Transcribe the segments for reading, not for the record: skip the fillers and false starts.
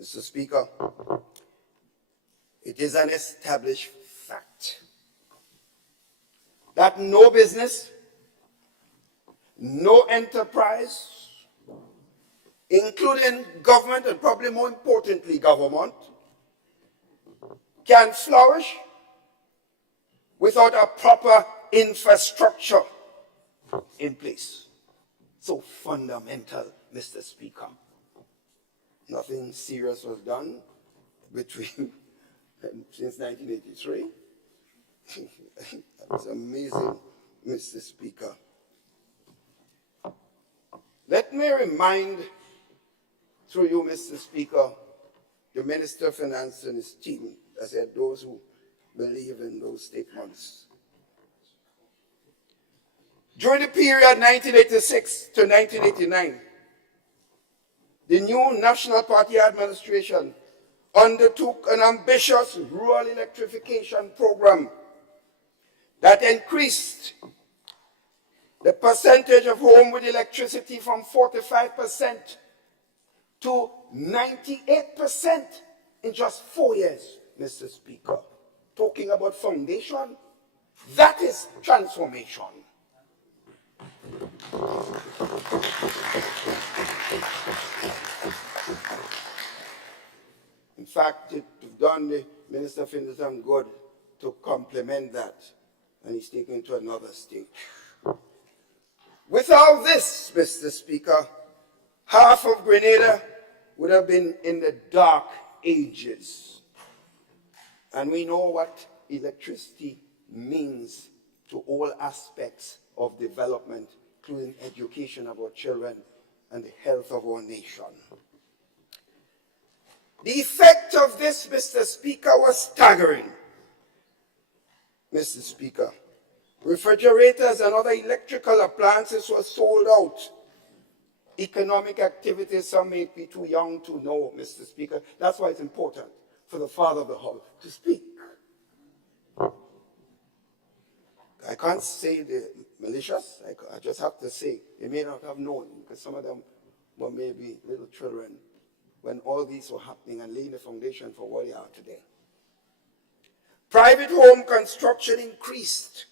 Mr. Speaker, it is an established fact that no business, no enterprise, including government and probably more importantly government, can flourish without a proper infrastructure in place. So fundamental, Mr. Speaker. Nothing serious was done since 1983. That's amazing, Mr. Speaker. Let me remind, through you, Mr. Speaker, the Minister of Finance and his team, I said those who believe in those statements. During the period 1986 to 1989, the new National Party administration undertook an ambitious rural electrification program that increased the percentage of homes with electricity from 45% to 98% in just 4 years, Mr. Speaker. Talking about foundation, that is transformation. In fact, it done the Minister of Finance good to complement that, and he's taken it to another stage. Without this, Mr. Speaker, half of Grenada would have been in the dark ages. And we know what electricity means to all aspects of development, including education of our children and the health of our nation. The effect of this, Mr. Speaker, was staggering. Mr. Speaker, refrigerators and other electrical appliances were sold out. Economic activities, some may be too young to know, Mr. Speaker. That's why it's important for the father of the house to speak. I can't say the malicious, I just have to say they may not have known, because some of them were maybe little children when all these were happening and laying the foundation for what they are today. Private home construction increased.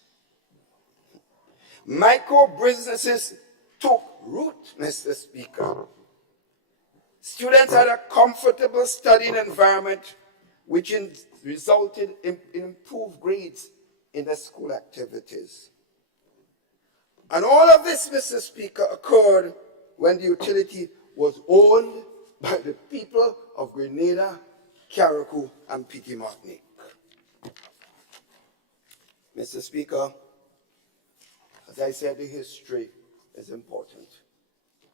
Micro businesses took root, Mr. Speaker. Students had a comfortable studying environment, which resulted in improved grades in their school activities. And all of this, Mr. Speaker, occurred when the utility was owned by the people of Grenada, Carriacou, and Petite Martinique. Mr. Speaker, as I said, the history is important.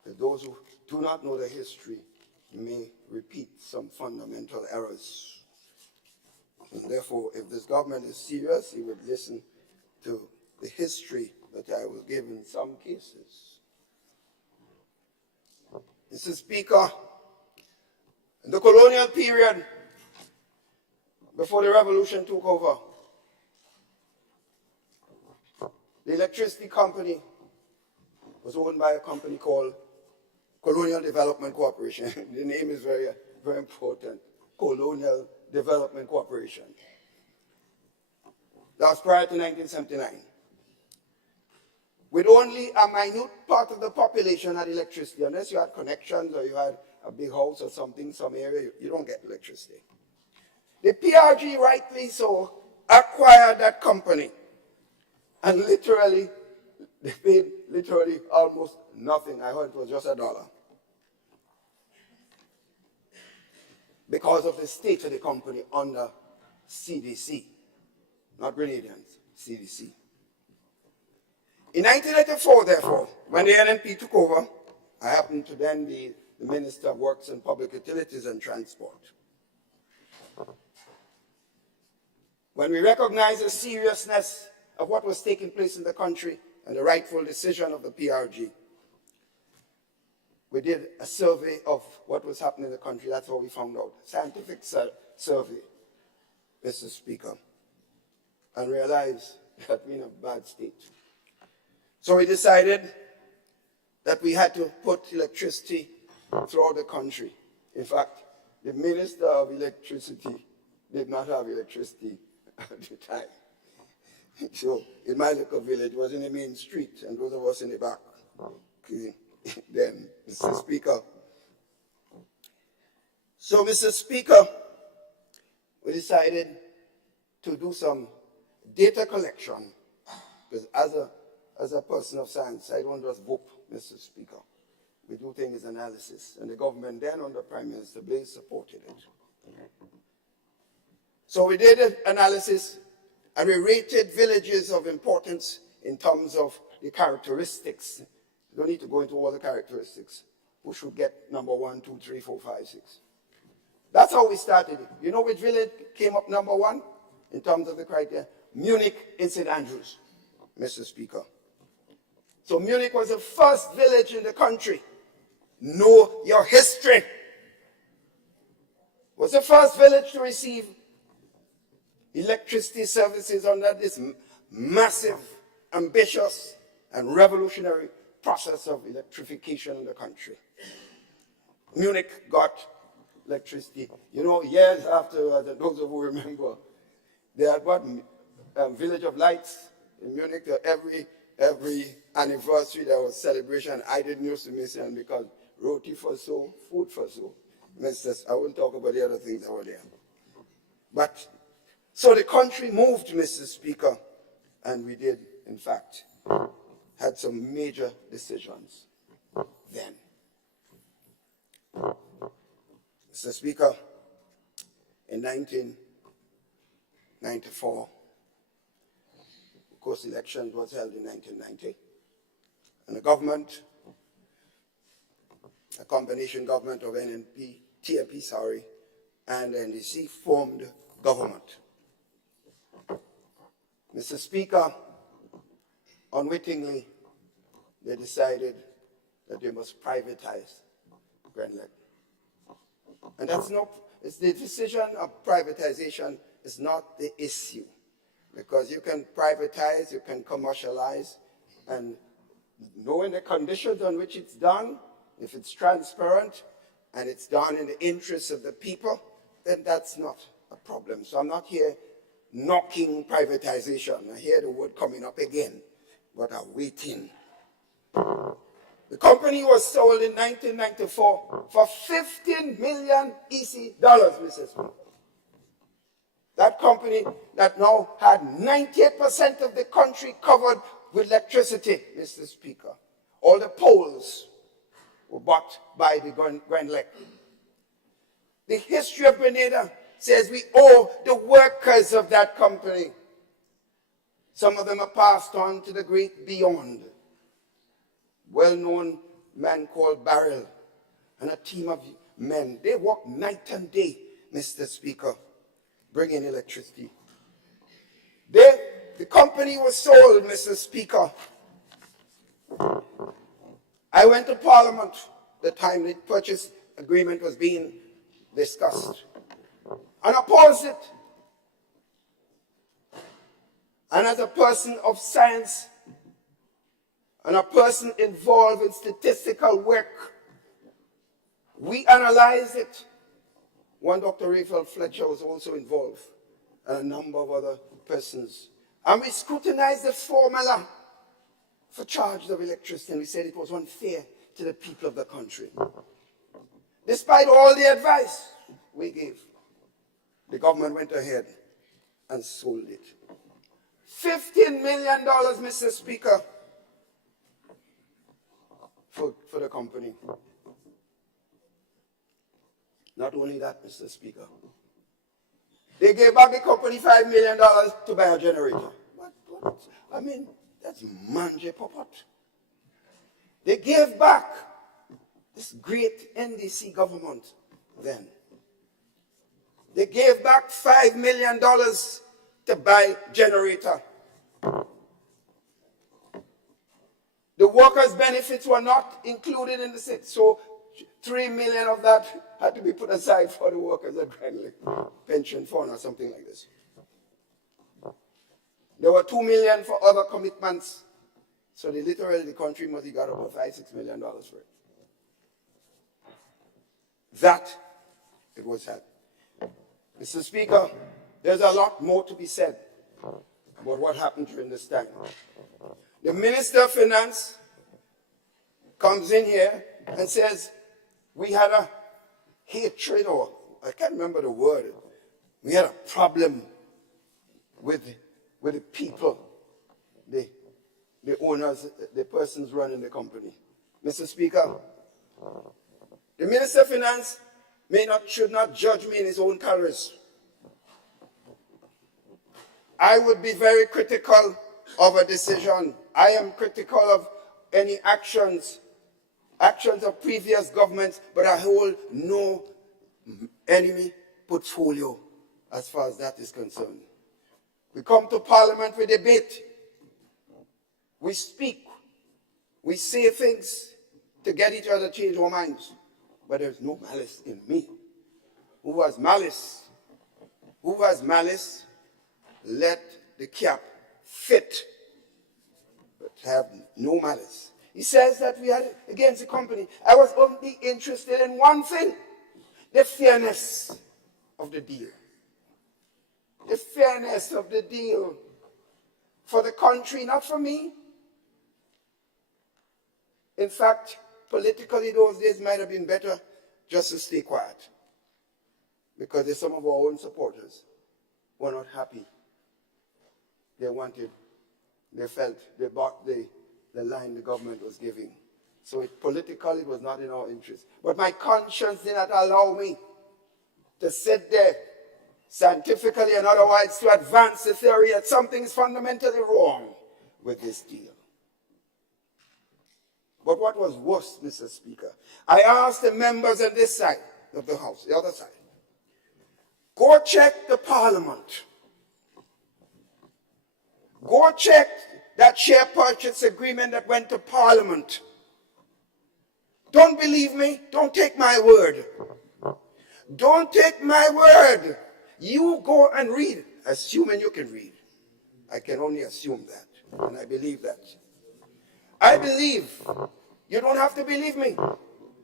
For those who do not know the history may repeat some fundamental errors. And therefore, if this government is serious, he would listen to the history that I will give in some cases. Mr. Speaker, in the colonial period, before the revolution took over, the electricity company was owned by a company called Colonial Development Corporation. The name is very, very important. Colonial Development Corporation. That was prior to 1979. With only a minute part of the population had electricity. Unless you had connections or you had a big house or something, some area, you don't get electricity. The PRG, rightly so, acquired that company. And literally, they paid literally almost nothing. I heard it was just $1. Because of the state of the company under CDC. Not Grenadians, CDC. In 1984, therefore, when the NNP took over, I happened to then be the Minister of Works and Public Utilities and Transport. When we recognized the seriousness of what was taking place in the country and the rightful decision of the PRG, we did a survey of what was happening in the country. That's how we found out. Scientific survey, Mr. Speaker, and realized that we're in a bad state. So we decided that we had to put electricity throughout the country. In fact, the Minister of Electricity did not have electricity at the time. So in my little village, it was in the main street, and those of us in the back. Okay. Then, Mr. Speaker. So, Mr. Speaker, we decided to do some data collection, because as a person of science, I don't just whoop, Mr. Speaker. We do things analysis, and the government then under Prime Minister Blaise supported it. So we did an analysis, and we rated villages of importance in terms of the characteristics. You don't need to go into all the characteristics. Who should get number 1, 2, 3, 4, 5, 6. That's how we started it. You know which village came up number 1 in terms of the criteria? Munich in St. Andrews, Mr. Speaker. So Munich was the first village in the country. Know your history. Was the first village to receive electricity services under this massive, ambitious, and revolutionary process of electrification in the country. Munich got electricity. You know, years after, those of you remember, they had what, Village of Lights in Munich. Every anniversary there was celebration. I didn't used to miss it because roti for so, food for so. I won't talk about the other things that were there. But, so the country moved, Mr. Speaker, and we did, in fact, had some major decisions then. Mr. Speaker, in 1994, of course, the election was held in 1990, and the government, a combination government of NNP, TNP, and NDC formed government. Mr. Speaker, unwittingly, they decided that they must privatize Grenlec. And that's not, it's the decision of privatization is not the issue. Because you can privatize, you can commercialize, and knowing the conditions on which it's done, if it's transparent and it's done in the interests of the people, then that's not a problem. So I'm not here knocking privatization. I hear the word coming up again, but I'm waiting. The company was sold in 1994 for 15 million EC dollars, Mrs. Speaker. That company that now had 98% of the country covered with electricity, Mr. Speaker. All the poles were bought by the Grenlec. The history of Grenada says we owe the workers of that company. Some of them are passed on to the great beyond. Well-known man called Barrel and a team of men. They work night and day, Mr. Speaker, bringing electricity. The company was sold, Mr. Speaker. I went to Parliament the time the purchase agreement was being discussed and opposed it. And as a person of science and a person involved in statistical work, we analyzed it. One Dr. Raphael Fletcher was also involved, and a number of other persons. And we scrutinized the formula for charge of electricity, and we said it was unfair to the people of the country. Despite all the advice we gave, the government went ahead and sold it. $15 million, Mr. Speaker, for the company. Not only that, Mr. Speaker, they gave back the company $5 million to buy a generator. What? I mean, that's manje popot. They gave back this great NDC government then. They gave back $5 million to buy generator. The workers' benefits were not included in the set, so $3 million of that had to be put aside for the workers at Grenlec pension fund or something like this. There were $2 million for other commitments, so literally the country must have got about $5-6 million for it. That it was had. Mr. Speaker, there's a lot more to be said about what happened during this time. The Minister of Finance comes in here and says we had a hatred, or I can't remember the word. We had a problem with the people, the owners, the persons running the company. Mr. Speaker, the Minister of Finance should not judge me in his own colors. I would be very critical of a decision. I am critical of any actions of previous governments, but I hold no enemy portfolio as far as that is concerned. We come to Parliament, we debate, we speak, we say things to get each other to change our minds, but there's no malice in me. Who has malice? Who has malice? Let the cap fit, but have no malice. He says that we had against the company. I was only interested in one thing, the fairness of the deal. The fairness of the deal for the country, not for me. In fact, politically those days might have been better just to stay quiet, because there's some of our own supporters who are not happy. They felt they bought the line the government was giving. So politically it was not in our interest. But my conscience did not allow me to sit there scientifically and otherwise to advance the theory that something is fundamentally wrong with this deal. But what was worse, Mr. Speaker, I asked the members on this side of the House, the other side, go check the Parliament. Go check that share purchase agreement that went to Parliament. Don't believe me? Don't take my word. Don't take my word. You go and read, assuming you can read. I can only assume that, and I believe that. I believe. You don't have to believe me.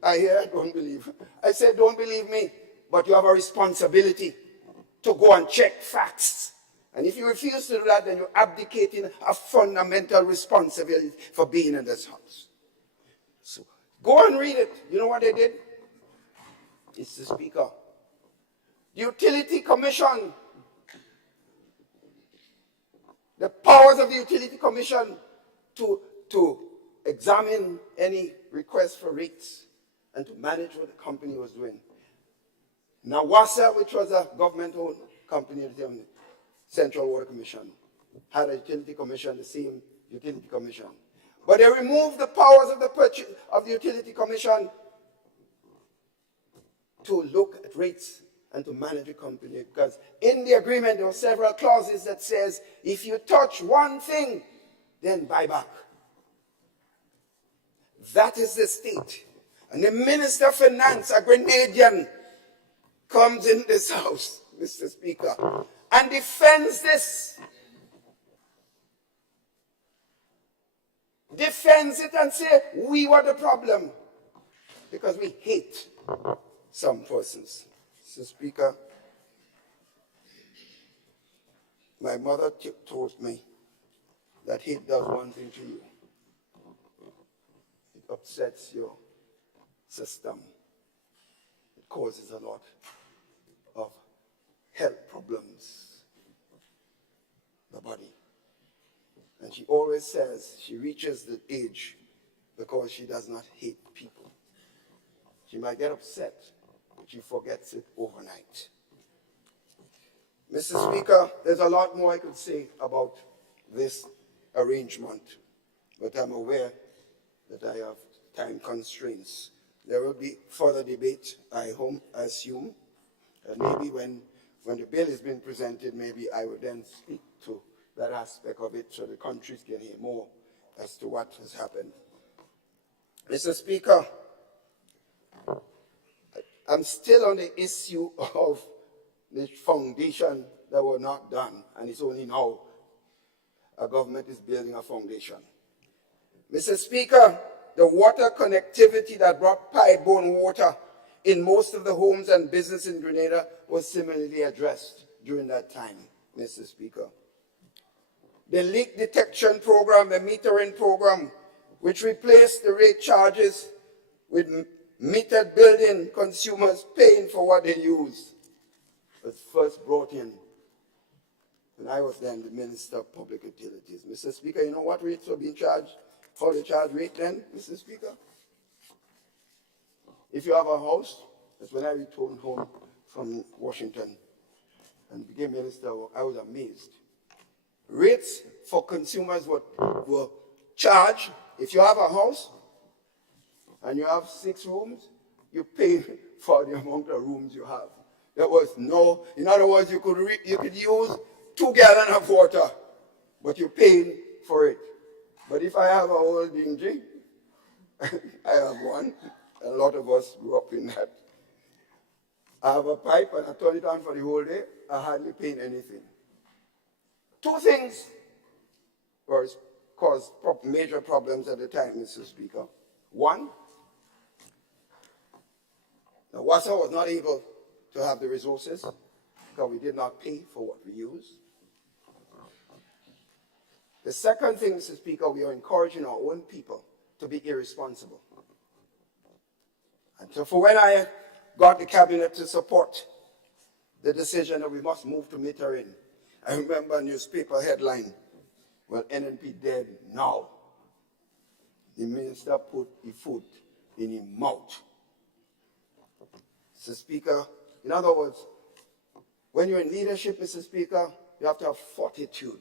I hear, don't believe. I said, don't believe me, but you have a responsibility to go and check facts. And if you refuse to do that, then you're abdicating a fundamental responsibility for being in this house. So go and read it. You know what they did? It's the Speaker. The Utility Commission. The powers of the Utility Commission to examine any request for rates and to manage what the company was doing. NAWASA, which was a government-owned company, the Central Water Commission, had a utility commission, the same utility commission. But they removed the powers of the utility commission to look at rates and to manage the company, because in the agreement there were several clauses that says if you touch one thing, then buy back. That is the state. And the Minister of Finance, a Grenadian, comes in this house, Mr. Speaker, and defends this. Defends it and say, we were the problem. Because we hate some persons. Mr. Speaker, my mother told me that hate does one thing to you. It upsets your system. It causes a lot of health problems, the body. And she always says she reaches the age because she does not hate people. She might get upset, but she forgets it overnight. Mr. Speaker, there's a lot more I could say about this arrangement, but I'm aware that I have time constraints. There will be further debate, I assume. Maybe when the bill is being presented, maybe I will then speak to that aspect of it so the countries can hear more as to what has happened. Mr. Speaker, I'm still on the issue of the foundation that were not done, and it's only now a government is building a foundation. Mr. Speaker, the water connectivity that brought pipe-borne water in most of the homes and business in Grenada was similarly addressed during that time, Mr. Speaker. The leak detection program, the metering program, which replaced the rate charges with metered billing, consumers paying for what they use, was first brought in when I was then the Minister of Public Utilities. Mr. Speaker, you know what rates were being charged? How they charge rate then, Mr. Speaker? If you have a house, that's when I returned home from Washington and became minister, I was amazed. Rates for consumers were charged. If you have a house and you have 6 rooms, you pay for the amount of rooms you have. There was no, in other words, you could use 2 gallons of water, but you're paying for it. But if I have a whole dingy, I have one. A lot of us grew up in that. I have a pipe and I turn it on for the whole day. I hardly pay anything. 2 things caused major problems at the time, Mr. Speaker. One, the WASA was not able to have the resources because we did not pay for what we use. The second thing, Mr. Speaker, we are encouraging our own people to be irresponsible. And so for when I got the cabinet to support the decision that we must move to metering, I remember a newspaper headline, well, NNP dead now. The minister put his foot in his mouth. Mr. Speaker, in other words, when you're in leadership, Mr. Speaker, you have to have fortitude.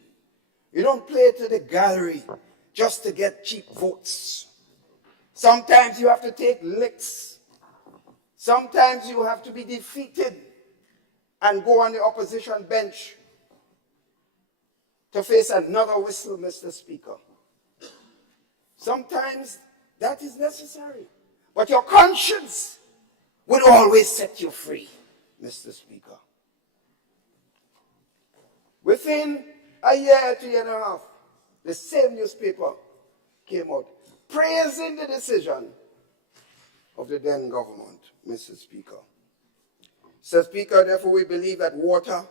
You don't play to the gallery just to get cheap votes. Sometimes you have to take licks. Sometimes you have to be defeated and go on the opposition bench to face another whistle, Mr. Speaker. Sometimes that is necessary. But your conscience would always set you free, Mr. Speaker. Within a year to year and a half, the same newspaper came out praising the decision of the then government, Mr. Speaker. Mr. Speaker, therefore we believe that water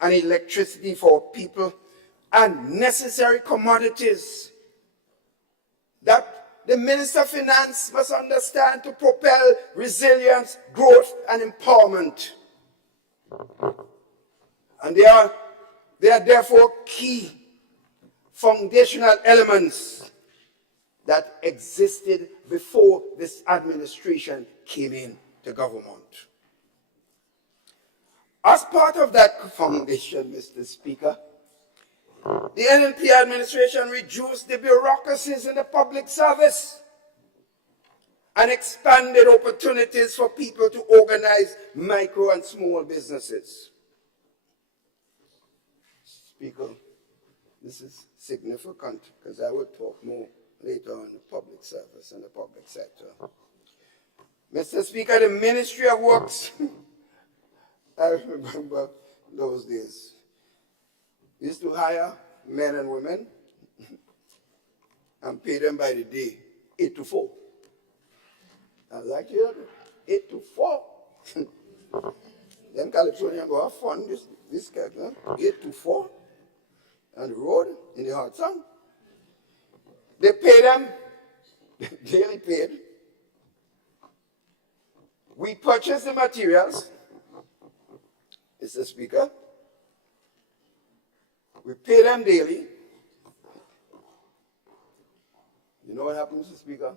and electricity for people are necessary commodities that the Minister of Finance must understand to propel resilience, growth, and empowerment. And they are therefore key foundational elements that existed before this administration came into government. As part of that foundation, Mr. Speaker, the NNP administration reduced the bureaucracies in the public service and expanded opportunities for people to organize micro and small businesses. Speaker, this is significant because I will talk more later on the public service and the public sector. Mr. Speaker, the Ministry of Works, I remember those days. We used to hire men and women and pay them by the day, 8 to 4. I was like, 8 to 4. Then California go have fun, this guy, 8 to 4 on the road in the hot sun. They pay them, daily paid. We purchase the materials, Mr. Speaker. We pay them daily. You know what happens, Mr. Speaker?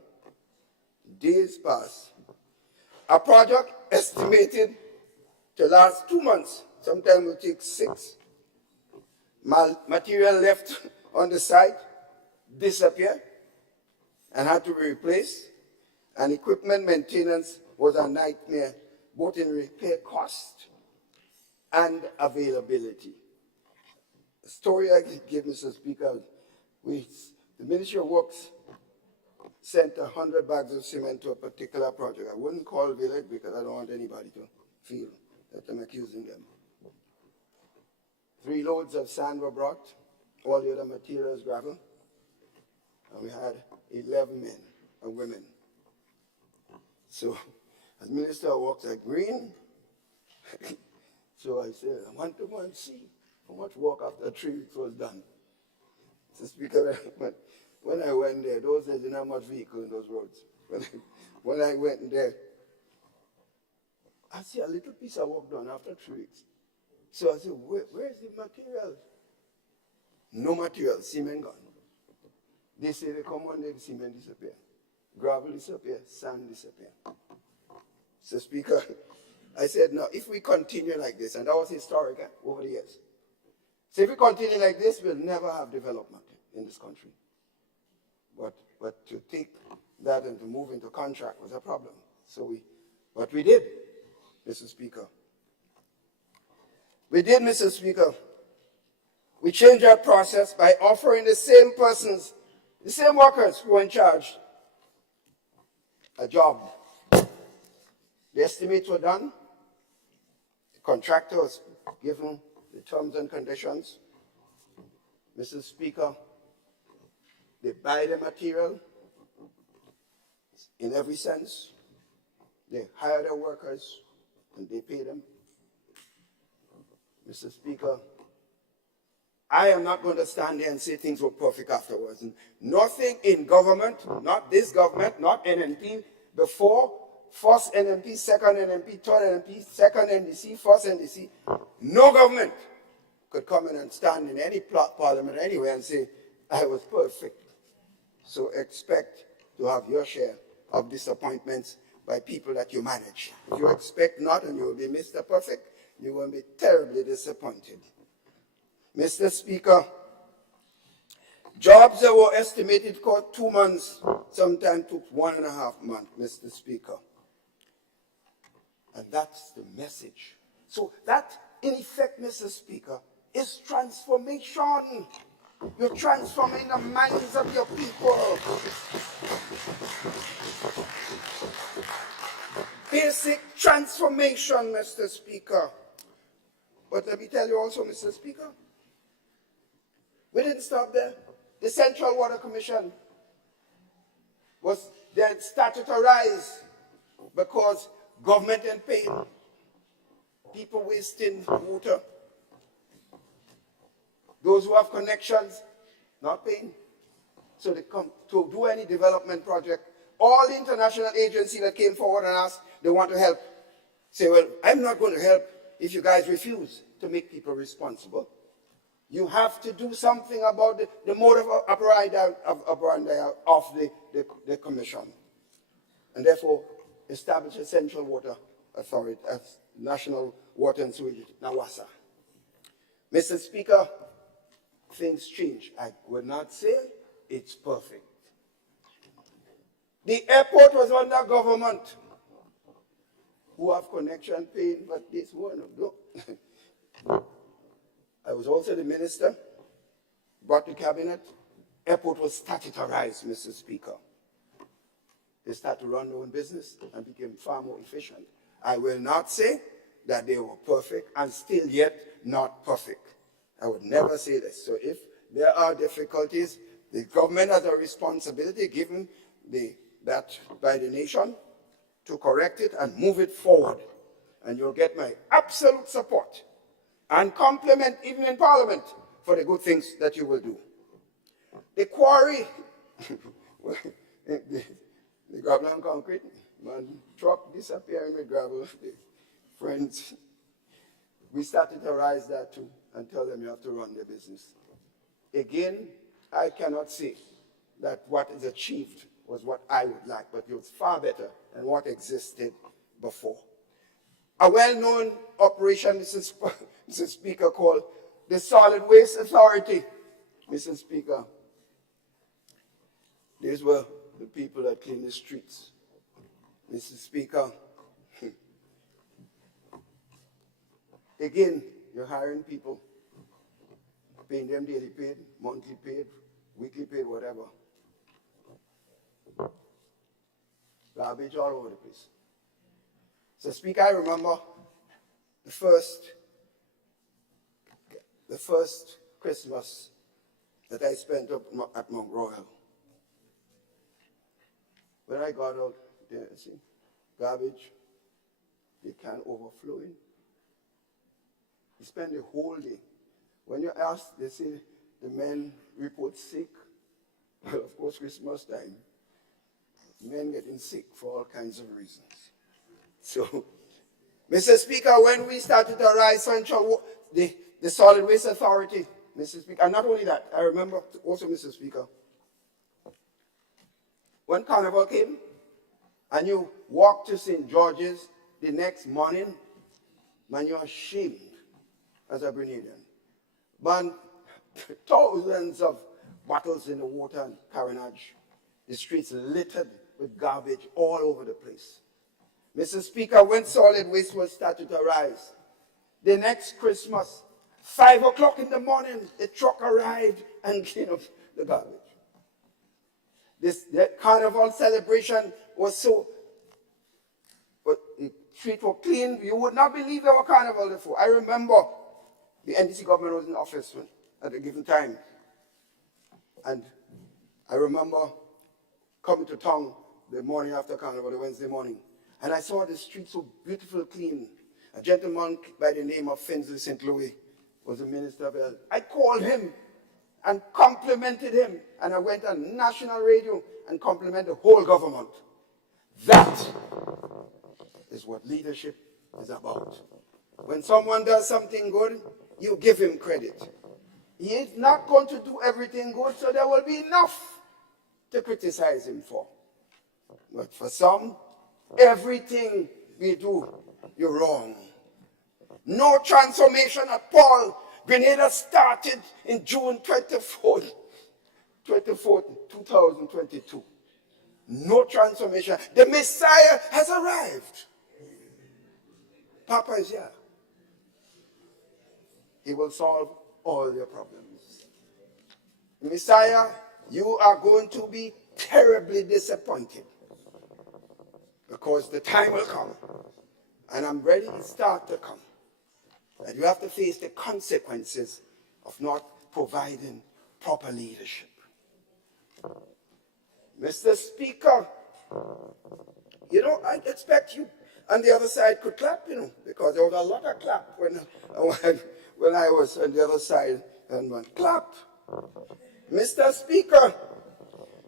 Days pass. A project estimated to last 2 months, sometimes will take 6. Material left on the site disappear and had to be replaced. And equipment maintenance was a nightmare, both in repair cost and availability. The story I can give, Mr. Speaker, the Ministry of Works sent 100 bags of cement to a particular project. I wouldn't call Village because I don't want anybody to feel that I'm accusing them. 3 loads of sand were brought, all the other materials, gravel, and we had 11 men and women. So As Minister of Works at Green, so I said, I want to go and see how much work after 3 weeks was done. Mr. Speaker, when I went there, those days didn't have much vehicle in those roads. When I went there, I see a little piece of work done after 3 weeks. So I said, where's the material? No material, cement gone. They say they come one day, the cement disappear. Gravel disappear, sand disappear. So Speaker, I said, now if we continue like this, and that was historic over the years. So if we continue like this, we'll never have development in this country. But to take that and to move into contract was a problem. But we did, Mr. Speaker. We did, Mr. Speaker. We changed our process by offering the same persons, the same workers who were in charge, a job. The estimates were done. The contractor was given the terms and conditions. Mr. Speaker, they buy the material in every sense. They hire their workers and they pay them. Mr. Speaker, I am not going to stand there and say things were perfect afterwards. Nothing in government, not this government, not NNP, before, first NNP, second NNP, third NNP, second NDC, first NDC, no government could come in and stand in any parliament anywhere and say, I was perfect. So expect to have your share of disappointments by people that you manage. If you expect not and you will be Mr. Perfect, you will be terribly disappointed. Mr. Speaker, jobs that were estimated for 2 months sometimes took 1.5 months, Mr. Speaker. And that's the message. So that, in effect, Mr. Speaker, is transformation. You're transforming the minds of your people. Basic transformation, Mr. Speaker. But let me tell you also, Mr. Speaker, we didn't stop there. The Central Water Commission was then statutorized because government ain't paying. People wasting water. Those who have connections, not paying. So they come to do any development project. All the international agencies that came forward and asked, they want to help. Say, well, I'm not going to help if you guys refuse to make people responsible. You have to do something about the mode of operandi of the commission. And therefore, establish a Central Water Authority, as National Water and Sewage, NAWASA. Mr. Speaker, things change. I would not say it's perfect. The airport was under government. Who have connection paying, but this one, look. I was also the minister, brought the cabinet. Airport was statutorized, Mr. Speaker. They started to run their own business and became far more efficient. I will not say that they were perfect and still yet not perfect. I would never say this. So if there are difficulties, the government has a responsibility given that by the nation to correct it and move it forward. And you'll get my absolute support and compliment even in Parliament for the good things that you will do. The quarry, the gravel and concrete, man, truck disappearing with gravel, the friends, we started to rise that too and tell them you have to run their business. Again, I cannot say that what is achieved was what I would like, but it was far better than what existed before. A well-known operation, Mr. Speaker, called the Solid Waste Authority. Mr. Speaker, these were the people that clean the streets. Mr. Speaker, again, you're hiring people, paying them daily paid, monthly paid, weekly paid, whatever. Garbage all over the place. So, Speaker, I remember the first Christmas that I spent up at Mount Royal. When I got out there, see, garbage, they can overflow in. You spend the whole day. When you ask, they say the men report sick. Well, of course, Christmas time, men getting sick for all kinds of reasons. So, Mr. Speaker, when we started to rise Central, the Solid Waste Authority, Mr. Speaker, and not only that, I remember also, Mr. Speaker, when Carnival came, and you walked to St. George's the next morning, man, you're ashamed as a Grenadian. Man, thousands of bottles in the water and carnage, the streets littered with garbage all over the place. Mr. Speaker, when solid waste was started to rise, the next Christmas, 5 o'clock in the morning, the truck arrived and cleaned up the garbage. The carnival celebration was so, but the streets were clean. You would not believe there were carnival before. I remember the NDC government was in office at a given time. And I remember coming to town the morning after carnival, the Wednesday morning, and I saw the streets so beautiful, clean. A gentleman by the name of Finsley St. Louis was the Minister of Health. I called him and complimented him, and I went on national radio and complimented the whole government. That is what leadership is about. When someone does something good, you give him credit. He is not going to do everything good, so there will be enough to criticize him for. But for some, everything we do, you're wrong. No transformation at all. Grenada started in June 24th, 2022. No transformation. The Messiah has arrived. Papa is here. He will solve all your problems. Messiah, you are going to be terribly disappointed because the time will come, and I'm ready to start to come, that you have to face the consequences of not providing proper leadership. Mr. Speaker, I expect you on the other side could clap, because there was a lot of clap when I was on the other side and went clap. Mr. Speaker,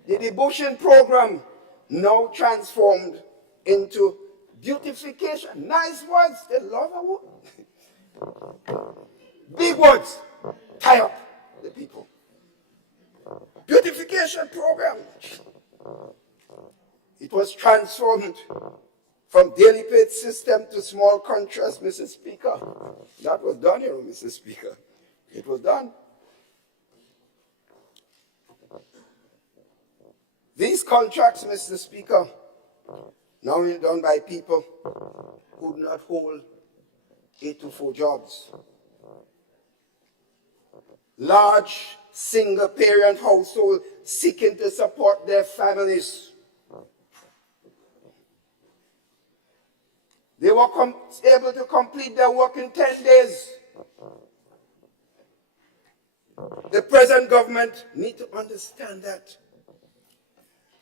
the devotion program now transformed into beautification. Nice words, they love a word. Big words, tie up the people. Beautification program. It was transformed from daily paid system to small contracts, Mr. Speaker. That was done, Mr. Speaker. It was done. These contracts, Mr. Speaker, now are done by people who do not hold 8 to 4 jobs. Large single-parent households seeking to support their families. They were able to complete their work in 10 days. The present government need to understand that.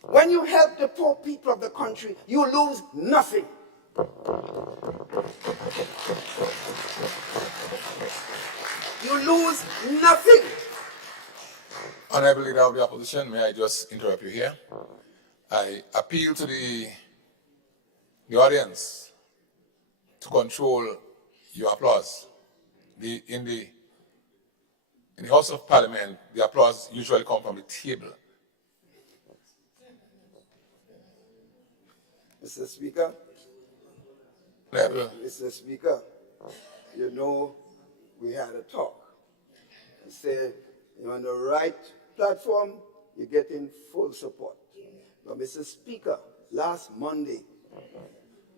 When you help the poor people of the country, you lose nothing. You lose nothing. Honorable Leader of the Opposition, may I just interrupt you here? I appeal to the audience to control your applause. In the House of Parliament, the applause usually comes from the table. Mr. Speaker, Mr. Speaker, we had a talk. I said, you're on the right platform, you're getting full support. But Mr. Speaker, last Monday,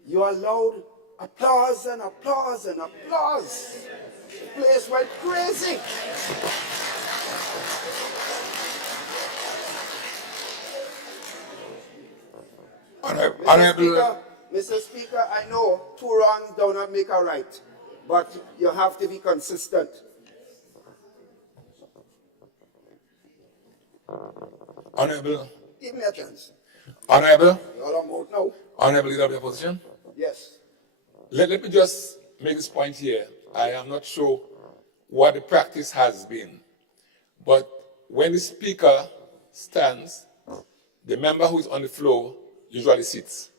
you allowed applause and applause and applause. The place went crazy. Mr. Speaker, I know 2 wrongs do not make a right, but you have to be consistent. Honorable. Give me a chance. Honorable. You're on mode now. Honorable Leader of the Opposition. Yes. Let me just make this point here. I am not sure what the practice has been, but when the speaker stands, the member who is on the floor usually sits.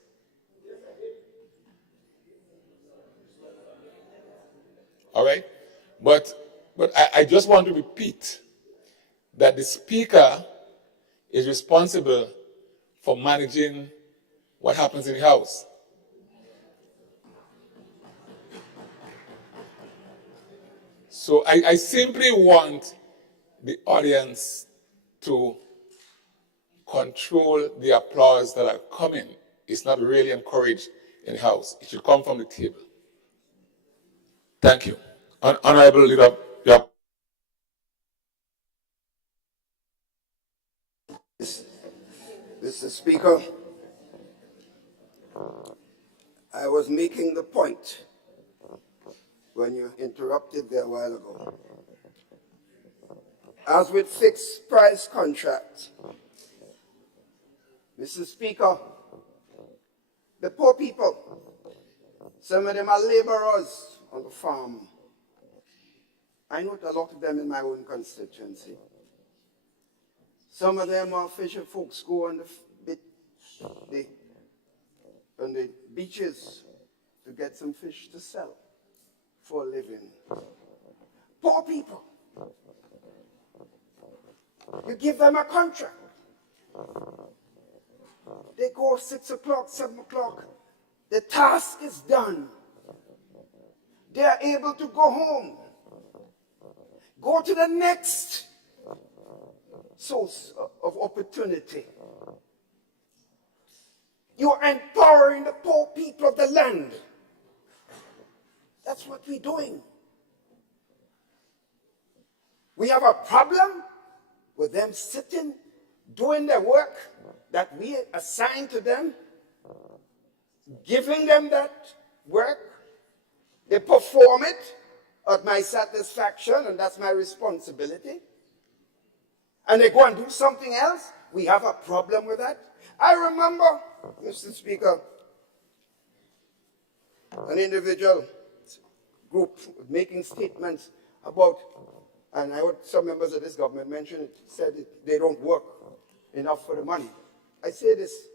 All right? But I just want to repeat that the speaker is responsible for managing what happens in the House. So I simply want the audience to control the applause that are coming. It's not really encouraged in the House. It should come from the table. Thank you. Honorable Leader, Mr. Speaker, I was making the point when you interrupted there a while ago. As with fixed price contracts, Mr. Speaker, the poor people, some of them are laborers on the farm. I know a lot of them in my own constituency. Some of them are fisher folks go on the beaches to get some fish to sell for a living. Poor people. You give them a contract. They go 6 o'clock, 7 o'clock. The task is done. They are able to go home. Go to the next source of opportunity. You're empowering the poor people of the land. That's what we're doing. We have a problem with them sitting, doing their work that we assign to them, giving them that work. They perform it at my satisfaction, and that's my responsibility. And they go and do something else. We have a problem with that. I remember, Mr. Speaker, an individual group making statements about, and I heard some members of this government mention it, said they don't work enough for the money. I say this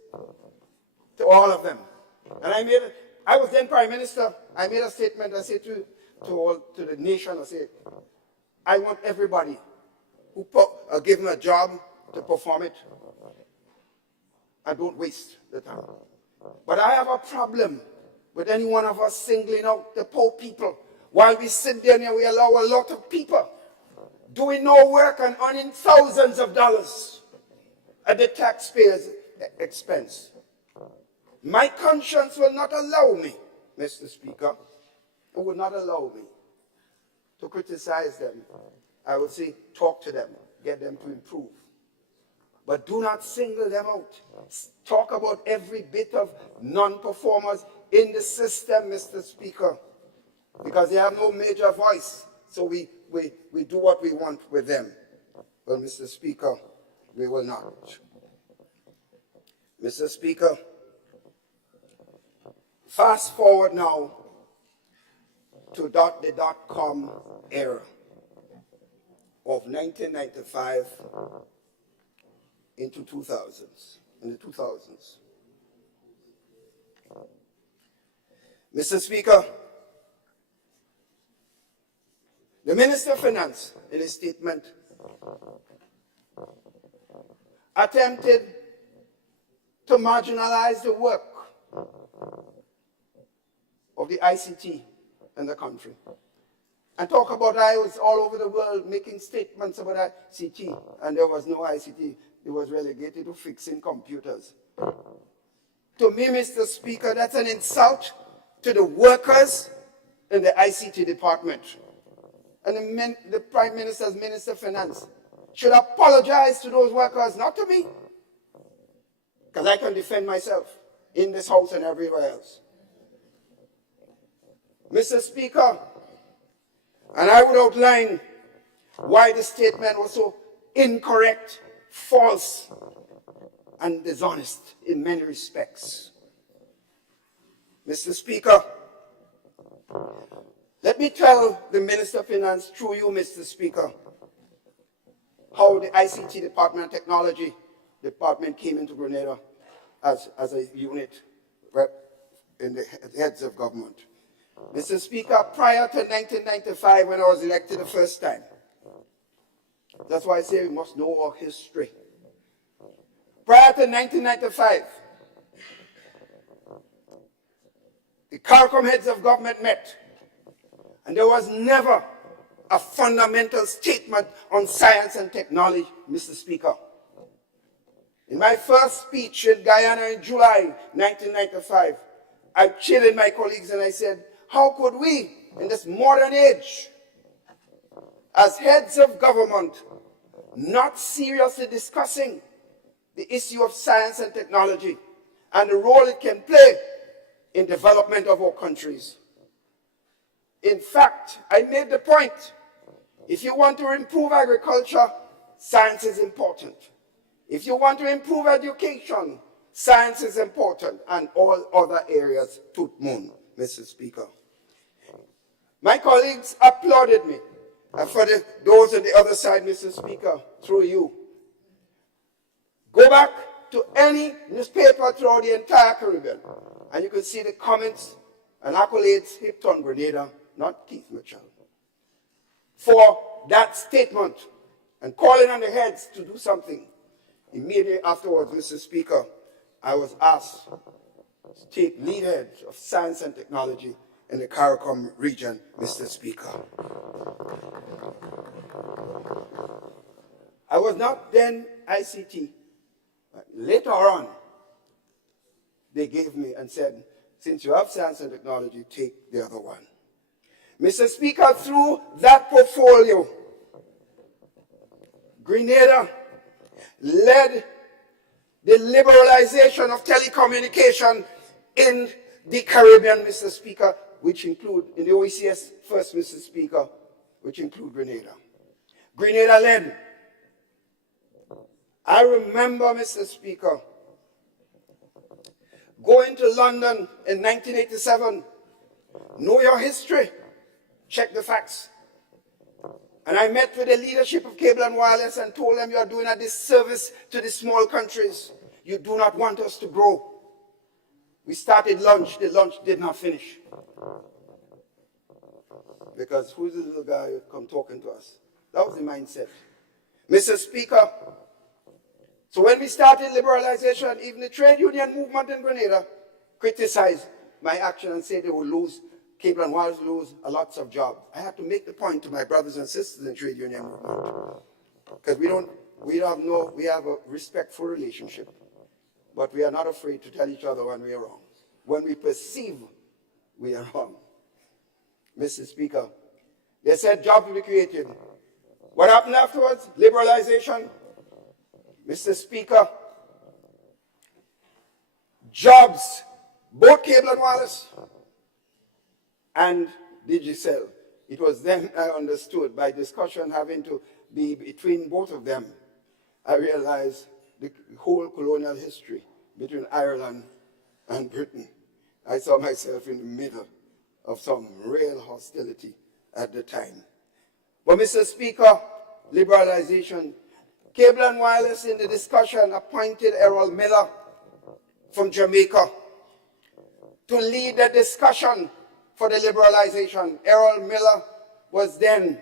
to all of them. And I was then Prime Minister. I made a statement. I said to the nation, I said, I want everybody who give them a job to perform it. And don't waste the time. But I have a problem with any one of us singling out the poor people. While we sit there and we allow a lot of people doing no work and earning thousands of dollars at the taxpayer's expense. My conscience will not allow me, Mr. Speaker, it would not allow me to criticize them. I would say, talk to them, get them to improve. But do not single them out. Talk about every bit of non-performers in the system, Mr. Speaker, because they have no major voice. So we do what we want with them. But, Mr. Speaker, we will not. Mr. Speaker, fast forward now to the dot-com era of 1995 into 2000s, in the 2000s. Mr. Speaker, the Minister of Finance, in his statement, attempted to marginalize the work of the ICT in the country. And talk about I was all over the world making statements about ICT, and there was no ICT. It was relegated to fixing computers. To me, Mr. Speaker, that's an insult to the workers in the ICT department. And the Prime Minister's Minister of Finance should apologize to those workers, not to me, because I can defend myself in this House and everywhere else. Mr. Speaker, and I would outline why the statement was so incorrect, false, and dishonest in many respects. Mr. Speaker, Let me tell the Minister of Finance, through you, Mr. Speaker, how the ICT Department and Technology Department came into Grenada as a unit in the heads of government. Mr. Speaker, prior to 1995, when I was elected the first time, that's why I say we must know our history. Prior to 1995, the CARICOM heads of government met, and there was never a fundamental statement on science and technology, Mr. Speaker. In my first speech in Guyana in July 1995, I chided my colleagues and I said, how could we, in this modern age, as heads of government, not seriously discussing the issue of science and technology and the role it can play in development of our countries? In fact, I made the point, if you want to improve agriculture, science is important. If you want to improve education, science is important, and all other areas tout moon, Mr. Speaker. My colleagues applauded me. And for those on the other side, Mr. Speaker, through you, go back to any newspaper throughout the entire Caribbean, and you can see the comments and accolades heaped on Grenada, not Keith Mitchell, for that statement and calling on the heads to do something. Immediately afterwards, Mr. Speaker, I was asked to take lead head of science and technology in the CARICOM region, Mr. Speaker. I was not then ICT, but later on, they gave me and said, since you have science and technology, take the other one. Mr. Speaker, through that portfolio, Grenada led the liberalization of telecommunication in the Caribbean, Mr. Speaker, which include, in the OECS first, Mr. Speaker, which include Grenada. Grenada led. I remember, Mr. Speaker, going to London in 1987. Know your history. Check the facts. And I met with the leadership of Cable and Wireless and told them you are doing a disservice to the small countries. You do not want us to grow. We started lunch. The lunch did not finish. Because who's the little guy who come talking to us? That was the mindset. Mr. Speaker, so when we started liberalization, even the trade union movement in Grenada criticized my action and said they will lose, Cable and Wireless lose a lots of jobs. I had to make the point to my brothers and sisters in trade union movement. Because we have a respectful relationship. But we are not afraid to tell each other when we are wrong. When we perceive we are wrong. Mr. Speaker, they said jobs will be created. What happened afterwards? Liberalization. Mr. Speaker, jobs, both Cable and Wireless and Digicel. It was then I understood, by discussion having to be between both of them, I realized the whole colonial history between Ireland and Britain. I saw myself in the middle of some real hostility at the time. But Mr. Speaker, liberalization, Cable and Wireless in the discussion appointed Errol Miller from Jamaica to lead the discussion for the liberalization. Errol Miller was then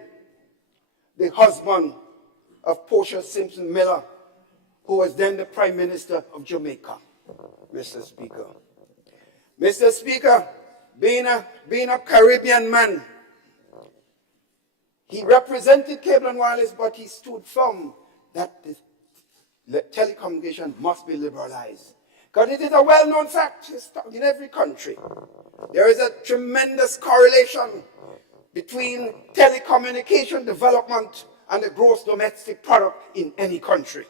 the husband of Portia Simpson Miller, who was then the Prime Minister of Jamaica, Mr. Speaker. Mr. Speaker, being a Caribbean man, he represented Cable and Wireless, but he stood firm that the telecommunication must be liberalized. Because it is a well-known fact in every country. There is a tremendous correlation between telecommunication development and the gross domestic product in any country.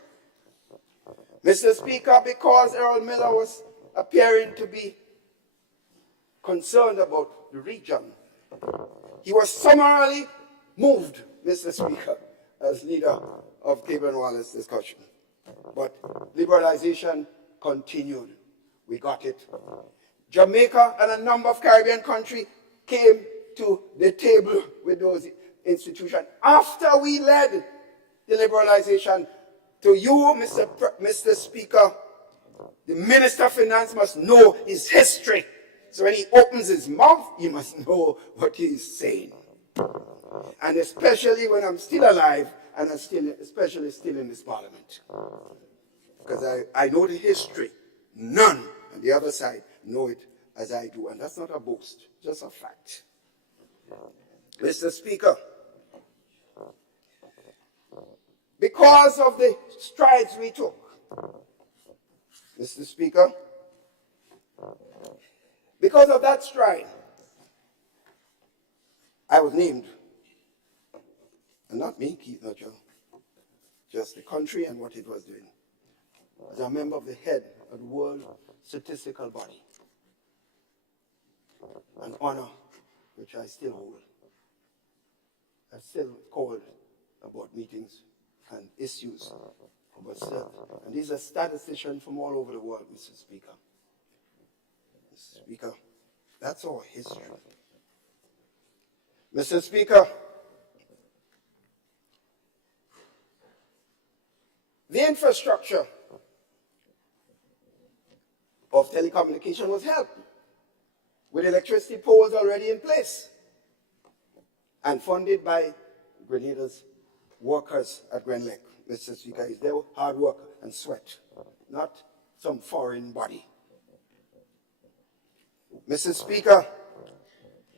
Mr. Speaker, because Errol Miller was appearing to be concerned about the region, he was summarily moved, Mr. Speaker, as leader of Cable and Wireless discussion. But liberalization continued. We got it. Jamaica and a number of Caribbean countries came to the table with those institutions after we led the liberalization. To you, Mr. Speaker, the Minister of Finance must know his history. So when he opens his mouth, he must know what he is saying. And especially when I'm still alive and I'm especially still in this parliament. Because I know the history. None on the other side know it as I do. And that's not a boast, just a fact. Mr. Speaker, because of the strides we took, Mr. Speaker, because of that stride, I was named, and not me, Keith Nutchell, just the country and what it was doing, as a member of the head of the World Statistical Body, an honor which I still hold. I still called about meetings and issues about stuff. And these are statisticians from all over the world, Mr. Speaker. Mr. Speaker, that's our history. Mr. Speaker, the infrastructure of telecommunication was helped with electricity poles already in place and funded by Grenada's workers at Grenlec. Mr. Speaker, it's their hard work and sweat, not some foreign body. Mr. Speaker,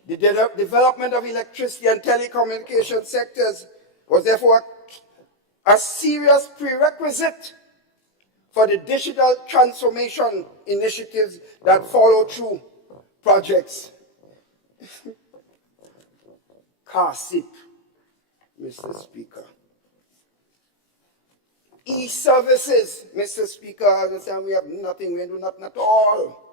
the development of electricity and telecommunication sectors was therefore a serious prerequisite for the digital transformation initiatives that follow through projects. CARSIP, Mr. Speaker. E-services, Mr. Speaker, I understand we have nothing, we do nothing at all.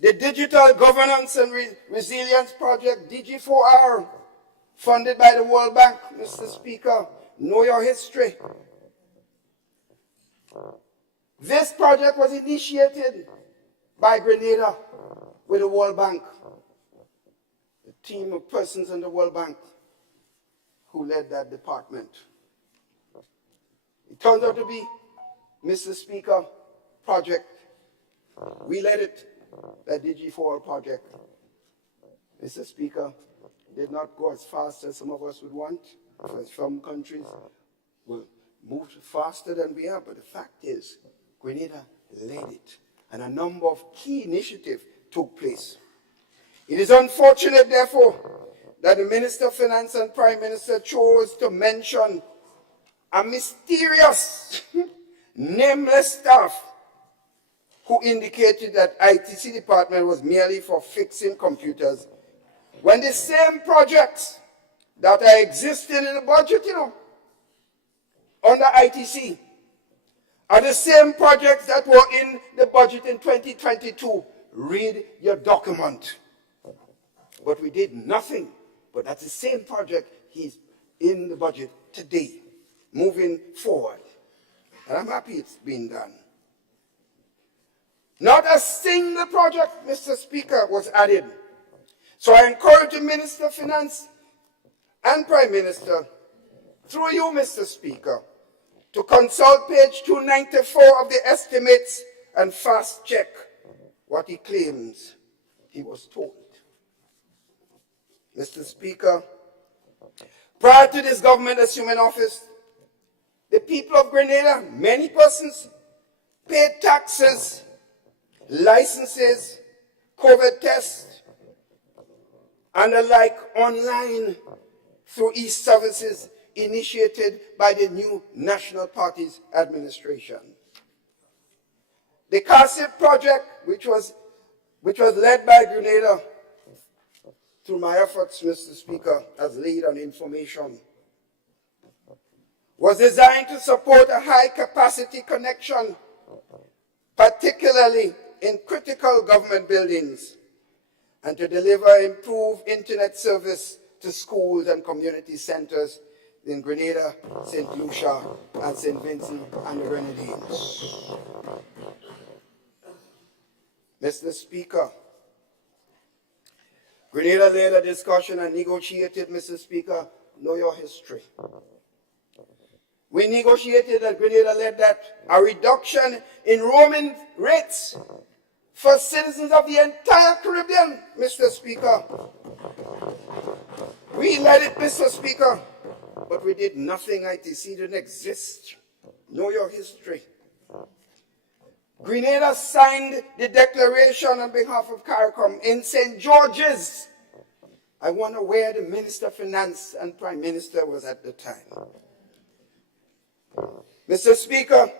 The Digital Governance and Resilience Project, DG4R, funded by the World Bank, Mr. Speaker, know your history. This project was initiated by Grenada with the World Bank, a team of persons in the World Bank who led that department. It turned out to be, Mr. Speaker, project. We led it, that DG4 project. Mr. Speaker, did not go as fast as some of us would want, because some countries will move faster than we are, but the fact is, Grenada led it, and a number of key initiatives took place. It is unfortunate, therefore, that the Minister of Finance and Prime Minister chose to mention a mysterious, nameless staff who indicated that ITC department was merely for fixing computers, when the same projects that are existing in the budget, under ITC, are the same projects that were in the budget in 2022. Read your document. But we did nothing. But that's the same project he's in the budget today, moving forward. And I'm happy it's been done. Not a single project, Mr. Speaker, was added. So I encourage the Minister of Finance and Prime Minister, through you, Mr. Speaker, to consult page 294 of the estimates and fast check what he claims he was told. Mr. Speaker, prior to this government assuming office, the people of Grenada, many persons, paid taxes, licenses, COVID tests, and the like online through e-services initiated by the new National Party's administration. The CARSIP project, which was led by Grenada, through my efforts, Mr. Speaker, as lead on information, was designed to support a high-capacity connection, particularly in critical government buildings, and to deliver improved internet service to schools and community centers in Grenada, St. Lucia, and St. Vincent and the Grenadines. Mr. Speaker, Grenada led a discussion and negotiated, Mr. Speaker, know your history. We negotiated at Grenada led that a reduction in roaming rates for citizens of the entire Caribbean, Mr. Speaker. We led it, Mr. Speaker, but we did nothing. ITC didn't exist. Know your history. Grenada signed the declaration on behalf of CARICOM in St. George's. I wonder where the Minister of Finance and Prime Minister was at the time. Mr. Speaker,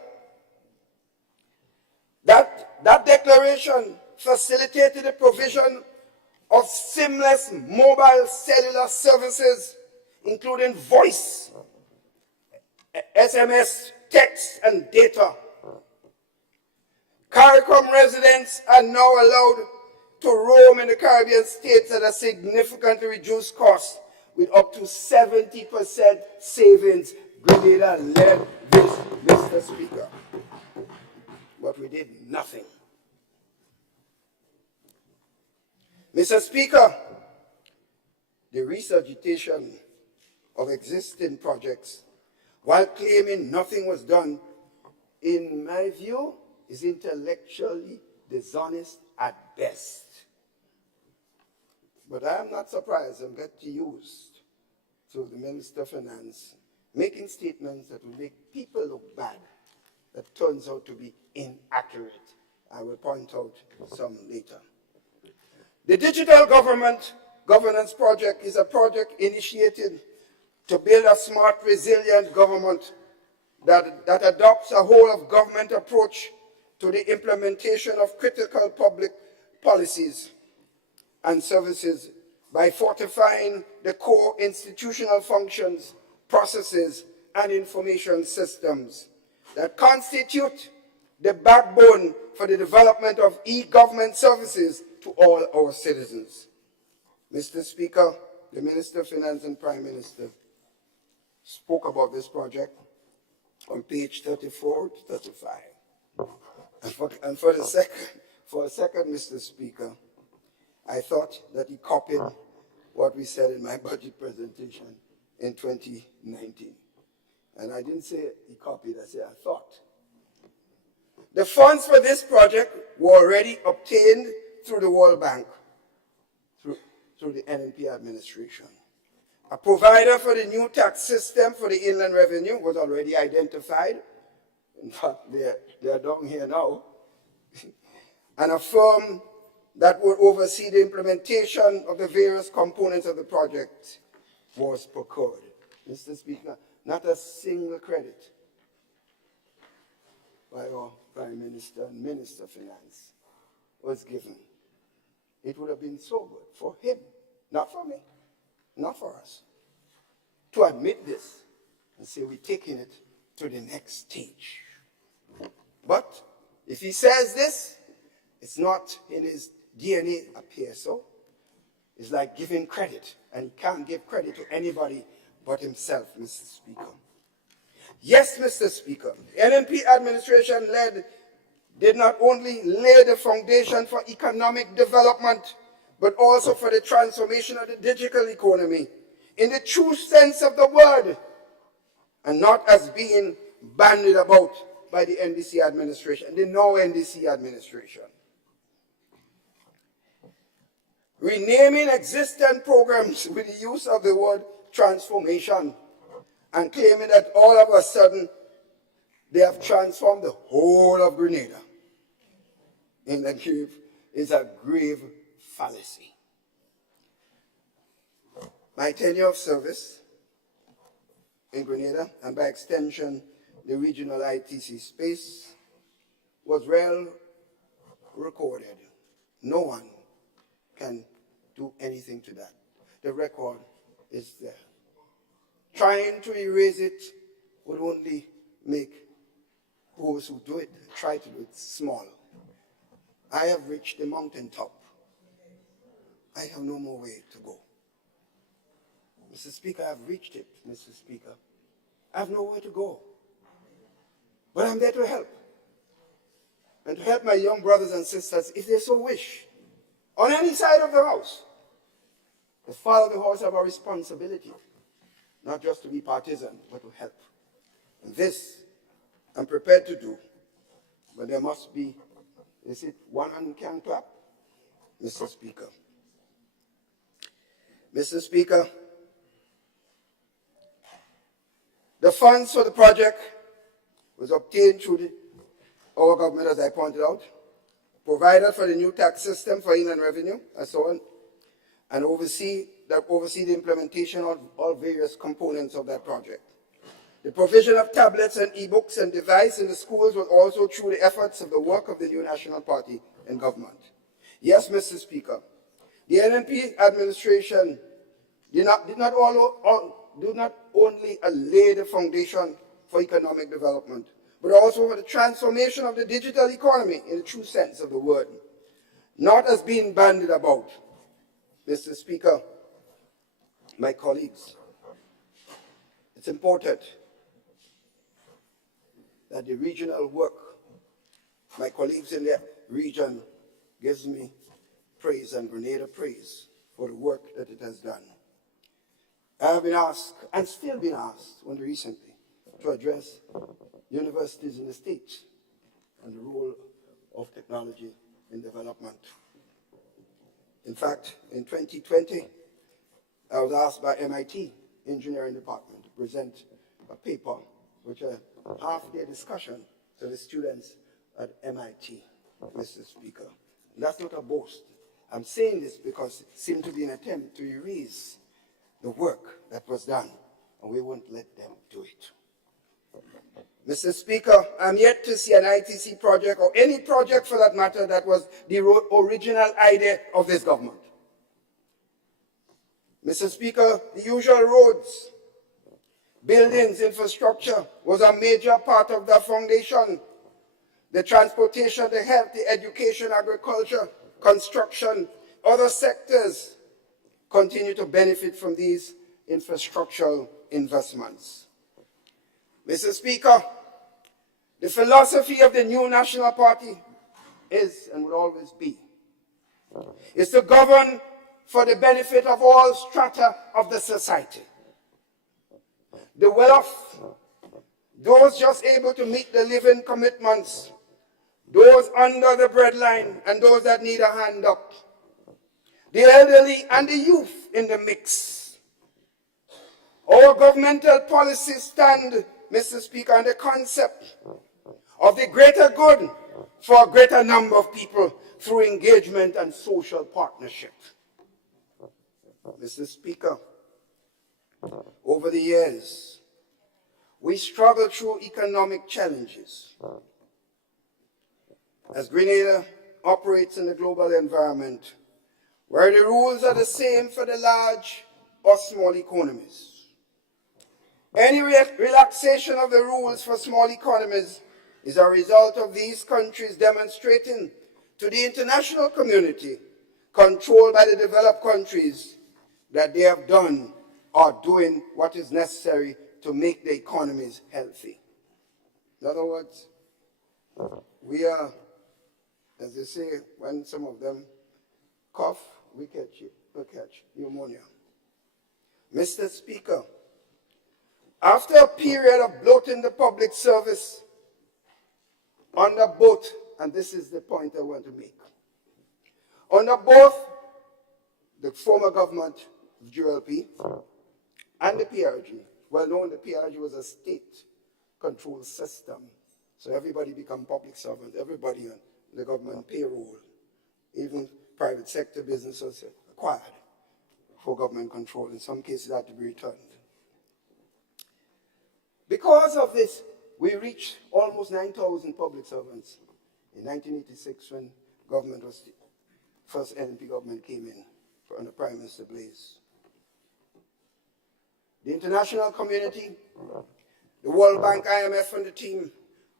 that declaration facilitated the provision of seamless mobile cellular services, including voice, SMS, text, and data. CARICOM residents are now allowed to roam in the Caribbean states at a significantly reduced cost with up to 70% savings. Grenada led this, Mr. Speaker. But we did nothing. Mr. Speaker, the resuscitation of existing projects while claiming nothing was done, in my view, is intellectually dishonest at best. But I am not surprised I'm getting used to the Minister of Finance making statements that will make people look bad, that turns out to be inaccurate. I will point out some later. The Digital Governance Project is a project initiated to build a smart, resilient government that adopts a whole-of-government approach to the implementation of critical public policies and services by fortifying the core institutional functions, processes, and information systems that constitute the backbone for the development of e-government services to all our citizens. Mr. Speaker, the Minister of Finance and Prime Minister spoke about this project on page 34 to 35. And for a second, Mr. Speaker, I thought that he copied what we said in my budget presentation in 2019. And I didn't say he copied, I said I thought. The funds for this project were already obtained through the World Bank, through the NNP administration. A provider for the new tax system for the Inland Revenue was already identified. In fact, they are down here now. And a firm that would oversee the implementation of the various components of the project was procured. Mr. Speaker, not a single credit by our Prime Minister and Minister of Finance was given. It would have been so good for him, not for me, not for us, to admit this and say we're taking it to the next stage. But if he says this, it's not in his DNA appear so. It's like giving credit, and he can't give credit to anybody but himself, Mr. Speaker. Yes, Mr. Speaker, the NNP administration did not only lay the foundation for economic development, but also for the transformation of the digital economy in the true sense of the word, and not as being bandied about by the NDC administration, the now NDC administration. Renaming existing programs with the use of the word transformation and claiming that all of a sudden they have transformed the whole of Grenada is a grave fallacy. My tenure of service in Grenada, and by extension the regional ITC space, was well recorded. No one can do anything to that. The record is there. Trying to erase it would only make those who do it, try to do it, small. I have reached the mountaintop. I have no more way to go. Mr. Speaker, I've reached it, Mr. Speaker. I have nowhere to go. But I'm there to help. and to help my young brothers and sisters, if they so wish, on any side of the house. The father of the house have a responsibility, not just to be partisan, but to help. And this I'm prepared to do, but there must be, is it one hand can clap? Mr. Speaker. Mr. Speaker, the funds for the project was obtained through our government, as I pointed out, provided for the new tax system for inland revenue, and so on, and oversee the implementation of all various components of that project. The provision of tablets and e-books and devices in the schools was also through the efforts of the work of the new National Party in government. Yes, Mr. Speaker, the NNP administration did not only lay the foundation for economic development, but also for the transformation of the digital economy in the true sense of the word, not as being bandied about. Mr. Speaker, my colleagues, it's important that the regional work, my colleagues in the region gives me praise and Grenada praise for the work that it has done. I have been asked, and still been asked, only recently, to address universities in the States and the role of technology in development. In fact, in 2020, I was asked by MIT Engineering Department to present a paper, which a half-day discussion to the students at MIT, Mr. Speaker. And that's not a boast. I'm saying this because it seemed to be an attempt to erase the work that was done, and we won't let them do it. Mr. Speaker, I'm yet to see an ITC project, or any project for that matter, that was the original idea of this government. Mr. Speaker, the usual roads, buildings, infrastructure was a major part of the foundation. The transportation, the health, the education, agriculture, construction, other sectors continue to benefit from these infrastructural investments. Mr. Speaker, the philosophy of the new National Party is and will always be is to govern for the benefit of all strata of the society. The well-off, those just able to meet the living commitments, those under the breadline and those that need a hand up, the elderly and the youth in the mix. Our governmental policies stand, Mr. Speaker, on the concept of the greater good for a greater number of people through engagement and social partnership. Mr. Speaker, over the years, we struggled through economic challenges. As Grenada operates in the global environment, where the rules are the same for the large or small economies. Any relaxation of the rules for small economies is a result of these countries demonstrating to the international community, controlled by the developed countries, that they have done or doing what is necessary to make the economies healthy. In other words, we are, as they say, when some of them cough, we catch pneumonia. Mr. Speaker, after a period of bloating the public service under both, and this is the point I want to make, under both the former government of GLP and the PRG, well known the PRG was a state-controlled system, so everybody become public servants, everybody on the government payroll, even private sector businesses acquired for government control. In some cases, had to be returned. Because of this, we reached almost 9,000 public servants in 1986 when government was, first NNP government came in under Prime Minister Blaise. The international community, the World Bank, IMF and the team,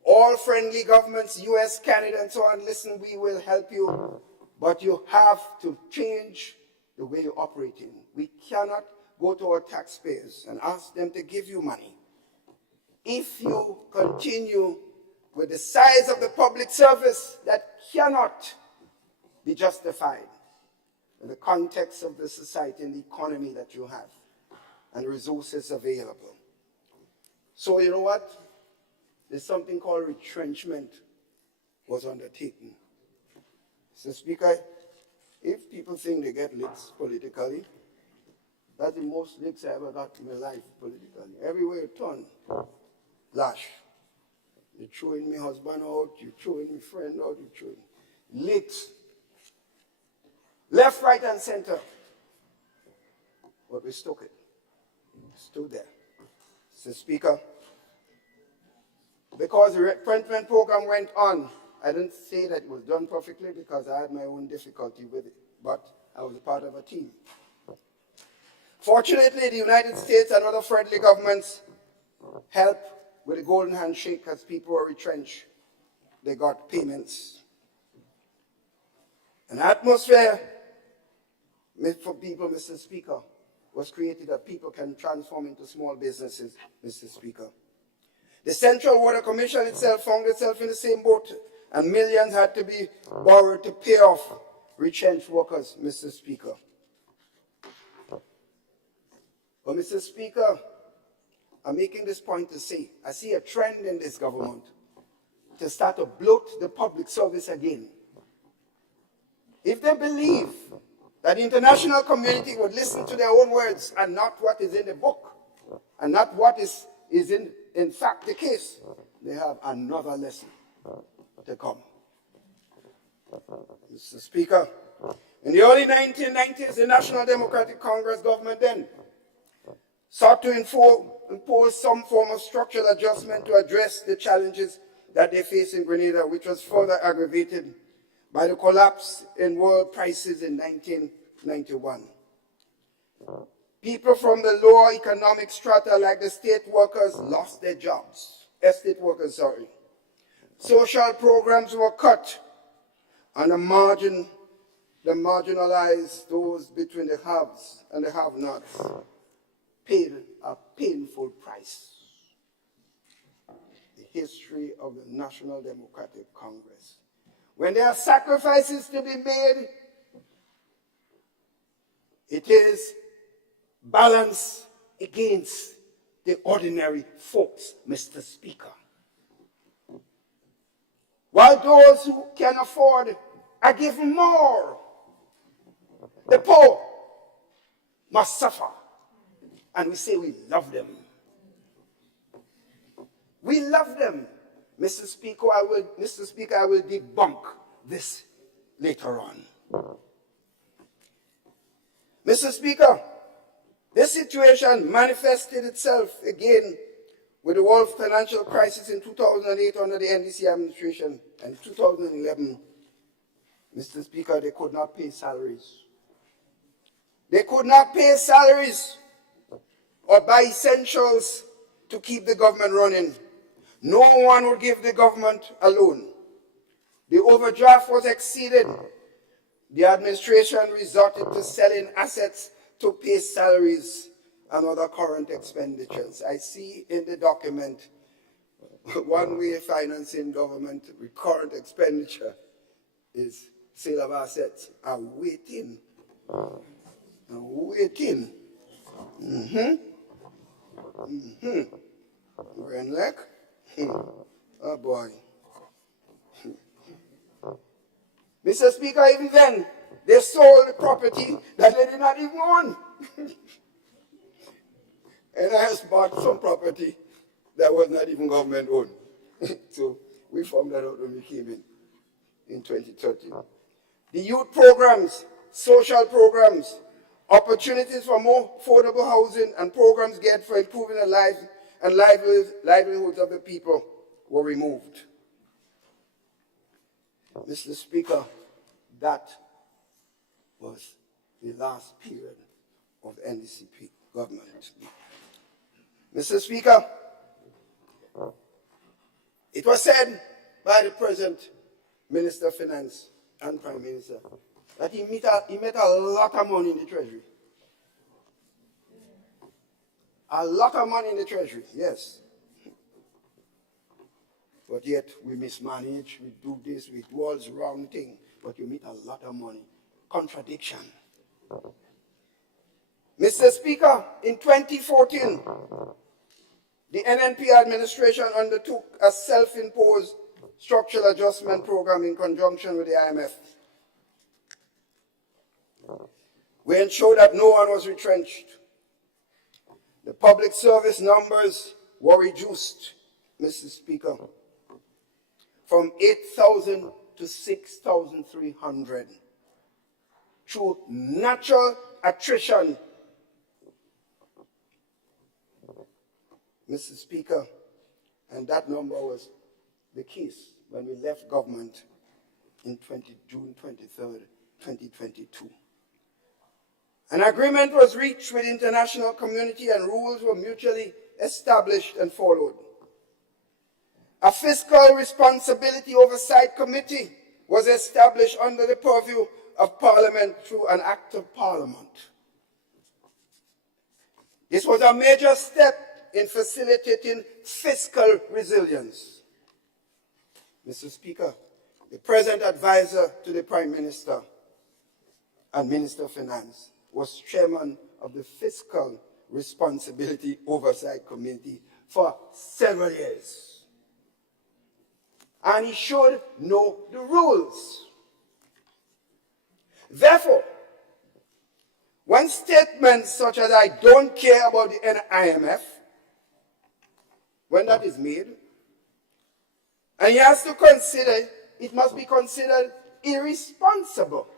all friendly governments, US, Canada and so on, listen, we will help you, but you have to change the way you're operating. We cannot go to our taxpayers and ask them to give you money if you continue with the size of the public service that cannot be justified in the context of the society and the economy that you have and resources available. So you know what? There's something called retrenchment was undertaken. Mr. Speaker, if people think they get licks politically, that's the most licks I ever got in my life politically. Everywhere you turn, lash. You're throwing my husband out, you're throwing my friend out, you're throwing licks. Left, right, and center. But we stuck it. Stood there. Mr. Speaker, because the retrenchment program went on, I didn't say that it was done perfectly because I had my own difficulty with it, but I was a part of a team. Fortunately, the United States and other friendly governments helped with the golden handshake as people were retrenched. They got payments. An atmosphere for people, Mr. Speaker, was created that people can transform into small businesses, Mr. Speaker. The Central Water Commission itself found itself in the same boat, and millions had to be borrowed to pay off retrenched workers, Mr. Speaker. But, Mr. Speaker, I'm making this point to say, I see a trend in this government to start to bloat the public service again. If they believe that the international community would listen to their own words and not what is in the book, and not what is in fact the case, they have another lesson to come. Mr. Speaker, in the early 1990s, the National Democratic Congress government then sought to impose some form of structural adjustment to address the challenges that they face in Grenada, which was further aggravated by the collapse in world prices in 1991. People from the lower economic strata, like the estate workers, lost their jobs. Social programs were cut, and the marginalized, those between the haves and the have-nots, paid a painful price. The history of the National Democratic Congress. When there are sacrifices to be made, it is balance against the ordinary folks, Mr. Speaker. While those who can afford are given more, the poor must suffer. And we say we love them. We love them. Mr. Speaker, I will debunk this later on. Mr. Speaker, this situation manifested itself again with the world financial crisis in 2008 under the NDC administration, and in 2011, Mr. Speaker, they could not pay salaries. They could not pay salaries or buy essentials to keep the government running. No one would give the government a loan. The overdraft was exceeded. The administration resorted to selling assets to pay salaries and other current expenditures. I see in the document one way of financing government with current expenditure is sale of assets. I'm waiting. Renlek? Oh boy. Mr. Speaker, even then, they sold the property that they did not even own. And I just bought some property that was not even government owned. So we found that out when we came in 2013. The youth programs, social programs, opportunities for more affordable housing and programs geared for improving the lives and livelihoods of the people were removed. Mr. Speaker, that was the last period of the NDCP government. Mr. Speaker, it was said by the present Minister of Finance and Prime Minister that he met a lot of money in the Treasury. A lot of money in the Treasury, yes. But yet we mismanage, we do this, we do all the wrong thing, but you meet a lot of money. Contradiction. Mr. Speaker, in 2014, the NNP administration undertook a self-imposed structural adjustment program in conjunction with the IMF. We ensured that no one was retrenched. The public service numbers were reduced, Mr. Speaker, from 8,000 to 6,300 through natural attrition. Mr. Speaker, and that number was the case when we left government in June 23rd, 2022. An agreement was reached with the international community and rules were mutually established and followed. A fiscal responsibility oversight committee was established under the purview of Parliament through an act of Parliament. This was a major step in facilitating fiscal resilience. Mr. Speaker, the present advisor to the Prime Minister and Minister of Finance was chairman of the Fiscal Responsibility Oversight Committee for several years. And he should know the rules. Therefore, when statements such as "I don't care about the IMF," when that is made, and he has to consider, it must be considered irresponsible.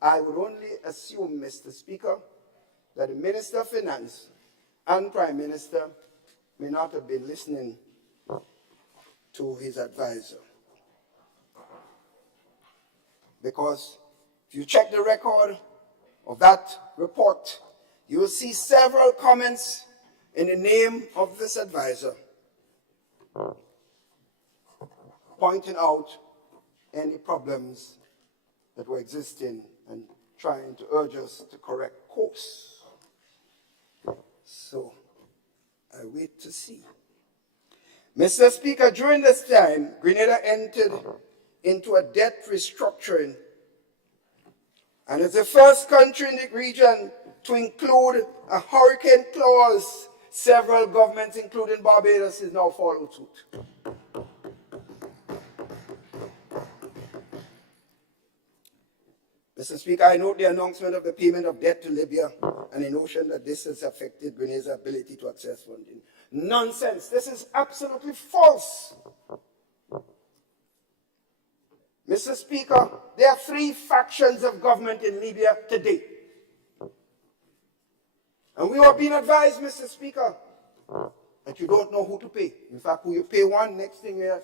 I would only assume, Mr. Speaker, that the Minister of Finance and Prime Minister may not have been listening to his advisor. Because if you check the record of that report, you will see several comments in the name of this advisor pointing out any problems that were existing and trying to urge us to correct course. So I wait to see. Mr. Speaker, during this time, Grenada entered into a debt restructuring and is the first country in the region to include a hurricane clause. Several governments, including Barbados, is now following suit. Mr. Speaker, I note the announcement of the payment of debt to Libya and the notion that this has affected Grenada's ability to access funding. Nonsense. This is absolutely false. Mr. Speaker, there are 3 factions of government in Libya today. And we are being advised, Mr. Speaker, that you don't know who to pay. In fact, who you pay one, next thing here,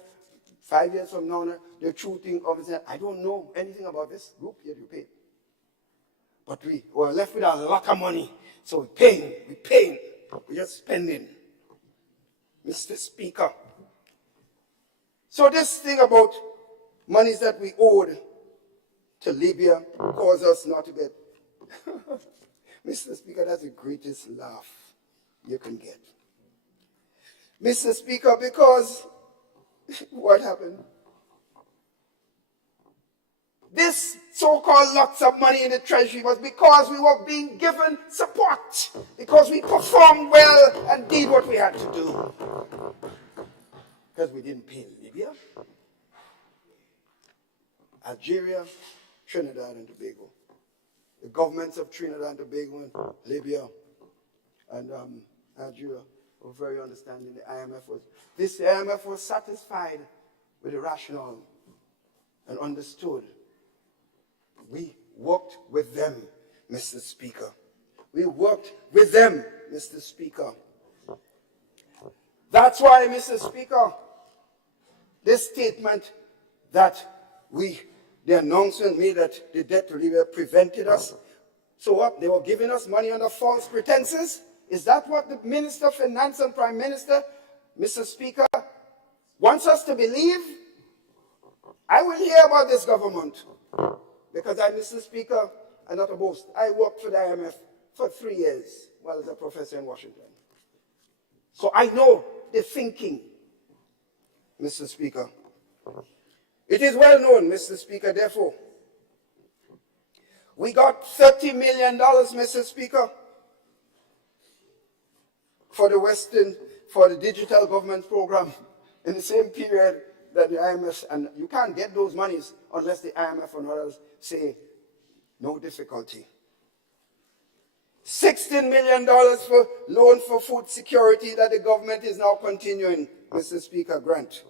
5 years from now, the true thing of it, I don't know anything about this group, yet you pay. But we were left with a lot of money. So we're paying, we're just spending. Mr. Speaker. So this thing about monies that we owed to Libya caused us not to get. Mr. Speaker, that's the greatest laugh you can get. Mr. Speaker, because what happened? This so-called lots of money in the treasury was because we were being given support, because we performed well and did what we had to do. Because we didn't pay Libya, Algeria, Trinidad and Tobago. The governments of Trinidad and Tobago, Libya, and Algeria were very understanding. The IMF was satisfied with the rationale and understood. We worked with them, Mr. Speaker. We worked with them, Mr. Speaker. That's why, Mr. Speaker, this statement that the announcement made that the debt to Libya prevented us. So what? They were giving us money under false pretenses? Is that what the Minister of Finance and Prime Minister, Mr. Speaker, wants us to believe? I will hear about this government. Because I, Mr. Speaker, I'm not a boast. I worked for the IMF for 3 years while I was a professor in Washington. So I know the thinking Mr. Speaker. It is well known, Mr. Speaker, therefore, we got $30 million, Mr. Speaker, for the digital government program in the same period that the IMF, and you can't get those monies unless the IMF and others say no difficulty. $16 million for loan for food security that the government is now continuing, Mr. Speaker, grant.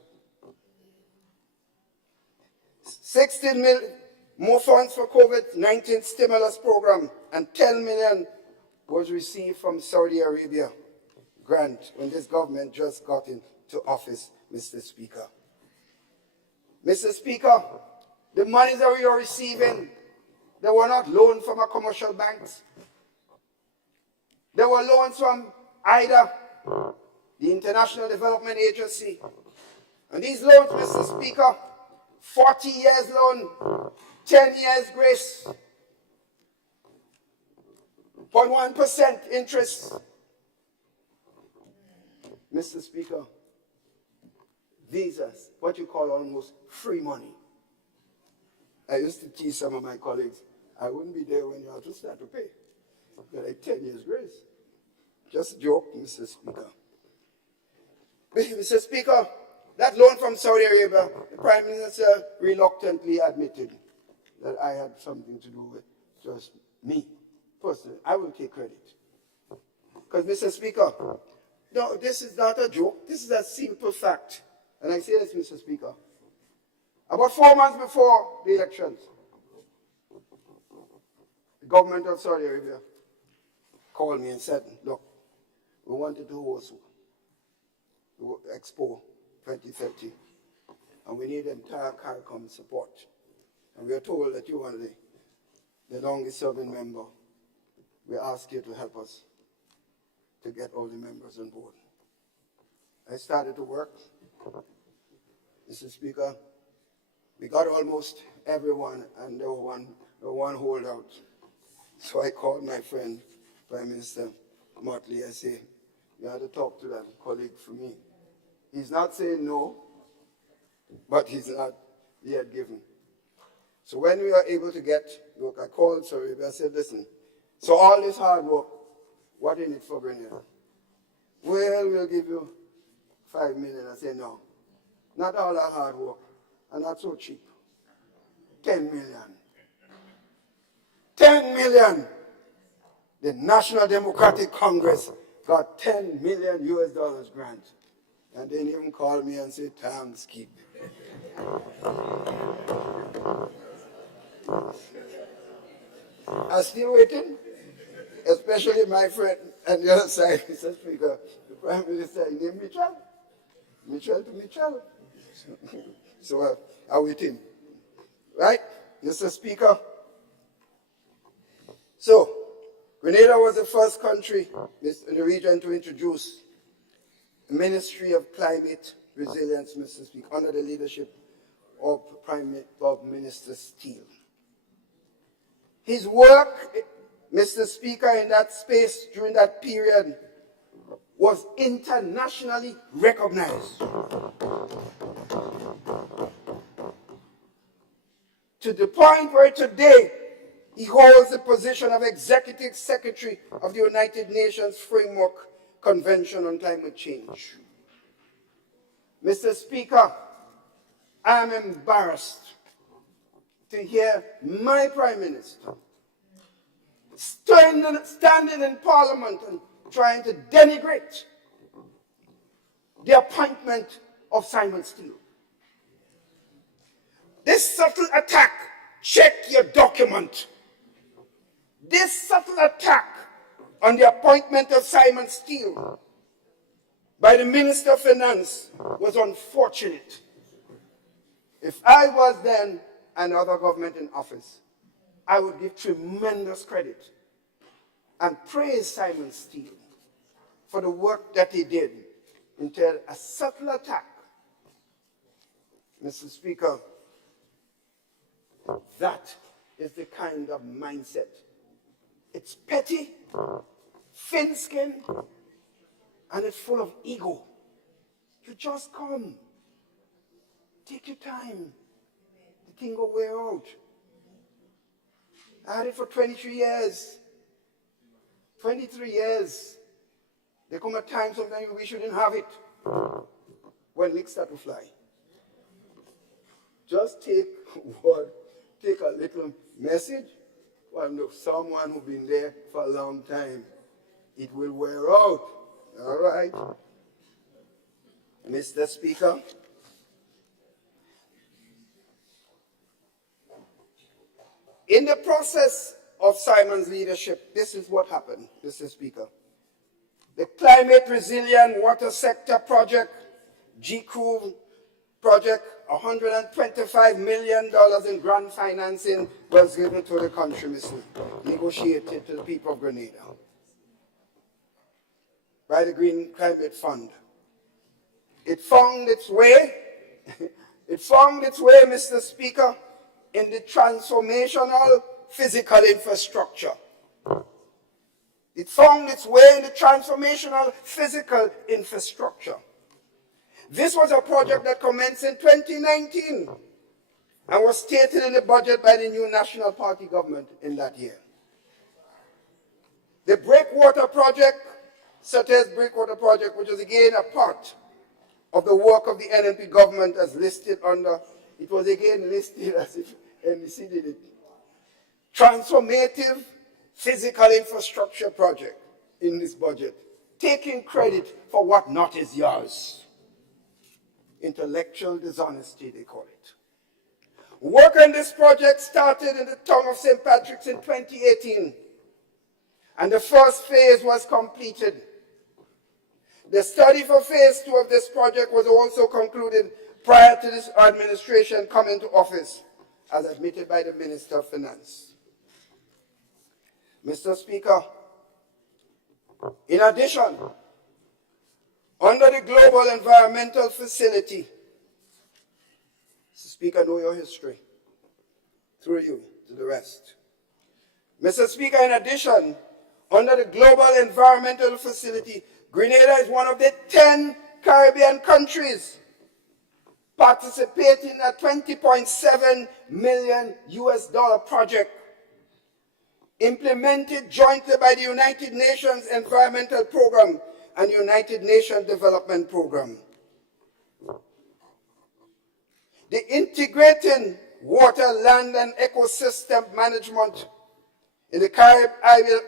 16 million more funds for COVID-19 stimulus program, and 10 million was received from Saudi Arabia grant when this government just got into office, Mr. Speaker. Mr. Speaker, the monies that we are receiving, they were not loaned from a commercial banks. They were loans from either the International Development Agency. And these loans, Mr. Speaker, 40 years loan, 10 years grace, 0.1% interest. Mr. Speaker, these are what you call almost free money. I used to tease some of my colleagues, I wouldn't be there when you have to start to pay. They're like 10 years grace. Just a joke, Mr. Speaker. Mr. Speaker, that loan from Saudi Arabia, the Prime Minister reluctantly admitted that I had something to do with just me, personally. I will take credit. Because, Mr. Speaker, no, this is not a joke. This is a simple fact. And I say this, Mr. Speaker. About 4 months before the elections, the government of Saudi Arabia called me and said, look, we wanted to host Expo 2030, and we need entire CARICOM support. And we are told that you are the longest serving member. We ask you to help us to get all the members on board. I started to work, Mr. Speaker. We got almost everyone, and there was one holdout. So I called my friend, Prime Minister Motley. I say, you have to talk to that colleague for me. He's not saying no, but he's not yet given. So when we were able to get, look, I called Saudi Arabia. I said, listen, so all this hard work, what in it for Grenada? Well, we'll give you 5 million. I said, no, not all that hard work, and not so cheap. 10 million. 10 million. The National Democratic Congress got 10 million US dollars grant. And they even called me and said, thanks, keep. I'm still waiting, especially my friend on the other side, Mr. Speaker, the Prime Minister, he named Mitchell to Mitchell. So I'm waiting. Right, Mr. Speaker? So, Grenada was the first country in the region to introduce the Ministry of Climate Resilience, Mr. Speaker, under the leadership of Minister Steele. His work, Mr. Speaker, in that space during that period was internationally recognized. To the point where today he holds the position of Executive Secretary of the United Nations Framework Convention on Climate Change. Mr. Speaker, I am embarrassed to hear my Prime Minister standing in Parliament and trying to denigrate the appointment of Simon Steele. This subtle attack, check your document. This subtle attack on the appointment of Simon Steele by the Minister of Finance was unfortunate. If I was then another government in office, I would give tremendous credit and praise Simon Steele for the work that he did until a subtle attack. Mr. Speaker, that is the kind of mindset. It's petty, thin-skinned, and it's full of ego. You just come Take your time. The thing will wear out. I had it for 23 years. 23 years. There come a time sometimes we shouldn't have it. When leaks start to fly. Just take a little message from someone who's been there for a long time. It will wear out. All right? Mr. Speaker, in the process of Simon's leadership, this is what happened, Mr. Speaker. The Climate Resilient Water Sector Project, GCRU project, $125 million in grant financing was given to the country, Mr. Negotiated to the people of Grenada by the Green Climate Fund. It found its way, Mr. Speaker, in the transformational physical infrastructure. It found its way in the transformational physical infrastructure. This was a project that commenced in 2019 and was stated in the budget by the new National Party government in that year. The Breakwater Project, Surtees Breakwater Project, which is again a part of the work of the NNP government as listed under, it was again listed as if NEC did it. Transformative physical infrastructure project in this budget, taking credit for what not is yours. Intellectual dishonesty, they call it. Work on this project started in the town of St. Patrick's in 2018, and the first phase was completed. The study for phase 2 of this project was also concluded prior to this administration coming to office, as admitted by the Minister of Finance. Mr. Speaker, in addition, under the Global Environmental Facility, Mr. Speaker, know your history, through you to the rest. Mr. Speaker, in addition, under the Global Environmental Facility, Grenada is one of the 10 Caribbean countries participating in a $20.7 million project implemented jointly by the United Nations Environmental Program and United Nations Development Program. The Integrating Water, Land and Ecosystem Management in the Caribbean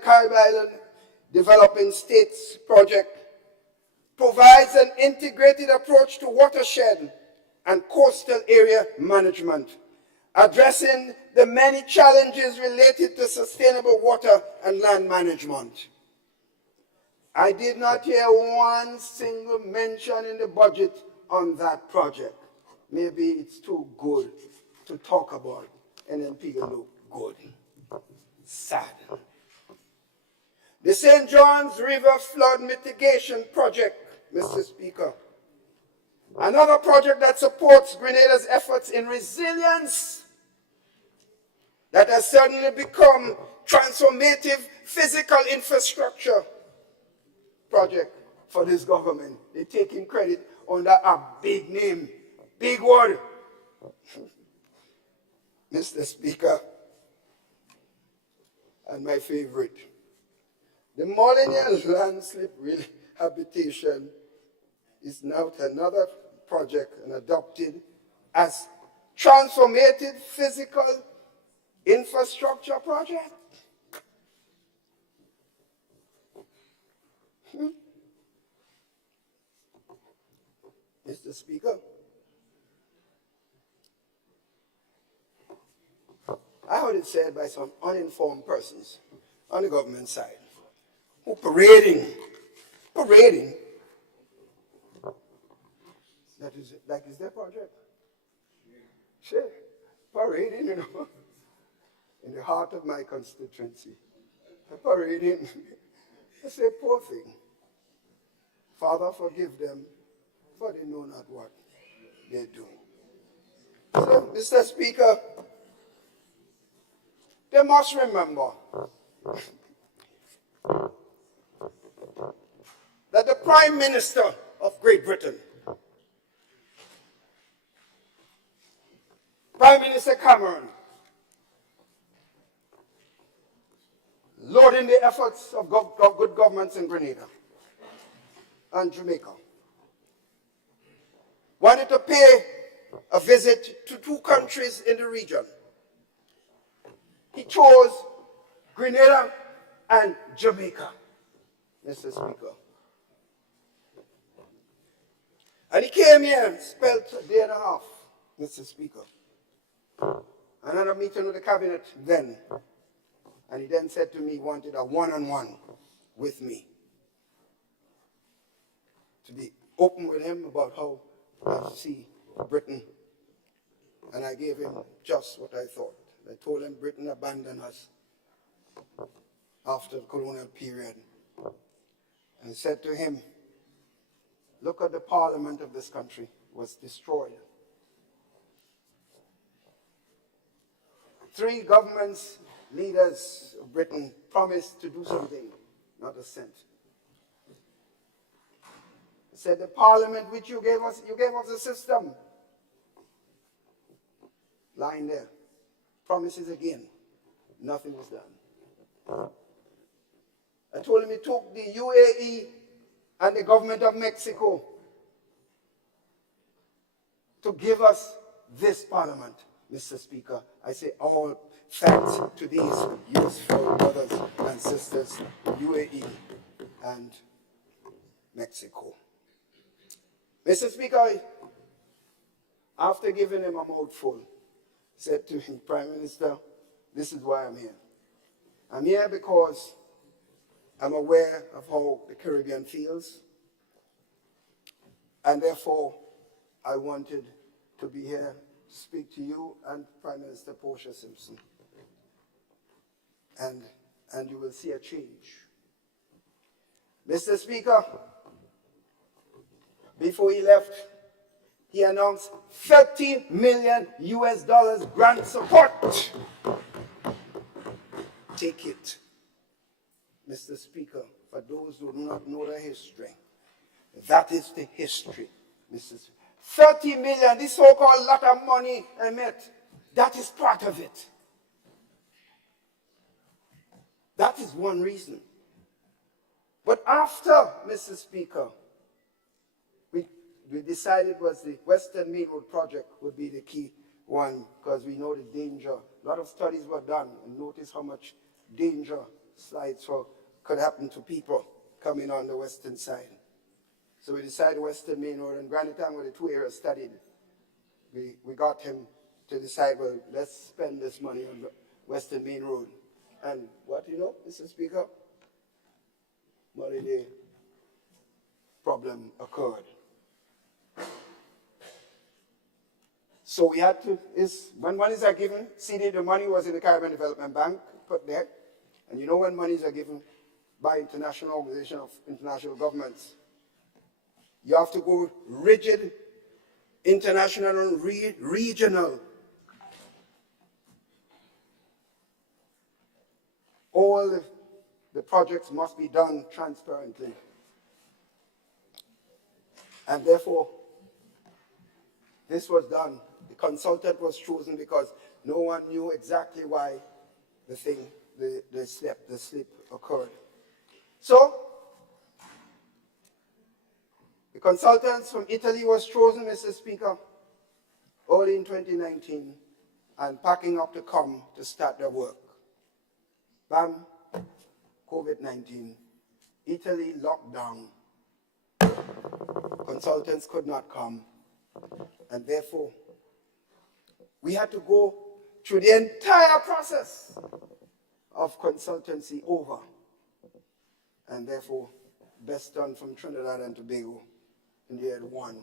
Island Developing States project provides an integrated approach to watershed and coastal area management, addressing the many challenges related to sustainable water and land management. I did not hear one single mention in the budget on that project. Maybe it's too good to talk about, and then people look good. Sad. The St. John's River Flood Mitigation Project, Mr. Speaker. Another project that supports Grenada's efforts in resilience that has suddenly become transformative physical infrastructure project for this government. They're taking credit under a big name, big word. Mr. Speaker, and my favorite, the Molyneux landslip rehabilitation is now another project and adopted as transformative physical infrastructure project. Mr. Speaker, I heard it said by some uninformed persons on the government side who parading. That is like is their project. Sure, parading, you know, in the heart of my constituency. Parading. I say, poor thing. Father, forgive them, for they know not what they're doing. So, Mr. Speaker, they must remember that the Prime Minister of Great Britain Prime Minister Cameron, lauding the efforts of good governments in Grenada and Jamaica, wanted to pay a visit to two countries in the region. He chose Grenada and Jamaica, Mr. Speaker. And he came here and spent a day and a half, Mr. Speaker. Another meeting with the cabinet then. And he then said to me he wanted a one-on-one with me. To be open with him about how I see Britain. And I gave him just what I thought. I told him Britain abandoned us after the colonial period. And said to him, look at the parliament of this country was destroyed. 3 governments, leaders of Britain promised to do something, not a cent. He said the parliament which you gave us a system. Lying there. Promises again. Nothing was done. I told him he took the UAE and the government of Mexico to give us this parliament, Mr. Speaker. I say all thanks to these useful brothers and sisters, UAE and Mexico. Mr. Speaker, after giving him a mouthful, said to him, Prime Minister, this is why I'm here. I'm here because I'm aware of how the Caribbean feels, and therefore I wanted to be here to speak to you and Prime Minister Portia Simpson. And you will see a change. Mr. Speaker, before he left, he announced $30 million grant support. Take it. Mr. Speaker, for those who do not know the history, that is the history, Mr. Speaker. 30 million, this so-called lot of money I met, that is part of it. That is one reason. But after, Mr. Speaker, we decided was the Western Main Road project would be the key one, because we know the danger. A lot of studies were done, and notice how much danger slides could happen to people coming on the western side. So we decided Western Main Road, and Granny Tang, with the 2 areas studied, we got him to decide, well, let's spend this money on the Western Main Road. And what you know, Mr. Speaker? Money day problem occurred. So we had to, when monies are given, the money was in the Caribbean Development Bank, put there. And you know when monies are given by international organization of international governments, you have to go rigid, international and regional. All the projects must be done transparently. And therefore, this was done. The consultant was chosen because no one knew exactly why the slip occurred. So, the consultants from Italy was chosen, Mr. Speaker, early in 2019, and packing up to come to start their work. Bam, COVID-19, Italy locked down. Consultants could not come, and therefore, we had to go through the entire process of consultancy over. And therefore, best done from Trinidad and Tobago in the year 1.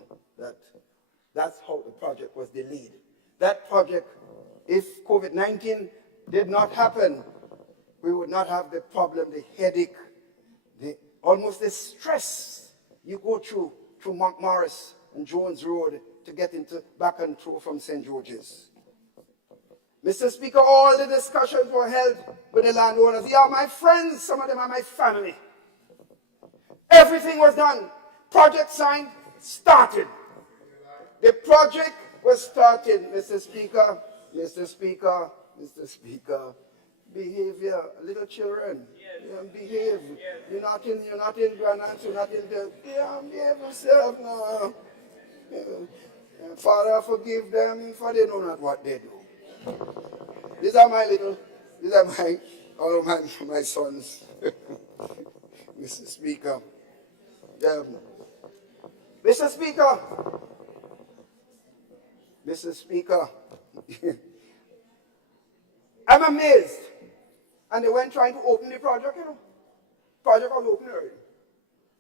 That's how the project was delayed. That project, if COVID-19 did not happen, we would not have the problem, the headache, almost the stress you go through Montmorris and Jones Road to get back and through from St. George's. Mr. Speaker, all the discussions were held with the landowners. They are my friends, some of them are my family. Everything was done. Project signed, started. The project was started, Mr. Speaker, Mr. Speaker, behavior, little children, behave. You're not in grandance, you're not in the, behave yourself now. Father, forgive them, for they know not what they do. These are all my sons, Mr. Speaker. Mr. Speaker, Mr. Speaker, I'm amazed. And they went trying to open the project, Project was open already.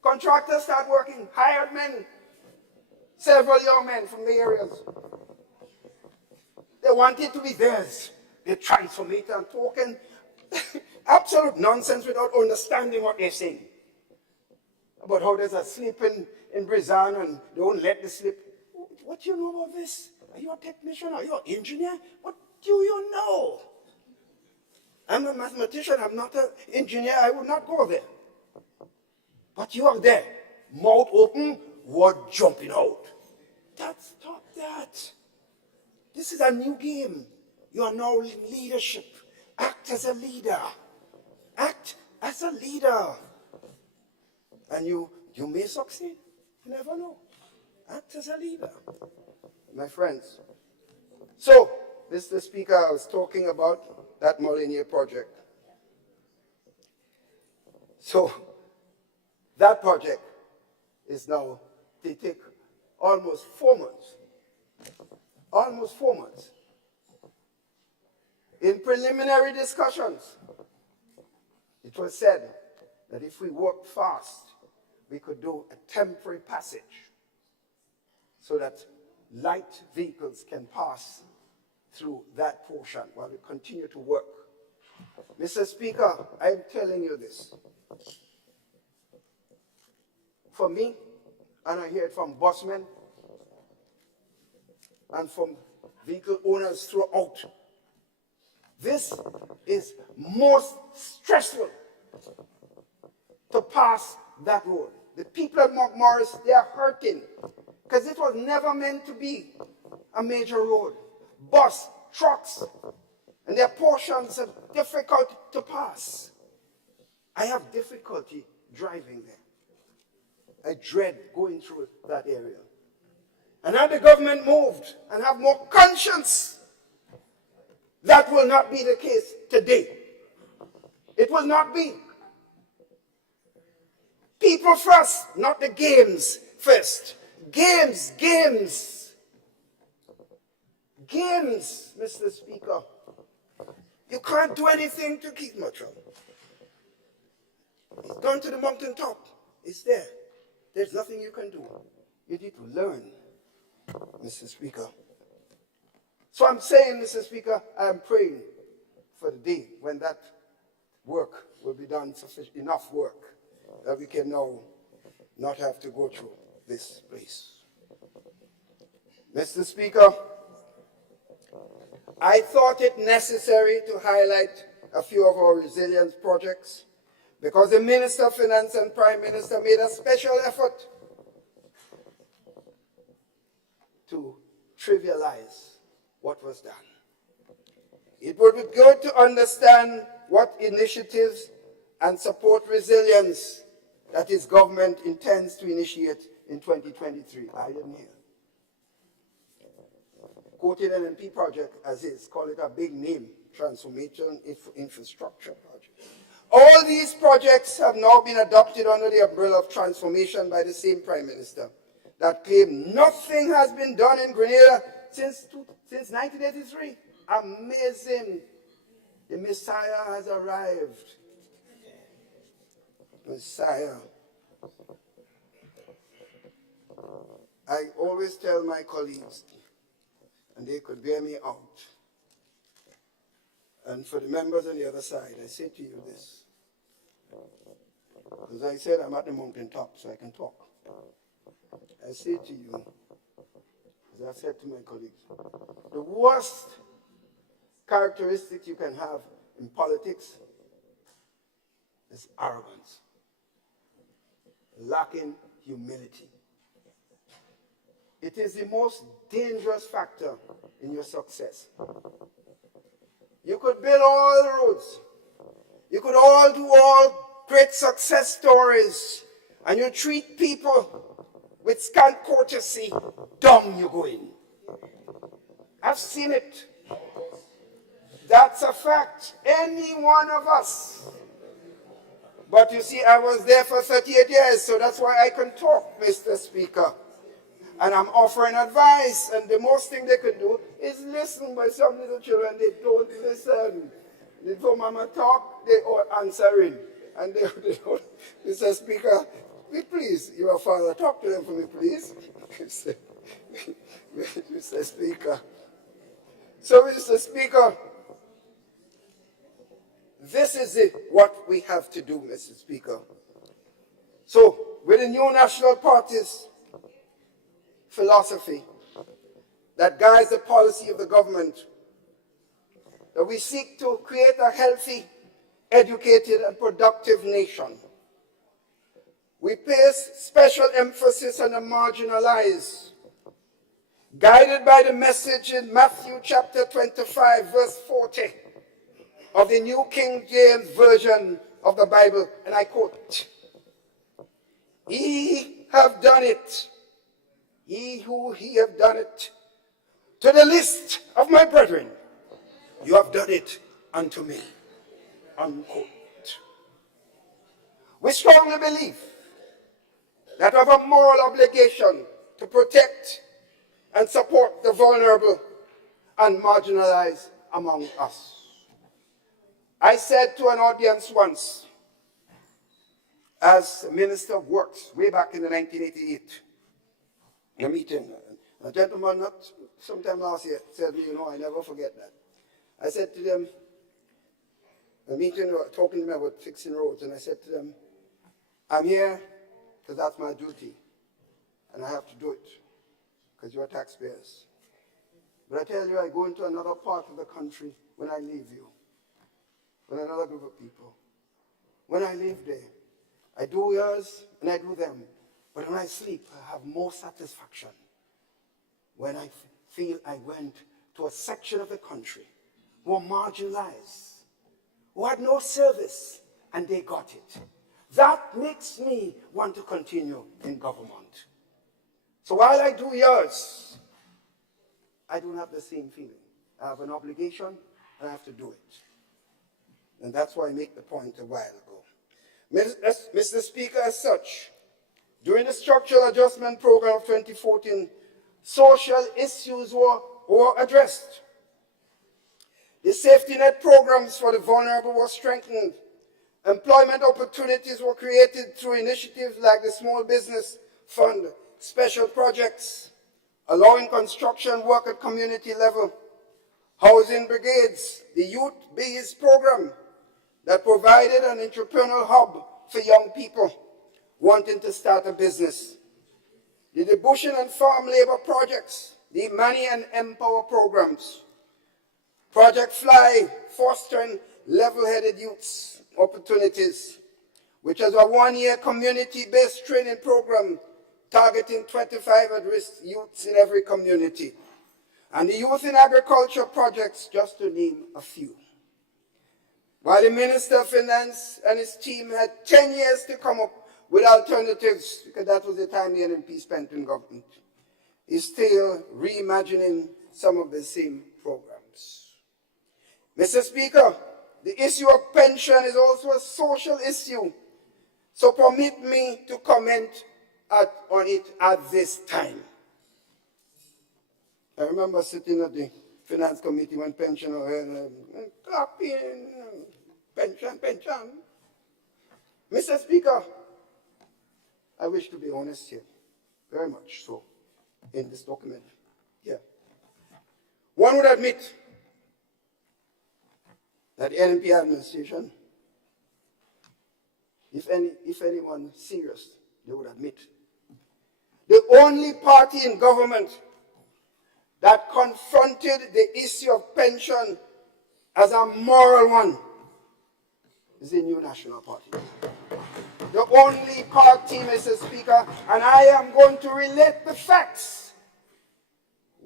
Contractors start working, hired men, several young men from the areas. They want it to be theirs. They transform it and talking absolute nonsense without understanding what they're saying. About how there's a slip in Brizan and they won't let the slip. What do you know about this? Are you a technician? Are you an engineer? What do you know? I'm a mathematician. I'm not an engineer. I would not go there. But you are there. Mouth open, word jumping out. Stop that. This is a new game. You are now leadership. Act as a leader. Act as a leader. And you may succeed. You never know. Act as a leader. My friends. So, Mr. Speaker, I was talking about that Molyneux project. So, that project is now, they take almost 4 months. Almost 4 months. In preliminary discussions, it was said that if we work fast, we could do a temporary passage so that light vehicles can pass through that portion while we continue to work. Mr. Speaker, I'm telling you this. For me, and I hear it from busmen and from vehicle owners throughout, this is most stressful to pass that road. The people at Morris, they are hurting because it was never meant to be a major road. Bus, trucks, and their portions are difficult to pass. I have difficulty driving there. I dread going through that area. And had the government moved and have more conscience, that will not be the case today. It will not be. People first, not the games first. Games, Mr. Speaker. You can't do anything to keep much of. It's gone to the mountaintop. It's there. There's nothing you can do. You need to learn, Mr. Speaker. So I'm saying, Mr. Speaker, I'm praying for the day when that work will be done, enough work, that we can now not have to go through this place. Mr. Speaker, I thought it necessary to highlight a few of our resilience projects because the Minister of Finance and Prime Minister made a special effort to trivialize what was done. It would be good to understand what initiatives and support resilience that his government intends to initiate in 2023. I didn't hear. Quoted an NP project as is, call it a big name, transformation infrastructure project. All these projects have now been adopted under the umbrella of transformation by the same Prime Minister that claimed nothing has been done in Grenada since 1983. Amazing. The Messiah has arrived. Messiah. I always tell my colleagues, and they could bear me out, and for the members on the other side, I say to you this. As I said, I'm at the mountaintop, so I can talk. I say to you, as I said to my colleagues, the worst characteristic you can have in politics is arrogance, lacking humility. It is the most dangerous factor in your success. You could build all the roads. You could all do all great success stories. And you treat people with scant courtesy. Down you go in. I've seen it. That's a fact. Any one of us. But you see, I was there for 38 years, so that's why I can talk, Mr. Speaker. And I'm offering advice, and the most thing they can do is listen. But some little children, they don't listen. Before Mama talk, they all answering. And they don't. Mr. Speaker, please, your father, talk to them for me, please. Mr. Speaker. So, Mr. Speaker, this is what we have to do, Mr. Speaker. So, with the new National Party's philosophy that guides the policy of the government, that we seek to create a healthy, educated, and productive nation. We place special emphasis on the marginalized, guided by the message in Matthew chapter 25, verse 40 of the New King James Version of the Bible, and I quote, "Ye have done it, ye who he have done it, to the least of my brethren, you have done it unto me," unquote. We strongly believe that we have a moral obligation to protect and support the vulnerable and marginalized among us. I said to an audience once, as Minister of Works, way back in the 1988, in a meeting, a gentleman not sometime last year said, you know, I never forget that. I said to them, a meeting, talking to them about fixing roads, and I said to them, I'm here because that's my duty, and I have to do it because you're taxpayers. But I tell you, I go into another part of the country when I leave you, with another group of people. When I live there, I do yours and I do them. But when I sleep, I have more satisfaction when I feel I went to a section of the country who were marginalized, who had no service, and they got it. That makes me want to continue in government. So while I do yours, I don't have the same feeling. I have an obligation, and I have to do it. And that's why I make the point a while ago. Mr. Speaker, as such, during the Structural Adjustment Program of 2014, social issues were addressed. The safety net programs for the vulnerable were strengthened. Employment opportunities were created through initiatives like the Small Business Fund, special projects, allowing construction work at community level, housing brigades, the Youth Bees program that provided an entrepreneurial hub for young people wanting to start a business, the debushing and farm labor projects, the Money and Empower programs, Project Fly, fostering level-headed youths opportunities, which is a one-year community-based training program targeting 25 at-risk youths in every community, and the Youth in Agriculture projects, just to name a few. While the Minister of Finance and his team had 10 years to come up with alternatives, because that was the time the NNP spent in government, he's still reimagining some of the same programs. Mr. Speaker, the issue of pension is also a social issue, so permit me to comment on it at this time. I remember sitting at the Finance Committee when pension were clapping, pension. Mr. Speaker, I wish to be honest here, very much so, in this document. Yeah. One would admit that the NNP administration, if anyone serious, they would admit, the only party in government that confronted the issue of pension as a moral one is the New National Party. The only party, Mr. Speaker, and I am going to relate the facts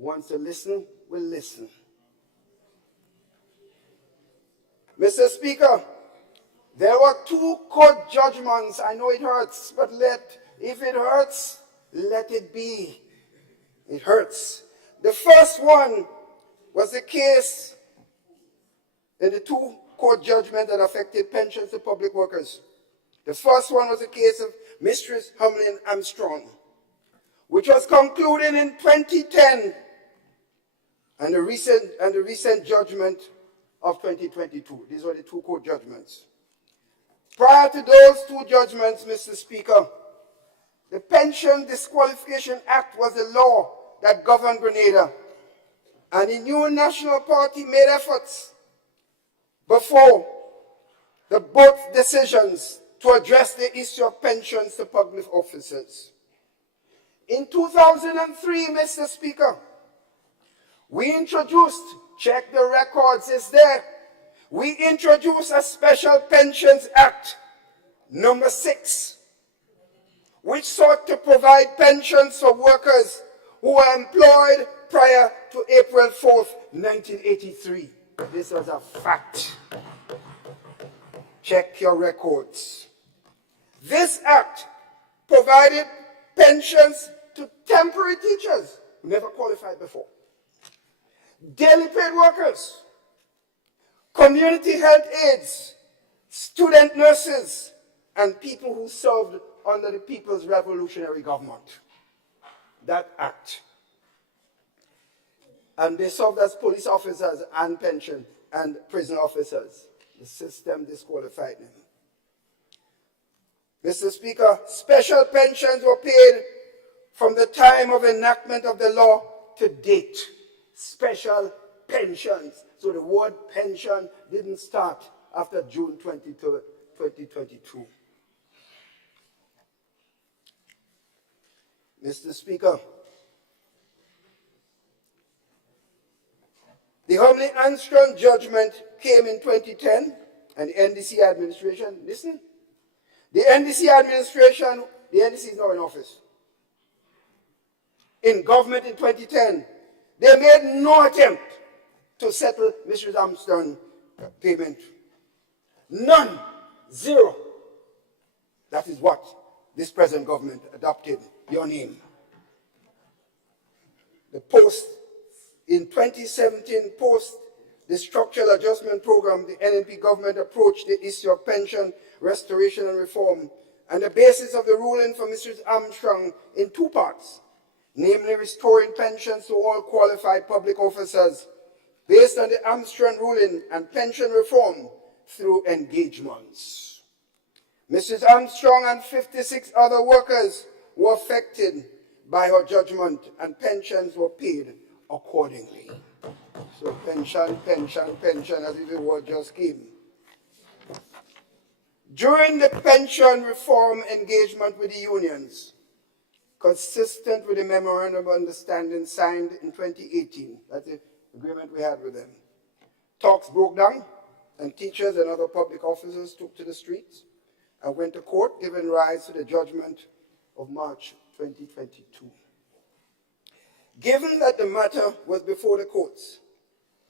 wants to listen will listen. Mr. Speaker, there were 2 court judgments. I know it hurts, but if it hurts, let it be. It hurts. The first one was the case in the 2 court judgments that affected pensions to public workers. The first one was the case of Mistress Humlin Armstrong, which was concluded in 2010, and the recent judgment of 2022. These were the 2 court judgments. Prior to those 2 judgments, Mr. Speaker, the Pension Disqualification Act was the law that governed Grenada, and the new National Party made efforts before the both decisions to address the issue of pensions to public officers. In 2003, Mr. Speaker, we introduced, check the records, it's there, we introduced a Special Pensions Act, number 6, which sought to provide pensions for workers who were employed prior to April 4th, 1983. This was a fact. Check your records. This act provided pensions to temporary teachers who never qualified before, daily paid workers, community health aides, student nurses, and people who served under the People's Revolutionary Government. That act. And they served as police officers and pension and prison officers. The system disqualified them. Mr. Speaker, special pensions were paid from the time of enactment of the law to date. Special pensions. So the word pension didn't start after June 23rd, 2022. Mr. Speaker, the Humlin Armstrong judgment came in 2010, and the NDC administration, listen, the NDC administration, the NDC is now in office. In government in 2010, they made no attempt to settle Mrs. Armstrong's payment. None. Zero. That is what this present government adopted your name. The post in 2017, post the structural adjustment program, the NNP government approached the issue of pension restoration and reform, and the basis of the ruling for Mrs. Armstrong in 2 parts, namely restoring pensions to all qualified public officers based on the Armstrong ruling, and pension reform through engagements. Mrs. Armstrong and 56 other workers were affected by her judgment, and pensions were paid accordingly. So pension, as if the word just came. During the pension reform engagement with the unions, consistent with the memorandum of understanding signed in 2018, that's the agreement we had with them, talks broke down, and teachers and other public officers took to the streets and went to court, giving rise to the judgment of March 2022. Given that the matter was before the courts,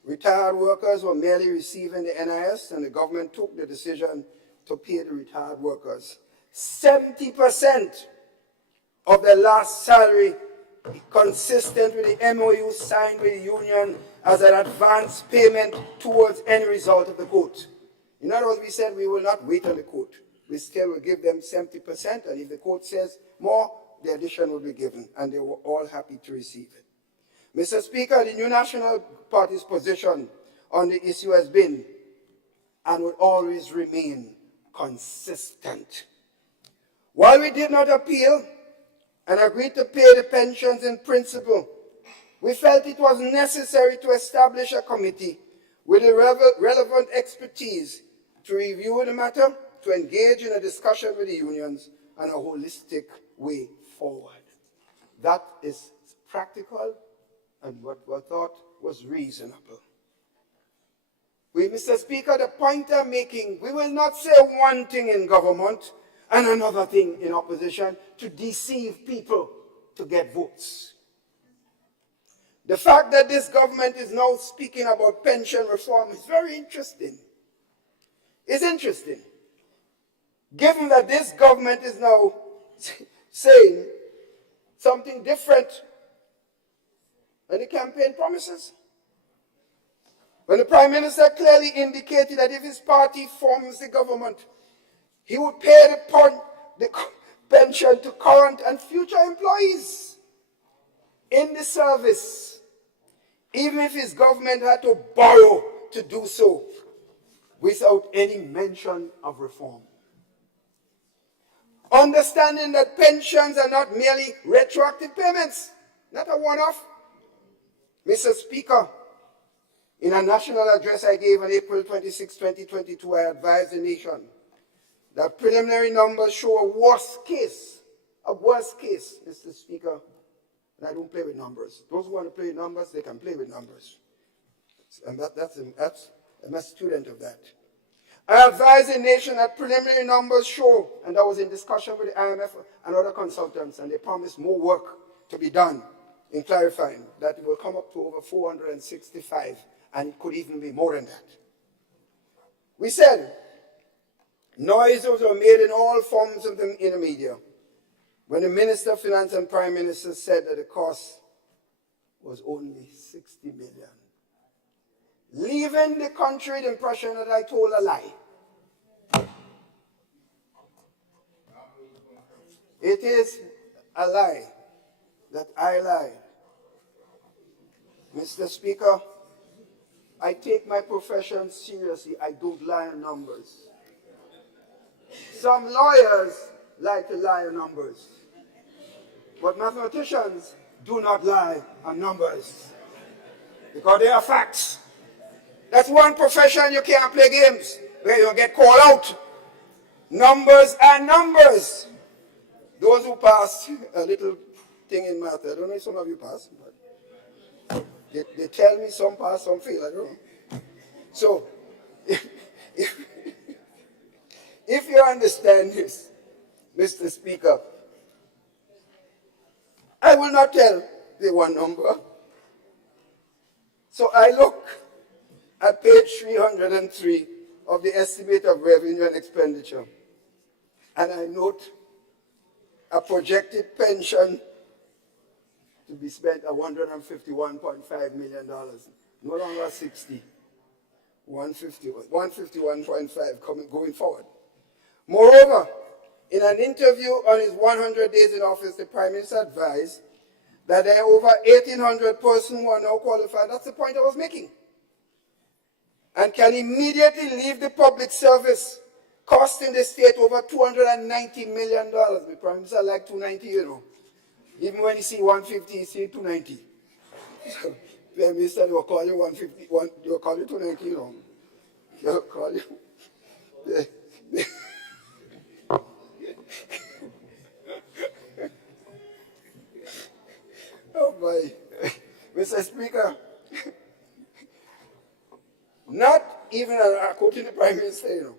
retired workers were merely receiving the NIS, and the government took the decision to pay the retired workers 70% of their last salary, consistent with the MOU signed with the union as an advance payment towards any result of the court. In other words, we said we will not wait on the court. We still will give them 70%, and if the court says more, the addition will be given, and they were all happy to receive it. Mr. Speaker, the New National Party's position on the issue has been and will always remain consistent. While we did not appeal and agreed to pay the pensions in principle, we felt it was necessary to establish a committee with the relevant expertise to review the matter, to engage in a discussion with the unions and a holistic way forward. That is practical and what was thought was reasonable. Mr. Speaker, the point I'm making, we will not say one thing in government and another thing in opposition to deceive people to get votes. The fact that this government is now speaking about pension reform is very interesting. It's interesting. Given that this government is now saying something different than the campaign promises. When the Prime Minister clearly indicated that if his party forms the government, he would pay the pension to current and future employees in the service, even if his government had to borrow to do so, without any mention of reform. Understanding that pensions are not merely retroactive payments, not a one-off. Mr. Speaker, in a national address I gave on April 26, 2022, I advised the nation that preliminary numbers show a worst case, Mr. Speaker, and I don't play with numbers. Those who want to play with numbers, they can play with numbers. And I'm a student of that. I advise the nation that preliminary numbers show, and I was in discussion with the IMF and other consultants, and they promised more work to be done in clarifying that it will come up to over 465, and it could even be more than that. We said noises were made in all forms in the media when the Minister of Finance and Prime Minister said that the cost was only 60 million. Leaving the country with the impression that I told a lie. It is a lie that I lied. Mr. Speaker, I take my profession seriously. I don't lie on numbers. Some lawyers like to lie on numbers, but mathematicians do not lie on numbers because they are facts. That's one profession you can't play games where you'll get called out. Numbers are numbers. Those who pass a little thing in math, I don't know if some of you pass, but they tell me some pass, some fail, I don't know. So, if you understand this, Mr. Speaker, I will not tell the one number. So I look at page 303 of the estimate of revenue and expenditure, and I note a projected pension to be spent at $151.5 million, no longer 60, 151.5 going forward. Moreover, in an interview on his 100 days in office, the Prime Minister advised that there are over 1,800 persons who are now qualified. That's the point I was making. And can immediately leave the public service, costing the state over $290 million. The Prime Minister like 290, you know. Even when you see 150, you see 290. So, Prime Minister, they will call you 150, they will call you 290, you know. They will call you. Oh my. Mr. Speaker, not even, quoting the Prime Minister, you know.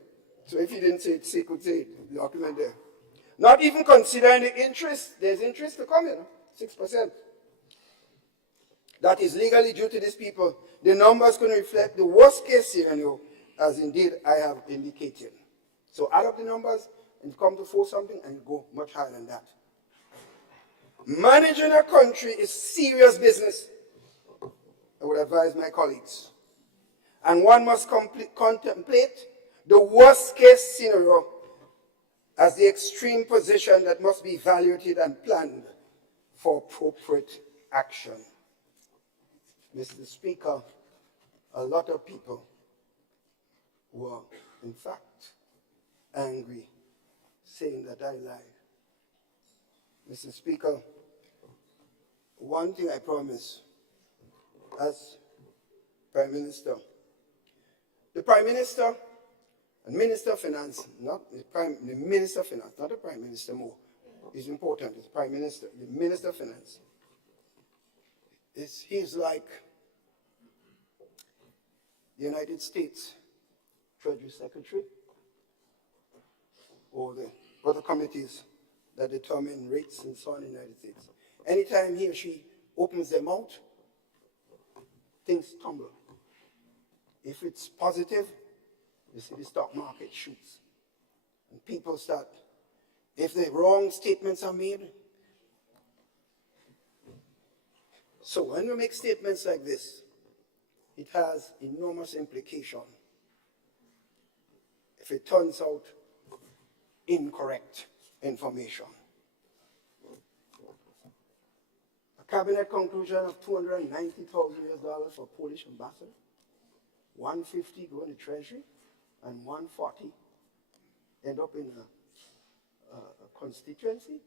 So if he didn't say it, he could say it, the document there. Not even considering the interest, there's interest to come, you know, 6%. That is legally due to these people. The numbers can reflect the worst case scenario, as indeed I have indicated. So add up the numbers and come to 4 something and go much higher than that. Managing a country is serious business, I would advise my colleagues. And one must contemplate the worst case scenario as the extreme position that must be evaluated and planned for appropriate action. Mr. Speaker, a lot of people were, in fact, angry, saying that I lied. Mr. Speaker, one thing I promise as Prime Minister, the Prime Minister and Minister of Finance, not the Minister of Finance, not the Prime Minister more, is important, it's Prime Minister, the Minister of Finance. He's like the United States Treasury Secretary or the other committees that determine rates and so on in the United States. Anytime he or she opens their mouth, things tumble. If it's positive, you see the stock market shoots. And people start, if the wrong statements are made. So when we make statements like this, it has enormous implication if it turns out incorrect information. A cabinet conclusion of $290,000 for Polish ambassador, 150 go in the treasury, and 140 end up in a constituency,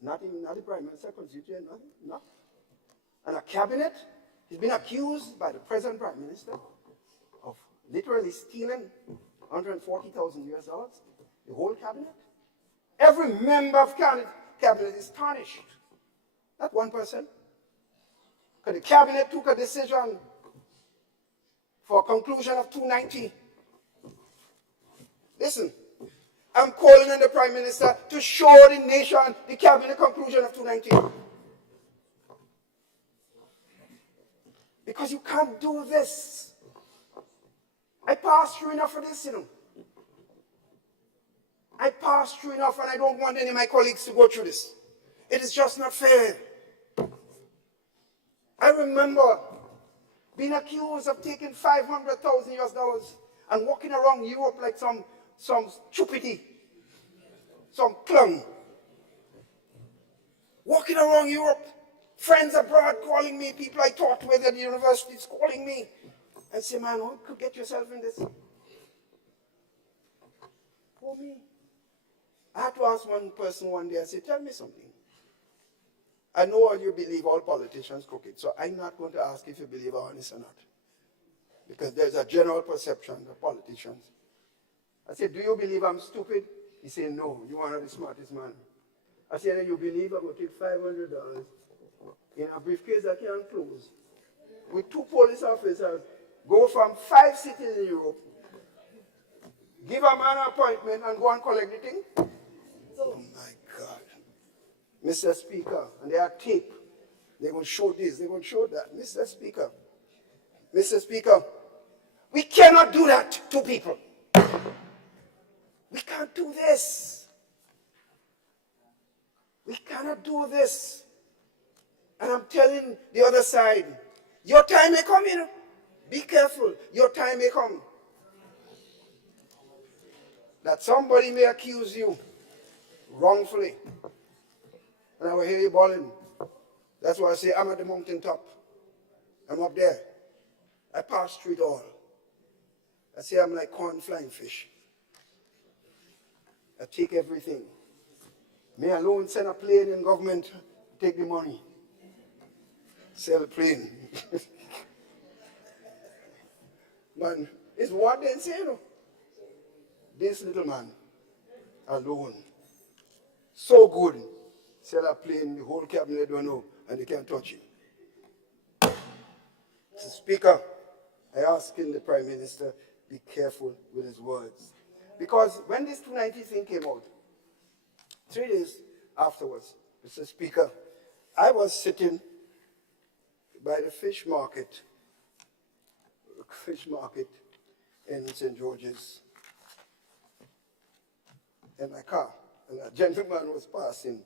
not the prime minister constituency, nothing, no. And a cabinet, he's been accused by the present prime minister of literally stealing $140,000, the whole cabinet. Every member of cabinet is tarnished. Not one person. Because the cabinet took a decision for a conclusion of 290. Listen, I'm calling on the prime minister to show the nation the cabinet conclusion of 290. Because you can't do this. I passed through enough of this, you know. I passed through enough, and I don't want any of my colleagues to go through this. It is just not fair. I remember being accused of taking $500,000 and walking around Europe like some stupidity, some clown. Walking around Europe, friends abroad calling me, people I taught with at the universities calling me, and say, man, how could get yourself in this? For me. I had to ask one person one day, I said, tell me something. I know all you believe all politicians crooked, so I'm not going to ask if you believe I'm honest or not. Because there's a general perception of politicians. I said, do you believe I'm stupid? He said, no, you are not the smartest man. I said, you believe I'm going to take $500 in a briefcase I can't close, with 2 police officers, go from 5 cities in Europe, give a man an appointment and go and collect the thing? Oh my God. Mr. Speaker, and they are tape. They're going to show this, they're going to show that. Mr. Speaker, we cannot do that to people. We can't do this. We cannot do this. And I'm telling the other side, your time may come, you know. Be careful, your time may come. That somebody may accuse you wrongfully. And I will hear you bawling. That's why I say I'm at the mountaintop. I'm up there. I pass through it all. I say I'm like corn flying fish. I take everything. Me alone send a plane in government, take the money. Sell the plane. Man, it's what they say, you know. This little man, alone, so good, sell a plane, the whole cabinet don't know, and they can't touch him. Mr. Speaker, I ask the Prime Minister, be careful with his words. Because when this 290 thing came out, 3 days afterwards, Mr. Speaker, I was sitting by the fish market in St. George's in my car, and a gentleman was passing,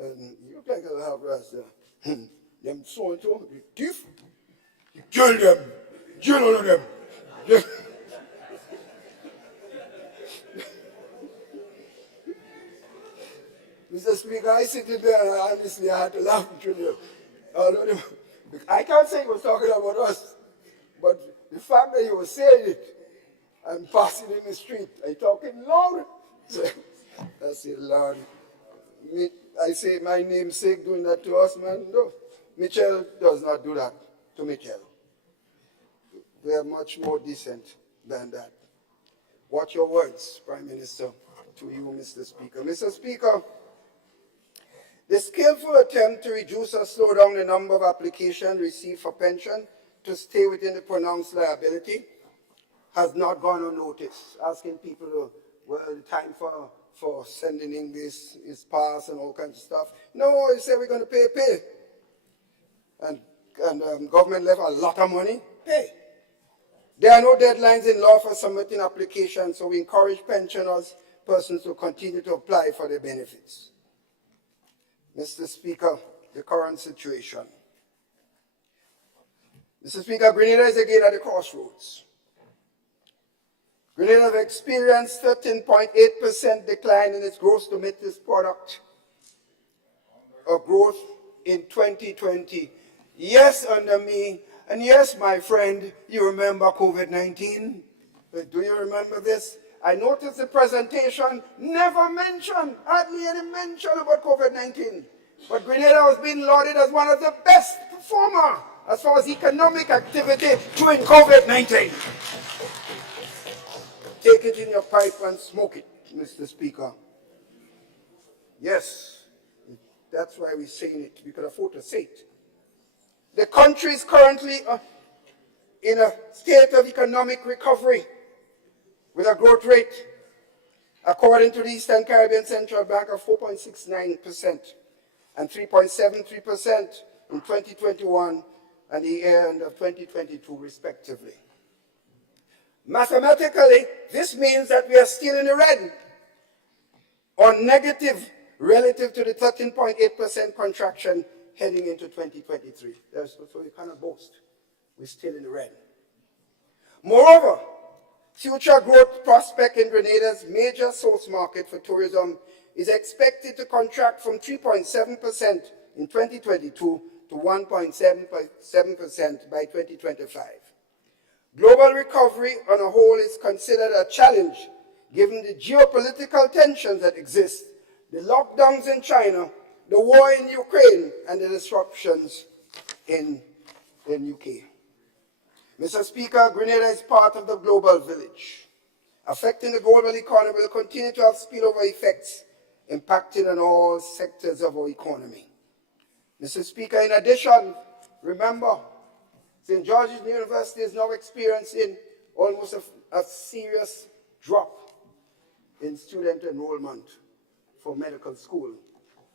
and he looked like a loud rasta. Them so-and-so, the thief, you kill them, kill all of them. Mr. Speaker, I sit there and honestly I had to laugh through them. I can't say he was talking about us, but the fact that he was saying it and passing in the street, I talking loud. I say, Lord, I say my namesake doing that to us, man. No, Mitchell does not do that to Mitchell. We are much more decent than that. Watch your words, Prime Minister, to you, Mr. Speaker. Mr. Speaker, the skillful attempt to reduce or slow down the number of applications received for pension to stay within the pronounced liability has not gone unnoticed. Asking people to, well, the time for sending in this is past and all kinds of stuff. No, you say we're going to pay. And government left a lot of money, pay. There are no deadlines in law for submitting applications, so we encourage pensioners, persons to continue to apply for their benefits. Mr. Speaker, the current situation. Mr. Speaker, Grenada is again at the crossroads. Grenada have experienced 13.8% decline in its gross domestic product, a growth in 2020. Yes, under me, and yes, my friend, you remember COVID-19? Do you remember this? I noticed the presentation never mentioned, hardly any mention about COVID-19. But Grenada was being lauded as one of the best performers as far as economic activity during COVID-19. Take it in your pipe and smoke it, Mr. Speaker. Yes, that's why we're saying it. We could afford to say it. The country is currently in a state of economic recovery with a growth rate, according to the Eastern Caribbean Central Bank, of 4.69% and 3.73% in 2021 and the end of 2022, respectively. Mathematically, this means that we are still in the red, or negative relative to the 13.8% contraction heading into 2023. So we cannot boast. We're still in the red. Moreover, future growth prospect in Grenada's major source market for tourism is expected to contract from 3.7% in 2022 to 1.7% by 2025. Global recovery on a whole is considered a challenge given the geopolitical tensions that exist, the lockdowns in China, the war in Ukraine, and the disruptions in UK. Mr. Speaker, Grenada is part of the global village. Affecting the global economy will continue to have spillover effects impacting on all sectors of our economy. Mr. Speaker, in addition, remember, St. George's University is now experiencing almost a serious drop in student enrollment for medical school.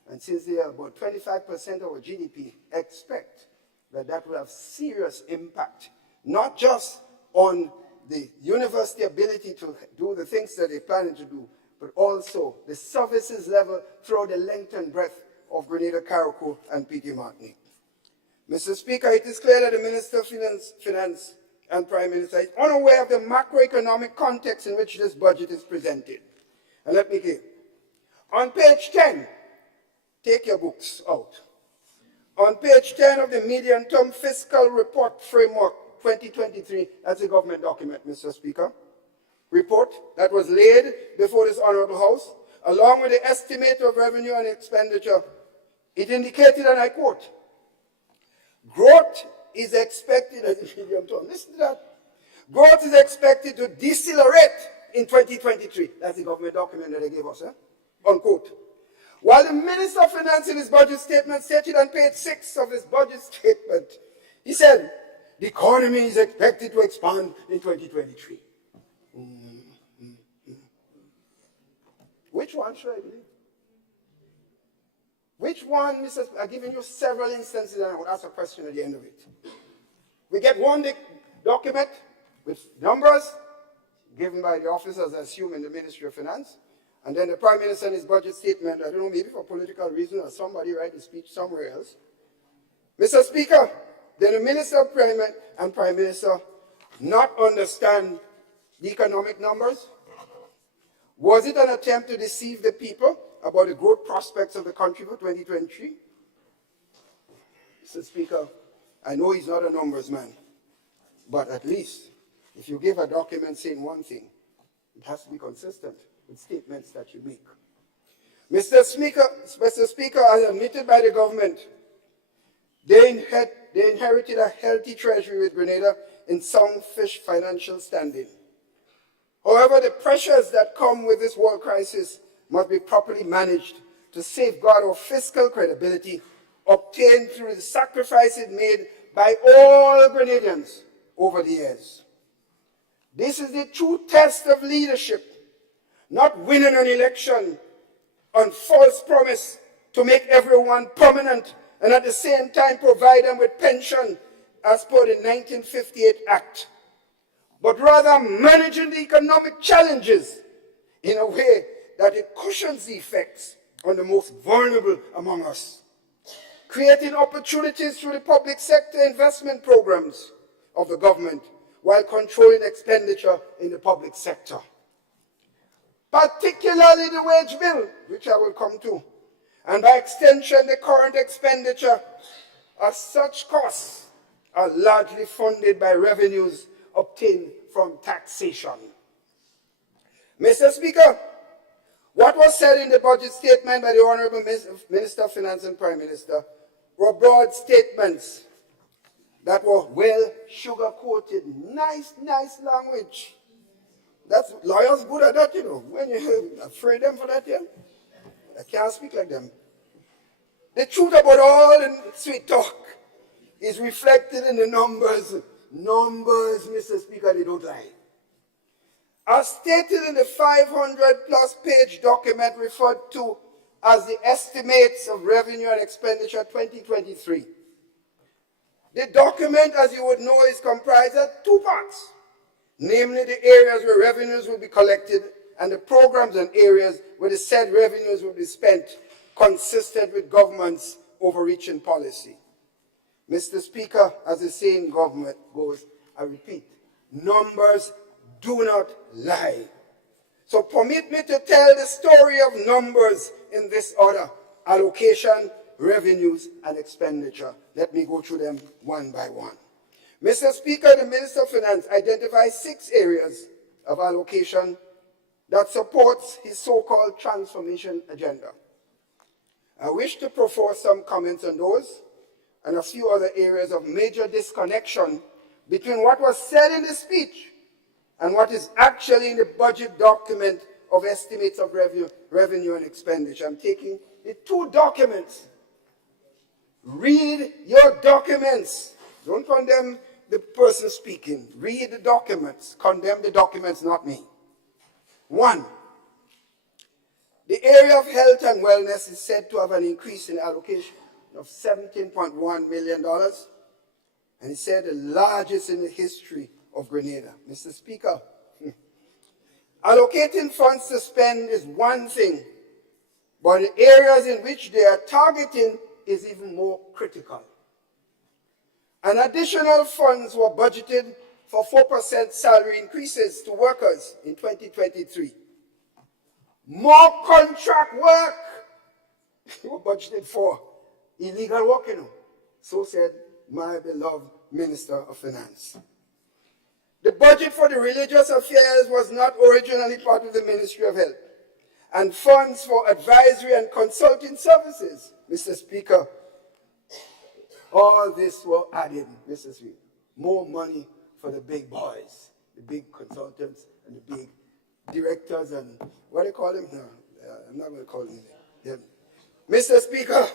And since they are about 25% of our GDP, expect that will have serious impact, not just on the university ability to do the things that they're planning to do, but also the services level throughout the length and breadth of Grenada, Carriacou, and Petite Martinique. Mr. Speaker, it is clear that the Minister of Finance and Prime Minister is unaware of the macroeconomic context in which this budget is presented. And let me give. On page 10, take your books out. On page 10 of the medium-term fiscal report framework 2023, that's a government document, Mr. Speaker, report that was laid before this honorable House, along with the estimate of revenue and expenditure, it indicated, and I quote, growth is expected, listen to that, growth is expected to decelerate in 2023. That's the government document that they gave us, unquote. While the Minister of Finance in his budget statement stated on page 6 of his budget statement, he said, the economy is expected to expand in 2023. Which one should I believe? Which one, Mr. I've given you several instances and I would ask a question at the end of it. We get one document with numbers given by the officers, I assume, in the Ministry of Finance, and then the Prime Minister in his budget statement, I don't know, maybe for political reasons or somebody write a speech somewhere else. Mr. Speaker, then the Minister of Parliament and Prime Minister not understand the economic numbers? Was it an attempt to deceive the people about the growth prospects of the country for 2023? Mr. Speaker, I know he's not a numbers man, but at least if you give a document saying one thing, it has to be consistent with statements that you make. Mr. Speaker, as admitted by the government, they inherited a healthy treasury with Grenada in sound financial standing. However, the pressures that come with this world crisis must be properly managed to safeguard our fiscal credibility obtained through the sacrifices made by all Grenadians over the years. This is the true test of leadership, not winning an election on false promise to make everyone permanent and at the same time provide them with pension as per the 1958 Act, but rather managing the economic challenges in a way that it cushions the effects on the most vulnerable among us, creating opportunities through the public sector investment programs of the government while controlling expenditure in the public sector. Particularly the wage bill, which I will come to, and by extension the current expenditure, as such costs are largely funded by revenues obtained from taxation. Mr. Speaker, what was said in the budget statement by the Honorable Minister of Finance and Prime Minister were broad statements that were well sugar-coated. Nice language. That's lawyers good at that, you know. When you afraid them for that, yeah? I can't speak like them. The truth about all the sweet talk is reflected in the numbers. Numbers, Mr. Speaker, they don't lie. As stated in the 500-plus page document referred to as the Estimates of Revenue and Expenditure 2023, the document, as you would know, is comprised of two parts, namely the areas where revenues will be collected and the programs and areas where the said revenues will be spent consistent with government's overreaching policy. Mr. Speaker, as the saying government goes, I repeat, numbers do not lie. So permit me to tell the story of numbers in this order: allocation, revenues, and expenditure. Let me go through them one by one. Mr. Speaker, the Minister of Finance identifies 6 areas of allocation that supports his so-called transformation agenda. I wish to proffer some comments on those and a few other areas of major disconnection between what was said in the speech and what is actually in the budget document of estimates of revenue and expenditure. I'm taking the 2 documents. Read your documents. Don't condemn the person speaking. Read the documents. Condemn the documents, not me. 1. The area of health and wellness is said to have an increase in allocation of $17.1 million, and he said the largest in the history of Grenada. Mr. Speaker, allocating funds to spend is one thing, but the areas in which they are targeting is even more critical. And additional funds were budgeted for 4% salary increases to workers in 2023. More contract work were budgeted for illegal work, you know. So said my beloved Minister of Finance. The budget for the religious affairs was not originally part of the Ministry of Health, and funds for advisory and consulting services, Mr. Speaker, all this were added, Mr. Speaker. More money for the big boys, the big consultants, and the big directors, and what do you call them? No, I'm not going to call them. Mr. Speaker,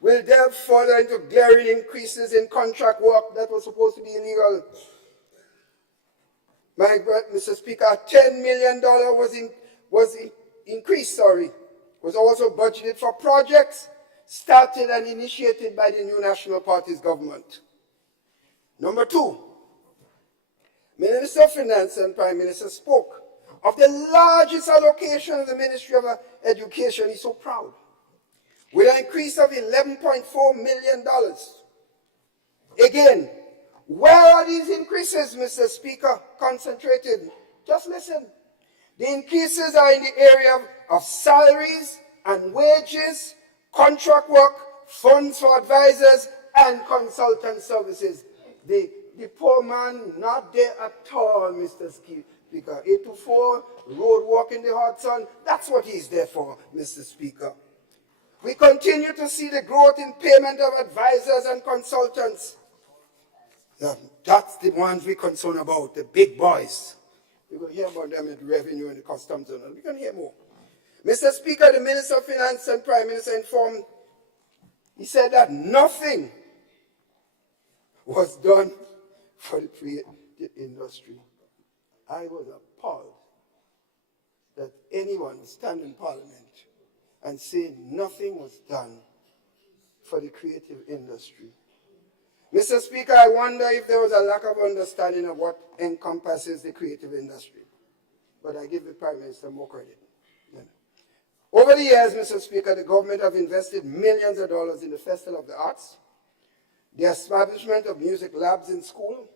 we'll delve further into glaring increases in contract work that was supposed to be illegal. Mr. Speaker, $10 million was also budgeted for projects started and initiated by the new National Party's government. Number 2, Minister of Finance and Prime Minister spoke of the largest allocation of the Ministry of Education. He's so proud, with an increase of $11.4 million. Again, where are these increases, Mr. Speaker, concentrated? Just listen. The increases are in the area of salaries and wages, contract work, funds for advisors, and consultant services. The poor man, not there at all, Mr. Speaker. 824, road walk in the hot sun, that's what he's there for, Mr. Speaker. We continue to see the growth in payment of advisors and consultants. That's the ones we're concerned about, the big boys. We're going to hear about them in the revenue and the customs, and we're going to hear more. Mr. Speaker, the Minister of Finance and Prime Minister informed, he said that nothing was done for the creative industry. I was appalled that anyone would stand in Parliament and say nothing was done for the creative industry. Mr. Speaker, I wonder if there was a lack of understanding of what encompasses the creative industry. But I give the Prime Minister more credit. Over the years, Mr. Speaker, the government have invested millions of dollars in the Festival of the Arts, the establishment of music labs in school,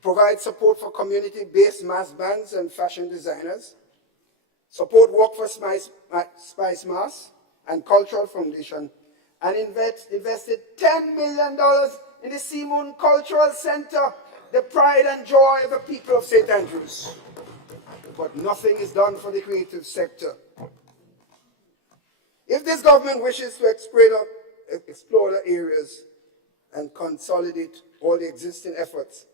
provide support for community-based mass bands and fashion designers, support work for Spice Mass and Cultural Foundation, and invested $10 million in the Seamoon Cultural Center, the pride and joy of the people of St. Andrews. But nothing is done for the creative sector. If this government wishes to explore the areas and consolidate all the existing efforts,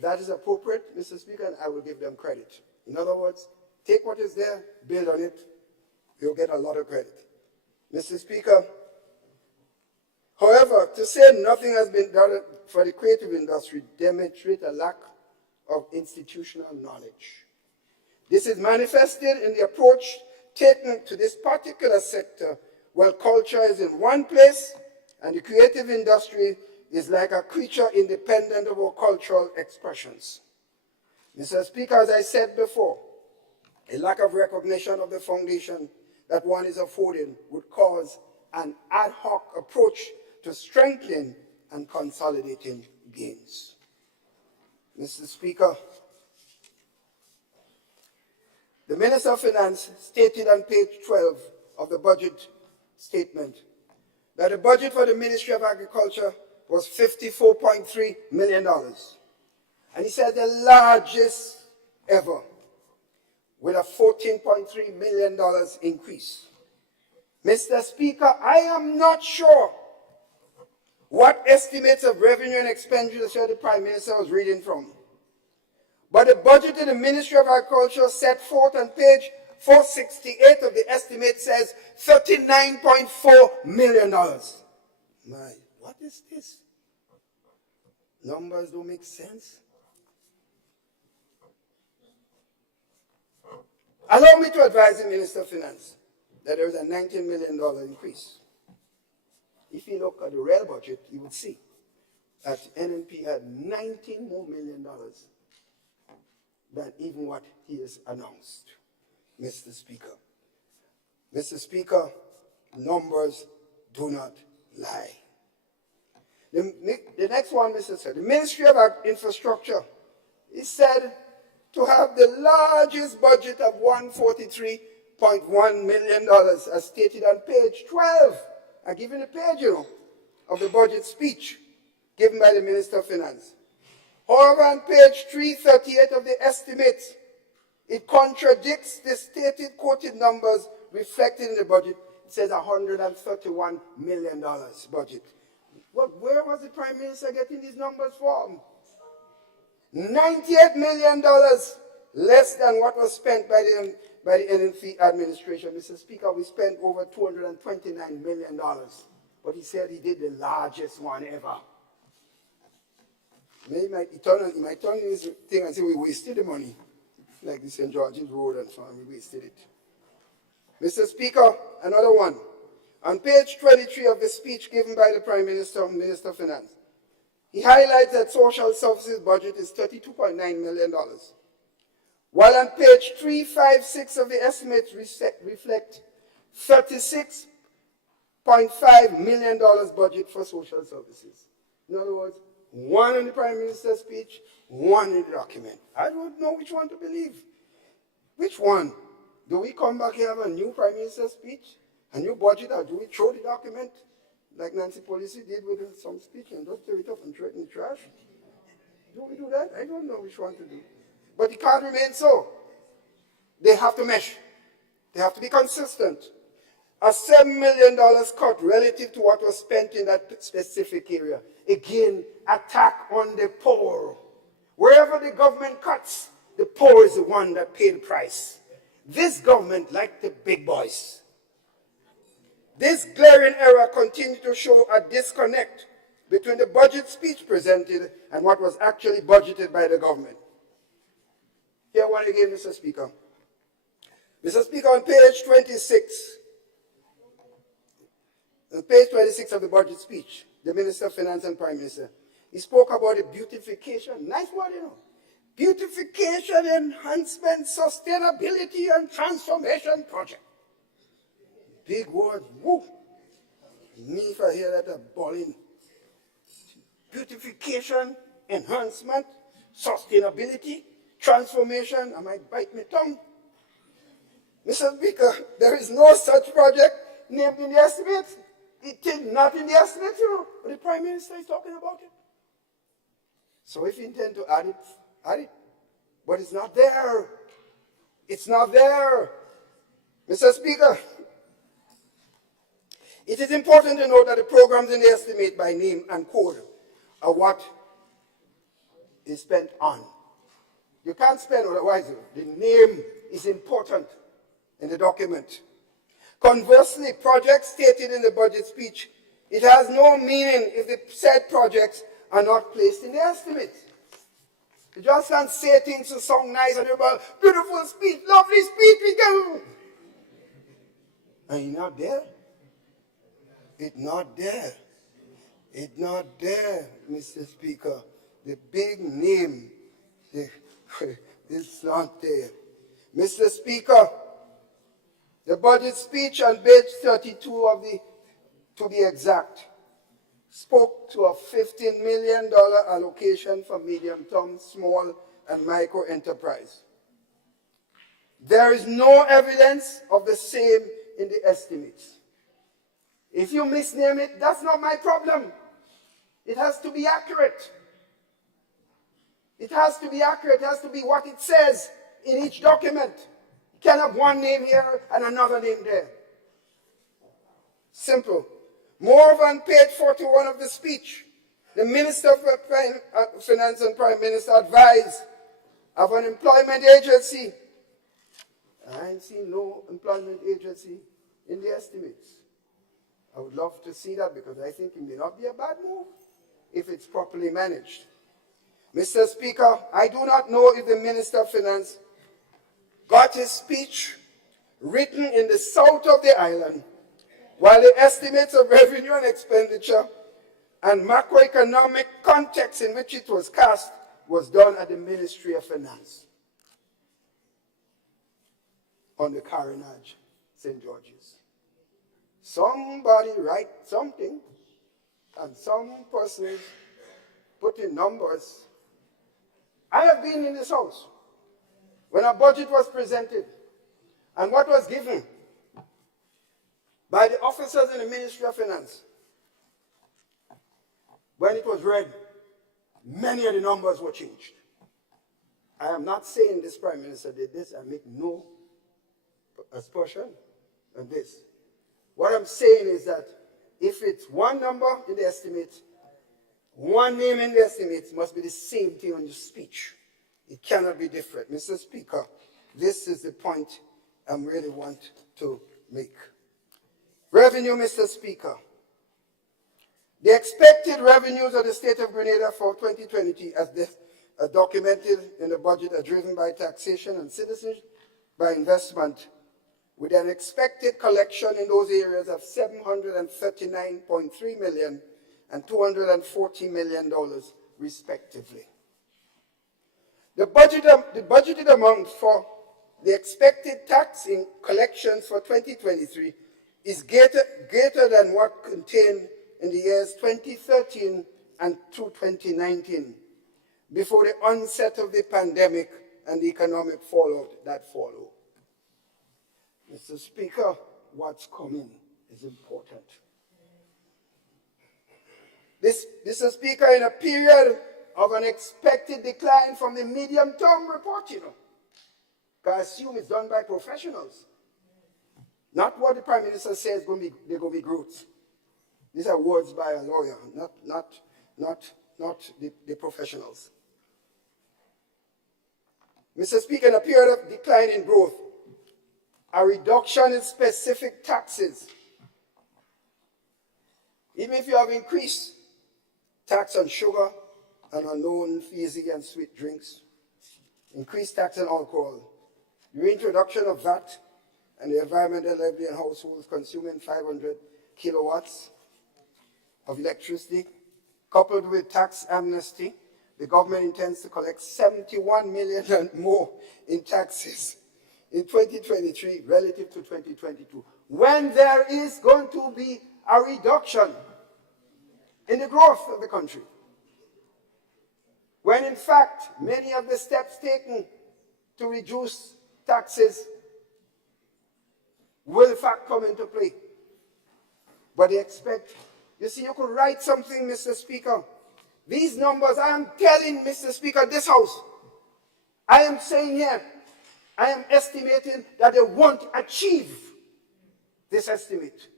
that is appropriate, Mr. Speaker, and I will give them credit. In other words, take what is there, build on it, you'll get a lot of credit. Mr. Speaker, however, to say nothing has been done for the creative industry demonstrates a lack of institutional knowledge. This is manifested in the approach taken to this particular sector, where culture is in one place and the creative industry is like a creature independent of our cultural expressions. Mr. Speaker, as I said before, a lack of recognition of the foundation that one is afforded would cause an ad hoc approach to strengthening and consolidating gains. Mr. Speaker, the Minister of Finance stated on page 12 of the budget statement that the budget for the Ministry of Agriculture was $54.3 million. And he said the largest ever, with a $14.3 million increase. Mr. Speaker, I am not sure what estimates of revenue and expenditure the Prime Minister was reading from. But the budget in the Ministry of Agriculture set forth on page 468 of the estimate says $39.4 million. My, what is this? Numbers don't make sense. Allow me to advise the Minister of Finance that there is a $19 million increase. If you look at the real budget, you would see that NNP had $19 more million than even what he has announced, Mr. Speaker. Mr. Speaker, numbers do not lie. The next one, Mr. Speaker, the Ministry of Infrastructure is said to have the largest budget of $143.1 million, as stated on page 12. I give you the page, of the budget speech given by the Minister of Finance. However, on page 338 of the estimates, it contradicts the stated quoted numbers reflected in the budget. It says $131 million budget. Well, where was the Prime Minister getting these numbers from? $98 million less than what was spent by the NNP administration. Mr. Speaker, we spent over $229 million. But he said he did the largest one ever. He might turn his thing and say we wasted the money, like the St. George's Road and so on, we wasted it. Mr. Speaker, another one. On page 23 of the speech given by the Prime Minister and Minister of Finance, he highlights that social services budget is $32.9 million. While on page 356 of the estimates reflect $36.5 million budget for social services. In other words, one in the Prime Minister's speech, one in the document. I don't know which one to believe. Which one? Do we come back here and have a new Prime Minister's speech, a new budget, or do we throw the document like Nancy Pelosi did with some speech and just tear it up and throw it in the trash? Do we do that? I don't know which one to do. But it can't remain so. They have to mesh. They have to be consistent. A $7 million cut relative to what was spent in that specific area. Again, attack on the poor. Wherever the government cuts, the poor is the one that pays the price. This government, like the big boys. This glaring error continues to show a disconnect between the budget speech presented and what was actually budgeted by the government. Here one again, Mr. Speaker. Mr. Speaker, on page 26, On page 26 of the budget speech, the Minister of Finance and Prime Minister, he spoke about the beautification, nice word, you know, beautification, enhancement, sustainability, and transformation project. Big word, woo. Me, if I hear that, I'm bawling. Beautification, enhancement, sustainability, transformation, I might bite my tongue. Mr. Speaker, there is no such project named in the estimates. It is not in the estimates, you know, but the Prime Minister is talking about it. So if you intend to add it, add it. But it's not there. It's not there. Mr. Speaker, it is important to note that the programs in the estimate by name and code are what is spent on. You can't spend otherwise. The name is important in the document. Conversely, projects stated in the budget speech, it has no meaning if the said projects are not placed in the estimate. You just can't say things to sound nice and about beautiful speech, lovely speech, we go. And you're not there. It's not there. It's not there, Mr. Speaker. The big name, it's not there. Mr. Speaker, the budget speech on page 32 of the, to be exact, spoke to a $15 million allocation for medium-term, small, and micro enterprise. There is no evidence of the same in the estimates. If you misname it, that's not my problem. It has to be accurate. It has to be accurate. It has to be what it says in each document. You can't have one name here and another name there. Simple. More on page 41 of the speech, the Minister of Finance and Prime Minister advised of an employment agency. I ain't seen no employment agency in the estimates. I would love to see that because I think it may not be a bad move if it's properly managed. Mr. Speaker, I do not know if the Minister of Finance got his speech written in the south of the island, while the estimates of revenue and expenditure and macroeconomic context in which it was cast was done at the Ministry of Finance on the Carenage, St. George's. Somebody write something, and some persons put in numbers. I have been in this house when a budget was presented, and what was given by the officers in the Ministry of Finance. When it was read, many of the numbers were changed. I am not saying this Prime Minister did this. I make no aspersion on this. What I'm saying is that if it's one number in the estimate, one name in the estimates, must be the same thing on your speech. It cannot be different. Mr. Speaker, this is the point I really want to make. Revenue, Mr. Speaker. The expected revenues of the state of Grenada for 2020, as documented in the budget, are driven by taxation and citizenship, by investment, with an expected collection in those areas of $739.3 million and $240 million, respectively. The budgeted amount for the expected tax in collections for 2023 is greater than what contained in the years 2013 and through 2019, before the onset of the pandemic and the economic fallout that followed. Mr. Speaker, what's coming is important. Mr. Speaker, in a period of an expected decline from the medium-term report, I assume it's done by professionals. Not what the Prime Minister says they're going to be growth. These are words by a lawyer, not the professionals. Mr. Speaker, in a period of decline in growth, a reduction in specific taxes, even if you have increased tax on sugar and on non-fizzy and sweet drinks, increased tax on alcohol, the reintroduction of VAT and the environmental levy on households consuming kilowatts of electricity. Coupled with tax amnesty, the government intends to collect 71 million and more in taxes in 2023 relative to 2022, when there is going to be a reduction in the growth of the country. When in fact, many of the steps taken to reduce taxes will in fact come into play. But they expect, you see, you could write something, Mr. Speaker. These numbers, I am telling Mr. Speaker, this House, I am saying here, I am estimating that they won't achieve this estimate.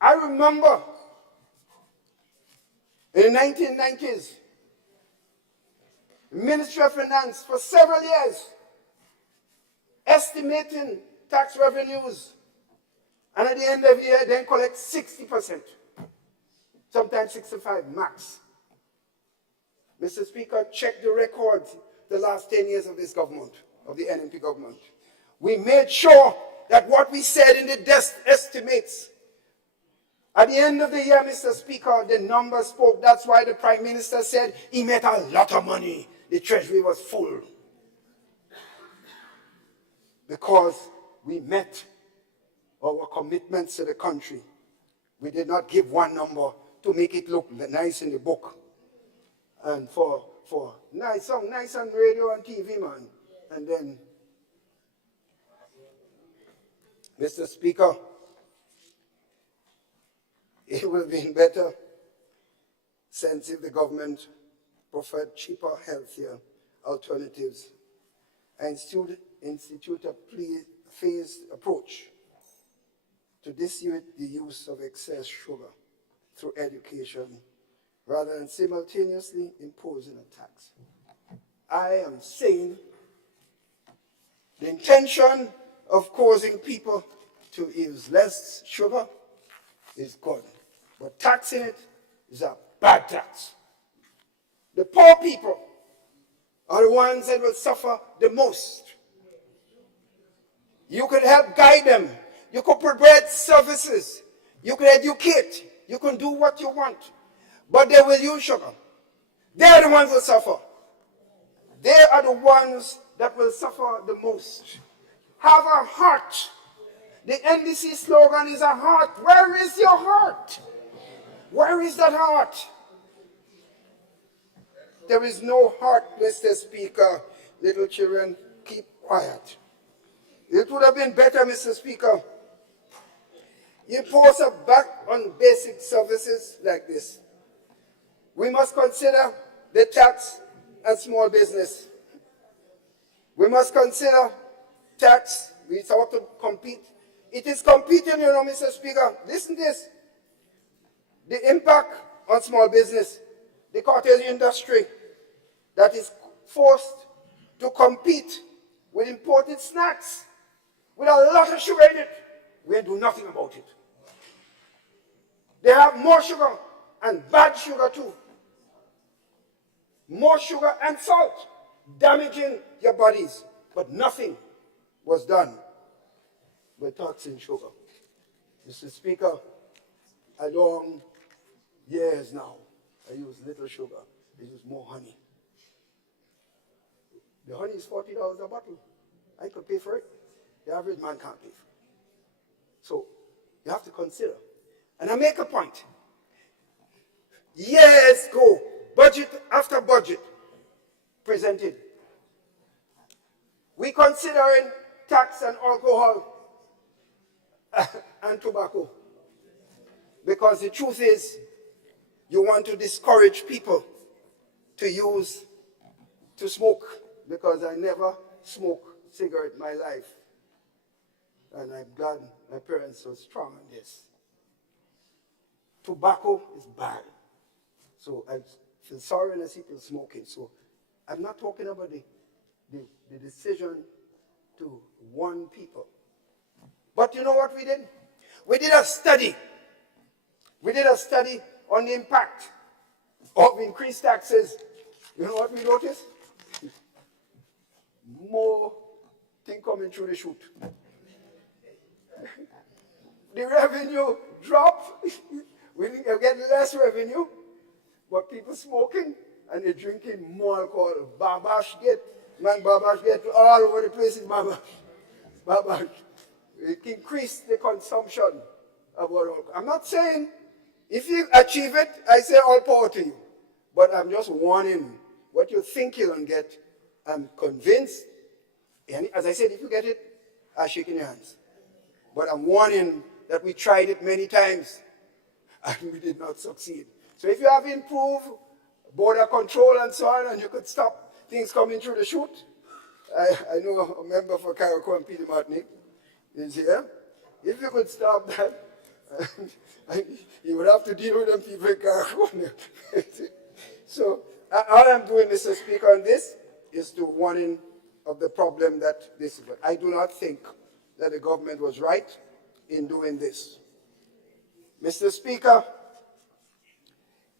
I remember in the 1990s, the Ministry of Finance for several years estimating tax revenues, and at the end of the year, then collect 60%, sometimes 65 max. Mr. Speaker, check the records the last 10 years of this government, of the NNP government. We made sure that what we said in the desk estimates, at the end of the year, Mr. Speaker, the numbers spoke. That's why the Prime Minister said he made a lot of money. The treasury was full. Because we met our commitments to the country. We did not give one number to make it look nice in the book. And for nice on radio and TV, man. And then, Mr. Speaker, it would have been better since if the government offered cheaper, healthier alternatives and institute a phased approach to dissuade the use of excess sugar through education rather than simultaneously imposing a tax. I am saying the intention of causing people to use less sugar is good, but taxing it is a bad tax. The poor people are the ones that will suffer the most. You could help guide them. You could provide services. You could educate. You can do what you want. But they will use sugar. They are the ones that suffer. They are the ones that will suffer the most. Have a heart. The NDC slogan is a heart. Where is your heart? Where is that heart? There is no heart, Mr. Speaker. Little children, keep quiet. It would have been better, Mr. Speaker, impose a ban on basic services like this. We must consider the tax and small business. We must consider tax. We have to compete. It is competing, you know, Mr. Speaker. Listen to this. The impact on small business, the cottage industry that is forced to compete with imported snacks with a lot of sugar in it. We do nothing about it. They have more sugar and bad sugar too. More sugar and salt, damaging your bodies. But nothing was done with taxing sugar. Mr. Speaker, along years now, I use little sugar. I use more honey. The honey is $40 a bottle. I could pay for it. The average man can't pay for it. So you have to consider. And I make a point. Years ago, budget after budget presented. We considering tax on alcohol and tobacco. Because the truth is, you want to discourage people to smoke. Because I never smoked cigarette in my life. And I'm glad my parents were strong on this. Tobacco is bad. So I feel sorry when I see people smoking. So I'm not talking about the decision to warn people. But you know what we did? We did a study. We did a study on the impact of increased taxes. You know what we noticed? More thing coming through the chute. The revenue drop. We get less revenue, but people smoking and they're drinking more alcohol. Barbash get all over the place in Barbash. It increase the consumption of alcohol. I'm not saying if you achieve it, I say all power to you. But I'm just warning what you think you don't get. I'm convinced, and as I said, if you get it, I'll shake in your hands. But I'm warning that we tried it many times and we did not succeed. So if you have improved border control and so on, and you could stop things coming through the chute, I know a member for Carriacou and Peter Martinique is here. If you could stop that, you would have to deal with them people in Carriacou. So all I'm doing, Mr. Speaker, on this is to warning of the problem that this is. But I do not think that the government was right in doing this. Mr. Speaker,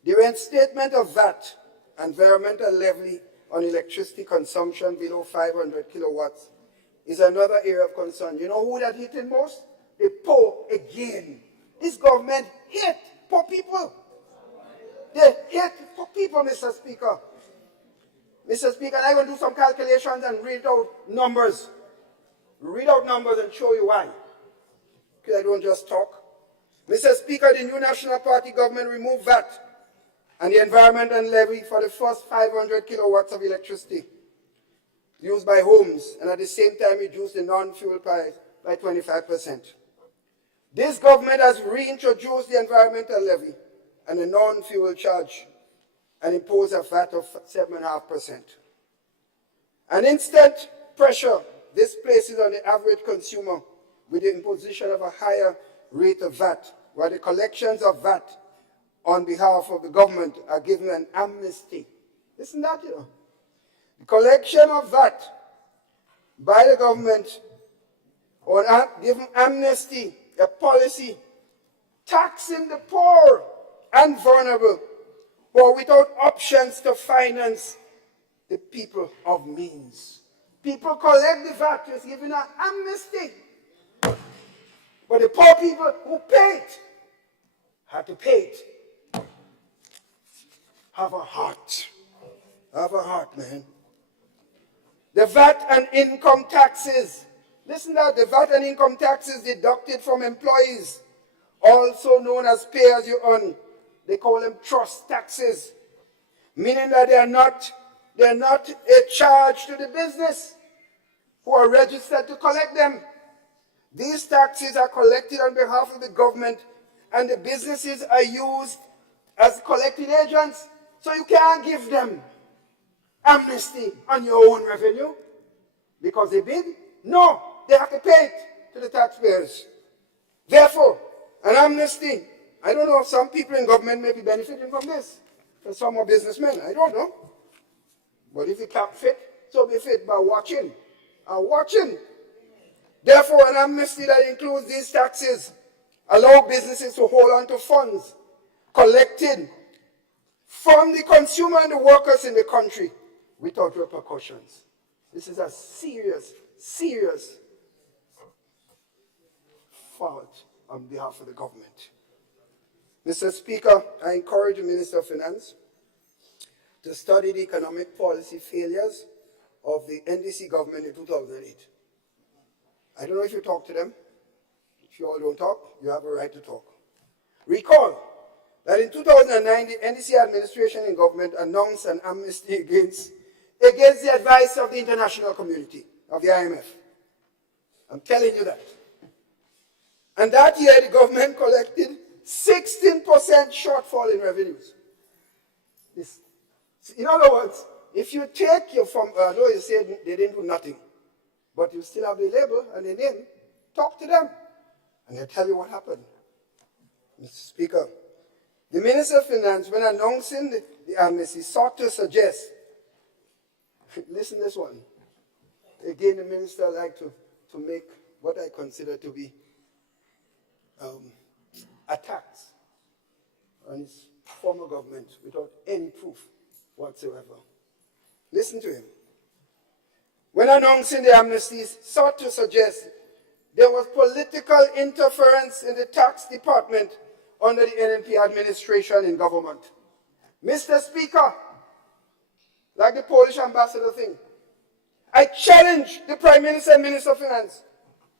the reinstatement of VAT, environmental levy on electricity consumption below 500 kilowatts, is another area of concern. You know who that hitting most? The poor again. This government hit poor people. They hit poor people, Mr. Speaker. Mr. Speaker, I'm going to do some calculations and read out numbers. Read out numbers and show you why. Because I don't just talk. Mr. Speaker, the new National Party government removed VAT and the environmental levy for the first 500 kilowatts of electricity used by homes, and at the same time reduced the non-fuel price by 25%. This government has reintroduced the environmental levy and the non-fuel charge and imposed a VAT of 7.5%. An instant pressure this places on the average consumer with the imposition of a higher rate of VAT, while the collections of VAT on behalf of the government are given an amnesty. Listen to that, you know. The collection of VAT by the government or given amnesty, a policy taxing the poor and vulnerable, or without options to finance the people of means. People collect the VAT, it's given an amnesty. But the poor people who pay it had to pay it. Have a heart. Have a heart, man. The VAT and income taxes. Listen now, the VAT and income taxes deducted from employees, also known as pay as you earn. They call them trust taxes, meaning that they're not a charge to the business who are registered to collect them. These taxes are collected on behalf of the government, and the businesses are used as collecting agents. So you can't give them amnesty on your own revenue because they bid. No, they have to pay it to the taxpayers. Therefore, an amnesty. I don't know if some people in government may be benefiting from this. For some are businessmen, I don't know. But if it can't fit, so be fit by watching. Watching. Therefore, an amnesty that includes these taxes allow businesses to hold on to funds collected from the consumer and the workers in the country without repercussions. This is a serious, serious fault on behalf of the government. Mr. Speaker, I encourage the Minister of Finance to study the economic policy failures of the NDC government in 2008. I don't know if you talk to them. If you all don't talk, you have a right to talk. Recall that in 2009, the NDC administration and government announced an amnesty against the advice of the international community, of the IMF. I'm telling you that. And that year, the government collected 16% shortfall in revenues. In other words, if you take your from, although you said they didn't do nothing, but you still have the label and the name, talk to them, and they'll tell you what happened. Mr. Speaker, the Minister of Finance, when announcing the amnesty, sought to suggest, listen to this one. Again, the minister liked to make what I consider to be attacks on his former government without any proof whatsoever. Listen to him. When announcing the amnesties, sought to suggest there was political interference in the tax department under the NNP administration in government. Mr. Speaker, like the Polish ambassador thing, I challenge the Prime Minister and Minister of Finance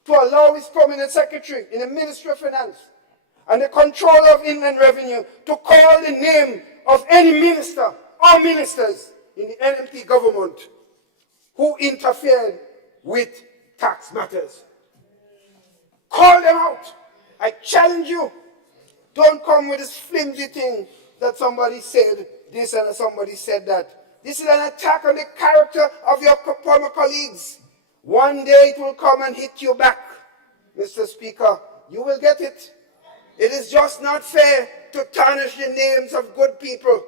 to allow his permanent secretary in the Ministry of Finance and the Controller of Inland Revenue to call the name of any minister or ministers in the NNP government who interfered with tax matters. Call them out. I challenge you. Don't come with this flimsy thing that somebody said this and somebody said that. This is an attack on the character of your former colleagues. One day it will come and hit you back, Mr. Speaker. You will get it. It is just not fair to tarnish the names of good people.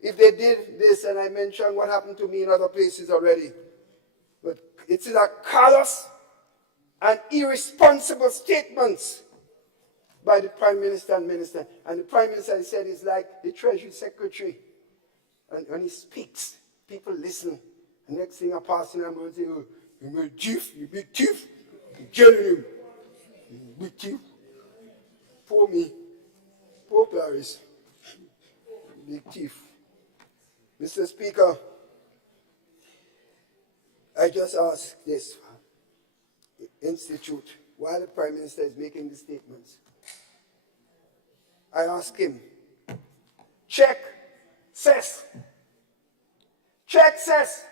If they did this, and I mentioned what happened to me in other places already, but it's a callous and irresponsible statements by the Prime Minister and Minister. And the Prime Minister, he said, is like the Treasury Secretary. And when he speaks, people listen. The next thing I pass him, I'm going to say, oh, you big thief. I'm telling him, you big thief. Poor me. Poor Paris. Big thief. Mr. Speaker, I just ask this institute, while the Prime Minister is making these statements, I ask him, check cess. Check cess.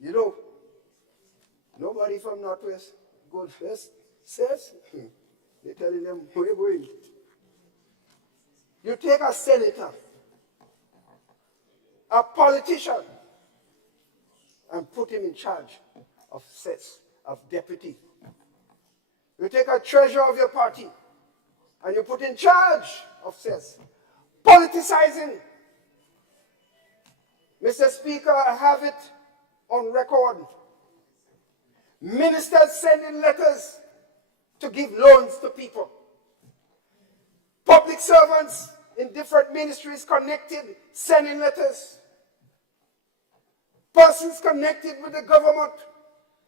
You know, nobody from Northwest goes first. Says, they're telling them, where you going? You take a senator, a politician, and put him in charge of cess, of deputy. You take a treasurer of your party, and you put in charge of cess. Politicizing. Mr. Speaker, I have it on record. Ministers sending letters to give loans to people. Public servants in different ministries connected, sending letters. Persons connected with the government,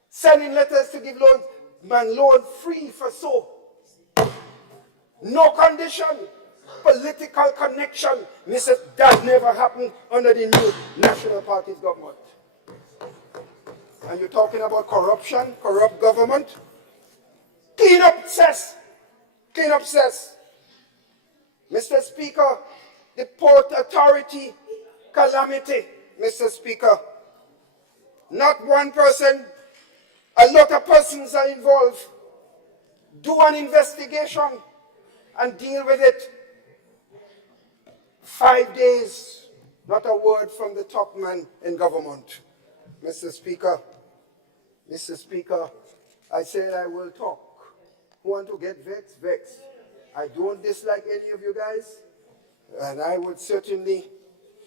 sending letters to give loans. Man, loan free for so. No condition. Political connection. Mrs. That never happened under the new National Party's government. And you're talking about corruption, corrupt government. Clean up cess. Clean up cess. Mr. Speaker, the Port Authority calamity, Mr. Speaker. Not one person, a lot of persons are involved. Do an investigation and deal with it. 5 days, not a word from the top man in government. Mr. Speaker, I said I will talk. Who want to get vexed? Vex. I don't dislike any of you guys, and I would certainly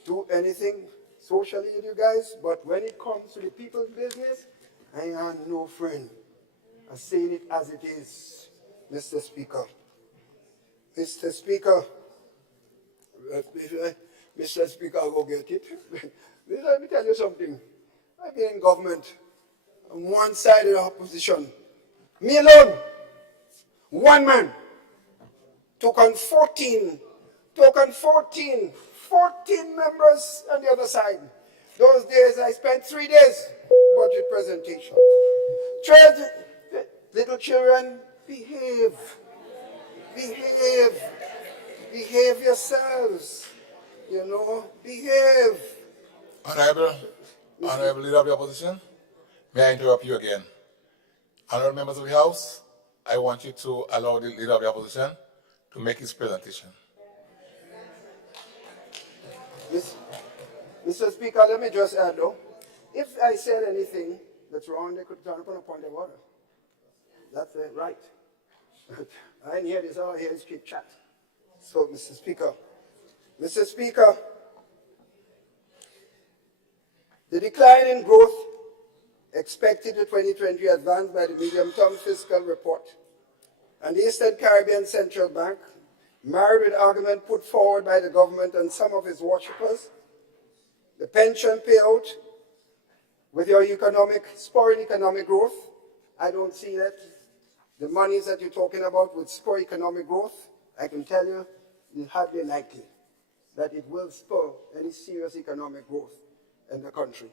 do anything socially with you guys, but when it comes to the people's business, I am no friend. I'm saying it as it is, Mr. Speaker. Mr. Speaker, Mr. Speaker, I'll go get it. Let me tell you something. I've been in government on one side of the opposition. Me alone, one man, took on 14 members on the other side. Those days I spent 3 days budget presentation. Little children, behave yourselves, behave. Honorable Leader of the Opposition, may I interrupt you again? Honorable members of the House, I want you to allow the Leader of the Opposition to make his presentation. Mr. Speaker, let me just add though, if I said anything that's wrong, they could turn up on a point of order. That's right. I didn't hear this, all I hear is chit chat. So, Mr. Speaker, the decline in growth expected in 2020 advanced by the medium-term fiscal report and the Eastern Caribbean Central Bank, married with argument put forward by the government and some of its worshippers, the pension payout with your spurring economic growth. I don't see that. The monies that you're talking about would spur economic growth. I can tell you, it's hardly likely that it will spur any serious economic growth in the country.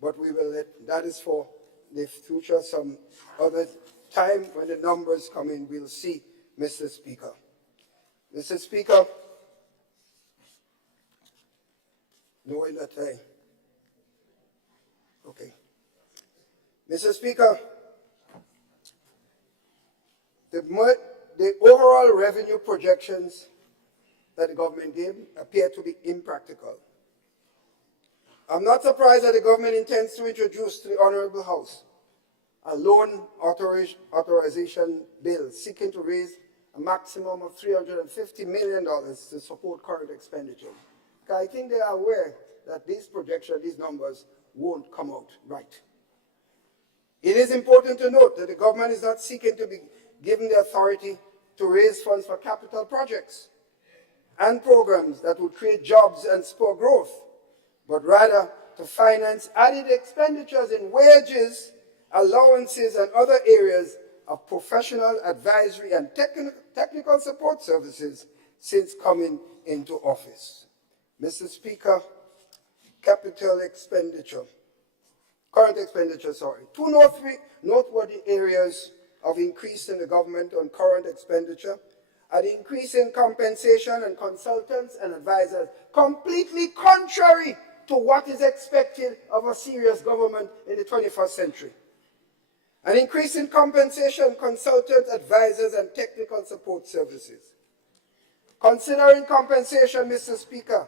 But we will that is for the future, some other time when the numbers come in, we'll see, Mr. Speaker. Mr. Speaker, knowing that okay. Mr. Speaker, the overall revenue projections that the government gave appear to be impractical. I'm not surprised that the government intends to introduce to the Honorable House a loan authorization bill seeking to raise a maximum of $350 million to support current expenditure. Because I think they are aware that these projections, these numbers, won't come out right. It is important to note that the government is not seeking to be given the authority to raise funds for capital projects and programs that would create jobs and spur growth, but rather to finance added expenditures in wages, allowances, and other areas of professional advisory and technical support services since coming into office. Mr. Speaker, current expenditure, Two noteworthy areas of increase in the government on current expenditure are the increase in compensation and consultants and advisors, completely contrary to what is expected of a serious government in the 21st century. An increase in compensation, consultants, advisors, and technical support services. Considering compensation, Mr. Speaker,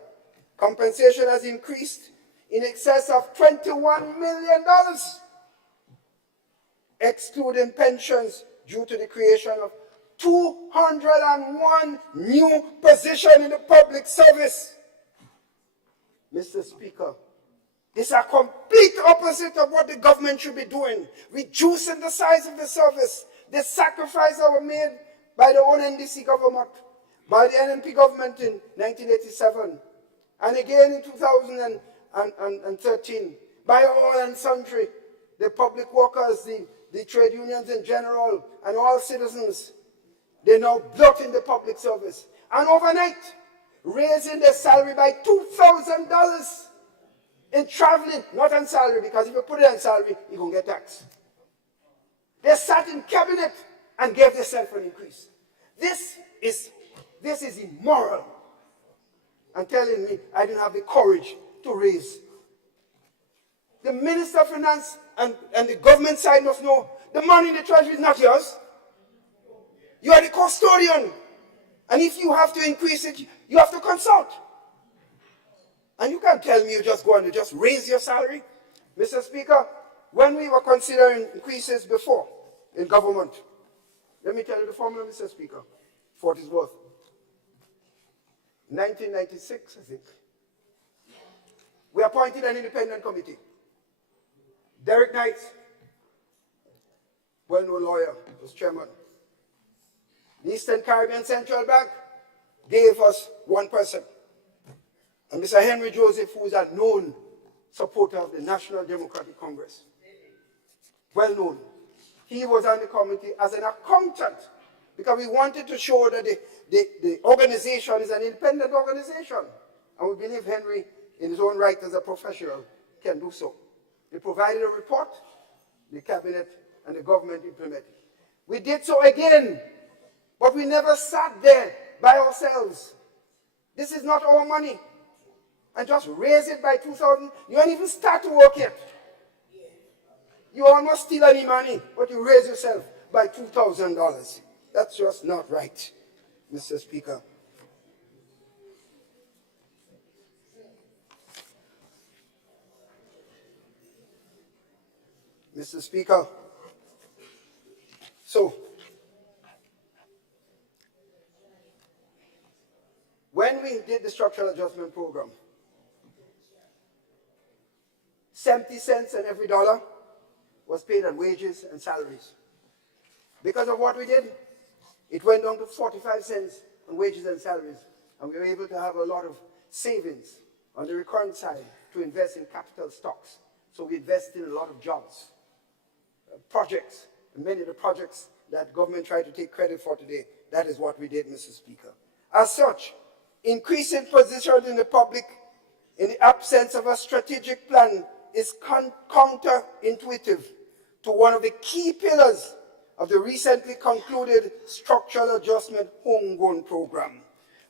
compensation has increased in excess of $21 million, excluding pensions due to the creation of 201 new positions in the public service. Mr. Speaker, this is a complete opposite of what the government should be doing, reducing the size of the service. The sacrifice that were made by the old NDC government, by the NNP government in 1987, and again in 2013, by all and sundry, the public workers, the trade unions in general, and all citizens. They're now blocking the public service. And overnight, raising their salary by $2,000 in traveling, not on salary, because if you put it on salary, you're going to get taxed. They sat in cabinet and gave themselves an increase. This is immoral. And telling me I didn't have the courage to raise. The Minister of Finance and the government side must know the money in the treasury is not yours. You are the custodian. And if you have to increase it, you have to consult. And you can't tell me you just go and just raise your salary. Mr. Speaker, when we were considering increases before in government, let me tell you the formula, Mr. Speaker, for what it's worth. 1996, I think, we appointed an independent committee. Derek Knight, well-known lawyer, was chairman. The Eastern Caribbean Central Bank gave us one person. And Mr. Henry Joseph, who is a known supporter of the National Democratic Congress, well known, he was on the committee as an accountant because we wanted to show that the organization is an independent organization. And we believe Henry, in his own right as a professional, can do so. They provided a report, the cabinet and the government implemented. We did so again, but we never sat there by ourselves. This is not our money. And just raise it by 2,000. You don't even start to work yet. You almost steal any money, but you raise yourself by $2,000. That's just not right, Mr. Speaker. Mr. Speaker, so when we did the structural adjustment program, 70 cents on every dollar was paid on wages and salaries. Because of what we did, it went down to 45 cents on wages and salaries. And we were able to have a lot of savings on the recurrent side to invest in capital stocks. So we invest in a lot of jobs, projects, and many of the projects that government tried to take credit for today. That is what we did, Mr. Speaker. As such, increasing positions in the public in the absence of a strategic plan is counterintuitive to one of the key pillars of the recently concluded Structural Adjustment Homegrown Program.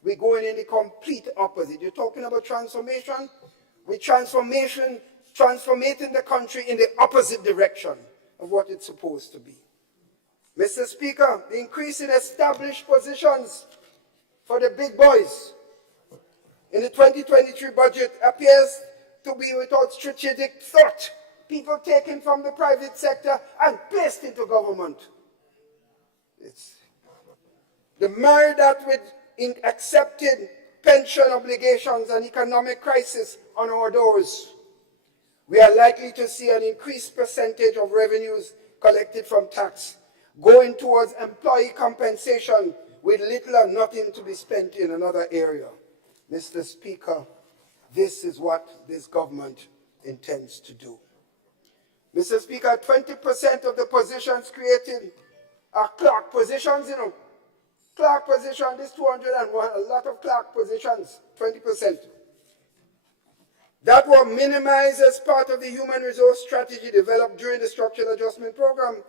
We're going in the complete opposite. You're talking about transformation? We're transforming the country in the opposite direction of what it's supposed to be. Mr. Speaker, the increase in established positions for the big boys in the 2023 budget appears to be without strategic thought. People taken from the private sector and placed into government. Marry that with accepted pension obligations and economic crisis on our doors. We are likely to see an increased percentage of revenues collected from tax going towards employee compensation with little or nothing to be spent in another area. Mr. Speaker, this is what this government intends to do. Mr. Speaker, 20% of the positions created are clerk positions, Clerk position, this 201, a lot of clerk positions, 20%. That were minimized as part of the human resource strategy developed during the Structural Adjustment Program.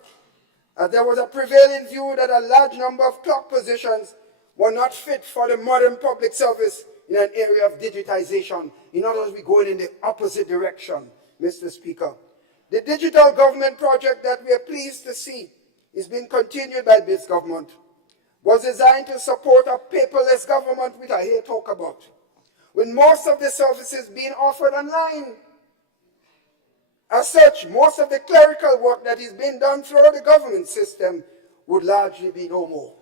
There was a prevailing view that a large number of clerk positions were not fit for the modern public service in an area of digitization. In other words, we're going in the opposite direction, Mr. Speaker. The digital government project that we are pleased to see is being continued by this government was designed to support a paperless government, which I hear talk about, with most of the services being offered online. As such, most of the clerical work that is being done throughout the government system would largely be no more.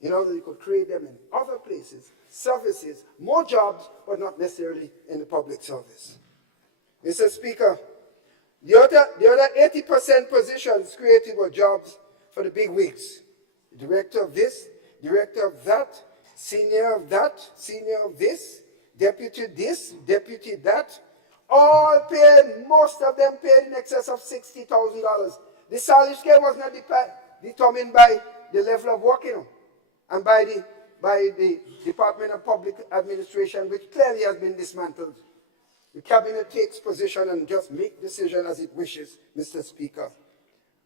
In other words, you could create them in other places, services, more jobs, but not necessarily in the public service. Mr. Speaker, the other 80% positions created were jobs for the big wigs. Director of this, director of that, senior of that, senior of this, deputy that, all paid, most of them paid in excess of $60,000. The salary scale was not determined by the level of work, and by the Department of Public Administration, which clearly has been dismantled. The cabinet takes position and just make decisions as it wishes, Mr. Speaker.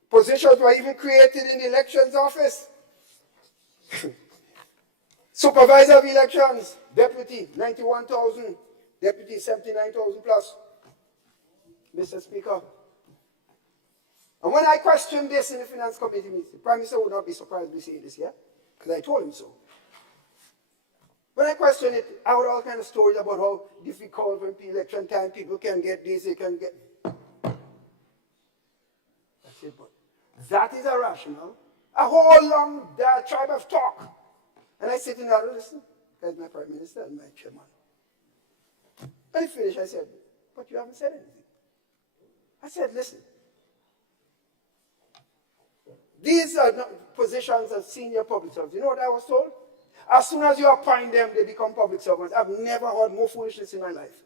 Positions were even created in the elections office. Supervisor of elections, deputy, 91,000, deputy, 79,000 plus. Mr. Speaker. And when I questioned this in the Finance Committee meeting, the Prime Minister would not be surprised to see this here, because I told him so. When I questioned it, I heard all kinds of stories about how difficult when election time people can get this, they can get. I said, but that is irrational. A whole long tribe of talk. And I sit in there and listen. That's my Prime Minister and my chairman. When he finished, I said, but you haven't said anything. I said, listen. These are not positions of senior public servants. You know what I was told? As soon as you appoint them, they become public servants. I've never heard more foolishness in my life.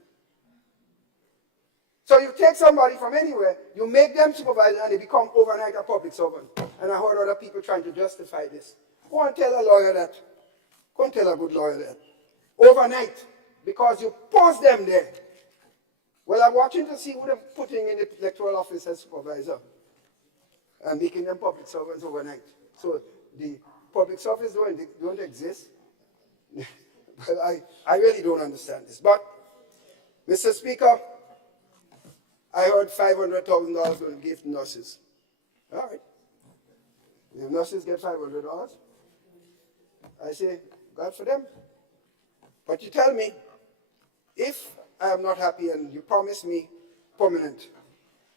So you take somebody from anywhere, you make them supervisor, and they become overnight a public servant. And I heard other people trying to justify this. Go and tell a lawyer that. Go and tell a good lawyer that. Overnight, because you post them there. Well, I'm watching to see who they're putting in the electoral office as supervisor and making them public servants overnight. So the public service don't exist. But I really don't understand this. But, Mr. Speaker, I heard $500,000 going to give to nurses. All right. If nurses get $500, I say, God for them. But you tell me, if I am not happy and you promise me permanent,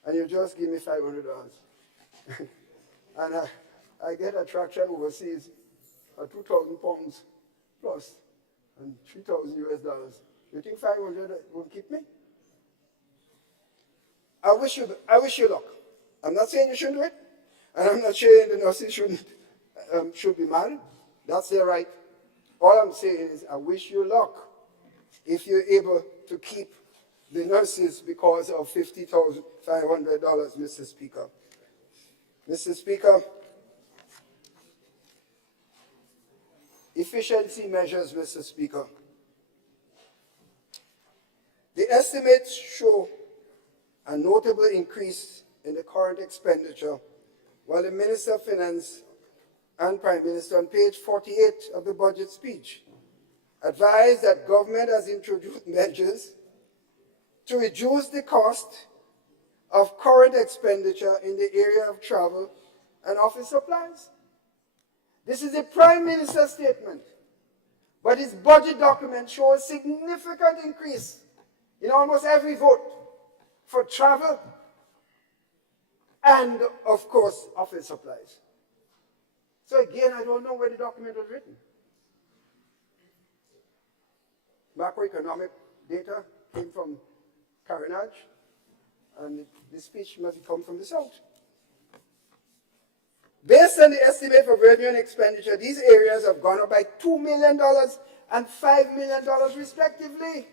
and you just give me $500, and I get attraction overseas at 2,000 pounds plus and 3,000 US dollars, you think 500 won't keep me? I wish you luck. I'm not saying you shouldn't do it, and I'm not saying the nurses should be married. That's their right. All I'm saying is I wish you luck if you're able to keep the nurses because of $50,500, Mr. Speaker. Mr. Speaker, efficiency measures, Mr. Speaker. The estimates show a notable increase in the current expenditure, while the Minister of Finance and Prime Minister on page 48 of the budget speech advised that government has introduced measures to reduce the cost of current expenditure in the area of travel and office supplies. This is a Prime Minister's statement, but his budget document shows a significant increase in almost every vote for travel and, of course, office supplies. So again, I don't know where the document was written. Macroeconomic data came from Karinaj, and the speech must come from the South. Based on the estimate for revenue and expenditure, these areas have gone up by $2 million and $5 million respectively.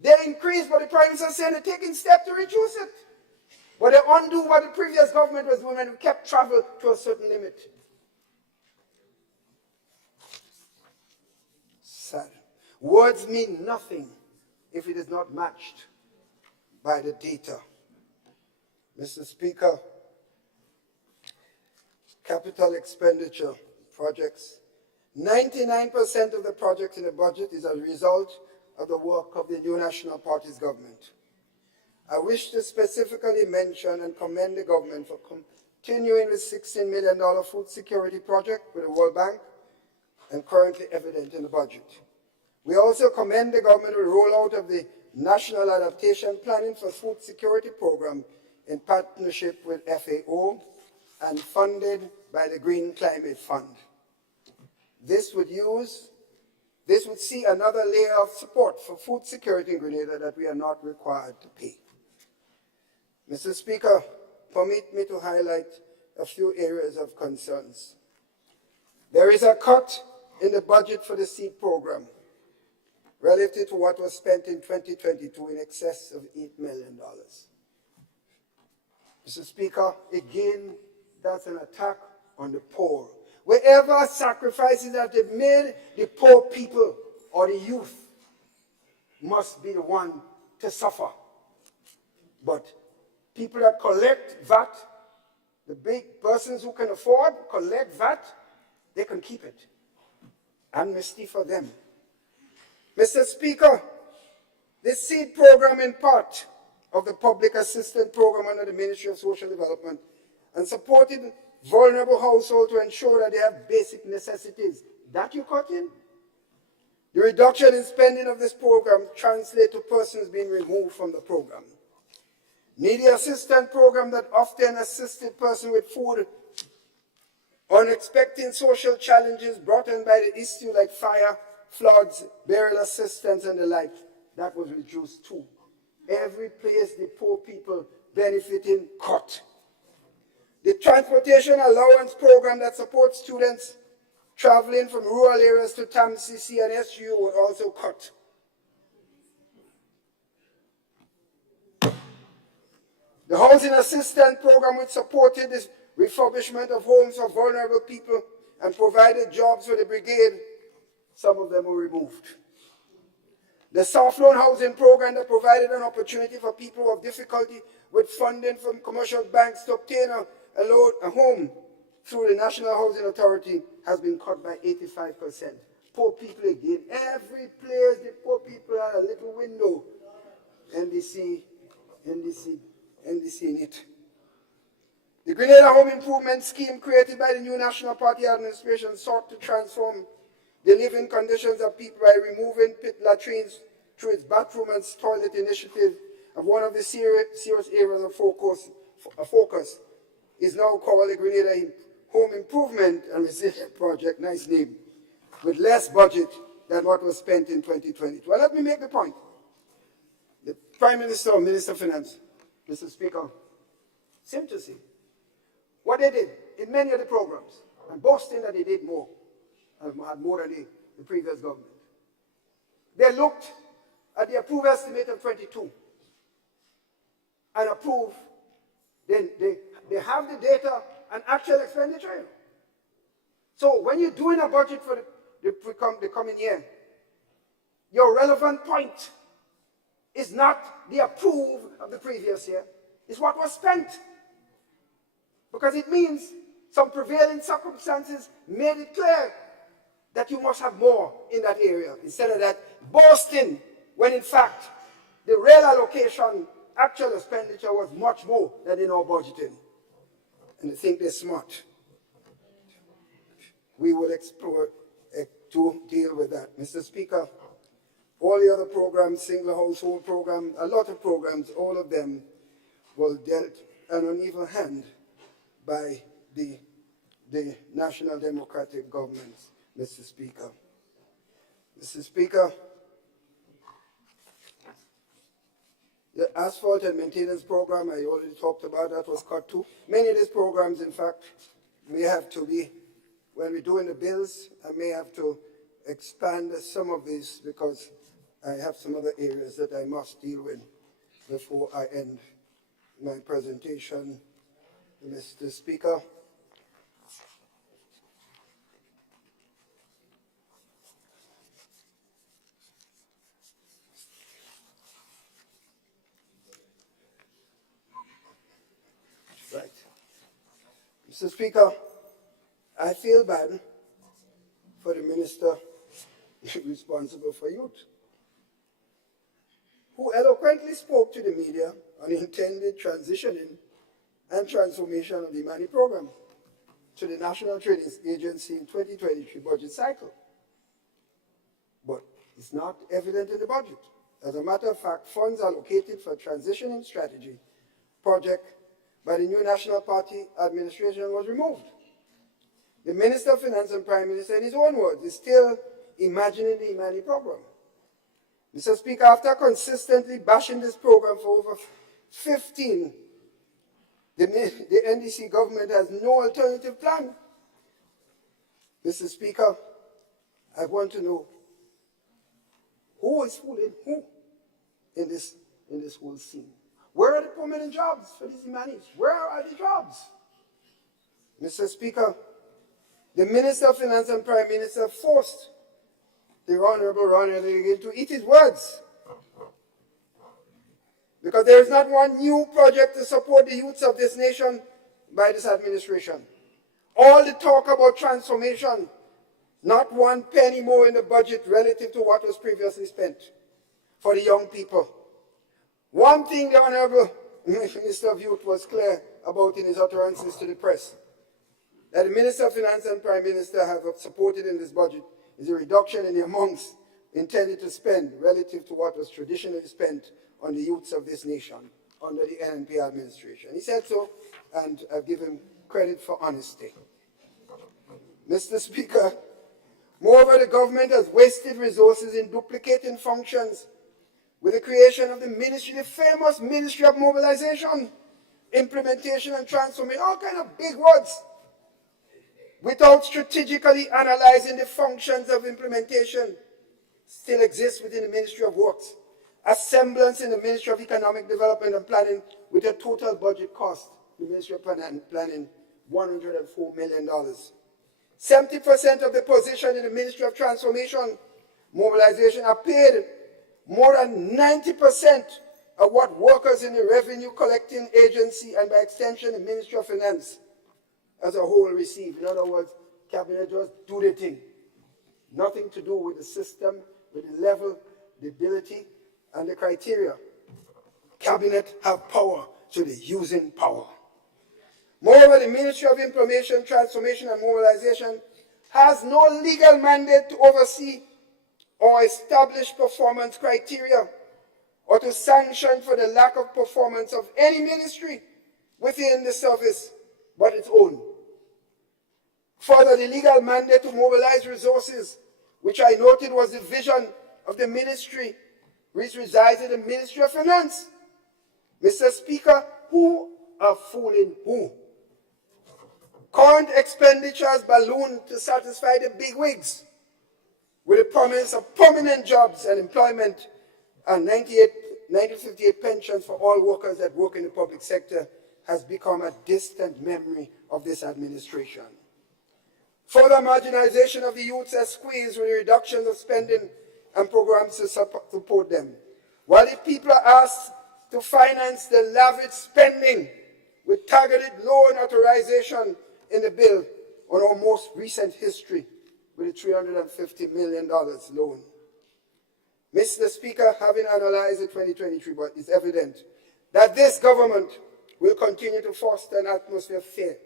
They increased, but the Prime Minister said they're taking steps to reduce it. But they undo what the previous government was doing and kept travel to a certain limit. Sad. Words mean nothing if it is not matched by the data. Mr. Speaker, capital expenditure projects. 99% of the projects in the budget is a result of the work of the new National Party's government. I wish to specifically mention and commend the government for continuing the $16 million food security project with the World Bank and currently evident in the budget. We also commend the government for the rollout of the National Adaptation Planning for Food Security Program in partnership with FAO and funded by the Green Climate Fund. This would see another layer of support for food security in Grenada that we are not required to pay. Mr. Speaker, permit me to highlight a few areas of concerns. There is a cut in the budget for the seed program relative to what was spent in 2022 in excess of $8 million. Mr. Speaker, again, that's an attack on the poor. Wherever sacrifices have been made, the poor people or the youth must be the one to suffer. But people that collect VAT, the big persons who can afford, collect VAT, they can keep it. Amnesty for them. Mr. Speaker, the SEED program in part of the Public Assistance Program under the Ministry of Social Development and supported vulnerable households to ensure that they have basic necessities. That you cut in? The reduction in spending of this program translates to persons being removed from the program. Needy assistance program that often assisted persons with food, unexpected social challenges brought on by the issue like fire, floods, burial assistance, and the like, that was reduced too. Every place the poor people benefiting cut. The transportation allowance program that supports students traveling from rural areas to TAMCC and SU was also cut. The housing assistance program, which supported the refurbishment of homes for vulnerable people and provided jobs for the brigade, some of them were removed. The soft loan housing program that provided an opportunity for people who have difficulty with funding from commercial banks to obtain a home through the National Housing Authority has been cut by 85%. Poor people again. Every place the poor people have a little window. NDC in it. The Grenada Home Improvement Scheme created by the new National Party administration sought to transform the living conditions of people by removing pit latrines through its bathroom and toilet initiative. And one of the serious areas of focus is now called the Grenada Home Improvement and Resilience Project, nice name, with less budget than what was spent in 2022. Well, let me make the point. The Prime Minister or Minister of Finance, Mr. Speaker, seem to see what they did in many of the programs and boasting that they did more, and had more than the previous government. They looked at the approved estimate of 22 and approve, then they have the data and actual expenditure. So when you're doing a budget for the coming year, your relevant point is not the approve of the previous year, it's what was spent. Because it means some prevailing circumstances made it clear that you must have more in that area, instead of that boasting, when in fact the real allocation, actual expenditure was much more than in our budgeting. And I think they're smart. We will explore to deal with that. Mr. Speaker, all the other programs, single household program, a lot of programs, all of them were dealt an uneven hand by the National Democratic governments, Mr. Speaker. Mr. Speaker, the asphalt and maintenance program, I already talked about, that was cut too. Many of these programs, in fact, may have to be, when we're doing the bills, I may have to expand some of these because I have some other areas that I must deal with before I end my presentation, Mr. Speaker. Right. Mr. Speaker, I feel bad for the minister responsible for youth, who eloquently spoke to the media on the intended transitioning and transformation of the Imani program to the National Training Agency in 2023 budget cycle. But it's not evident in the budget. As a matter of fact, funds allocated for transitioning strategy project by the new National Party administration was removed. The Minister of Finance and Prime Minister, in his own words, is still imagining the Imani program. Mr. Speaker, after consistently bashing this program for over 15, the NDC government has no alternative plan. Mr. Speaker, I want to know who is fooling who in this whole scene. Where are the permanent jobs for these Imanis? Where are the jobs? Mr. Speaker, the Minister of Finance and Prime Minister forced the Honorable Ronald Reagan to eat his words, because there is not one new project to support the youths of this nation by this administration. All the talk about transformation, not one penny more in the budget relative to what was previously spent for the young people. One thing the Honorable Minister of Youth was clear about in his utterances to the press, that the Minister of Finance and Prime Minister have supported in this budget, is a reduction in the amounts intended to spend relative to what was traditionally spent on the youths of this nation under the NNP administration. He said so, and I give him credit for honesty. Mr. Speaker, moreover, the government has wasted resources in duplicating functions with the creation of the ministry, the famous Ministry of Mobilization, Implementation and Transformation, all kinds of big words, without strategically analyzing the functions of implementation still exists within the Ministry of Works, a semblance in the Ministry of Economic Development and Planning, with a total budget cost, the Ministry of Planning, $104 million. 70% of the position in the Ministry of Transformation, Mobilization are paid more than 90% of what workers in the Revenue Collecting Agency and by extension the Ministry of Finance as a whole receive. In other words, Cabinet just do the thing. Nothing to do with the system, with the level, the ability, and the criteria. Cabinet have power, so they're using power. Moreover, the Ministry of Information, Transformation and Mobilization has no legal mandate to oversee or establish performance criteria or to sanction for the lack of performance of any ministry within the service but its own. Further, the legal mandate to mobilize resources, which I noted was the vision of the ministry, which resides in the Ministry of Finance. Mr. Speaker, who are fooling who? Current expenditures balloon to satisfy the bigwigs, with the promise of permanent jobs and employment, and 98 1958 pensions for all workers that work in the public sector has become a distant memory of this administration. Further marginalization of the youths has squeezed with reductions of spending and programs to support them. While the people are asked to finance the lavish spending with targeted loan authorization in the bill on our most recent history with a $350 million loan. Mr. Speaker, having analyzed the 2023 budget, it's evident that this government will continue to foster an atmosphere of fear,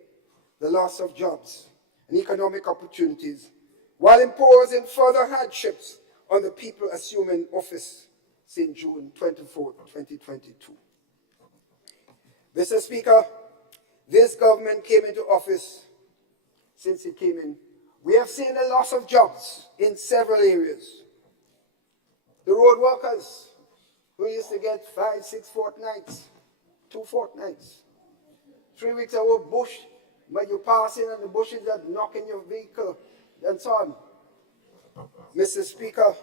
the loss of jobs and economic opportunities, while imposing further hardships on the people assuming office since June 24, 2022. Mr. Speaker, this government came into office. Since it came in, we have seen a loss of jobs in several areas. The road workers who used to get 5, 6 fortnights, 2 fortnights, 3 weeks of work bush, when you pass in and the bushes are knocking your vehicle, and so on. Mr. Speaker,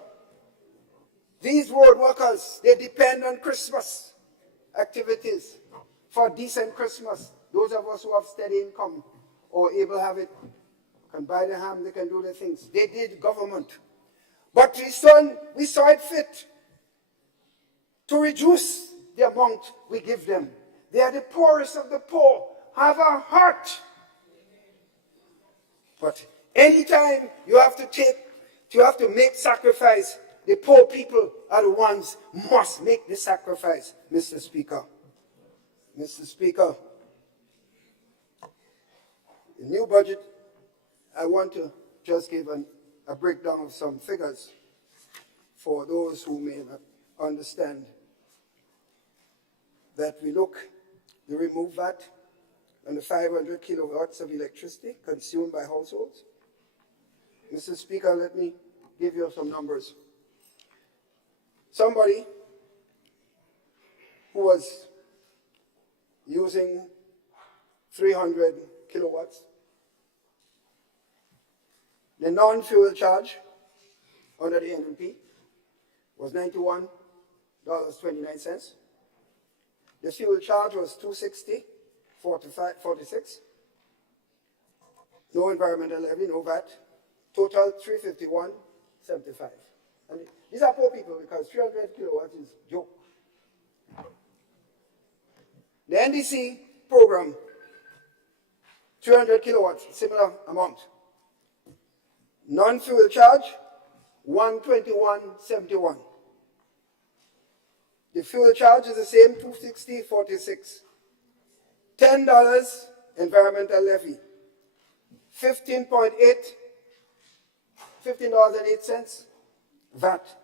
these road workers, they depend on Christmas activities for a decent Christmas. Those of us who have steady income or able to have it, can buy the ham, they can do the things. They did government. But we saw it fit to reduce the amount we give them. They are the poorest of the poor. Have a heart. But anytime you have to make sacrifice, the poor people are the ones must make the sacrifice, Mr. Speaker. Mr. Speaker, the new budget, I want to just give a breakdown of some figures for those who may not understand. That we remove VAT on the 500 kilowatts of electricity consumed by households. Mr. Speaker, let me give you some numbers. Somebody who was using 300 kilowatts, the non-fuel charge under the NNP was $91.29. The fuel charge was $260.46. No environmental levy, no VAT. Total $351.75. And these are poor people because 300 kilowatts is a joke. The NDC program, 300 kilowatts, similar amount. Non-fuel charge, $121.71. The fuel charge is the same, $260.46. $10 environmental levy, $15.08 VAT.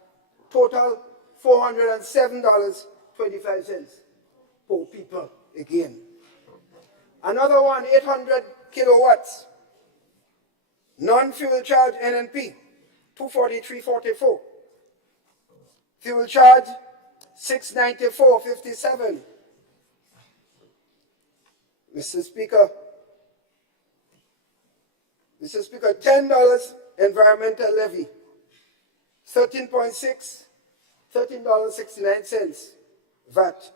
Total $407.25. Poor people again. Another one, 800 kilowatts. Non-fuel charge NNP, $243.44. Fuel charge, $694.57. Mr. Speaker, $10 environmental levy, $13.69 VAT,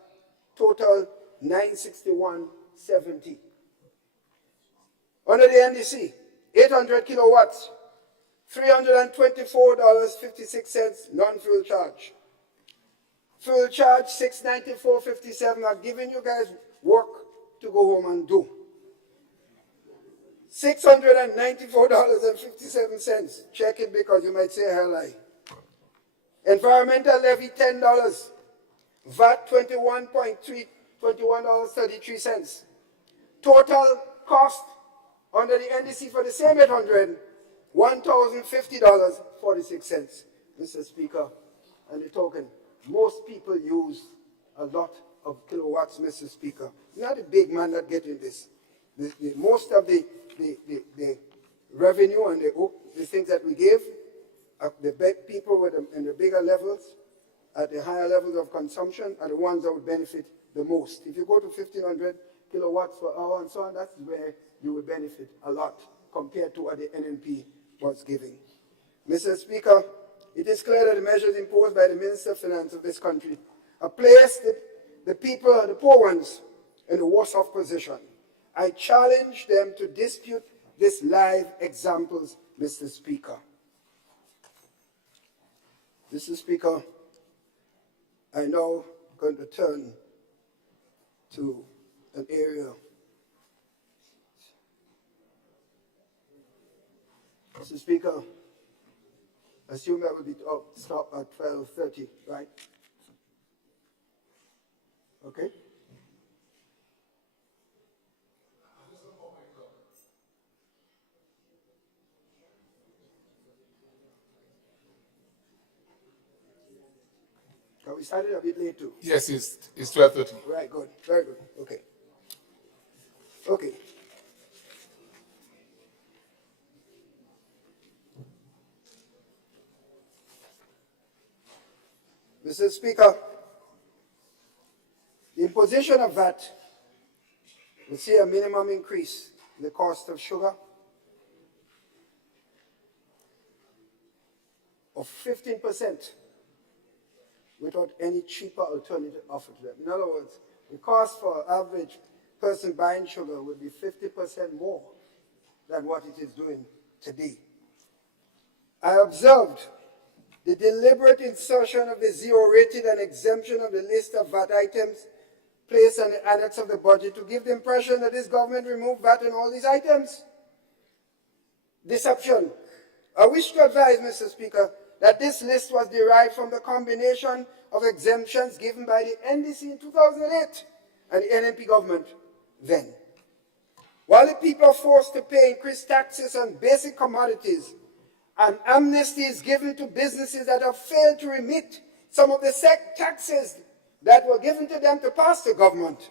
total $961.70. Under the NDC, 800 kilowatts, $324.56 non-fuel charge. Fuel charge, $694.57. I've given you guys work to go home and do. $694.57. Check it because you might say hell lie. Environmental levy, $10. VAT, $21.33. Total cost under the NDC for the same 800, $1,050.46. Mr. Speaker, and the token, most people use a lot of kilowatts, Mr. Speaker. You're not a big man that getting this. Most of the revenue and the things that we give, the people in the bigger levels, at the higher levels of consumption, are the ones that would benefit the most. If you go to 1,500 kilowatts per hour and so on, that's where you will benefit a lot compared to what the NNP was giving. Mr. Speaker, it is clear that the measures imposed by the Minister of Finance of this country place the people, the poor ones, in the worst of position. I challenge them to dispute these live examples, Mr. Speaker. Mr. Speaker, I now going to turn to an area. Mr. Speaker, assume that will be stop at 12:30, right? Okay? We started a bit late too. Yes, it's 12:30. Right, good. Very good. Okay. Okay. Mr. Speaker, the imposition of VAT will see a minimum increase in the cost of sugar of 15% without any cheaper alternative offered to them. In other words, the cost for an average person buying sugar would be 50% more than what it is doing today. I observed the deliberate insertion of the zero rating and exemption of the list of VAT items placed on the annex of the budget to give the impression that this government removed VAT on all these items. Deception. I wish to advise, Mr. Speaker, that this list was derived from the combination of exemptions given by the NDC in 2008 and the NNP government then. While the people are forced to pay increased taxes on basic commodities, and amnesty is given to businesses that have failed to remit some of the taxes that were given to them to pass the government,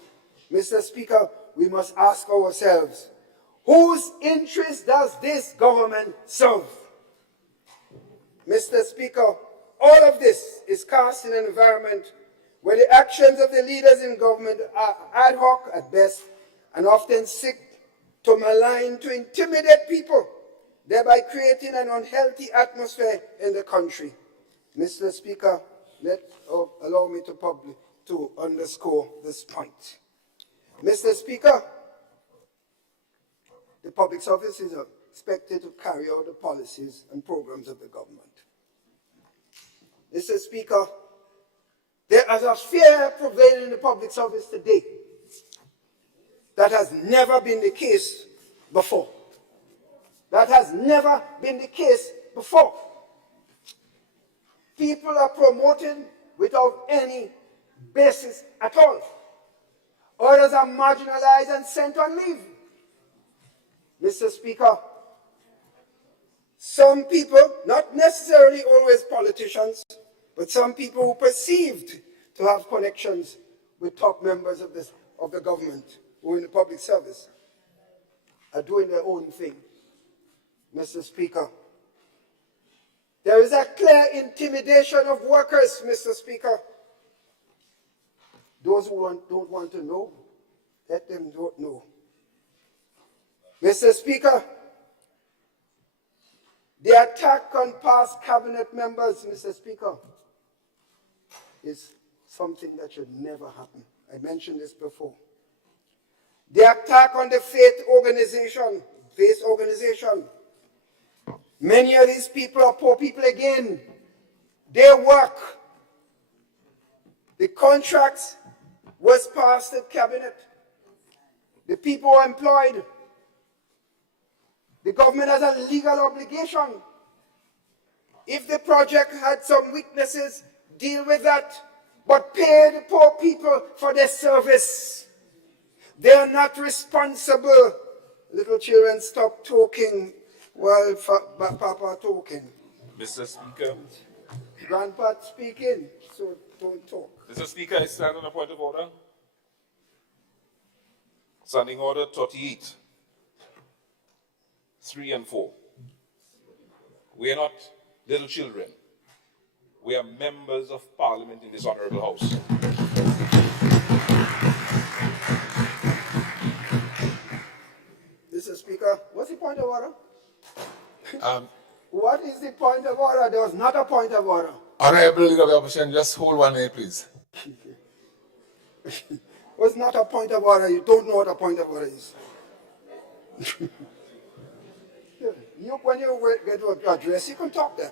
Mr. Speaker, we must ask ourselves, whose interest does this government serve? Mr. Speaker, all of this is cast in an environment where the actions of the leaders in government are ad hoc at best and often seek to malign, to intimidate people, thereby creating an unhealthy atmosphere in the country. Mr. Speaker, allow me to underscore this point. Mr. Speaker, the public service is expected to carry out the policies and programs of the government. Mr. Speaker, there is a fear prevailing in the public service today that has never been the case before. That has never been the case before. People are promoted without any basis at all. Others are marginalized and sent on leave. Mr. Speaker, some people, not necessarily always politicians, but some people who perceived to have connections with top members of the government who are in the public service are doing their own thing. Mr. Speaker, there is a clear intimidation of workers, Mr. Speaker. Those who don't want to know, let them don't know. Mr. Speaker, the attack on past cabinet members, Mr. Speaker, is something that should never happen. I mentioned this before. The attack on the faith organization. Many of these people are poor people again. They work. The contracts was passed at cabinet. The people are employed. The government has a legal obligation. If the project had some weaknesses, deal with that. But pay the poor people for their service. They are not responsible. Little children, stop talking while Papa talking. Mr. Speaker. Grandpa speaking, so don't talk. Mr. Speaker, I stand on a point of order. Standing order 38. 3 and 4. We are not little children. We are members of Parliament in this honorable House. Mr. Speaker, what's the point of order? What is the point of order? There was not a point of order. Honorable Leader of the Opposition, just hold 1 minute, please. Was not a point of order. You don't know what a point of order is. When you get to address, you can talk then.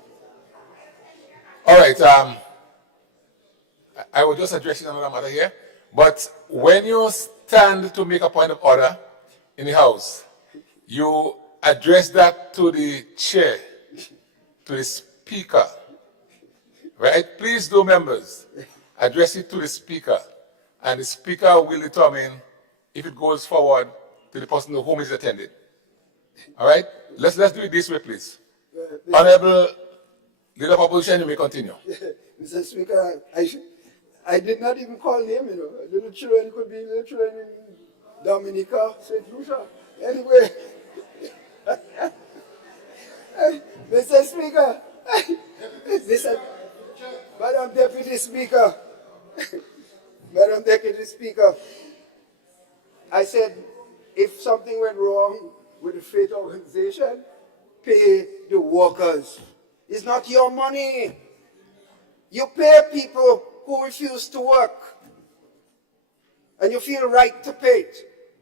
All right. I will just address another matter here. But when you stand to make a point of order in the House, you address that to the chair, to the speaker. Right? Please do, members, address it to the speaker. And the speaker will determine if it goes forward to the person to whom is attended. All right? Let's do it this way, please. Honorable Leader of Opposition, you may continue. Mr. Speaker, I did not even call name, you know. Little children could be little children in Dominica, St. Lucia. Anyway, Mr. Speaker, Madam Deputy Speaker, Madam Deputy Speaker, I said if something went wrong with the faith organization, pay the workers. It's not your money. You pay people who refuse to work. And you feel right to pay it.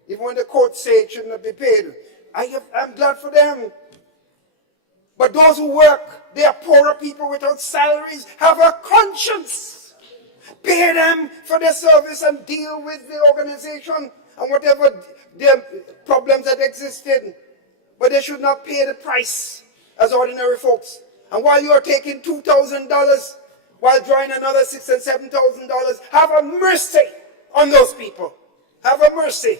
Even when the court say it should not be paid. I'm glad for them. But those who work, they are poorer people without salaries, have a conscience. Pay them for their service and deal with the organization and whatever their problems that existed. But they should not pay the price as ordinary folks. And while you are taking $2,000, while drawing another $6,000 and $7,000, have a mercy on those people. Have a mercy.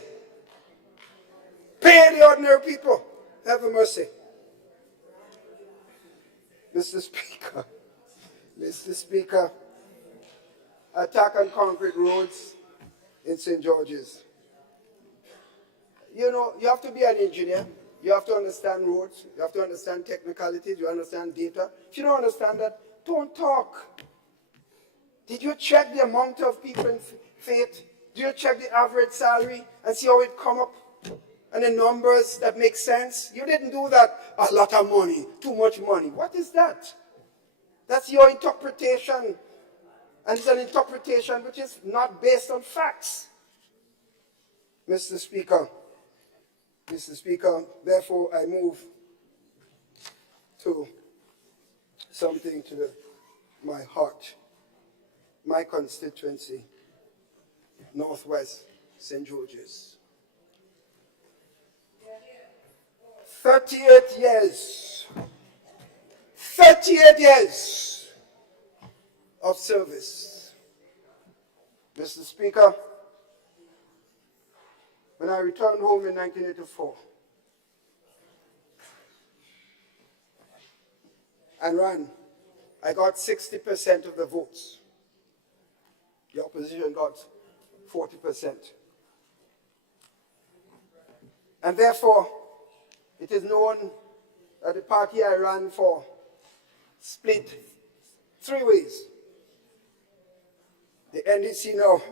Pay the ordinary people. Have a mercy. Mr. Speaker, attack on concrete roads in St. George's. You know, you have to be an engineer. You have to understand roads. You have to understand technicalities. You understand data. If you don't understand that, don't talk. Did you check the amount of people in faith? Did you check the average salary and see how it come up? And the numbers that make sense? You didn't do that. A lot of money, too much money. What is that? That's your interpretation. And it's an interpretation which is not based on facts. Mr. Speaker, therefore I move to something to my heart, my constituency, Northwest St. George's. 38 years of service. Mr. Speaker, when I returned home in 1984 and ran, I got 60% of the votes. The opposition got 40%. And therefore, it is known that the party I ran for split 3 ways. The NDC now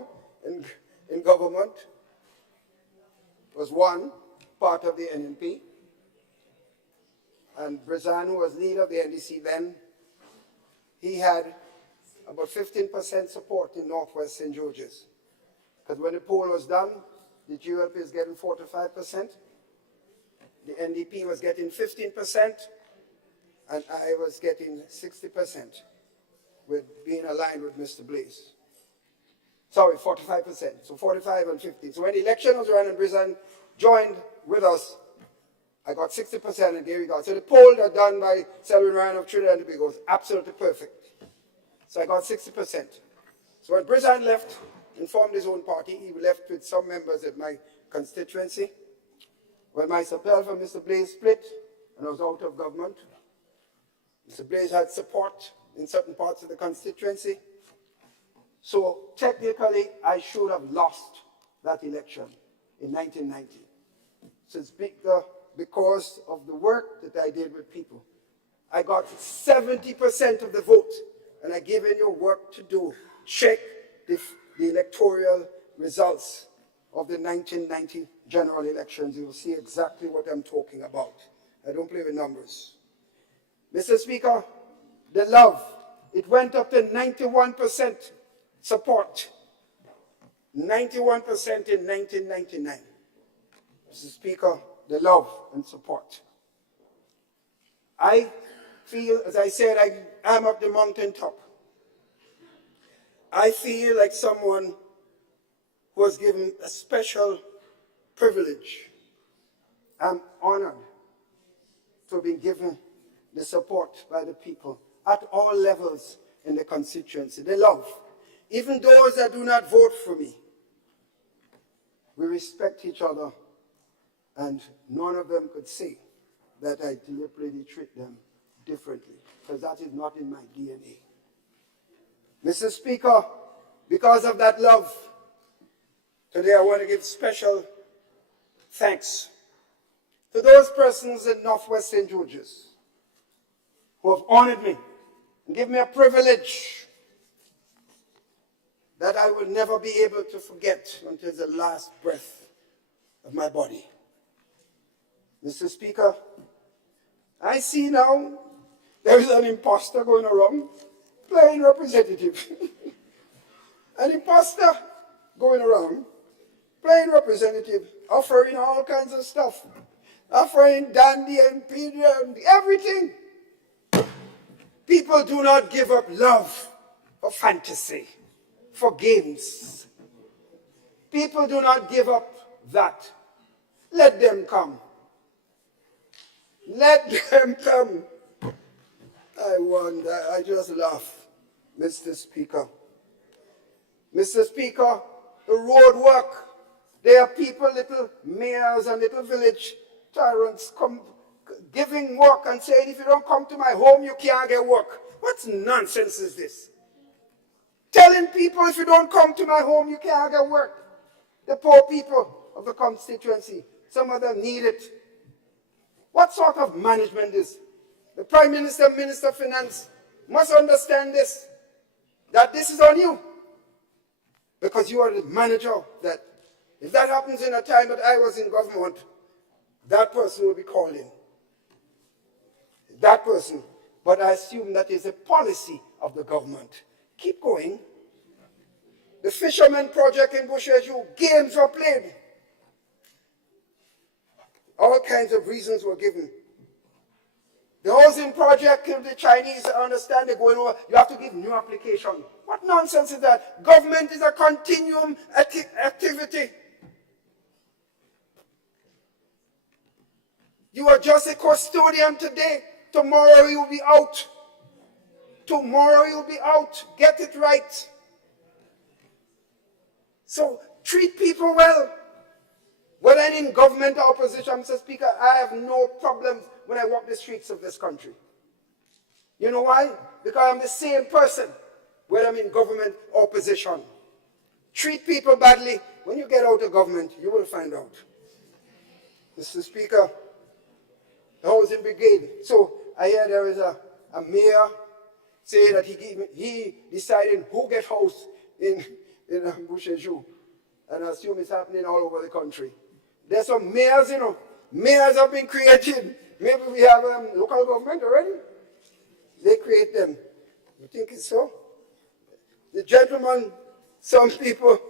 in government was one part of the NNP, and Brizan, who was leader of the NDC then, he had about 15% support in Northwest St. George's. Because when the poll was done, the GOP is getting 4 to 5%. The NDP was getting 15%, and I was getting 60% with being aligned with Mr. Blaze. Sorry, 45%. So 45 and 15. So when the election was run and Brizan joined with us, I got 60% and there we go. So the poll that done by Selwyn Ryan of Trinidad and Tobago was absolutely perfect. So I got 60%. So when Brizan left and formed his own party, he left with some members of my constituency. When myself and Mr. Blaze split and I was out of government, Mr. Blaze had support in certain parts of the constituency. So technically, I should have lost that election in 1990. So it's because of the work that I did with people. I got 70% of the vote, and I gave you work to do. Check the electoral results of the 1990 general elections. You will see exactly what I'm talking about. I don't play with numbers. Mr. Speaker, the love, it went up to 91% support, 91% in 1999. Mr. Speaker, the love and support. I feel, as I said, I am up the mountaintop. I feel like someone who was given a special privilege. I'm honored to have been given the support by the people at all levels in the constituency. The love. Even those that do not vote for me, we respect each other, and none of them could say that I deliberately treat them differently, because that is not in my DNA. Mr. Speaker, because of that love, today I want to give special thanks to those persons in Northwest St. George's who have honored me and given me a privilege that I will never be able to forget until the last breath of my body. Mr. Speaker, I see now there is an imposter going around playing representative. An imposter going around playing representative, offering all kinds of stuff, offering dandy and pedia and everything. People do not give up love for fantasy, for games. People do not give up that. Let them come. Let them come. I wonder, I just laugh, Mr. Speaker. Mr. Speaker, the road work. There are people, little mayors and little village tyrants come giving work and saying, if you don't come to my home, you can't get work. What nonsense is this? Telling people if you don't come to my home, you can't get work. The poor people of the constituency, some of them need it. What sort of management is? The Prime Minister, Minister of Finance must understand this, that this is on you. Because you are the manager that, if that happens in a time that I was in government, that person will be called in. That person. But I assume that is a policy of the government. Keep going. The fisherman project in Bushaju, games were played. All kinds of reasons were given. The housing project, if the Chinese understand they're going over, you have to give new application. What nonsense is that? Government is a continuum activity. You are just a custodian today. Tomorrow you'll be out. Tomorrow you'll be out. Get it right. So treat people well. Whether I'm in government or opposition, Mr. Speaker, I have no problems when I walk the streets of this country. You know why? Because I'm the same person whether I'm in government or opposition. Treat people badly. When you get out of government, you will find out. Mr. Speaker, the housing brigade. So I hear there is a mayor say that he decided who get house in Bushaju. And I assume it's happening all over the country. There's some mayors, mayors have been created. Maybe we have local government already. They create them. You think it's so? The gentlemen, some people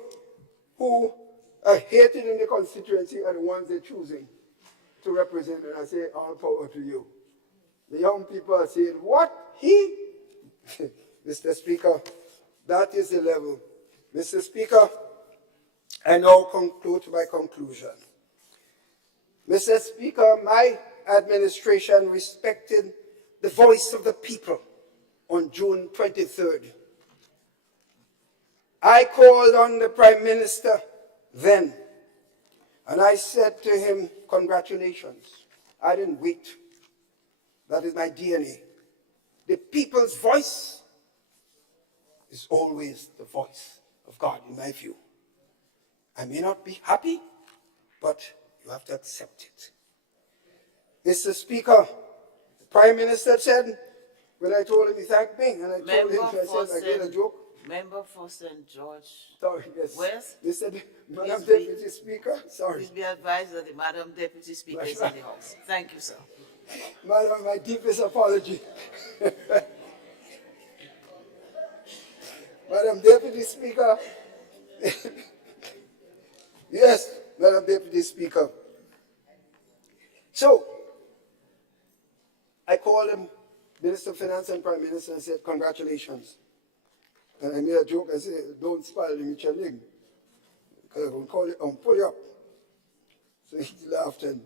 who are hated in the constituency are the ones they're choosing to represent, and I say, all power to you. The young people are saying, what? He? Mr. Speaker, that is the level. Mr. Speaker, I now conclude my conclusion. Mr. Speaker, my administration respected the voice of the people on June 23rd. I called on the Prime Minister then, and I said to him, congratulations. I didn't wait. That is my DNA. The people's voice is always the voice of God, in my view. I may not be happy, but you have to accept it. Mr. Speaker, the Prime Minister said, when I told him he thanked me, and I told him, I said, I did a joke. Member for St. George. Sorry, yes. West. They said, Madam Deputy Speaker, sorry. Please be advised that the Madam Deputy Speaker is in the House. Thank you, sir. Madam, my deepest apology. Madam Deputy Speaker. Yes, Madam Deputy Speaker. So, I called him, Minister of Finance and Prime Minister, and said, congratulations. And I made a joke, I said, don't spoil the Michelin, because I'm going to pull you up. So he laughed, and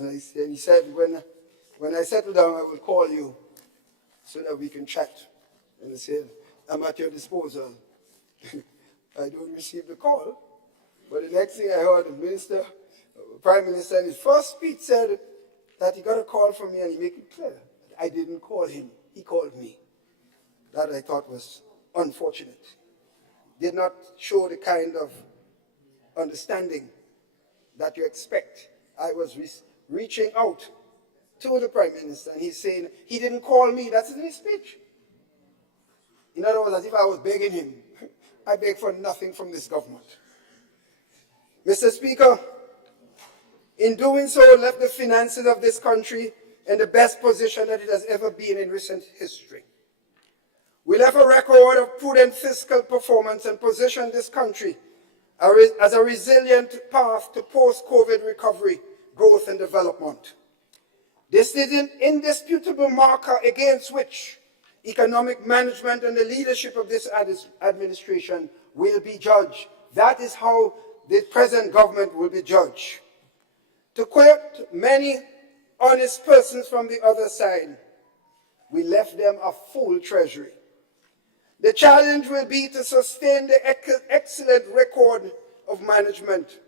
he said, when I settle down, I will call you so that we can chat. And I said, I'm at your disposal. I don't receive the call. But the next thing I heard, the Prime Minister in his first speech said that he got a call from me and he made it clear. I didn't call him, he called me. That I thought was unfortunate. Did not show the kind of understanding that you expect. I was reaching out to the Prime Minister and he's saying, he didn't call me, that's in his speech. In other words, as if I was begging him. I beg for nothing from this government. Mr. Speaker, in doing so, left the finances of this country in the best position that it has ever been in recent history. We left a record of prudent fiscal performance and positioned this country as a resilient path to post-COVID recovery, growth and development. This is an indisputable marker against which economic management and the leadership of this administration will be judged. That is how the present government will be judged. To quote many honest persons from the other side, we left them a full treasury. The challenge will be to sustain the excellent record of management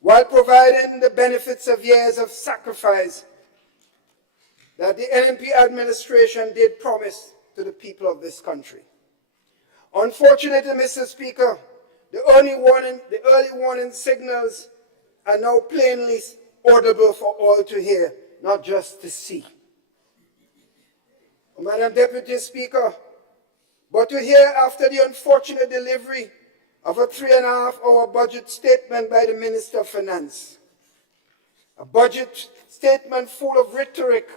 while providing the benefits of years of sacrifice that the NNP administration did promise to the people of this country. Unfortunately, Mr. Speaker, the early warning signals are now plainly audible for all to hear, not just to see. Madam Deputy Speaker, but to hear after the unfortunate delivery of a 3.5-hour budget statement by the Minister of Finance. A budget statement full of rhetoric,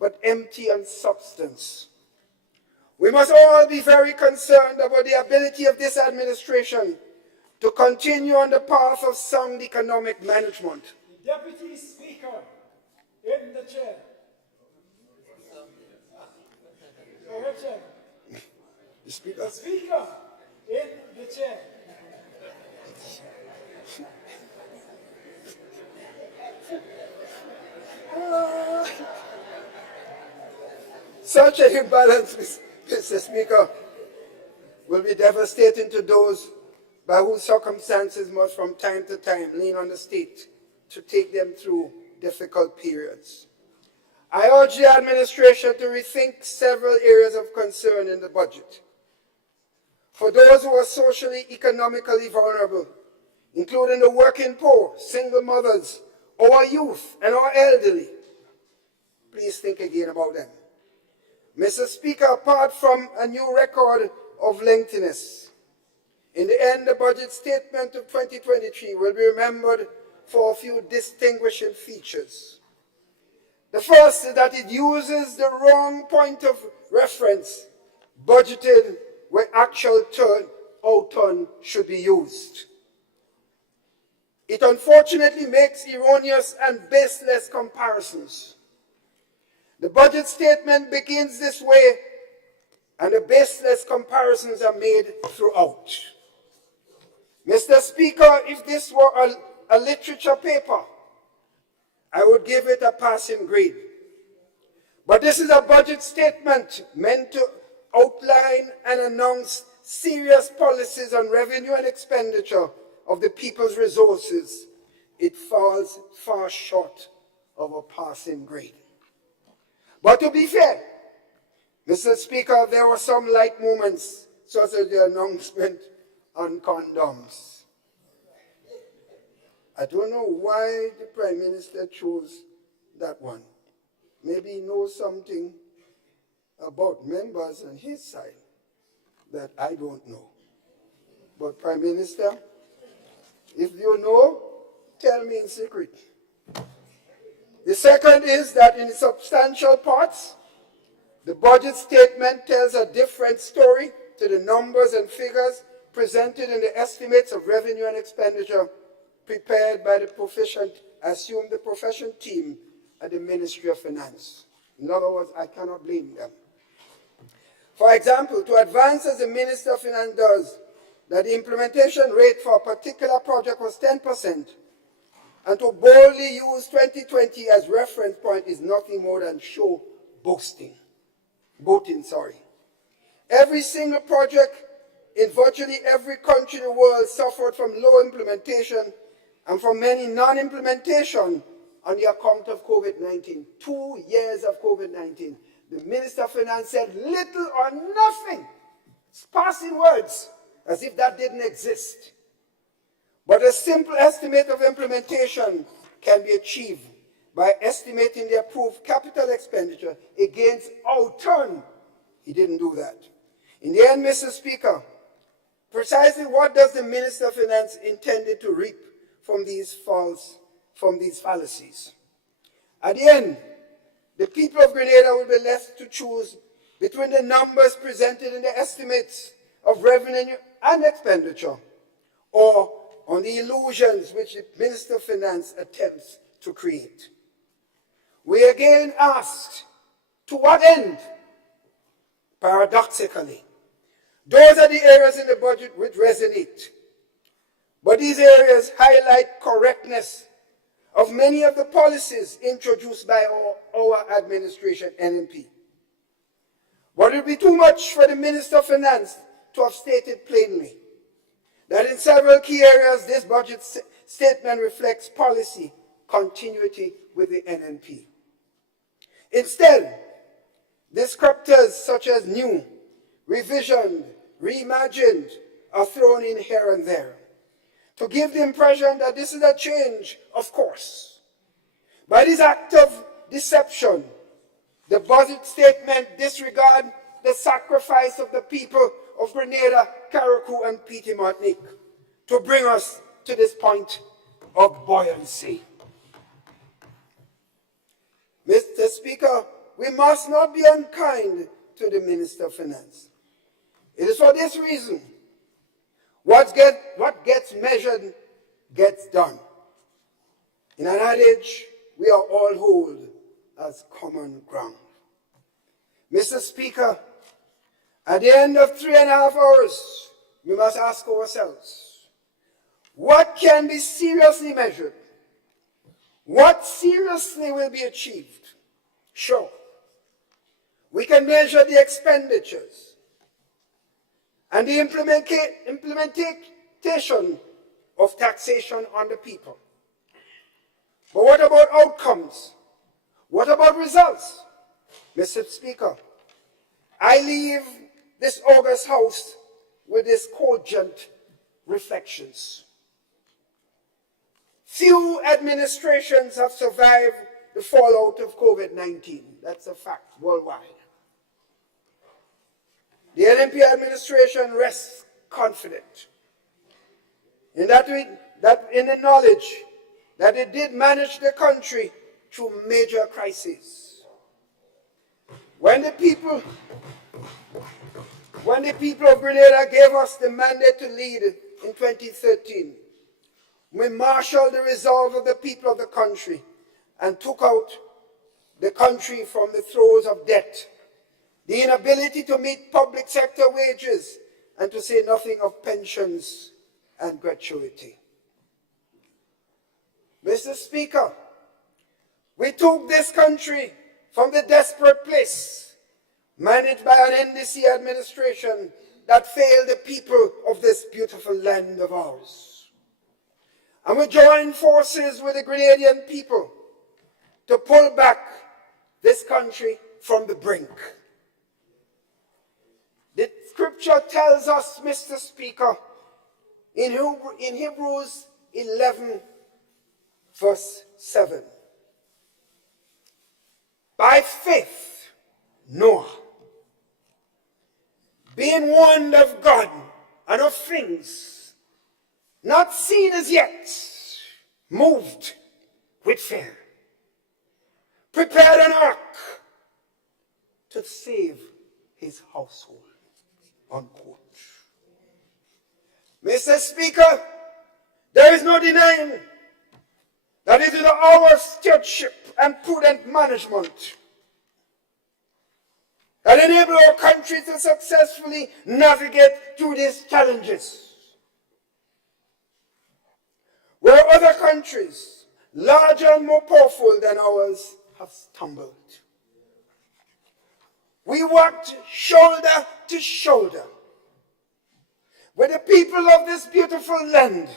but empty on substance. We must all be very concerned about the ability of this administration to continue on the path of sound economic management. Deputy Speaker, in the chair. Go ahead, Chair. The Speaker. Speaker, in the chair. Such an imbalance, Mr. Speaker, will be devastating to those by whose circumstances must from time to time lean on the state to take them through difficult periods. I urge the administration to rethink several areas of concern in the budget. For those who are socially, economically vulnerable, including the working poor, single mothers, our youth, and our elderly, please think again about them. Mr. Speaker, apart from a new record of lengthiness, in the end, the budget statement of 2023 will be remembered for a few distinguishing features. The first is that it uses the wrong point of reference, budgeted where actual outturn should be used. It unfortunately makes erroneous and baseless comparisons. The budget statement begins this way, and the baseless comparisons are made throughout. Mr. Speaker, if this were a literature paper, I would give it a passing grade. But this is a budget statement meant to outline and announce serious policies on revenue and expenditure of the people's resources. It falls far short of a passing grade. But to be fair, Mr. Speaker, there were some light moments, such as the announcement on condoms. I don't know why the Prime Minister chose that one. Maybe he knows something about members on his side that I don't know. But Prime Minister, if you know, tell me in secret. The second is that in substantial parts, the budget statement tells a different story to the numbers and figures presented in the estimates of revenue and expenditure prepared by the profession team at the Ministry of Finance. In other words, I cannot blame them. For example, to advance as the Minister of Finance does, that the implementation rate for a particular project was 10%, and to boldly use 2020 as reference point is nothing more than show boating. Every single project in virtually every country in the world suffered from low implementation and from many non-implementation on the account of COVID-19. 2 years of COVID-19. The Minister of Finance said little or nothing. It's passing words, as if that didn't exist. But a simple estimate of implementation can be achieved by estimating the approved capital expenditure against outturn. He didn't do that. In the end, Mr. Speaker, precisely what does the Minister of Finance intended to reap from these fallacies? At the end, the people of Grenada will be left to choose between the numbers presented in the estimates of revenue and expenditure, or on the illusions which the Minister of Finance attempts to create. We again asked, to what end? Paradoxically, those are the areas in the budget which resonate. But these areas highlight correctness of many of the policies introduced by our administration, NNP. But it would be too much for the Minister of Finance to have stated plainly that in several key areas this budget statement reflects policy continuity with the NNP. Instead, descriptors such as new, revisioned, reimagined are thrown in here and there to give the impression that this is a change, of course. By this act of deception, the budget statement disregards the sacrifice of the people of Grenada, Carriacou, and Petite Martinique to bring us to this point of buoyancy. Mr. Speaker, we must not be unkind to the Minister of Finance. It is for this reason what gets measured gets done. In an adage, we are all whole as common ground. Mr. Speaker, at the end of 3.5 hours, we must ask ourselves, what can be seriously measured? What seriously will be achieved? Sure, we can measure the expenditures and the implementation of taxation on the people. But what about outcomes? What about results? Mr. Speaker, I leave this August House with these cogent reflections. Few administrations have survived the fallout of COVID-19. That's a fact worldwide. The NNP administration rests confident in in the knowledge that it did manage the country through major crises. When the people of Grenada gave us the mandate to lead in 2013, we marshaled the resolve of the people of the country and took out the country from the throes of debt, the inability to meet public sector wages, and to say nothing of pensions and gratuity. Mr. Speaker, we took this country from the desperate place managed by an NDC administration that failed the people of this beautiful land of ours. And we joined forces with the Grenadian people to pull back this country from the brink. The scripture tells us, Mr. Speaker, in Hebrews 11, verse 7, by faith, Noah, being warned of God and of things not seen as yet, moved with fear, prepared an ark to save his household. unquote. Mr. Speaker, there is no denying that it is our stewardship and prudent management that enable our country to successfully navigate through these challenges. Where other countries, larger and more powerful than ours, have stumbled. We worked shoulder to shoulder with the people of this beautiful land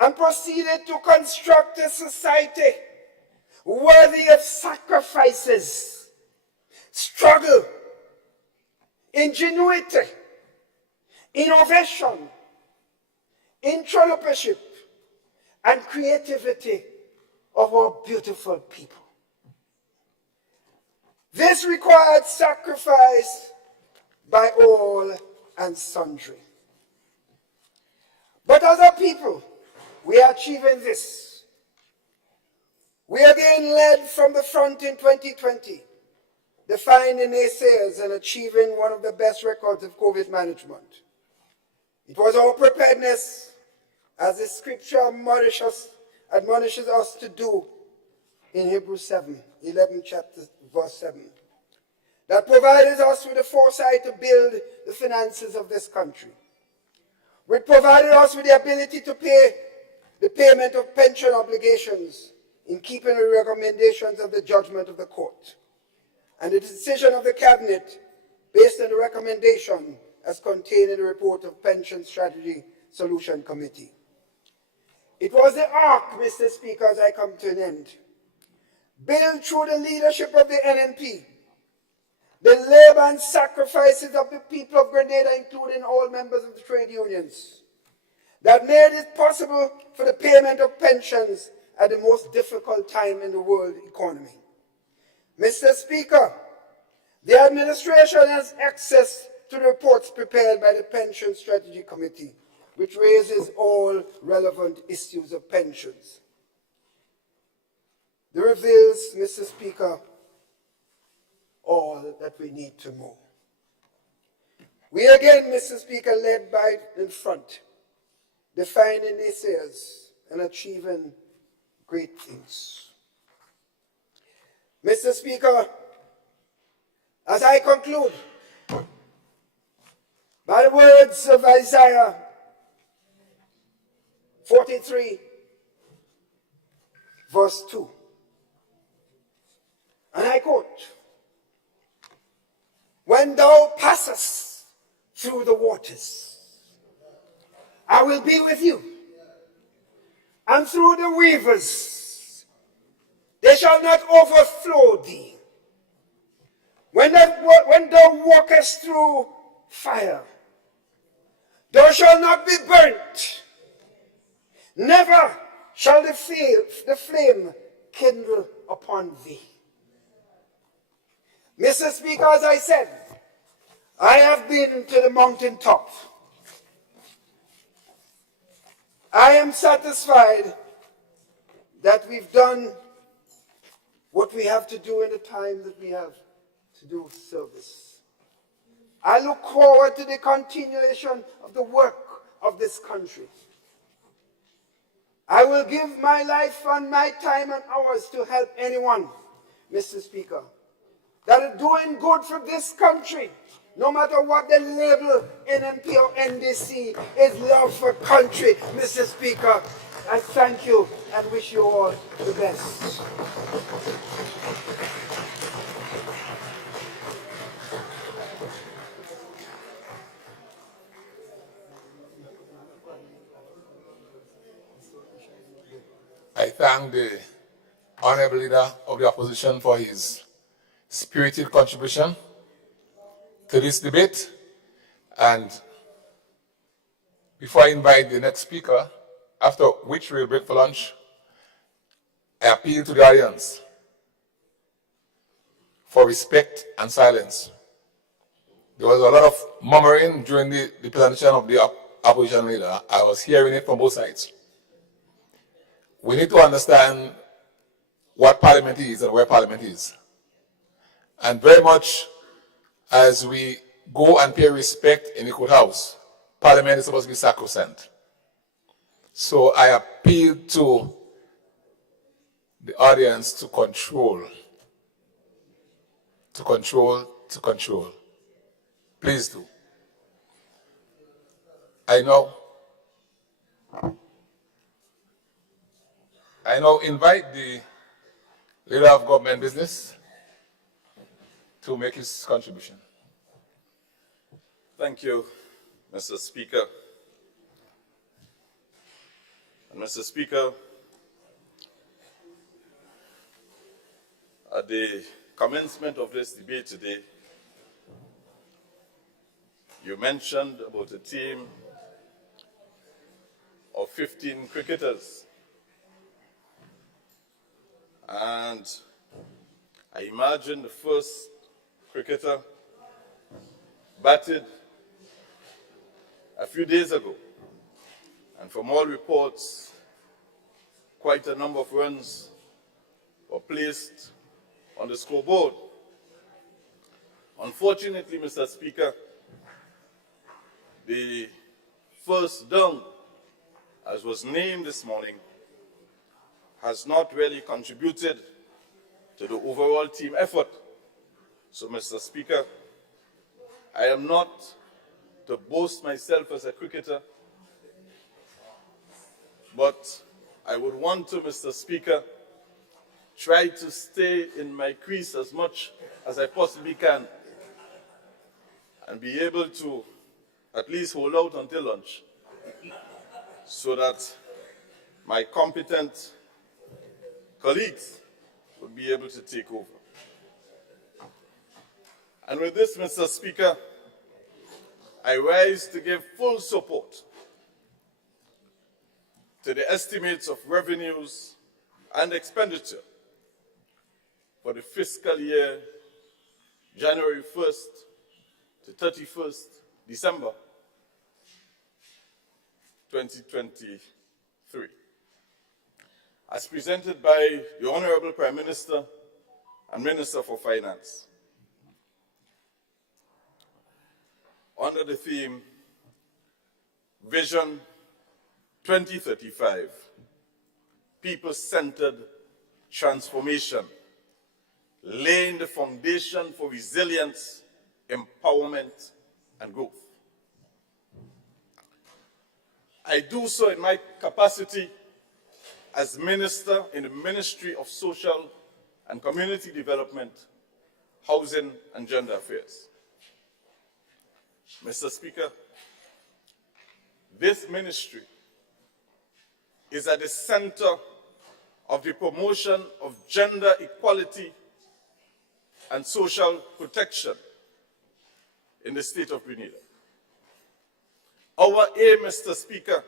and proceeded to construct a society worthy of sacrifices, struggle, ingenuity, innovation, entrepreneurship, and creativity of our beautiful people. This required sacrifice by all and sundry. But as a people, we are achieving this. We are being led from the front in 2020, defying the naysayers and achieving one of the best records of COVID management. It was our preparedness, as the scripture admonishes us to do in Hebrews 11 chapter verse 7, that provided us with the foresight to build the finances of this country, which provided us with the ability to pay the payment of pension obligations in keeping with the recommendations of the judgment of the court, and the decision of the cabinet based on the recommendation as contained in the report of Pension Strategy Solution Committee. It was the arc, Mr. Speaker, as I come to an end, built through the leadership of the NNP, the labor and sacrifices of the people of Grenada, including all members of the trade unions, that made it possible for the payment of pensions at the most difficult time in the world economy. Mr. Speaker, the administration has access to the reports prepared by the Pension Strategy Committee, which raises all relevant issues of pensions. It reveals, Mr. Speaker, all that we need to know. We again, Mr. Speaker, led by in front, defining naysayers and achieving great things. Mr. Speaker, as I conclude, by the words of Isaiah 43, verse 2, and I quote, "When thou passest through the waters, I will be with you, and through the rivers, they shall not overflow thee. When thou walkest through fire, thou shalt not be burnt, never shall the flame kindle upon thee." Mr. Speaker, as I said, I have been to the mountaintop. I am satisfied that we've done what we have to do in the time that we have to do service. I look forward to the continuation of the work of this country. I will give my life and my time and hours to help anyone, Mr. Speaker, that is doing good for this country, no matter what the label NNP or NDC is. Love for country, Mr. Speaker. I thank you and wish you all the best. I thank the Honorable Leader of the Opposition for his spirited contribution to this debate. And before I invite the next speaker, after which we'll break for lunch, I appeal to the audience for respect and silence. There was a lot of murmuring during the presentation of the opposition leader. I was hearing it from both sides. We need to understand what Parliament is and where Parliament is. And very much as we go and pay respect in the courthouse. Parliament is supposed to be sacrosanct. So I appeal to the audience to control. To control, to control. Please do. I now invite the leader of government business to make his contribution. Thank you, Mr. Speaker. And Mr. Speaker, at the commencement of this debate today, you mentioned about a team of 15 cricketers. And I imagine the first cricketer batted a few days ago. And from all reports, quite a number of runs were placed on the scoreboard. Unfortunately, Mr. Speaker, the first down, as was named this morning, has not really contributed to the overall team effort. So, Mr. Speaker, I am not to boast myself as a cricketer, but I would want to, Mr. Speaker, try to stay in my crease as much as I possibly can and be able to at least hold out until lunch so that my competent colleagues would be able to take over. And with this, Mr. Speaker, I rise to give full support to the estimates of revenues and expenditure for the fiscal year January 1st to 31st December 2023, as presented by the Honorable Prime Minister and Minister for Finance, under the theme Vision 2035, People-Centered Transformation, laying the foundation for resilience, empowerment, and growth. I do so in my capacity as Minister in the Ministry of Social and Community Development, Housing and Gender Affairs. Mr. Speaker, this ministry is at the center of the promotion of gender equality and social protection in the state of Grenada. Our aim, Mr. Speaker,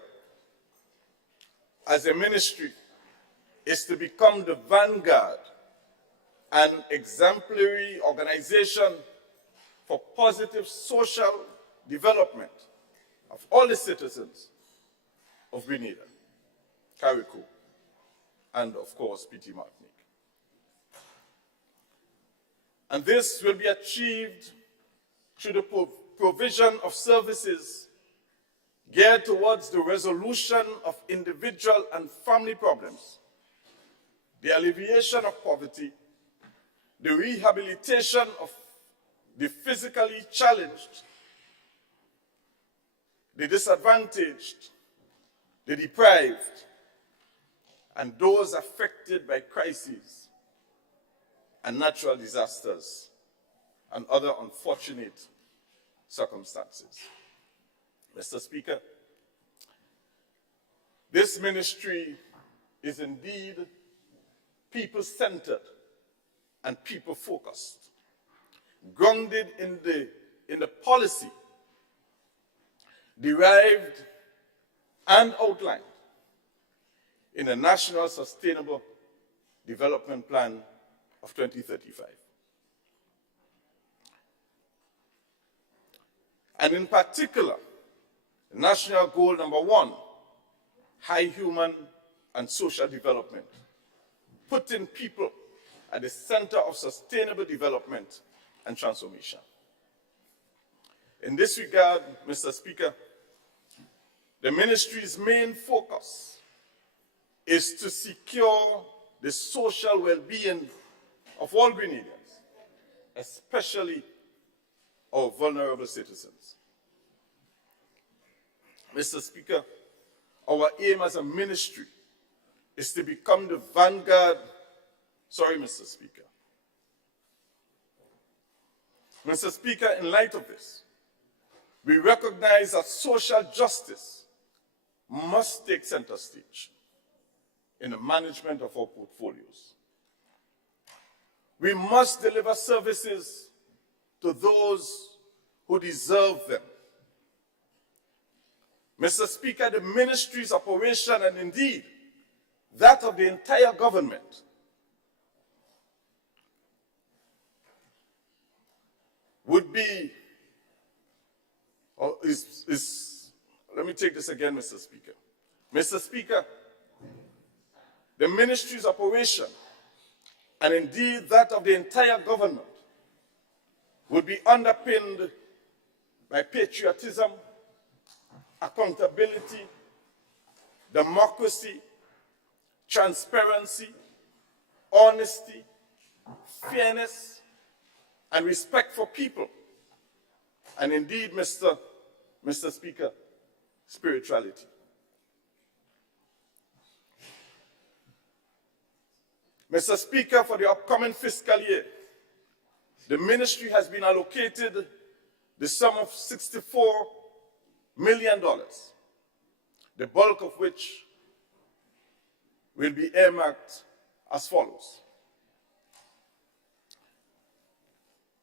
as a ministry is to become the vanguard and exemplary organization for positive social development of all the citizens of Grenada, Carriacou, and of course, PT Martinique. And this will be achieved through the provision of services geared towards the resolution of individual and family problems, the alleviation of poverty, the rehabilitation of the physically challenged, the disadvantaged, the deprived, and those affected by crises and natural disasters and other unfortunate circumstances. Mr. Speaker, this ministry is indeed people-centered and people-focused, grounded in the policy derived and outlined in the National Sustainable Development Plan of 2035. And in particular, National Goal number 1, high human and social development, putting people at the center of sustainable development and transformation. In this regard, Mr. Speaker, the ministry's main focus is to secure the social well-being of all Grenadians, especially our vulnerable citizens. Mr. Speaker, our aim as a ministry is to become the vanguard. Sorry, Mr. Speaker. Mr. Speaker, in light of this, we recognize that social justice must take center stage in the management of our portfolios. We must deliver services to those who deserve them. Mr. Speaker, the ministry's operation, and indeed that of the entire government, would be, or let me take this again, Mr. Speaker. Mr. Speaker, the ministry's operation, and indeed that of the entire government, would be underpinned by patriotism, accountability, democracy, transparency, honesty, fairness, and respect for people, and indeed, Mr. Speaker, spirituality. Mr. Speaker, for the upcoming fiscal year, the ministry has been allocated the sum of $64 million, the bulk of which will be earmarked as follows.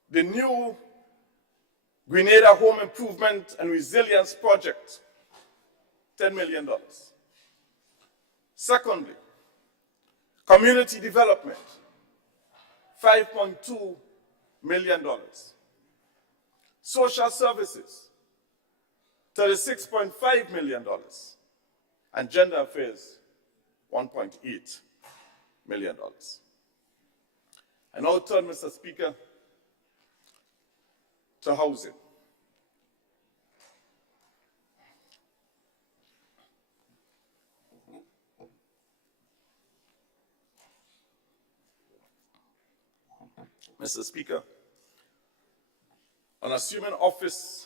The new Grenada Home Improvement and Resilience Project, $10 million. Secondly, community development, $5.2 million. Social services, $36.5 million. And gender affairs, $1.8 million. I now turn, Mr. Speaker, to housing. Mr. Speaker, on assuming office,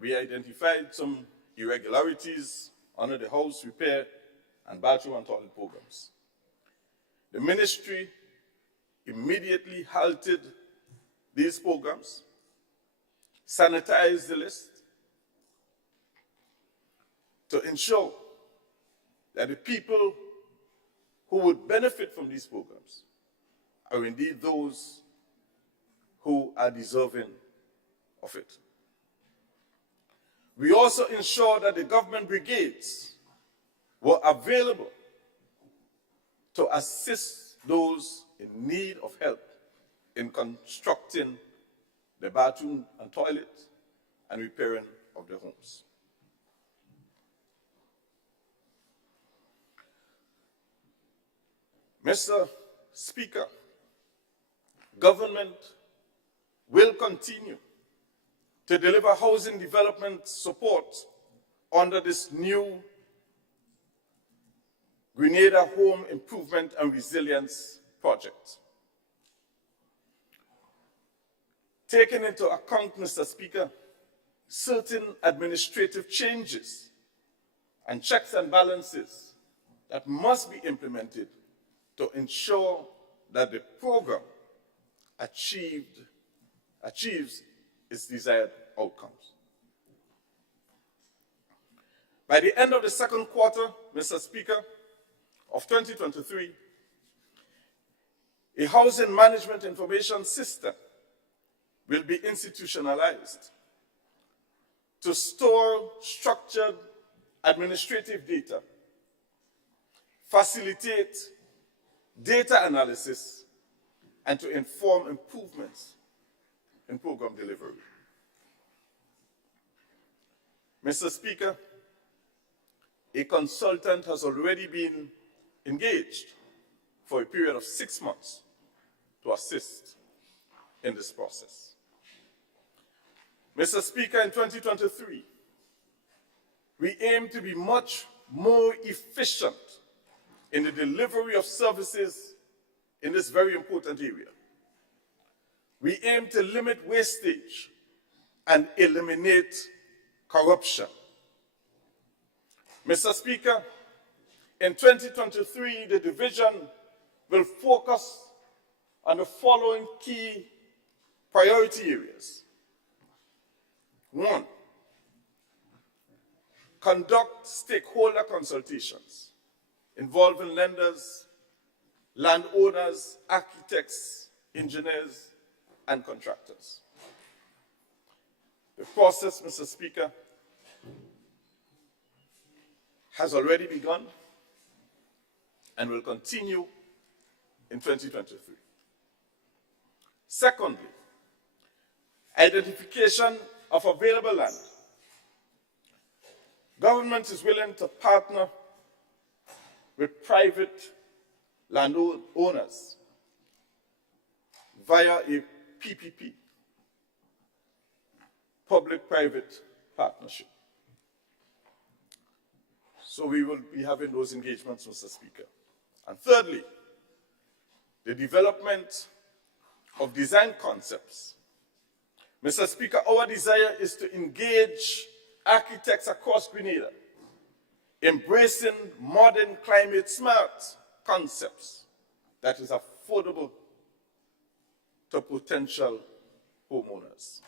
we identified some irregularities under the house repair and bathroom and toilet programs. The ministry immediately halted these programs, sanitized the list to ensure that the people who would benefit from these programs are indeed those who are deserving of it. We also ensured that the government brigades were available to assist those in need of help in constructing the bathroom and toilet and repairing of their homes. Mr. Speaker, government will continue to deliver housing development support under this new Grenada Home Improvement and Resilience Project. Taking into account, Mr. Speaker, certain administrative changes and checks and balances that must be implemented to ensure that the program achieves its desired outcomes. By the end of the second quarter, Mr. Speaker, of 2023, a housing management information system will be institutionalized to store structured administrative data, facilitate data analysis, and to inform improvements in program delivery. Mr. Speaker, a consultant has already been engaged for a period of 6 months to assist in this process. Mr. Speaker, in 2023, we aim to be much more efficient in the delivery of services in this very important area. We aim to limit wastage and eliminate corruption. Mr. Speaker, in 2023, the division will focus on the following key priority areas. 1, conduct stakeholder consultations involving lenders, landowners, architects, engineers, and contractors. The process, Mr. Speaker, has already begun and will continue in 2023. Secondly, identification of available land. Government is willing to partner with private landowners via a PPP, public-private partnership. So we will be having those engagements, Mr. Speaker. And thirdly, the development of design concepts. Mr. Speaker, our desire is to engage architects across Grenada, embracing modern climate-smart concepts that is affordable to potential homeowners.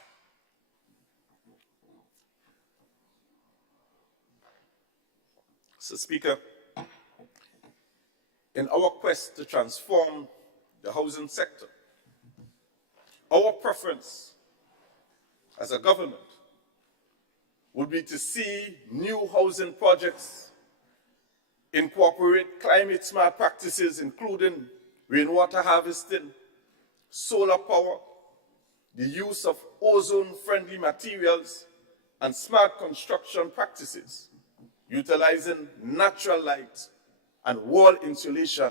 Mr. Speaker, in our quest to transform the housing sector, our preference as a government would be to see new housing projects incorporate climate-smart practices, including rainwater harvesting, solar power, the use of ozone-friendly materials, and smart construction practices, utilizing natural light and wall insulation,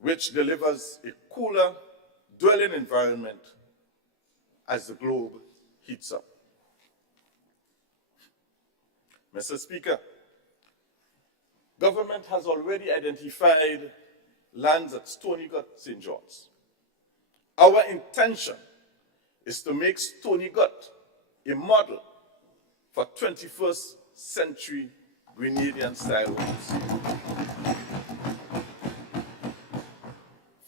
which delivers a cooler dwelling environment as the globe heats up. Mr. Speaker, government has already identified lands at Stony Gut, St. John's. Our intention is to make Stony Gut a model for 21st century Grenadian style homes.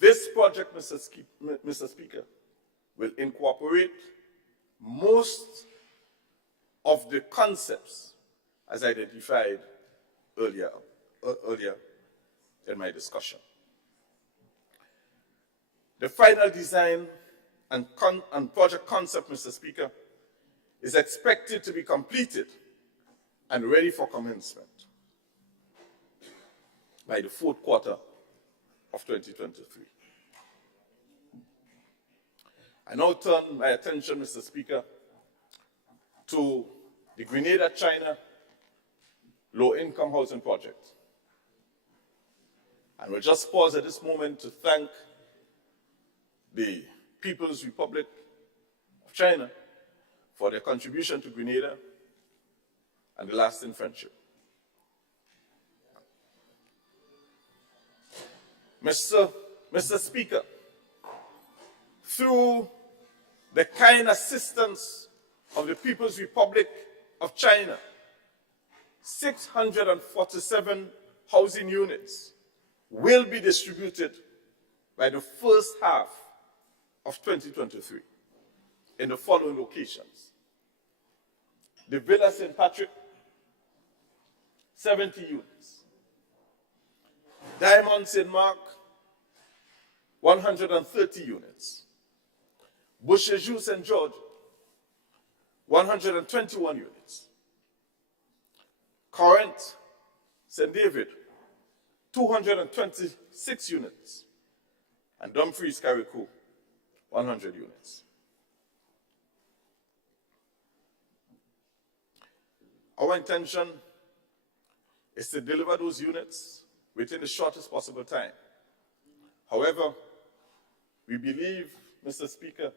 This project, Mr. Speaker, will incorporate most of the concepts as identified earlier in my discussion. The final design and project concept, Mr. Speaker, is expected to be completed and ready for commencement by the fourth quarter of 2023. I now turn my attention, Mr. Speaker, to the Grenada, China low-income housing project. And we'll just pause at this moment to thank the People's Republic of China for their contribution to Grenada and the lasting friendship. Mr. Speaker, through the kind assistance of the People's Republic of China, 647 housing units will be distributed by the first half of 2023 in the following locations. The Villa St. Patrick, 70 units. Diamond St. Mark, 130 units. Beausejour St. George, 121 units. Corinth St. David, 226 units. And Dumfries Carriacou, 100 units. Our intention is to deliver those units within the shortest possible time. However, we believe, Mr. Speaker,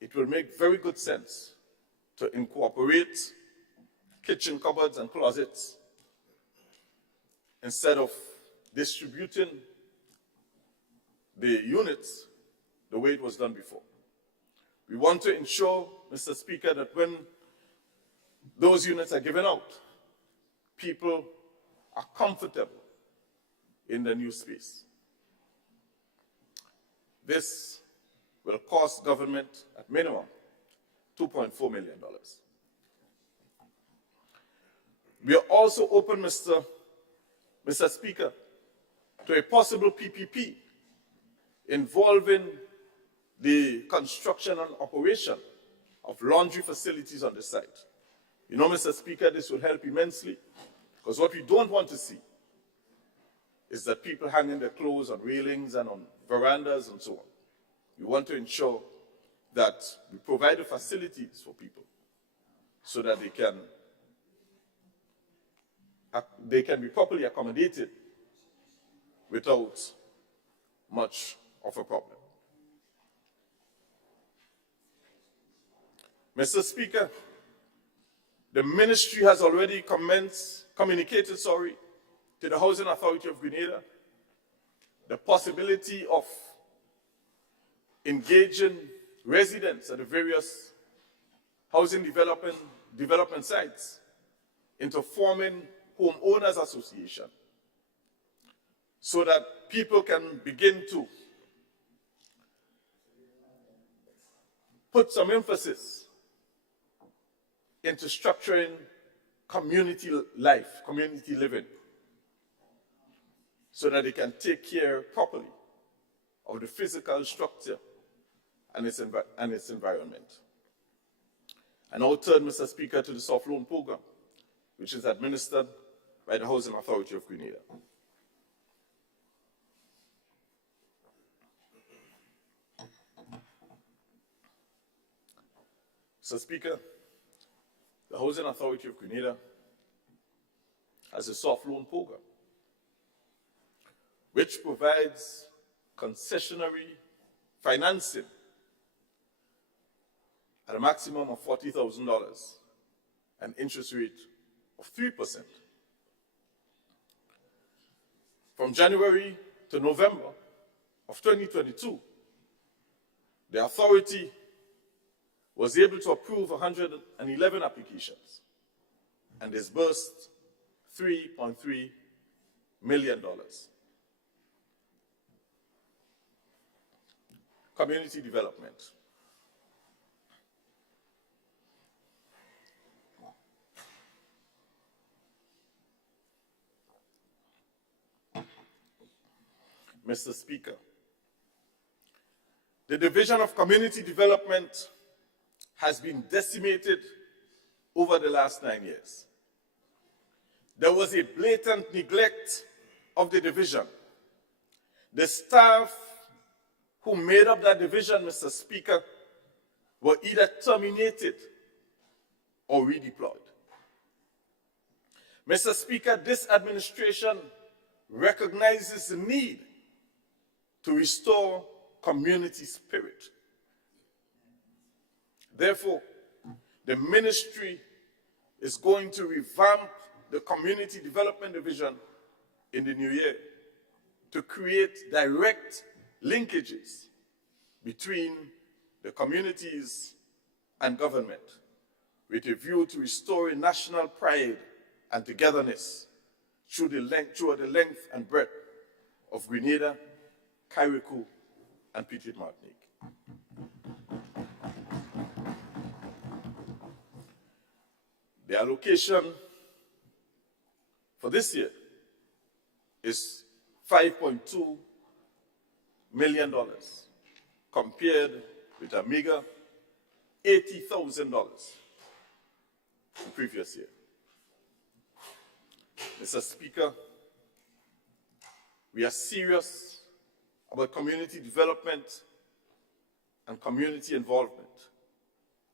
it will make very good sense to incorporate kitchen cupboards and closets instead of distributing the units the way it was done before. We want to ensure, Mr. Speaker, that when those units are given out, people are comfortable in the new space. This will cost government, at minimum, $2.4 million. We are also open, Mr. Speaker, to a possible PPP involving the construction and operation of laundry facilities on the site. You know, Mr. Speaker, this will help immensely, because what we don't want to see is that people hanging their clothes on railings and on verandas and so on. We want to ensure that we provide the facilities for people so that they can be properly accommodated without much of a problem. Mr. Speaker, the ministry has already communicated to the Housing Authority of Grenada the possibility of engaging residents at the various housing development sites into forming homeowners association so that people can begin to put some emphasis into structuring community life, community living, so that they can take care properly of the physical structure and its environment. I now turn, Mr. Speaker, to the soft loan program, which is administered by the Housing Authority of Grenada. Mr. Speaker, the Housing Authority of Grenada has a soft loan program which provides concessionary financing at a maximum of $40,000, an interest rate of 3%. From January to November of 2022, the authority was able to approve 111 applications and disbursed $3.3 million. Community development. Mr. Speaker, the Division of Community Development has been decimated over the last 9 years. There was a blatant neglect of the division. The staff who made up that division, Mr. Speaker, were either terminated or redeployed. Mr. Speaker, this administration recognizes the need to restore community spirit. Therefore, the ministry is going to revamp the Community Development Division in the new year to create direct linkages between the communities and government with a view to restoring national pride and togetherness through the length and breadth of Grenada, Carriacou, and Petite Martinique. The allocation for this year is $5.2 million, compared with a meager $80,000 the previous year. Mr. Speaker, we are serious about community development and community involvement.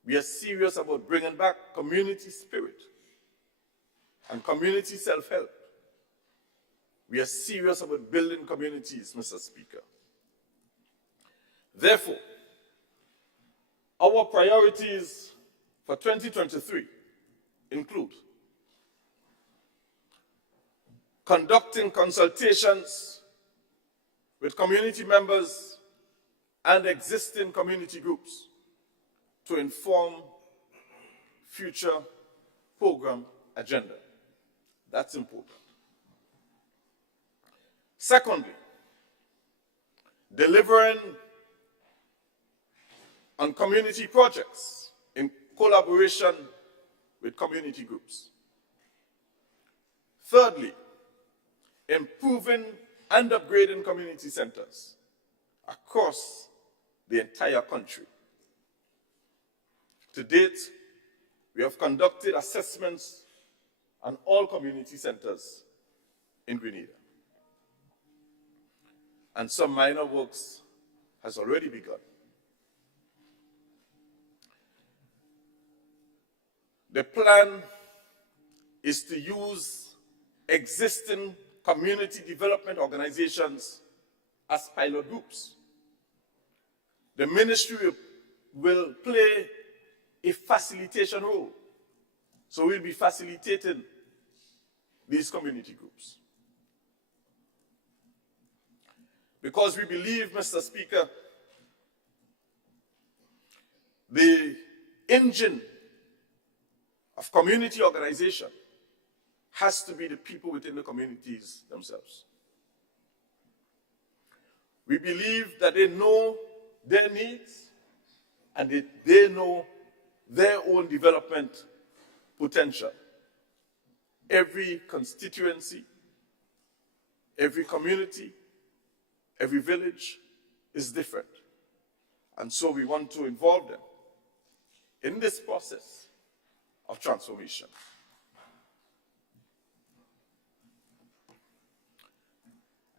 We are serious about bringing back community spirit and community self-help. We are serious about building communities, Mr. Speaker. Therefore, Our priorities for 2023 include conducting consultations with community members and existing community groups to inform future program agenda. That's important. Secondly, delivering on community projects in collaboration with community groups. Thirdly, improving and upgrading community centers across the entire country. To date, we have conducted assessments on all community centers in Grenada. And some minor works has already begun. The plan is to use existing community development organizations as pilot groups. The ministry will play a facilitation role. So we'll be facilitating these community groups. Because we believe, Mr. Speaker, the engine of community organization has to be the people within the communities themselves. We believe that they know their needs and they know their own development potential. Every constituency, every community, every village is different. And so we want to involve them in this process of transformation.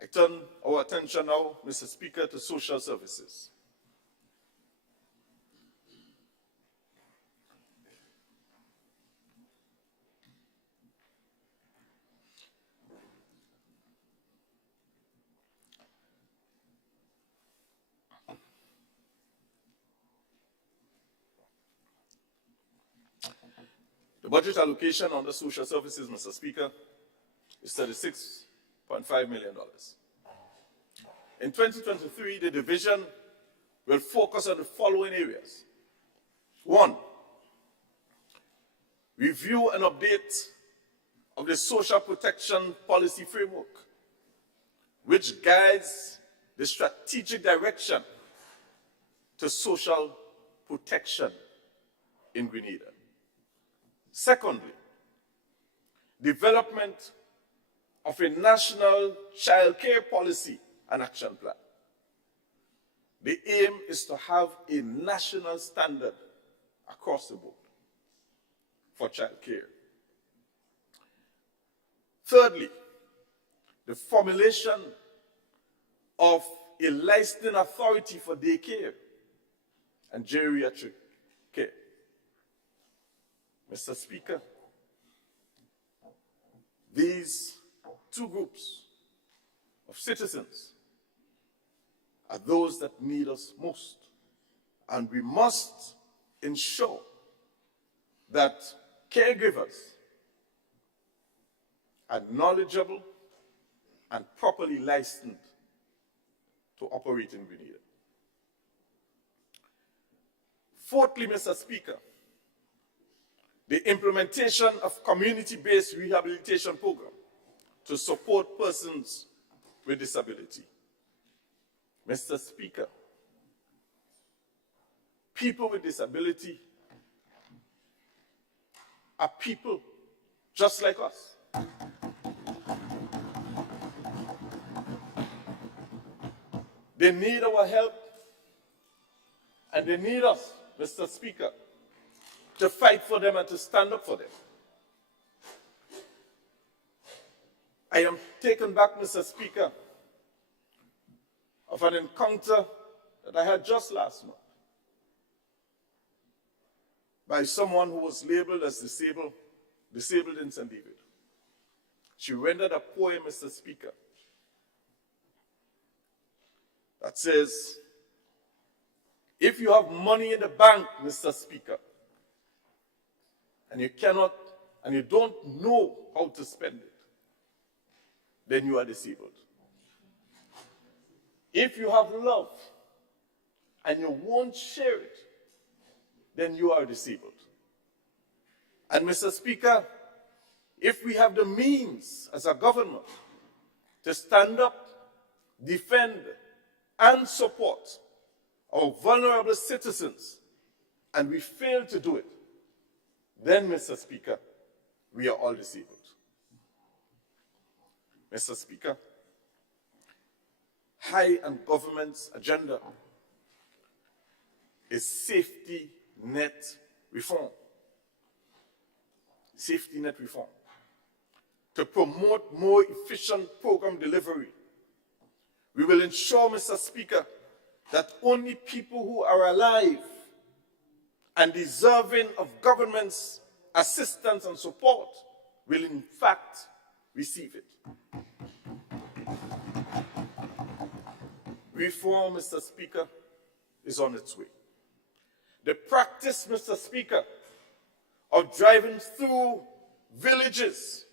I turn our attention now, Mr. Speaker, to social services. The budget allocation on the social services, Mr. Speaker, is $36.5 million. In 2023, the division will focus on the following areas. 1, review and update of the social protection policy framework, which guides the strategic direction to social protection in Grenada. Secondly, development of a national child care policy and action plan. The aim is to have a national standard across the board for child care. Thirdly, the formulation of a licensing authority for daycare and geriatric care. Mr. Speaker, these two groups of citizens are those that need us most. And we must ensure that caregivers are knowledgeable and properly licensed to operate in Grenada. Fourthly, Mr. Speaker, the implementation of community-based rehabilitation program to support persons with disability. Mr. Speaker, people with disability are people just like us. They need our help and they need us, Mr. Speaker, to fight for them and to stand up for them. I am taken back, Mr. Speaker, of an encounter that I had just last month by someone who was labeled as disabled in St. David. She rendered a poem, Mr. Speaker, that says, if If you have money in the bank, Mr. Speaker, and you cannot, and you don't know how to spend it, then you are disabled. If you have love and you won't share it, then you are disabled. And Mr. Speaker, if we have the means as a government to stand up, defend, and support our vulnerable citizens, and we fail to do it, then, Mr. Speaker, we are all disabled. Mr. Speaker, high on government's agenda is safety net reform. Safety net reform. To promote more efficient program delivery, we will ensure, Mr. Speaker, that only people who are alive and deserving of government's assistance and support will in fact receive it. Reform, Mr. Speaker, is on its way. The practice, Mr. Speaker, of driving through villages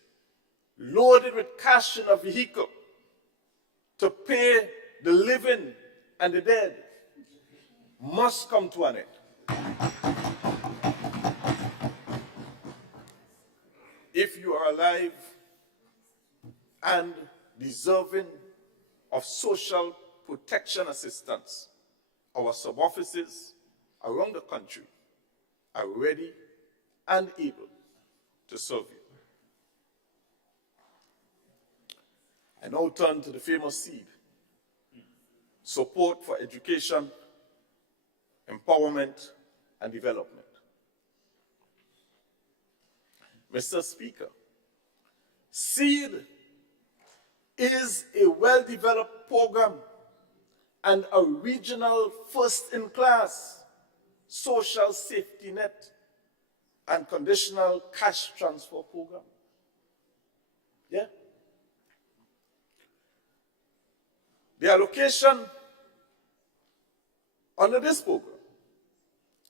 loaded with cash in a vehicle to pay the living and the dead must come to an end. If you are alive and deserving of social protection assistance, our sub-offices around the country are ready and able to serve you. I now turn to the famous seed: support for education, empowerment, and development. Mr. Speaker, SEED is a well-developed program and a regional first-in-class social safety net and conditional cash transfer program. Yeah? The allocation under this program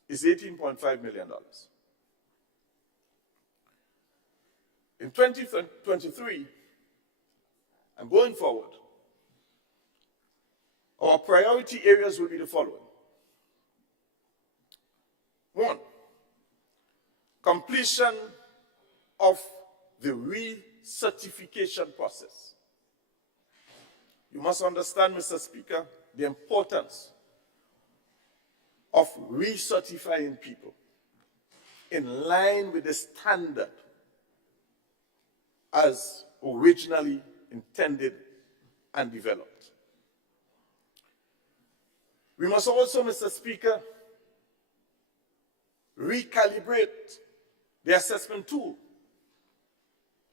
is $18.5 million. In 2023 and going forward, our priority areas will be the following. 1, completion of the recertification process. You must understand, Mr. Speaker, the importance of recertifying people in line with the standard as originally intended and developed. We must also, Mr. Speaker, recalibrate the assessment tool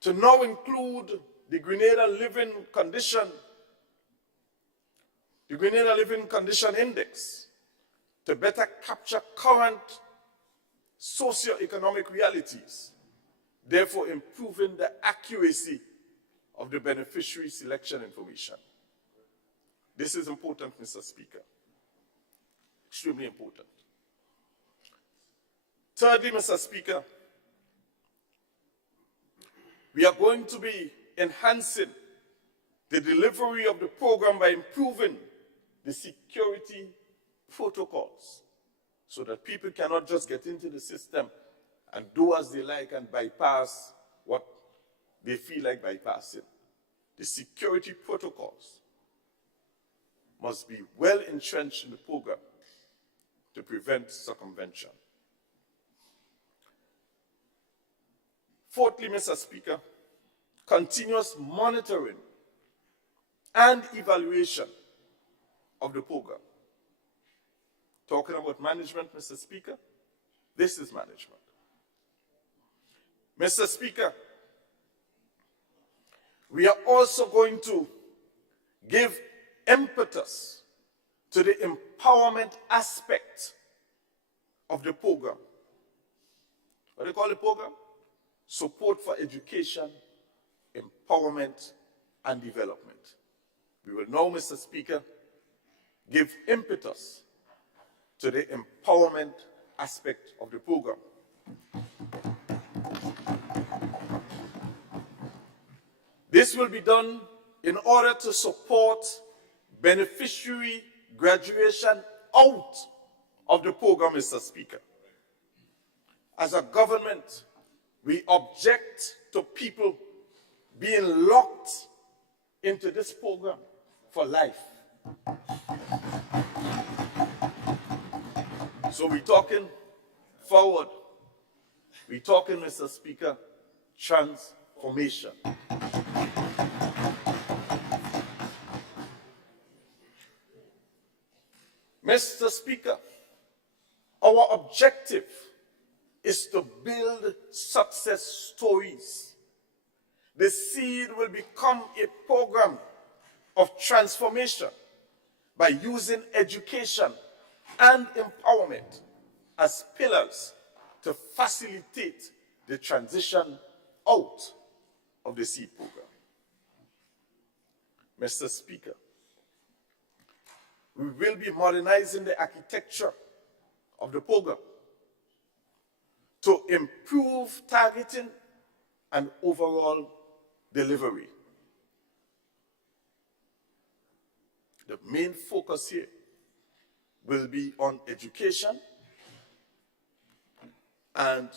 to now include the Grenada Living Condition, the Grenada Living Condition Index, to better capture current socio-economic realities, therefore improving the accuracy of the beneficiary selection information. This is important, Mr. Speaker. Extremely important. Thirdly, Mr. Speaker, we are going to be enhancing the delivery of the program by improving the security protocols so that people cannot just get into the system and do as they like and bypass what they feel like bypassing. The security protocols must be well entrenched in the program to prevent circumvention. Fourthly, Mr. Speaker, continuous monitoring and evaluation of the program. Talking about management, Mr. Speaker, this is management. Mr. Speaker, we are also going to give impetus to the empowerment aspect of the program. What do you call the program? Support for education, empowerment, and development. We will now, Mr. Speaker, give impetus to the empowerment aspect of the program. This will be done in order to support beneficiary graduation out of the program, Mr. Speaker. As a government, we object to people being locked into this program for life. So we're talking forward. We're talking, Mr. Speaker, transformation. Mr. Speaker, our objective is to build success stories. The seed will become a program of transformation by using education and empowerment as pillars to facilitate the transition out of the seed program. Mr. Speaker, we will be modernizing the architecture of the program to improve targeting and overall delivery. The main focus here will be on education and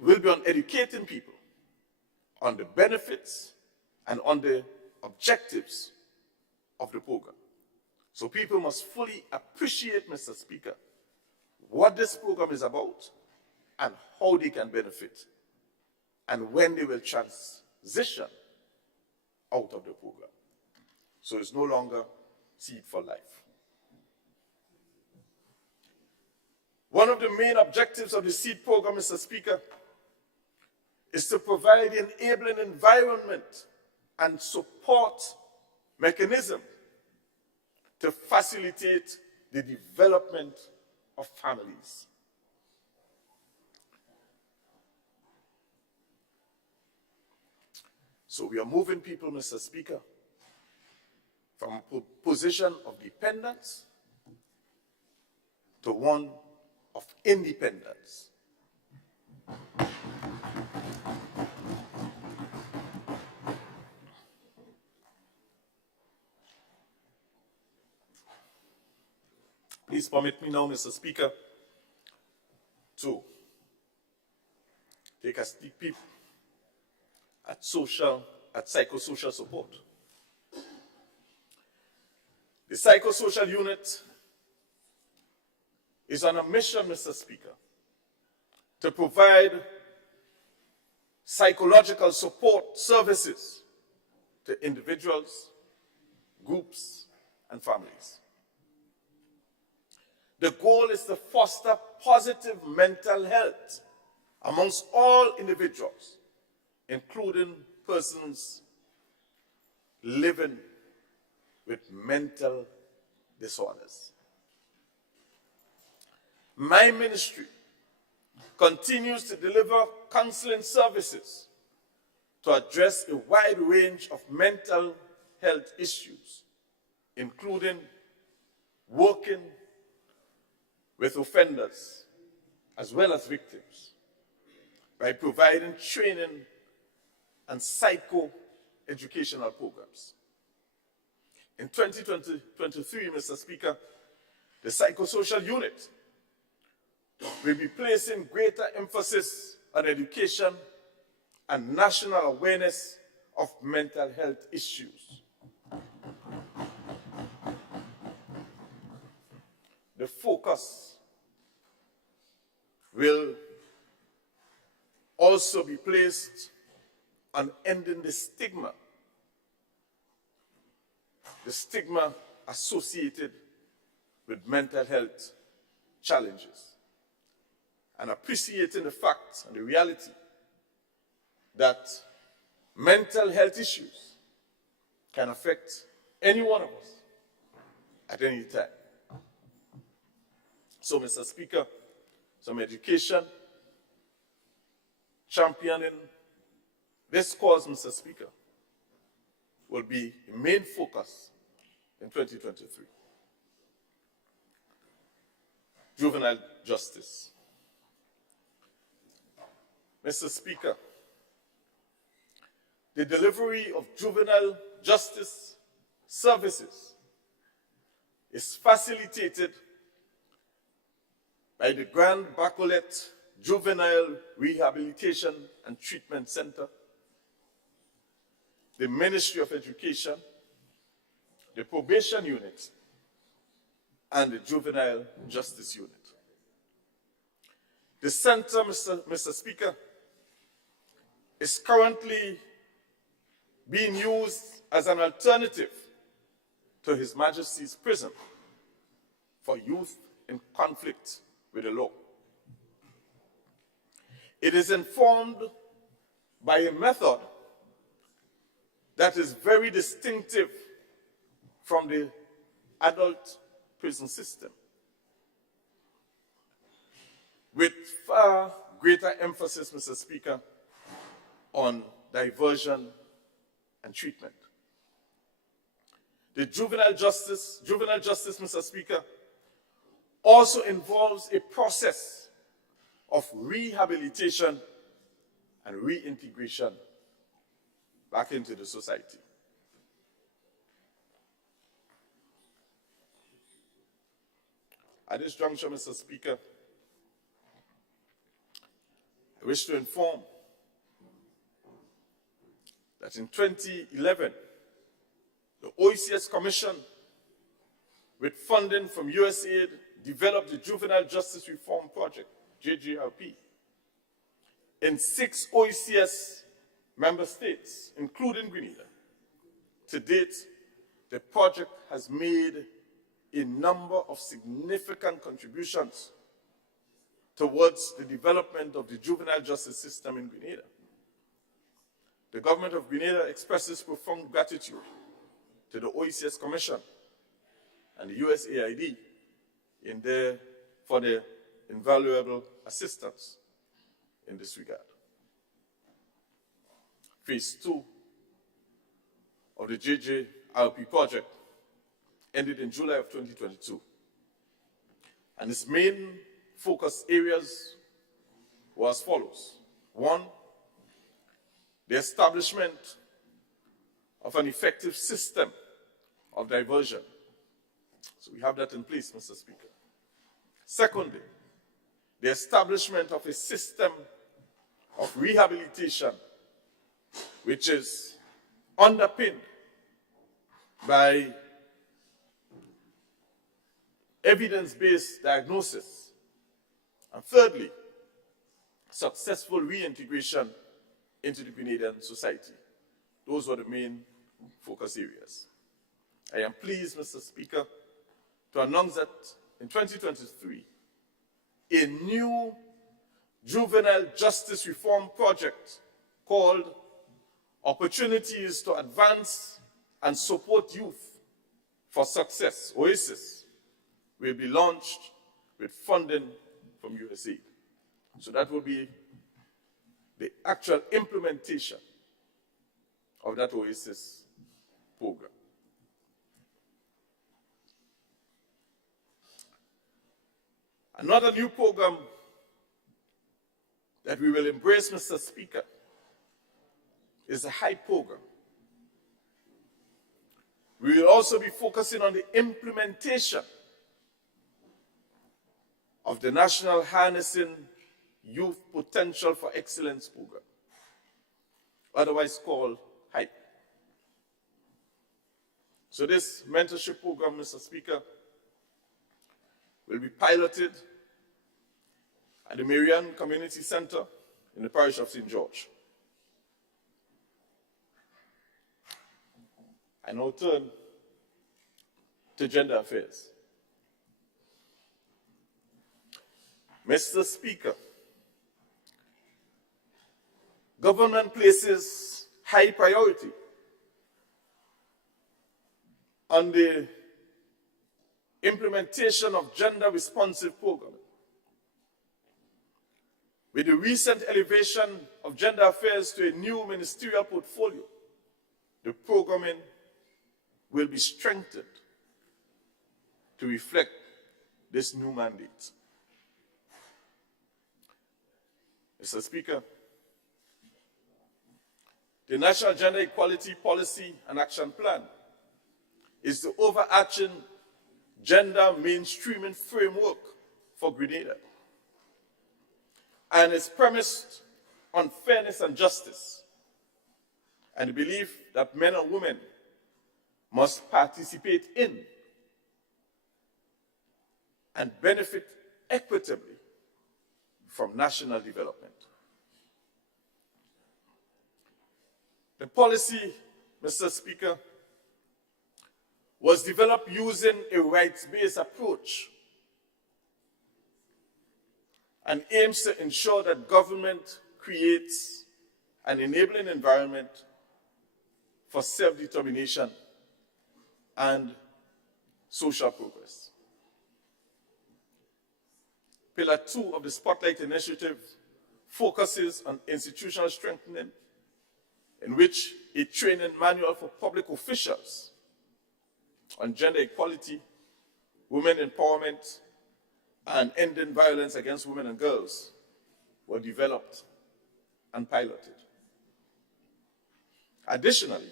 will be on educating people on the benefits and on the objectives of the program. So people must fully appreciate, Mr. Speaker, what this program is about and how they can benefit and when they will transition out of the program. So it's no longer Seed for Life. One of the main objectives of the SEED program, Mr. Speaker, is to provide an enabling environment and support mechanism to facilitate the development of families. So we are moving people, Mr. Speaker, from a position of dependence to one of independence. Please permit me now, Mr. Speaker, to take a sneak peek at psychosocial support. The psychosocial unit is on a mission, Mr. Speaker, to provide psychological support services to individuals, groups, and families. The goal is to foster positive mental health amongst all individuals, including persons living with mental disorders. My ministry continues to deliver counseling services to address a wide range of mental health issues, including working with offenders as well as victims by providing training and psycho-educational programs. In 2023, Mr. Speaker, the psychosocial unit will be placing greater emphasis on education and national awareness of mental health issues. The focus will also be placed on ending the stigma associated with mental health challenges, and appreciating the fact and the reality that mental health issues can affect any one of us at any time. So, Mr. Speaker, some education, championing this cause, Mr. Speaker, will be the main focus in 2023. Juvenile justice. Mr. Speaker, the delivery of juvenile justice services is facilitated by the Grand Bacolet Juvenile Rehabilitation and Treatment Center, the Ministry of Education, the Probation Unit, and the Juvenile Justice Unit. The center, Mr. Speaker, is currently being used as an alternative to His Majesty's prison for youth in conflict with the law. It is informed by a method that is very distinctive from the adult prison system, with far greater emphasis, Mr. Speaker, on diversion and treatment. The juvenile justice, Mr. Speaker, also involves a process of rehabilitation and reintegration back into the society. At this juncture, Mr. Speaker, I wish to inform that in 2011, the OECS Commission, with funding from USAID, developed the Juvenile Justice Reform Project, JJRP, in 6 OECS member states, including Grenada. To date, the project has made a number of significant contributions towards the development of the juvenile justice system in Grenada. The government of Grenada expresses profound gratitude to the OECS Commission and the USAID for their invaluable assistance in this regard. Phase 2 of the JJRP project ended in July of 2022. And its main focus areas were as follows. 1, the establishment of an effective system of diversion. So we have that in place, Mr. Speaker. Secondly, the establishment of a system of rehabilitation which is underpinned by evidence-based diagnosis. And thirdly, successful reintegration into the Grenadian society. Those were the main focus areas. I am pleased, Mr. Speaker, to announce that in 2023, a new juvenile justice reform project called Opportunities to Advance and Support Youth for Success, OASIS, will be launched with funding from USAID. So that will be the actual implementation of that OASIS program. Another new program that we will embrace, Mr. Speaker, is the HYPE program. We will also be focusing on the implementation of the National Harnessing Youth Potential for Excellence program, otherwise called HYPE. So this mentorship program, Mr. Speaker, will be piloted at the Marianne Community Center in the parish of St. George. I now turn to gender affairs. Mr. Speaker, government places high priority on the implementation of gender-responsive programming. With the recent elevation of gender affairs to a new ministerial portfolio, the programming will be strengthened to reflect this new mandate. Mr. Speaker, the National Gender Equality Policy and Action Plan is the overarching gender mainstreaming framework for Grenada, and is premised on fairness and justice, and the belief that men and women must participate in and benefit equitably from national development. The policy, Mr. Speaker, was developed using a rights-based approach and aims to ensure that government creates an enabling environment for self-determination and social progress. Pillar 2 of the Spotlight Initiative focuses on institutional strengthening, in which a training manual for public officials on gender equality, women empowerment, and ending violence against women and girls were developed and piloted. Additionally,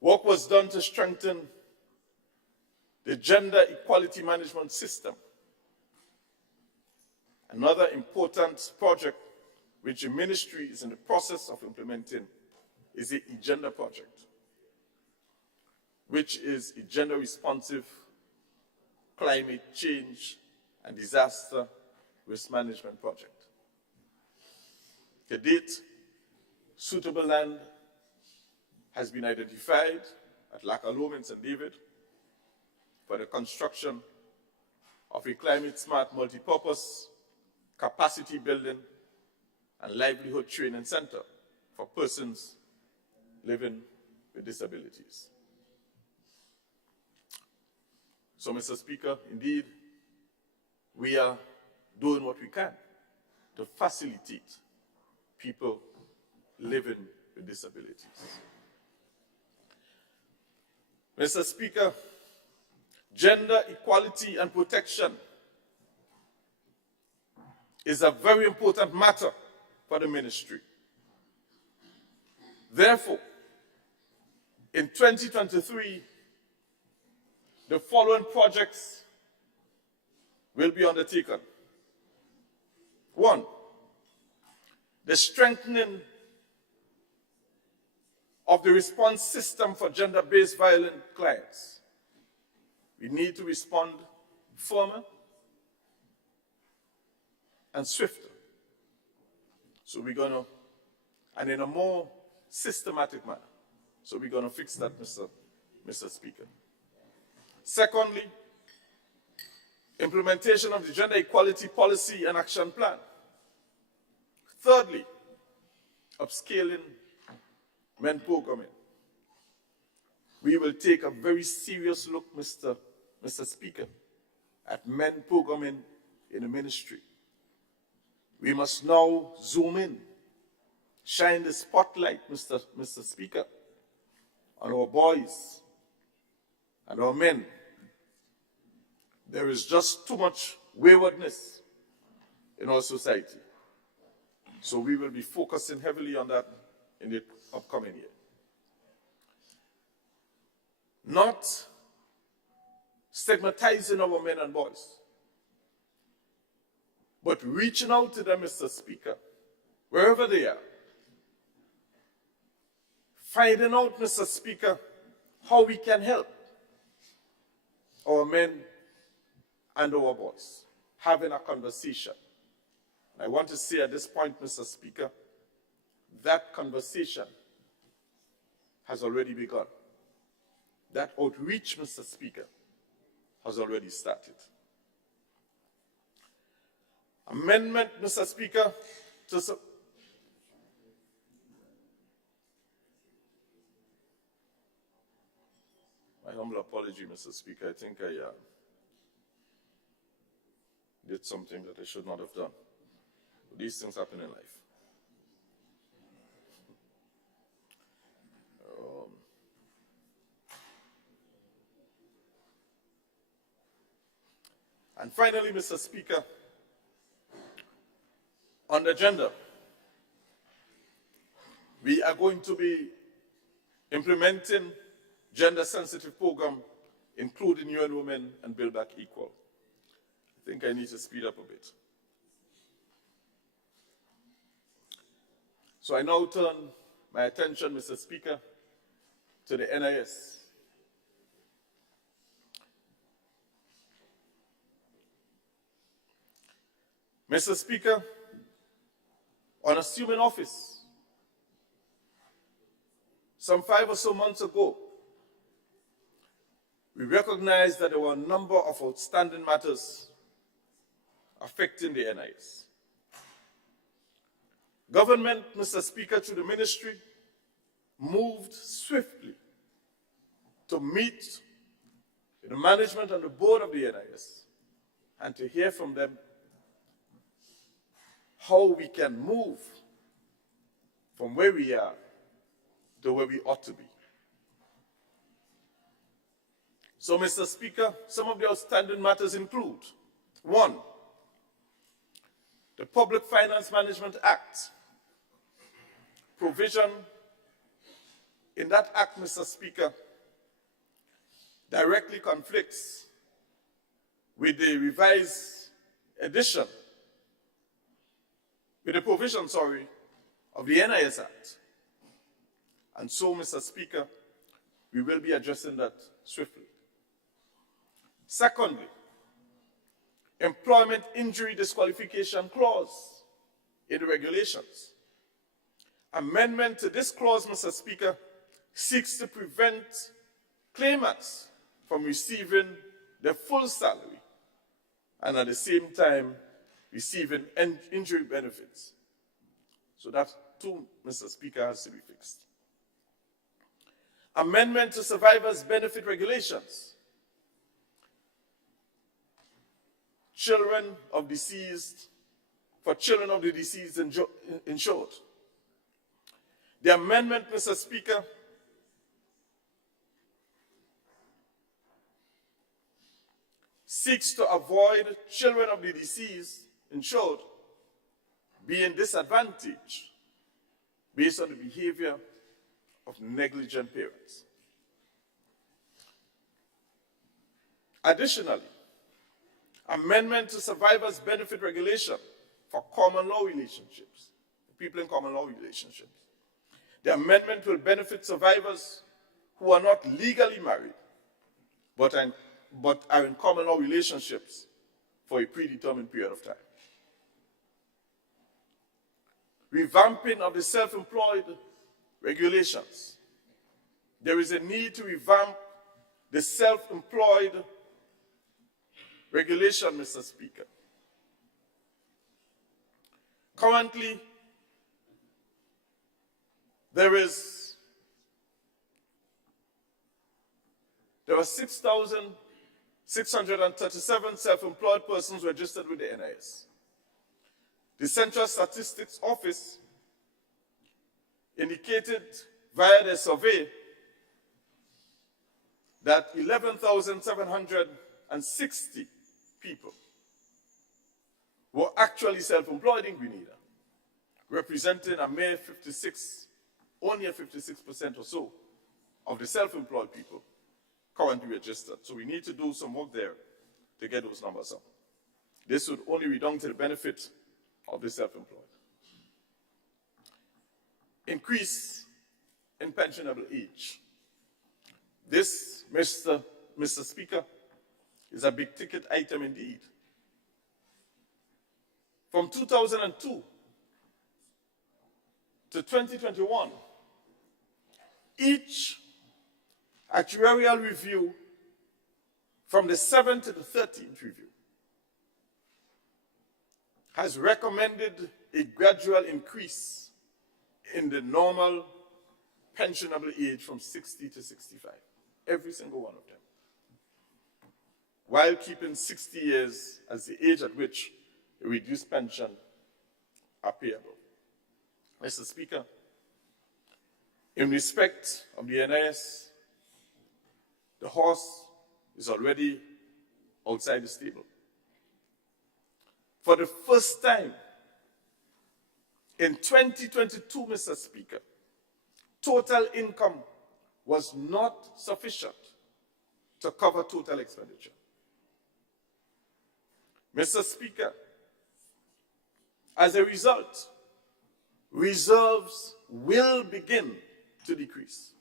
work was done to strengthen the gender equality management system. Another important project which the ministry is in the process of implementing is the e-Gender project, which is a gender-responsive climate change and disaster risk management project. To date, suitable land has been identified at Lakalome in St. David for the construction of a climate-smart multipurpose capacity building and livelihood training center for persons living with disabilities. So, Mr. Speaker, indeed, we are doing what we can to facilitate people living with disabilities. Mr. Speaker, gender equality and protection is a very important matter for the ministry. Therefore, in 2023, the following projects will be undertaken. 1, the strengthening of the response system for gender-based violent clients. We need to respond firmer and swifter. So we're going to, and in a more systematic manner. So we're going to fix that, Mr. Speaker. Secondly, implementation of the Gender Equality Policy and Action Plan. Thirdly, upscaling men programming. We will take a very serious look, Mr. Speaker, at men programming in the ministry. We must now zoom in, shine the spotlight, Mr. Speaker, on our boys and our men. There is just too much waywardness in our society. So we will be focusing heavily on that in the upcoming year. Not stigmatizing our men and boys, but reaching out to them, Mr. Speaker, wherever they are. Finding out, Mr. Speaker, how we can help our men and our boys. Having a conversation. I want to say at this point, Mr. Speaker, that conversation has already begun. That outreach, Mr. Speaker, has already started. Amendment, Mr. Speaker, to my humble apology, Mr. Speaker. I think I did something that I should not have done. But these things happen in life. And finally, Mr. Speaker, on the agenda, we are going to be implementing gender-sensitive program, including UN Women and Build Back Equal. I think I need to speed up a bit. So I now turn my attention, Mr. Speaker, to the NIS. Mr. Speaker, on assuming office, some 5 or so months ago, we recognized that there were a number of outstanding matters affecting the NIS. Government, Mr. Speaker, through the ministry, moved swiftly to meet with the management and the board of the NIS and to hear from them how we can move from where we are to where we ought to be. So, Mr. Speaker, some of the outstanding matters include: 1, the Public Finance Management Act. Provision in that act, Mr. Speaker, directly conflicts with the revised edition, with the provision, of the NIS Act. And so, Mr. Speaker, we will be addressing that swiftly. Secondly, employment injury disqualification clause in the regulations. Amendment to this clause, Mr. Speaker, seeks to prevent claimants from receiving their full salary and at the same time receiving injury benefits. So that too, Mr. Speaker, has to be fixed. Amendment to survivors' benefit regulations. For children of the deceased insured. The amendment, Mr. Speaker, seeks to avoid children of the deceased insured being disadvantaged based on the behavior of negligent parents. Additionally, amendment to survivors' benefit regulation for common law relationships, people in common law relationships. The amendment will benefit survivors who are not legally married, but are in common law relationships for a predetermined period of time. Revamping of the self-employed regulations. There is a need to revamp the self-employed regulation, Mr. Speaker. Currently, there are 6,637 self-employed persons registered with the NIS. The Central Statistics Office indicated via their survey that 11,760 people were actually self-employed in Grenada, representing only a 56% or so of the self-employed people currently registered. So we need to do some work there to get those numbers up. This would only redound to the benefit of the self-employed. Increase in pensionable age. This, Mr. Speaker, is a big ticket item indeed. From 2002 to 2021, each actuarial review from the 7th to the 13th review has recommended a gradual increase in the normal pensionable age from 60 to 65, every single one of them, while keeping 60 years as the age at which a reduced pension are payable. Mr. Speaker, in respect of the NIS, the horse is already outside the stable. for the first time in 2022, Mr. Speaker, total income was not sufficient to cover total expenditure. Mr. Speaker, as a result, reserves will begin to decrease.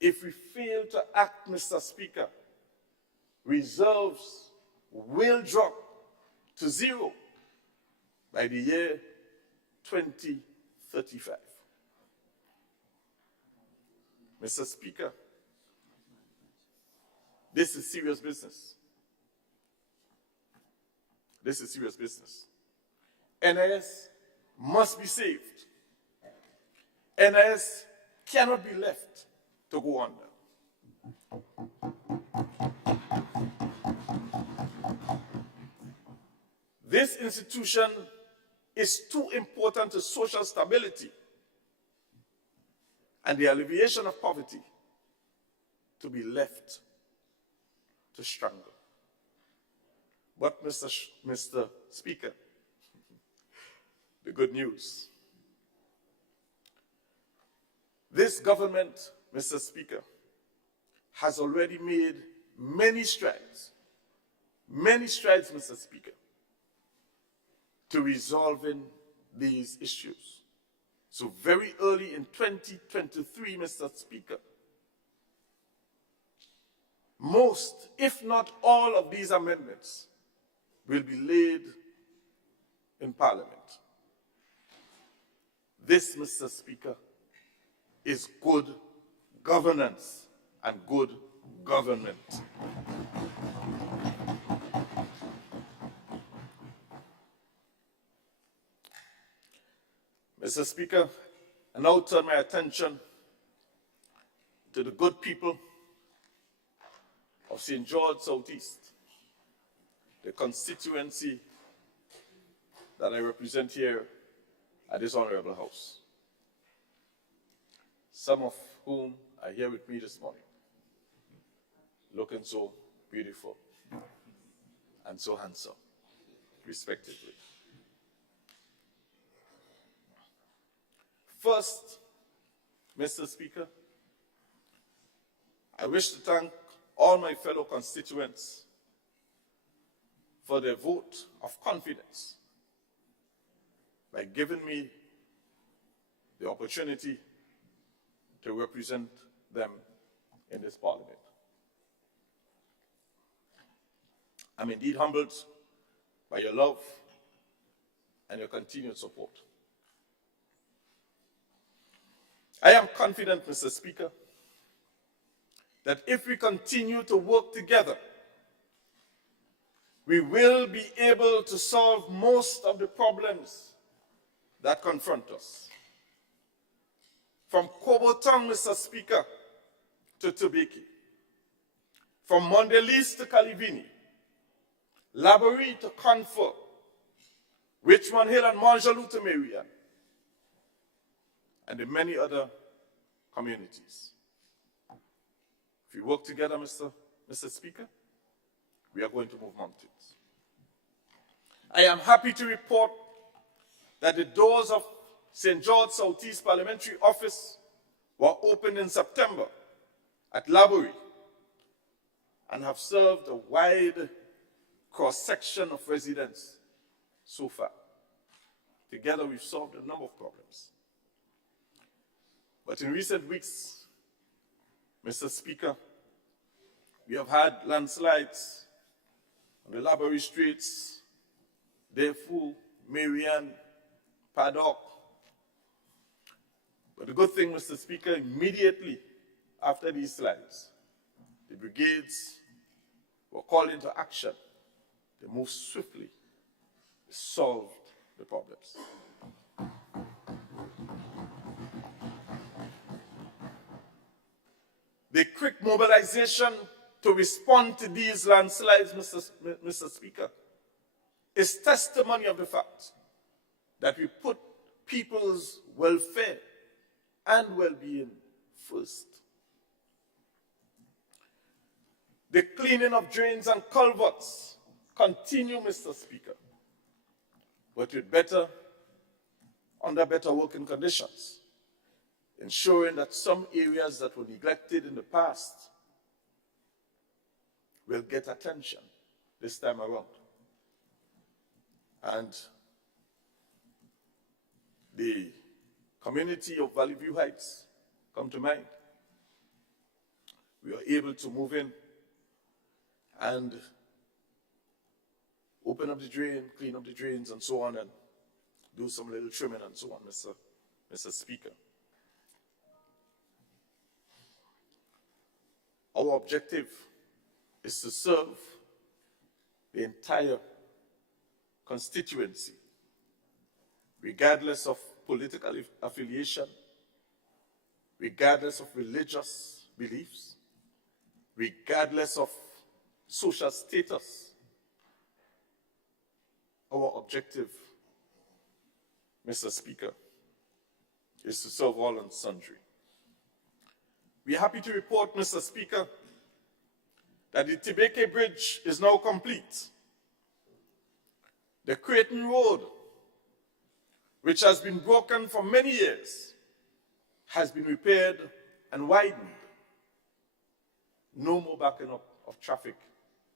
If we fail to act, Mr. Speaker, reserves will drop to zero by the year 2035. Mr. Speaker, this is serious business. This is serious business. NIS must be saved. NIS cannot be left to go under. This institution is too important to social stability and the alleviation of poverty to be left to strangle. But, Mr. Speaker, the good news. This government, Mr. Speaker, has already made many strides, Mr. Speaker, to resolving these issues. So very early in 2023, Mr. Speaker, most, if not all, of these amendments will be laid in Parliament. This, Mr. Speaker, is good governance and good government. Mr. Speaker, I now turn my attention to the good people of St. George Southeast, the constituency that I represent here at this honorable house, some of whom are here with me this morning, looking so beautiful and so handsome, respectively. First, Mr. Speaker, I wish to thank all my fellow constituents for their vote of confidence by giving me the opportunity to represent them in this Parliament. I'm indeed humbled by your love and your continued support. I am confident, Mr. Speaker, that if we continue to work together, we will be able to solve most of the problems that confront us. From Kobotang, Mr. Speaker, to Tubeki, from Mondelez to Kalivini, Laborie to Confer, Richmond Hill and Montjalou to Marion, and the many other communities. If we work together, Mr. Speaker, we are going to move mountains. I am happy to report that the doors of St. George Southeast Parliamentary Office were opened in September at Laborie and have served a wide cross-section of residents so far. Together, we've solved a number of problems. But in recent weeks, Mr. Speaker, we have had landslides on the Laborie streets, Defu, Marion, Paddock. But the good thing, Mr. Speaker, immediately after these slides, the brigades were called into action. They moved swiftly. They solved the problems. The quick mobilization to respond to these landslides, Mr. Speaker, is testimony of the fact that we put people's welfare and well-being first. The cleaning of drains and culverts continue, Mr. Speaker. but under better working conditions, ensuring that some areas that were neglected in the past will get attention this time around. And the community of Valley View Heights come to mind. We are able to move in and open up the drain, clean up the drains and so on, and do some little trimming and so on, Mr. Speaker. Our objective is to serve the entire constituency, regardless of political affiliation, regardless of religious beliefs, regardless of social status. Our objective, Mr. Speaker, is to serve all and sundry. We are happy to report, Mr. Speaker, that the Tibeke Bridge is now complete. The Creighton Road, which has been broken for many years, has been repaired and widened. No more backing up of traffic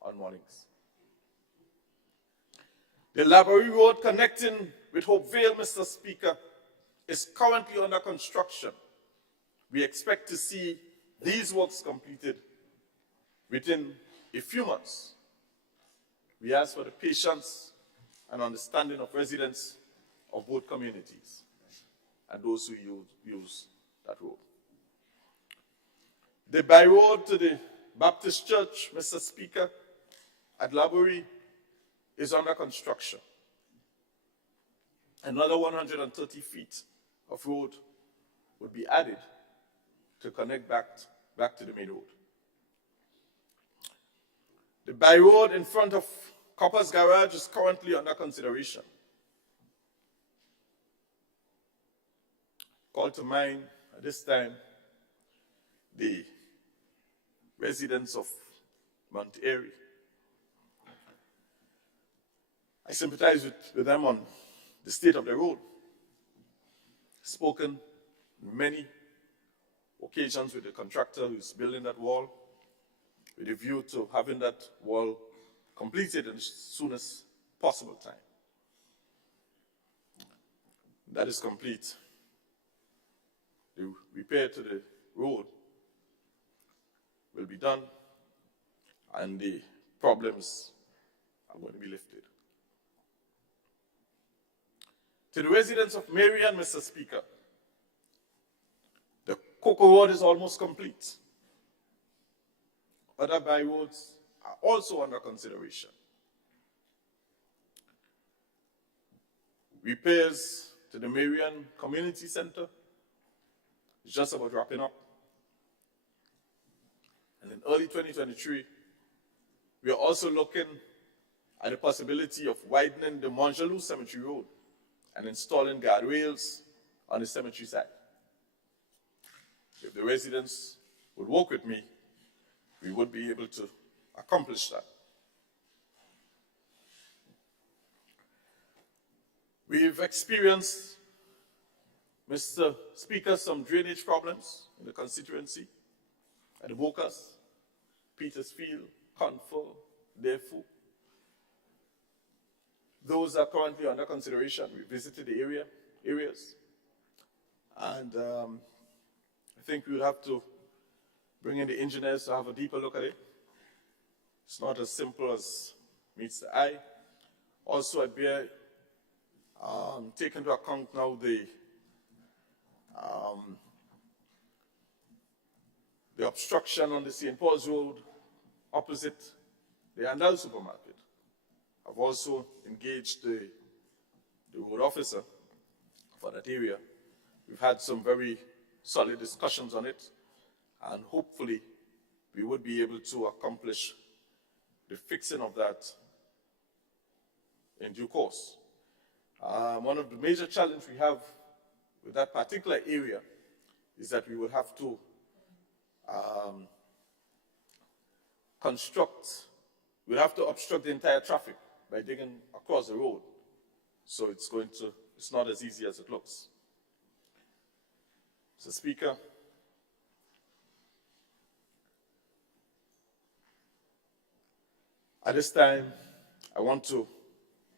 on mornings. The Laborie Road connecting with Hopevale, Mr. Speaker, is currently under construction. We expect to see these works completed within a few months. We ask for the patience and understanding of residents of both communities and those who use that road. The by road to the Baptist Church, Mr. Speaker, at Laborie is under construction. Another 130 feet of road would be added to connect back to the main road. The by road in front of Copper's Garage is currently under consideration. Call to mind at this time the residents of Mount Airy. I sympathize with them on the state of the road. Spoken many occasions with the contractor who's building that wall, with a view to having that wall completed in the soonest possible time. That is complete. The repair to the road will be done, and the problems are going to be lifted. To the residents of Marion, Mr. Speaker, the Cocoa Road is almost complete. Other by roads are also under consideration. Repairs to the Marion Community Center is just about wrapping up. And in early 2023, we are also looking at the possibility of widening the Montjalou Cemetery Road and installing guardrails on the cemetery side. If the residents would work with me, we would be able to accomplish that. We've experienced, Mr. Speaker, some drainage problems in the constituency at the Bocas, Petersfield, Confer, Defu. Those are currently under consideration. We visited the areas. And I think we would have to bring in the engineers to have a deeper look at it. It's not as simple as meets the eye. Also, I bear take into account now the obstruction on the St. Paul's Road opposite the Andal supermarket. I've also engaged the road officer for that area. We've had some very solid discussions on it, and hopefully we would be able to accomplish the fixing of that in due course. One of the major challenges we have with that particular area is that we would have to obstruct the entire traffic by digging across the road. So it's not as easy as it looks. Mr. Speaker, at this time, I want to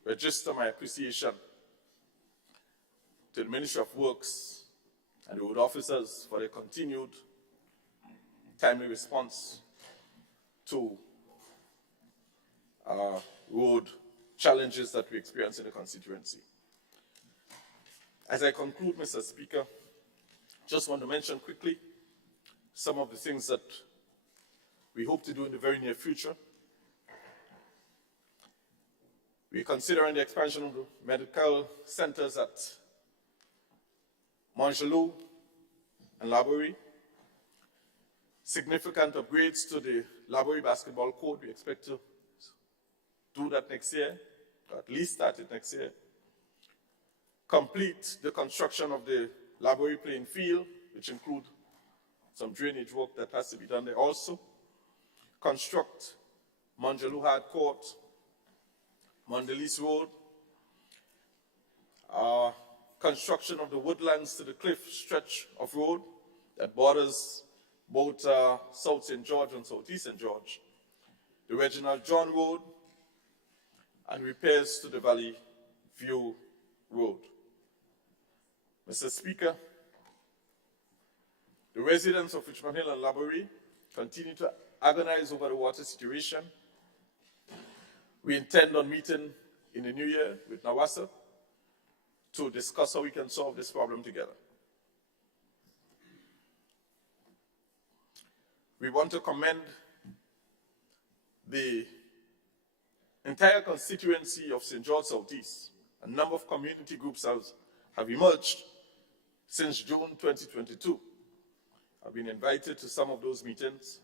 register my appreciation to the Ministry of Works and the road officers for their continued timely response to road challenges that we experience in the constituency. As I conclude, Mr. Speaker, just want to mention quickly some of the things that we hope to do in the very near future. We're considering the expansion of the medical centers at Montgelou and Laborie. Significant upgrades to the Laborie basketball court. We expect to do that next year, or at least start it next year. Complete the construction of the Laborie playing field, which include some drainage work that has to be done there also. Construct Montgelou Hard Court, Mondelez Road, construction of the Woodlands to the Cliff stretch of road that borders both South St. George and South East St. George, the Reginald John Road, and repairs to the Valley View Road. Mr. Speaker, the residents of Richmond Hill and Laborie continue to agonize over the water situation. We intend on meeting in the new year with NAWASA to discuss how we can solve this problem together. We want to commend the entire constituency of St. George Southeast. A number of community groups have emerged since June 2022. I've been invited to some of those meetings,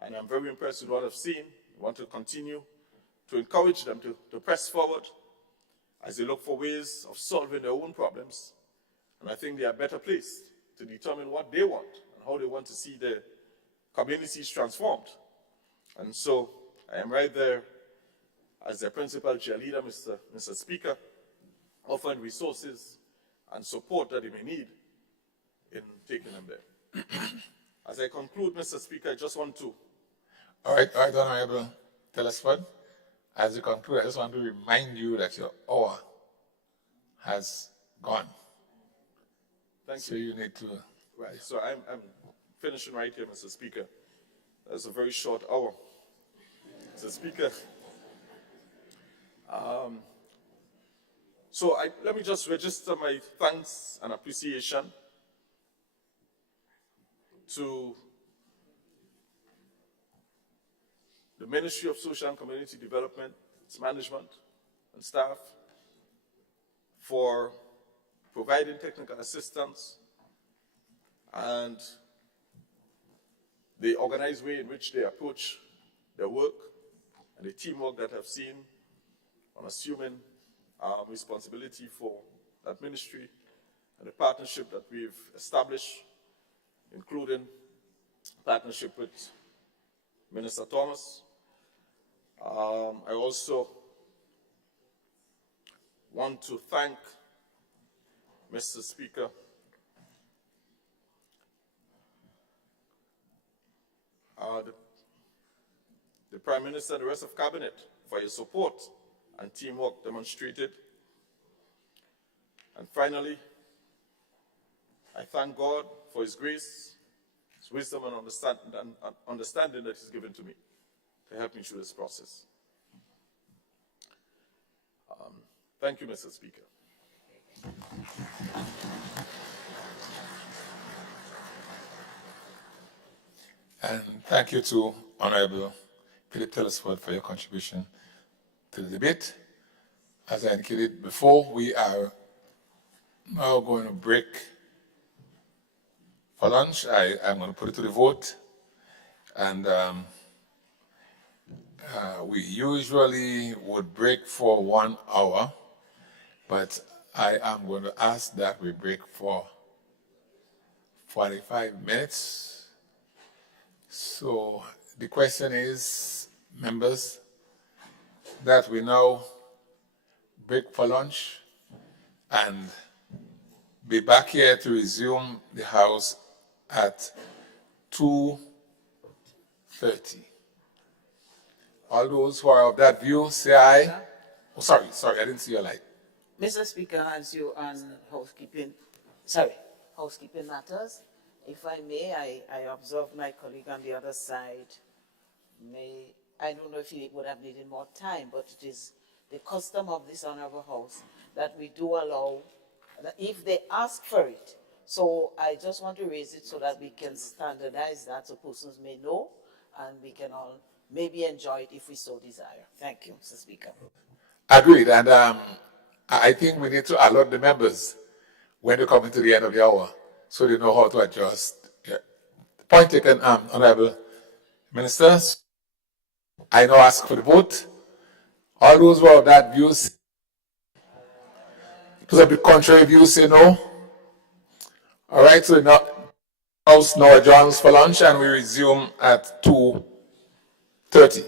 and I'm very impressed with what I've seen. I want to continue to encourage them to press forward as they look for ways of solving their own problems. And I think they are better placed to determine what they want and how they want to see their communities transformed. And so I am right there as their principal cheerleader, Mr. Speaker, offering resources and support that they may need in taking them there. As I conclude, Mr. Speaker, I just want to... All right, Honorable Telesford. As you conclude, I just want to remind you that your hour has gone. Thank so you. So you need to... Right, so I'm finishing right here, Mr. Speaker. That's a very short hour. Mr. Speaker, let me just register my thanks and appreciation to the Ministry of Social and Community Development, its management and staff, for providing technical assistance and the organized way in which they approach their work and the teamwork that I've seen on assuming responsibility for that ministry and the partnership that we've established, including partnership with Minister Thomas. I also want to thank Mr. Speaker the Prime Minister and the rest of Cabinet for your support and teamwork demonstrated. And finally, I thank God for His grace, His wisdom and understanding that He's given to me to help me through this process. Thank you, Mr. Speaker. And thank you to Honorable Philip Telesford for your contribution to the debate. As I indicated before, we are now going to break for lunch. I'm going to put it to the vote. And we usually would break for 1 hour, but I am going to ask that we break for 45 minutes. So the question is, members, that we now break for lunch and be back here to resume the House at 2:30. All those who are of that view, say aye. Oh, sorry, I didn't see your light. Mr. Speaker, as you on housekeeping matters, if I may, I observe my colleague on the other side. I don't know if he would have needed more time, but it is the custom of this honorable house that we do allow, that if they ask for it. So I just want to raise it so that we can standardize that so persons may know and we can all maybe enjoy it if we so desire. Thank you, Mr. Speaker. Agreed, and I think we need to alert the members when they come into the end of the hour so they know how to adjust. Yeah. Point taken, Honorable Ministers. I now ask for the vote. All those who are of that view, those of the contrary view, say no. All right, so the House now adjourns for lunch and we resume at 2:30.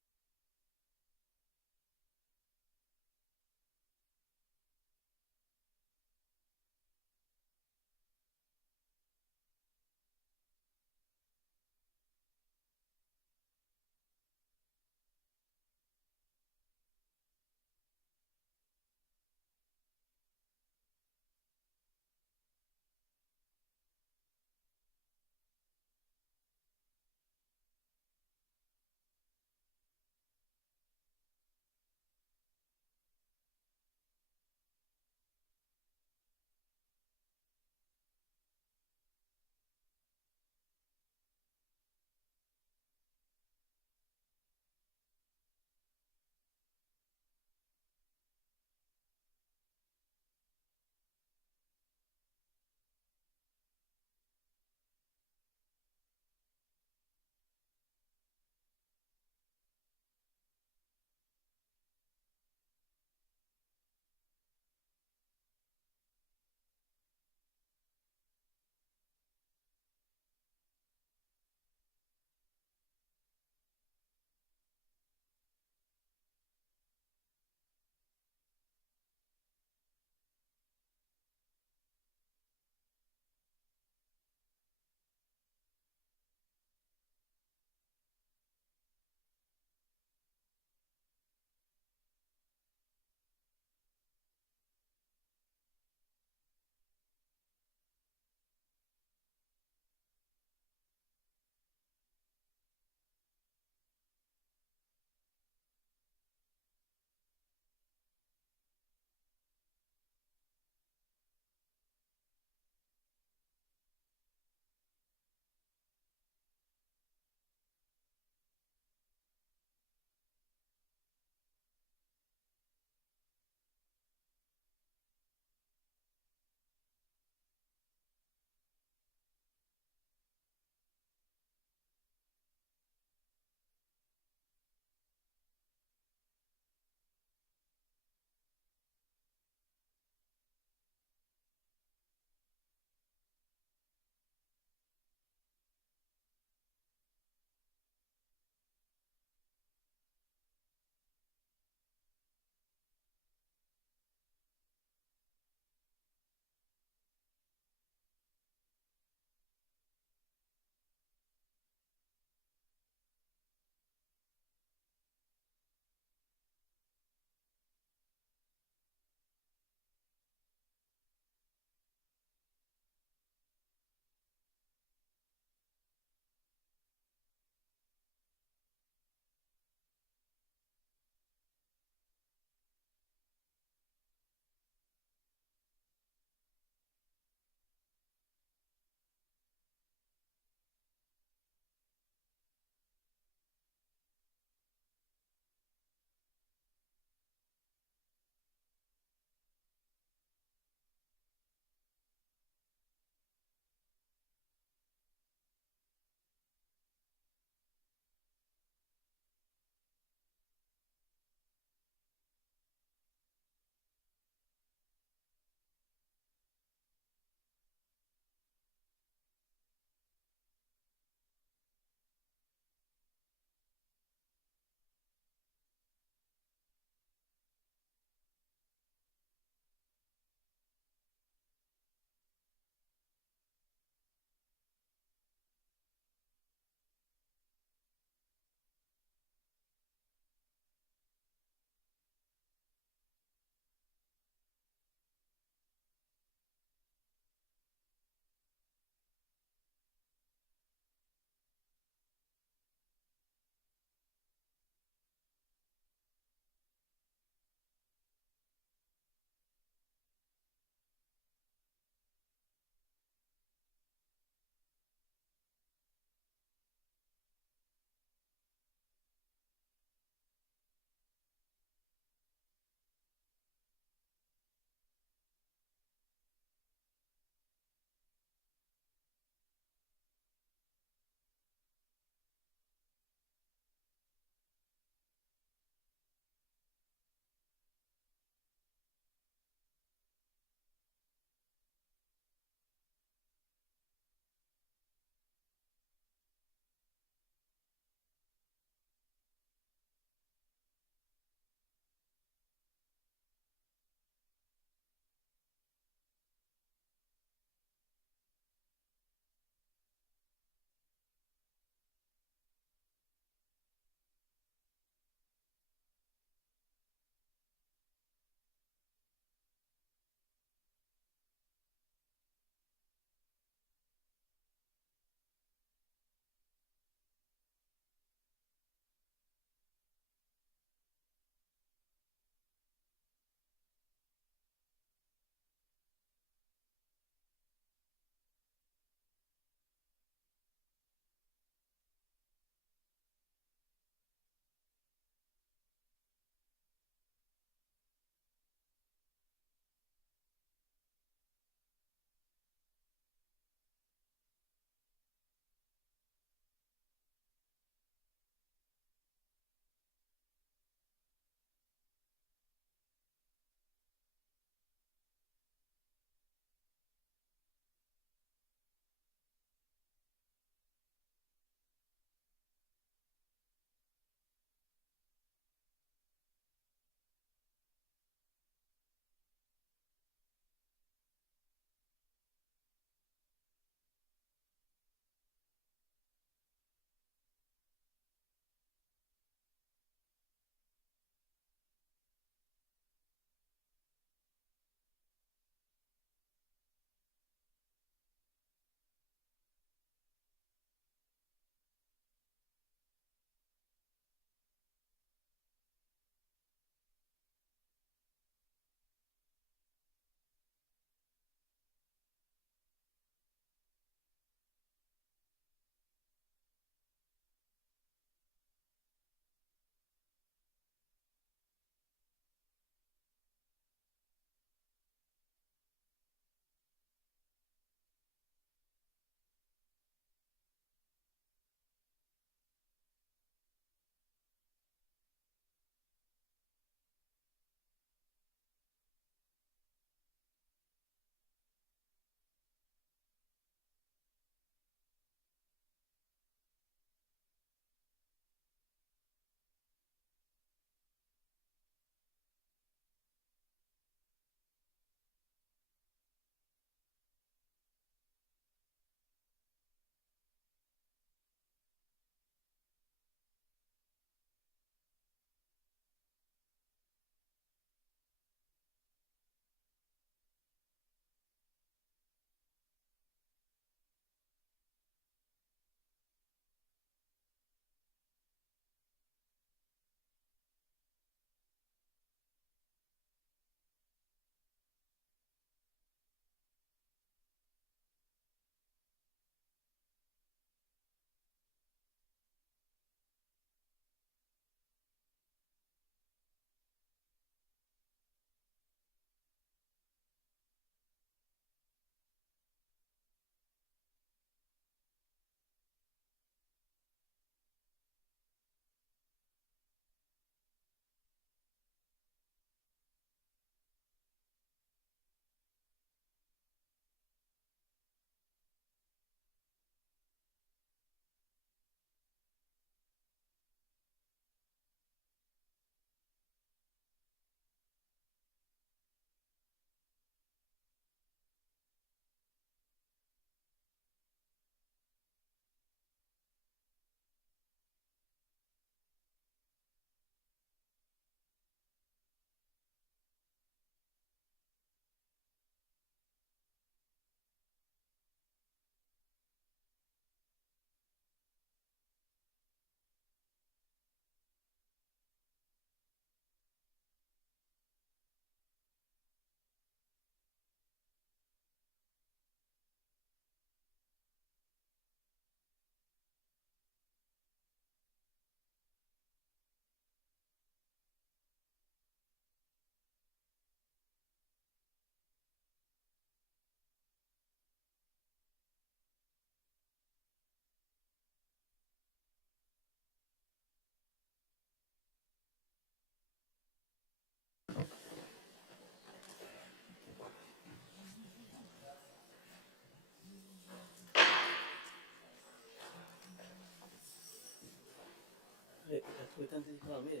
Wait until you call me there.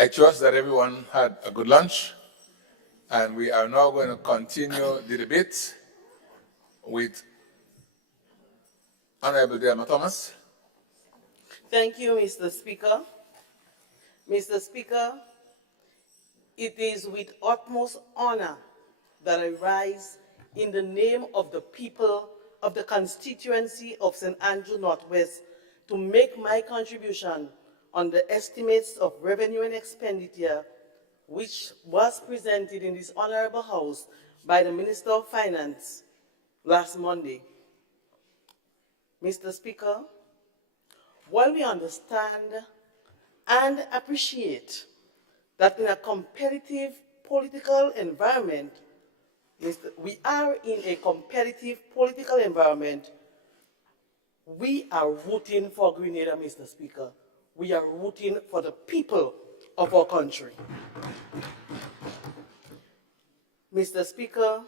I trust that everyone had a good lunch, and we are now going to continue the debate with Honorable Delma Thomas. Thank you, Mr. Speaker. Mr. Speaker, it is with utmost honor that I rise in the name of the people of the constituency of St. Andrew Northwest to make my contribution on the estimates of revenue and expenditure which was presented in this honorable house by the Minister of Finance last Monday. Mr. Speaker, while we understand and appreciate that in a competitive political environment, we are in a competitive political environment, we are rooting for Grenada, Mr. Speaker. We are rooting for the people of our country. Mr. Speaker,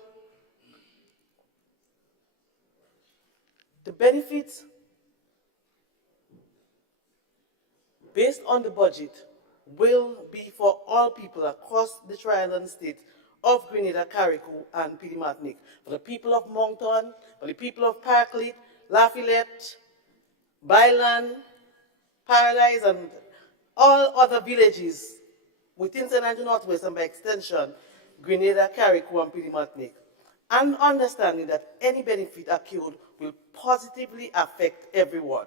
the benefits based on the budget will be for all people across the Tri-Island state of Grenada, Carriacou, and Petite Martinique. For the people of Moncton, for the people of Paraclete, Lafayette, Byland, Paradise, and all other villages within St. Andrew Northwest and by extension, Grenada, Carriacou, and Petite Martinique. And understanding that any benefit accrued will positively affect everyone.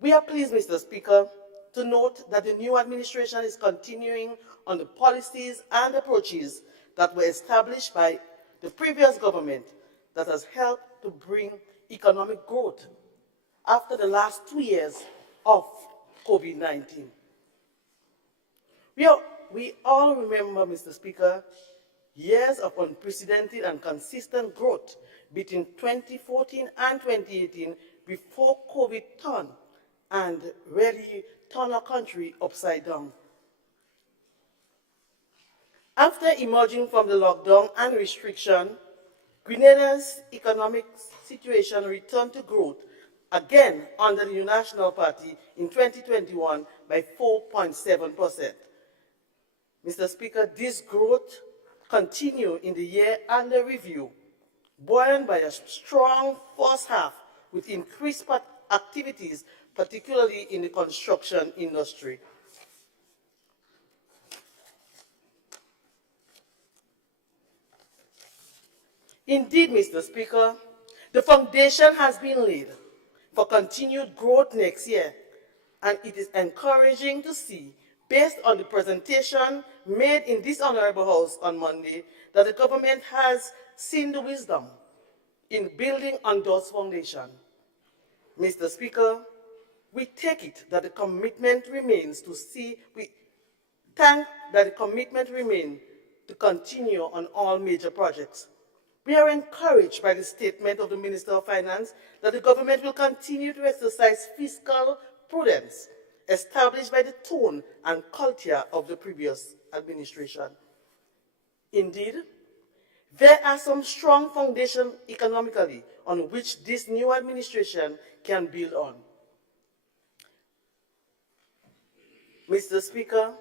We are pleased, Mr. Speaker, to note that the new administration is continuing on the policies and approaches that were established by the previous government that has helped to bring economic growth after the last 2 years of COVID-19. We all remember, Mr. Speaker, years of unprecedented and consistent growth between 2014 and 2018 before COVID turned and really turned our country upside down. After emerging from the lockdown and restriction, Grenada's economic situation returned to growth again under the New National Party in 2021 by 4.7%. Mr. Speaker, this growth continued in the year under review, buoyed by a strong first half with increased activities, particularly in the construction industry. Indeed, Mr. Speaker, the foundation has been laid for continued growth next year, and it is encouraging to see, based on the presentation made in this honorable house on Monday, that the government has seen the wisdom in building on those foundations. Mr. Speaker, we take it that the commitment remains to see, we thank that the commitment remains to continue on all major projects. We are encouraged by the statement of the Minister of Finance that the government will continue to exercise fiscal prudence established by the tone and culture of the previous administration. Indeed, there are some strong foundations economically on which this new administration can build on. Mr. Speaker,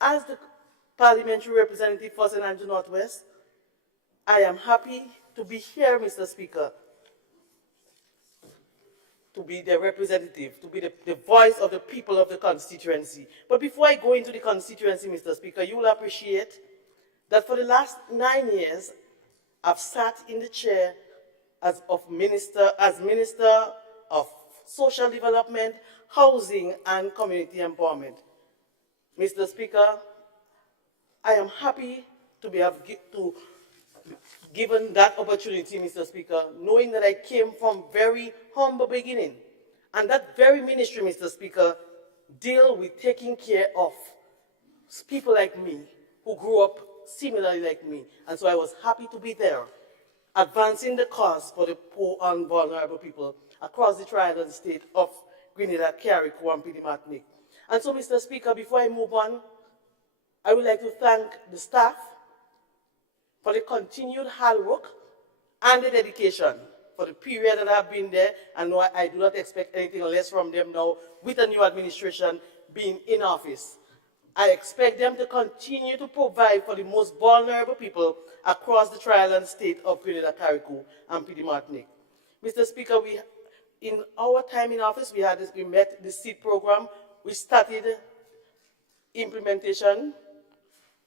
as the parliamentary representative for St. Andrew Northwest, I am happy to be here, Mr. Speaker, to be the representative, to be the voice of the people of the constituency. But before I go into the constituency, Mr. Speaker, you will appreciate that for the last 9 years, I've sat in the chair as Minister of Social Development, Housing, and Community Empowerment. Mr. Speaker, I am happy to be given that opportunity, Mr. Speaker, knowing that I came from very humble beginning. And that very ministry, Mr. Speaker, deal with taking care of people like me who grew up similarly like me. And so I was happy to be there, advancing the cause for the poor and vulnerable people across the Tri-Island state of Grenada, Carriacou, and Petite Martinique. And so, Mr. Speaker, before I move on, I would like to thank the staff for the continued hard work and the dedication for the period that I've been there. And no, I do not expect anything less from them now with the new administration being in office. I expect them to continue to provide for the most vulnerable people across the tri-island state of Grenada, Carriacou, and Petite Martinique. Mr. Speaker, in our time in office, we met the SEED program. We started implementation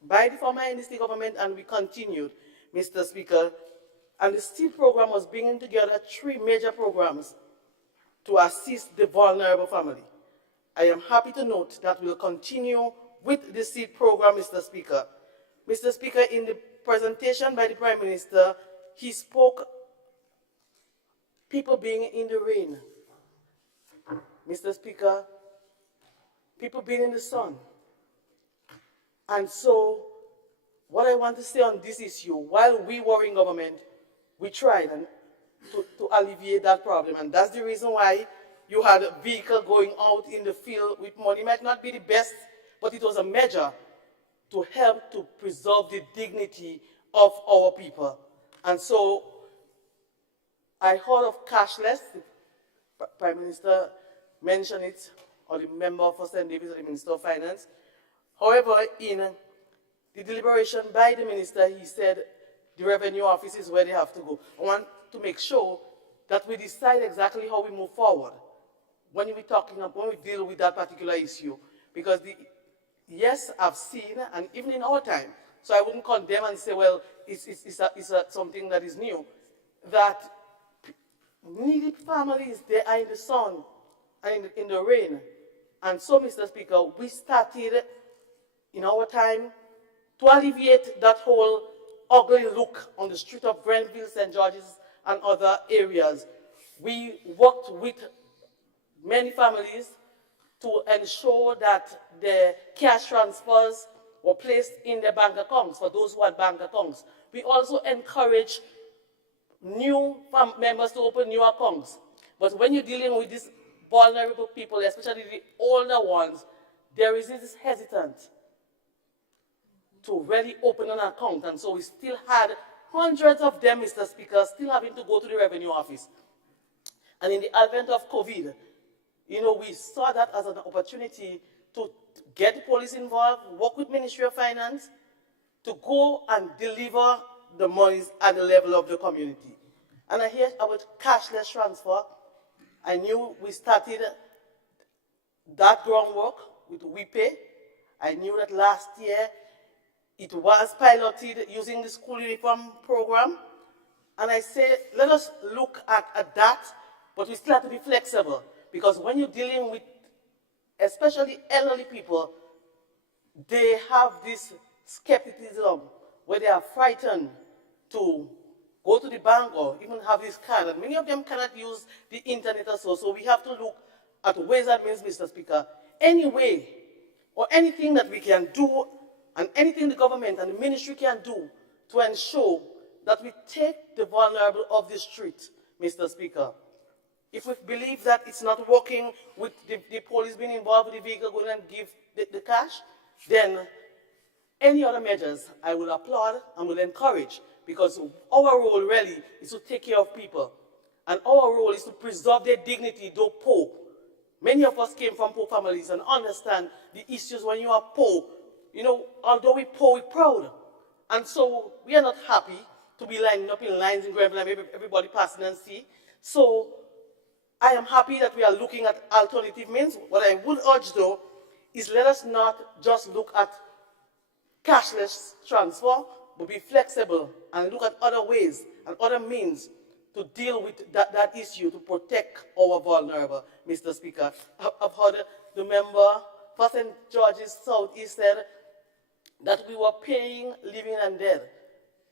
by the former NDC government, and we continued, Mr. Speaker. And the SEED program was bringing together 3 major programs to assist the vulnerable family. I am happy to note that we'll continue with the SEED program, Mr. Speaker. Mr. Speaker, in the presentation by the Prime Minister, he spoke people being in the rain. Mr. Speaker, people being in the sun. And so, what I want to say on this issue, while we were in government, we tried to alleviate that problem. And that's the reason why you had a vehicle going out in the field with money. It might not be the best, but it was a measure to help to preserve the dignity of our people. And so, I heard of cashless. The Prime Minister mentioned it, or the member for St. David's, or the Minister of Finance. However, in the deliberation by the minister, he said the revenue office is where they have to go. I want to make sure that we decide exactly how we move forward when we deal with that particular issue. Because yes, I've seen, and even in our time, so I wouldn't condemn and say, well, it's something that is new, that needy families, they are in the sun and in the rain. And so, Mr. Speaker, we started in our time to alleviate that whole ugly look on the street of Grenville, St. George's, and other areas. We worked with many families to ensure that the cash transfers were placed in their bank accounts for those who had bank accounts. We also encourage new members to open new accounts. But when you're dealing with these vulnerable people, especially the older ones, there is this hesitance to really open an account. And so we still had hundreds of them, Mr. Speaker, still having to go to the revenue office. And in the advent of COVID, we saw that as an opportunity to get the police involved, work with Ministry of Finance, to go and deliver the monies at the level of the community. And I hear about cashless transfer. I knew we started that groundwork with WePay. I knew that last year it was piloted using the school uniform program. And I say, let us look at that, but we still have to be flexible. Because when you're dealing with, especially elderly people, they have this skepticism where they are frightened to go to the bank or even have this card. And many of them cannot use the internet or so. So we have to look at ways and means, Mr. Speaker, any way or anything that we can do and anything the government and the ministry can do to ensure that we take the vulnerable off the street, Mr. Speaker. If we believe that it's not working with the police being involved with the vehicle going and give the cash, then any other measures I will applaud and will encourage, because our role really is to take care of people. And our role is to preserve their dignity, though poor. Many of us came from poor families and understand the issues when you are poor. Although we're poor, we're proud. And so we are not happy to be lining up in lines in Grenville and everybody passing and see. So I am happy that we are looking at alternative means. What I would urge, though, is let us not just look at cashless transfer, but be flexible and look at other ways and other means to deal with that issue, to protect our vulnerable, Mr. Speaker. I've heard the member for St. George's Southeast said that we were paying living and dead.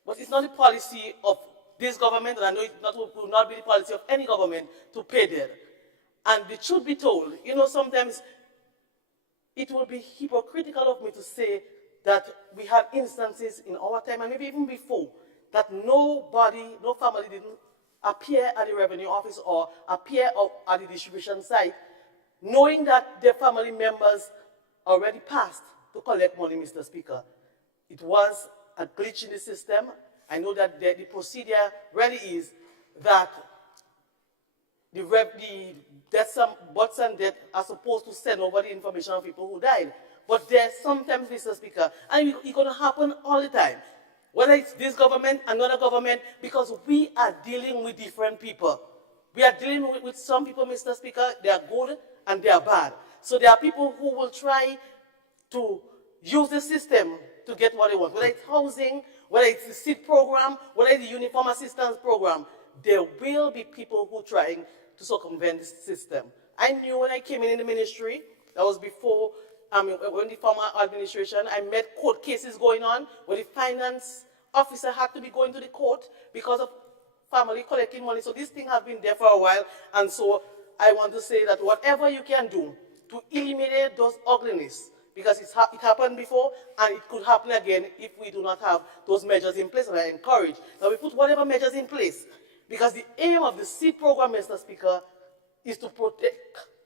But it's not the policy of this government, and I know it will not be the policy of any government to pay dead. And the truth be told, sometimes it will be hypocritical of me to say that we had instances in our time, and maybe even before, that no family didn't appear at the revenue office or appear at the distribution site knowing that their family members already passed to collect money, Mr. Speaker. It was a glitch in the system. I know that the procedure really is that the births and death are supposed to send over the information of people who died. But there's sometimes, Mr. Speaker, and it's going to happen all the time, whether it's this government, another government, because we are dealing with different people. We are dealing with some people, Mr. Speaker, they are good and they are bad. So there are people who will try to use the system to get what they want, whether it's housing, whether it's the SID program, whether it's the uniform assistance program. There will be people who are trying to circumvent the system. I knew when I came in the ministry, that was before when the former administration, I met court cases going on where the finance officer had to be going to the court because of family collecting money. So this thing has been there for a while, and so I want to say that whatever you can do to eliminate those ugliness, because it happened before and it could happen again if we do not have those measures in place. And I encourage that we put whatever measures in place, because the aim of the SEED program, Mr. Speaker, is to protect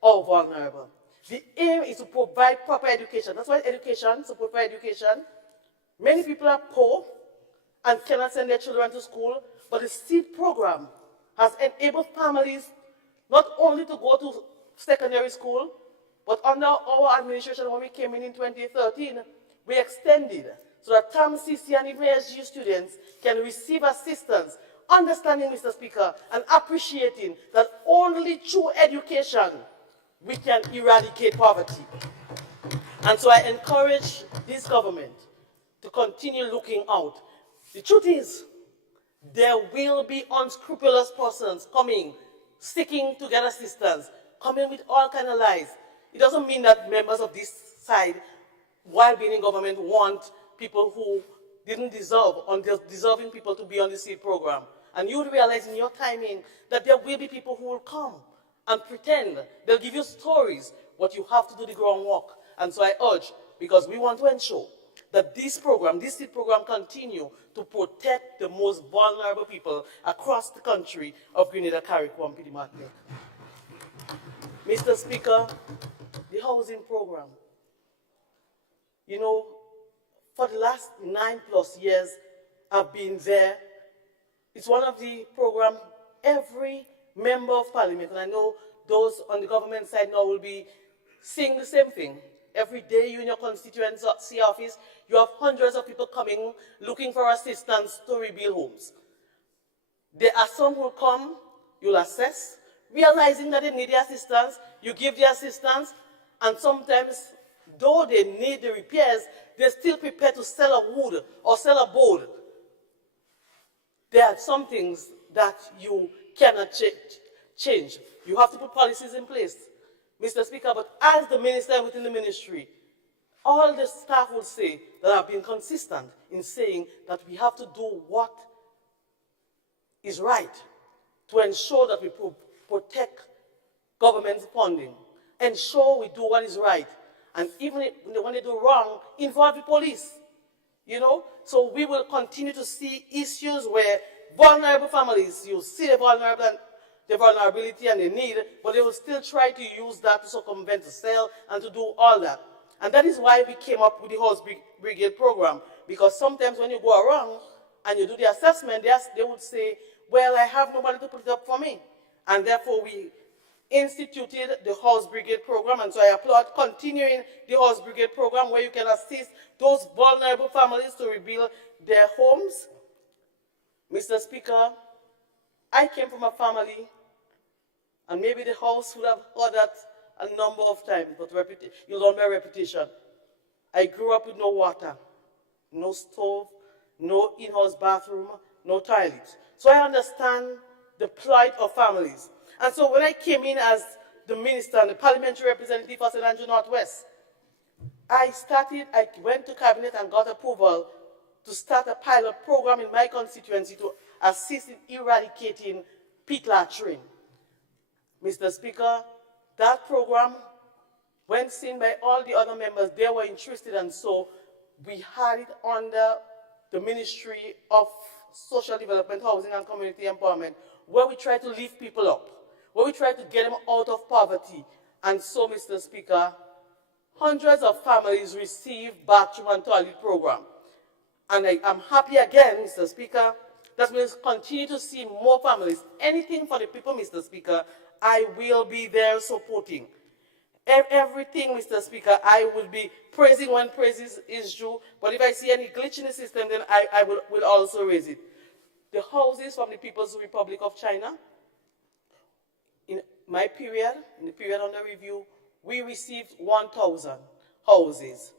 our vulnerable. The aim is to provide proper education. That's why education, support for education. Many people are poor and cannot send their children to school, but the SEED program has enabled families not only to go to secondary school, but under our administration, when we came in 2013, we extended so that TAM, CC, and even SG students can receive assistance, understanding, Mr. Speaker, and appreciating that only through education we can eradicate poverty. And so I encourage this government to continue looking out. The truth is, there will be unscrupulous persons coming, seeking to get assistance, coming with all kinds of lies. It doesn't mean that members of this side, while being in government, want people who didn't deserve, deserving people to be on the SEED program. And you would realize in your timing that there will be people who will come and pretend. They'll give you stories, but you have to do the groundwork. And so I urge, because we want to ensure that this program, this SEED program, continue to protect the most vulnerable people across the country of Grenada, Carriacou, and Pidi Martinique. Mr. Speaker, the housing program. You know, for the last 9+ years, I've been there. It's one of the programs every member of parliament, and I know those on the government side now will be seeing the same thing. Every day you in your constituency office, you have hundreds of people coming, looking for assistance to rebuild homes. There are some who come, you'll assess, realizing that they need the assistance, you give the assistance, and sometimes, though they need the repairs, they're still prepared to sell a wood or sell a board. There are some things that you cannot change. You have to put policies in place, Mr. Speaker, but as the minister within the ministry, all the staff will say that I've been consistent in saying that we have to do what is right to ensure that we protect government funding, ensure we do what is right, and even when they do wrong, involve the police, you know? So we will continue to see issues where vulnerable families, you see the vulnerability and the need, but they will still try to use that to circumvent, to sell, and to do all that. And that is why we came up with the House Brigade program, because sometimes when you go around and you do the assessment, they would say, well, I have nobody to put it up for me. And therefore, we instituted the House Brigade program, and so I applaud continuing the House Brigade program where you can assist those vulnerable families to rebuild their homes. Mr. Speaker, I came from a family, and maybe the House would have heard that a number of times, but you'll learn my reputation. I grew up with no water, no stove, no in-house bathroom, no toilet. So I understand the plight of families. And so when I came in as the minister and the parliamentary representative for St. Andrew Northwest, I went to cabinet and got approval to start a pilot program in my constituency to assist in eradicating peat latrine. Mr. Speaker, that program, when seen by all the other members, they were interested, and so we had it under the Ministry of Social Development, Housing and Community Empowerment, where we try to lift people up, where we try to get them out of poverty And so, Mr. Speaker, hundreds of families receive bathroom and toilet program. And I am happy again, Mr. Speaker, that we'll continue to see more families. Anything for the people, Mr. Speaker, I will be there supporting. Everything, Mr. Speaker, I will be praising when praise is due. But if I see any glitch in the system, then I will also raise it. The houses from the People's Republic of China, in my period, in the period under review, we received 1,000 houses.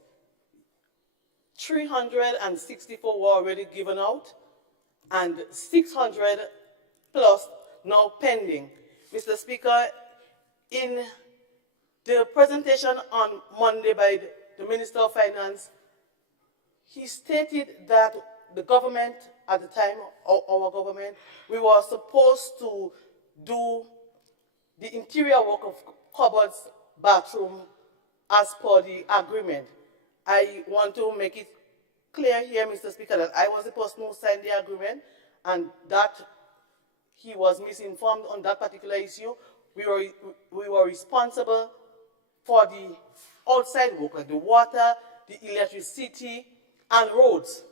364 were already given out, and 600 plus now pending. Mr. Speaker, in the presentation on Monday by the Minister of Finance, he stated that the government, at the time, our government, we were supposed to do the interior work of cupboards, bathroom, as per the agreement. I want to make it clear here, Mr. Speaker, that I was the person who signed the agreement and that he was misinformed on that particular issue. We were responsible for the outside work, like the water, the electricity, and roads.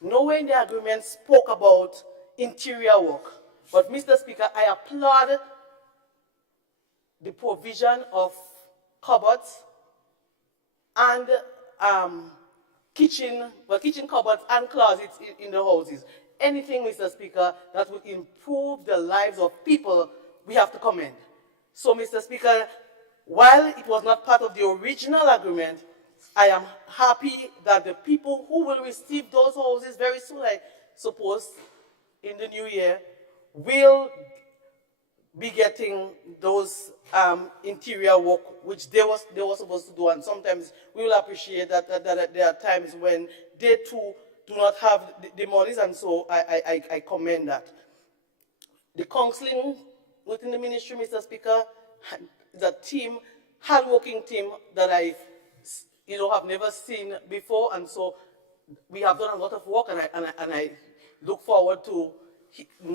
Nowhere in the agreement spoke about interior work. But, Mr. Speaker, I applaud the provision of cupboards and kitchen cupboards and closets in the houses. Anything, Mr. Speaker, that will improve the lives of people, we have to commend. So, Mr. Speaker, while it was not part of the original agreement, I am happy that the people who will receive those houses very soon, I suppose, in the new year, will be getting those interior work which they were supposed to do. And sometimes we will appreciate that there are times when they too do not have the monies, and so I commend that. The counseling within the ministry, Mr. Speaker, is a team, hard-working team that I have never seen before, and so we have done a lot of work, and I look forward to.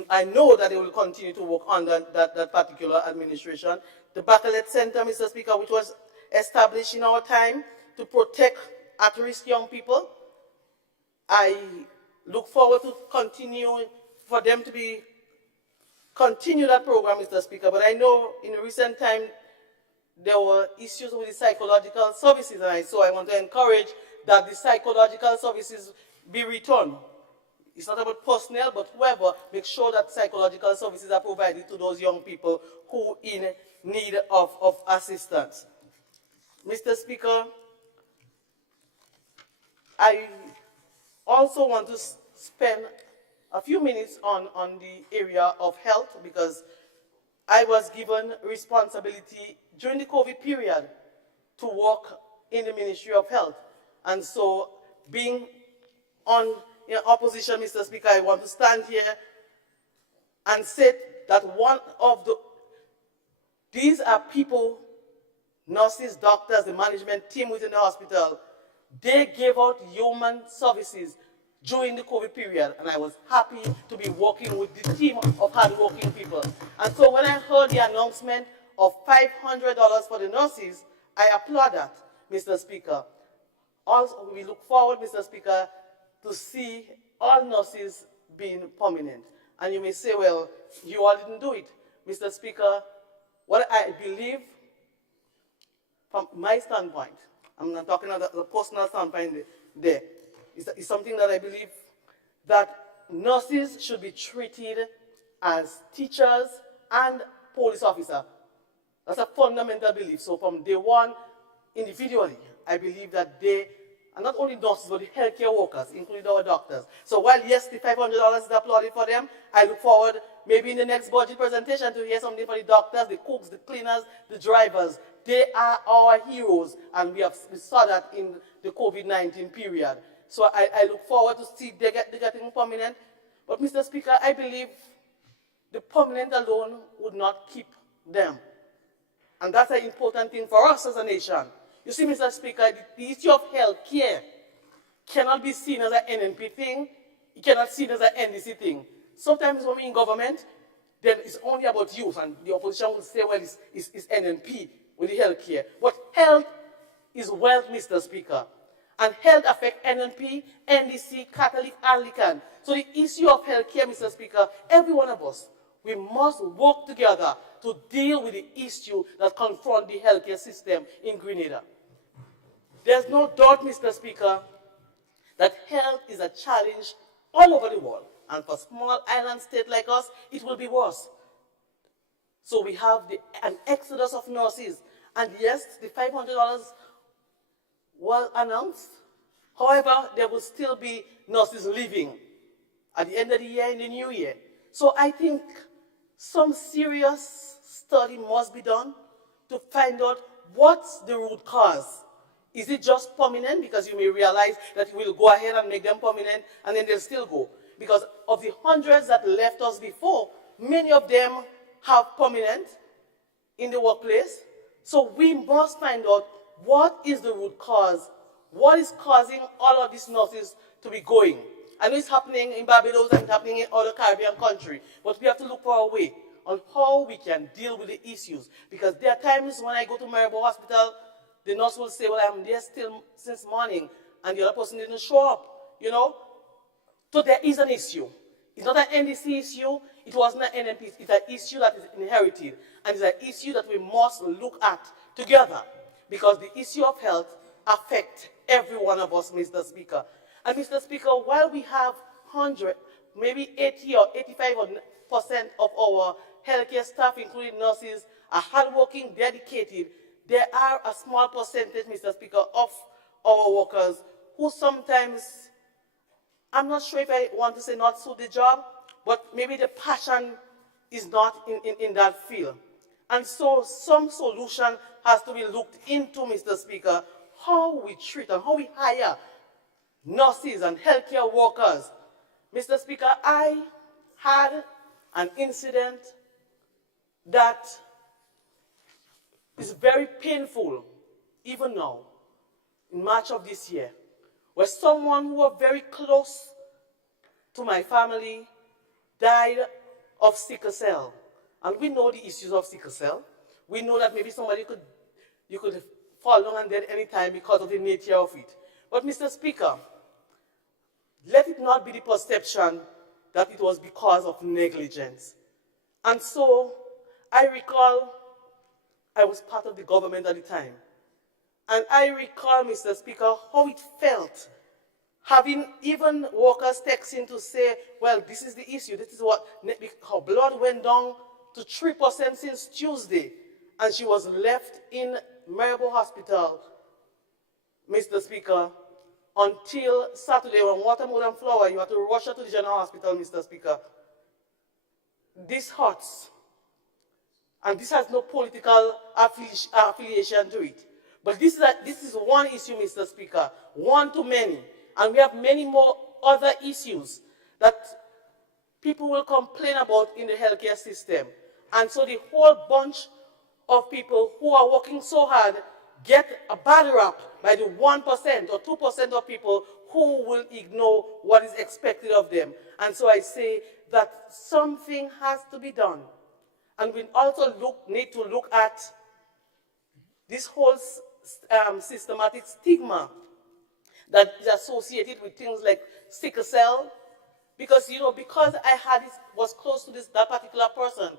I know that they will continue to work on that particular administration. The Bachelet Center, Mr. Speaker, which was established in our time to protect at-risk young people, I look forward to continue that program, Mr. Speaker. But I know in recent time there were issues with the psychological services, and so I want to encourage that the psychological services be returned. It's not about personnel, but whoever, make sure that psychological services are provided to those young people who in need of assistance. Mr. Speaker, I also want to spend a few minutes on the area of health, because I was given responsibility during the COVID period to work in the Ministry of Health. And so being in opposition, Mr. Speaker, I want to stand here and say that these are people, nurses, doctors, the management team within the hospital. They gave out human services during the COVID period, and I was happy to be working with the team of hardworking people. And so when I heard the announcement of $500 for the nurses, I applaud that, Mr. Speaker. Also, we look forward, Mr. Speaker, to see all nurses being permanent. And you may say, well, you all didn't do it. Mr. Speaker, what I believe from my standpoint, I'm not talking about the personal standpoint there, is something that I believe that nurses should be treated as teachers and police officers. That's a fundamental belief. So from day one, individually, I believe that they are not only nurses, but the healthcare workers, including our doctors. So while, yes, the $500 is applauded for them, I look forward maybe in the next budget presentation to hear something for the doctors, the cooks, the cleaners, the drivers. They are our heroes, and we saw that in the COVID-19 period. So I look forward to see they getting permanent. But, Mr. Speaker, I believe the permanent alone would not keep them. And that's an important thing for us as a nation. You see, Mr. Speaker, the issue of health care cannot be seen as an NNP thing. It cannot be seen as an NDC thing. Sometimes when we're in government, then it's only about youth, and the opposition will say, well, it's NNP. with the health care. But health is wealth, Mr. Speaker. And health affects NNP, NDC, Catholic, Anglican. So the issue of health care, Mr. Speaker, every one of us, we must work together to deal with the issue that confront the healthcare system in Grenada. There's no doubt, Mr. Speaker, that health is a challenge all over the world. And for small island state like us, it will be worse. So we have an exodus of nurses. And yes, the $500 was announced. However, there will still be nurses leaving at the end of the year, in the new year. So I think some serious study must be done to find out what's the root cause. Is it just permanent? Because you may realize that we'll go ahead and make them permanent and then they'll still go. Because of the hundreds that left us before, many of them have permanent in the workplace. So we must find out what is the root cause. What is causing all of these nurses to be going? I know it's happening in Barbados and it's happening in other Caribbean countries, but we have to look for a way on how we can deal with the issues. Because there are times when I go to Maribor Hospital, the nurse will say, well, I'm there still since morning, and the other person didn't show up, you know? So there is an issue. It's not an NDC issue, it wasn't an NNP, it's an issue that is inherited, and it's an issue that we must look at together, because the issue of health affects every one of us, Mr. Speaker. And Mr. Speaker, while we have 100, maybe 80 or 85% of our healthcare staff, including nurses, are hardworking, dedicated, there are a small percentage, Mr. Speaker, of our workers who sometimes, I'm not sure if I want to say not suit the job, but maybe the passion is not in that field. And so some solution has to be looked into, Mr. Speaker, how we treat and how we hire nurses and healthcare workers. Mr. Speaker, I had an incident that is very painful, even now, in March of this year, where someone who was very close to my family died of sickle cell. And we know the issues of sickle cell. We know that maybe you could fall down and dead any time because of the nature of it. But Mr. Speaker, let it not be the perception that it was because of negligence. And so I recall I was part of the government at the time. And I recall, Mr. Speaker, how it felt having even workers texting to say, well, this is the issue, this is what, her blood went down to 3% since Tuesday, and she was left in Maribor Hospital, Mr. Speaker, until Saturday when water, mold, and flour, you had to rush her to the general hospital, Mr. Speaker. This hurts. And this has no political affiliation to it. But this is one issue, Mr. Speaker, one too many. And we have many more other issues that people will complain about in the healthcare system. And so the whole bunch of people who are working so hard get a bad rap by the 1% or 2% of people who will ignore what is expected of them. And so I say that something has to be done. And we also need to look at this whole systematic stigma that is associated with things like sickle cell. Because, you know, because was close to that particular person,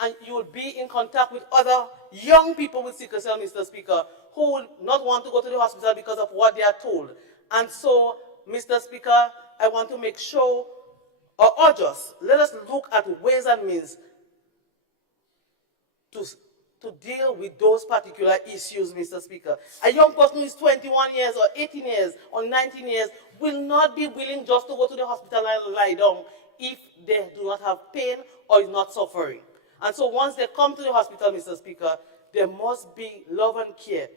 and you will be in contact with other young people with sickle cell, Mr. Speaker, who will not want to go to the hospital because of what they are told. And so, Mr. Speaker, I want to make sure, or urge us, let us look at ways and means to deal with those particular issues, Mr. Speaker. A young person who is 21 years or 18 years or 19 years will not be willing just to go to the hospital and lie down if they do not have pain or is not suffering. And so once they come to the hospital, Mr. Speaker, there must be love and care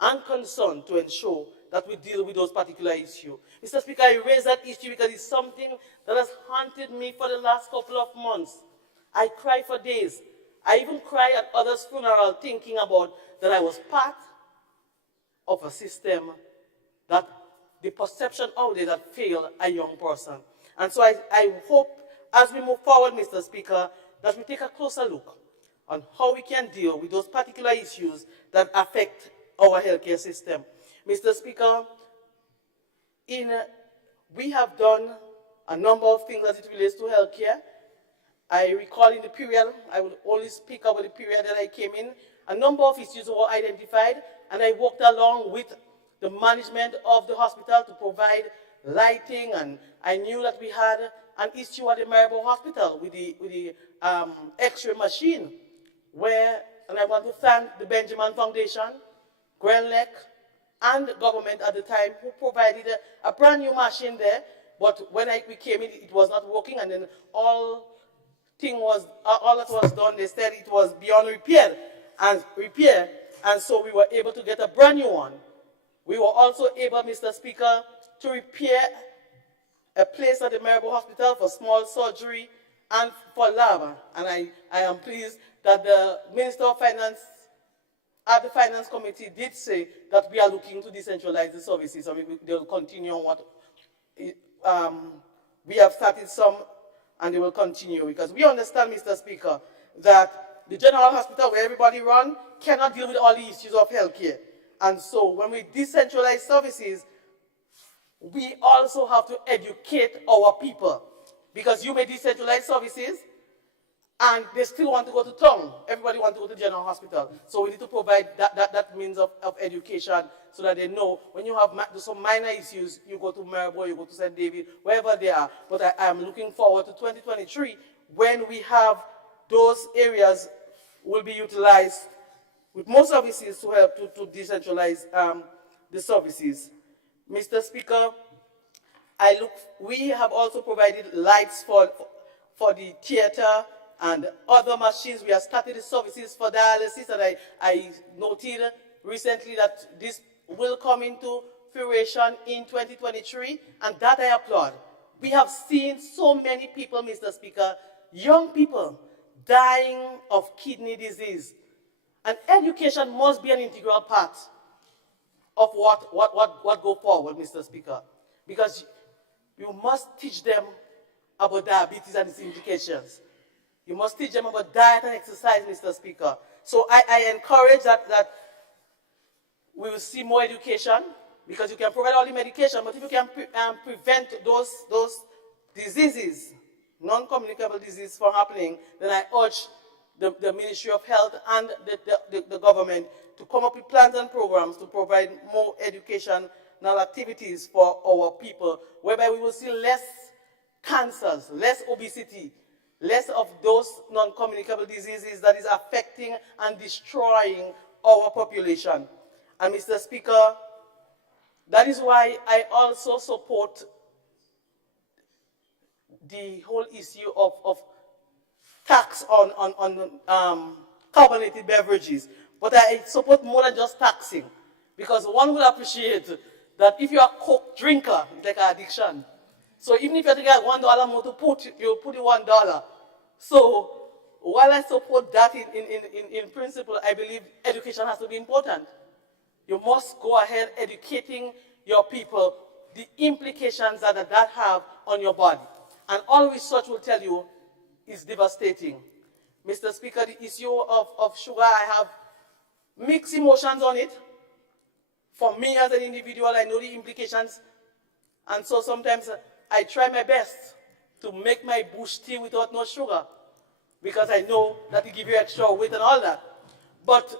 and concern to ensure that we deal with those particular issues. Mr. Speaker, I raise that issue because it's something that has haunted me for the last couple of months. I cry for days. I even cry at others' funeral thinking about that I was part of a system that the perception out there that failed a young person. And so I hope as we move forward, Mr. Speaker, that we take a closer look on how we can deal with those particular issues that affect our healthcare system. Mr. Speaker, we have done a number of things as it relates to healthcare. I recall in the period, I will only speak about the period that I came in, a number of issues were identified, and I worked along with the management of the hospital to provide lighting, and I knew that we had an issue at the Maribor Hospital with the X-ray machine, and I want to thank the Benjamin Foundation, Grenlec, and the government at the time who provided a brand new machine there, but when we came in, it was not working, and then all that was done, they said it was beyond repair, and so we were able to get a brand new one. We were also able, Mr. Speaker, to repair a place at the Maribor Hospital for small surgery and for lab, and I am pleased that the Minister of Finance at the Finance Committee did say that we are looking to decentralize the services, and they will continue on what we have started some, and they will continue, because we understand, Mr. Speaker, that the general hospital where everybody runs cannot deal with all the issues of healthcare. And so when we decentralize services, we also have to educate our people, because you may decentralize services and they still want to go to town. Everybody wants to go to general hospital. So we need to provide that means of education so that they know when you have some minor issues, you go to Maribor, you go to St. David, wherever they are. But I am looking forward to 2023 when we have those areas will be utilized with more services to help to decentralize the services. Mr. Speaker, we have also provided lights for the theater and other machines. We have started the services for dialysis, and I noted recently that this will come into fruition in 2023, and that I applaud. We have seen so many people, Mr. Speaker, young people dying of kidney disease, and education must be an integral part of what go forward, Mr. Speaker, because you must teach them about diabetes and its implications. You must teach them about diet and exercise, Mr. Speaker. So I encourage that we will see more education, because you can provide all the medication, but if you can prevent those diseases, non-communicable diseases from happening, then I urge the Ministry of Health and the government to come up with plans and programs to provide more educational activities for our people, whereby we will see less cancers, less obesity, less of those non-communicable diseases that is affecting and destroying our population. And Mr. Speaker, that is why I also support the whole issue of tax on carbonated beverages. But I support more than just taxing, because one will appreciate that if you are a Coke drinker, it's like an addiction. So even if you take $1 more to put, you put the $1. So while I support that in principle, I believe education has to be important. You must go ahead educating your people the implications that have on your body. And all research will tell you is devastating. Mr. Speaker, the issue of sugar, I have mixed emotions on it. For me as an individual, I know the implications. And so sometimes I try my best to make my bush tea without no sugar, because I know that it gives you extra weight and all that. But,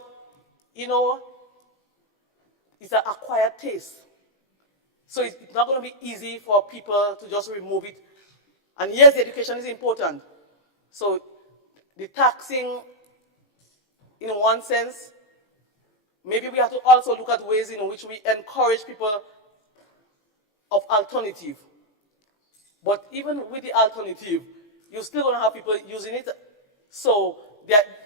you know, it's an acquired taste. So it's not going to be easy for people to just remove it. And yes, the education is important. So the taxing, in one sense, maybe we have to also look at ways in which we encourage people of alternative. But even with the alternative, you're still going to have people using it. So,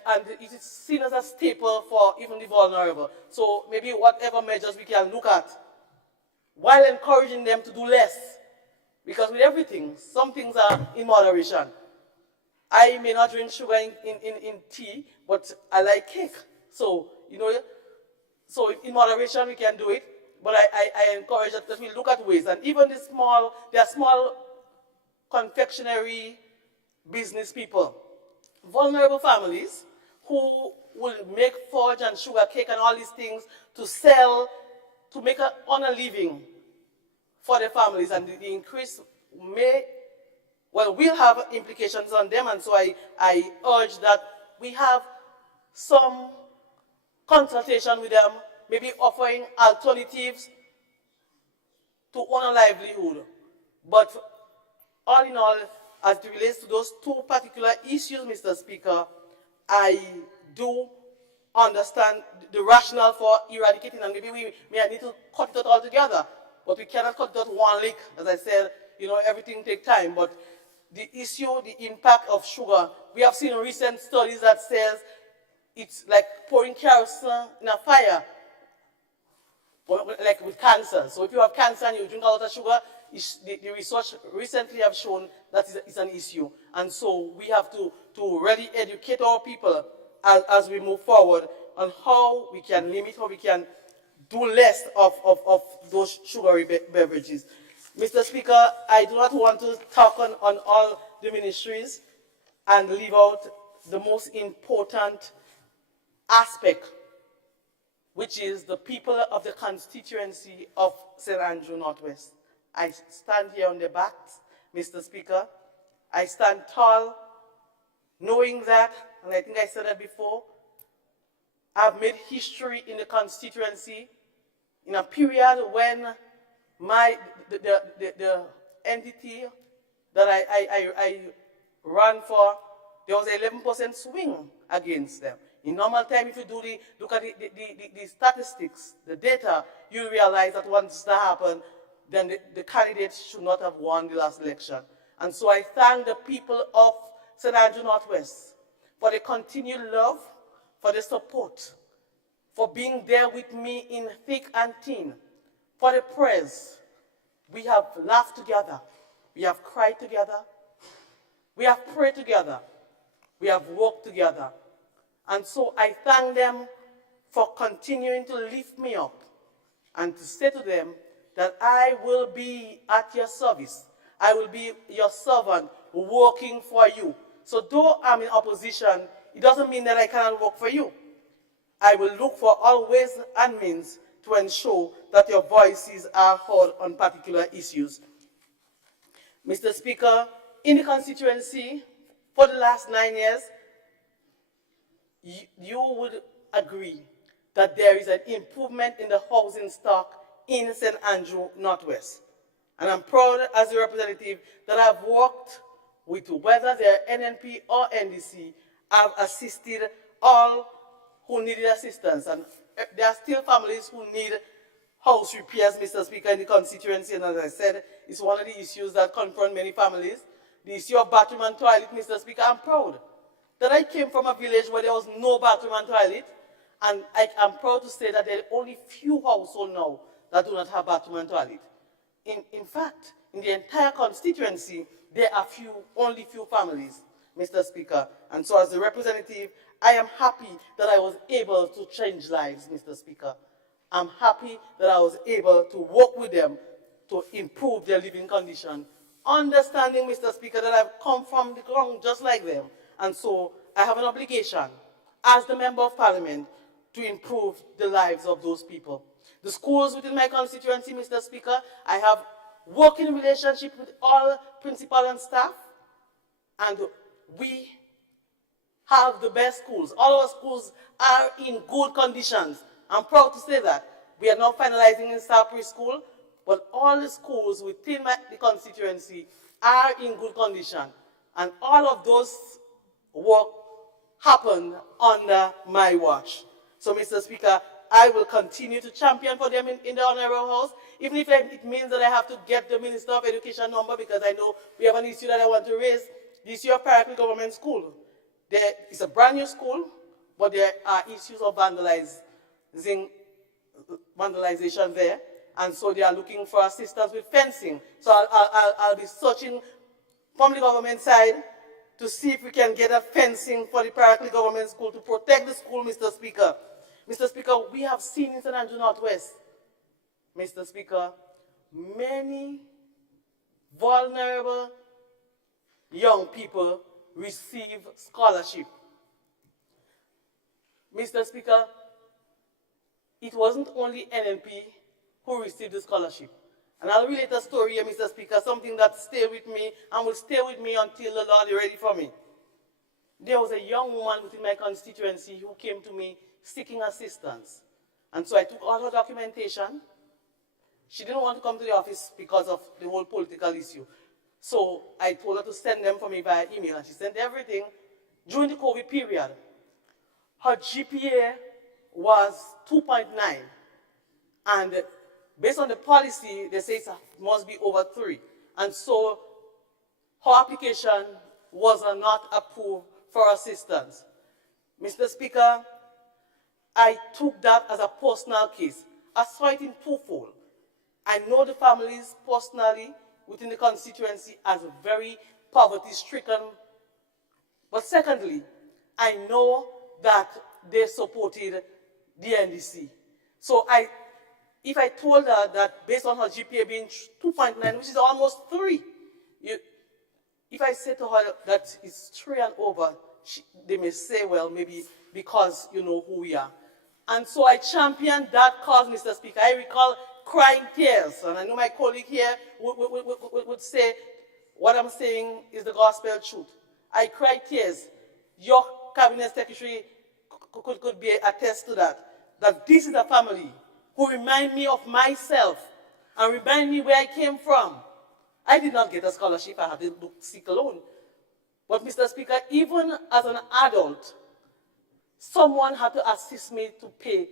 and it is seen as a staple for even the vulnerable. So maybe whatever measures we can look at, while encouraging them to do less. Because with everything, some things are in moderation. I may not drink sugar in tea, but I like cake. So, you know, so in moderation we can do it. But I encourage that we look at ways. And even there are small confectionery business people, vulnerable families who will make fudge and sugar cake and all these things to sell, to make an honor living for their families. And the increase will have implications on them. And so I urge that we have some consultation with them, maybe offering alternatives to own a livelihood. But all in all, as it relates to those two particular issues, Mr. Speaker, I do understand the rationale for eradicating, and maybe we may need to cut it out altogether, but we cannot cut it out one lick. As I said, everything takes time, but the issue, the impact of sugar, we have seen recent studies that says it's like pouring kerosene in a fire, like with cancer. So if you have cancer and you drink a lot of sugar, the research recently have shown that it's an issue. And so we have to really educate our people as we move forward on how we can limit, how we can do less of those sugary beverages. Mr. Speaker, I do not want to talk on all the ministries and leave out the most important aspect, which is the people of the constituency of St. Andrew Northwest. I stand here on their backs, Mr. Speaker. I stand tall, knowing that, and I think I said that before, I've made history in the constituency in a period when the entity that I ran for, there was an 11% swing against them. In normal time, if you look at the statistics, the data, you realize that once that happened, then the candidate should not have won the last election. And so I thank the people of St. Andrew Northwest for the continued love, for the support, for being there with me in thick and thin, for the prayers. We have laughed together. We have cried together. We have prayed together. We have walked together. And so I thank them for continuing to lift me up and to say to them that I will be at your service. I will be your servant working for you. So though I'm in opposition, it doesn't mean that I cannot work for you. I will look for all ways and means to ensure that your voices are heard on particular issues. Mr. Speaker, in the constituency for the last 9 years, you would agree that there is an improvement in the housing stock in St. Andrew Northwest. And I'm proud as a representative that I've worked with, whether they're NNP or NDC, I've assisted all who needed assistance. And there are still families who need house repairs, Mr. Speaker, in the constituency. And as I said, it's one of the issues that confront many families. The issue of bathroom and toilet, Mr. Speaker, I'm proud that I came from a village where there was no bathroom and toilet. And I'm proud to say that there are only few households now that do not have bathroom and toilet. In fact, in the entire constituency, there are only few families, Mr. Speaker. And so as a representative, I am happy that I was able to change lives, Mr. Speaker. I'm happy that I was able to work with them to improve their living condition, understanding, Mr. Speaker, that I've come from the ground just like them. And so I have an obligation as the Member of Parliament to improve the lives of those people. The schools within my constituency, Mr. Speaker, I have working relationship with all principal and staff, and we have the best schools. All our schools are in good conditions. I'm proud to say that. We are now finalizing in Star Preschool, but all the schools within the constituency are in good condition. And all of those work happened under my watch. So, Mr. Speaker, I will continue to champion for them in the Honorable House, even if it means that I have to get the Minister of Education number, because I know we have an issue that I want to raise, the issue of Paracle Government School. It's a brand new school, but there are issues of vandalization there, and so they are looking for assistance with fencing. So I'll be searching from the government side to see if we can get a fencing for the Paracle Government School to protect the school, Mr. Speaker. Mr. Speaker, we have seen in St. Andrew Northwest, Mr. Speaker, many vulnerable young people receive scholarship. Mr. Speaker, it wasn't only NNP who received the scholarship. And I'll relate a story here, Mr. Speaker, something that stayed with me and will stay with me until the Lord is ready for me. There was a young woman within my constituency who came to me seeking assistance. And so I took all her documentation. She didn't want to come to the office because of the whole political issue. So I told her to send them for me via email, and she sent everything. During the COVID period, her GPA was 2.9. And based on the policy, they say it must be over 3. And so her application was not approved for assistance. Mr. Speaker, I took that as a personal case. I saw it in twofold. I know the families personally within the constituency as very poverty-stricken. But secondly, I know that they supported the NDC. So if I told her that based on her GPA being 2.9, which is almost 3, if I say to her that it's 3 and over, they may say, well, maybe because you know who we are. And so I championed that cause, Mr. Speaker. I recall crying tears, and I know my colleague here would say what I'm saying is the gospel truth. I cried tears. Your cabinet secretary could be attest to that this is a family who remind me of myself and remind me where I came from. I did not get a scholarship. I had to seek alone. But, Mr. Speaker, even as an adult, someone had to assist me to pay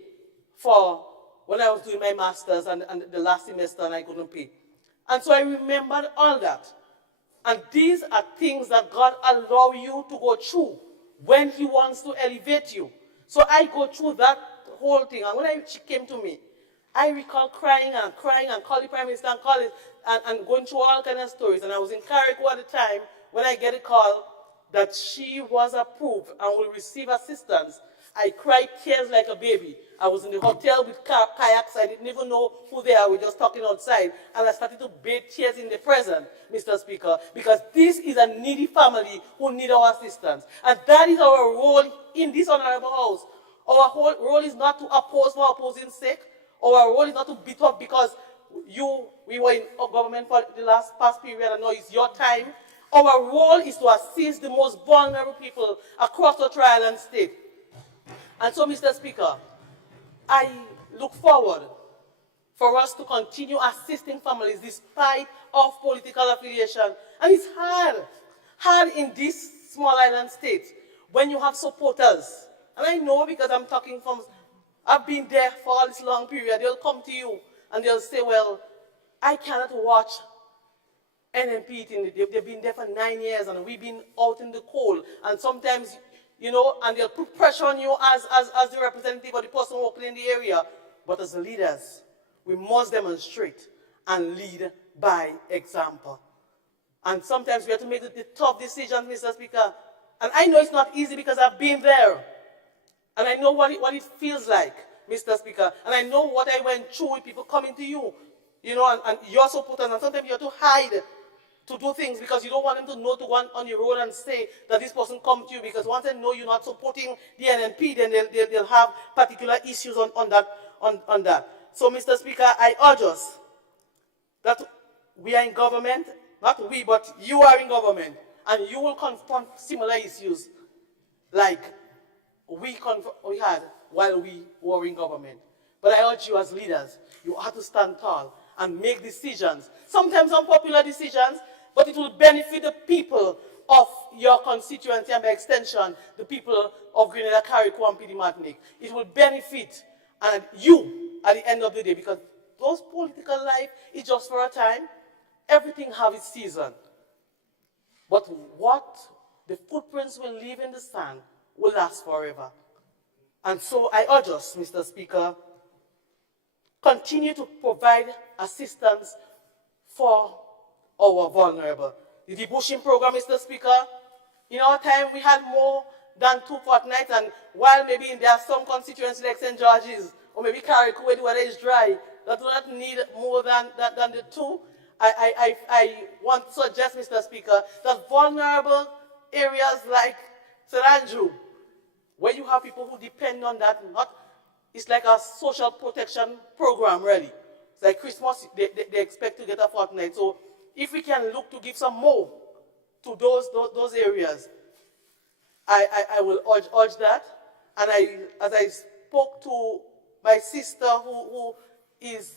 for when I was doing my master's and the last semester and I couldn't pay. And so I remembered all that. And these are things that God allows you to go through when He wants to elevate you. So I go through that whole thing. And when she came to me, I recall crying and calling the Prime Minister and calling and going through all kinds of stories. And I was in Carriacou at the time when I get a call that she was approved and will receive assistance. I cried tears like a baby. I was in the hotel with kayaks. I didn't even know who they are. We were just talking outside. And I started to bathe tears in the present, Mr. Speaker, because this is a needy family who need our assistance. And that is our role in this honorable house. Our whole role is not to oppose for opposing sake. Our role is not to beat up because we were in government for the past period and now it's your time. Our role is to assist the most vulnerable people across the Tri-Island state. And so, Mr. Speaker, I look forward for us to continue assisting families despite of political affiliation. And it's hard in this small island state when you have supporters. And I know because I've been there for all this long period. They'll come to you and they'll say, well, I cannot watch NNP. They've been there for 9 years and we've been out in the cold. And sometimes, and they'll put pressure on you as the representative or the person working in the area. But as leaders, we must demonstrate and lead by example. And sometimes we have to make the tough decisions, Mr. Speaker. And I know it's not easy because I've been there. And I know what it feels like, Mr. Speaker. And I know what I went through with people coming to you, and your supporters. And sometimes you have to hide to do things because you don't want them to know to go on your road and say that this person come to you, because once they know you're not supporting the NNP, then they'll have particular issues on that. So, Mr. Speaker, I urge us that we are in government, not we, but you are in government, and you will confront similar issues like we had while we were in government. But I urge you as leaders, you have to stand tall and make decisions, sometimes unpopular decisions, but it will benefit the people of your constituency and by extension, the people of Grenada, Carriacou, and PD Martinique. It will benefit you at the end of the day, because those political life is just for a time. Everything has its season. But what the footprints will leave in the sand will last forever. And so I urge us, Mr. Speaker, continue to provide assistance for our vulnerable. The debushing program, Mr. Speaker, in our time we had more than 2 fortnights, and while maybe there are some constituencies like St. George's or maybe Carriacou where the weather is dry, that do not need more than the 2, I want to suggest, Mr. Speaker, that vulnerable areas like St. Andrew, where you have people who depend on that, it's like a social protection program, really. It's like Christmas, they expect to get a fortnight. So if we can look to give some more to those areas, I will urge that. And as I spoke to my sister who is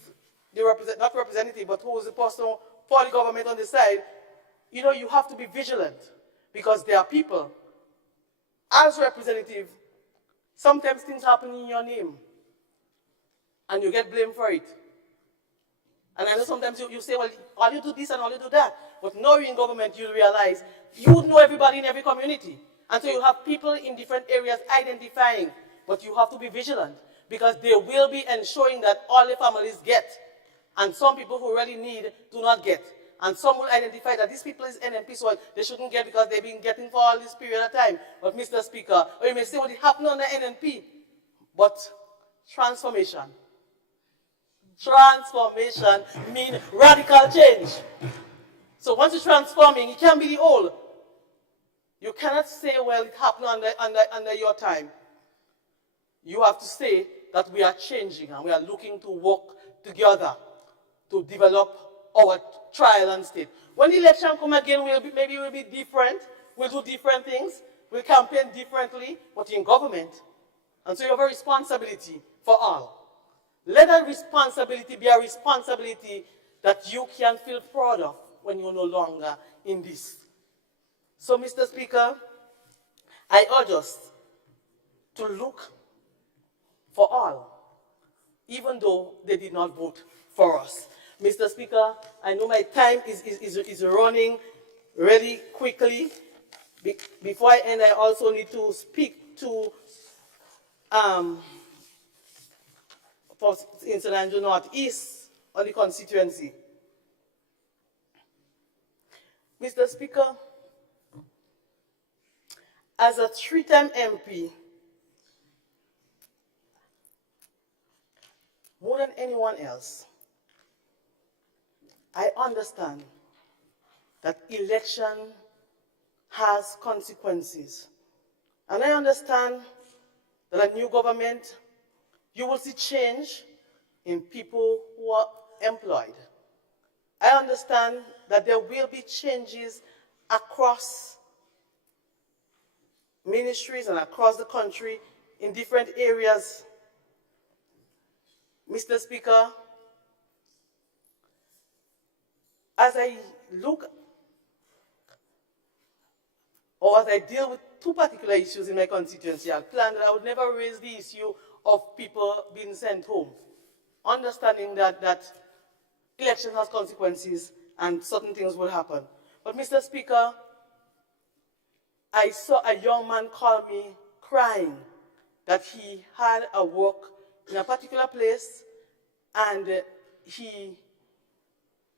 the not representative, but who is the person for the government on the side, you know, you have to be vigilant because there are people, as representative, sometimes things happen in your name and you get blamed for it. And I know sometimes you say, well, all you do this and all you do that. But now you're in government, you realize you know everybody in every community. And so you have people in different areas identifying, but you have to be vigilant because they will be ensuring that all the families get. And some people who really need do not get. And some will identify that these people is NMP, so they shouldn't get because they've been getting for all this period of time. But Mr. Speaker, or you may say, well, it happened on the NMP. But transformation. Transformation means radical change. So once you're transforming, it can't be the old. You cannot say, well, it happened under your time. You have to say that we are changing and we are looking to work together to develop our trial and state. When the election come again, maybe we'll be different. We'll do different things. We'll campaign differently, but in government. And so you have a responsibility for all. Let that responsibility be a responsibility that you can feel proud of when you're no longer in this. So, Mr. Speaker, I urge us to look for all, even though they did not vote for us. Mr. Speaker, I know my time is running really quickly. Before I end, I also need to speak to for St. Andrew Northeast on the constituency. Mr. Speaker, as a three-time MP, more than anyone else, I understand that election has consequences. And I understand that a new government, you will see change in people who are employed. I understand that there will be changes across ministries and across the country in different areas. Mr. Speaker, as I look or as I deal with two particular issues in my constituency, I planned that I would never raise the issue of people being sent home, understanding that election has consequences and certain things will happen. But Mr. Speaker, I saw a young man call me crying that he had a work in a particular place and he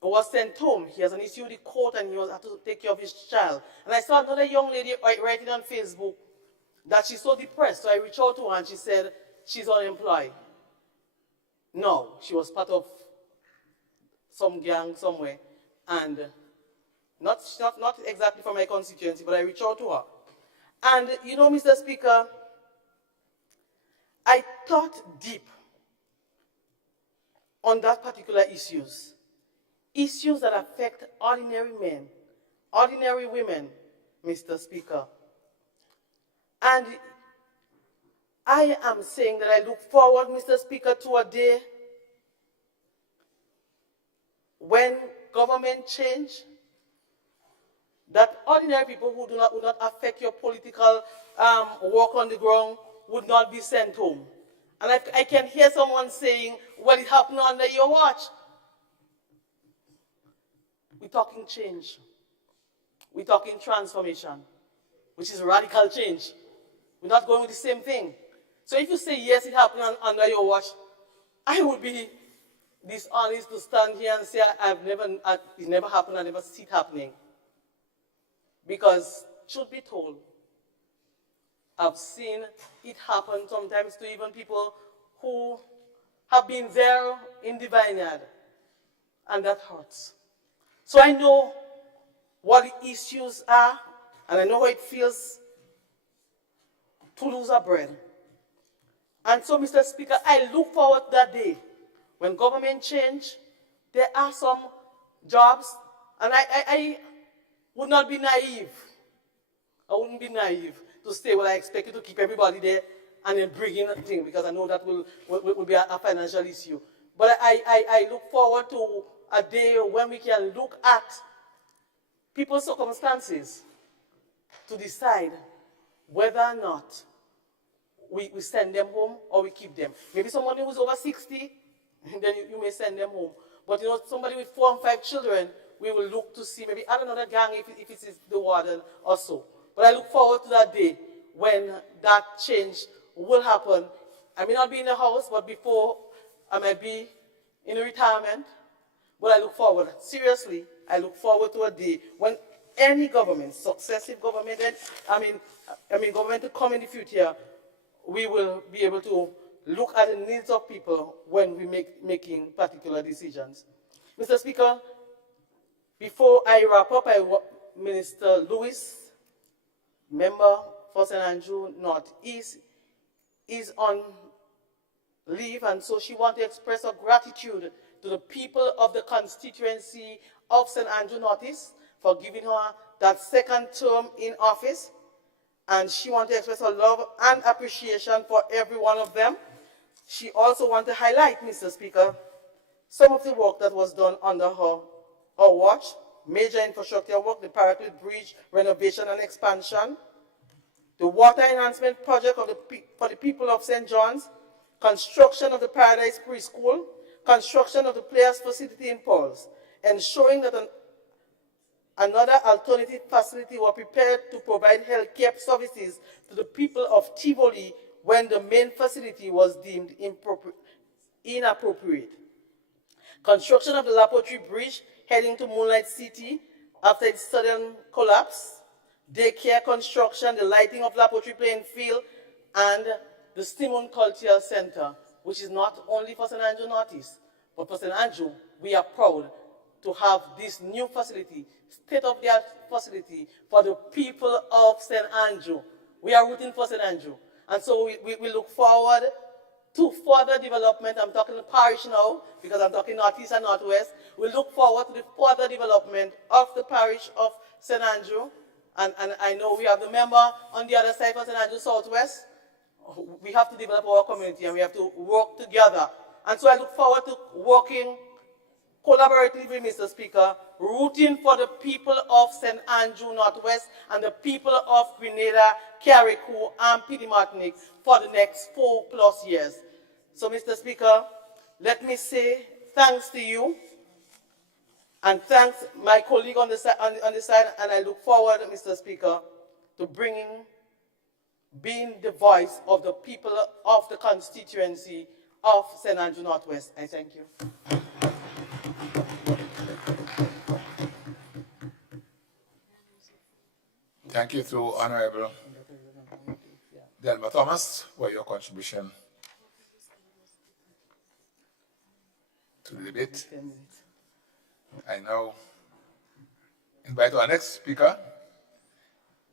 was sent home. He has an issue with the court and he had to take care of his child. And I saw another young lady writing on Facebook that she's so depressed. So I reached out to her and she said she's unemployed. No, she was part of some gang somewhere. And not exactly from my constituency, but I reached out to her. And you know, Mr. Speaker, I thought deep on that particular issues that affect ordinary men, ordinary women, Mr. Speaker. And I am saying that I look forward, Mr. Speaker, to a day when government change, that ordinary people who would not affect your political work on the ground would not be sent home. And I can hear someone saying, well, it happened under your watch. We're talking change. We're talking transformation, which is radical change. We're not going with the same thing. So if you say, yes, it happened under your watch, I would be dishonest to stand here and say, it never happened, I never see it happening. Because, truth be told, I've seen it happen sometimes to even people who have been there in the vineyard, and that hurts. So I know what the issues are, and I know how it feels to lose our bread. And so, Mr. Speaker, I look forward to that day when government change. There are some jobs, and I would not be naive. I wouldn't be naive to say, well, I expect you to keep everybody there and then bring in a thing, because I know that will be a financial issue. But I look forward to a day when we can look at people's circumstances to decide whether or not we send them home or we keep them. Maybe somebody who's over 60, then you may send them home. But you know, somebody with 4 and 5 children, we will look to see, maybe add another gang if it is the warden or so. But I look forward to that day when that change will happen. I may not be in the house, but before I might be in retirement. But I look forward, seriously, I look forward to a day when any government, successive government, government to come in the future, we will be able to look at the needs of people when we making particular decisions. Mr. Speaker, before I wrap up, Minister Lewis, member for St. Andrew Northeast, is on leave, and so she wants to express her gratitude to the people of the constituency of St. Andrew Northeast for giving her that second term in office. And she wants to express her love and appreciation for every one of them. She also wants to highlight, Mr. Speaker, some of the work that was done under her watch: major infrastructure work, the Paraclete Bridge renovation and expansion, the water enhancement project for the people of St. John's, construction of the Paradise Preschool, construction of the Players Facility in Paul's, ensuring that another alternative facility was prepared to provide health care services to the people of Tivoli when the main facility was deemed inappropriate. Construction of the Laporte Bridge heading to Moonlight City after its sudden collapse, daycare construction, the lighting of Laporte playing field, and the Stimon Cultural Center, which is not only for St. Andrew Northeast, but for St. Andrew. We are proud to have this new facility, state-of-the-art facility for the people of St. Andrew. We are rooting for St. Andrew. And so we look forward to further development. I'm talking the parish now, because I'm talking Northeast and Northwest. We look forward to the further development of the parish of St. Andrew. And I know we have the member on the other side for St. Andrew Southwest. We have to develop our community and we have to work together. And so I look forward to working collaboratively, Mr. Speaker, rooting for the people of St. Andrew Northwest and the people of Grenada, Carriacou, and Petite Martinique for the next 4+ years. So, Mr. Speaker, let me say thanks to you and thanks my colleague on the side, and I look forward, Mr. Speaker, to being the voice of the people of the constituency of St. Andrew Northwest. I thank you. Thank you to Honorable Delma Thomas for your contribution to the debate. I now invite our next speaker,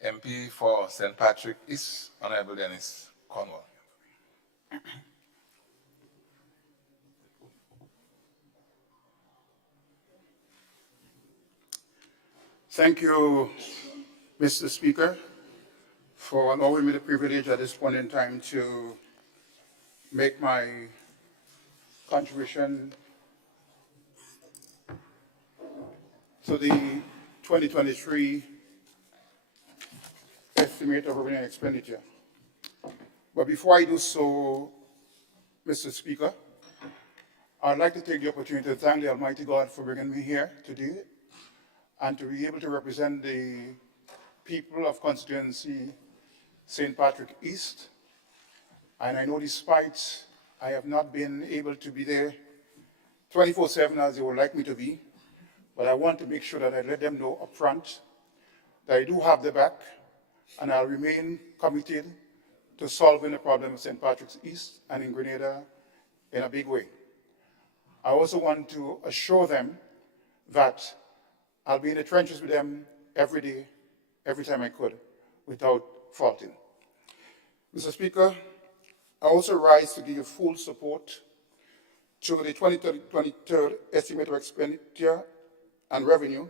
MP for St. Patrick East, Honorable Dennis Cornwall. Thank you, Mr. Speaker, for allowing me the privilege at this point in time to make my contribution to the 2023 estimate of revenue and expenditure. But before I do so, Mr. Speaker, I'd like to take the opportunity to thank the Almighty God for bringing me here today and to be able to represent the people of constituency St. Patrick East. And I know despite I have not been able to be there 24/7 as they would like me to be, but I want to make sure that I let them know up front that I do have their back and I'll remain committed to solving the problem of St. Patrick's East and in Grenada in a big way. I also want to assure them that I'll be in the trenches with them every day, every time I could, without faulting. Mr. Speaker, I also rise to give you full support to the 2023 estimate of expenditure and revenue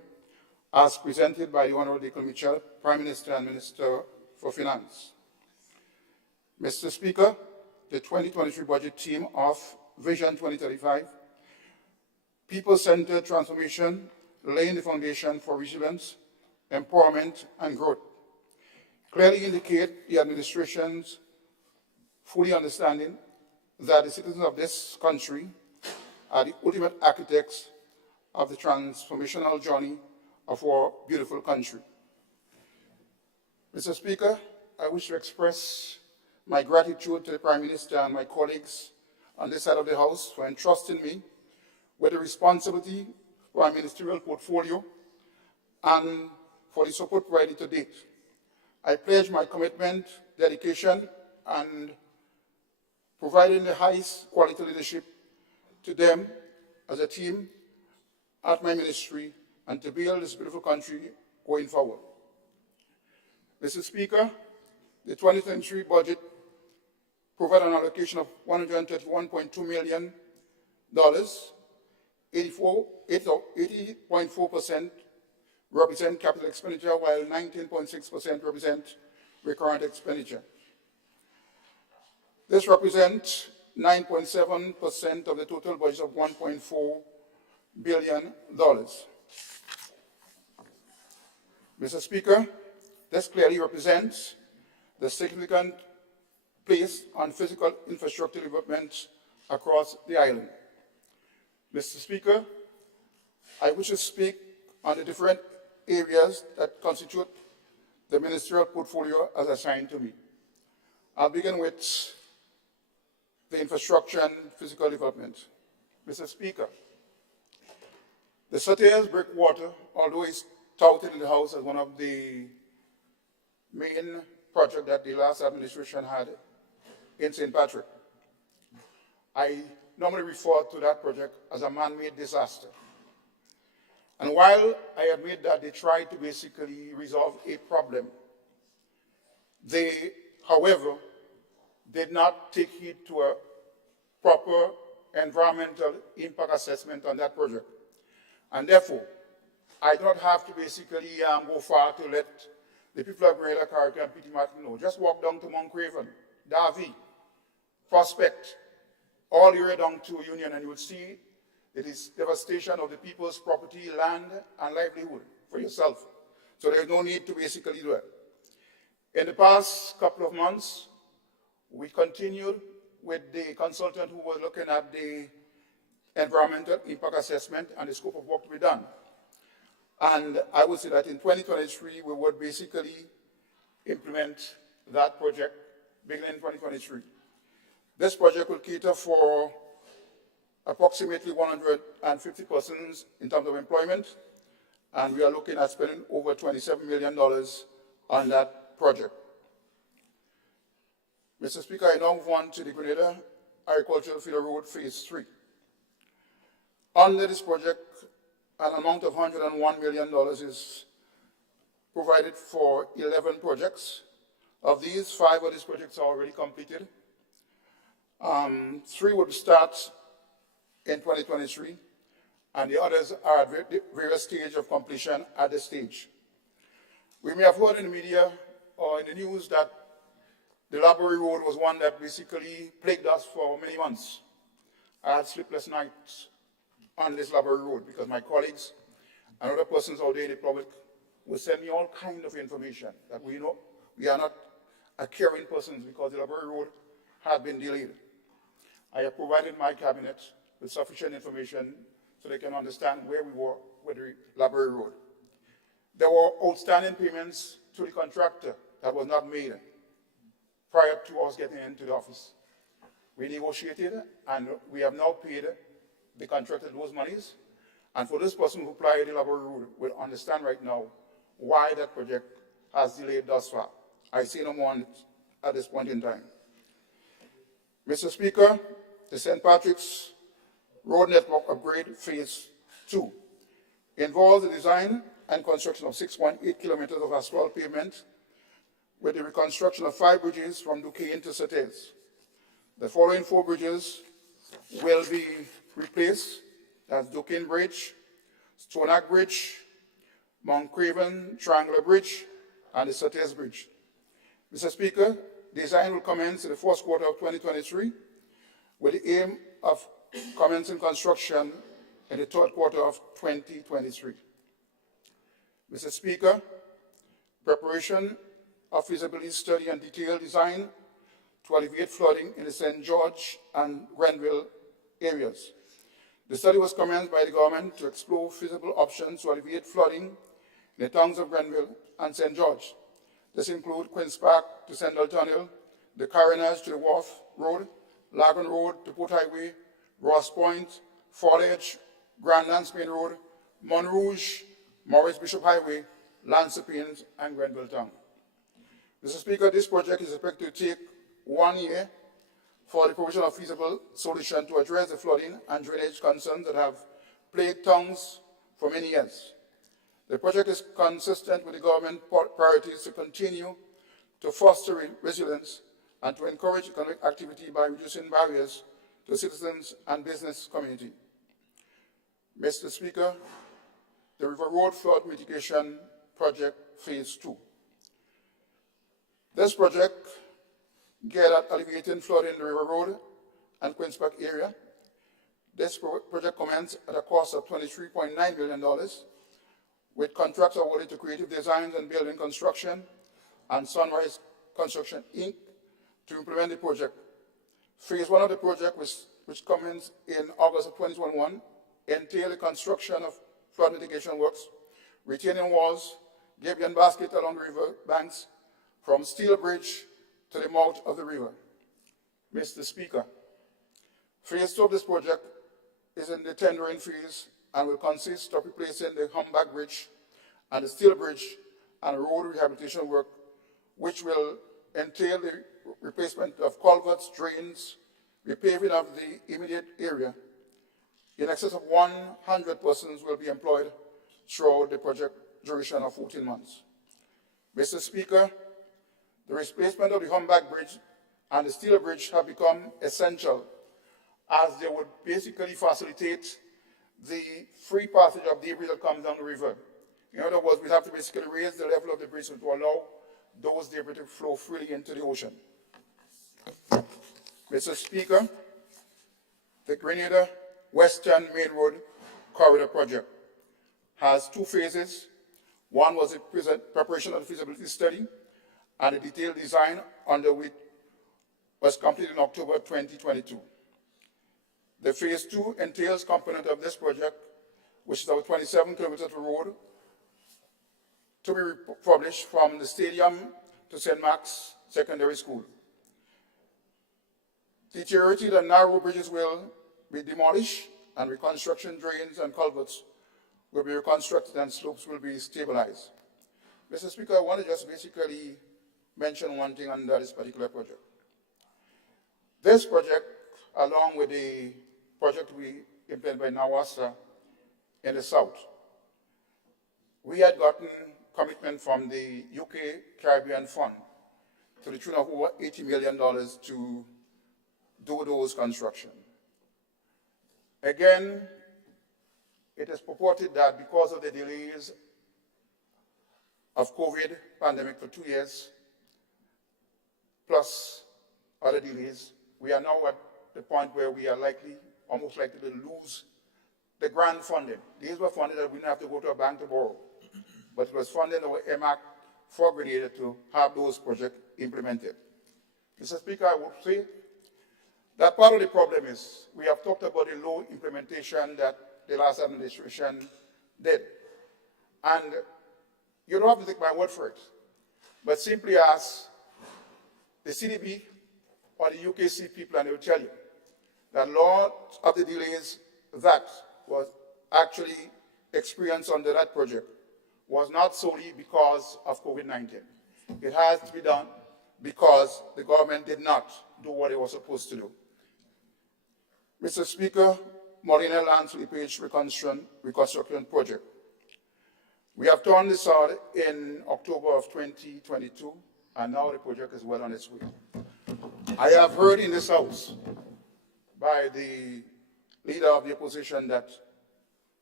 as presented by the Honorable Declan Mitchell, Prime Minister and Minister for Finance. Mr. Speaker, the 2023 budget theme of Vision 2035, people-centered transformation, laying the foundation for resilience, empowerment, and growth, clearly indicate the administration's fully understanding that the citizens of this country are the ultimate architects of the transformational journey of our beautiful country. Mr. Speaker, I wish to express my gratitude to the Prime Minister and my colleagues on this side of the House for entrusting me with the responsibility for our ministerial portfolio and for the support provided to date. I pledge my commitment, dedication, and providing the highest quality leadership to them as a team at my ministry and to build this beautiful country going forward. Mr. Speaker, the 2023 budget provided an allocation of $131.2 million, 80.4% represent capital expenditure, while 19.6% represent recurrent expenditure. This represents 9.7% of the total budget of $1.4 billion. Mr. Speaker, this clearly represents the significant place on physical infrastructure development across the island. Mr. Speaker, I wish to speak on the different areas that constitute the ministerial portfolio as assigned to me. I'll begin with the infrastructure and physical development. Mr. Speaker, the Sutayers Breakwater, although it's touted in the House as one of the main projects that the last administration had in St. Patrick, I normally refer to that project as a man-made disaster. And while I admit that they tried to basically resolve a problem, they, however, did not take heed to a proper environmental impact assessment on that project. And therefore, I do not have to basically go far to let the people of Grenada, Carriacou, and Petite Martinique know. Just walk down to Mount Craven, Davie, Prospect, all the way down to Union, and you will see it is devastation of the people's property, land, and livelihood for yourself. So there's no need to basically do it. In the past couple of months, we continued with the consultant who was looking at the environmental impact assessment and the scope of work to be done. And I would say that in 2023, we would basically implement that project beginning in 2023. This project will cater for approximately 150 persons in terms of employment, and we are looking at spending over $27 million on that project. Mr. Speaker, I now move on to the Grenada Agricultural Feeder Road Phase 3. Under this project, an amount of $101 million is provided for 11 projects. Of these, 5 of these projects are already completed. 3 will start in 2023, and the others are at various stages of completion at this stage. We may have heard in the media or in the news that the Laborie Road was one that basically plagued us for many months. I had sleepless nights on this Laborie Road because my colleagues and other persons out there in the public would send me all kinds of information that we know we are not caring persons because the Laborie Road had been delayed. I have provided my cabinet with sufficient information so they can understand where we were with the Laborie Road. There were outstanding payments to the contractor that was not made prior to us getting into the office. We negotiated, and we have now paid the contractor those monies. And for this person who applied the Laborie Road will understand right now why that project has delayed thus far. I say no more on it at this point in time. Mr. Speaker, the St. Patrick's Road Network Upgrade Phase 2 involves the design and construction of 6.8 kilometers of asphalt pavement with the reconstruction of 5 bridges from Duquesne to Surtees. The following 4 bridges will be replaced. That's Duquesne Bridge, Stonack Bridge, Mount Craven Triangular Bridge, and the Surtees Bridge. Mr. Speaker, design will commence in the first quarter of 2023 with the aim of commencing construction in the third quarter of 2023. Mr. Speaker, preparation of feasibility study and detailed design to alleviate flooding in the St. George and Grenville areas. The study was commenced by the government to explore feasible options to alleviate flooding in the towns of Grenville and St. George. This includes Queen's Park to Sandal Tunnel, the Carenage to the Wharf Road, Lagon Road to Port Highway, Ross Point, Fort Edge, Grand Spain Road, Montrouge, Maurice Bishop Highway, Lansepines, and Grenville Town. Mr. Speaker, this project is expected to take 1 year for the provision of feasible solution to address the flooding and drainage concerns that have plagued towns for many years. The project is consistent with the government priorities to continue to foster resilience and to encourage economic activity by reducing barriers to citizens and business community. Mr. Speaker, the River Road Flood Mitigation Project Phase 2. This project geared at alleviating flooding in the River Road and Queen's Park area. This project commenced at a cost of $23.9 million, with contracts awarded to Creative Designs and Building Construction and Sunrise Construction, Inc. to implement the project. Phase 1 of the project, which commenced in August of 2021, entailed the construction of flood mitigation works, retaining walls, gabion basket along the river banks, from Steel Bridge to the mouth of the river. Mr. Speaker, phase 2 of this project is in the tendering phase and will consist of replacing the Humbag Bridge and the Steel Bridge and road rehabilitation work, which will entail the replacement of culverts, drains, repaving of the immediate area. In excess of 100 persons will be employed throughout the project duration of 14 months. Mr. Speaker, the replacement of the Humbag Bridge and the Steel Bridge have become essential, as they would basically facilitate the free passage of debris that comes down the river. In other words, we have to basically raise the level of the bridge to allow those debris to flow freely into the ocean. Mr. Speaker, the Grenada Western Main Road Corridor Project has 2 phases. One was the preparation of the feasibility study, and the detailed design under which was completed in October 2022. The phase 2 entails component of this project, which is our 27 kilometers of road to be republished from the stadium to St. Mark's Secondary School. Deteriorated and narrow bridges will be demolished, and reconstruction drains and culverts will be reconstructed and slopes will be stabilized. Mr. Speaker, I want to just basically mention one thing under this particular project. This project, along with the project we implemented by NAWASA in the south, we had gotten commitment from the UK Caribbean Fund to the tune of over $80 million to do those construction. Again, it is purported that because of the delays of COVID pandemic for 2 years, plus other delays, we are now at the point where we are almost likely to lose the grant funding. These were funded that we didn't have to go to a bank to borrow, but it was funded our EMAC for Grenada to have those projects implemented. Mr. Speaker, I would say that part of the problem is we have talked about the low implementation that the last administration did. And you don't have to take my word for it, but simply ask the CDB or the UKC people, and they will tell you that a lot of the delays that was actually experienced under that project was not solely because of COVID-19. It has to be done because the government did not do what it was supposed to do. Mr. Speaker, Molina Land Slippage Reconstruction Project. We have turned this out in October of 2022, and now the project is well on its way. I have heard in this House by the leader of the opposition that,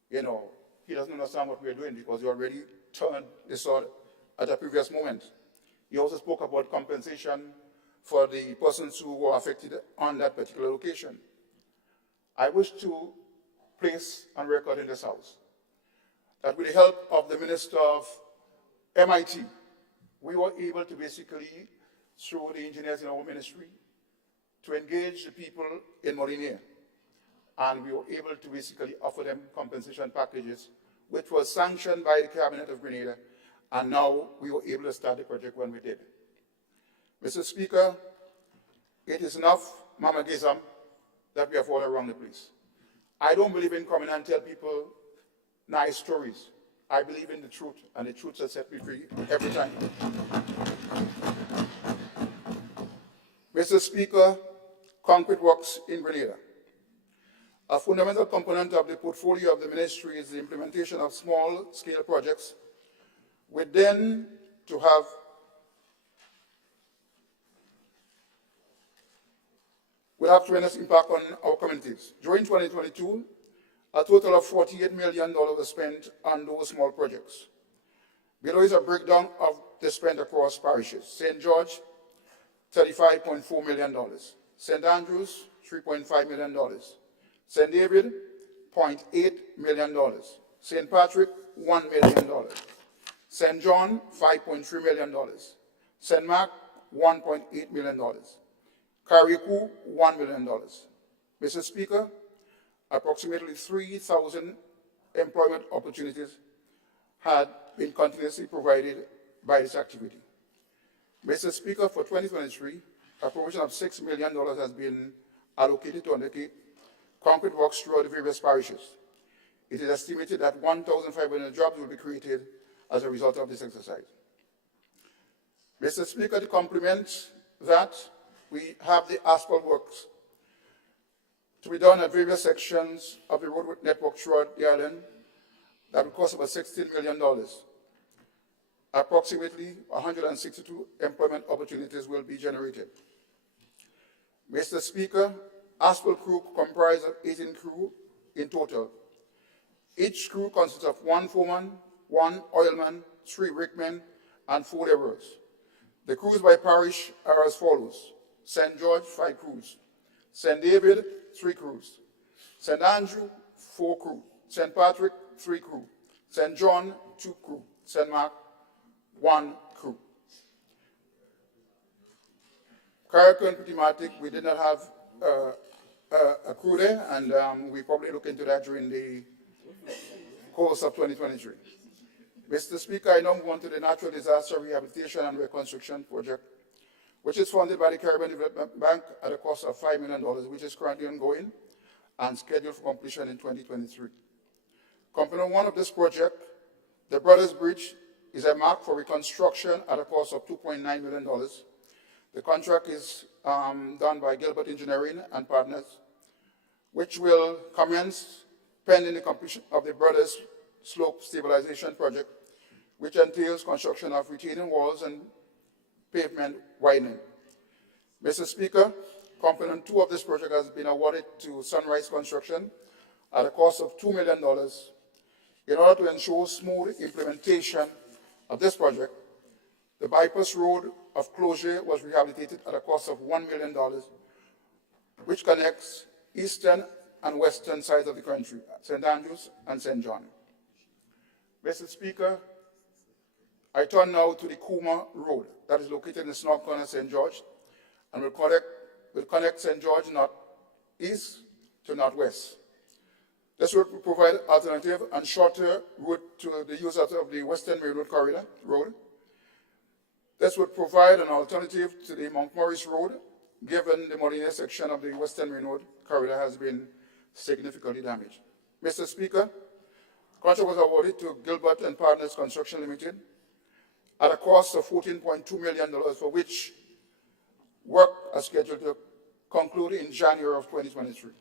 he doesn't understand what we're doing because he already turned this on at a previous moment. He also spoke about compensation for the persons who were affected on that particular location. I wish to place on record in this House that with the help of the Minister of MIT, we were able to basically, through the engineers in our ministry, to engage the people in Molinier. And we were able to basically offer them compensation packages, which was sanctioned by the Cabinet of Grenada, and now we were able to start the project when we did. Mr. Speaker, it is enough mamagism that we have all around the place. I don't believe in coming and tell people nice stories. I believe in the truth, and the truth will set me free every time. Mr. Speaker, concrete works in Grenada. A fundamental component of the portfolio of the ministry is the implementation of small-scale projects, with then to have tremendous impact on our communities. During 2022, a total of $48 million was spent on those small projects. Below is a breakdown of the spend across parishes. St. George, $35.4 million. St. Andrews, $3.5 million. St. David, $0.8 million. St. Patrick, $1 million. St. John, $5.3 million. St. Mark, $1.8 million. Carriacou, $1 million. Mr. Speaker, approximately 3,000 employment opportunities had been continuously provided by this activity. Mr. Speaker, for 2023, a provision of $6 million has been allocated to undertake concrete works throughout the various parishes. It is estimated that 1,500 jobs will be created as a result of this exercise. Mr. Speaker, to complement that, we have the asphalt works to be done at various sections of the road network throughout the island that will cost about $16 million. Approximately 162 employment opportunities will be generated. Mr. Speaker, asphalt crew comprise of 18 crew in total. Each crew consists of 1 foreman, 1 oilman, 3 rickmen, and 4 laborers. The crews by parish are as follows: St. George, 5 crews. St. David, 3 crews. St. Andrew, 4 crew. St. Patrick, 3 crew. St. John, 2 crew. St. Mark, 1 crew. Carriacou and Petit-Matic, we did not have a crew there, and we probably look into that during the course of 2023. Mr. Speaker, I now move on to the Natural Disaster Rehabilitation and Reconstruction Project, which is funded by the Caribbean Development Bank at a cost of $5 million, which is currently ongoing and scheduled for completion in 2023. Component 1 of this project, the Brothers Bridge, is a mark for reconstruction at a cost of $2.9 million. The contract is done by Gilbert Engineering and Partners, which will commence pending the completion of the Brothers Slope Stabilization Project, which entails construction of retaining walls and pavement widening. Mr. Speaker, component 2 of this project has been awarded to Sunrise Construction at a cost of $2 million. In order to ensure smooth implementation of this project, the bypass road of Closure was rehabilitated at a cost of $1 million, which connects eastern and western sides of the country, St. Andrews and St. John. Mr. Speaker, I turn now to the Kuma Road that is located in the Snob Corner, St. George, and will connect St. George northeast to northwest. This road will provide alternative and shorter route to the users of the Western Main Road Corridor Road. This would provide an alternative to the Mount Morris Road, given the Molinier section of the Western Main Road Corridor has been significantly damaged. Mr. Speaker, contract was awarded to Gilbert and Partners Construction Limited at a cost of $14.2 million, for which work is scheduled to conclude in January of 2023.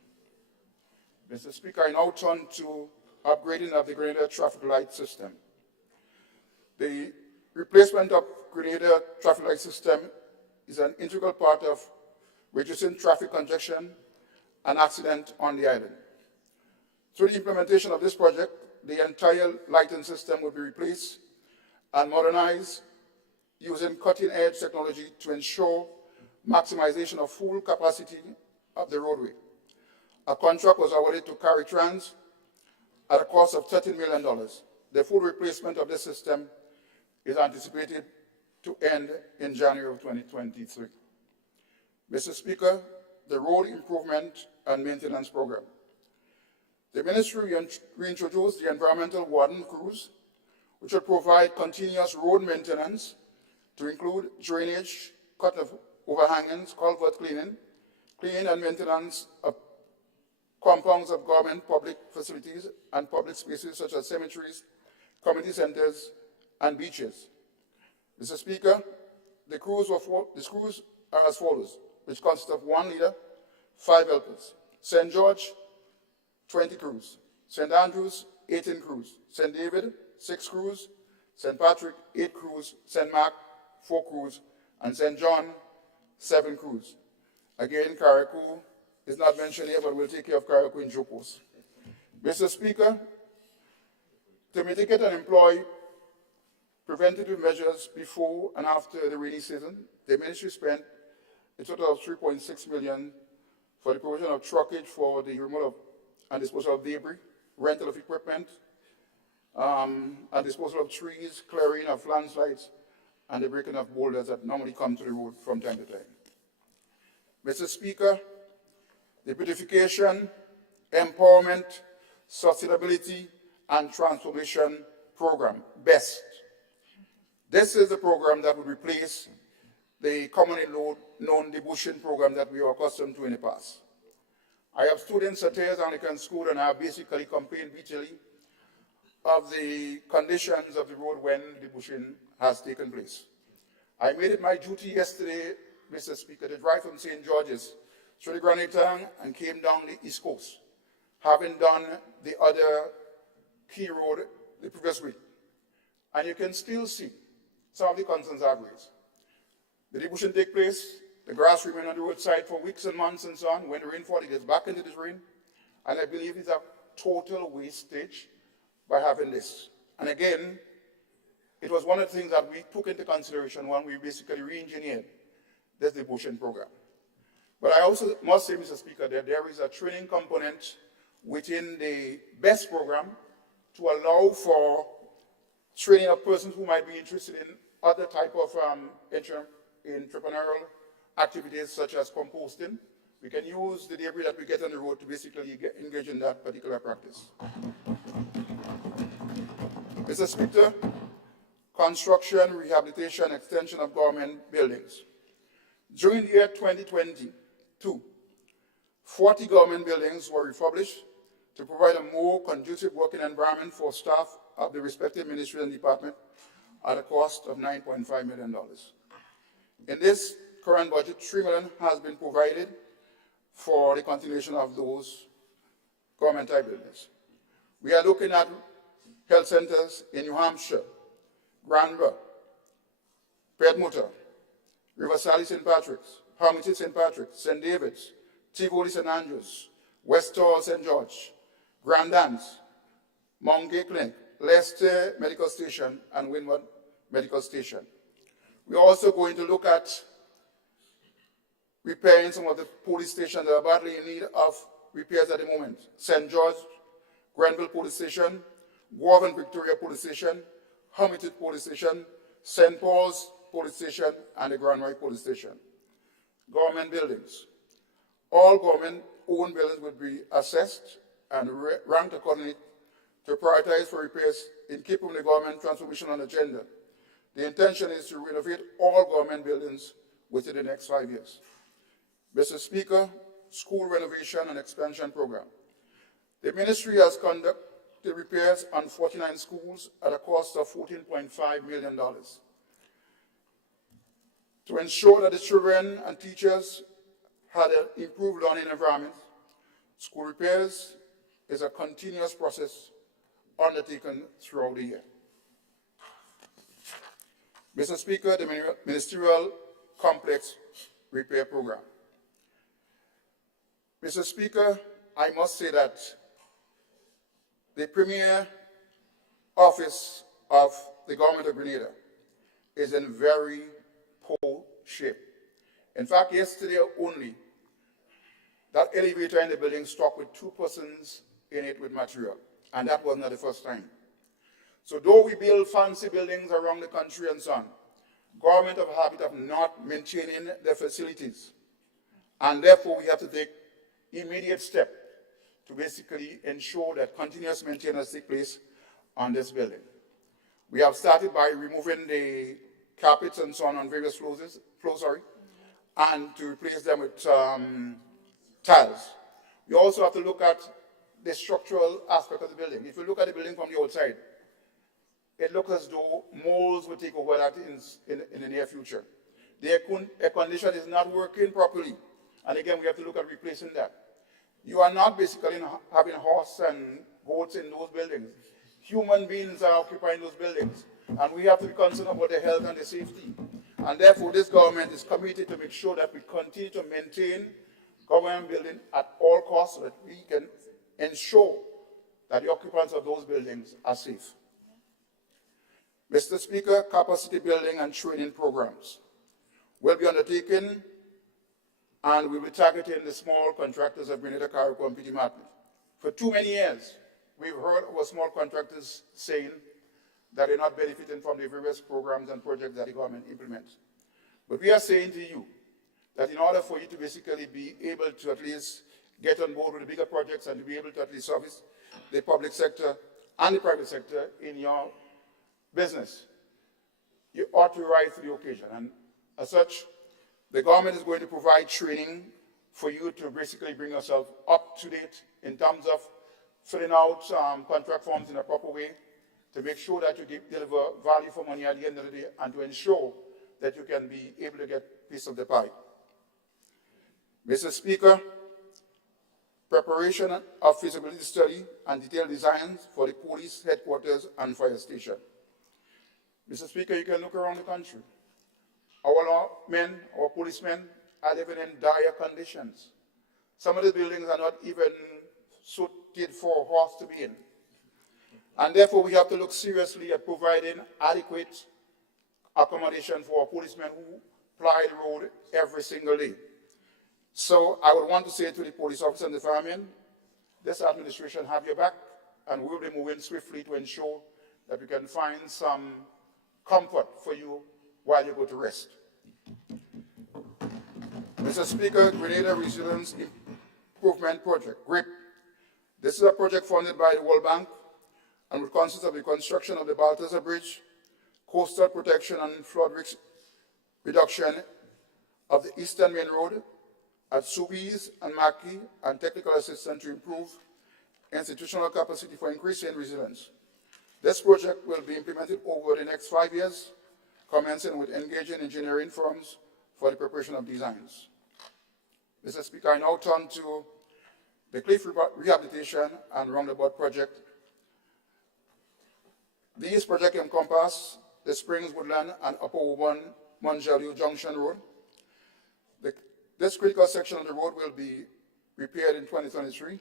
Mr. Speaker, I now turn to upgrading of the Grenada traffic light system. The replacement of Grenada traffic light system is an integral part of reducing traffic congestion and accident on the island. Through the implementation of this project, the entire lighting system will be replaced and modernized using cutting-edge technology to ensure maximization of full capacity of the roadway. A contract was awarded to CariTrans at a cost of $13 million. The full replacement of the system is anticipated to end in January of 2023. Mr. Speaker, the Road Improvement and Maintenance Program. The ministry reintroduced the Environmental Warden Crews, which will provide continuous road maintenance to include drainage, cut of overhangings, culvert cleaning and maintenance of compounds of government, public facilities, and public spaces such as cemeteries, community centers, and beaches. Mr. Speaker, the crews are as follows, which consist of 1 leader, 5 helpers. St. George, 20 crews. St. Andrews, 18 crews. St. David, 6 crews. St. Patrick, 8 crews. St. Mark, 4 crews. And St. John, 7 crews. Again, Carriacou is not mentioned here, but we'll take care of Carriacou in due course. Mr. Speaker, to mitigate and employ preventative measures before and after the rainy season, the ministry spent a total of $3.6 million for the provision of truckage for the removal and disposal of debris, rental of equipment, and disposal of trees, clearing of landslides, and the breaking of boulders that normally come to the road from time to time. Mr. Speaker, the beautification, empowerment, sustainability, and transformation program, BEST. This is the program that will replace the commonly known debushing program that we are accustomed to in the past. I have students at Taylor's Anglican School, and I have basically complained bitterly of the conditions of the road when debushing has taken place. I made it my duty yesterday, Mr. Speaker, to drive from St. George's through the Granite Town and came down the East Coast, having done the other key road the previous week. And you can still see some of the concerns I've raised. The debushing take place, the grass remain on the roadside for weeks and months and so on. When the rain falls, it gets back into this rain. And I believe it's a total wastage by having this. And again, it was one of the things that we took into consideration when we basically re-engineered this debushing program. But I also must say, Mr. Speaker, that there is a training component within the BEST program to allow for training of persons who might be interested in other type of entrepreneurial activities such as composting. We can use the debris that we get on the road to basically engage in that particular practice. Mr. Speaker, construction, rehabilitation, extension of government buildings. During the year 2022, 40 government buildings were refurbished to provide a more conducive working environment for staff of the respective ministries and departments at a cost of $9.5 million. In this current budget, $3 million has been provided for the continuation of those government-type buildings. We are looking at health centers in New Hampshire, Granville, Piedmont, Riverside St. Patrick's, Hermitage St. Patrick's, St. David's, Tivoli St. Andrews, Westall St. George, Grand Anse, Mount Gay Clinic, Leicester Medical Station, and Windward Medical Station. We're also going to look at repairing some of the police stations that are badly in need of repairs at the moment. St. George, Grenville Police Station, Govan Victoria Police Station, Hermitage Police Station, St. Paul's Police Station, and the Grand Marais Police Station. Government buildings. All government-owned buildings will be assessed and ranked accordingly to prioritize for repairs in keeping with the government transformation agenda. The intention is to renovate all government buildings within the next 5 years. Mr. Speaker, school renovation and expansion program. The ministry has conducted repairs on 49 schools at a cost of $14.5 million. To ensure that the children and teachers had an improved learning environment, school repairs is a continuous process undertaken throughout the year. Mr. Speaker, the Ministerial Complex Repair Program. Mr. Speaker, I must say that the premier office of the government of Grenada is in very poor shape. In fact, yesterday only, that elevator in the building struck with 2 persons in it with material, and that was not the first time. So though we build fancy buildings around the country and so on, government have a habit of not maintaining their facilities, and therefore we have to take immediate step to basically ensure that continuous maintenance takes place on this building. We have started by removing the carpets and so on various floors, and to replace them with tiles. We also have to look at the structural aspect of the building. If you look at the building from the outside, it looks as though molds will take over that in the near future. The air condition is not working properly, and again, we have to look at replacing that. You are not basically having horses and goats in those buildings. Human beings are occupying those buildings, and we have to be concerned about the health and the safety. And therefore, this government is committed to make sure that we continue to maintain government buildings at all costs so that we can ensure that the occupants of those buildings are safe. Mr. Speaker, capacity building and training programs will be undertaken, and we will be targeting the small contractors of Grenada, Carriacou, and Petite Martinique. For too many years, we've heard our small contractors saying that they're not benefiting from the various programs and projects that the government implements. But we are saying to you that in order for you to basically be able to at least get on board with the bigger projects and to be able to at least service the public sector and the private sector in your business, you ought to rise to the occasion. And as such, the government is going to provide training for you to basically bring yourself up to date in terms of filling out contract forms in a proper way to make sure that you deliver value for money at the end of the day and to ensure that you can be able to get a piece of the pie. Mr. Speaker, preparation of feasibility study and detailed designs for the police headquarters and fire station. Mr. Speaker, you can look around the country. Our men, our policemen are living in dire conditions. Some of the buildings are not even suited for a horse to be in. And therefore, we have to look seriously at providing adequate accommodation for our policemen who ply the road every single day. So I would want to say to the police officers and the firemen, this administration have your back, and we'll be moving swiftly to ensure that we can find some comfort for you while you go to rest. Mr. Speaker, Grenada Resilience Improvement Project, GRIP. This is a project funded by the World Bank and will consist of the construction of the Balthazar Bridge, coastal protection and flood risk reduction of the Eastern Main Road at Soubise and Maki, and technical assistance to improve institutional capacity for increasing resilience. This project will be implemented over the next 5 years, commencing with engaging engineering firms for the preparation of designs. Mr. Speaker, I now turn to the cliff rehabilitation and roundabout project. These projects encompass the Springs Woodland and Upper Woburn Monjalio Junction Road. This critical section of the road will be repaired in 2023.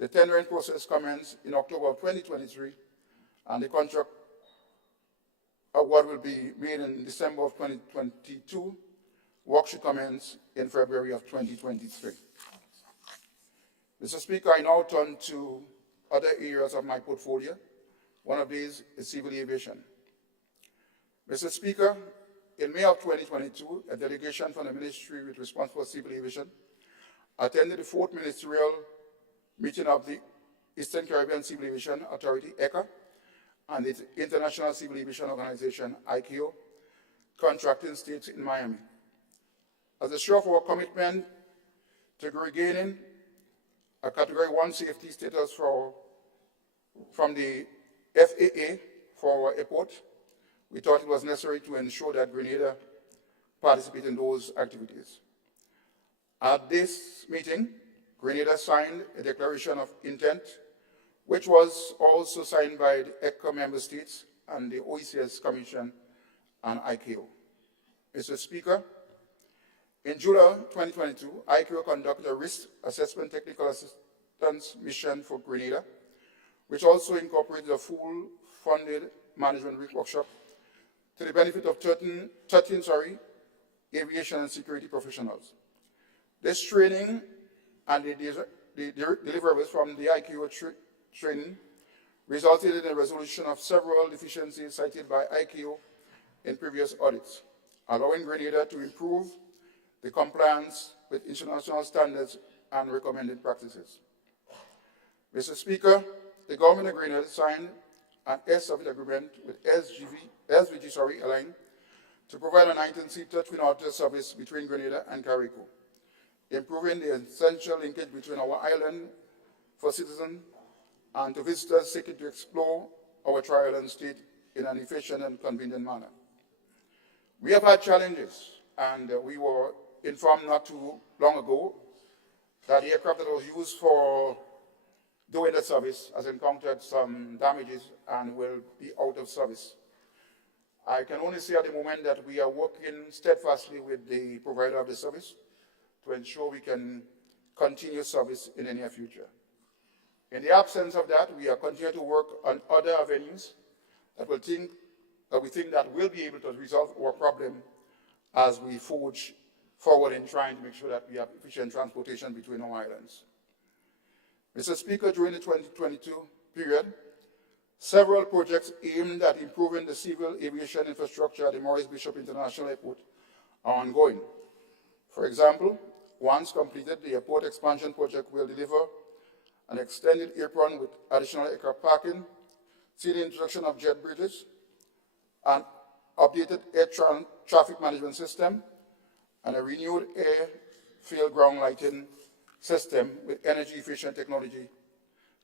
The tendering process commenced in October of 2023, and the contract award will be made in December of 2022. Work should commence in February of 2023. Mr. Speaker, I now turn to other areas of my portfolio. One of these is civil aviation. Mr. Speaker, in May of 2022, a delegation from the ministry with response for civil aviation attended the 4th ministerial meeting of the Eastern Caribbean Civil Aviation Authority, ECA, and the International Civil Aviation Organization, ICAO, contracting states in Miami. As a show of our commitment to regaining a Category 1 safety status from the FAA for our airport, we thought it was necessary to ensure that Grenada participate in those activities. At this meeting, Grenada signed a declaration of intent, which was also signed by the ECA member states and the OECS Commission and ICAO. Mr. Speaker, in July 2022, ICAO conducted a risk assessment technical assistance mission for Grenada, which also incorporated a full funded management workshop to the benefit of 13 aviation and security professionals. This training and the deliverables from the ICAO training resulted in a resolution of several deficiencies cited by ICAO in previous audits, allowing Grenada to improve the compliance with international standards and recommended practices. Mr. Speaker, the government of Grenada signed an S-Summit agreement with SVG Airline to provide a 19-seater twin-otter service between Grenada and Carrico, improving the essential linkage between our island for citizens and to visitors seeking to explore our tri-island state in an efficient and convenient manner. We have had challenges, and we were informed not too long ago that the aircraft that was used for doing the service has encountered some damages and will be out of service. I can only say at the moment that we are working steadfastly with the provider of the service to ensure we can continue service in the near future. In the absence of that, we are continuing to work on other avenues that we think that will be able to resolve our problem as we forge forward in trying to make sure that we have efficient transportation between our islands. Mr. Speaker, during the 2022 period, several projects aimed at improving the civil aviation infrastructure at the Maurice Bishop International Airport are ongoing. For example, once completed, the airport expansion project will deliver an extended apron with additional aircraft parking, see the introduction of jet bridges, an updated air traffic management system, and a renewed airfield ground lighting system with energy-efficient technology,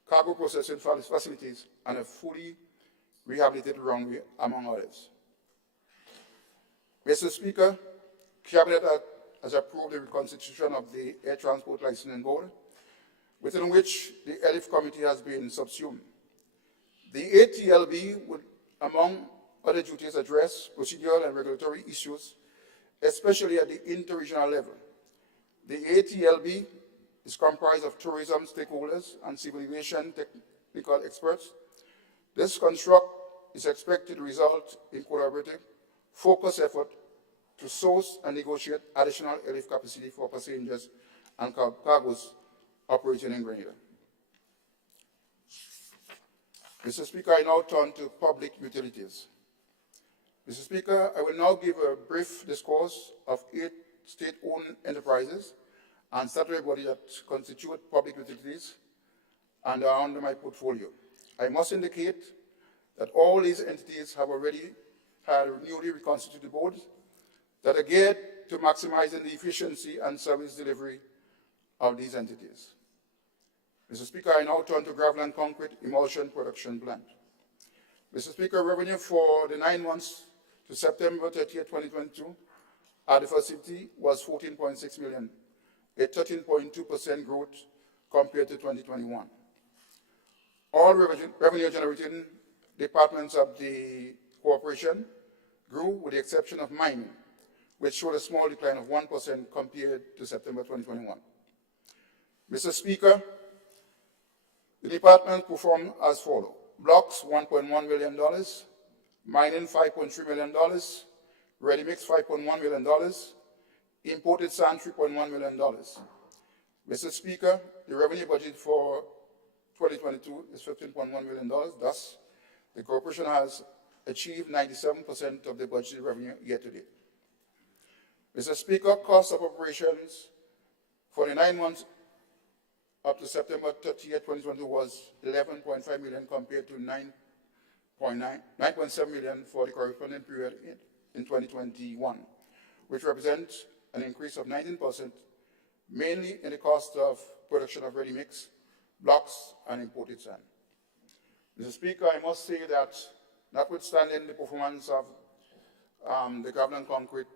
cargo processing facilities, and a fully rehabilitated runway, among others. Mr. Speaker, Cabinet has approved the reconstitution of the Air Transport Licensing Board, within which the ELIF Committee has been subsumed. The ATLB would, among other duties, address procedural and regulatory issues, especially at the interregional level. The ATLB is comprised of tourism stakeholders and civil aviation technical experts. This construct is expected to result in collaborative, focused effort to source and negotiate additional airlift capacity for passengers and cargoes operating in Grenada. Mr. Speaker, I now turn to public utilities. Mr. Speaker, I will now give a brief discourse of 8 state-owned enterprises and statutory bodies that constitute public utilities and are under my portfolio. I must indicate that all these entities have already had newly reconstituted boards that are geared to maximizing the efficiency and service delivery of these entities. Mr. Speaker, I now turn to Gravel and Concrete Emulsion Production Plant. Mr. Speaker, revenue for the 9 months to September 30, 2022 at the facility was $14.6 million, a 13.2% growth compared to 2021. All revenue-generating departments of the corporation grew with the exception of mining, which showed a small decline of 1% compared to September 2021. Mr. Speaker, the department performed as follows: blocks, $1.1 million, mining, $5.3 million, ready-mix, $5.1 million, imported sand, $3.1 million. Mr. Speaker, the revenue budget for 2022 is $15.1 million. Thus, the corporation has achieved 97% of the budgeted revenue year to date. Mr. Speaker, cost of operations for the 9 months up to September 30, 2022 was $11.5 million compared to $9.7 million for the corresponding period in 2021, which represents an increase of 19%, mainly in the cost of production of ready-mix, blocks, and imported sand. Mr. Speaker, I must say that notwithstanding the performance of the Gravel and Concrete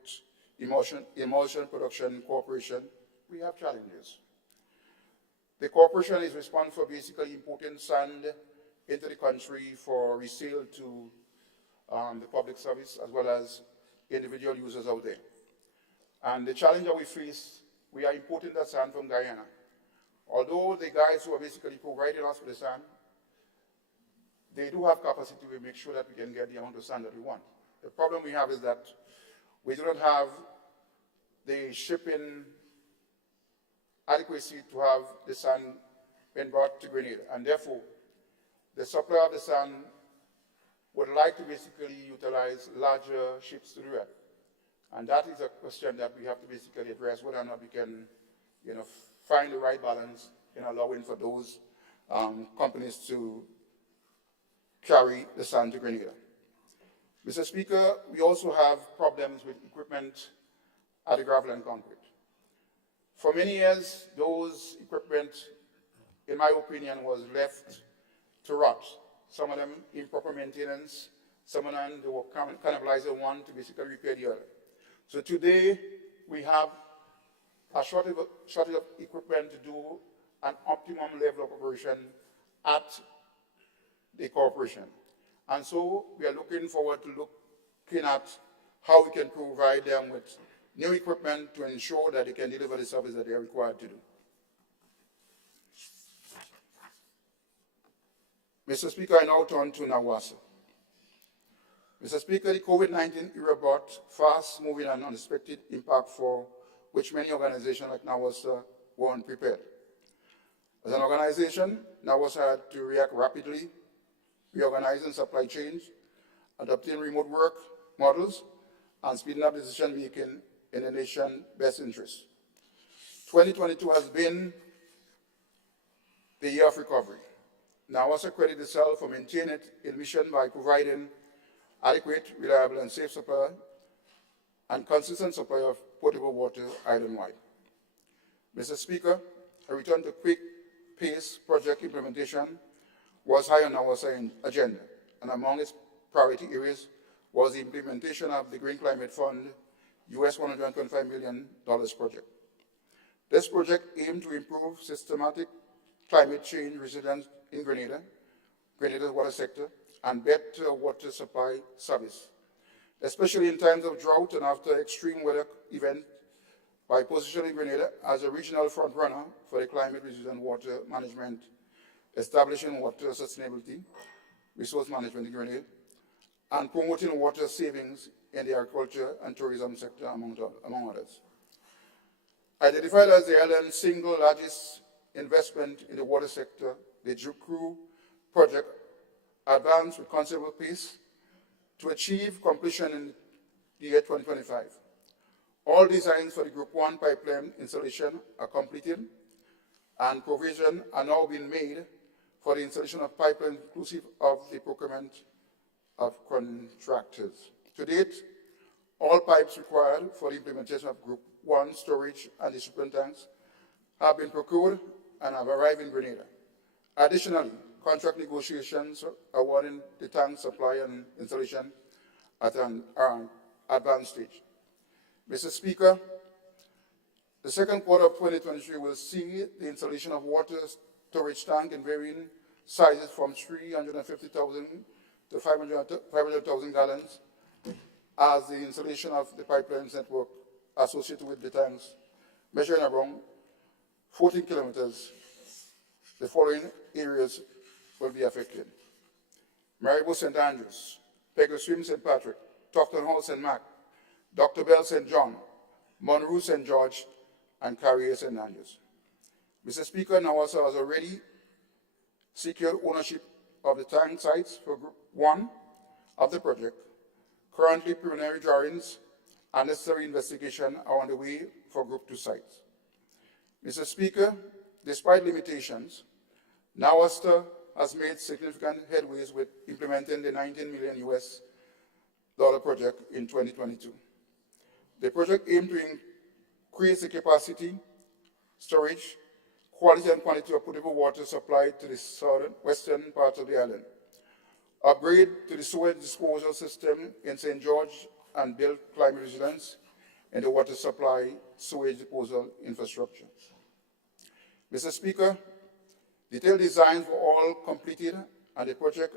Emulsion Production Corporation, we have challenges. The corporation is responsible for basically importing sand into the country for resale to the public service, as well as individual users out there. And the challenge that we face, we are importing that sand from Guyana. Although the guys who are basically providing us with the sand, they do have capacity to make sure that we can get the amount of sand that we want. The problem we have is that we do not have the shipping adequacy to have the sand being brought to Grenada. And therefore, the supplier of the sand would like to basically utilize larger ships to do that. And that is a question that we have to basically address, whether or not we can, find the right balance in allowing for those companies to carry the sand to Grenada. Mr. Speaker, we also have problems with equipment at the gravel and concrete. For many years, those equipment, in my opinion, was left to rot. Some of them improper maintenance, some of them they were cannibalizing one to basically repair the other. So today, we have a shortage of equipment to do an optimum level of operation at the corporation. And so we are looking forward to looking at how we can provide them with new equipment to ensure that they can deliver the service that they are required to do. Mr. Speaker, I now turn to NAWASA. Mr. Speaker, the COVID-19 era brought fast-moving and unexpected impact for which many organizations like NAWASA were unprepared. As an organization, NAWASA had to react rapidly, reorganizing supply chains, adopting remote work models, and speeding up decision-making in the nation's best interest. 2022 has been the year of recovery. NAWASA credits itself for maintaining its mission by providing adequate, reliable, and safe supply and consistent supply of potable water island-wide. Mr. Speaker, a return to quick pace project implementation was high on our agenda, and among its priority areas was the implementation of the Green Climate Fund US $125 million project. This project aimed to improve systematic climate change resilience in Grenada's water sector, and better water supply service, especially in times of drought and after extreme weather events, by positioning Grenada as a regional front-runner for the climate-resilient water management, establishing water sustainability, resource management in Grenada, and promoting water savings in the agriculture and tourism sector, among others. Identified as the island's single largest investment in the water sector, the Jukru project advanced with considerable pace to achieve completion in the year 2025. All designs for the Group 1 pipeline installation are completed, and provision are now being made for the installation of pipelines inclusive of the procurement of contractors. To date, all pipes required for the implementation of Group 1 storage and distribution tanks have been procured and have arrived in Grenada. Additionally, contract negotiations awarding the tank supply and installation at an advanced stage. Mr. Speaker, the second quarter of 2023 will see the installation of water storage tank in varying sizes from 350,000 to 500,000 gallons, as the installation of the pipelines network associated with the tanks, measuring around 14 kilometers. The following areas will be affected: Maribor St. Andrews, Pegueswim St. Patrick, Tufton Hall St. Mark, Dr. Bell St. John, Monroe St. George, and Carrier St. Andrews. Mr. Speaker, NAWASA has already secured ownership of the tank sites for Group 1 of the project. Currently, preliminary drawings and necessary investigation are on the way for Group 2 sites. Mr. Speaker, despite limitations, NAWASA has made significant headways with implementing the $19 million US project in 2022. The project aimed to increase the capacity, storage, quality and quantity of potable water supplied to the western part of the island, upgrade to the sewage disposal system in St. George, and build climate resilience in the water supply sewage disposal infrastructure. Mr. Speaker, detailed designs were all completed, and the project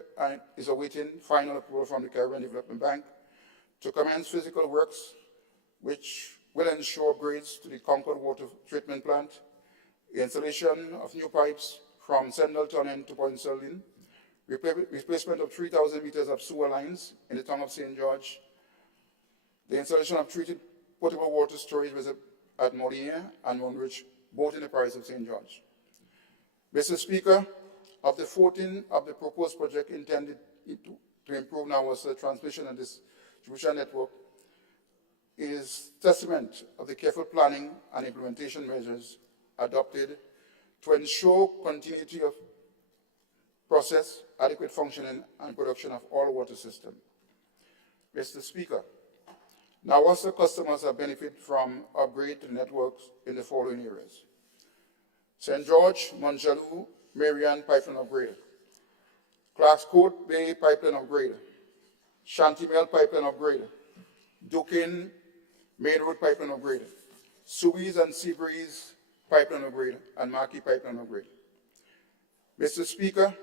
is awaiting final approval from the Caribbean Development Bank to commence physical works which will ensure upgrades to the Concord Water Treatment Plant, the installation of new pipes from Sendleton to Point Selden, replacement of 3,000 meters of sewer lines in the town of St. George, the installation of treated potable water storage at Molina and Monbridge, both in the parish of St. George. Mr. Speaker, of the 14 of the proposed project intended to improve Nawasa's transmission and distribution network is testament of the careful planning and implementation measures adopted to ensure continuity of process, adequate functioning and production of all water systems. Mr. Speaker, Nawasa customers have benefited from upgrade to the networks in the following areas: St. George, Monjaloo, Marian pipeline upgrade, Clark's Court Bay pipeline upgrade, Shantimel pipeline upgrade, Dukin Main Road pipeline upgrade, Subies and Seabreeze pipeline upgrade, and Marquee pipeline upgrade. Mr. Speaker,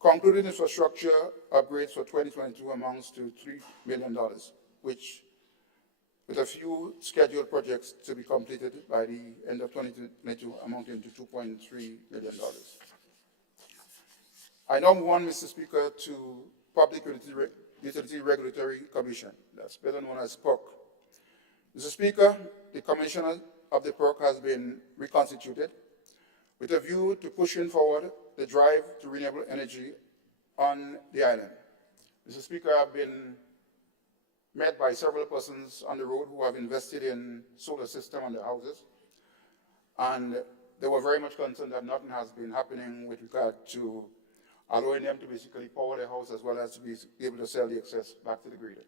concluded infrastructure upgrades for 2022 amounts to $3 million, which with a few scheduled projects to be completed by the end of 2022 amounting to $2.3 million. I now move on, Mr. Speaker, to Public Utility Regulatory Commission, that's better known as PURC. Mr. Speaker, the Commissioner of the PURC has been reconstituted with a view to pushing forward the drive to renewable energy on the island. Mr. Speaker, I've been met by several persons on the road who have invested in solar system on their houses, and they were very much concerned that nothing has been happening with regard to allowing them to basically power their house as well as to be able to sell the excess back to the grid.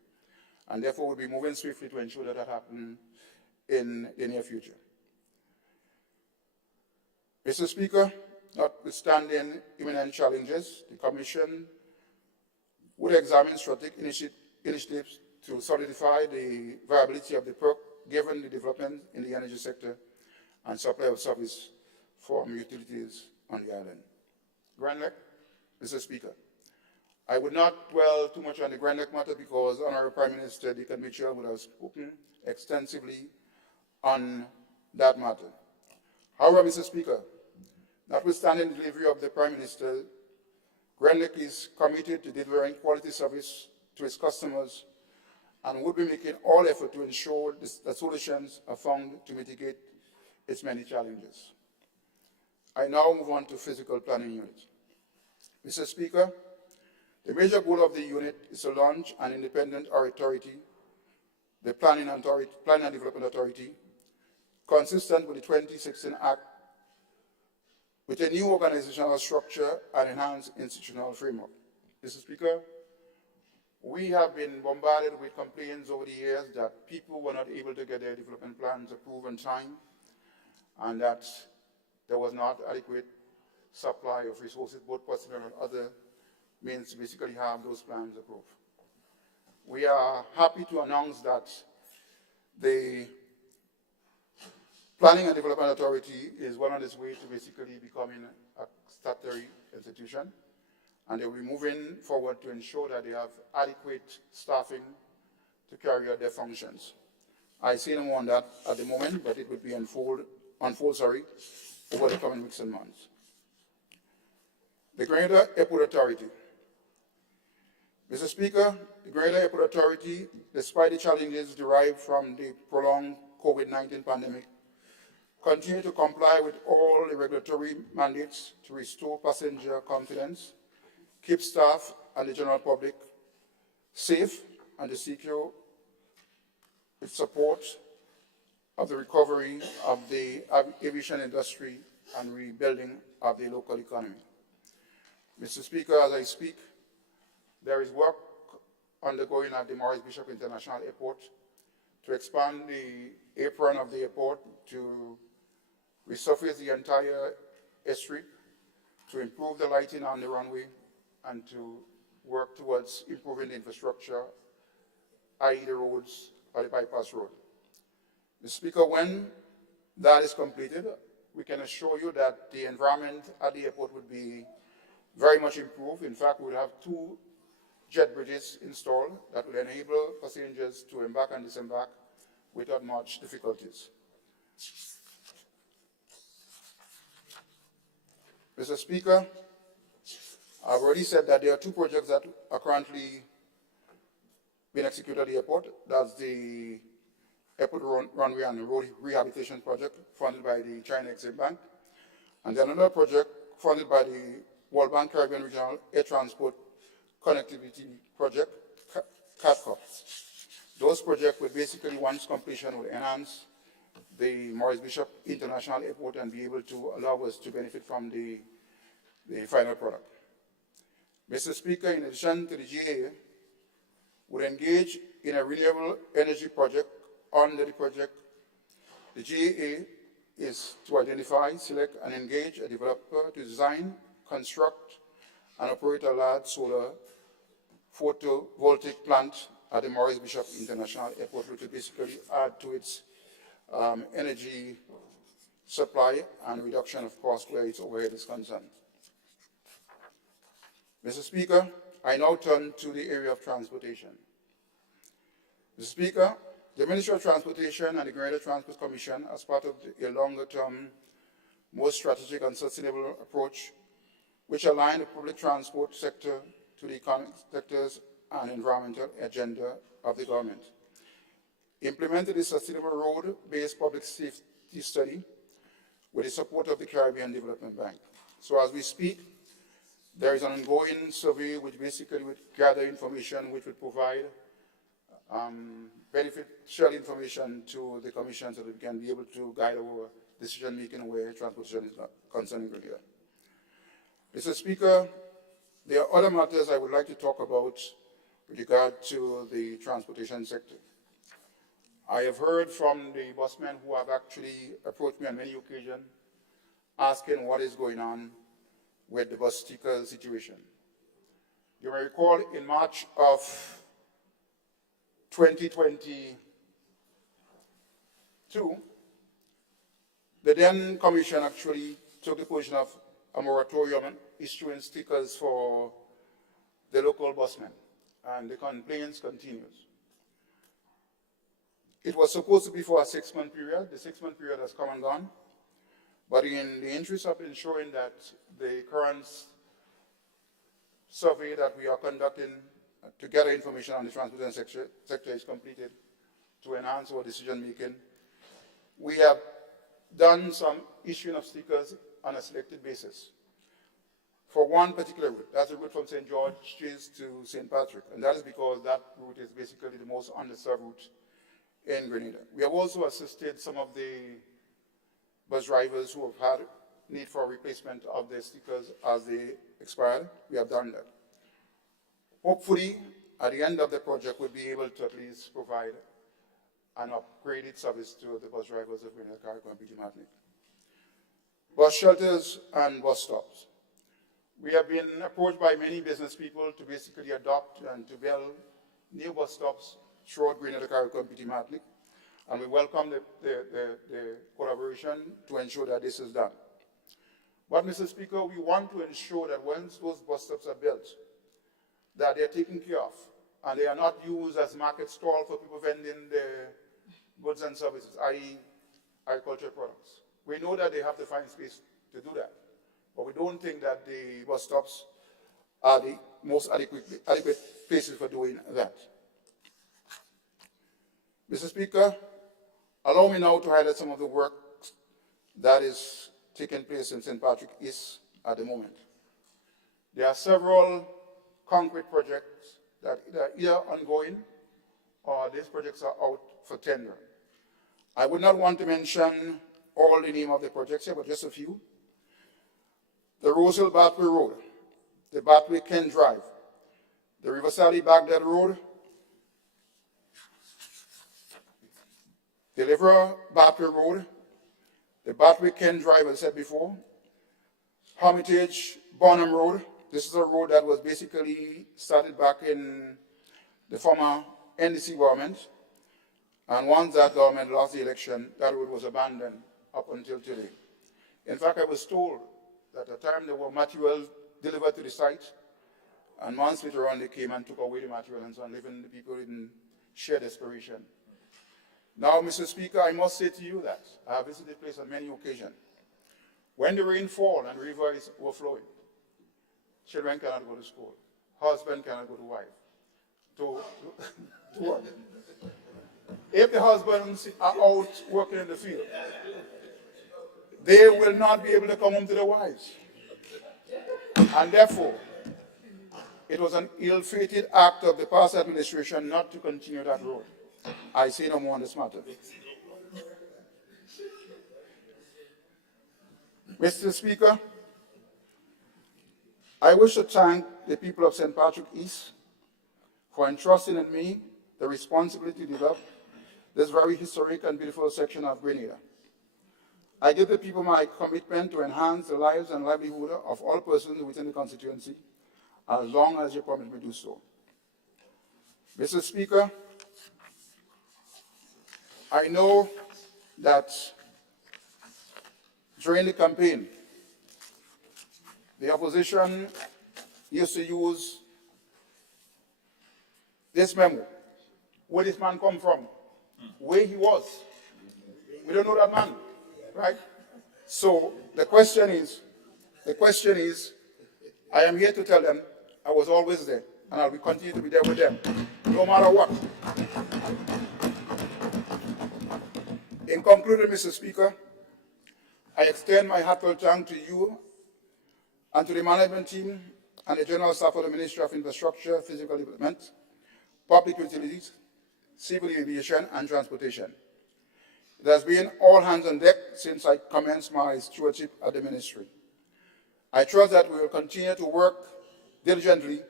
And therefore, we'll be moving swiftly to ensure that that happens in the near future. Mr. Speaker, notwithstanding imminent challenges, the Commission would examine strategic initiatives to solidify the viability of the PURC given the development in the energy sector and supply of service from utilities on the island. Grand Lake, Mr. Speaker, I would not dwell too much on the Grand Lake matter because Honorable Prime Minister Dickon Mitchell would have spoken extensively on that matter. However, Mr. Speaker, notwithstanding the delivery of the Prime Minister, Grand Lake is committed to delivering quality service to its customers and would be making all effort to ensure that solutions are found to mitigate its many challenges. I now move on to physical planning unit. Mr. Speaker, the major goal of the unit is to launch an independent authority, the Planning and Development Authority, consistent with the 2016 Act, with a new organizational structure and enhanced institutional framework. Mr. Speaker, we have been bombarded with complaints over the years that people were not able to get their development plans approved on time and that there was not adequate supply of resources, both personal and other means, to basically have those plans approved. We are happy to announce that the Planning and Development Authority is well on its way to basically becoming a statutory institution, and they will be moving forward to ensure that they have adequate staffing to carry out their functions. I see them on that at the moment, but it would be unfold over the coming weeks and months. The Grenada Airport Authority. Mr. Speaker, the Grenada Airport Authority, despite the challenges derived from the prolonged COVID-19 pandemic, continue to comply with all the regulatory mandates to restore passenger confidence, keep staff and the general public safe, and to secure its support of the recovery of the aviation industry and rebuilding of the local economy. Mr. Speaker, as I speak, there is work undergoing at the Maurice Bishop International Airport to expand the apron of the airport, to resurface the entire airstrip, to improve the lighting on the runway, and to work towards improving the infrastructure, i.e. the roads or the bypass road. Mr. Speaker, when that is completed, we can assure you that the environment at the airport would be very much improved. In fact, we will have 2 jet bridges installed that will enable passengers to embark and disembark without much difficulties. Mr. Speaker, I've already said that there are 2 projects that are currently being executed at the airport. That's the airport runway and road rehabilitation project funded by the China Exim Bank. And then another project funded by the World Bank Caribbean Regional Air Transport Connectivity Project, CATCOP. Those projects will basically, once completion, will enhance the Maurice Bishop International Airport and be able to allow us to benefit from the final product. Mr. Speaker, in addition to the GAA, would engage in a renewable energy project. Under the project, the GAA is to identify, select, and engage a developer to design, construct, and operate a large solar photovoltaic plant at the Maurice Bishop International Airport, which will basically add to its energy supply and reduction of cost where its overhead is concerned. Mr. Speaker, I now turn to the area of transportation. Mr. Speaker, the Ministry of Transportation and the Grenada Transport Commission, as part of a longer-term, more strategic and sustainable approach, which align the public transport sector to the economic sectors and environmental agenda of the government, implemented a sustainable road-based public safety study with the support of the Caribbean Development Bank. So as we speak, there is an ongoing survey which basically would gather information which would provide beneficial information to the Commission so that we can be able to guide our decision-making where transportation is concerned in Grenada. Mr. Speaker, there are other matters I would like to talk about with regard to the transportation sector. I have heard from the busmen who have actually approached me on many occasions asking what is going on with the bus sticker situation. You may recall in March of 2022, the then Commission actually took the position of a moratorium on issuing stickers for the local busmen, and the complaints continues. It was supposed to be for a 6-month period. The 6-month period has come and gone, but in the interest of ensuring that the current survey that we are conducting to gather information on the transportation sector is completed to enhance our decision-making, we have done some issuing of stickers on a selected basis for one particular route. That's the route from St. George's to St. Patrick, and that is because that route is basically the most underserved route in Grenada. We have also assisted some of the bus drivers who have had need for replacement of their stickers as they expired. We have done that. Hopefully, at the end of the project, we'll be able to at least provide an upgraded service to the bus drivers of Grenada, Carriacou, and PT Martinique. Bus shelters and bus stops. We have been approached by many business people to basically adopt and to build new bus stops throughout Grenada, Carriacou, and PT Martinique, and we welcome the collaboration to ensure that this is done. But, Mr. Speaker, we want to ensure that once those bus stops are built, that they're taken care of, and they are not used as market stall for people vending their goods and services, i.e. agricultural products. We know that they have to find space to do that, but we don't think that the bus stops are the most adequate places for doing that. Mr. Speaker, allow me now to highlight some of the work that is taking place in St. Patrick East at the moment. There are several concrete projects that are either ongoing or these projects are out for tender. I would not want to mention all the name of the projects here, but just a few. The Rosehill Bathway Road, the Bathway Ken Drive, the River Sally Baghdad Road, the Liver Bathway Road, the Bathway Ken Drive, as I said before, Hermitage Bonham Road. This is a road that was basically started back in the former NDC government, and once that government lost the election, that road was abandoned up until today. In fact, I was told that at the time there were materials delivered to the site, And months later on, they came and took away the material and so on, leaving the people in sheer desperation. Now, Mr. Speaker, I must say to you that I have visited the place on many occasions. When the rain falls and the river is overflowing, children cannot go to school, husband cannot go to wife. To work. If the husbands are out working in the field, they will not be able to come home to their wives. And therefore, it was an ill-fated act of the past administration not to continue that road. I say no more on this matter. Mr. Speaker, I wish to thank the people of St. Patrick East for entrusting in me the responsibility to develop this very historic and beautiful section of Grenada. I give the people my commitment to enhance the lives and livelihood of all persons within the constituency, as long as you permit me to do so. Mr. Speaker, I know that during the campaign, the opposition used to use this memo. Where this man come from? Where he was? We don't know that man, right? So the question is, I am here to tell them I was always there, and I will continue to be there with them, no matter what. In conclusion, Mr. Speaker, I extend my heartfelt thanks to you and to the management team and the general staff of the Ministry of Infrastructure, Physical Development, Public Utilities, Civil Aviation, and Transportation. It has been all hands on deck since I commenced my stewardship at the ministry. I trust that we will continue to work diligently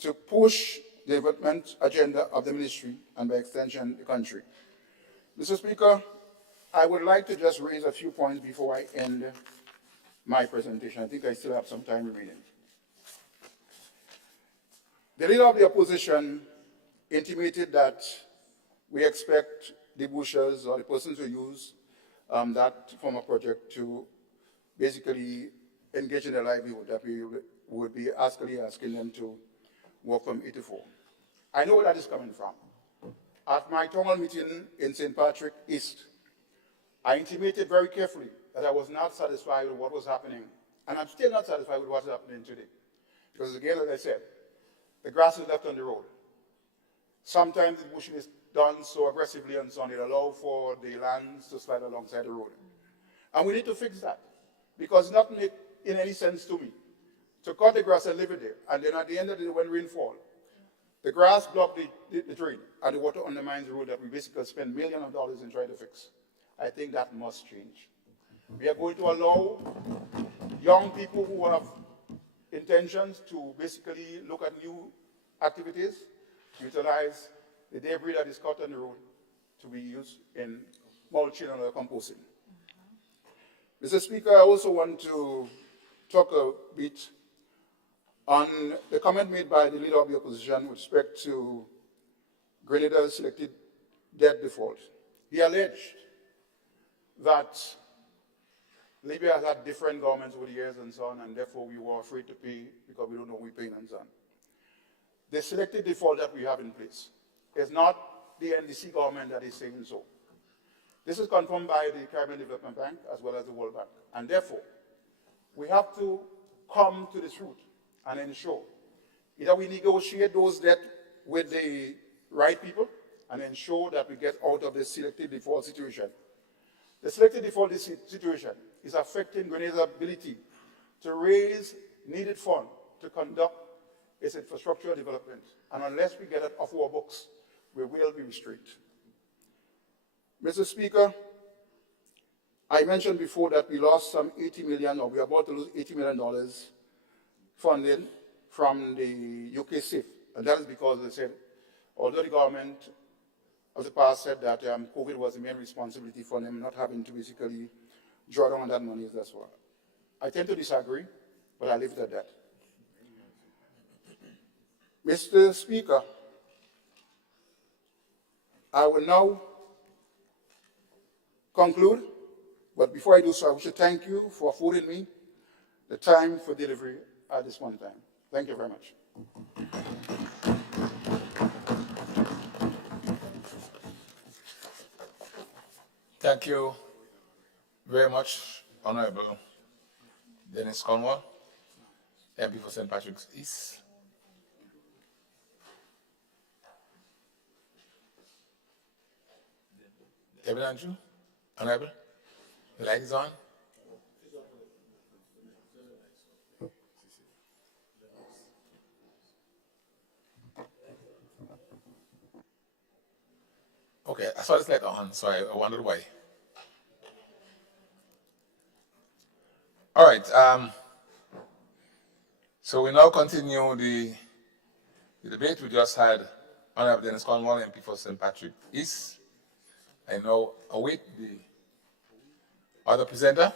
to push the development agenda of the ministry and by extension the country. Mr. Speaker, I would like to just raise a few points before I end my presentation. I think I still have some time remaining. The leader of the opposition intimated that we expect the bushers or the persons who use that form of project to basically engage in their livelihood, that we would be asking them to work from 8 to 4. I know where that is coming from. At my town hall meeting in St. Patrick East, I intimated very carefully that I was not satisfied with what was happening, and I'm still not satisfied with what's happening today. Because again, as I said, the grass is left on the road. Sometimes the bushing is done so aggressively and so on, it allows for the lands to slide alongside the road. And we need to fix that, because it's not make in any sense to me to cut the grass and leave it there, and then at the end of the day when rain falls, the grass blocks the drain, and the water undermines the road that we basically spend millions of dollars in trying to fix. I think that must change. We are going to allow young people who have intentions to basically look at new activities, utilize the debris that is cut on the road to be used in mulching and other composting. Mr. Speaker, I also want to talk a bit on the comment made by the leader of the opposition with respect to Grenada's selected debt default. He alleged that Libya has had different governments over the years and so on, and therefore we were afraid to pay because we don't know what we're paying and so on. The selected default that we have in place is not the NDC government that is saying so. This is confirmed by the Caribbean Development Bank as well as the World Bank. And therefore, we have to come to the truth and ensure either we negotiate those debts with the right people and ensure that we get out of this selected default situation. The selected default situation is affecting Grenada's ability to raise needed funds to conduct its infrastructural development. And unless we get it off our books, we will be restrained. Mr. Speaker, I mentioned before that we lost some $80 million, or we are about to lose $80 million funding from the UK SIF. And that is because they said, although the government of the past said that COVID was the main responsibility for them not having to basically draw down on that money, that's why. I tend to disagree, but I leave it at that. Mr. Speaker, I will now conclude, but before I do so, I wish to thank you for affording me the time for delivery at this one time. Thank you very much. Thank you very much, Honorable Dennis Cornwall, MP for St. Patrick's East. David Andrew, Honorable, the light is on. Okay, I saw this light on, so I wondered why. All right, so we now continue the debate we just had. Honorable Dennis Cornwall, MP for St. Patrick East. I now await the other presenter.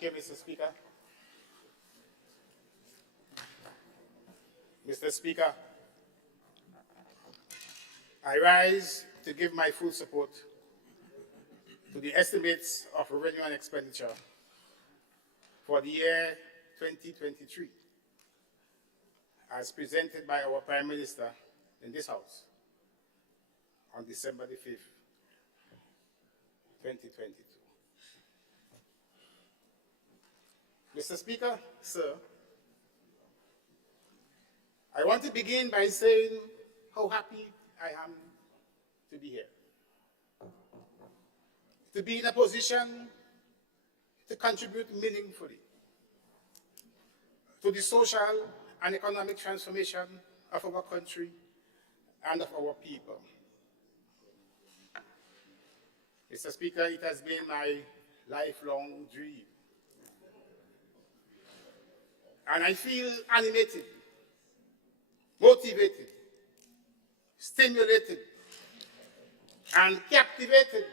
Thank you, Mr. Speaker. Mr. Speaker, I rise to give my full support to the estimates of revenue and expenditure for the year 2023 as presented by our Prime Minister in this House on December the 5th, 2022. Mr. Speaker, sir, I want to begin by saying how happy I am to be here. To be in a position to contribute meaningfully to the social and economic transformation of our country and of our people. Mr. Speaker, it has been my lifelong dream. And I feel animated, motivated, stimulated, and captivated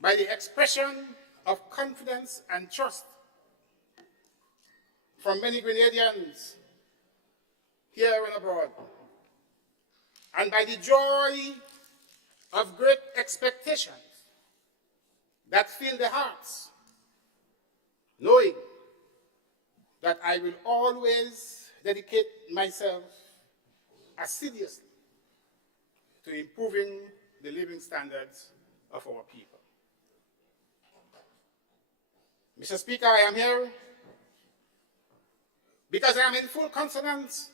by the expression of confidence and trust from many Grenadians here and abroad, and by the joy of great expectations that fill their hearts, knowing that I will always dedicate myself assiduously to improving the living standards of our people. Mr. Speaker, I am here because I am in full consonance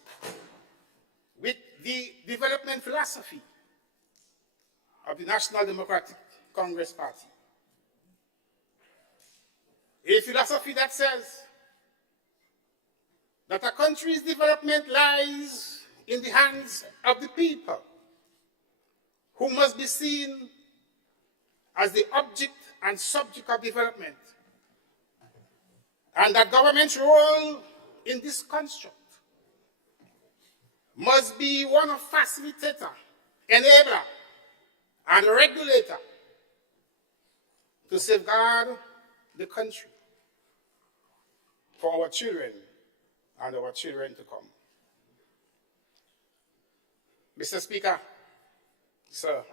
with the development philosophy of the National Democratic Congress Party. A philosophy that says that a country's development lies in the hands of the people, who must be seen as the object and subject of development, and that government's role in this construct must be one of facilitator, enabler, and regulator to safeguard the country for our children and our children to come. Mr. Speaker, sir,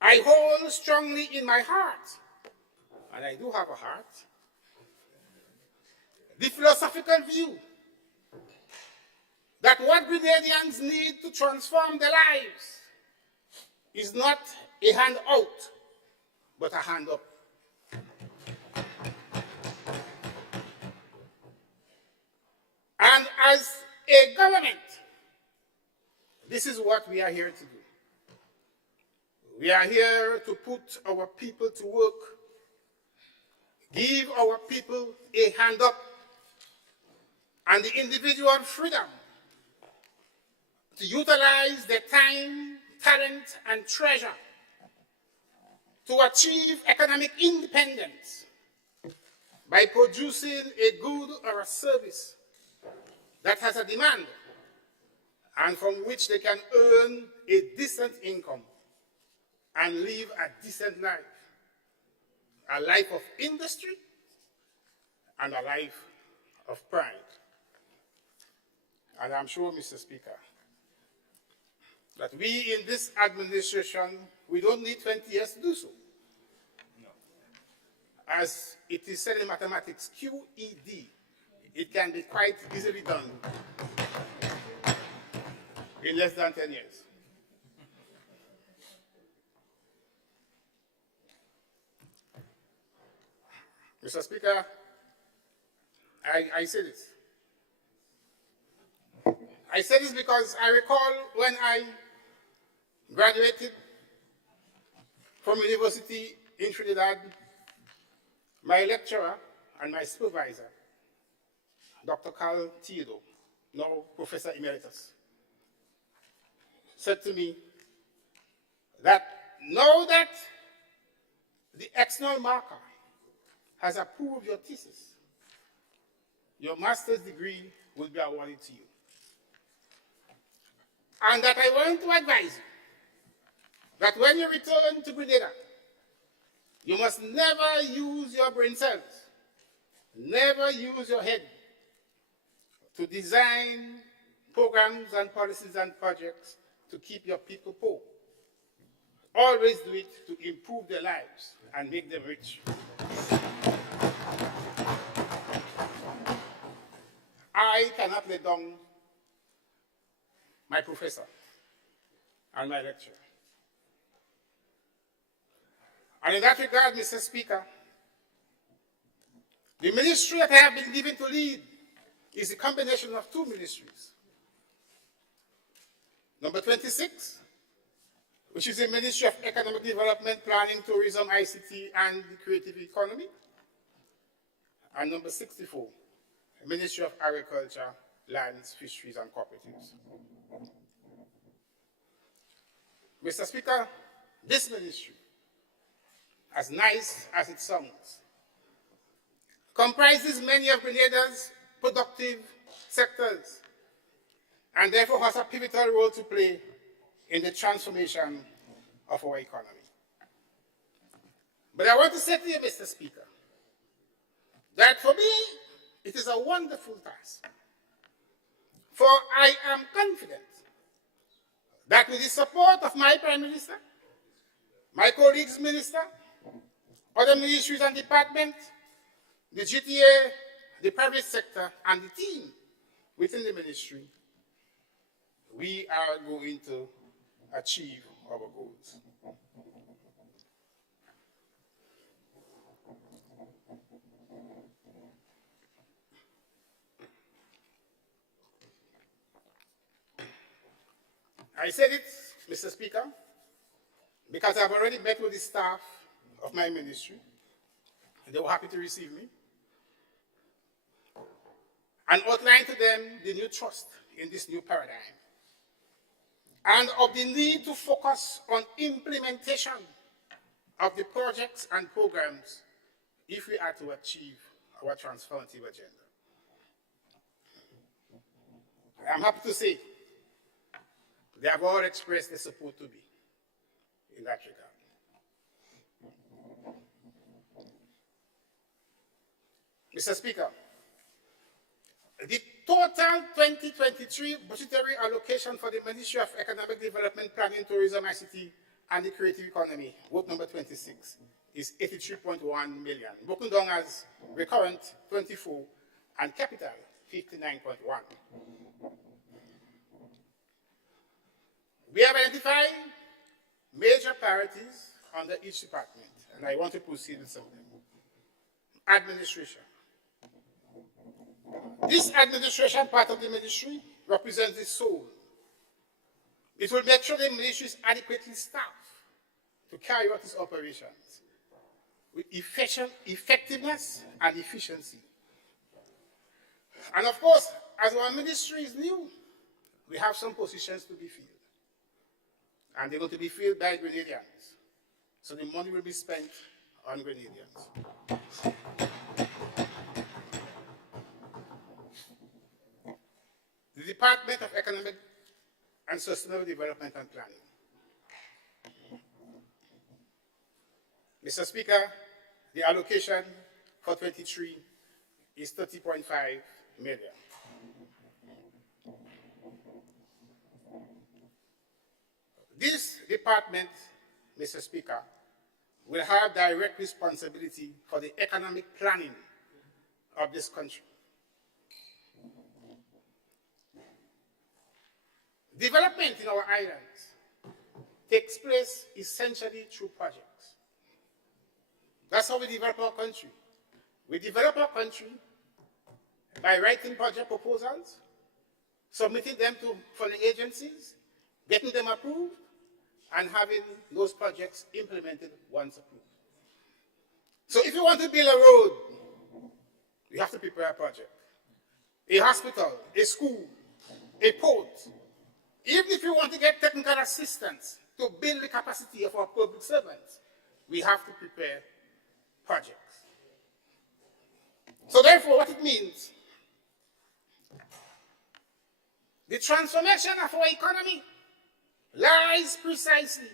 I hold strongly in my heart, and I do have a heart, the philosophical view that what Grenadians need to transform their lives is not a hand out, but a hand up. And as a government, this is what we are here to do. We are here to put our people to work, give our people a hand up, and the individual freedom to utilize their time, talent, and treasure to achieve economic independence by producing a good or a service that has a demand and from which they can earn a decent income and live a decent life, a life of industry and a life of pride. And I'm sure, Mr. Speaker, that we in this administration, we don't need 20 years to do so. As it is said in mathematics, QED, it can be quite easily done in less than 10 years. Mr. Speaker, I say this. I say this because I recall when I graduated from university in Trinidad, my lecturer and my supervisor, Dr. Carl Theodore, now Professor Emeritus, said to me that now that the external marker has approved your thesis, your master's degree will be awarded to you. And that I want to advise you that when you return to Grenada, you must never use your brain cells, never use your head to design programs and policies and projects to keep your people poor. Always do it to improve their lives and make them rich. I cannot let down my professor and my lecturer. And in that regard, Mr. Speaker, the ministry that I have been given to lead is a combination of two ministries. Number 26, which is the Ministry of Economic Development, Planning, Tourism, ICT, and the Creative Economy. And number 64, the Ministry of Agriculture, Lands, Fisheries, and Cooperatives. Mr. Speaker, this ministry, as nice as it sounds, comprises many of Grenada's productive sectors and therefore has a pivotal role to play in the transformation of our economy. But I want to say to you, Mr. Speaker, that for me, it is a wonderful task. For I am confident that with the support of my Prime Minister, my colleagues minister, other ministries and departments, the GTA, the private sector, and the team within the ministry, we are going to achieve our goals. I said it, Mr. Speaker, because I've already met with the staff of my ministry, and they were happy to receive me, and outlined to them the new trust in this new paradigm, and of the need to focus on implementation of the projects and programs if we are to achieve our transformative agenda. I am happy to say they have all expressed their support to me in that regard. Mr. Speaker, the total 2023 budgetary allocation for the Ministry of Economic Development, Planning, Tourism, ICT, and the Creative Economy, vote number 26, is 83.1 million, broken down as recurrent 24 and capital 59.1. We have identified major priorities under each department, and I want to proceed with some of them. Administration. This administration part of the ministry represents the soul. It will make sure the ministry is adequately staffed to carry out its operations with effectiveness and efficiency. And of course, as our ministry is new, we have some positions to be filled. And they're going to be filled by Grenadians. So the money will be spent on Grenadians. Department of Economic and Sustainable Development and Planning. Mr. Speaker, the allocation for 23 is 30.5 million. This department, Mr. Speaker, will have direct responsibility for the economic planning of this country. Development in our islands takes place essentially through projects. That's how we develop our country. We develop our country by writing project proposals, submitting them to funding agencies, getting them approved, and having those projects implemented once approved. So if you want to build a road, you have to prepare a project. A hospital, a school, a port. Even if you want to get technical assistance to build the capacity of our public servants, we have to prepare projects. So therefore, what it means, the transformation of our economy lies precisely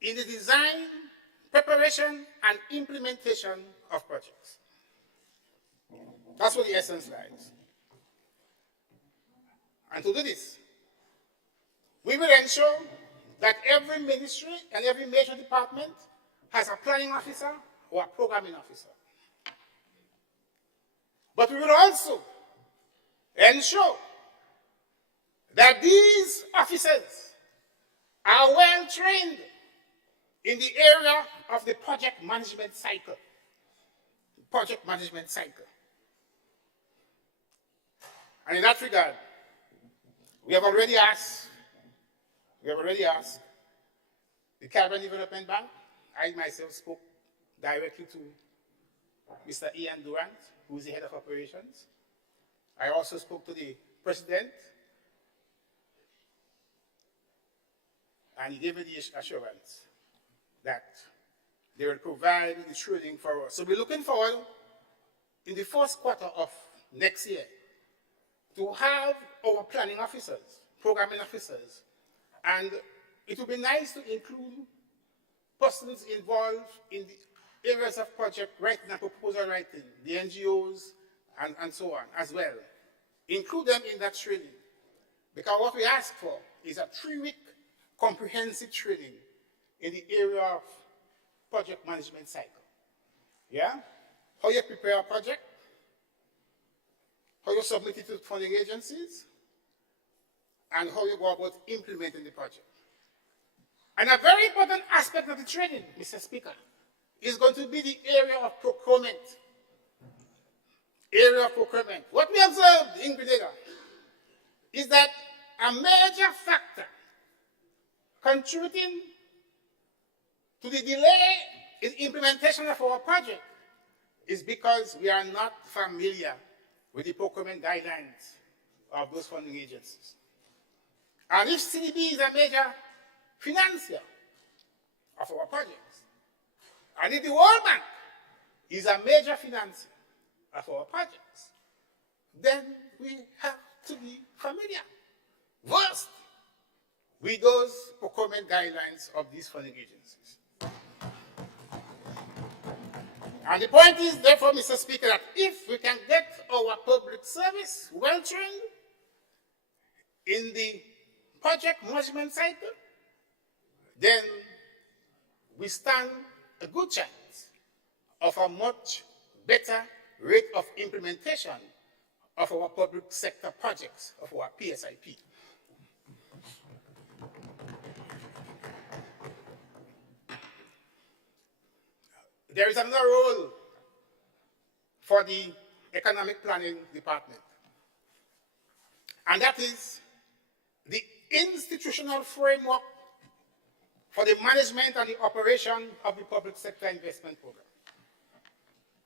in the design, preparation, and implementation of projects. That's where the essence lies. And to do this, we will ensure that every ministry and every major department has a planning officer or a programming officer. But we will also ensure that these officers are well trained in the area of the project management cycle. Project management cycle. And in that regard, we have already asked the Caribbean Development Bank. I myself spoke directly to Mr. Ian Durant, who is the head of operations. I also spoke to the president, and he gave me the assurance that they will provide the training for us. So we're looking forward in the first quarter of next year to have our planning officers, programming officers, and it would be nice to include persons involved in the areas of project writing and proposal writing, the NGOs, and so on as well. Include them in that training, because what we ask for is a 3-week comprehensive training in the area of project management cycle. Yeah? How you prepare a project, how you submit it to funding agencies, and how you go about implementing the project. And a very important aspect of the training, Mr. Speaker, is going to be the area of procurement. Area of procurement. What we observed in Grenada is that a major factor contributing to the delay in implementation of our project is because we are not familiar with the procurement guidelines of those funding agencies. And if CDB is a major financier of our projects, and if the World Bank is a major financier of our projects, then we have to be familiar, versed with those procurement guidelines of these funding agencies. And the point is, therefore, Mr. Speaker, that if we can get our public service well trained in the project management cycle, then we stand a good chance of a much better rate of implementation of our public sector projects, of our PSIP. There is another role for the Economic Planning Department, and that is the institutional framework for the management and the operation of the public sector investment program.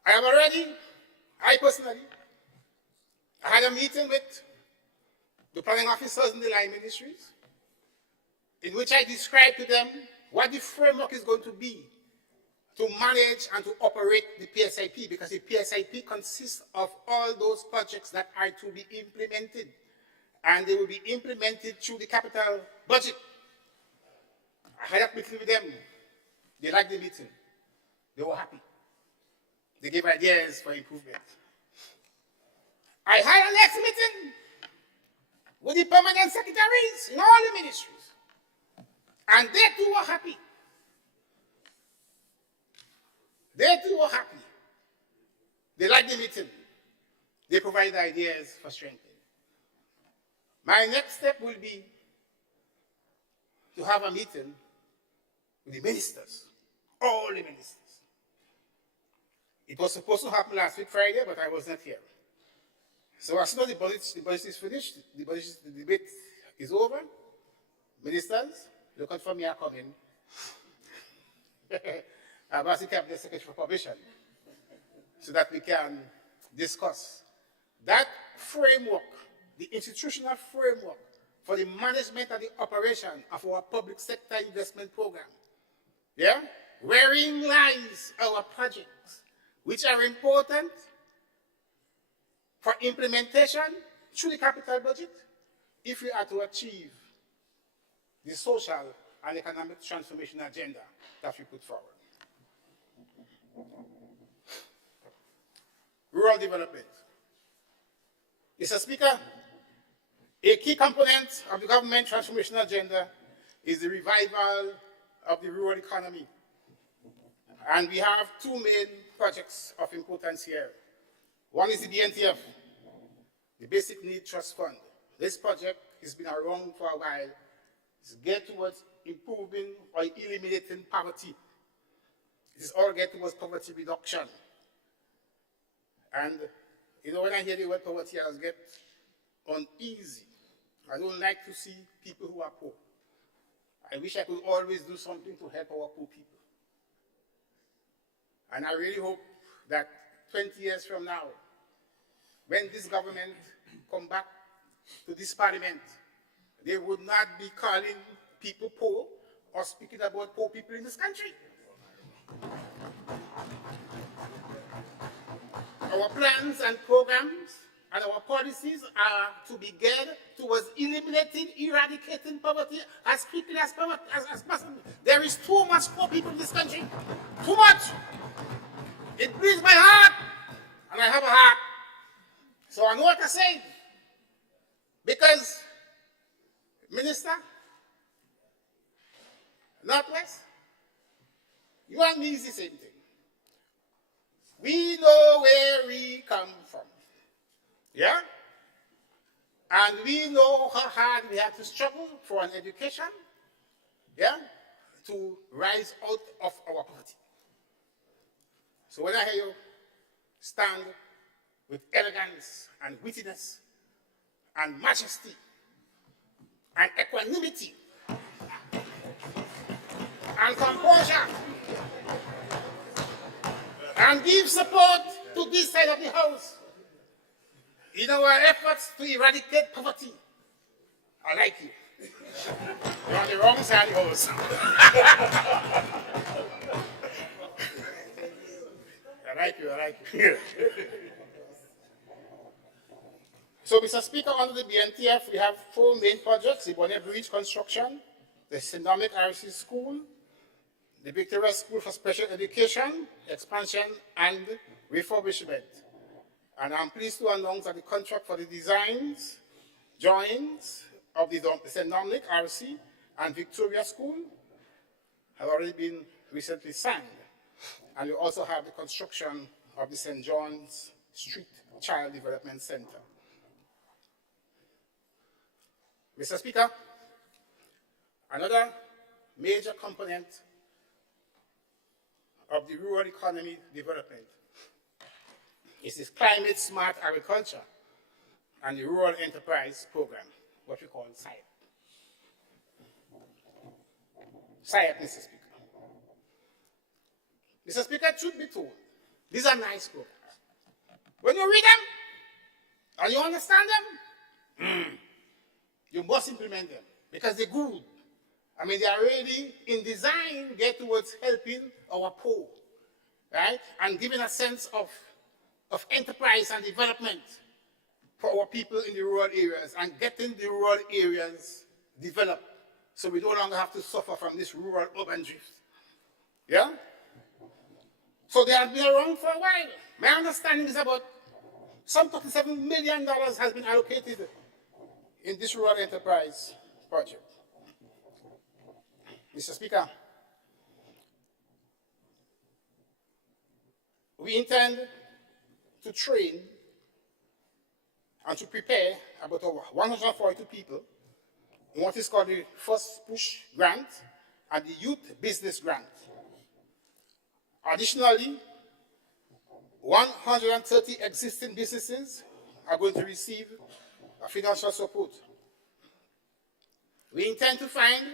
I personally had a meeting with the planning officers in the line ministries, in which I described to them what the framework is going to be to manage and to operate the PSIP, because the PSIP consists of all those projects that are to be implemented, and they will be implemented through the capital budget. I had a meeting with them. They liked the meeting. They were happy. They gave ideas for improvement. I had a next meeting with the permanent secretaries in all the ministries, and they too were happy. They too were happy. They liked the meeting. They provided ideas for strengthening. My next step will be to have a meeting with the ministers, all the ministers. It was supposed to happen last week Friday, but I was not here. So as soon as the budget is finished, the debate is over, ministers, look out for me, I'm coming. I've asked the Cabinet Secretary for permission so that we can discuss that framework, the institutional framework for the management and the operation of our public sector investment program. Yeah? Wherein lies our projects, which are important for implementation through the capital budget if we are to achieve the social and economic transformation agenda that we put forward. Rural development. Mr. Speaker, a key component of the government transformation agenda is the revival of the rural economy. And we have two main projects of importance here. One is the BNTF, the Basic Need Trust Fund. This project has been around for a while. It's geared towards improving or eliminating poverty. It is all geared towards poverty reduction. And, you know, when I hear the word poverty, I just get uneasy. I don't like to see people who are poor. I wish I could always do something to help our poor people. And I really hope that 20 years from now, when this government come back to this parliament, they would not be calling people poor or speaking about poor people in this country. Our plans and programs and our policies are to be geared towards eliminating, eradicating poverty as quickly as possible. There is too much poor people in this country. Too much. It breaks my heart, and I have a heart. So I know what I say. Because, Minister, Northwest, you and me is the same thing. We know where we come from. Yeah? And we know how hard we have to struggle for an education, yeah, to rise out of our poverty. So when I hear you stand with elegance and wittiness and majesty and equanimity and composure and give support to this side of the house in our efforts to eradicate poverty, I like you. You're on the wrong side of the house. I like you. So, Mr. Speaker, under the BNTF, we have four main projects: the Bonnet Bridge construction, the St. Dominic RC School, the Victoria School for Special Education, expansion and refurbishment. And I'm pleased to announce that the contract for the designs, drawings of the St. Dominic RC and Victoria School have already been recently signed. And we also have the construction of the St. John's Street Child Development Center. Mr. Speaker, another major component of the rural economy development is this climate smart agriculture and the rural enterprise program, what we call SIAP. SIAP, Mr. Speaker. Mr. Speaker, truth be told, these are nice programs. When you read them and you understand them, you must implement them because they're good. I mean, they are really in design geared towards helping our poor, right? And giving a sense of enterprise and development for our people in the rural areas and getting the rural areas developed so we no longer have to suffer from this rural urban drift. Yeah? So they have been around for a while. My understanding is about some $37 million has been allocated in this rural enterprise project. Mr. Speaker, we intend to train and to prepare about 142 people in what is called the First Push Grant and the Youth Business Grant. Additionally, 130 existing businesses are going to receive financial support. We intend to find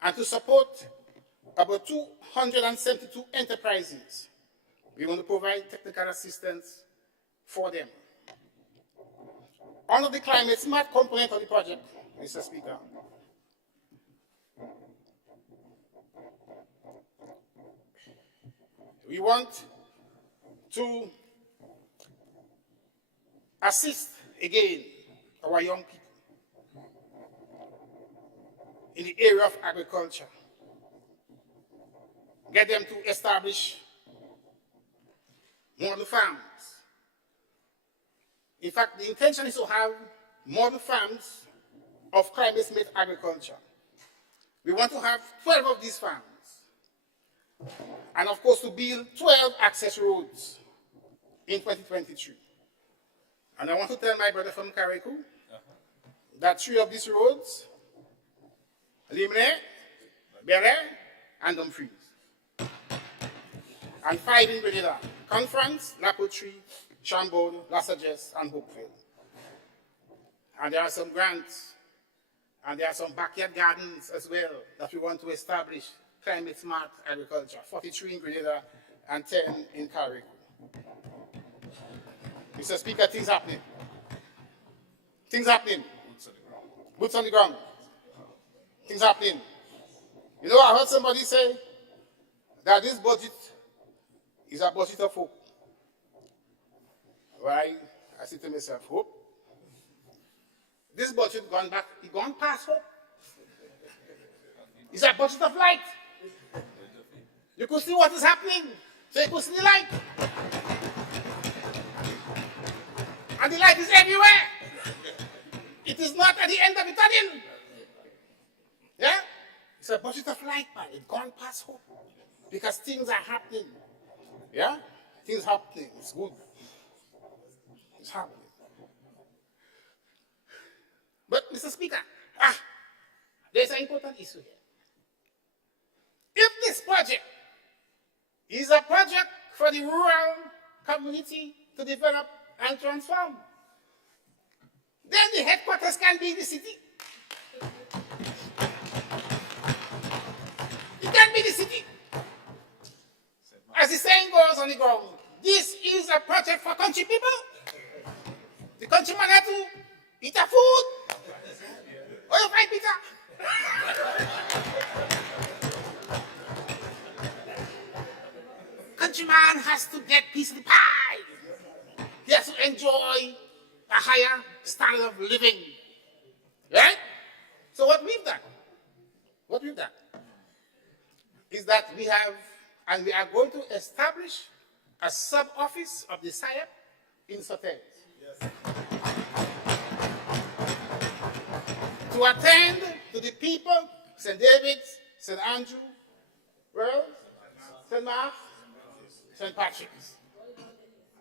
and to support about 272 enterprises. We want to provide technical assistance for them. Under the climate smart component of the project, Mr. Speaker, we want to assist again our young people in the area of agriculture. Get them to establish model farms. In fact, the intention is to have model farms of climate-smart agriculture. We want to have 12 of these farms. And of course, to build 12 access roads in 2023. And I want to tell my brother from Karikou that 3 of these roads, Limne, Bere, and Dumfries. And 5 in Grenada, Conference, Lapotree, Chambord, La Sagesse, and Hopefield. And there are some grants, and there are some backyard gardens as well that we want to establish climate smart agriculture, 43 in Grenada and 10 in Karikou. Mr. Speaker, things happening. Things happening. Boots on the ground. Things happening. You know, I heard somebody say that this budget is a budget of hope. Why? I say to myself, hope? This budget gone back, it gone past hope. It's a budget of light. You could see what is happening, so you could see the light. And the light is everywhere. It is not at the end of the tunnel. Yeah? It's a budget of light, man. It's gone past hope. Because things are happening. Yeah? Things happening. It's good. It's happening. But, Mr. Speaker, there's an important issue here. If this project is a project for the rural community to develop and transform, then the headquarters can be in the city. It can be the city. As the saying goes on the ground, this is a project for country people. The countryman have to eat a food. Or you find pizza. Countryman has to get piece of the pie. He has to enjoy a higher standard of living. Right? So what we've done is that we have, and we are going to establish a sub-office of the SIAP in Sotez. Yes. To attend to the people, St. David's, St. Andrew, well, St. Mark's, St. Patrick's.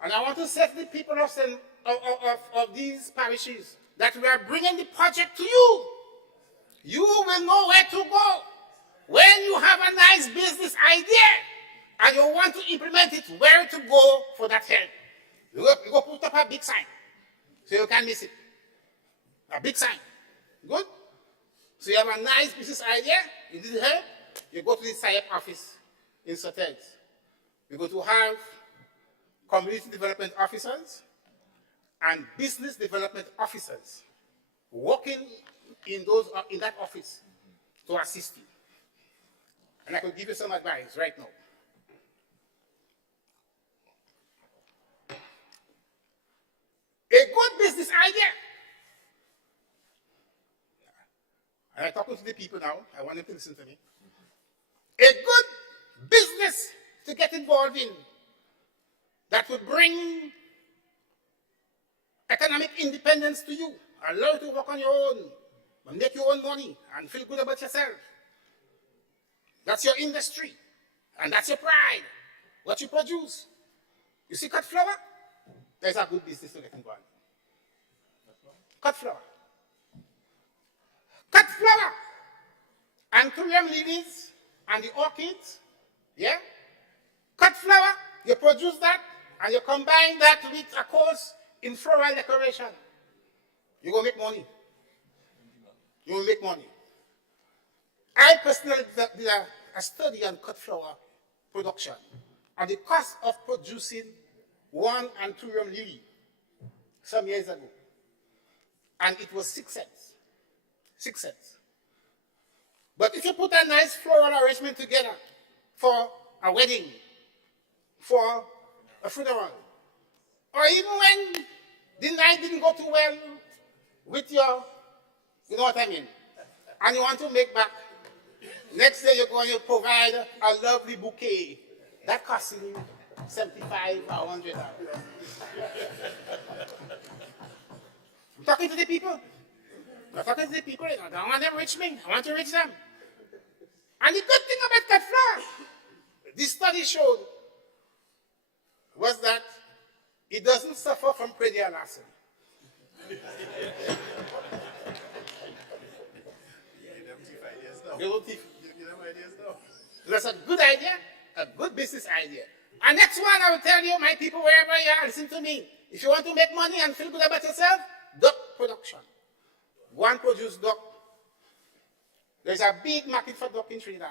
And I want to say to the people of these parishes that we are bringing the project to you. You will know where to go. When you have a nice business idea and you want to implement it, where to go for that help. You go put up a big sign so you can miss it. A big sign. Good? So you have a nice business idea, you need help, you go to the SIAP office in Sotez. You're going to have community development officers and business development officers working in that office to assist you. And I could give you some advice right now. I'm talking to the people now. I want them to listen to me. A good business to get involved in that would bring economic independence to you, allow you to work on your own, and make your own money, and feel good about yourself. That's your industry, and that's your pride, what you produce. You see cut flower? There's a good business to get involved in. Cut flower. Cut flower. Anthurium lilies and the orchids, yeah? Cut flower, you produce that, and you combine that with a course in floral decoration. You will make money. You will make money. I personally did a study on cut flower production and the cost of producing one Anthurium lily some years ago. And it was 6 cents. 6 cents. But if you put a nice floral arrangement together for a wedding, for a funeral, or even when the night didn't go too well with your, you know what I mean, and you want to make back, next day you're going to provide a lovely bouquet. That costs you $75 or $100. I'm talking to the people. I'm talking to the people. I don't want them to reach me. I want to reach them. And the good thing about cut flower, this study showed, was that it doesn't suffer from predial acid. That's a good idea, a good business idea. And next one, I will tell you, my people, wherever you are, listen to me. If you want to make money and feel good about yourself, duck production. One produce duck. There's a big market for duck in Trinidad.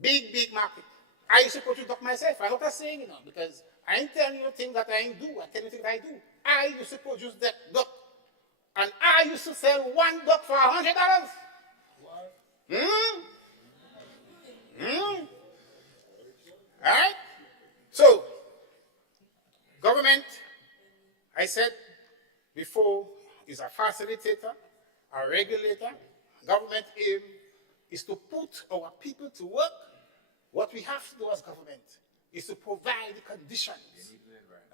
Big, big market. I used to produce duck myself. I'm not saying, because I ain't telling you things that I ain't do. I tell you things I do. I used to produce that duck. And I used to sell one duck for $100. All right? So, government, I said before, is a facilitator, a regulator. Government aim is to put our people to work. What we have to do as government is to provide the conditions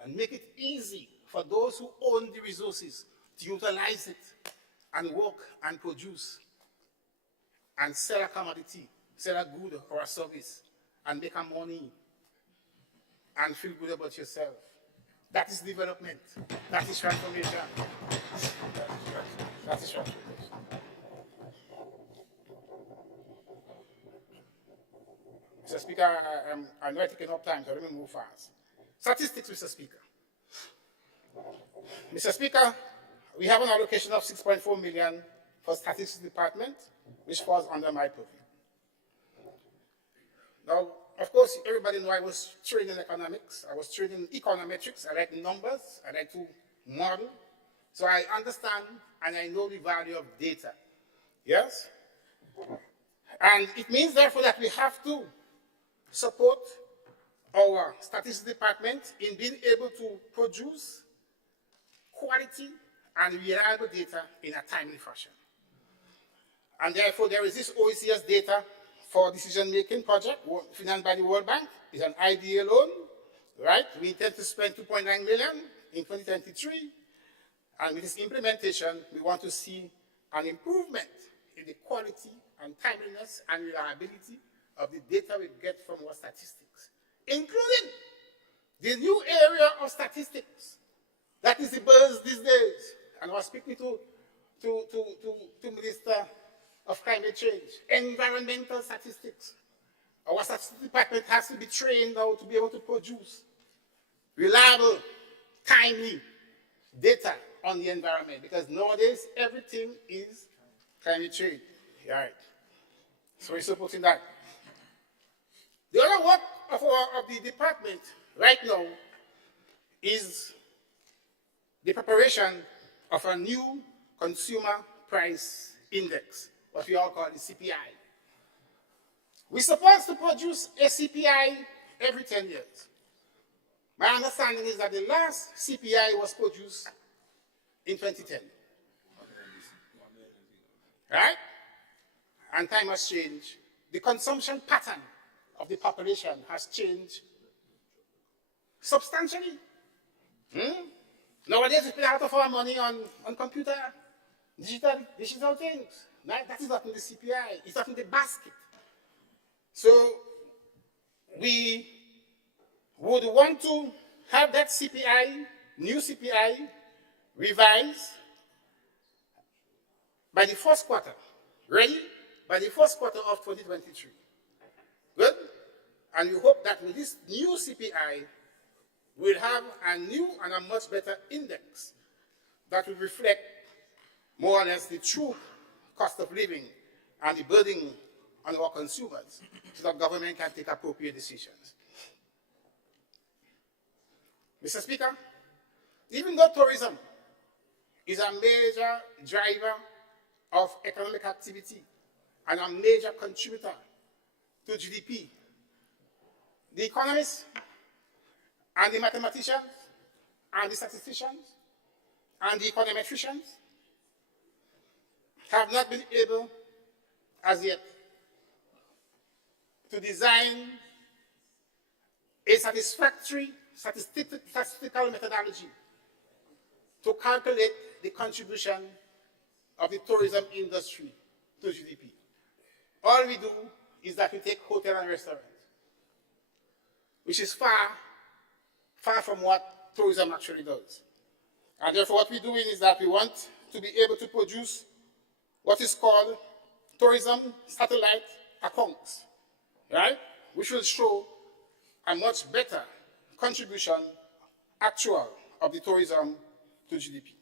and make it easy for those who own the resources to utilize it and work and produce and sell a commodity, sell a good or a service, and make a money and feel good about yourself. That is development. That is transformation. That is transformation. Mr. Speaker, I'm not taking up time, so let me move fast. Statistics, Mr. Speaker. Mr. Speaker, we have an allocation of 6.4 million for Statistics Department, which falls under my purview. Now, of course, everybody knows I was trained in economics. I was trained in econometrics. I like numbers. I like to model. So I understand and I know the value of data. Yes? And it means, therefore, that we have to support our Statistics Department in being able to produce quality and reliable data in a timely fashion. And therefore, there is this OECS data for decision-making project, financed by the World Bank. It's an IDA loan, right? We intend to spend 2.9 million in 2023. And with this implementation, we want to see an improvement in the quality and timeliness and reliability of the data we get from our statistics, including the new area of statistics that is the buzz these days. And I was speaking to Minister of Climate Change, environmental statistics. Our statistics department has to be trained now to be able to produce reliable, timely data on the environment, because nowadays everything is climate change. All right. So we're supporting that. The other work of the department right now is the preparation of a new consumer price index, what we all call the CPI. We're supposed to produce a CPI every 10 years. My understanding is that the last CPI was produced in 2010. right? And time has changed. The consumption pattern of the population has changed substantially. Nowadays, we spend a lot of our money on computer, digital things. Right? That is not in the CPI. It's not in the basket. So we would want to have that CPI, new CPI, revised by the first quarter. Ready? By the first quarter of 2023. Good? And we hope that with this new CPI, we'll have a new and a much better index that will reflect more or less the true cost of living and the burden on our consumers so that government can take appropriate decisions. Mr. Speaker, even though tourism is a major driver of economic activity and a major contributor to GDP, the economists and the mathematicians and the statisticians and the econometricians have not been able as yet to design a satisfactory statistical methodology to calculate the contribution of the tourism industry to GDP. All we do is that we take hotel and restaurant, which is far from what tourism actually does. And therefore what we're doing is that we want to be able to produce what is called tourism satellite accounts, right? Which will show a much better contribution actual of the tourism to GDP.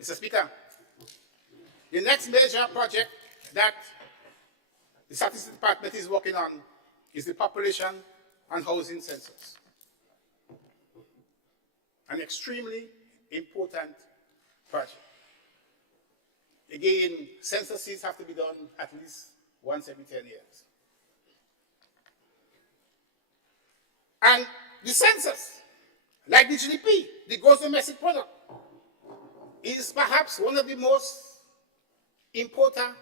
Mr. Speaker, the next major project that the Statistics Department is working on is the population and housing census. An extremely important project. Again, censuses have to be done at least once every 10 years. And the census, like the GDP, the gross domestic product, is perhaps one of the most important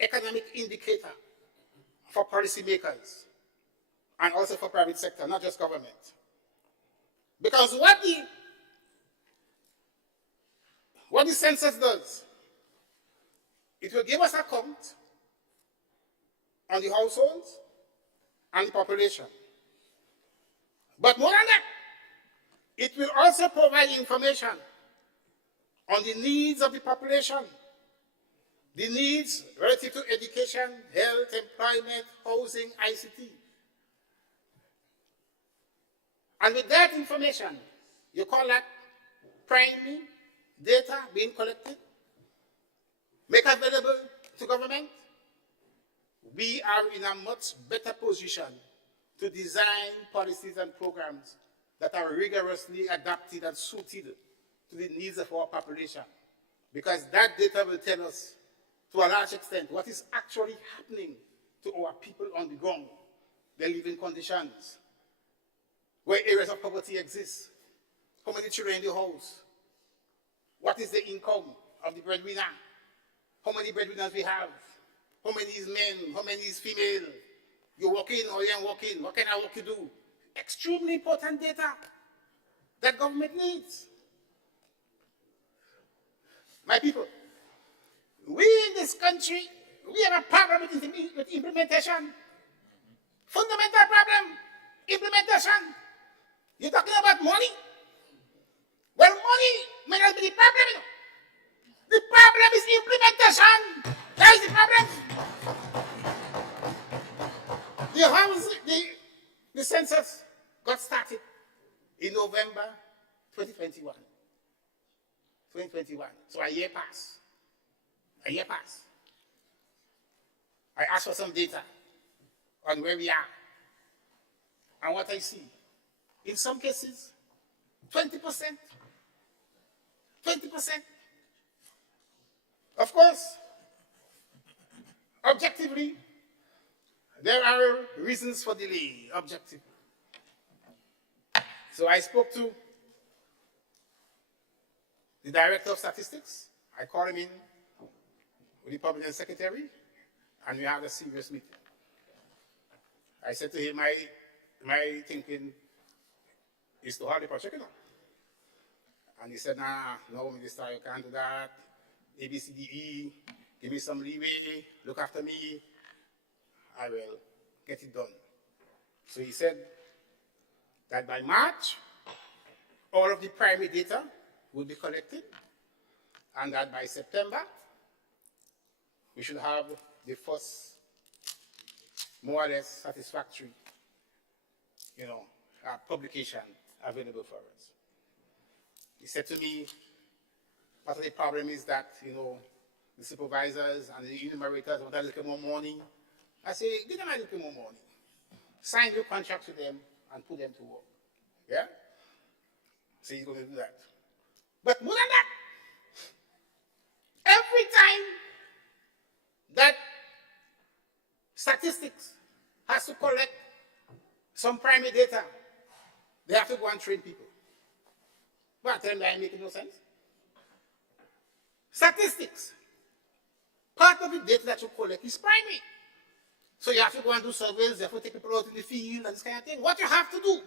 economic indicators for policymakers and also for private sector, not just government. Because what the census does, it will give us a count on the households and the population. But more than that, it will also provide information on the needs of the population, the needs relative to education, health, employment, housing, ICT. And with that information, you call that primary data being collected, make available to government, we are in a much better position to design policies and programs that are rigorously adapted and suited to the needs of our population. Because that data will tell us, to a large extent, what is actually happening to our people on the ground, their living conditions, where areas of poverty exist, how many children in the house, what is the income of the breadwinner, how many breadwinners we have, how many is men, how many is female, you're working or you ain't working, what kind of work you do. Extremely important data that government needs. My people, we in this country, we have a problem with implementation. Fundamental problem, implementation. You're talking about money? Well, money may not be the problem, you know. The problem is implementation. That is the problem. The census got started in November 2021. 2021. So a year passed. A year passed. I asked for some data on where we are and what I see. In some cases, 20%. 20%. Of course, objectively, there are reasons for delay, objectively. So I spoke to the director of statistics. I called him in with the permanent secretary, and we had a serious meeting. I said to him, my thinking is to have the project, And he said, nah, no, Minister, you can't do that. A, B, C, D, E, give me some leeway, look after me. I will get it done. So he said that by March, all of the primary data will be collected, and that by September, we should have the first more or less satisfactory, publication available for us. He said to me, part of the problem is that, the supervisors and the enumerators want a little more money. I say, give them a little more money. Sign your contract with them and put them to work. Yeah? So he's going to do that. But more than that, every time that statistics has to collect some primary data, they have to go and train people. But then that making no sense. Statistics. Part of the data that you collect is primary. So you have to go and do surveys, you have to take people out in the field and this kind of thing. What you have to do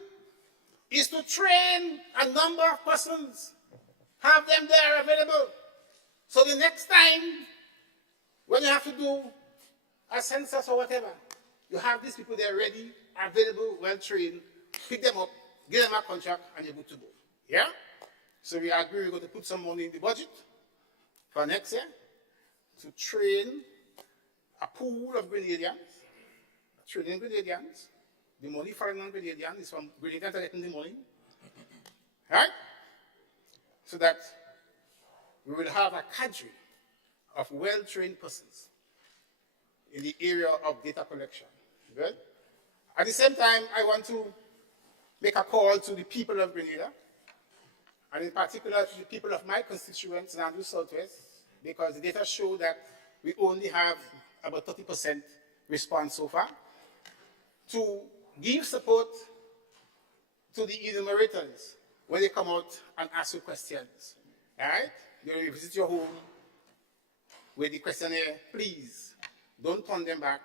is to train a number of persons, have them there available. So the next time when you have to do a census or whatever, you have these people there ready, available, well trained, pick them up, give them a contract, and you're good to go. Yeah? So we agree we're going to put some money in the budget for next year to train a pool of Grenadians, training Grenadians. The money for non-Grenadians is from Grenadians are getting the money. Right? So that we will have a cadre of well-trained persons in the area of data collection. Good? At the same time, I want to make a call to the people of Grenada, and in particular to the people of my constituents in Andrew Southwest, because the data show that we only have about 30% response so far, to give support to the enumerators when they come out and ask you questions. All right? They will visit your home with the questionnaire. Please, don't turn them back.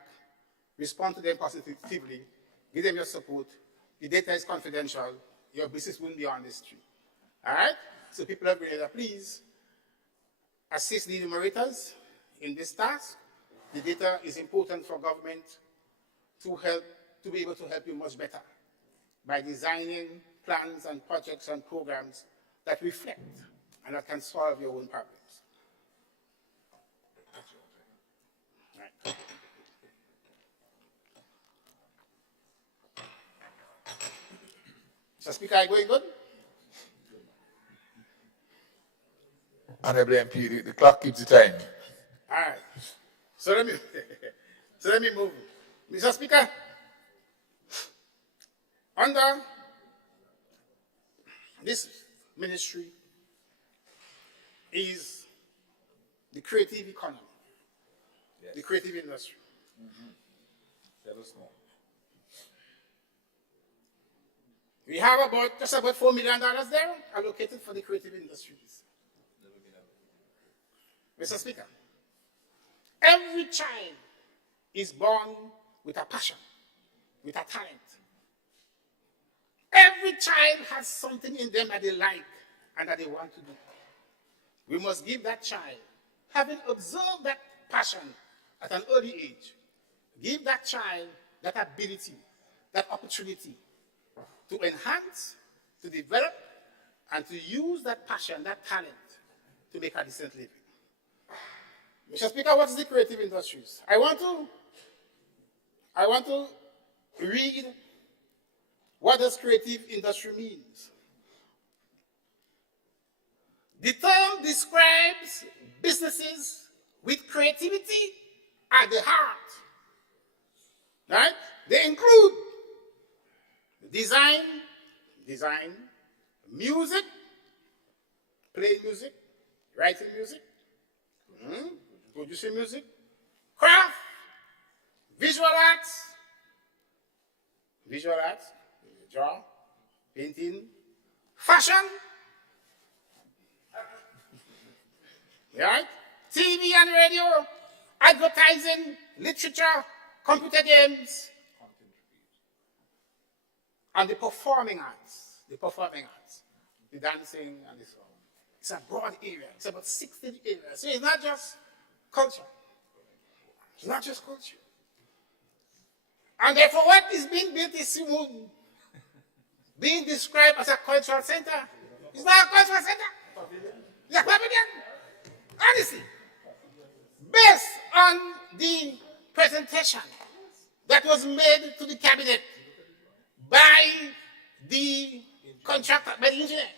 Respond to them positively. Give them your support. The data is confidential. Your business won't be on the street. All right? So people of Grenada, please assist the enumerators in this task. The data is important for government to be able to help you much better by designing plans and projects and programs that reflect and that can solve your own problems. Right. Mr. Speaker, are you going good? Honorable MP, the clock keeps the time. All right. So let me move. Mr. Speaker, under this ministry is the creative economy, yes. The creative industry. Let us know. We have just about $4 million there allocated for the creative industries. Mr. Speaker, every child is born with a passion, with a talent. Every child has something in them that they like and that they want to do. We must give that child, having observed that passion at an early age, give that child that ability, that opportunity to enhance, to develop, and to use that passion, that talent, to make a decent living. Mr. Speaker, what is the creative industries? I want to read what does creative industry means. The term describes businesses with creativity at the heart. Right? They include design, music, playing music, writing music, producing music, craft, visual arts, draw, painting, fashion, right? TV and radio, advertising, literature, computer games, and the performing arts, the dancing and the song. It's a broad area. It's about 16 areas. So it's not just culture. It's not just culture. And therefore, what is being built is soon being described as a cultural center. It's not a cultural center. It's a pavilion. Honestly, based on the presentation that was made to the cabinet by the contractor, by the engineer.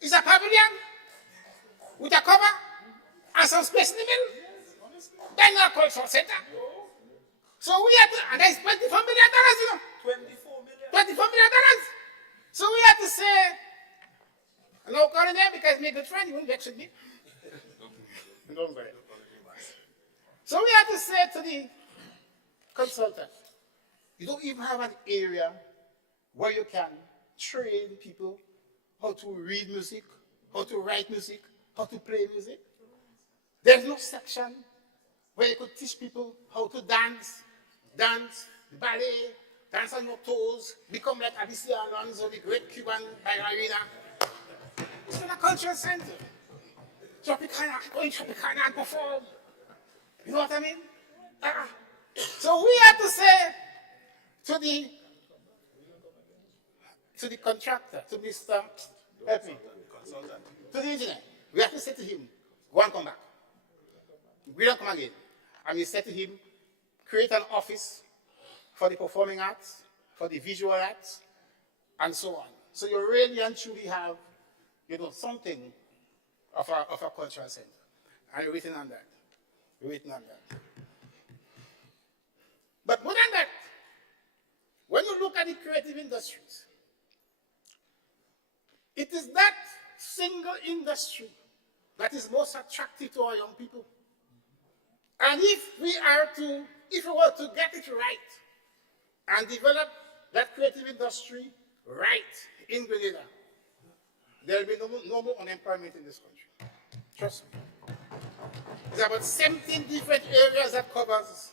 It's a pavilion with a cover and some space in the middle. That's not a cultural center. So we had to, and there's $24 million, you know. $24 million. So we had to say, I'm not calling them because he's my good friend, he won't vex with me. Don't worry. So we had to say to the consultant, you don't even have an area where you can train people how to read music, how to write music, how to play music. There's no section where you could teach people how to dance, ballet, dance on your toes, become like Alicia Alonso, the great Cuban ballerina. It's not a cultural center. Go in Tropicana and perform. You know what I mean? So we had to say to the contractor, to Mr. Help me, to the engineer, we have to say to him, go and come back. We don't come again. And we said to him, create an office for the performing arts, for the visual arts, and so on. So you really and truly have, you know, something of a cultural center. And you're waiting on that. You're waiting on that. But more than that, when you look at the creative industries, it is that single industry that is most attractive to our young people. And if we were to get it right and develop that creative industry right in Grenada, there will be no more unemployment in this country. Trust me. There's about 17 different areas that covers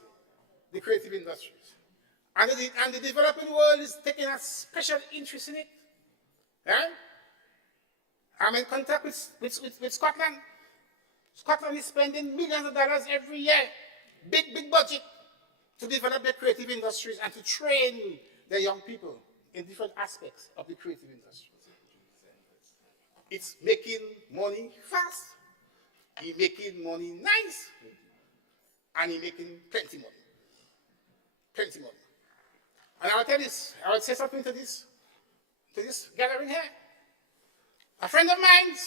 the creative industries. And the developing world is taking a special interest in it. Yeah? I'm in contact with Scotland. Scotland is spending millions of dollars every year, big budget, to develop their creative industries and to train their young people in different aspects of the creative industry. It's making money fast, it's making money nice, and it's making plenty money. Plenty money. And I will say something to this gathering here. A friend of mine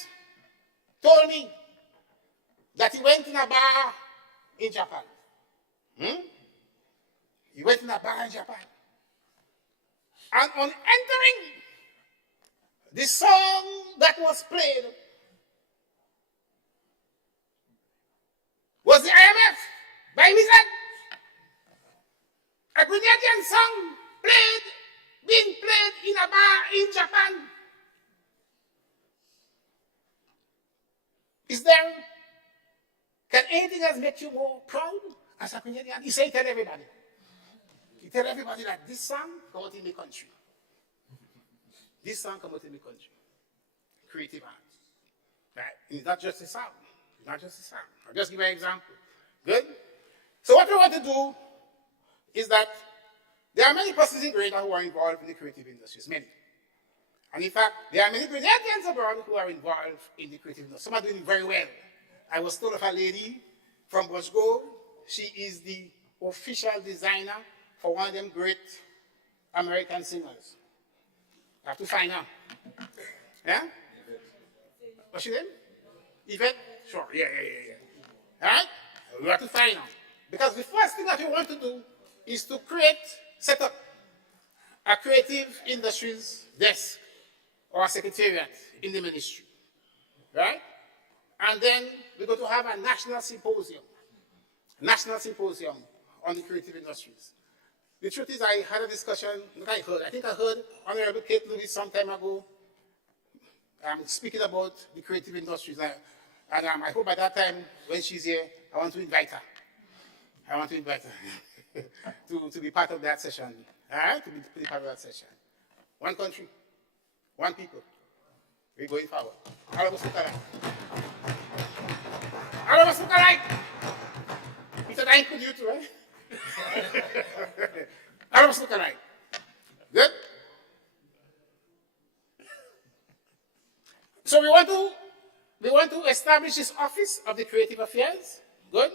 told me that he went in a bar in Japan. He went in a bar in Japan. And on entering, the song that was played was the IMF by Wizard. A Grenadian song being played in a bar in Japan. Can anything else make you more proud as a Grenadian? He said, tell everybody. He tell everybody that this song come out in the country. This song come out in the country. Creative arts. Right? It's not just a sound. It's not just a sound. I'll just give you an example. Good? So what we want to do is that there are many persons in Grenada who are involved in the creative industries, many. And in fact, there are many Grenadians abroad who are involved in the creative industry. Some are doing very well. I was told of a lady from Bosgo. She is the official designer for one of them great American singers. I have to find out. Yeah? What's your name? Yvette? Sure, yeah. All right? We have to find out. Because the first thing that we want to do is to set up a creative industries desk or a secretariat in the ministry. Right? And then we're going to have a national symposium on the creative industries. The truth is, I had a discussion, I think I heard Honorable Kate Lewis some time ago speaking about the creative industries. And I hope by that time, when she's here, I want to invite her. I want to invite her to be part of that session. All right? To be part of that session. One country, one people. We're going forward. All of us look alike. All of us look alike. Peter, I include you too, right? All of us look alike. Good? So we want to establish this office of the creative affairs. Good?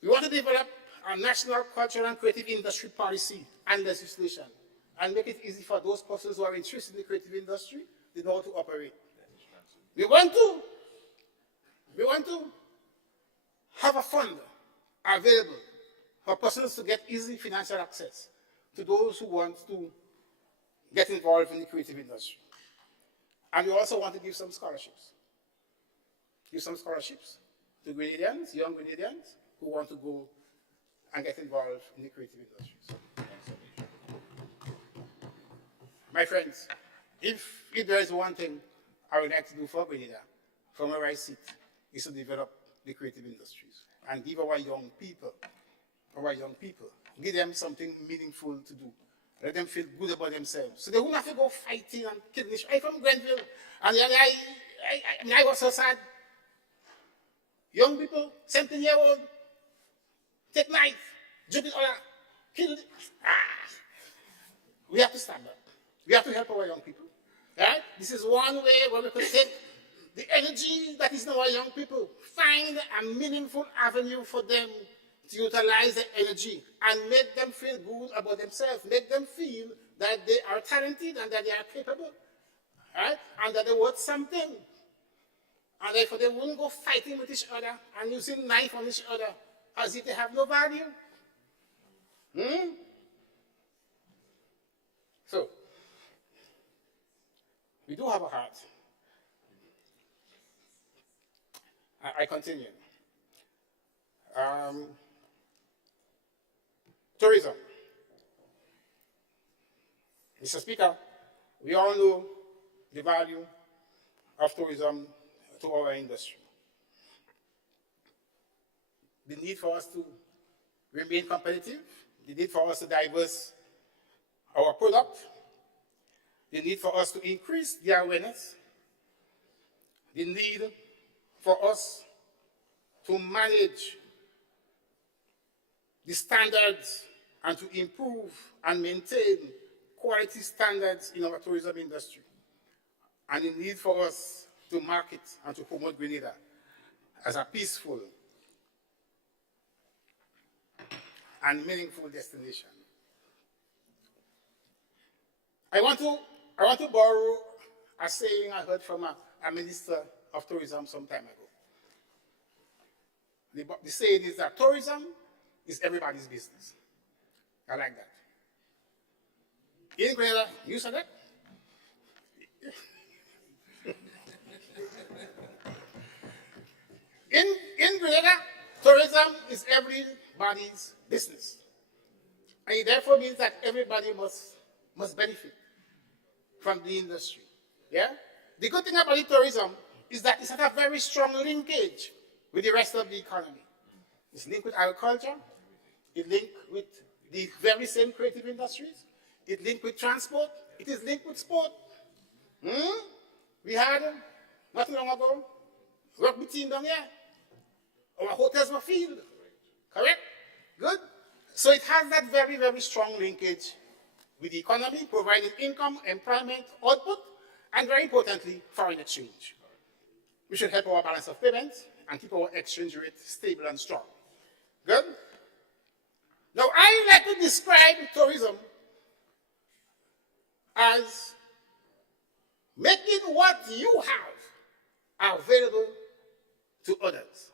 We want to develop a national cultural and creative industry policy and legislation and make it easy for those persons who are interested in the creative industry to know how to operate. We want to have a fund available for persons to get easy financial access to those who want to get involved in the creative industry. And we also want to give some scholarships. Give some scholarships to Grenadians, young Grenadians, who want to go and get involved in the creative industries. My friends, if there is one thing I would like to do for Grenada, from where I sit, is to develop the creative industries and give our young people, give them something meaningful to do. Let them feel good about themselves. So they won't have to go fighting and killing each other. I'm from Grenville, and I was so sad. Young people, 17-year-old, take knife, jump in other, kill. We have to stand up. We have to help our young people. Right? This is one way where we could take the energy that is in our young people, find a meaningful avenue for them to utilize the energy and make them feel good about themselves, make them feel that they are talented and that they are capable, right? And that they're worth something. And therefore they wouldn't go fighting with each other and using knife on each other as if they have no value. So, we do have a heart. I continue. Tourism. Mr. Speaker, we all know the value of tourism to our industry. The need for us to remain competitive, the need for us to diverse our product, the need for us to increase the awareness, the need for us to manage the standards and to improve and maintain quality standards in our tourism industry, and the need for us to market and to promote Grenada as a peaceful and meaningful destination. I want to borrow a saying I heard from a minister of tourism some time ago. The saying is that tourism is everybody's business. I like that. In Grenada, you said that? In Grenada, tourism is everybody's business. And it therefore means that everybody must benefit from the industry. Yeah? The good thing about tourism is that it's had a very strong linkage with the rest of the economy. It's linked with agriculture, it's linked with the very same creative industries, it's linked with transport, it is linked with sport. We had, not too long ago, rugby team down here. Our hotels were filled. Correct? Good? So it has that very, very strong linkage with the economy, providing income, employment, output, and very importantly, foreign exchange. We should help our balance of payments and keep our exchange rate stable and strong. Good? Now, I like to describe tourism as making what you have available to others.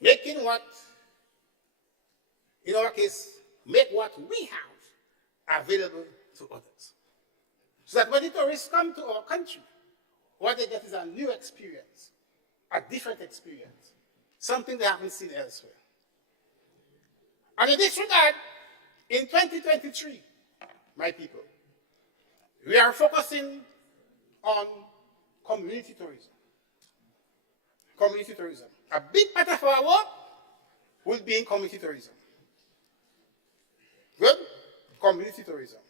Making what, in our case, make what we have available to others. So that when the tourists come to our country, what they get is a new experience, a different experience, something they haven't seen elsewhere. And in this regard, in 2023, my people, we are focusing on community tourism. Community tourism. A big part of our work will be in community tourism. Good? Community tourism.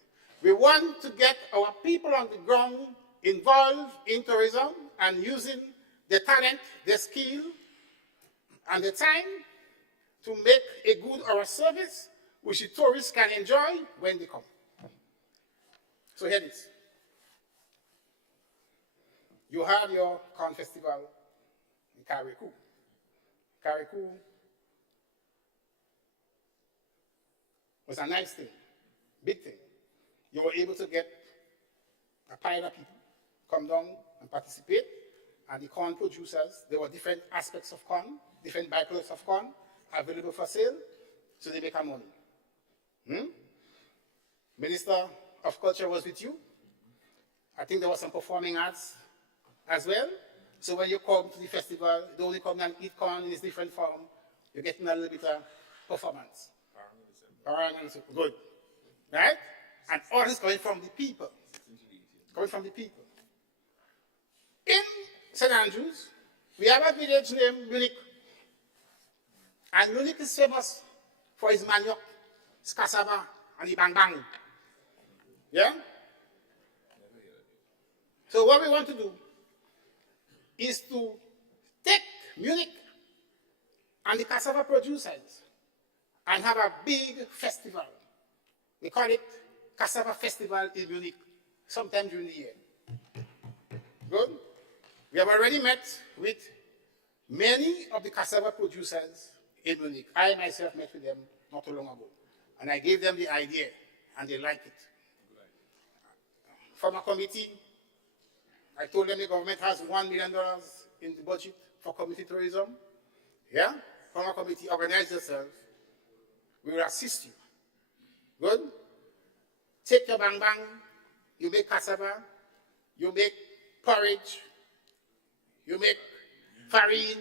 We want to get our people on the ground involved in tourism and using their talent, their skill, and their time to make a good or a service which the tourists can enjoy when they come. So here it is. You have your corn festival in Carriacou. Carriacou was a nice thing, big thing. You were able to get a pile of people come down and participate, and the corn producers, there were different aspects of corn, different byproducts of corn available for sale, so they make a money. Minister of Culture was with you. I think there was some performing arts as well. So when you come to the festival, you don't only come and eat corn in its different form, you're getting a little bit of performance. Good. Right? And all is coming from the people. Coming from the people. In St. Andrews, we have a village named Munich. And Munich is famous for his manioc, his cassava, and the bang bang. Yeah? So what we want to do is to take Munich and the cassava producers and have a big festival. We call it Cassava Festival in Munich, sometime during the year. Good? We have already met with many of the cassava producers in Munich. I myself met with them not too long ago. And I gave them the idea, and they like it. From a committee, I told them the government has $1 million in the budget for community tourism. Yeah? From a committee, organize yourself. We will assist you. Good? Take your bang bang, you make cassava, you make porridge, you make farine,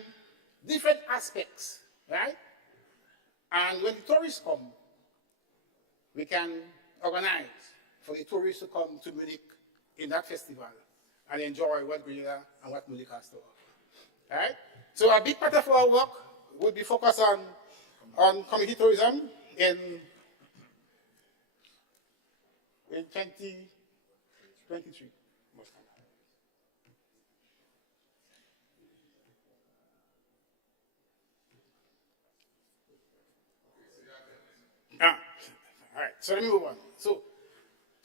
different aspects, right? And when the tourists come, we can organize for the tourists to come to Munich in that festival and enjoy what Grenada and what Munich has to offer. Right? So a big part of our work would be focused on community tourism in 2023. All right, so let me move on. So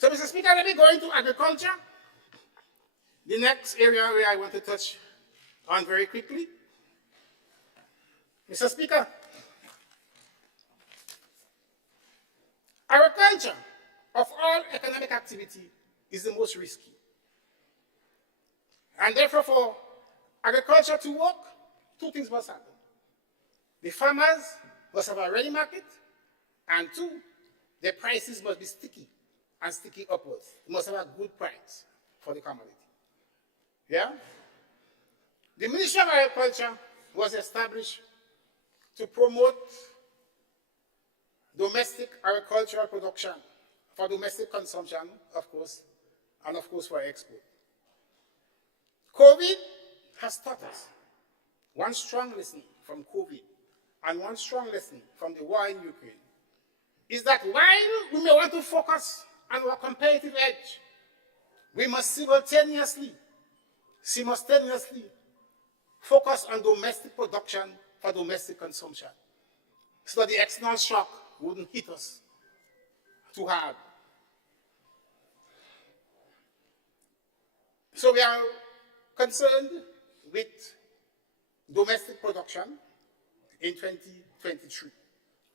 Mr. Speaker, let me go into agriculture. The next area where I want to touch on very quickly. Mr. Speaker, agriculture of all economic activity is the most risky. And therefore, for agriculture to work, two things must happen. The farmers must have a ready market, and two, their prices must be sticky and sticky upwards. It must have a good price for the commodity. Yeah? The Ministry of Agriculture was established to promote domestic agricultural production for domestic consumption, of course, and of course for export. COVID has taught us one strong lesson from COVID and one strong lesson from the war in Ukraine is that while we may want to focus on our competitive edge, we must simultaneously focus on domestic production for domestic consumption so that the external shock wouldn't hit us too hard. So we are concerned with domestic production in 2023.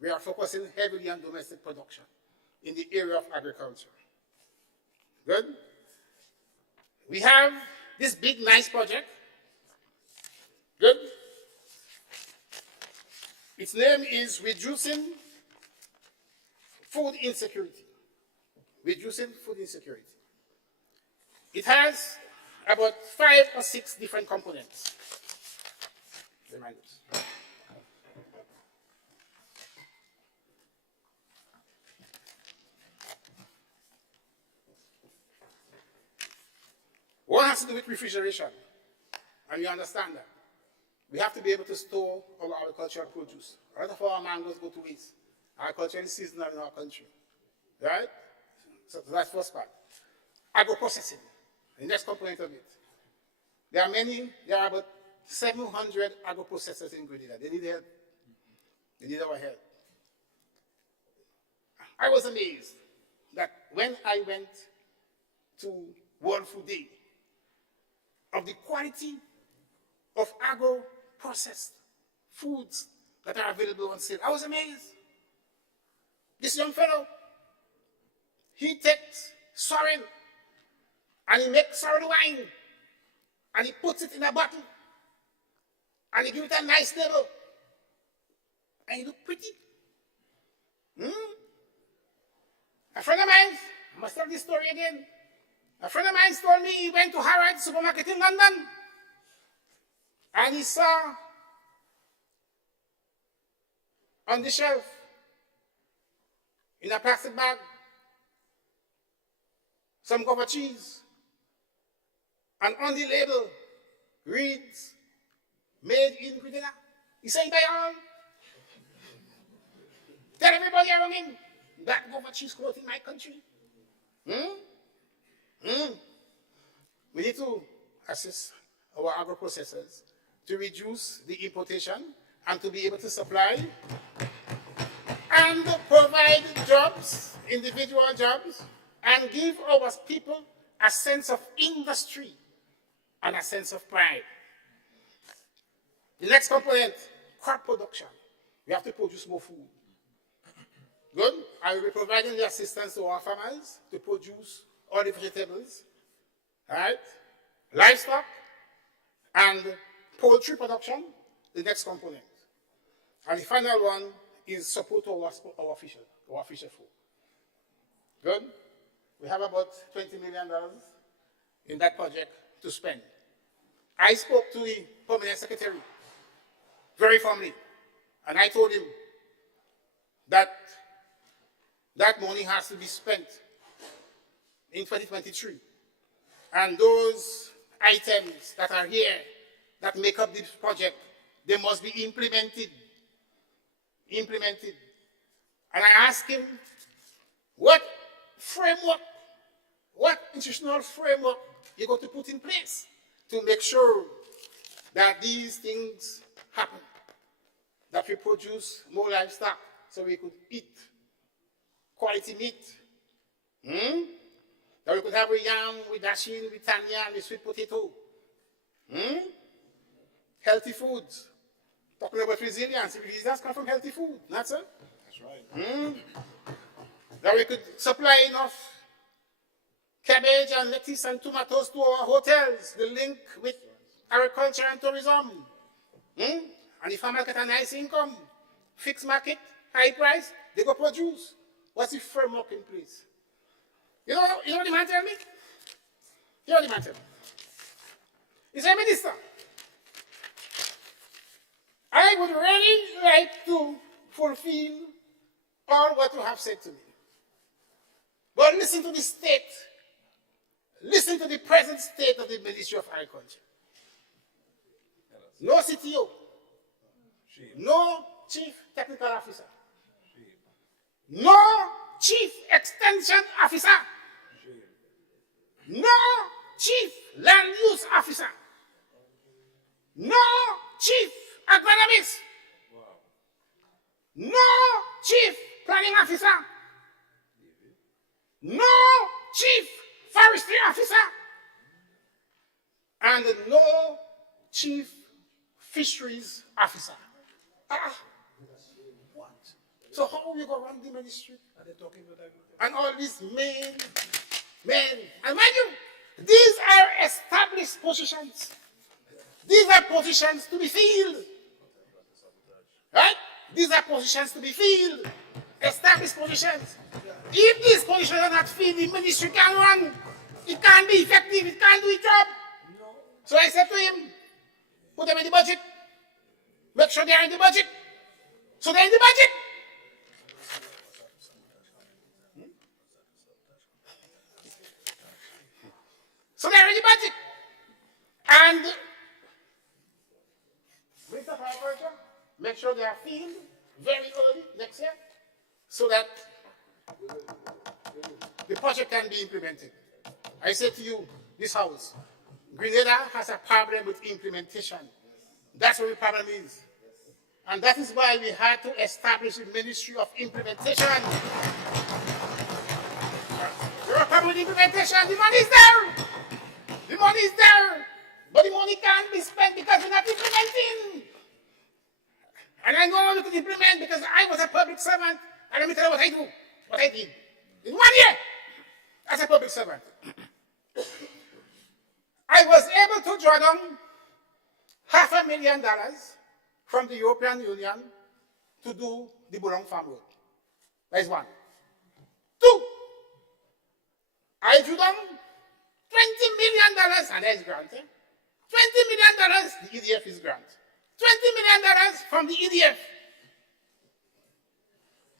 We are focusing heavily on domestic production in the area of agriculture. Good? We have this big, nice project. Good? Its name is Reducing Food Insecurity. Reducing food insecurity. It has about 5 or 6 different components. Reminders. has to do with refrigeration. And you understand that. We have to be able to store our agricultural produce. A lot of our mangoes go to waste. Agriculture is seasonal in our country. Right? So that's the first part. Agro-processing, the next component of it. There are about 700 agro-processors in Grenada. They need help. They need our help. I was amazed that when I went to World Food Day, of the quality of agro-processed foods that are available on sale. I was amazed. This young fellow, he takes sorrel and he makes sorrel wine and he puts it in a bottle and he gives it a nice label and it looks pretty. A friend of mine, I must tell this story again. A friend of mine told me he went to Harrods supermarket in London and he saw on the shelf in a plastic bag some Gouda cheese, and on the label reads made in Grenada. He said, buy all. Tell everybody around him that Gouda cheese comes in my country. We need to assist our agro-processors to reduce the importation and to be able to supply and provide jobs, individual jobs, and give our people a sense of industry and a sense of pride. The next component, crop production. We have to produce more food. Good. I will be providing the assistance to our farmers to produce all the vegetables, right? Livestock and poultry production, the next component. And the final one is support to our fisher folk. Good. We have about $20 million in that project to spend. I spoke to the permanent secretary very firmly, and I told him that that money has to be spent in 2023. And those items that are here that make up this project, they must be implemented. And I asked him, what framework, what institutional framework you're going to put in place to make sure that these things happen, that we produce more livestock so we could eat quality meat, that we could have a yam with dasheen, with tanya, and the sweet potato, healthy foods. Talking about resilience, resilience comes from healthy food, not so? That's right. That we could supply enough cabbage and lettuce and tomatoes to our hotels, the link with agriculture and tourism. And the farmers get a nice income, fixed market, high price, they go produce. What's the framework in place? You know what the man tell me? You know what the man tell me? He said, Minister, I would really like to fulfill all what you have said to me. But listen to the state. Listen to the present state of the Ministry of Agriculture. No CTO. No Chief Technical Officer. No Chief Extension Officer. No Chief Land Use Officer. No Chief Agronomist. No Chief Planning Officer. No Chief Forestry Officer. And no Chief Fisheries Officer. What? So how are we going to run the ministry? And all these men. And mind you, these are established positions. These are positions to be filled. Right? These are positions to be filled. Established positions. If these positions are not filled, the ministry can't run. It can't be effective. It can't do its job. So I said to him, put them in the budget. Make sure they're in the budget. So they're in the budget. So they're in the budget. And Mr. Operator, make sure they are filled very early next year so that the project can be implemented. I say to you, this house, Grenada has a problem with implementation. That's what the problem is. And that is why we had to establish a Ministry of Implementation. There are problem with implementation. The money is there. The money is there. But the money can't be spent because we're not implementing. And I know we could implement because I was a public servant. And let me tell you what I do, what I did. In 1 year, as a public servant, I was able to draw down $500,000 from the European Union to do the Boulong Farm Road. That is one. Two, I drew down $20 million, and that is grant. $20 million, the EDF is grant. $20 million from the EDF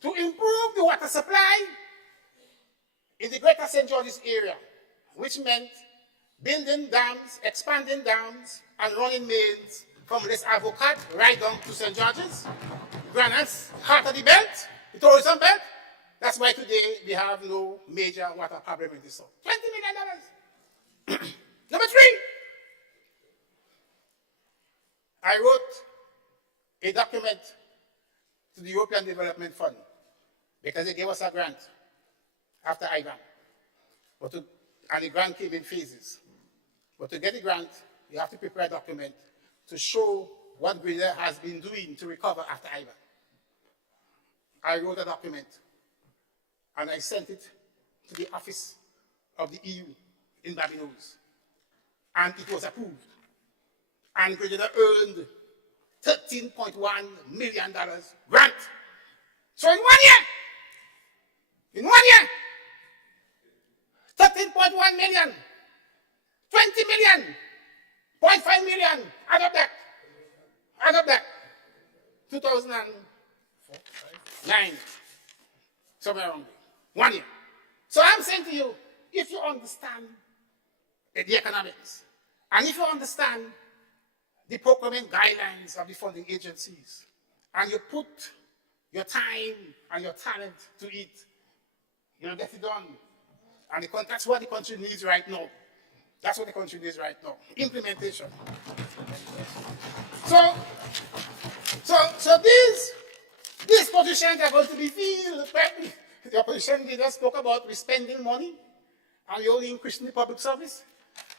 to improve the water supply in the Greater St. George's area, which meant building dams, expanding dams, and running mains from Les Avocats right down to St. George's. Grana's heart of the belt, the tourism belt. That's why today we have no major water problem in this zone. $20 million. Number three, I wrote a document to the European Development Fund because they gave us a grant after Ivan. And the grant came in phases. But to get the grant, you have to prepare a document to show what Grenada has been doing to recover after Ivan. I wrote a document and I sent it to the office of the EU in Babinos. And it was approved. And Grenada earned $13.1 million grant. So in 1 year, 13.1 million, 20 million, 0.5 million, add up that, 2009, somewhere around there, 1 year. So I'm saying to you, if you understand the economics, and if you understand the procurement guidelines of the funding agencies, and you put your time and your talent to it, you'll get it done. And that's what the country needs right now. That's what the country needs right now. Implementation. So these positions are going to be filled. The opposition leader spoke about we spending money and we only increasing the public service.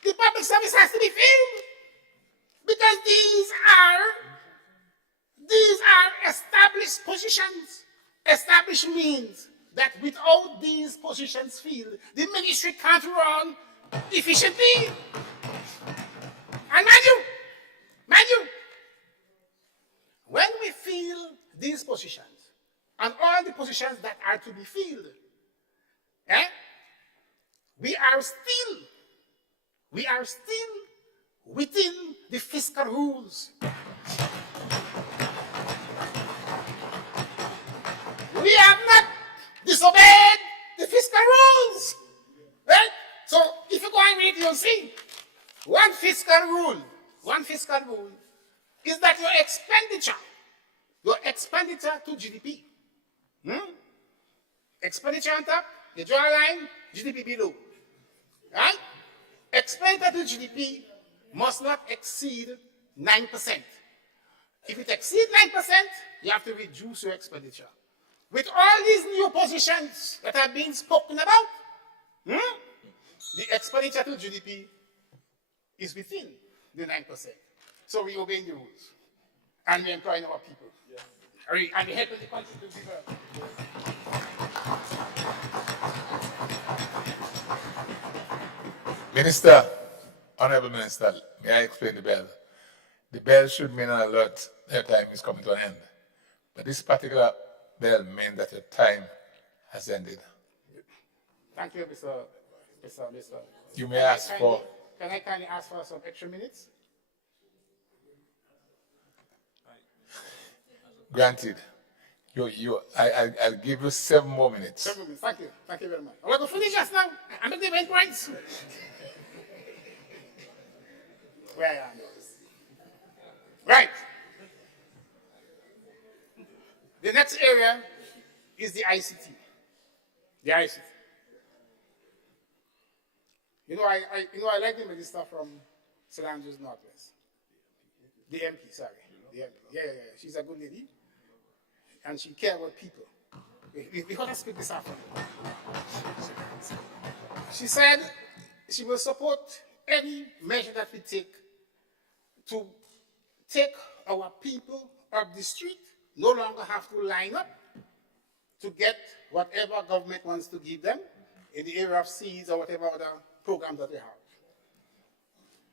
The public service has to be filled because these are established positions. Established means that without these positions filled, the ministry can't run efficiently. And mind you, when we fill these positions, and all the positions that are to be filled, we are still within the fiscal rules. We have not disobeyed the fiscal rules. Right? So if you go and read, you'll see one fiscal rule is that your expenditure to GDP. Expenditure on top, you draw a line, GDP below. Right? Expenditure to GDP must not exceed 9%. If it exceeds 9%, you have to reduce your expenditure. With all these new positions that are being spoken about, the expenditure to GDP is within the 9%. So we obey the rules. And we employ our people. Yes. And we help the country to develop. Minister, Honorable Minister, may I explain the bell? The bell should mean an alert that your time is coming to an end. But this particular bell means that your time has ended. Thank you, Mr. You may ask for... Can I kindly ask for some extra minutes? Granted. I'll give you 7 more minutes. 7 minutes. Thank you. Thank you very much. I'm going to finish just now. I'm at the main points. where I am. Right. The next area is the ICT. The ICT. I like the minister from St. Andrews Northwest. The MP, sorry. The MP. Yeah. She's a good lady. And she cares about people. We got to speak this afternoon. She said she will support any measure that we take to take our people up the street, no longer have to line up to get whatever government wants to give them in the area of seeds or whatever other programs that they have.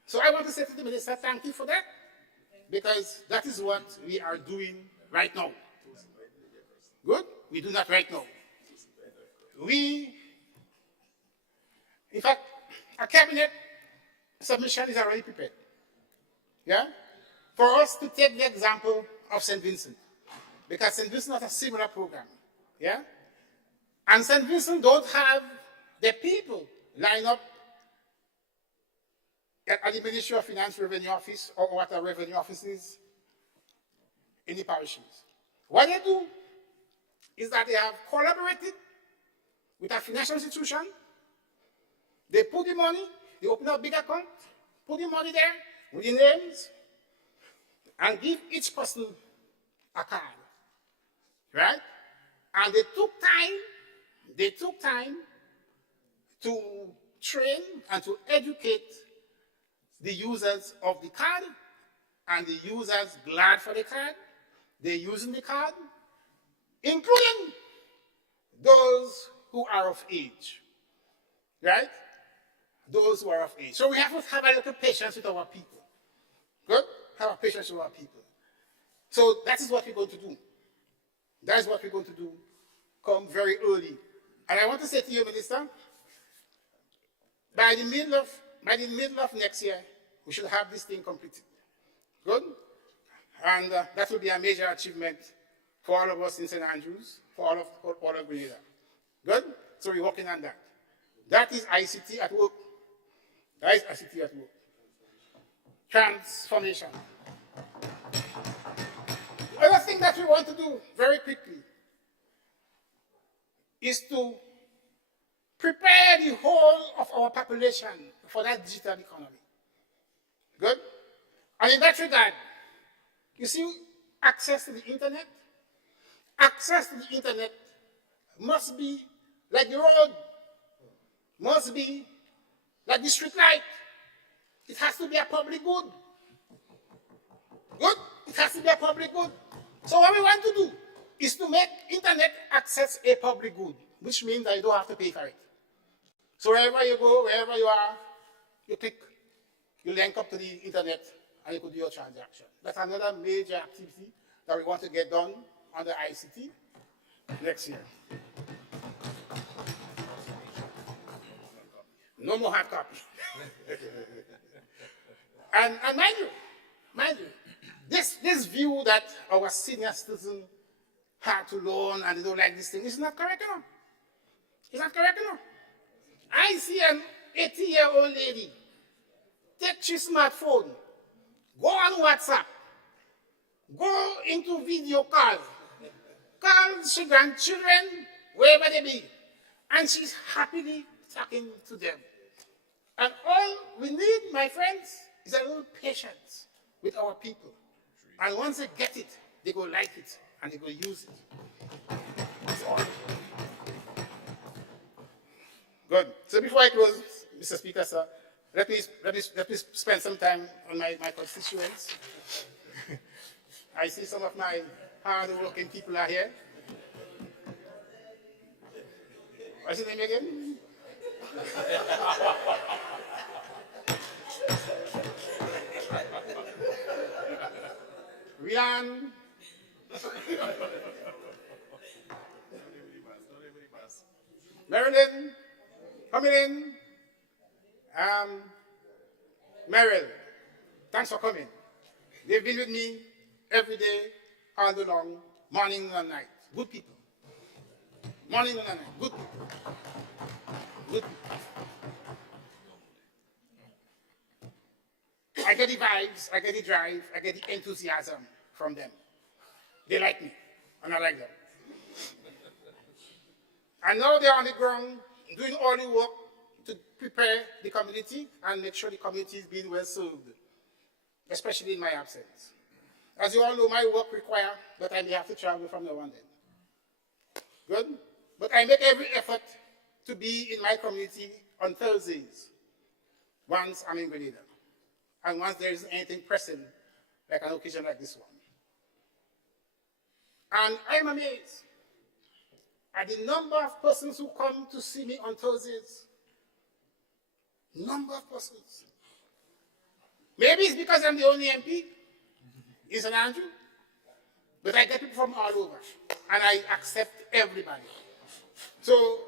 So I want to say to the minister, thank you for that, because that is what we are doing right now. Good? We do that right now. In fact, a cabinet submission is already prepared. Yeah? For us to take the example of St. Vincent, because St. Vincent has a similar program. Yeah? And St. Vincent don't have the people line up at the Ministry of Finance Revenue Office or what a revenue office is in the parishes. What they do is that they have collaborated with a financial institution. They put the money, they open a big account, put the money there with the names, and give each person a card. Right? And they took time to train and to educate the users of the card, and the users glad for the card. They're using the card, including those who are of age. Right? Those who are of age. So we have to have a little patience with our people. Good? Have a patience with our people. So that is what we're going to do. That is what we're going to do. Come very early. And I want to say to you, Minister, by the middle of next year, we should have this thing completed. Good? And that will be a major achievement for all of us in St. Andrews, for all of Grenada. Good? So we're working on that. That is ICT at work. That is ICT at work. Transformation. The other thing that we want to do very quickly is to prepare the whole of our population for that digital economy. Good? And in that regard, you see, access to the internet must be like the road, must be like the street light. It has to be a public good. Good? It has to be a public good. So what we want to do is to make internet access a public good, which means that you don't have to pay for it. So wherever you go, wherever you are, you link up to the internet and you could do your transaction. That's another major activity that we want to get done under ICT next year. No more hard copy. and mind you, this view that our senior citizens had to learn and they don't like this thing is not correct enough. It's not correct enough. I see an 80-year-old lady take her smartphone, go on WhatsApp, go into video calls, call her grandchildren, wherever they be, and she's happily talking to them. And all we need, my friends, is a little patience with our people. And once they get it, they go like it, and they go use it. That's all. Good. So before I close, Mr. Speaker, sir, let me spend some time on my constituents. I see some of my hard-working people are here. What's your name again? Rian. Marilyn. Coming in. Meryl. Thanks for coming. They've been with me every day, all day long, morning and night. Good people. Morning and night. Good people. Good people. I get the vibes, I get the drive, I get the enthusiasm from them. They like me, and I like them. And now they're on the ground doing all the work to prepare the community and make sure the community is being well served, especially in my absence. As you all know, my work requires that I may have to travel from now and then. Good? But I make every effort to be in my community on Thursdays, once I'm in Grenada, and once there isn't anything pressing, like an occasion like this one. And I'm amazed at the number of persons who come to see me on Thursdays. Number of persons. Maybe it's because I'm the only MP in St. Andrew, but I get people from all over, and I accept everybody. So,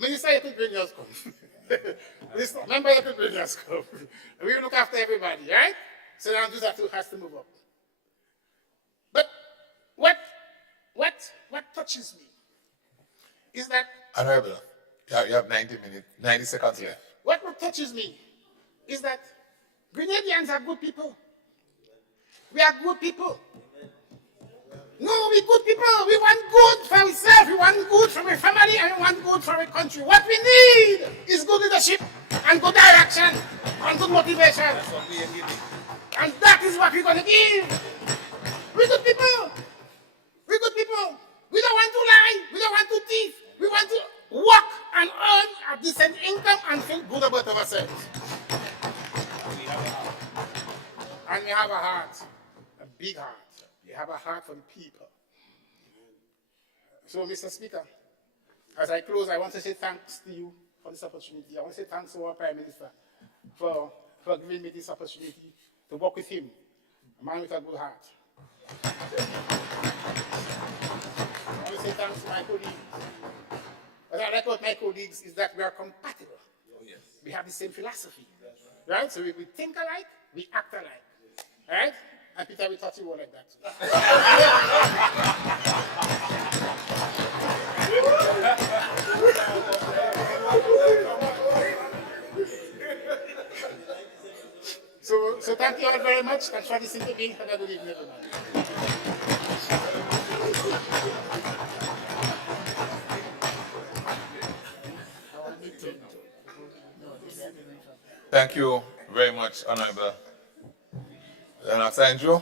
Minister, you could bring us come. Member, you could bring us come. We look after everybody, right? St. Andrews has to move up. But what touches me is that... Honorable, you have 90 seconds left. What touches me is that Grenadians are good people. We are good people. No, we good people. We want good for ourselves. We want good for our family, and we want good for our country. What we need is good leadership and good direction and good motivation. That's what we are giving. And that is what we're going to give. We're good people. We're good people. We don't want to lie. We don't want to thief. We want to work and earn a decent income and feel good about ourselves. And we have a heart, a big heart. We have a heart for the people. So, Mr. Speaker, as I close, I want to say thanks to you for this opportunity. I want to say thanks to our Prime Minister for giving me this opportunity to work with him, a man with a good heart. I want to say thanks to my colleagues. What I like about my colleagues is that we are compatible. Oh, yes. We have the same philosophy. Right? So we think alike, we act alike. Right? And Peter, we thought you were like that. So thank you all very much. Thanks for listening to me. Have a good evening, everybody. Thank you very much, Honorable Lennox Andrew.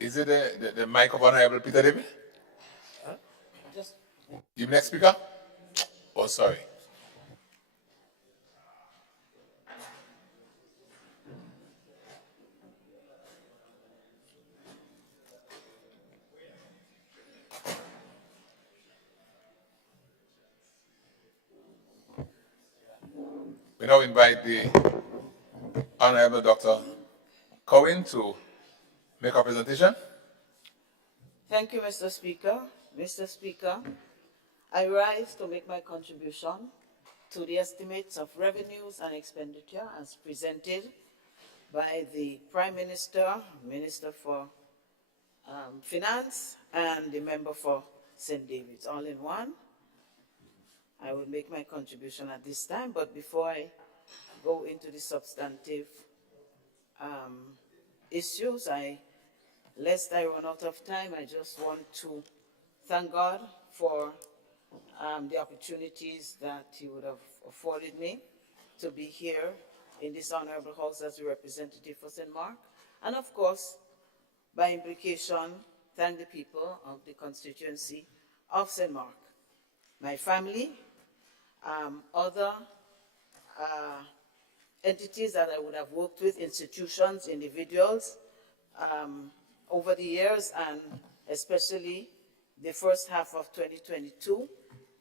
Is it the mic of Honorable Peter David? You next speaker? Oh, sorry. We now invite the Honorable Dr. Cohen to make a presentation. Thank you, Mr. Speaker. Mr. Speaker, I rise to make my contribution to the estimates of revenues and expenditure as presented by the Prime Minister, Minister for Finance, and the member for St. David's, all in one. I will make my contribution at this time, but before I go into the substantive issues, lest I run out of time, I just want to thank God for the opportunities that He would have afforded me to be here in this honorable house as a representative for St. Mark, and of course, by implication, thank the people of the constituency of St. Mark, my family, other entities that I would have worked with, institutions, individuals, over the years, and especially the first half of 2022,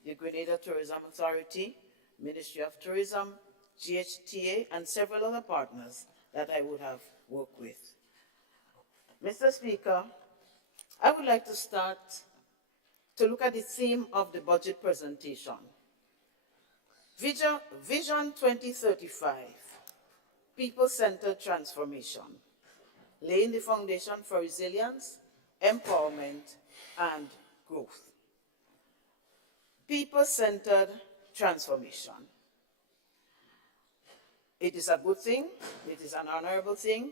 the Grenada Tourism Authority, Ministry of Tourism, GHTA, and several other partners that I would have worked with. Mr. Speaker, I would like to start to look at the theme of the budget presentation. Vision 2035, people-centered transformation, laying the foundation for resilience, empowerment, and growth. people-centered transformation. It is a good thing. It is an honorable thing,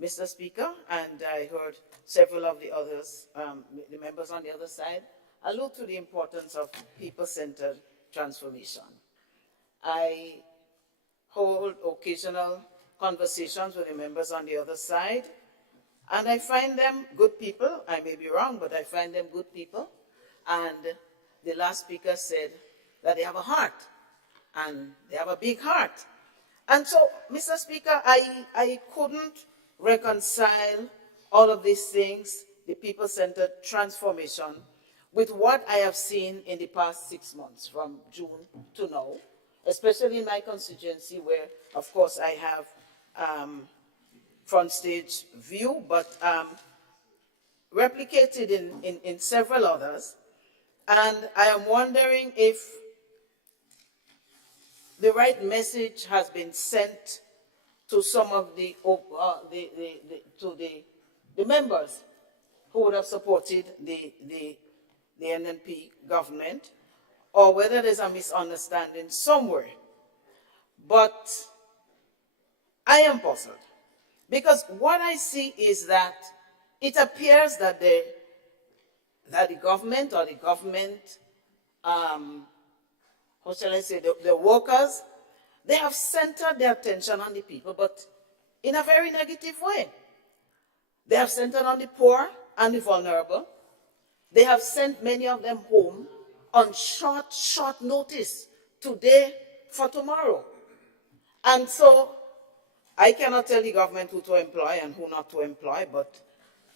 Mr. Speaker, and I heard several of the others, the members on the other side, allude to the importance of people-centered transformation. I hold occasional conversations with the members on the other side, and I find them good people. I may be wrong, but I find them good people. And the last speaker said that they have a heart, and they have a big heart. And so, Mr. Speaker, I couldn't reconcile all of these things, the people-centered transformation, with what I have seen in the past 6 months, from June to now, especially in my constituency where, of course, I have front stage view, but replicated in several others. And I am wondering if the right message has been sent to some of the members who would have supported the NNP government, or whether there's a misunderstanding somewhere. But I am puzzled, because what I see is that it appears that the government, or the government, how shall I say, the workers, they have centered their attention on the people, but in a very negative way. They have centered on the poor and the vulnerable. They have sent many of them home on short notice, today for tomorrow. And so I cannot tell the government who to employ and who not to employ, but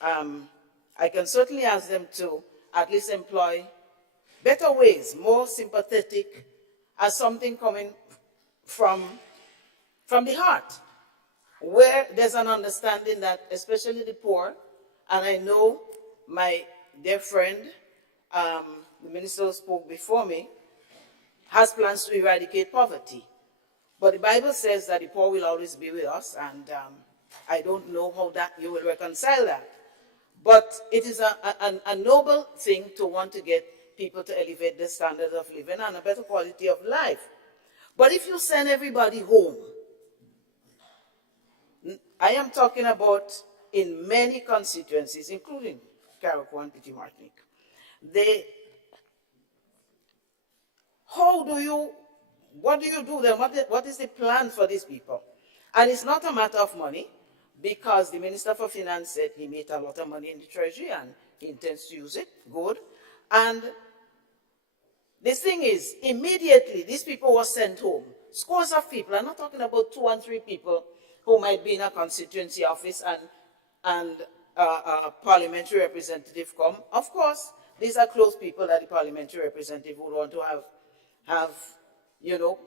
I can certainly ask them to at least employ better ways, more sympathetic, as something coming from the heart, where there's an understanding that especially the poor, and I know my dear friend, the minister who spoke before me, has plans to eradicate poverty. But the Bible says that the poor will always be with us, and I don't know how that you will reconcile that. But it is a noble thing to want to get people to elevate their standard of living and a better quality of life. But if you send everybody home, I am talking about in many constituencies, including Carriacou and Petit Martinique, what do you do then? What is the plan for these people? And it's not a matter of money, because the Minister for Finance said he made a lot of money in the Treasury and he intends to use it. Good. And the thing is, immediately these people were sent home. Scores of people. I'm not talking about 2 and 3 people who might be in a constituency office and a parliamentary representative come. Of course, these are close people that the parliamentary representative would want to have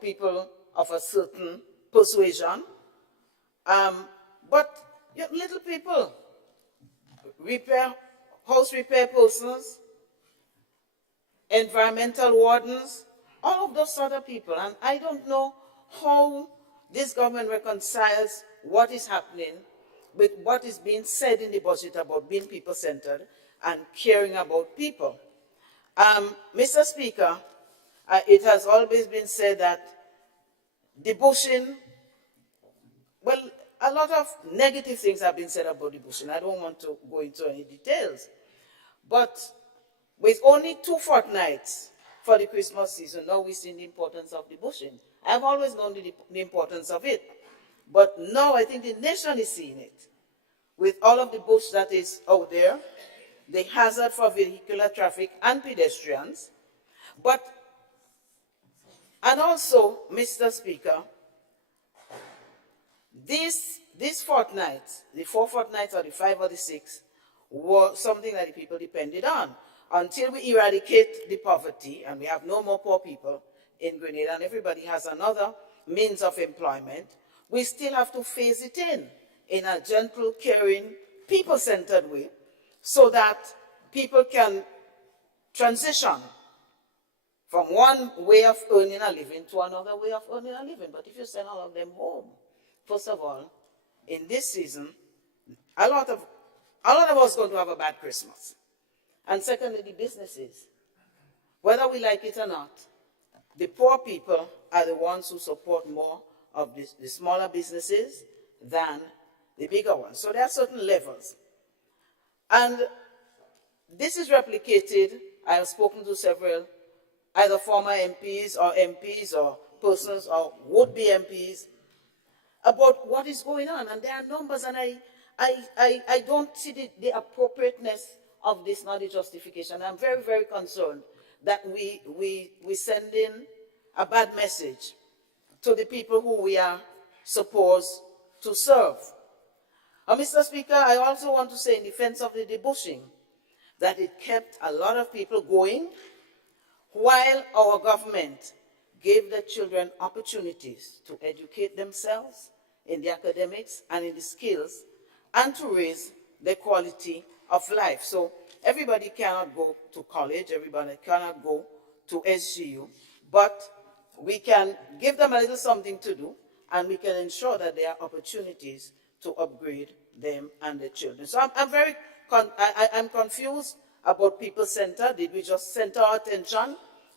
people of a certain persuasion. But little people, house repair persons, environmental wardens, all of those sort of people. And I don't know how this government reconciles what is happening with what is being said in the budget about being people-centered and caring about people. Mr. Speaker, it has always been said that the bushing, well, a lot of negative things have been said about the bushing. I don't want to go into any details. But with only 2 fortnights for the Christmas season, now we've seen the importance of the bushing. I've always known the importance of it. But now I think the nation is seeing it. With all of the bush that is out there, the hazard for vehicular traffic and pedestrians. And also, Mr. Speaker, this fortnight, the 4 fortnights or the 5 or the 6, were something that the people depended on. Until we eradicate the poverty and we have no more poor people in Grenada and everybody has another means of employment, we still have to phase it in a gentle, caring, people-centered way, so that people can transition from one way of earning a living to another way of earning a living. But if you send all of them home, first of all, in this season, a lot of us are going to have a bad Christmas. And secondly, the businesses. Whether we like it or not, the poor people are the ones who support more of the smaller businesses than the bigger ones. So there are certain levels. And this is replicated. I have spoken to several either former MPs or persons or would-be MPs about what is going on. And there are numbers, and I don't see the appropriateness of this, not the justification. I'm very, very concerned that we send in a bad message to the people who we are supposed to serve. Mr. Speaker, I also want to say in defense of the debushing that it kept a lot of people going while our government gave the children opportunities to educate themselves in the academics and in the skills and to raise the quality of life. So everybody cannot go to college, everybody cannot go to SGU, but we can give them a little something to do, and we can ensure that there are opportunities to upgrade them and the children. So I'm confused about people center. Did we just center our attention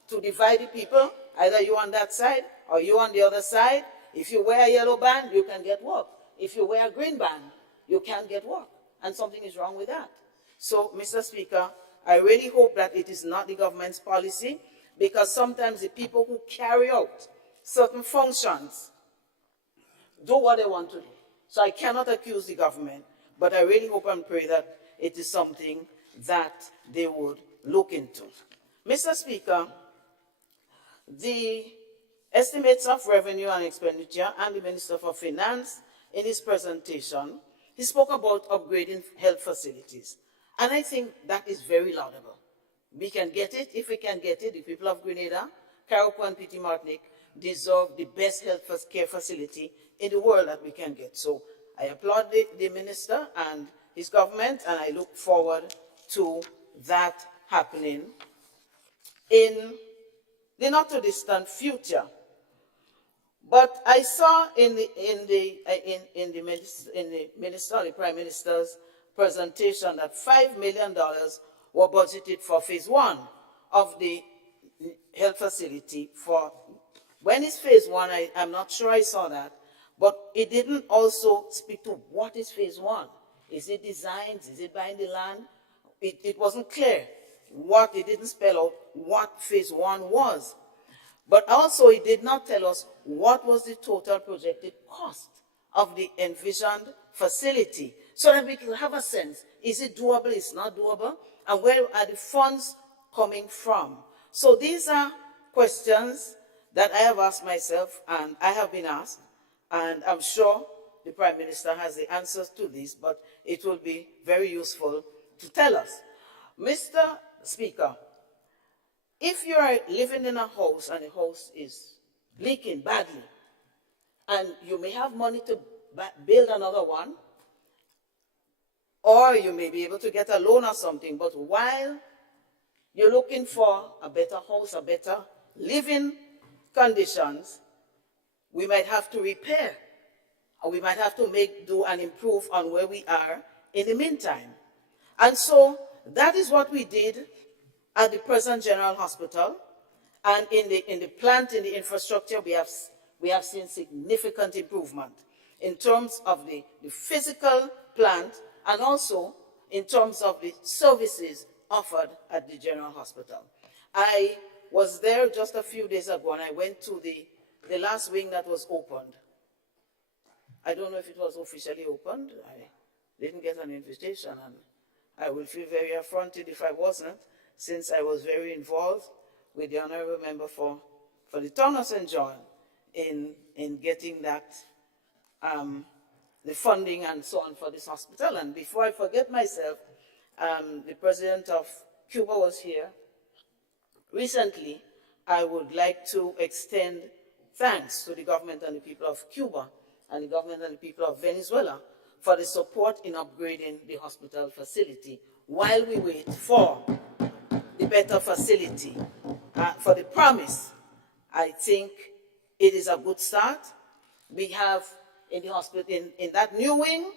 to divide the people? Either you on that side or you on the other side. If you wear a yellow band, you can get work. If you wear a green band, you can't get work. And something is wrong with that. So, Mr. Speaker, I really hope that it is not the government's policy, because sometimes the people who carry out certain functions do what they want to do. So I cannot accuse the government, but I really hope and pray that it is something that they would look into. Mr. Speaker, the estimates of revenue and expenditure and the Minister for Finance in his presentation, he spoke about upgrading health facilities. And I think that is very laudable. We can get it. If we can get it, the people of Grenada, Carriacou and Petite Martinique deserve the best health care facility in the world that we can get. So I applaud the minister and his government, and I look forward to that happening in the not too distant future. But I saw in the Prime Minister's presentation that $5 million were budgeted for phase 1 of the health facility. For when is phase 1, I'm not sure I saw that, but it didn't also speak to what is phase 1. Is it designs? Is it buying the land? It wasn't clear what, it didn't spell out what phase 1 was. But also it did not tell us what was the total projected cost of the envisioned facility, so that we can have a sense, is it doable, is it not doable, and where are the funds coming from? So these are questions that I have asked myself and I have been asked, and I'm sure the Prime Minister has the answers to this, but it will be very useful to tell us. Mr. Speaker, if you are living in a house and the house is leaking badly, and you may have money to build another one, or you may be able to get a loan or something, but while you're looking for a better house, a better living conditions, we might have to repair, or we might have to do and improve on where we are in the meantime. And so that is what we did at the present General Hospital, and in the plant, in the infrastructure, we have seen significant improvement in terms of the physical plant and also in terms of the services offered at the General Hospital. I was there just a few days ago, and I went to the last wing that was opened. I don't know if it was officially opened. I didn't get an invitation, and I would feel very affronted if I wasn't, since I was very involved with the honorable member for the town of St. John in getting that, the funding and so on for this hospital. And before I forget myself, the president of Cuba was here recently. I would like to extend thanks to the government and the people of Cuba and the government and the people of Venezuela for the support in upgrading the hospital facility while we wait for the better facility. For the promise, I think it is a good start. We have in the hospital, in that new wing,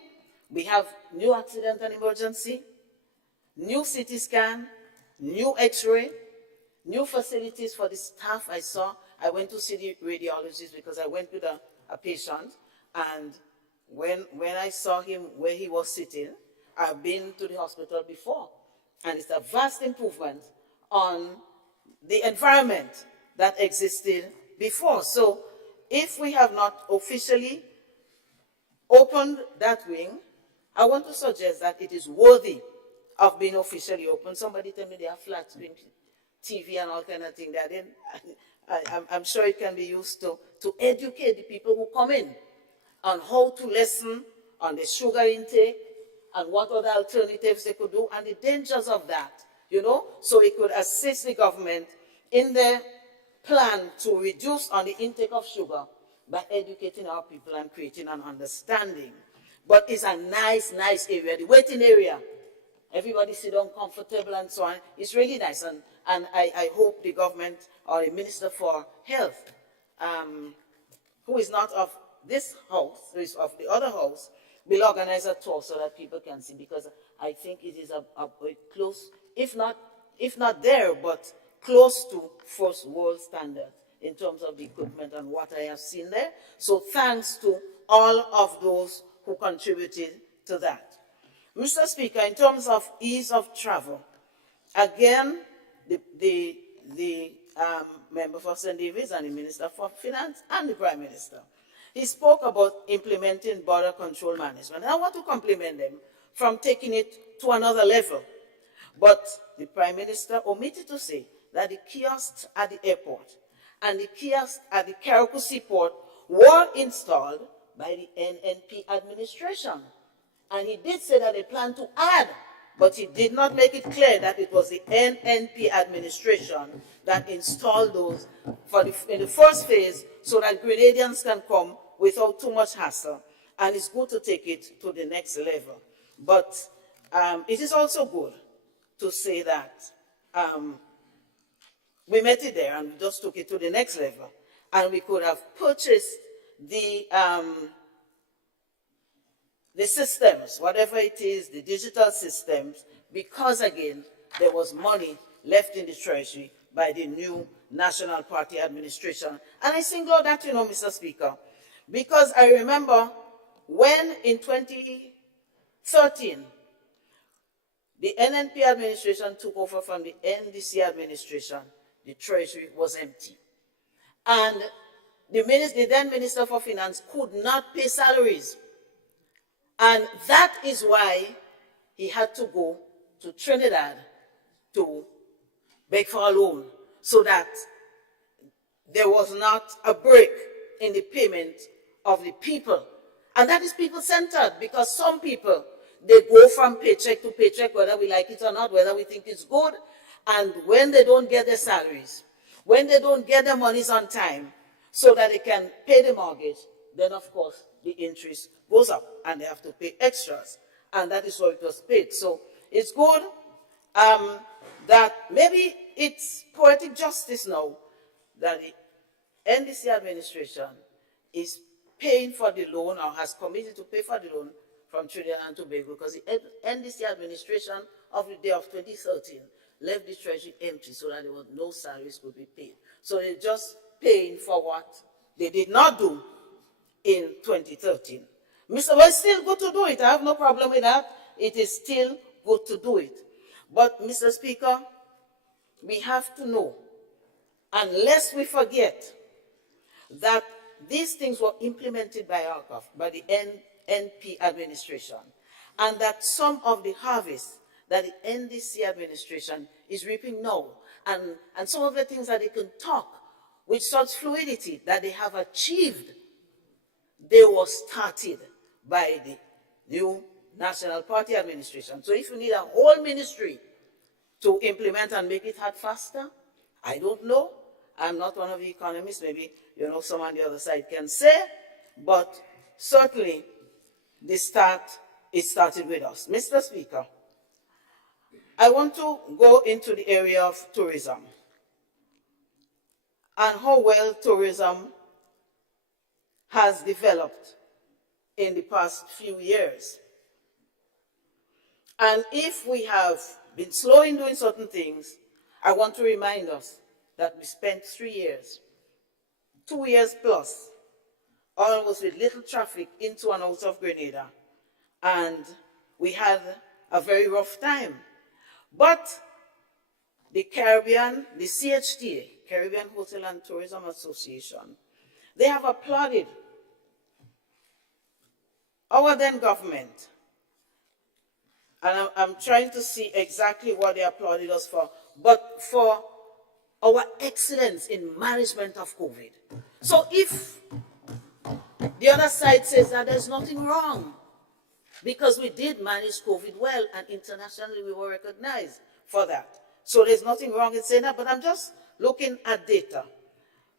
we have new accident and emergency, new CT scan, new X-ray, new facilities for the staff. I went to see the radiologist because I went with a patient, and when I saw him where he was sitting, I've been to the hospital before, and it's a vast improvement on the environment that existed before. So if we have not officially opened that wing, I want to suggest that it is worthy of being officially opened. Somebody tell me they have flat screen TV and all kind of thing there. I'm sure it can be used to educate the people who come in on how to lessen on the sugar intake and what other alternatives they could do and the dangers of that, you know, so we could assist the government in their plan to reduce on the intake of sugar by educating our people and creating an understanding. But it's a nice, nice area. The waiting area, everybody sit down comfortable and so on. It's really nice. And I hope the government or the Minister for Health, who is not of this house, who is of the other house, will organize a tour so that people can see, because I think it is a close, if not there, but close to first world standard in terms of the equipment and what I have seen there. So thanks to all of those who contributed to that. Mr. Speaker, in terms of ease of travel, again, the member for St. David's and the Minister for Finance and the Prime Minister, he spoke about implementing border control management. And I want to compliment them from taking it to another level. But the Prime Minister omitted to say that the kiosks at the airport and the kiosks at the Karakou Seaport were installed by the NNP administration. And he did say that they plan to add, but he did not make it clear that it was the NNP administration that installed those in the first phase so that Grenadians can come without too much hassle. And it's good to take it to the next level. But it is also good to say that we met it there and we just took it to the next level. And we could have purchased the systems, whatever it is, the digital systems, because again, there was money left in the treasury by the new National Party administration. And I single that, you know, Mr. Speaker, because I remember when in 2013, the NNP administration took over from the NDC administration, the treasury was empty. And the then Minister for Finance could not pay salaries. And that is why he had to go to Trinidad to beg for a loan, so that there was not a break in the payment of the people. And that is people-centered, because some people, they go from paycheck to paycheck, whether we like it or not, whether we think it's good, and when they don't get their salaries, when they don't get their monies on time, so that they can pay the mortgage, then of course the interest goes up and they have to pay extras. And that is what it was paid. So it's good that maybe it's poetic justice now that the NDC administration is paying for the loan, or has committed to pay for the loan from Trinidad and Tobago, because the NDC administration of the day of 2013 left the treasury empty so that there was no salaries could be paid. So they're just paying for what they did not do in 2013. But it's still good to do it. I have no problem with that. It is still good to do it. But, Mr. Speaker, we have to know, unless we forget, that these things were implemented by the NP administration, and that some of the harvest that the NDC administration is reaping now, and some of the things that they can talk with such fluidity that they have achieved, they were started by the new National Party administration. So if you need a whole ministry to implement and make it hard faster, I don't know. I'm not one of the economists. Maybe, you know, someone on the other side can say, but certainly it started with us. Mr. Speaker, I want to go into the area of tourism and how well tourism has developed in the past few years. And if we have been slow in doing certain things, I want to remind us that we spent 3 years, 2 years plus, almost with little traffic into and out of Grenada. And we had a very rough time. But the Caribbean, the CHTA, Caribbean Hotel and Tourism Association, they have applauded our then government. And I'm trying to see exactly what they applauded us for, but for our excellence in management of COVID. So if the other side says that there's nothing wrong, because we did manage COVID well, and internationally we were recognized for that. So there's nothing wrong in saying that, but I'm just looking at data.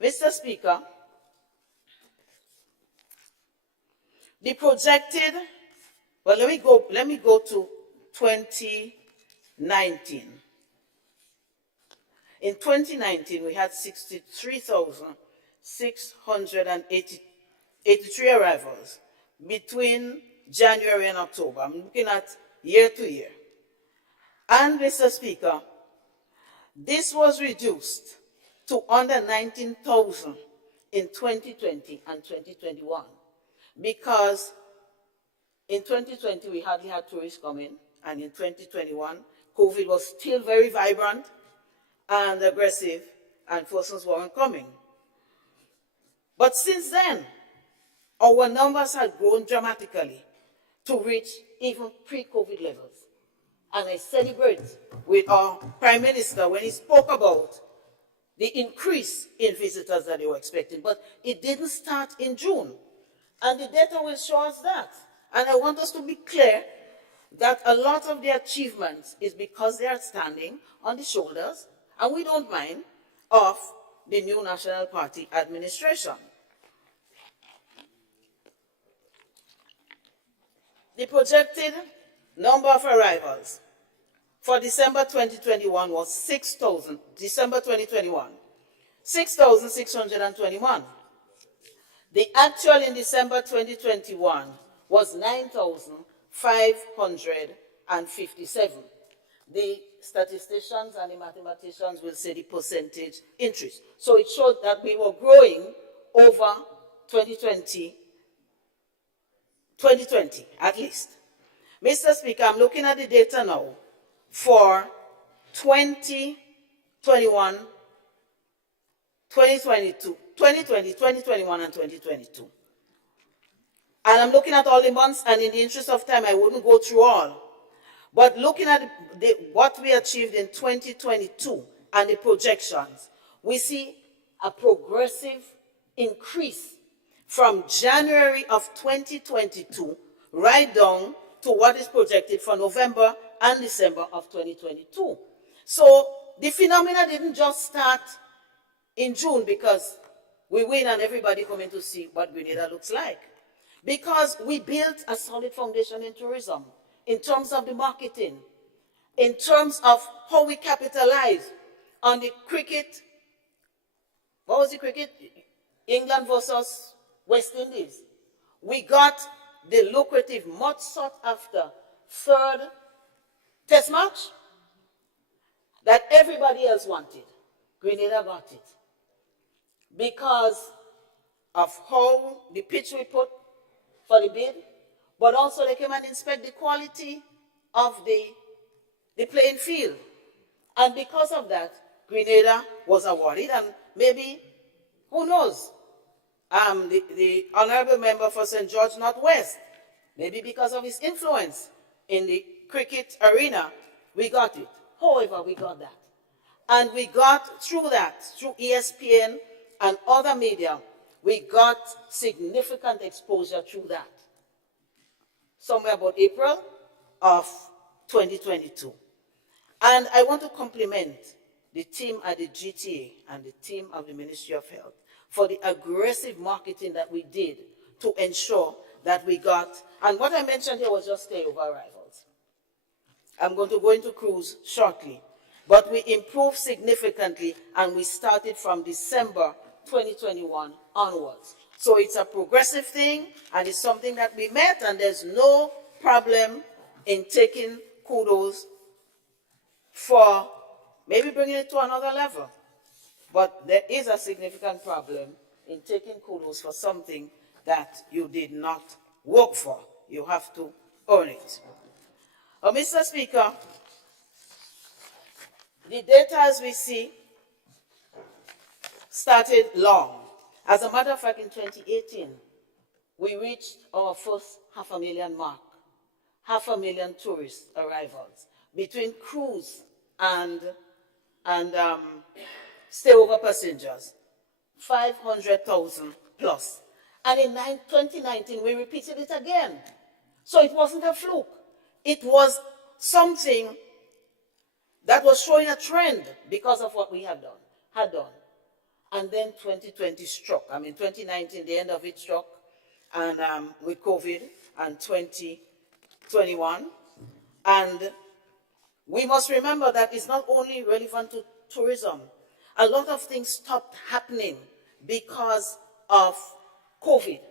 Mr. Speaker, the projected, well, let me go to 2019. In 2019, we had 63,683 arrivals between January and October. I'm looking at year to year. And, Mr. Speaker, this was reduced to under 19,000 in 2020 and 2021 because in 2020 we hardly had tourists coming, and in 2021 COVID was still very vibrant and aggressive and persons weren't coming. But since then, our numbers have grown dramatically to reach even pre-COVID levels. And I celebrate with our Prime Minister when he spoke about the increase in visitors that they were expecting. But it didn't start in June. And the data will show us that. And I want us to be clear that a lot of the achievements is because they are standing on the shoulders, and we don't mind, of the new National Party administration. The projected number of arrivals for December 2021 was 6,621. The actual in December 2021 was 9,557. The statisticians and the mathematicians will say the percentage increase. So it showed that we were growing over 2020 at least. Mr. Speaker, I'm looking at the data now for 2021, 2022, 2020, 2021, and 2022. And I'm looking at all the months, and in the interest of time, I wouldn't go through all. But looking at what we achieved in 2022 and the projections, we see a progressive increase from January of 2022 right down to what is projected for November and December of 2022. So the phenomena didn't just start in June because we win and everybody coming to see what Grenada looks like. Because we built a solid foundation in tourism, in terms of the marketing, in terms of how we capitalize on the cricket. What was the cricket? England versus West Indies. We got the lucrative, much sought after third test match that everybody else wanted. Grenada got it because of how the pitch we put for the bid, but also they came and inspect the quality of the playing field. And because of that, Grenada was awarded, and maybe, who knows, the honorable member for St. George Northwest, maybe because of his influence in the cricket arena, we got it. However, we got that. And we got through that, through ESPN and other media, we got significant exposure through that. Somewhere about April of 2022. And I want to compliment the team at the GTA and the team of the Ministry of Health for the aggressive marketing that we did to ensure that we got, and what I mentioned here was just stayover arrivals. I'm going to go into cruise shortly, but we improved significantly, and we started from December 2021 onwards. So it's a progressive thing, and it's something that we met, and there's no problem in taking kudos for maybe bringing it to another level. But there is a significant problem in taking kudos for something that you did not work for. You have to earn it. Mr. Speaker, the data as we see started long. As a matter of fact, in 2018, we reached our first 500,000 mark, 500,000 tourist arrivals between cruise and stayover passengers, 500,000 plus. And in 2019, we repeated it again. So it wasn't a fluke. It was something that was showing a trend because of what we had done. And then 2020 struck. I mean, 2019, the end of it struck, and with COVID, and 2021. And we must remember that it's not only relevant to tourism. A lot of things stopped happening because of COVID.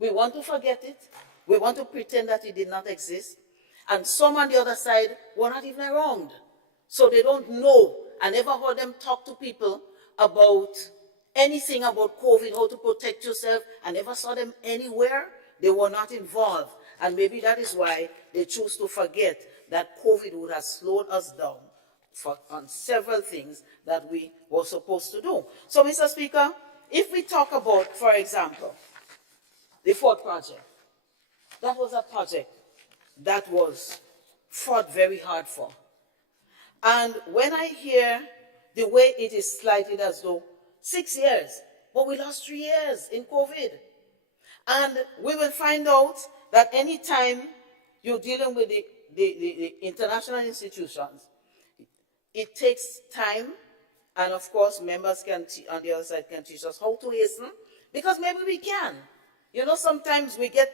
We want to forget it. We want to pretend that it did not exist. And some on the other side were not even around. So they don't know. I never heard them talk to people about anything about COVID, how to protect yourself. I never saw them anywhere. They were not involved. And maybe that is why they choose to forget that COVID would have slowed us down on several things that we were supposed to do. So, Mr. Speaker, if we talk about, for example, the Fort project, that was a project that was fought very hard for. And when I hear the way it is slighted as though 6 years, but we lost 3 years in COVID. And we will find out that any time you're dealing with the international institutions, it takes time, and of course members can, on the other side, can teach us how to hasten, because maybe we can. You know, sometimes we get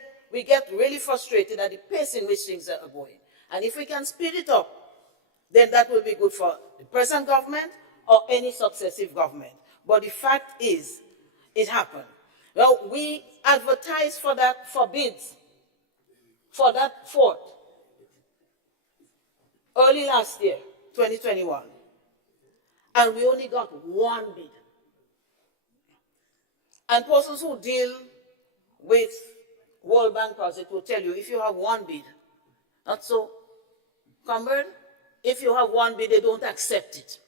really frustrated at the pace in which things are going. And if we can speed it up, then that will be good for the present government or any successive government. But the fact is, it happened. Well, we advertised for that, for bids, for that fort, early last year, 2021. And we only got one bid. And persons who deal with World Bank project will tell you, if you have one bid, not so, Comrade, if you have one bid, they don't accept it.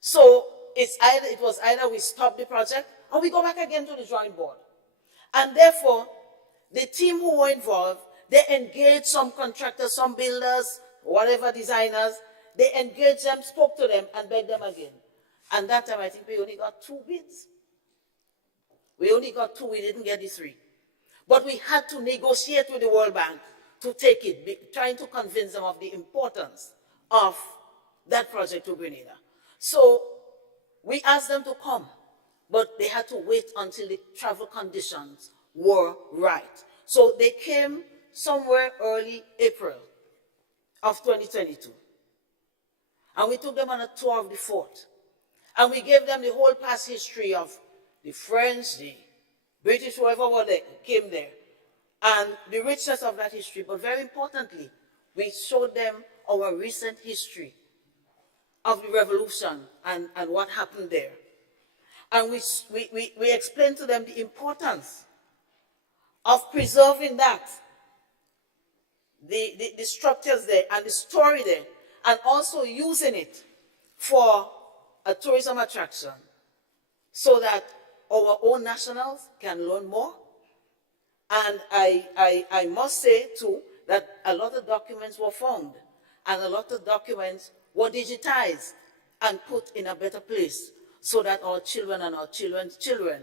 So it was either we stop the project or we go back again to the drawing board. And therefore, the team who were involved, they engaged some contractors, some builders, whatever designers, they engaged them, spoke to them, and begged them again. And that time, I think we only got 2 bids. We only got 2, we didn't get the 3. But we had to negotiate with the World Bank to take it, trying to convince them of the importance of that project to Grenada. So we asked them to come, but they had to wait until the travel conditions were right. So they came somewhere early April of 2022. And we took them on a tour of the fort. And we gave them the whole past history of the French, the British, whoever came there, and the richness of that history. But very importantly, we showed them our recent history of the revolution and what happened there. And we explained to them the importance of preserving that, the structures there and the story there, and also using it for a tourism attraction so that our own nationals can learn more. And I must say, too, that a lot of documents were found, and a lot of documents were digitized and put in a better place so that our children and our children's children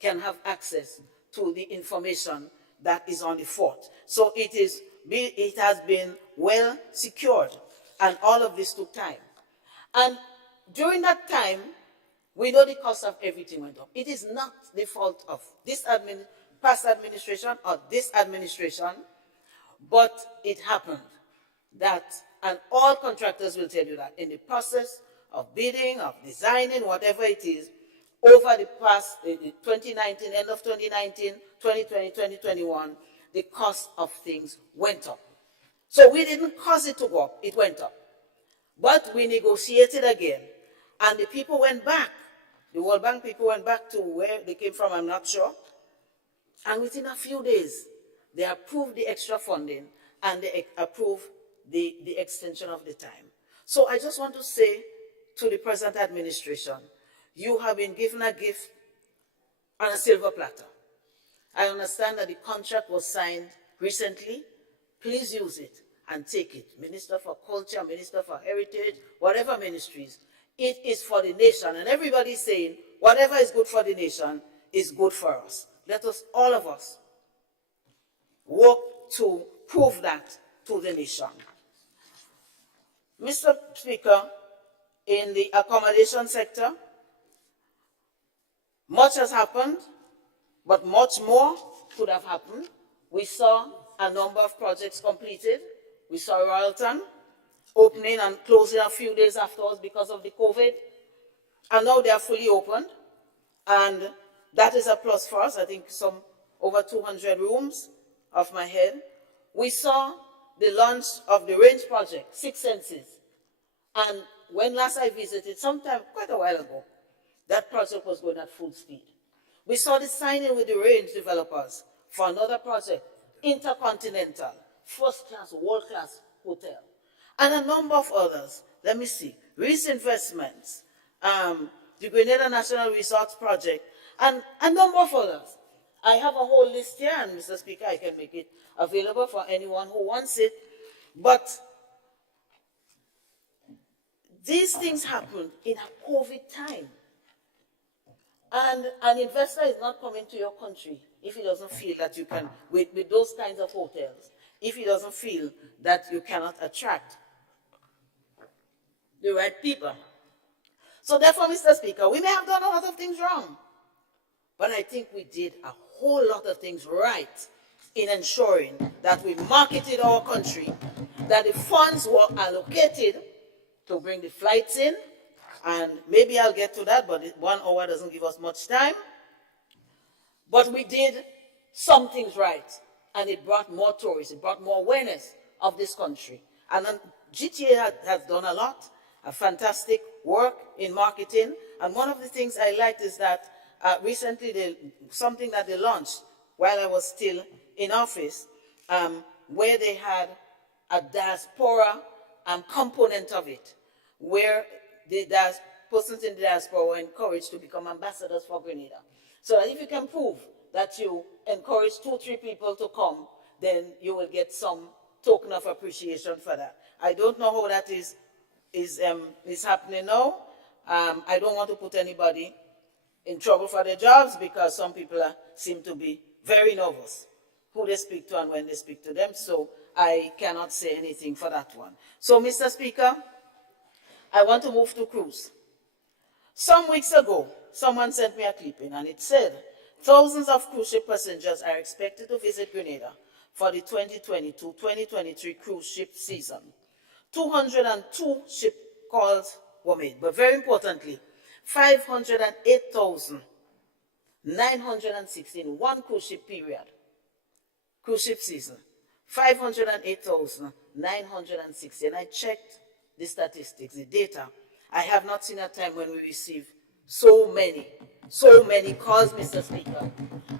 can have access to the information that is on the fort. So it has been well secured, and all of this took time. And during that time, we know the cost of everything went up. It is not the fault of this past administration or this administration, but it happened that, and all contractors will tell you that, in the process of bidding, of designing, whatever it is, over the past, 2019, end of 2019, 2020, 2021, the cost of things went up. So we didn't cause it to go up, it went up. But we negotiated again, and the people went back The World Bank people went back to where they came from, I'm not sure. And within a few days, they approved the extra funding and they approved the extension of the time. So I just want to say to the present administration, you have been given a gift on a silver platter. I understand that the contract was signed recently. Please use it and take it. Minister for Culture, Minister for Heritage, whatever ministries. It is for the nation. And everybody's saying, whatever is good for the nation is good for us. Let us, all of us, work to prove that to the nation. Mr. Speaker, in the accommodation sector, much has happened, but much more could have happened. We saw a number of projects completed. We saw Royalton opening and closing a few days afterwards because of the COVID. And now they are fully opened. And that is a plus for us. I think some over 200 rooms off my head. We saw the launch of the Range project, 6 Senses. And when last I visited, sometime quite a while ago, that project was going at full speed. We saw the signing with the Range developers for another project, Intercontinental, first-class, world-class hotel, and a number of others. Let me see, Reese Investments, the Grenada National Resorts Project, and a number of others. I have a whole list here, and Mr. Speaker, I can make it available for anyone who wants it. But these things happened in a COVID time. And an investor is not coming to your country if he doesn't feel that you can, with those kinds of hotels, if he doesn't feel that you cannot attract the right people. So therefore, Mr. Speaker, we may have done a lot of things wrong, but I think we did a whole lot of things right in ensuring that we marketed our country, that the funds were allocated to bring the flights in, and maybe I'll get to that, but 1 hour doesn't give us much time. But we did some things right, and it brought more tourists, it brought more awareness of this country. And GTA has done a lot, a fantastic work in marketing. And one of the things I liked is that recently, something that they launched while I was still in office, where they had a diaspora component of it, where the persons in the diaspora were encouraged to become ambassadors for Grenada. So that if you can prove that you encourage 2 or 3 people to come, then you will get some token of appreciation for that. I don't know how that is happening now. I don't want to put anybody in trouble for their jobs because some people seem to be very nervous who they speak to and when they speak to them. So I cannot say anything for that one. So, Mr. Speaker, I want to move to cruise. Some weeks ago, someone sent me a clipping and it said, thousands of cruise ship passengers are expected to visit Grenada for the 2022-2023 cruise ship season. 202 ship calls were made, but very importantly, 508,916 in one cruise ship period, cruise ship season, 508,960. And I checked the statistics, the data. I have not seen a time when we received so many calls, Mr. Speaker.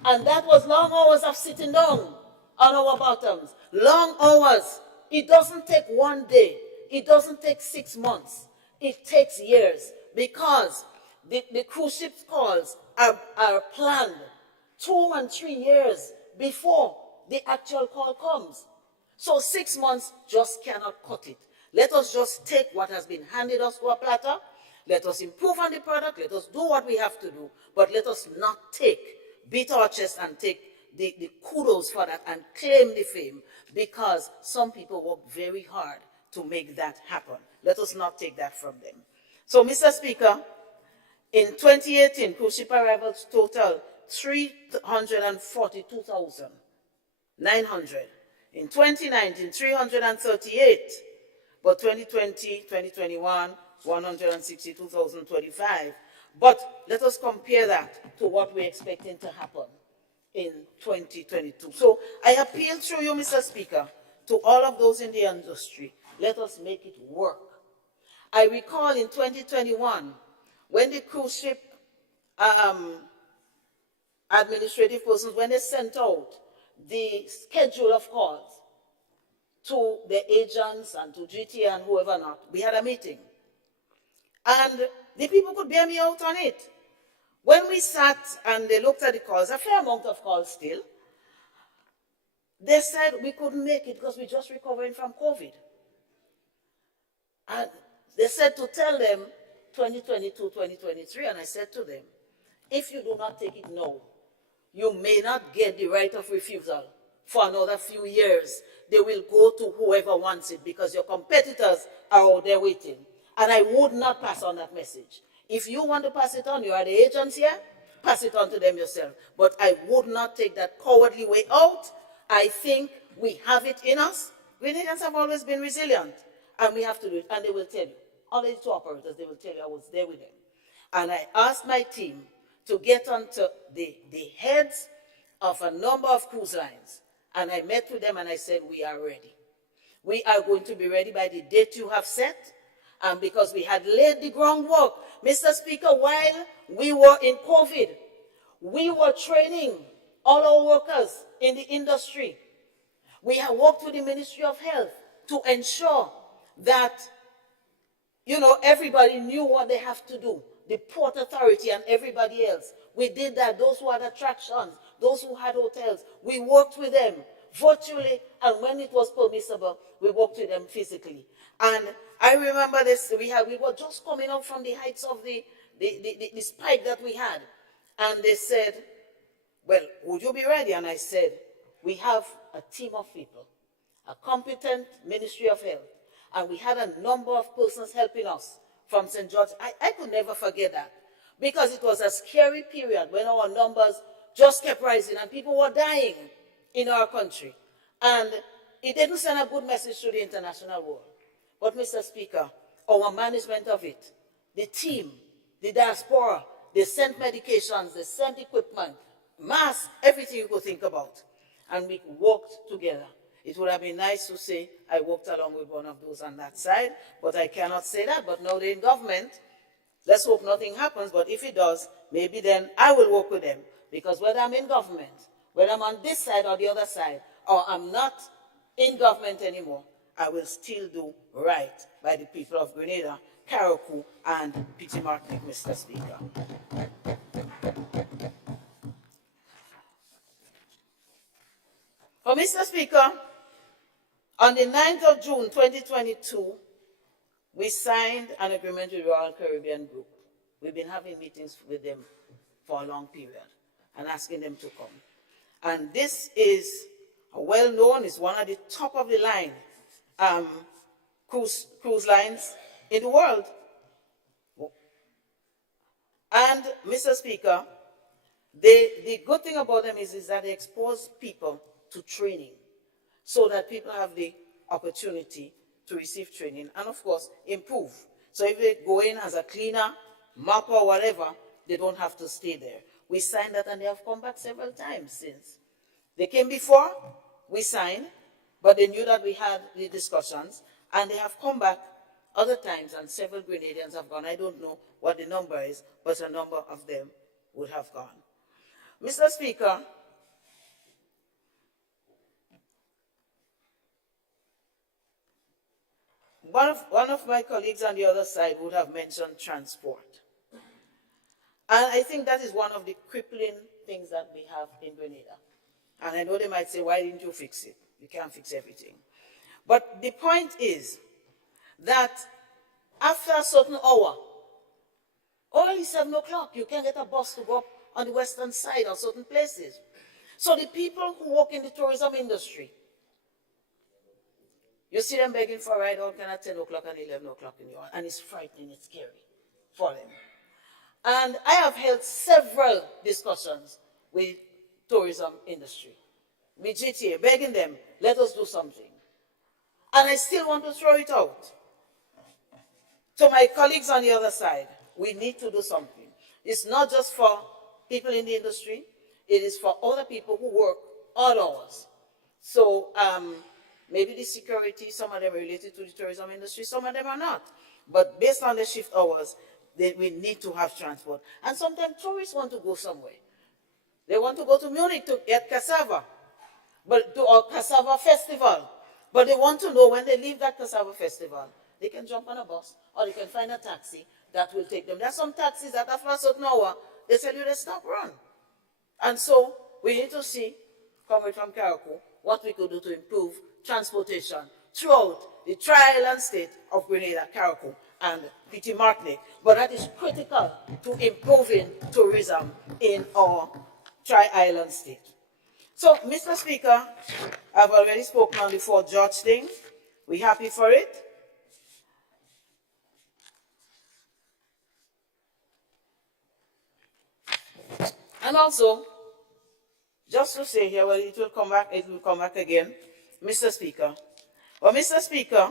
And that was long hours of sitting down on our bottoms. Long hours. It doesn't take one day. It doesn't take 6 months. It takes years because the cruise ship calls are planned 2 and 3 years before the actual call comes. So 6 months just cannot cut it. Let us just take what has been handed us to a platter. Let us improve on the product. Let us do what we have to do. But let us not beat our chest and take the kudos for that and claim the fame, because some people work very hard to make that happen. Let us not take that from them. So, Mr. Speaker, in 2018, cruise ship arrivals total 342,900. In 2019, 338. But 2020, 2021, 162,025. But let us compare that to what we're expecting to happen in 2022. So I appeal through you, Mr. Speaker, to all of those in the industry. Let us make it work. I recall in 2021, when the cruise ship administrative persons, when they sent out the schedule of calls to the agents and to GTA and whoever not, we had a meeting. And the people could bear me out on it. When we sat and they looked at the calls, a fair amount of calls still, they said we couldn't make it because we're just recovering from COVID. And they said to tell them 2022, 2023, and I said to them, if you do not take it now, you may not get the right of refusal for another few years. They will go to whoever wants it because your competitors are out there waiting. And I would not pass on that message. If you want to pass it on, you are the agents here, pass it on to them yourself. But I would not take that cowardly way out. I think we have it in us. Grenadians have always been resilient, and we have to do it. And they will tell you, all the two operators, they will tell you I was there with them. And I asked my team to get onto the heads of a number of cruise lines. And I met with them and I said, we are ready. We are going to be ready by the date you have set. And because we had laid the groundwork, Mr. Speaker, while we were in COVID, we were training all our workers in the industry. We have worked with the Ministry of Health to ensure that, everybody knew what they have to do. The Port Authority and everybody else. We did that. Those who had attractions, those who had hotels, we worked with them virtually, and when it was permissible, we worked with them physically. And I remember this, we were just coming up from the heights of the spike that we had. And they said, well, would you be ready? And I said, we have a team of people, a competent Ministry of Health, and we had a number of persons helping us from St. George. I could never forget that, because it was a scary period when our numbers just kept rising and people were dying in our country. And it didn't send a good message to the international world. But, Mr. Speaker, our management of it, the team, the diaspora, they sent medications, they sent equipment, masks, everything you could think about. And we worked together. It would have been nice to say I worked along with one of those on that side, but I cannot say that. But now they're in government. Let's hope nothing happens, but if it does, maybe then I will work with them. Because whether I'm in government, whether I'm on this side or the other side, or I'm not in government anymore, I will still do right by the people of Grenada, Carriacou, and Petite Martinique, Mr. Speaker. For Mr. Speaker, on the 9th of June 2022, we signed an agreement with the Royal Caribbean Group. We've been having meetings with them for a long period and asking them to come. And this is well known, it's one of the top of the line cruise lines in the world. And Mr. Speaker, the good thing about them is that they expose people to training so that people have the opportunity to receive training and, of course, improve. So if they go in as a cleaner, mapper, or whatever, they don't have to stay there. We signed that and they have come back several times since. They came before, we signed, but they knew that we had the discussions, and they have come back other times, and several Grenadians have gone. I don't know what the number is, but a number of them would have gone. Mr. Speaker, one of my colleagues on the other side would have mentioned transport. And I think that is one of the crippling things that we have in Grenada. And I know they might say, why didn't you fix it? You can't fix everything. But the point is that after a certain hour, only 7 o'clock, you can get a bus to go up on the western side or certain places. So the people who work in the tourism industry, you see them begging for a ride out at 10 o'clock and 11 o'clock in the morning, and it's frightening, it's scary for them. And I have held several discussions with tourism industry, with GTA, begging them, let us do something. And I still want to throw it out. To my colleagues on the other side, we need to do something. It's not just for people in the industry, it is for other people who work all hours. So maybe the security, some of them are related to the tourism industry, some of them are not. But based on the shift hours, we need to have transport. And sometimes tourists want to go somewhere. They want to go to Munich to get cassava, or cassava festival. But they want to know when they leave that cassava festival, they can jump on a bus or they can find a taxi that will take them. There are some taxis that after a certain hour, they tell you they stop run. And so we need to see, coming from Carriacou, what we could do to improve transportation throughout the tri-island state of Grenada, Carriacou, and Petit Martinique. But that is critical to improving tourism in our tri-island state. So, Mr. Speaker, I've already spoken on the Fort George thing. We happy for it? And also, just to say here, well, it will come back again, Mr. Speaker. Well, Mr. Speaker,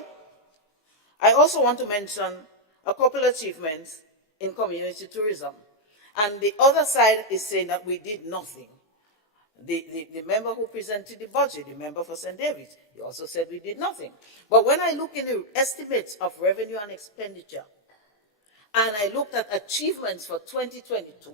I also want to mention a couple of achievements in community tourism. And the other side is saying that we did nothing. The member who presented the budget, the member for St. David's, he also said we did nothing. But when I look in the estimates of revenue and expenditure, and I looked at achievements for 2022,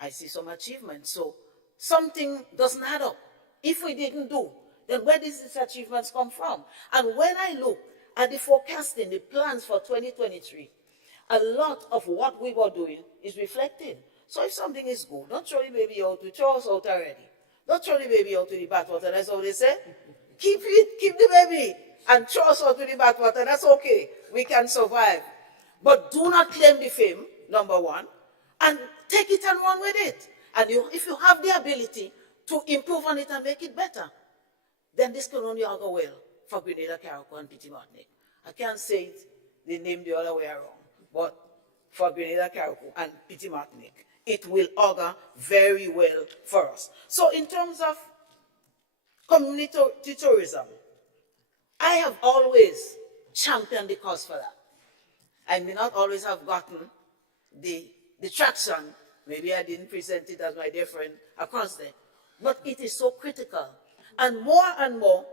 I see some achievements. So something doesn't add up. If we didn't do, then where did these achievements come from? And when I look at the forecasting, the plans for 2023, a lot of what we were doing is reflected. So if something is good, don't throw the baby out, we throw us out already. Don't throw the baby out to the bathwater, that's how they say. Keep the baby and throw us out to the bathwater, that's okay. We can survive. But do not claim the fame, number one, and take it and run with it. And if you have the ability to improve on it and make it better, then this can only go well for Grenada, Carriacou, and Petit Martinique. I can't say it, the name the other way around, but for Grenada, Carriacou, and Petit Martinique, it will augur very well for us. So in terms of community tourism, I have always championed the cause for that. I may not always have gotten the traction. Maybe I didn't present it as my dear friend across there. But it is so critical. And more,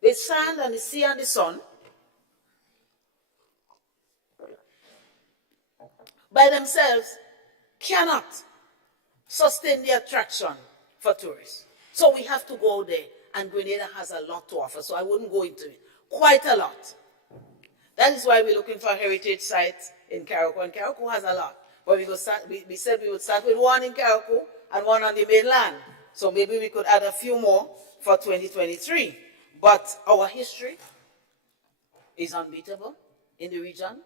the sand and the sea and the sun, by themselves, cannot sustain the attraction for tourists. So we have to go there, and Grenada has a lot to offer, so I wouldn't go into it. Quite a lot. That is why we're looking for heritage sites in Carriacou, and Carriacou has a lot. But we said we would start with one in Carriacou and one on the mainland. So maybe we could add a few more for 2023. But our history is unbeatable in the region.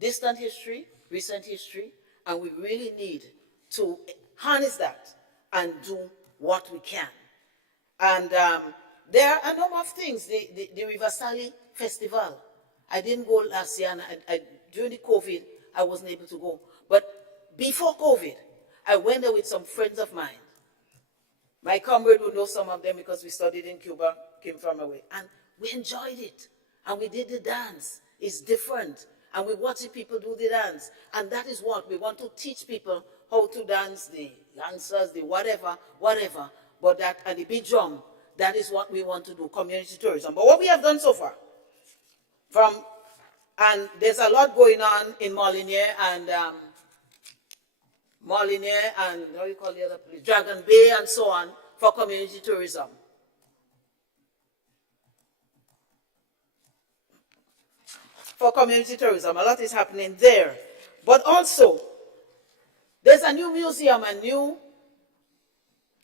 Distant history, recent history, and we really need to harness that and do what we can. And there are a number of things. The River Sally Festival. I didn't go last year, and during the COVID, I wasn't able to go. But before COVID, I went there with some friends of mine. My comrade would know some of them because we studied in Cuba, came from away. And we enjoyed it. And we did the dance. It's different. And we watch the people do the dance. And that is what we want to teach people how to dance, the lancers, the whatever. But that, and the big drum, that is what we want to do, community tourism. But what we have done so far, and there's a lot going on in Molinier and how do you call the other place? Dragon Bay and so on for community tourism. For community tourism, a lot is happening there. But also, there's a new museum, a new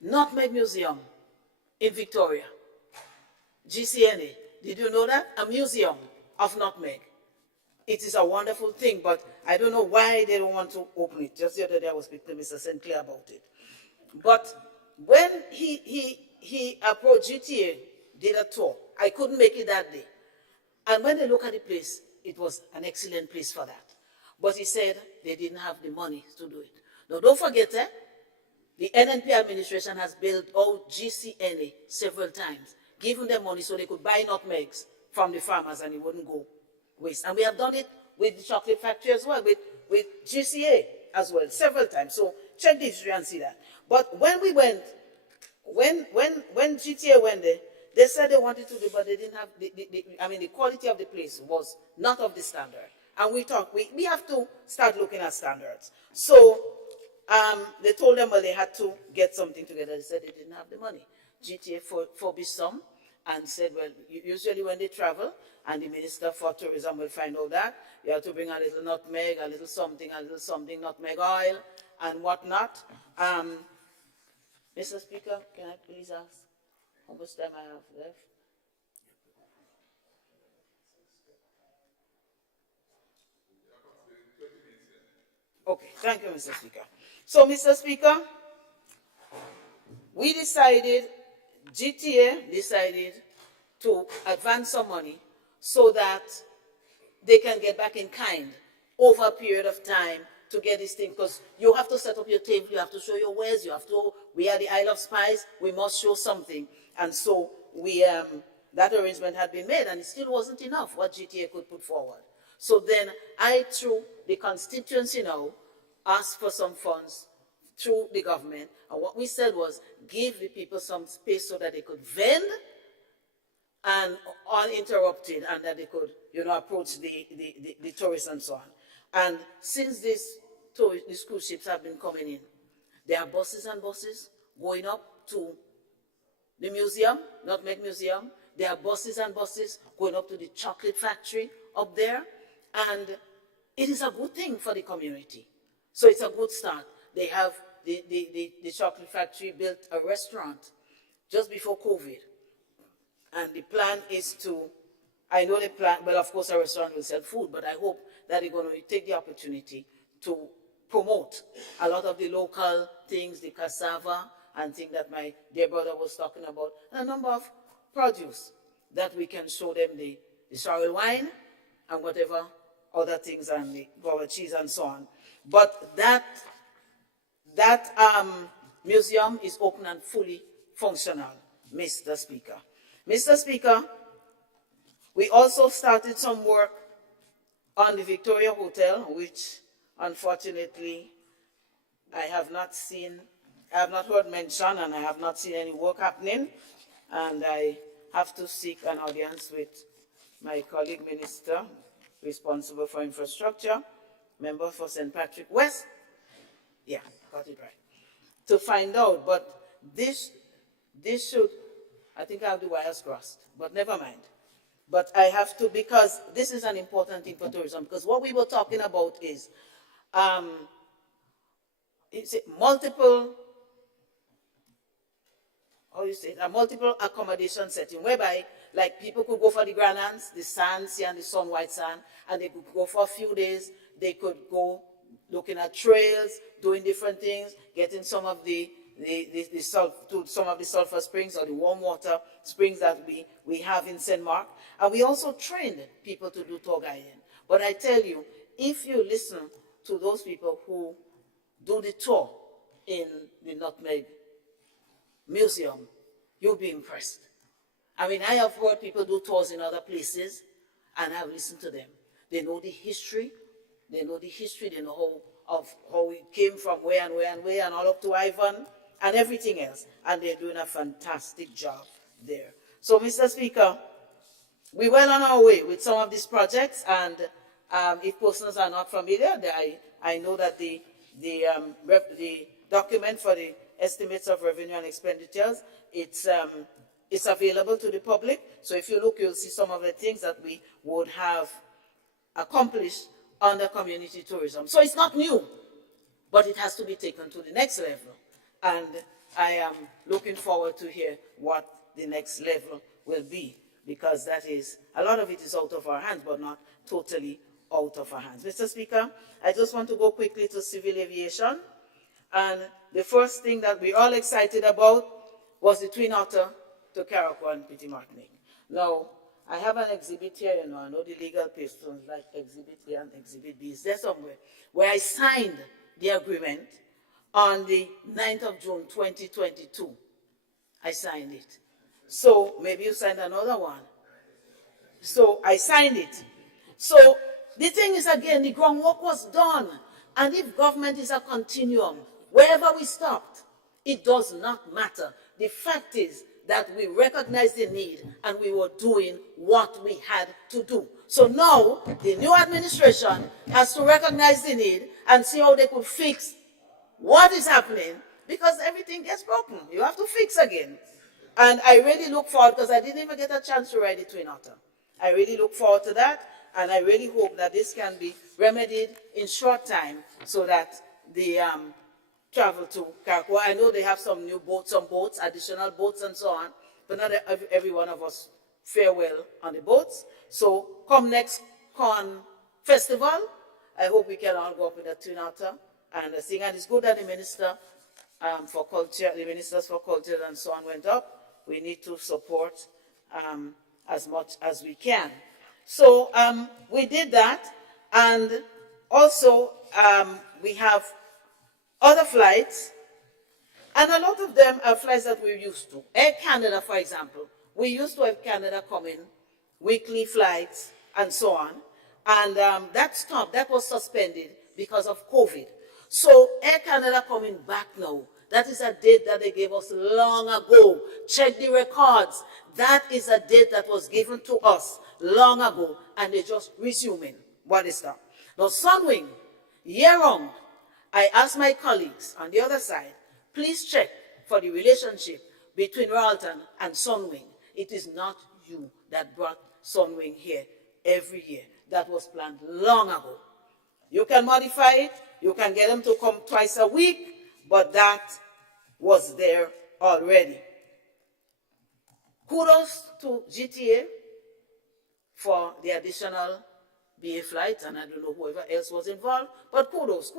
Nutmeg Museum in Victoria. GCNA. Did you know that? A museum of nutmeg. It is a wonderful thing, but I don't know why they don't want to open it. Just the other day I was speaking to Mr. St. Clair about it. But when he approached GTA, did a tour, I couldn't make it that day. And when they look at the place, it was an excellent place for that. But he said they didn't have the money to do it. Now don't forget, the NNP administration has bailed out GCNA several times, giving them money so they could buy nutmegs from the farmers and it wouldn't go waste. And we have done it with the chocolate factory as well, with GCA as well, several times. So check the history and see that. But when we went, when GTA went there, they said they wanted to do, but they didn't have, the quality of the place was not of the standard. And we have to start looking at standards. So they told them, well, they had to get something together. They said they didn't have the money. GTA forbid some and said, well, usually when they travel, and the Minister for Tourism will find out that, you have to bring a little nutmeg, a little something, nutmeg oil, and whatnot. Mr. Speaker, can I please ask how much time I have left? Okay, thank you, Mr. Speaker. So, Mr. Speaker, GTA decided to advance some money so that they can get back in kind over a period of time to get this thing, because you have to set up your table, you have to show your wares, we are the Isle of Spice, we must show something. And so that arrangement had been made, and it still wasn't enough what GTA could put forward. So then I, through the constituency now, asked for some funds through the government, and what we said was give the people some space so that they could vend and uninterrupted, and that they could, approach the tourists and so on. And since these cruise ships have been coming in, there are buses and buses going up to the museum, Nutmeg Museum. There are buses and buses going up to the chocolate factory up there. And it is a good thing for the community. So it's a good start. They have the chocolate factory built a restaurant just before COVID. And the plan is I know the plan, well, of course, a restaurant will sell food, but I hope that they're going to take the opportunity to promote a lot of the local things, the cassava and things that my dear brother was talking about, and a number of produce that we can show them the sorrel wine and whatever other things, and the guava cheese and so on. But that museum is open and fully functional, Mr. Speaker. Mr. Speaker, we also started some work on the Victoria Hotel, which unfortunately I have not heard mention, and I have not seen any work happening, and I have to seek an audience with my colleague minister responsible for infrastructure, member for St. Patrick West, yeah, got it right, to find out. But this should, I think I have the wires crossed, but never mind. But I have to, because this is an important thing for tourism, because what we were talking about is multiple accommodation setting, whereby like people could go for the Granans, the sand, sea and the sun, white sand, and they could go for a few days. They could go looking at trails, doing different things, getting some of the sulfur springs or the warm water springs that we have in St. Mark. And we also trained people to do tour guiding. But I tell you, if you listen to those people who do the tour in the Nutmeg Museum, you'll be impressed. I mean, I have heard people do tours in other places, and I've listened to them. They know the history. They know how it came from where and all up to Ivan and everything else. And they're doing a fantastic job there. So, Mr. Speaker, we're well on our way with some of these projects, and if persons are not familiar, I know that the document for the estimates of revenue and expenditures, it's available to the public. So if you look, you'll see some of the things that we would have accomplished under community tourism. So it's not new, but it has to be taken to the next level. And I am looking forward to hear what the next level will be, because a lot of it is out of our hands, but not totally out of our hands. Mr. Speaker, I just want to go quickly to civil aviation. And the first thing that we're all excited about was the Twin Otter to Carriacou and Petit Martinique. Now, I have an exhibit here, I know the legal persons like Exhibit A and Exhibit B is there somewhere, where I signed the agreement on the 9th of June, 2022. I signed it. So maybe you signed another one. So I signed it. So the thing is, again, the groundwork was done. And if government is a continuum, wherever we stopped, it does not matter. The fact is that we recognized the need and we were doing what we had to do. So now the new administration has to recognize the need and see how they could fix what is happening, because everything gets broken. You have to fix again. And I really look forward, because I didn't even get a chance to ride the Twin Otter. I really look forward to that, and I really hope that this can be remedied in short time so that the travel to Caracua, I know they have some new boats, additional boats and so on, but not every one of us fare well on the boats. So come next Corn Festival, I hope we can all go up with a Twin Otter and sing. And it's good that the Minister for Culture, the Ministers for Culture and so on went up. We need to support as much as we can. So we did that, and also we have other flights, and a lot of them are flights that we're used to. Air Canada, for example, we used to have Canada coming, weekly flights, and so on, and that stopped, that was suspended because of COVID. So Air Canada coming back now. That is a date that they gave us long ago. Check the records. That is a date that was given to us long ago, and they're just resuming. What is that? Now, Sunwing, year-round, I asked my colleagues on the other side, please check for the relationship between Royalton and Sunwing. It is not you that brought Sunwing here every year. That was planned long ago. You can modify it. You can get them to come twice a week, but that was there already. Kudos to GTA for the additional BA flight, and I don't know whoever else was involved, but kudos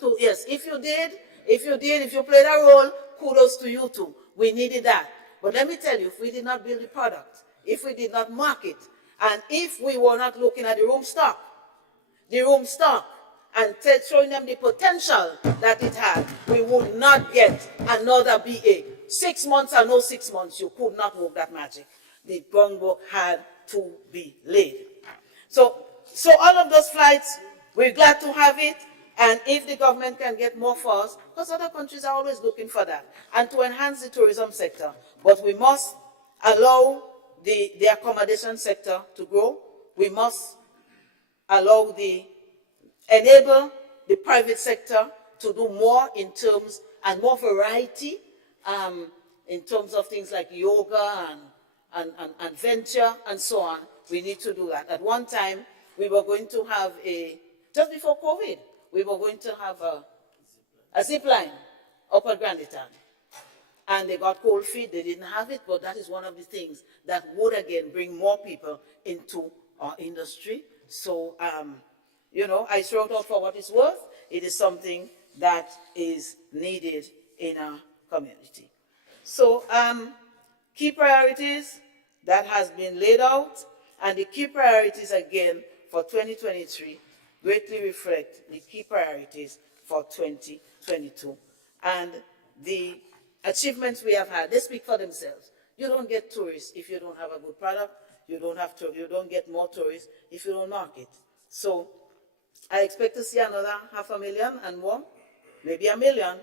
to, yes, if you played a role, kudos to you too. We needed that. But let me tell you, if we did not build the product, if we did not market, and if we were not looking at the room stock, and showing them the potential that it had, we would not get another BA. 6 months or no 6 months, you could not work that magic. The groundwork had to be laid. So all of those flights, we're glad to have it, and if the government can get more for us, because other countries are always looking for that, and to enhance the tourism sector. But we must allow the accommodation sector to grow. We must enable the private sector to do more in terms, and more variety in terms of things like yoga and venture and so on. We need to do that. At one time, we were going to have just before COVID, we were going to have a zip line up at Granditan. And they got cold feet, they didn't have it, but that is one of the things that would again bring more people into our industry. So, you know, I throw it out for what it's worth. It is something that is needed in our community. So, key priorities that has been laid out, and the key priorities again for 2023 greatly reflect the key priorities for 2022. And the achievements we have had, they speak for themselves. You don't get tourists if you don't have a good product. You don't get more tourists if you don't market. So I expect to see another 500,000 and more, maybe 1 million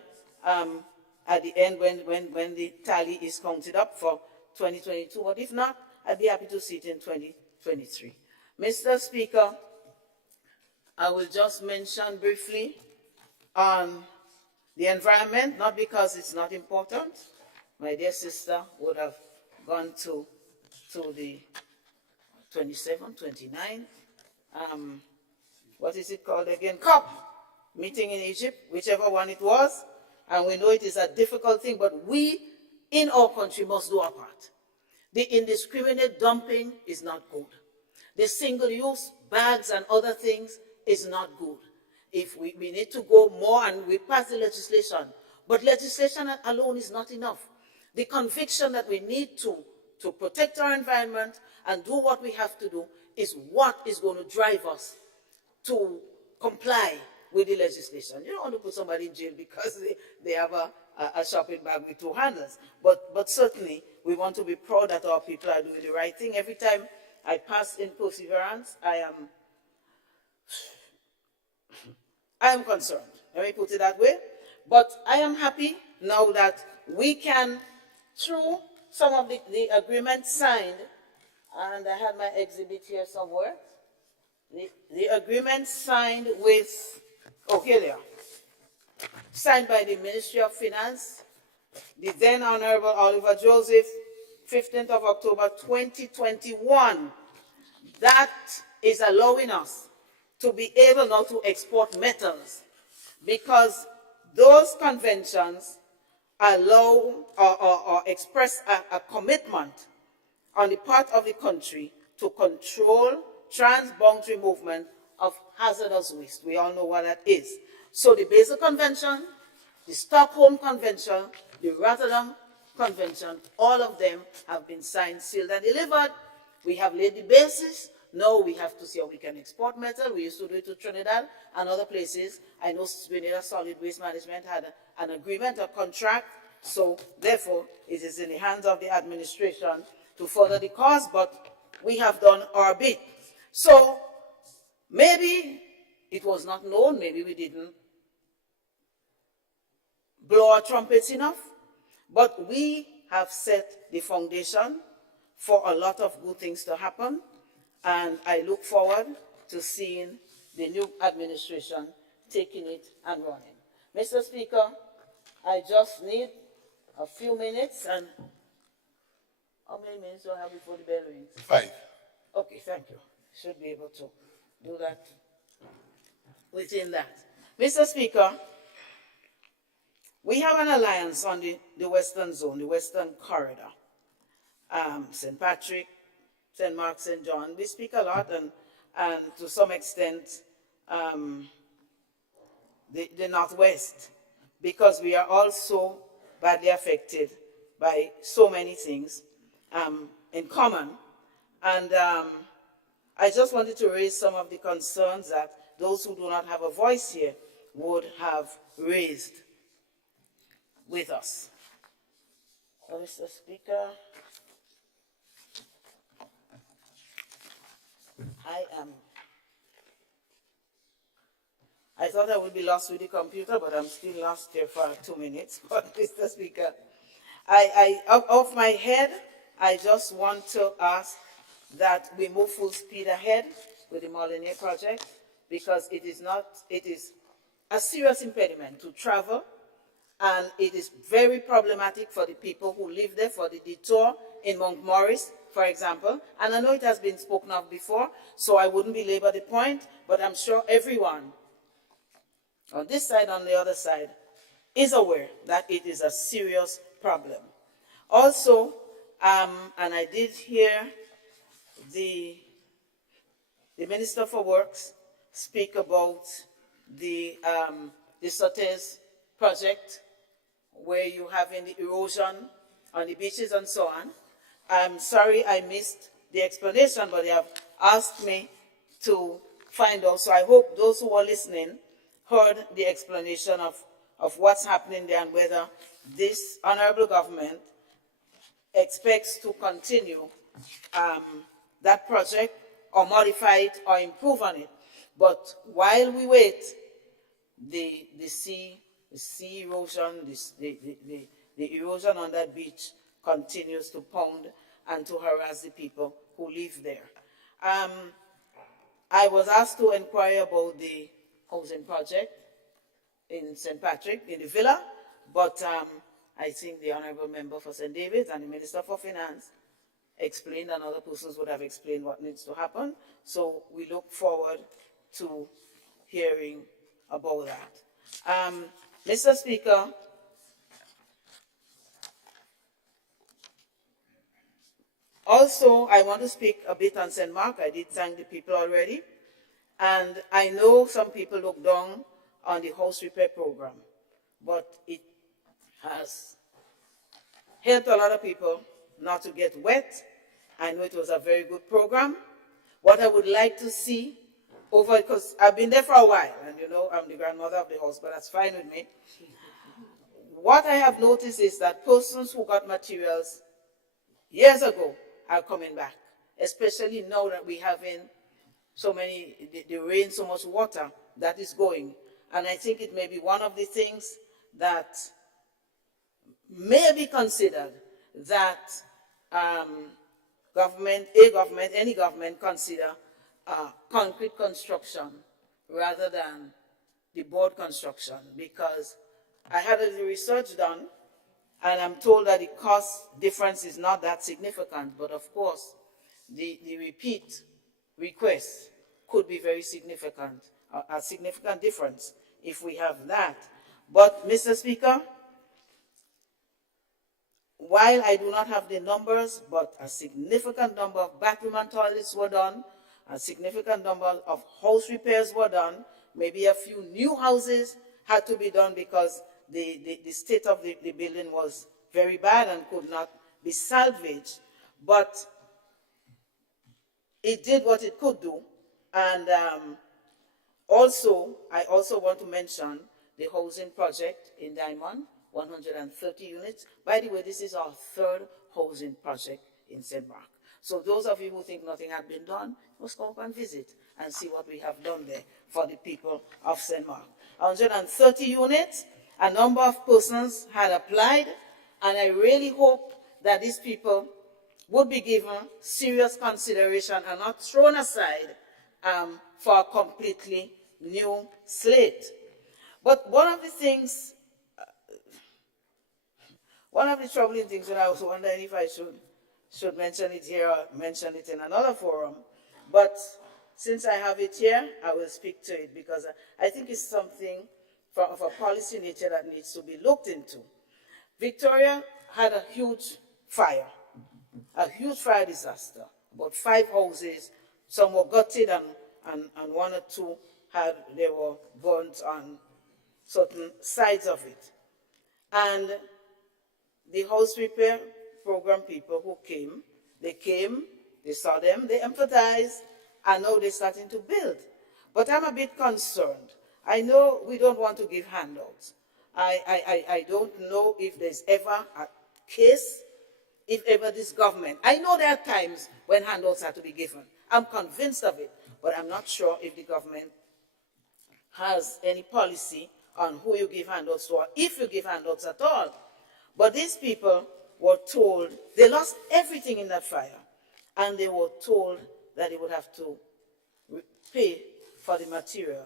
at the end when the tally is counted up for 2022. But if not, I'd be happy to see it in 2023. Mr. Speaker, I will just mention briefly on the environment, not because it's not important. My dear sister would have gone to the 27, 29, what is it called again? COP meeting in Egypt, whichever one it was. And we know it is a difficult thing, but we in our country must do our part. The indiscriminate dumping is not good. The single-use bags and other things is not good. If we need to go more, and we pass the legislation, but legislation alone is not enough. The conviction that we need to protect our environment and do what we have to do is what is going to drive us to comply with the legislation. You don't want to put somebody in jail because they have a shopping bag with 2 handles. But certainly, we want to be proud that our people are doing the right thing. Every time I pass in Perseverance, I am concerned. Let me put it that way. But I am happy now that we can, through some of the agreements signed, and I had my exhibit here somewhere. The agreement signed with Okelia, signed by the Ministry of Finance, the then Honorable Oliver Joseph, 15th of October 2021, that is allowing us to be able now to export metals, because those conventions allow or express a commitment on the part of the country to control transboundary movement of hazardous waste. We all know what that is. So the Basel Convention, the Stockholm Convention, the Rotterdam Convention, all of them have been signed, sealed, and delivered. We have laid the basis. Now we have to see how we can export metal. We used to do it to Trinidad and other places. I know Grenada Solid Waste Management had an agreement, a contract. So therefore, it is in the hands of the administration to further the cause, but we have done our bit. So maybe it was not known, maybe we didn't blow our trumpets enough, but we have set the foundation for a lot of good things to happen, and I look forward to seeing the new administration taking it and running. Mr. Speaker, I just need a few minutes, and how many minutes do I have before the bell rings? 5. Okay, thank you. Should be able to do that within that. Mr. Speaker, we have an alliance on the Western Zone, the Western Corridor. St. Patrick, St. Mark, St. John. We speak a lot, and to some extent, the Northwest, because we are also badly affected by so many things in common. And I just wanted to raise some of the concerns that those who do not have a voice here would have raised with us. So, Mr. Speaker, I thought I would be lost with the computer, but I'm still lost here for 2 minutes. But Mr. Speaker, off my head, I just want to ask that we move full speed ahead with the Molyneux project, because it is a serious impediment to travel, and it is very problematic for the people who live there, for the detour in Mount Morris, for example. And I know it has been spoken of before, so I wouldn't belabor the point, but I'm sure everyone on this side, on the other side, is aware that it is a serious problem. Also, and I did hear the Minister for Works speak about the Sotes project, where you have in the erosion on the beaches and so on. I'm sorry I missed the explanation, but they have asked me to find out. So I hope those who are listening heard the explanation of what's happening there, and whether this honorable government expects to continue that project or modify it or improve on it. But while we wait, the sea erosion, the erosion on that beach continues to pound and to harass the people who live there. I was asked to inquire about the housing project in St. Patrick, in the villa, but I think the Honorable Member for St. David's and the Minister for Finance explained, and other persons would have explained what needs to happen. So we look forward to hearing about that. Mr. Speaker, also I want to speak a bit on St. Mark. I did thank the people already. And I know some people look down on the house repair program, but it has helped a lot of people not to get wet. I know it was a very good program. What I would like to see over, because I've been there for a while, and you know I'm the grandmother of the house, but that's fine with me. What I have noticed is that persons who got materials years ago are coming back, especially now that we have in so many, the rain, so much water that is going. And I think it may be one of the things that may be considered, that any government consider concrete construction rather than the board construction, because I had the research done and I'm told that the cost difference is not that significant, but of course the repeat requests could be very significant, a significant difference if we have that. But Mr. Speaker, while I do not have the numbers, but a significant number of bathroom and toilets were done, a significant number of house repairs were done, maybe a few new houses had to be done because the state of the building was very bad and could not be salvaged. But it did what it could do. And I also want to mention the housing project in Diamond, 130 units. By the way, this is our third housing project in St. Mark. So those of you who think nothing had been done, must come up and visit and see what we have done there for the people of St. Mark. 130 units, a number of persons had applied, and I really hope that these people would be given serious consideration and not thrown aside for a completely new slate. But one of the troubling things, and I was wondering if I should mention it here or mention it in another forum, but since I have it here, I will speak to it because I think it's something of a policy nature that needs to be looked into. Victoria had a huge fire disaster. About 5 houses, some were gutted and 1 or 2 they were burnt on certain sides of it. And the house repair program people who came, they saw them, they empathized, and now they're starting to build. But I'm a bit concerned. I know we don't want to give handouts. I don't know if there's ever a case, if ever this government, I know there are times when handouts have to be given. I'm convinced of it, but I'm not sure if the government has any policy on who you give handouts to or if you give handouts at all. But these people were told, they lost everything in that fire, and they were told that they would have to pay for the material.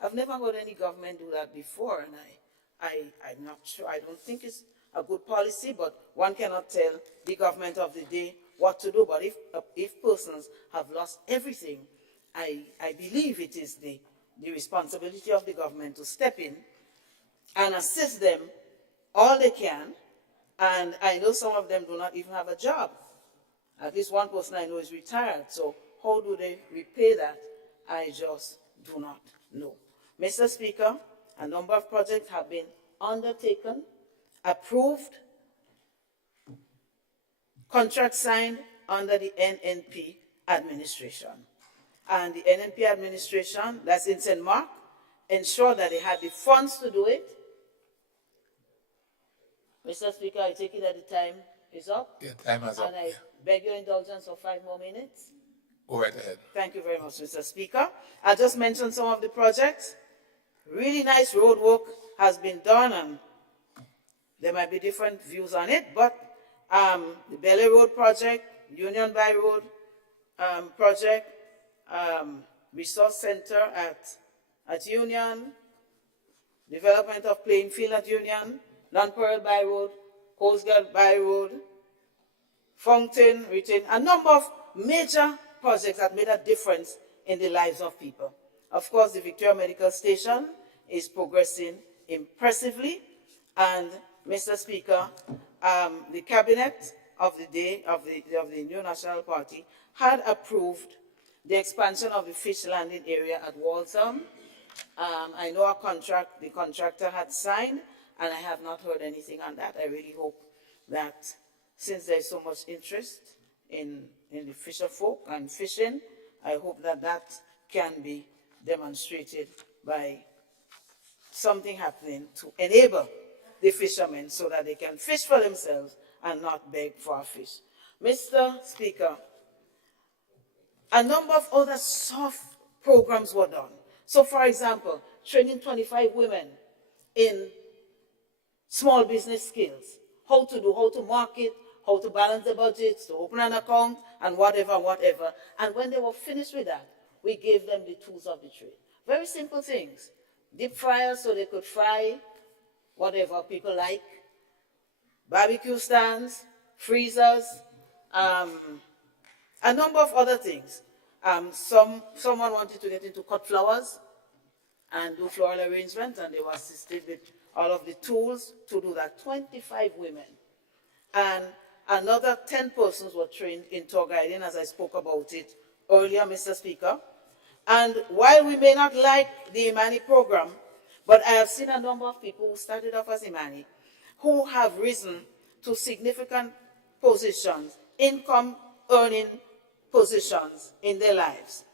I've never heard any government do that before, and I'm not sure. I don't think it's a good policy, but one cannot tell the government of the day what to do. But if persons have lost everything, I believe it is the responsibility of the government to step in and assist them all they can. And I know some of them do not even have a job. At least one person I know is retired. So how do they repay that? I just do not know. Mr. Speaker, a number of projects have been undertaken, approved, contracts signed under the NNP administration. And the NNP administration, that's in St. Mark, ensured that they had the funds to do it. Mr. Speaker, I take it that the time is up. Yeah, time is up. And I beg your indulgence for 5 more minutes. Go right ahead. Thank you very much, Mr. Speaker. I'll just mention some of the projects. Really nice road work has been done, and there might be different views on it, but the Belly Road project, Union By Road project, Resource Center at Union, development of playing field at Union, Non-Pearl By Road, Coast Guard By Road, Fountain, Retain, a number of major projects that made a difference in the lives of people. Of course, the Victoria Medical Station is progressing impressively, and Mr. Speaker, the cabinet of the day of the New National Party had approved the expansion of the fish landing area at Waltham. I know the contractor had signed, and I have not heard anything on that. I really hope that since there is so much interest in the fisher folk and fishing, I hope that that can be demonstrated by something happening to enable the fishermen so that they can fish for themselves and not beg for a fish. Mr. Speaker, a number of other soft programs were done. So, for example, training 25 women in small business skills, how to market, how to balance the budgets, to open an account, and whatever. And when they were finished with that, we gave them the tools of the trade. Very simple things. Deep fryers so they could fry whatever people like, barbecue stands, freezers, a number of other things. Someone wanted to get into cut flowers and do floral arrangement, and they were assisted with all of the tools to do that. 25 women. And another 10 persons were trained in tour guiding, as I spoke about it earlier, Mr. Speaker. And while we may not like the Imani program, but I have seen a number of people who started off as Imani who have risen to significant positions, income-earning positions in their lives.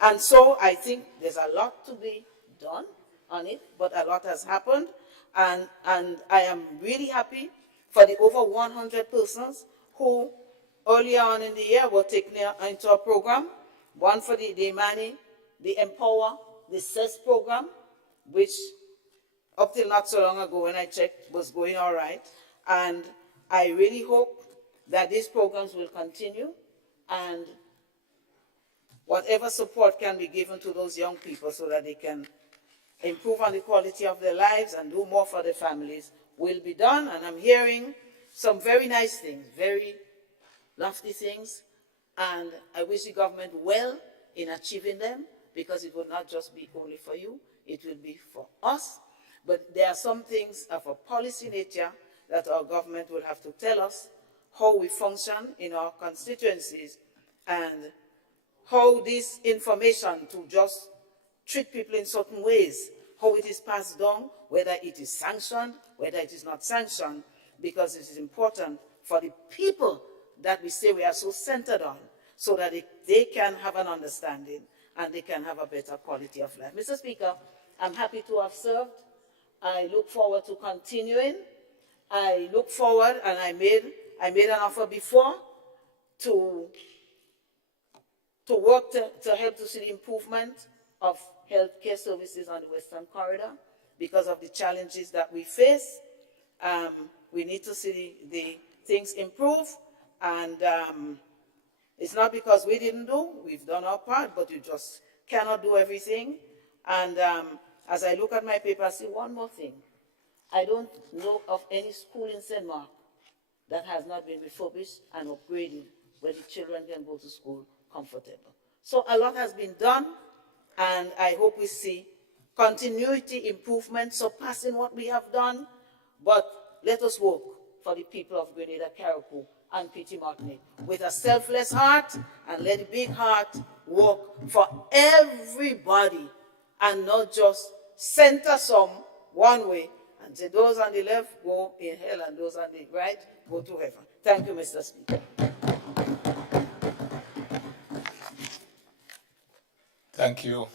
And so I think there's a lot to be done on it, but a lot has happened. And I am really happy for the over 100 persons who earlier on in the year were taken into a program, one for the Imani, the Empower, the CES program, which up till not so long ago when I checked was going all right. And I really hope that these programs will continue, and whatever support can be given to those young people so that they can improve on the quality of their lives and do more for their families will be done. And I'm hearing some very nice things, very lofty things, and I wish the government well in achieving them, because it will not just be only for you, it will be for us. But there are some things of a policy nature that our government will have to tell us how we function in our constituencies, and how this information to just treat people in certain ways, how it is passed down, whether it is sanctioned, whether it is not sanctioned, because it is important for the people that we say we are so centered on, so that they can have an understanding and they can have a better quality of life. Mr. Speaker, I'm happy to have served. I look forward to continuing. I look forward, and I made an offer before to work to help to see the improvement of healthcare services on the Western Corridor because of the challenges that we face. We need to see the things improve, and it's not because we didn't do, we've done our part, but you just cannot do everything. And as I look at my paper, I see one more thing. I don't know of any school in St. Mark that has not been refurbished and upgraded where the children can go to school comfortable. So a lot has been done, and I hope we see continuity, improvement, surpassing what we have done. But let us work for the people of Grenada, Carriacou, and Petite Martinique with a selfless heart, and let the big heart work for everybody, and not just center some one way and say those on the left go in hell and those on the right go to heaven. Thank you, Mr. Speaker. Thank you,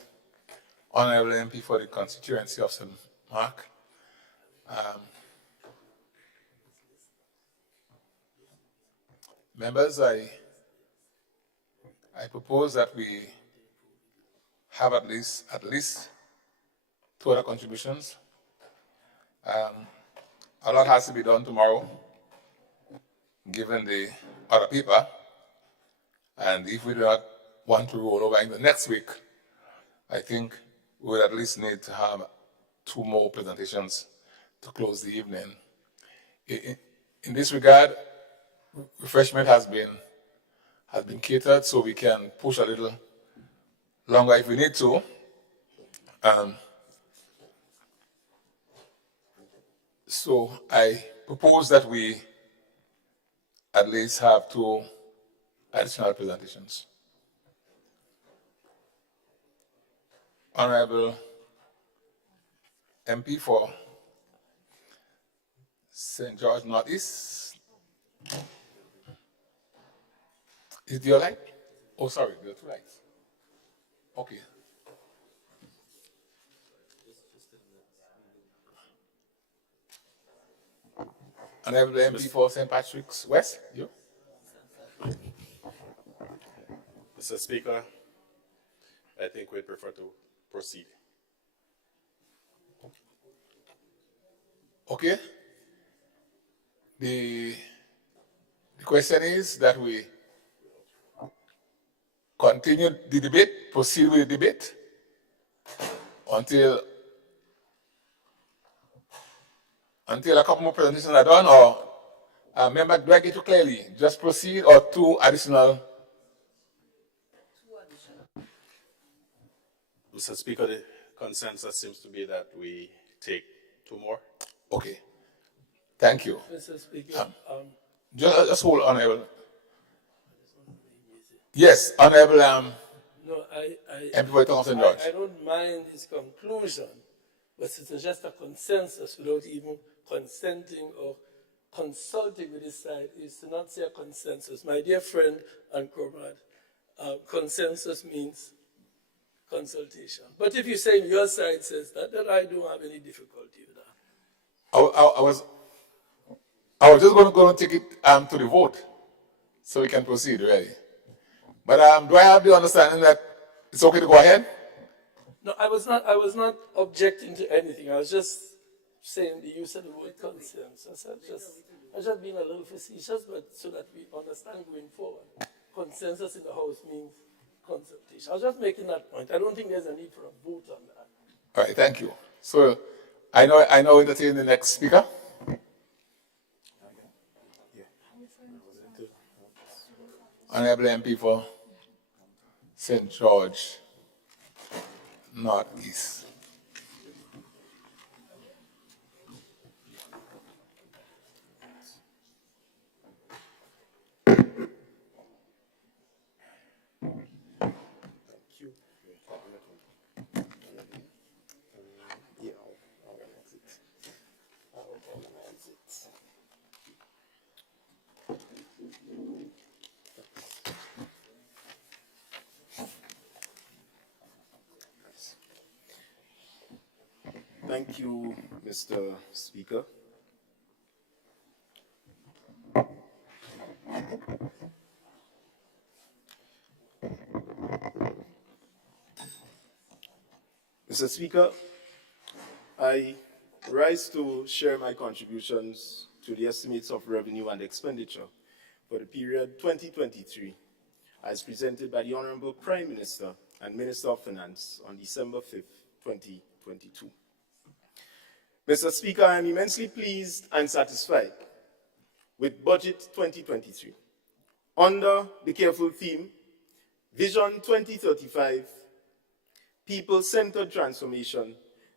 Honorable MP for the constituency of St. Mark. Members, I propose that we have at least two other contributions. A lot has to be done tomorrow, given the other paper, and if we do not want to roll over in the next week, I think we would at least need to have two more presentations to close the evening. In this regard, refreshment has been catered, so we can push a little longer if we need to. So I propose that we at least have two additional presentations. Honorable MP for St. George Northeast. Is it your light? Oh, sorry, there are two lights. Okay. Honorable MP for St. Patrick's West, you? Mr. Speaker, I think we'd prefer to proceed. Okay. The question is that we continue the debate, proceed with the debate until a couple more presentations are done, or member, do I get you clearly? Just proceed, or two additional? Mr. Speaker, the consensus seems to be that we take 2 more. Okay. Thank you. Mr. Speaker, Just hold, Honorable. Yes, Honorable no, MP for Thompson George. I don't mind his conclusion, but it's just a consensus without even consenting or consulting with his side is to not say a consensus. My dear friend and comrade, consensus means consultation. But if you say your side says that, then I don't have any difficulty with that. I was just going to take it to the vote, so we can proceed, really. But do I have the understanding that it's okay to go ahead? No, I was not objecting to anything. I was just saying the use of the word consensus. I was just being a little facetious, but so that we understand going forward. Consensus in the House means consultation. I was just making that point. I don't think there's a need for a vote on that. All right, thank you. So I know entertain the next speaker. Honorable MP for St. George Northeast. Thank you, Mr. Speaker. Mr. Speaker, I rise to share my contributions to the estimates of revenue and expenditure for the period 2023 as presented by the Honorable Prime Minister and Minister of Finance on December 5th, 2022. Mr. Speaker, I am immensely pleased and satisfied with Budget 2023 under the careful theme, Vision 2035, People-Centered Transformation,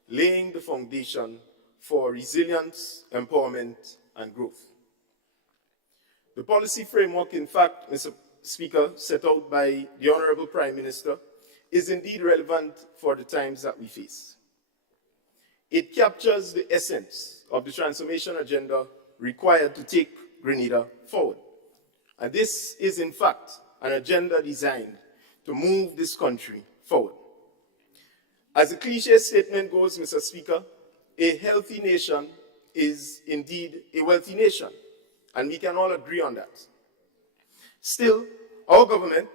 laying the foundation for resilience, empowerment, and growth. The policy framework, in fact, Mr. Speaker, set out by the Honorable Prime Minister is indeed relevant for the times that we face. It captures the essence of the transformation agenda required to take Grenada forward. And this is, in fact, an agenda designed to move this country forward. As the cliche statement goes, Mr. Speaker, a healthy nation is indeed a wealthy nation, and we can all agree on that. Still, our government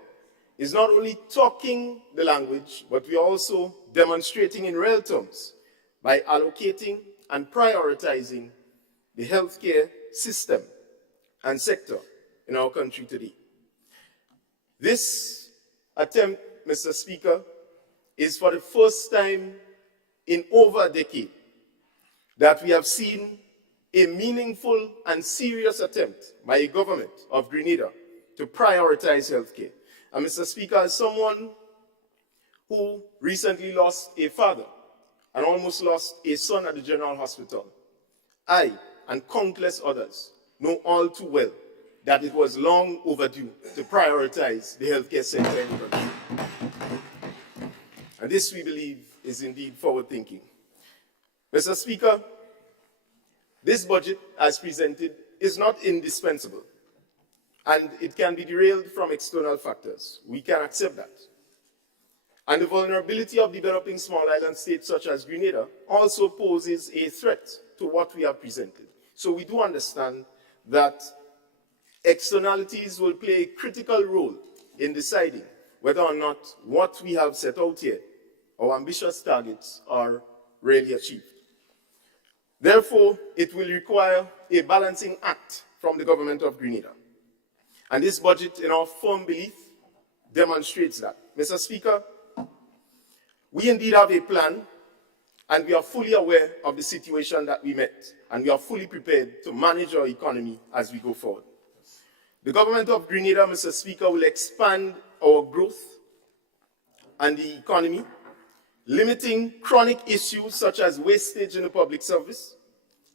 is not only talking the language, but we are also demonstrating in real terms by allocating and prioritizing the healthcare system and sector in our country today. This attempt, Mr. Speaker, is for the first time in over a decade that we have seen a meaningful and serious attempt by a government of Grenada to prioritize healthcare. And Mr. Speaker, as someone who recently lost a father and almost lost a son at the General Hospital, I and countless others know all too well that it was long overdue to prioritize the healthcare sector in the country. And this, we believe, is indeed forward-thinking. Mr. Speaker, this budget, as presented, is not indispensable, and it can be derailed from external factors. We can accept that. And the vulnerability of developing small island states such as Grenada also poses a threat to what we have presented. So we do understand that externalities will play a critical role in deciding whether or not what we have set out here, our ambitious targets, are really achieved. Therefore, it will require a balancing act from the government of Grenada. And this budget, in our firm belief, demonstrates that. Mr. Speaker, we indeed have a plan, and we are fully aware of the situation that we met, and we are fully prepared to manage our economy as we go forward. The government of Grenada, Mr. Speaker, will expand our growth and the economy, limiting chronic issues such as wastage in the public service,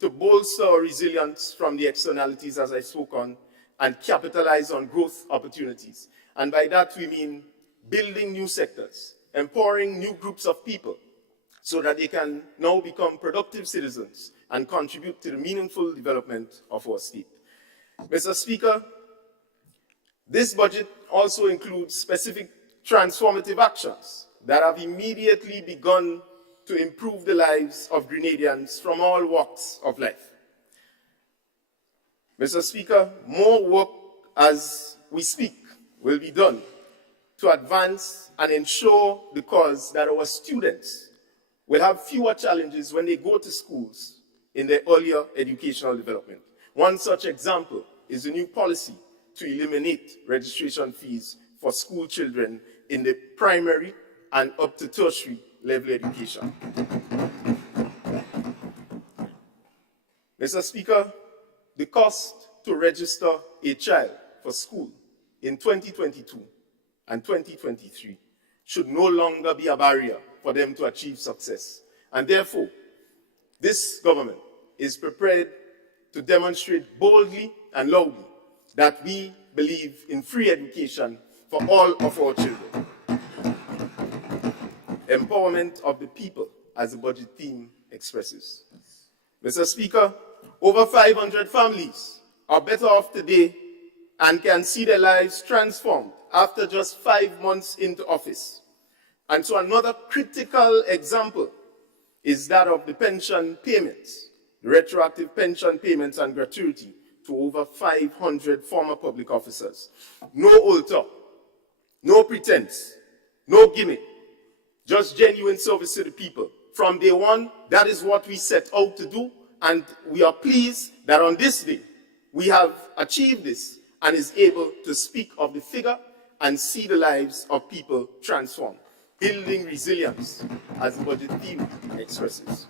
to bolster our resilience from the externalities, as I spoke on, and capitalize on growth opportunities. And by that we mean building new sectors, empowering new groups of people so that they can now become productive citizens and contribute to the meaningful development of our state. Mr. Speaker, this budget also includes specific transformative actions that have immediately begun to improve the lives of Grenadians from all walks of life. Mr. Speaker, more work as we speak will be done to advance and ensure the cause that our students will have fewer challenges when they go to schools in their earlier educational development. One such example is the new policy to eliminate registration fees for school children in the primary and up to tertiary level education. Mr. Speaker, the cost to register a child for school in 2022 and 2023 should no longer be a barrier for them to achieve success. And therefore, this government is prepared to demonstrate boldly and loudly that we believe in free education for all of our children. Empowerment of the people, as the budget theme expresses. Mr. Speaker, over 500 families are better off today and can see their lives transformed after just 5 months into office. And so another critical example is that of the pension payments, the retroactive pension payments and gratuity to over 500 former public officers. No altar, no pretense, no gimmick, just genuine service to the people. From day one, that is what we set out to do, and we are pleased that on this day, we have achieved this and is able to speak of the figure and see the lives of people transformed. Building resilience, as the budget theme expresses.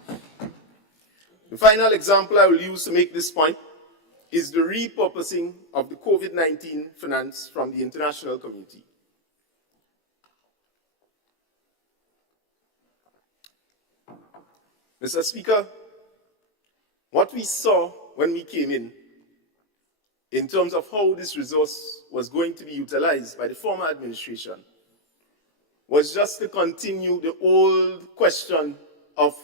The final example I will use to make this point is the repurposing of the COVID-19 finance from the international community. Mr. Speaker, what we saw when we came in terms of how this resource was going to be utilized by the former administration, was just to continue the old question of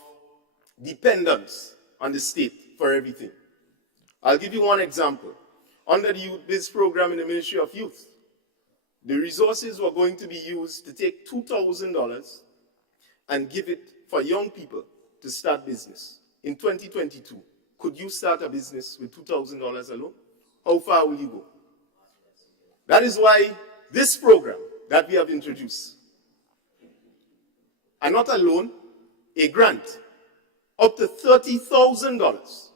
dependence on the state for everything. I'll give you one example. Under the Youth Biz program in the Ministry of Youth, the resources were going to be used to take $2,000 and give it for young people to start business. In 2022, could you start a business with $2,000 alone? How far will you go? That is why this program that we have introduced, and not a loan, a grant, up to $30,000,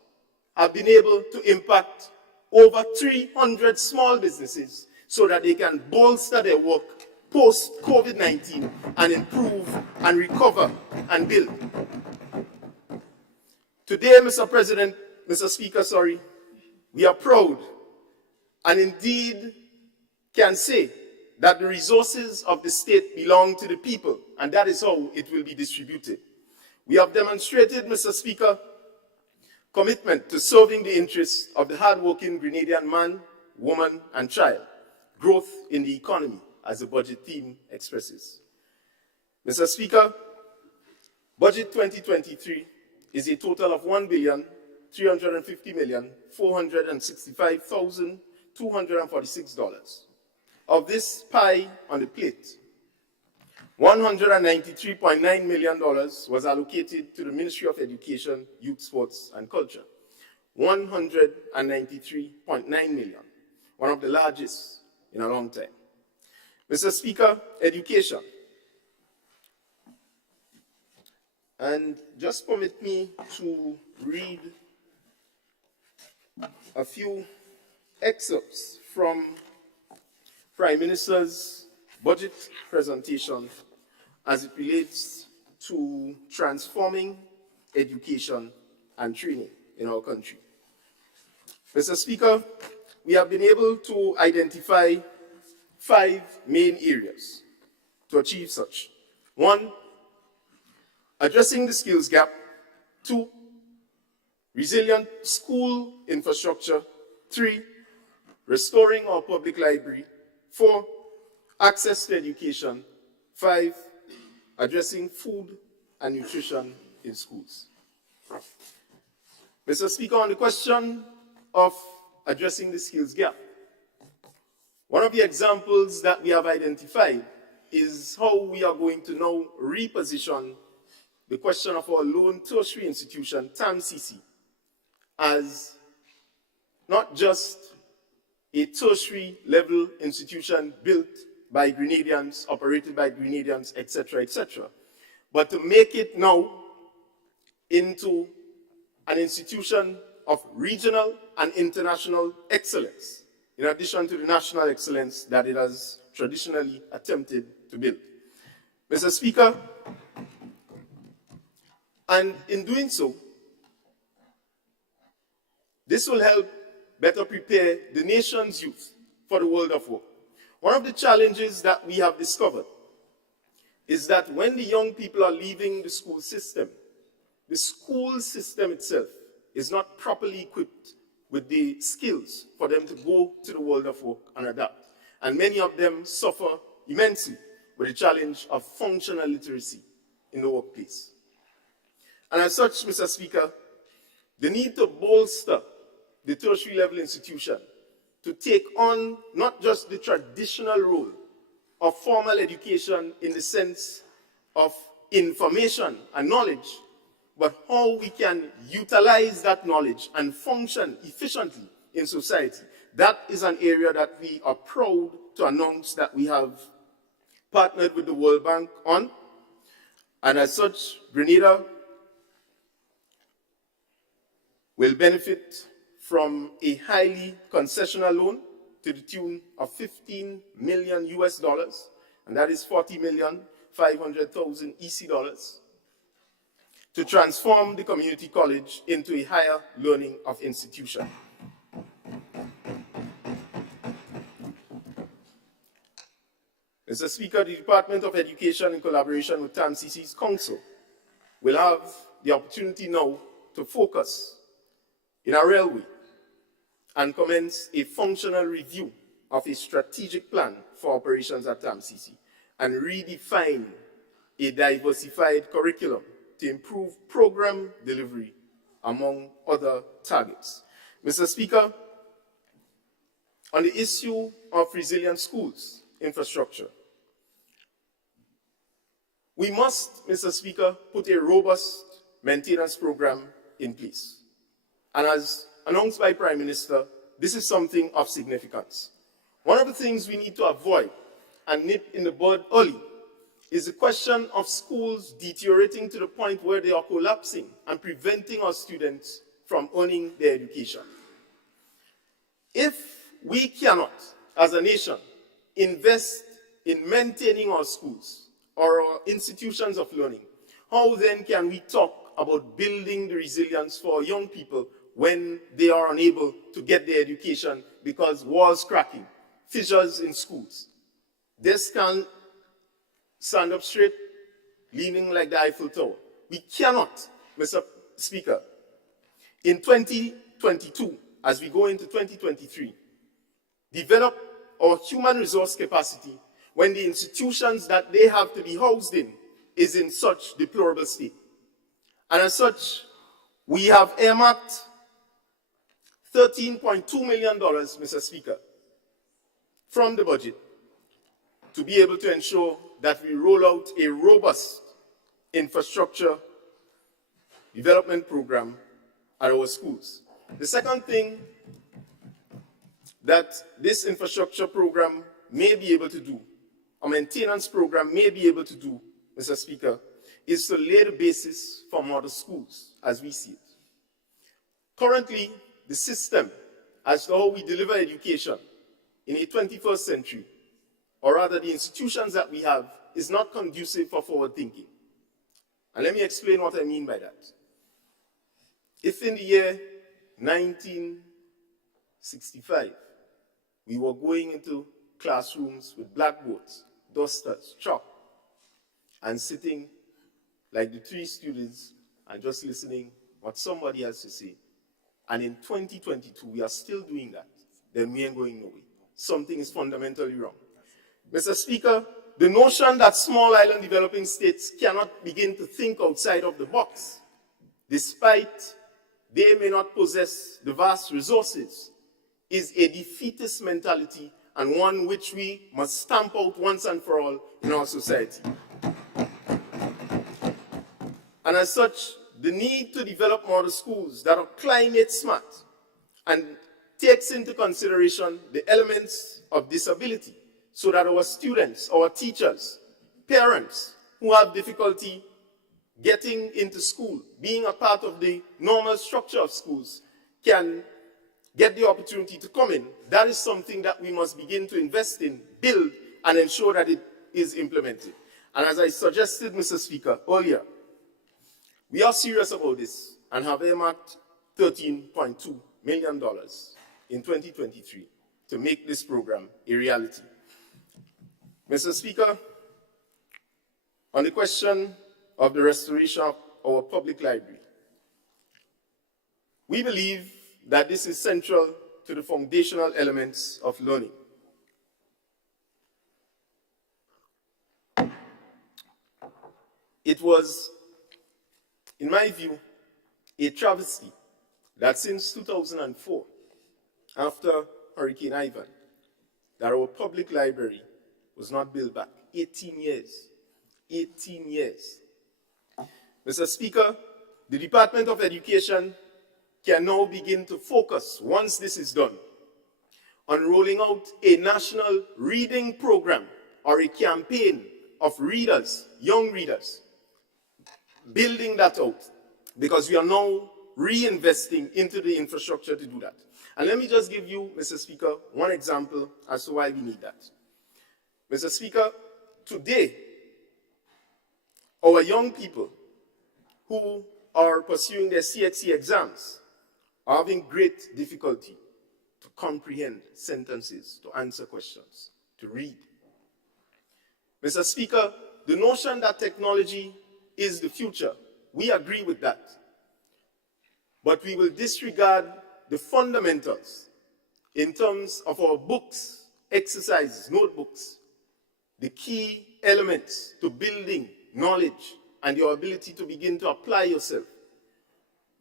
have been able to impact over 300 small businesses so that they can bolster their work post-COVID-19 and improve and recover and build. Today, Mr. Speaker, we are proud and indeed can say that the resources of the state belong to the people, and that is how it will be distributed. We have demonstrated, Mr. Speaker, commitment to serving the interests of the hard-working Grenadian man, woman, and child, growth in the economy, as the budget theme expresses. Mr. Speaker, Budget 2023 is a total of $1,350,465,246. Of this pie on the plate, $193.9 million was allocated to the Ministry of Education, Youth, Sports, and Culture. $193.9 million, one of the largest in a long time. Mr. Speaker, education. And just permit me to read a few excerpts from Prime Minister's budget presentation as it relates to transforming education and training in our country. Mr. Speaker, we have been able to identify 5 main areas to achieve such. 1, addressing the skills gap. 2, resilient school infrastructure. 3, restoring our public library. 4, access to education. 5, addressing food and nutrition in schools. Mr. Speaker, on the question of addressing the skills gap, one of the examples that we have identified is how we are going to now reposition the question of our lone tertiary institution, TAMCC, as not just a tertiary level institution built by Grenadians, operated by Grenadians, etc., etc., but to make it now into an institution of regional and international excellence, in addition to the national excellence that it has traditionally attempted to build. Mr. Speaker, and in doing so, this will help better prepare the nation's youth for the world of work. One of the challenges that we have discovered is that when the young people are leaving the school system itself is not properly equipped with the skills for them to go to the world of work and adapt. And many of them suffer immensely with the challenge of functional literacy in the workplace. And as such, Mr. Speaker, the need to bolster the tertiary level institution to take on not just the traditional role of formal education in the sense of information and knowledge, but how we can utilize that knowledge and function efficiently in society. That is an area that we are proud to announce that we have partnered with the World Bank on. And as such, Grenada will benefit from a highly concessional loan to the tune of $15 million US, and that is 40,500,000 EC dollars, to transform the community college into a higher learning of institution. Mr. Speaker, the Department of Education, in collaboration with TAMCC's Council, will have the opportunity now to focus in a real way and commence a functional review of a strategic plan for operations at TAMCC and redefine a diversified curriculum to improve program delivery, among other targets. Mr. Speaker, on the issue of resilient schools infrastructure, we must, Mr. Speaker, put a robust maintenance program in place. And as announced by Prime Minister, this is something of significance. One of the things we need to avoid and nip in the bud early is the question of schools deteriorating to the point where they are collapsing and preventing our students from earning their education. If we cannot, as a nation, invest in maintaining our schools or our institutions of learning, how then can we talk about building the resilience for our young people when they are unable to get their education because walls cracking, fissures in schools? This can stand up straight, leaning like the Eiffel Tower. We cannot, Mr. Speaker, in 2022, as we go into 2023, develop our human resource capacity when the institutions that they have to be housed in is in such deplorable state. And as such, we have earmarked $13.2 million, Mr. Speaker, from the budget to be able to ensure that we roll out a robust infrastructure development program at our schools. The second thing that this infrastructure program may be able to do, a maintenance program may be able to do, Mr. Speaker, is to lay the basis for model schools as we see it. Currently, the system as to how we deliver education in a 21st century or rather the institutions that we have, is not conducive for forward thinking. And let me explain what I mean by that. If in the year 1965, we were going into classrooms with blackboards, dusters, chalk, and sitting like the 3 students and just listening what somebody has to say, and in 2022 we are still doing that, then we ain't going nowhere. Something is fundamentally wrong. Mr. Speaker, the notion that small island developing states cannot begin to think outside of the box, despite they may not possess the vast resources, is a defeatist mentality and one which we must stamp out once and for all in our society. And as such, the need to develop model schools that are climate smart and takes into consideration the elements of disability so that our students, our teachers, parents who have difficulty getting into school, being a part of the normal structure of schools, can get the opportunity to come in. That is something that we must begin to invest in, build, and ensure that it is implemented. And as I suggested, Mr. Speaker, earlier, we are serious about this and have earmarked $13.2 million in 2023 to make this program a reality. Mr. Speaker, on the question of the restoration of our public library, we believe that this is central to the foundational elements of learning. It was, in my view, a travesty that since 2004, after Hurricane Ivan, that our public library was not built back. 18 years. 18 years. Mr. Speaker, the Department of Education can now begin to focus, once this is done, on rolling out a national reading program or a campaign of readers, young readers, building that out, because we are now reinvesting into the infrastructure to do that. And let me just give you, Mr. Speaker, one example as to why we need that. Mr. Speaker, today, our young people who are pursuing their CXC exams are having great difficulty to comprehend sentences, to answer questions, to read. Mr. Speaker, the notion that technology is the future, we agree with that. But we will disregard the fundamentals in terms of our books, exercises, notebooks, the key elements to building knowledge and your ability to begin to apply yourself.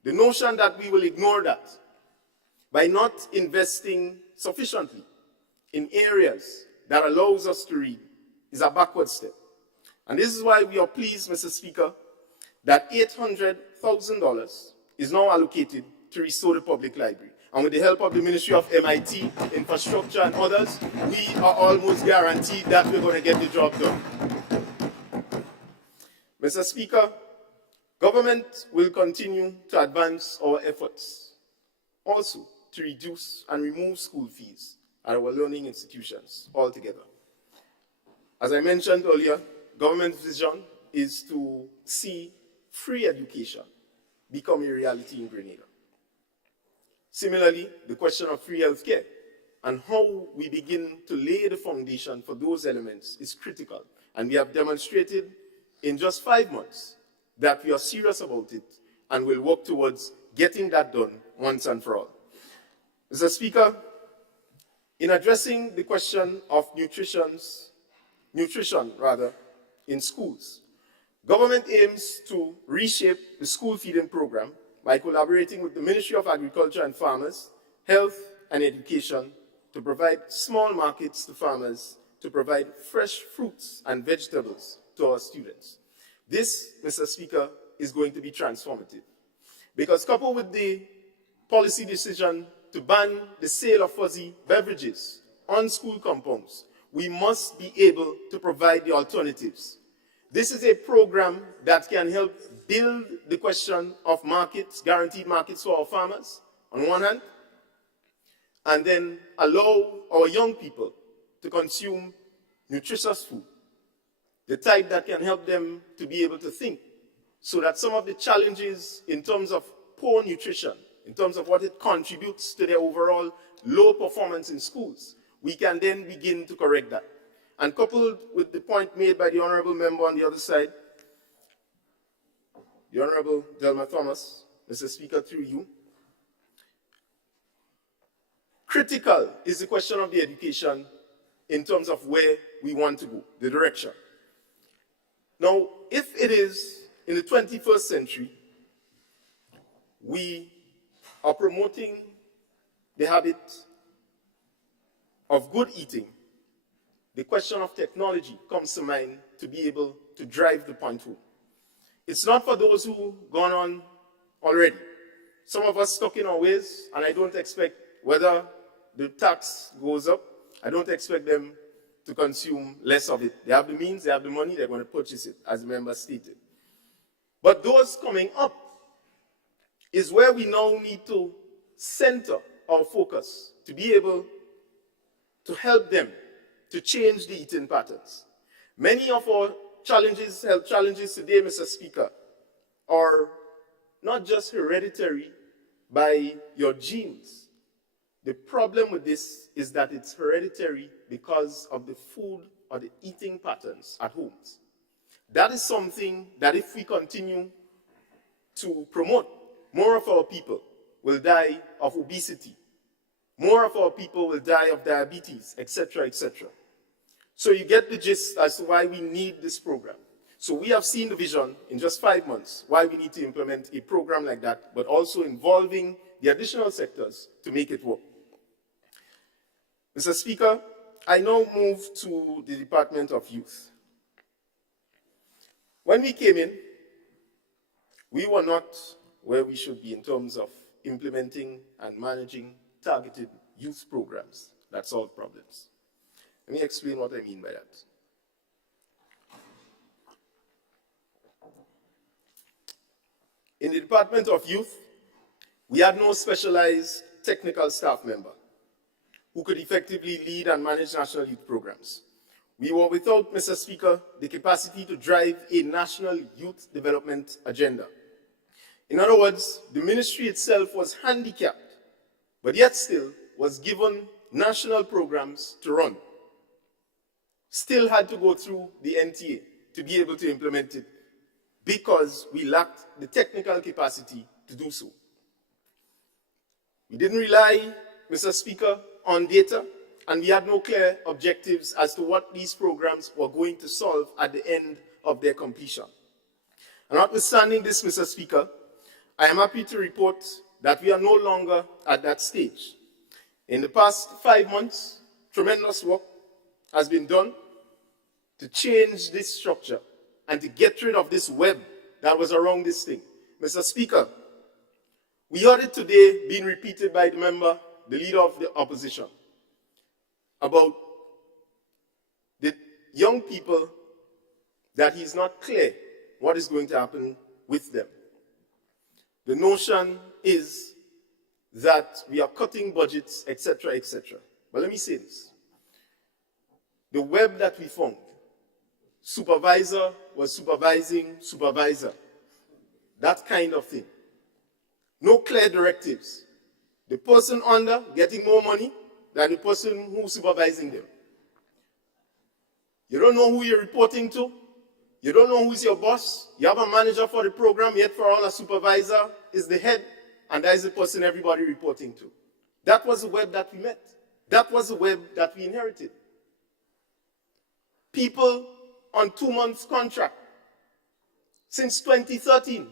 The notion that we will ignore that by not investing sufficiently in areas that allows us to read is a backward step. And this is why we are pleased, Mr. Speaker, that $800,000 is now allocated to restore the public library. And with the help of the Ministry of MIT, Infrastructure, and others, we are almost guaranteed that we're going to get the job done. Mr. Speaker, government will continue to advance our efforts also to reduce and remove school fees at our learning institutions altogether. As I mentioned earlier, government's vision is to see free education become a reality in Grenada. Similarly, the question of free healthcare and how we begin to lay the foundation for those elements is critical. And we have demonstrated in just 5 months that we are serious about it and will work towards getting that done once and for all. Mr. Speaker, in addressing the question of nutrition in schools, government aims to reshape the school feeding program by collaborating with the Ministry of Agriculture and Farmers, Health and Education to provide small markets to farmers to provide fresh fruits and vegetables to our students. This, Mr. Speaker, is going to be transformative because coupled with the policy decision to ban the sale of fuzzy beverages on school compounds, we must be able to provide the alternatives. This is a program that can help build the question of markets, guaranteed markets for our farmers, on one hand, and then allow our young people to consume nutritious food, the type that can help them to be able to think, so that some of the challenges in terms of poor nutrition, in terms of what it contributes to their overall low performance in schools, we can then begin to correct that. And coupled with the point made by the honorable member on the other side, the Honorable Delma Thomas, Mr. Speaker, through you, critical is the question of the education in terms of where we want to go, the direction. Now, if it is in the 21st century, we are promoting the habit of good eating, the question of technology comes to mind to be able to drive the point home. It's not for those who've gone on already. Some of us stuck in our ways, and I don't expect, whether the tax goes up, I don't expect them to consume less of it. They have the means, they have the money, they're going to purchase it, as the member stated. But those coming up is where we now need to center our focus to be able to help them to change the eating patterns. Many of our challenges, health challenges today, Mr. Speaker, are not just hereditary by your genes. The problem with this is that it's hereditary because of the food or the eating patterns at homes. That is something that if we continue to promote, more of our people will die of obesity. More of our people will die of diabetes, etc., etc. So you get the gist as to why we need this program. So we have seen the vision in just 5 months, why we need to implement a program like that, but also involving the additional sectors to make it work. Mr. Speaker, I now move to the Department of Youth. When we came in, we were not where we should be in terms of implementing and managing targeted youth programs that solve problems. Let me explain what I mean by that. In the Department of Youth, we had no specialized technical staff member who could effectively lead and manage national youth programs. We were without, Mr. Speaker, the capacity to drive a national youth development agenda. In other words, the ministry itself was handicapped, but yet still was given national programs to run. Still had to go through the NTA to be able to implement it because we lacked the technical capacity to do so. We didn't rely, Mr. Speaker, on data, and we had no clear objectives as to what these programs were going to solve at the end of their completion. And notwithstanding this, Mr. Speaker, I am happy to report that we are no longer at that stage. In the past 5 months, tremendous work has been done to change this structure and to get rid of this web that was around this thing. Mr. Speaker, we heard it today being repeated by the member, the leader of the opposition, about the young people that he's not clear what is going to happen with them. The notion is that we are cutting budgets, etc., etc. But let me say this. The web that we found, supervisor was supervising supervisor. That kind of thing. No clear directives. The person under getting more money than the person who's supervising them. You don't know who you're reporting to. You don't know who's your boss. You have a manager for the program, yet for all a supervisor is the head, and that is the person everybody reporting to. That was the web that we met. That was the web that we inherited. People on 2 months contract since 2013.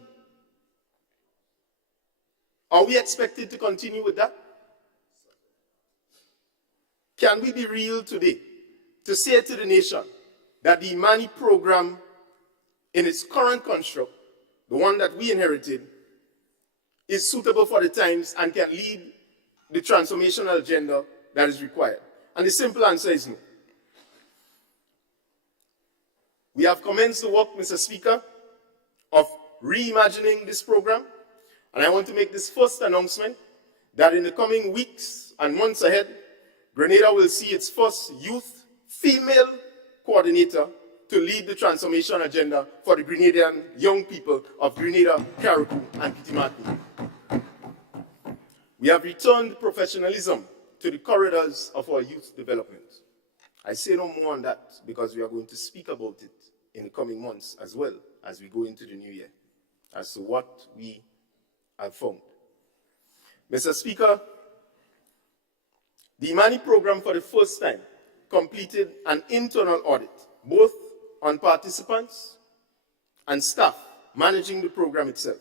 Are we expected to continue with that? Can we be real today to say to the nation that the Imani program in its current construct, the one that we inherited, is suitable for the times and can lead the transformational agenda that is required? And the simple answer is no. We have commenced the work, Mr. Speaker, of reimagining this program. And I want to make this first announcement that in the coming weeks and months ahead, Grenada will see its first youth female coordinator to lead the transformation agenda for the Grenadian young people of Grenada, Carriacou, and Petite Martinique. We have returned professionalism to the corridors of our youth development. I say no more on that because we are going to speak about it in the coming months as well as we go into the new year as to what we have found. Mr. Speaker, the Imani program for the first time completed an internal audit, both on participants and staff managing the program itself.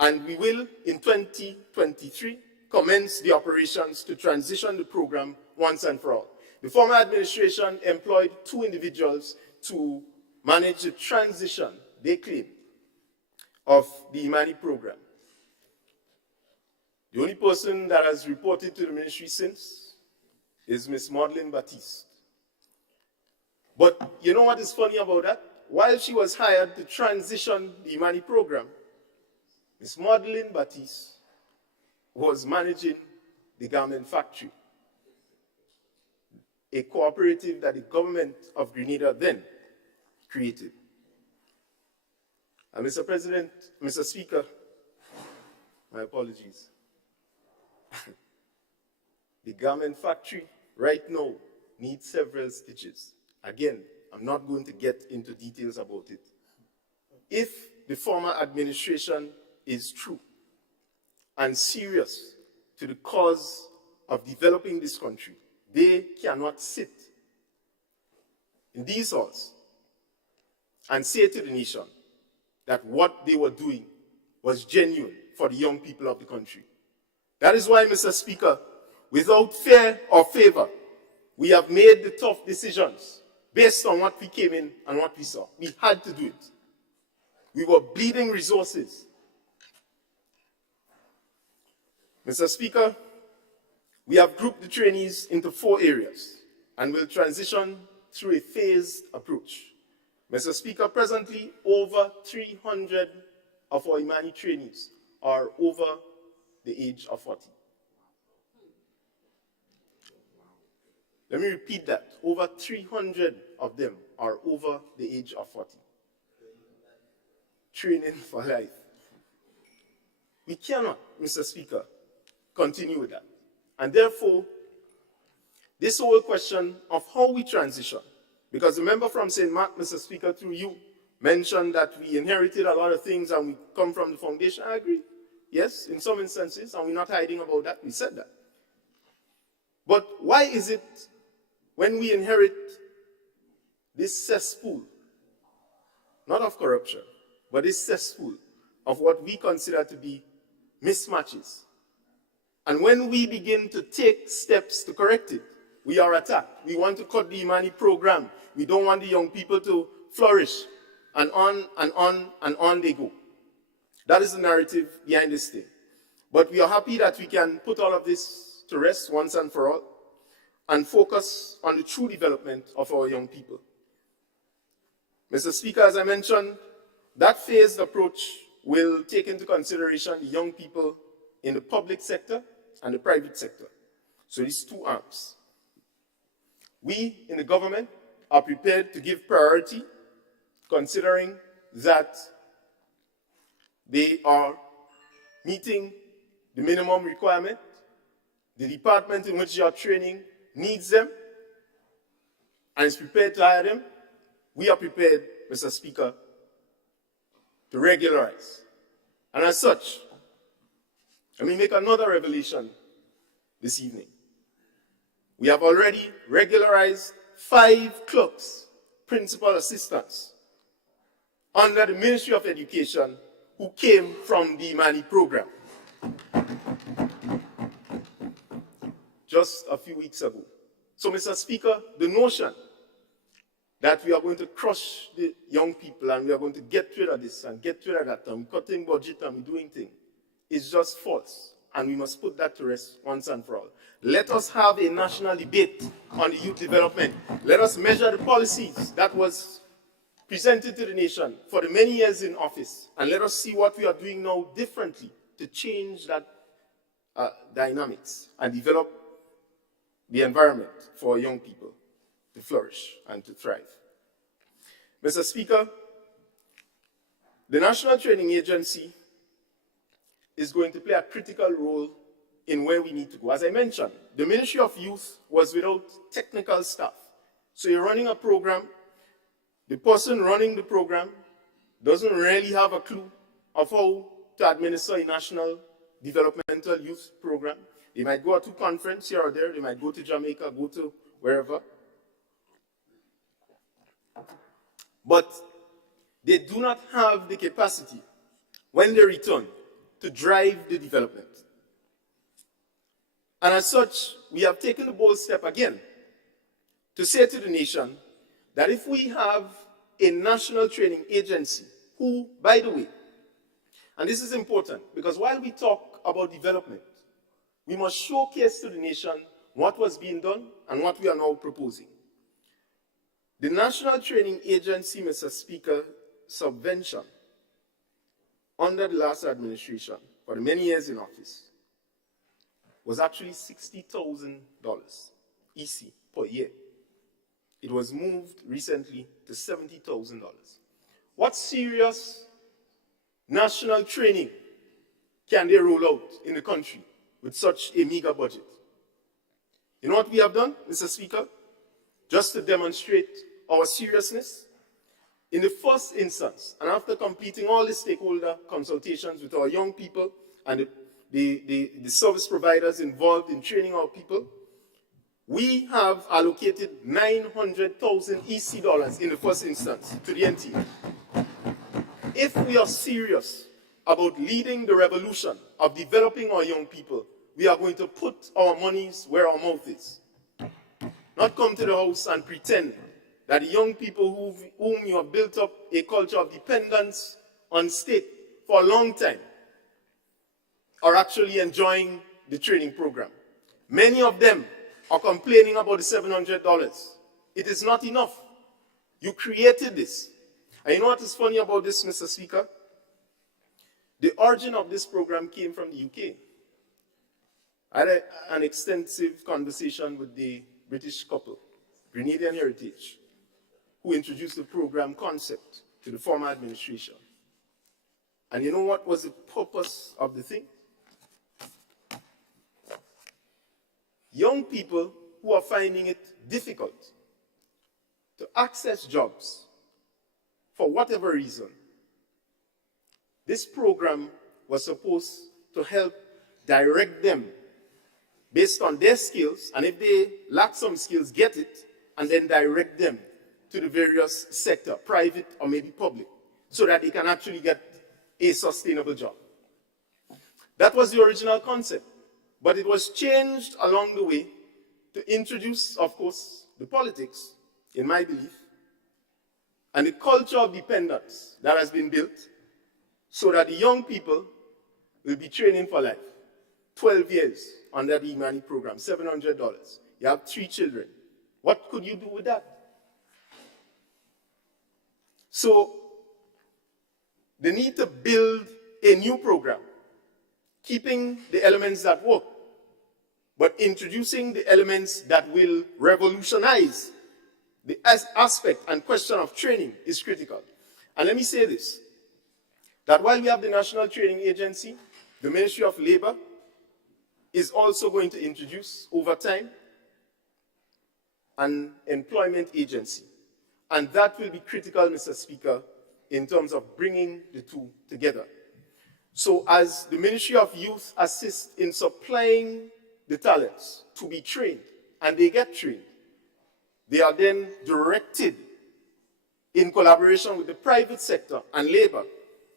And we will, in 2023, commence the operations to transition the program once and for all. The former administration employed 2 individuals to manage the transition, they claim, of the Imani program. The only person that has reported to the ministry since is Ms. Maudlin Baptiste. But you know what is funny about that? While she was hired to transition the Imani program, Ms. Maudlin Baptiste was managing the garment factory, a cooperative that the government of Grenada then created. And Mr. President, Mr. Speaker, my apologies. The garment factory right now needs several stitches. Again, I'm not going to get into details about it. If the former administration is true and serious to the cause of developing this country, they cannot sit in these halls and say to the nation that what they were doing was genuine for the young people of the country. That is why, Mr. Speaker, without fear or favor, we have made the tough decisions based on what we came in and what we saw. We had to do it. We were bleeding resources. Mr. Speaker, we have grouped the trainees into 4 areas and will transition through a phased approach. Mr. Speaker, presently over 300 of our Imani trainees are over the age of 40. Let me repeat that. Over 300 of them are over the age of 40. Training for life. We cannot, Mr. Speaker, continue with that. And therefore, this whole question of how we transition, because the member from St. Mark, Mr. Speaker, through you, mentioned that we inherited a lot of things and we come from the foundation. I agree. Yes, in some instances, and we're not hiding about that, we said that. But why is it when we inherit this cesspool, not of corruption, but this cesspool of what we consider to be mismatches, and when we begin to take steps to correct it, we are attacked. We want to cut the Imani program. We don't want the young people to flourish, and on and on and on they go. That is the narrative behind this thing. But we are happy that we can put all of this to rest once and for all and focus on the true development of our young people. Mr. Speaker, as I mentioned, that phased approach will take into consideration the young people in the public sector and the private sector. So these 2 arms. We in the government are prepared to give priority, considering that they are meeting the minimum requirement. The department in which you are training needs them and is prepared to hire them. We are prepared, Mr. Speaker, to regularize. And as such, let me make another revelation this evening. We have already regularized 5 clerks, principal assistants, under the Ministry of Education who came from the Imani program just a few weeks ago. So, Mr. Speaker, the notion that we are going to crush the young people and we are going to get rid of this and get rid of that and we're cutting budget and we're doing things is just false. And we must put that to rest once and for all. Let us have a national debate on the youth development. Let us measure the policies that was presented to the nation for the many years in office. And let us see what we are doing now differently to change that dynamics and develop the environment for young people to flourish and to thrive. Mr. Speaker, the National Training Agency is going to play a critical role in where we need to go. As I mentioned, the Ministry of Youth was without technical staff. So you're running a program, the person running the program doesn't really have a clue of how to administer a national developmental youth program. They might go to a conference here or there, they might go to Jamaica, go to wherever. But they do not have the capacity, when they return, to drive the development. And as such, we have taken the bold step again to say to the nation that if we have a national training agency who, by the way, and this is important because while we talk about development, we must showcase to the nation what was being done and what we are now proposing. The National Training Agency, Mr. Speaker, subvention under the last administration for the many years in office was actually $60,000 EC per year. It was moved recently to $70,000. What serious national training can they roll out in the country with such a meager budget? You know what we have done, Mr. Speaker? Just to demonstrate our seriousness, in the first instance, and after completing all the stakeholder consultations with our young people and the service providers involved in training our people, we have allocated $900,000 EC in the first instance to the NTA. If we are serious about leading the revolution of developing our young people, we are going to put our monies where our mouth is. Not come to the house and pretend that the young people whom you have built up a culture of dependence on state for a long time are actually enjoying the training program. Many of them are complaining about the $700. It is not enough. You created this. And you know what is funny about this, Mr. Speaker? The origin of this program came from the UK. I had an extensive conversation with the British couple, Grenadian Heritage, who introduced the program concept to the former administration. And you know what was the purpose of the thing? Young people who are finding it difficult to access jobs for whatever reason. This program was supposed to help direct them based on their skills, and if they lack some skills, get it, and then direct them to the various sector, private or maybe public, so that they can actually get a sustainable job. That was the original concept, but it was changed along the way to introduce, of course, the politics, in my belief, and the culture of dependence that has been built so that the young people will be training for life. 12 years under the Imani program, $700. You have 3 children. What could you do with that? So, they need to build a new program, keeping the elements that work, but introducing the elements that will revolutionize the aspect and question of training is critical. And let me say this, that while we have the National Training Agency, the Ministry of Labor is also going to introduce, over time, an employment agency. And that will be critical, Mr. Speaker, in terms of bringing the two together. So as the Ministry of Youth assists in supplying the talents to be trained, and they get trained, they are then directed in collaboration with the private sector and labor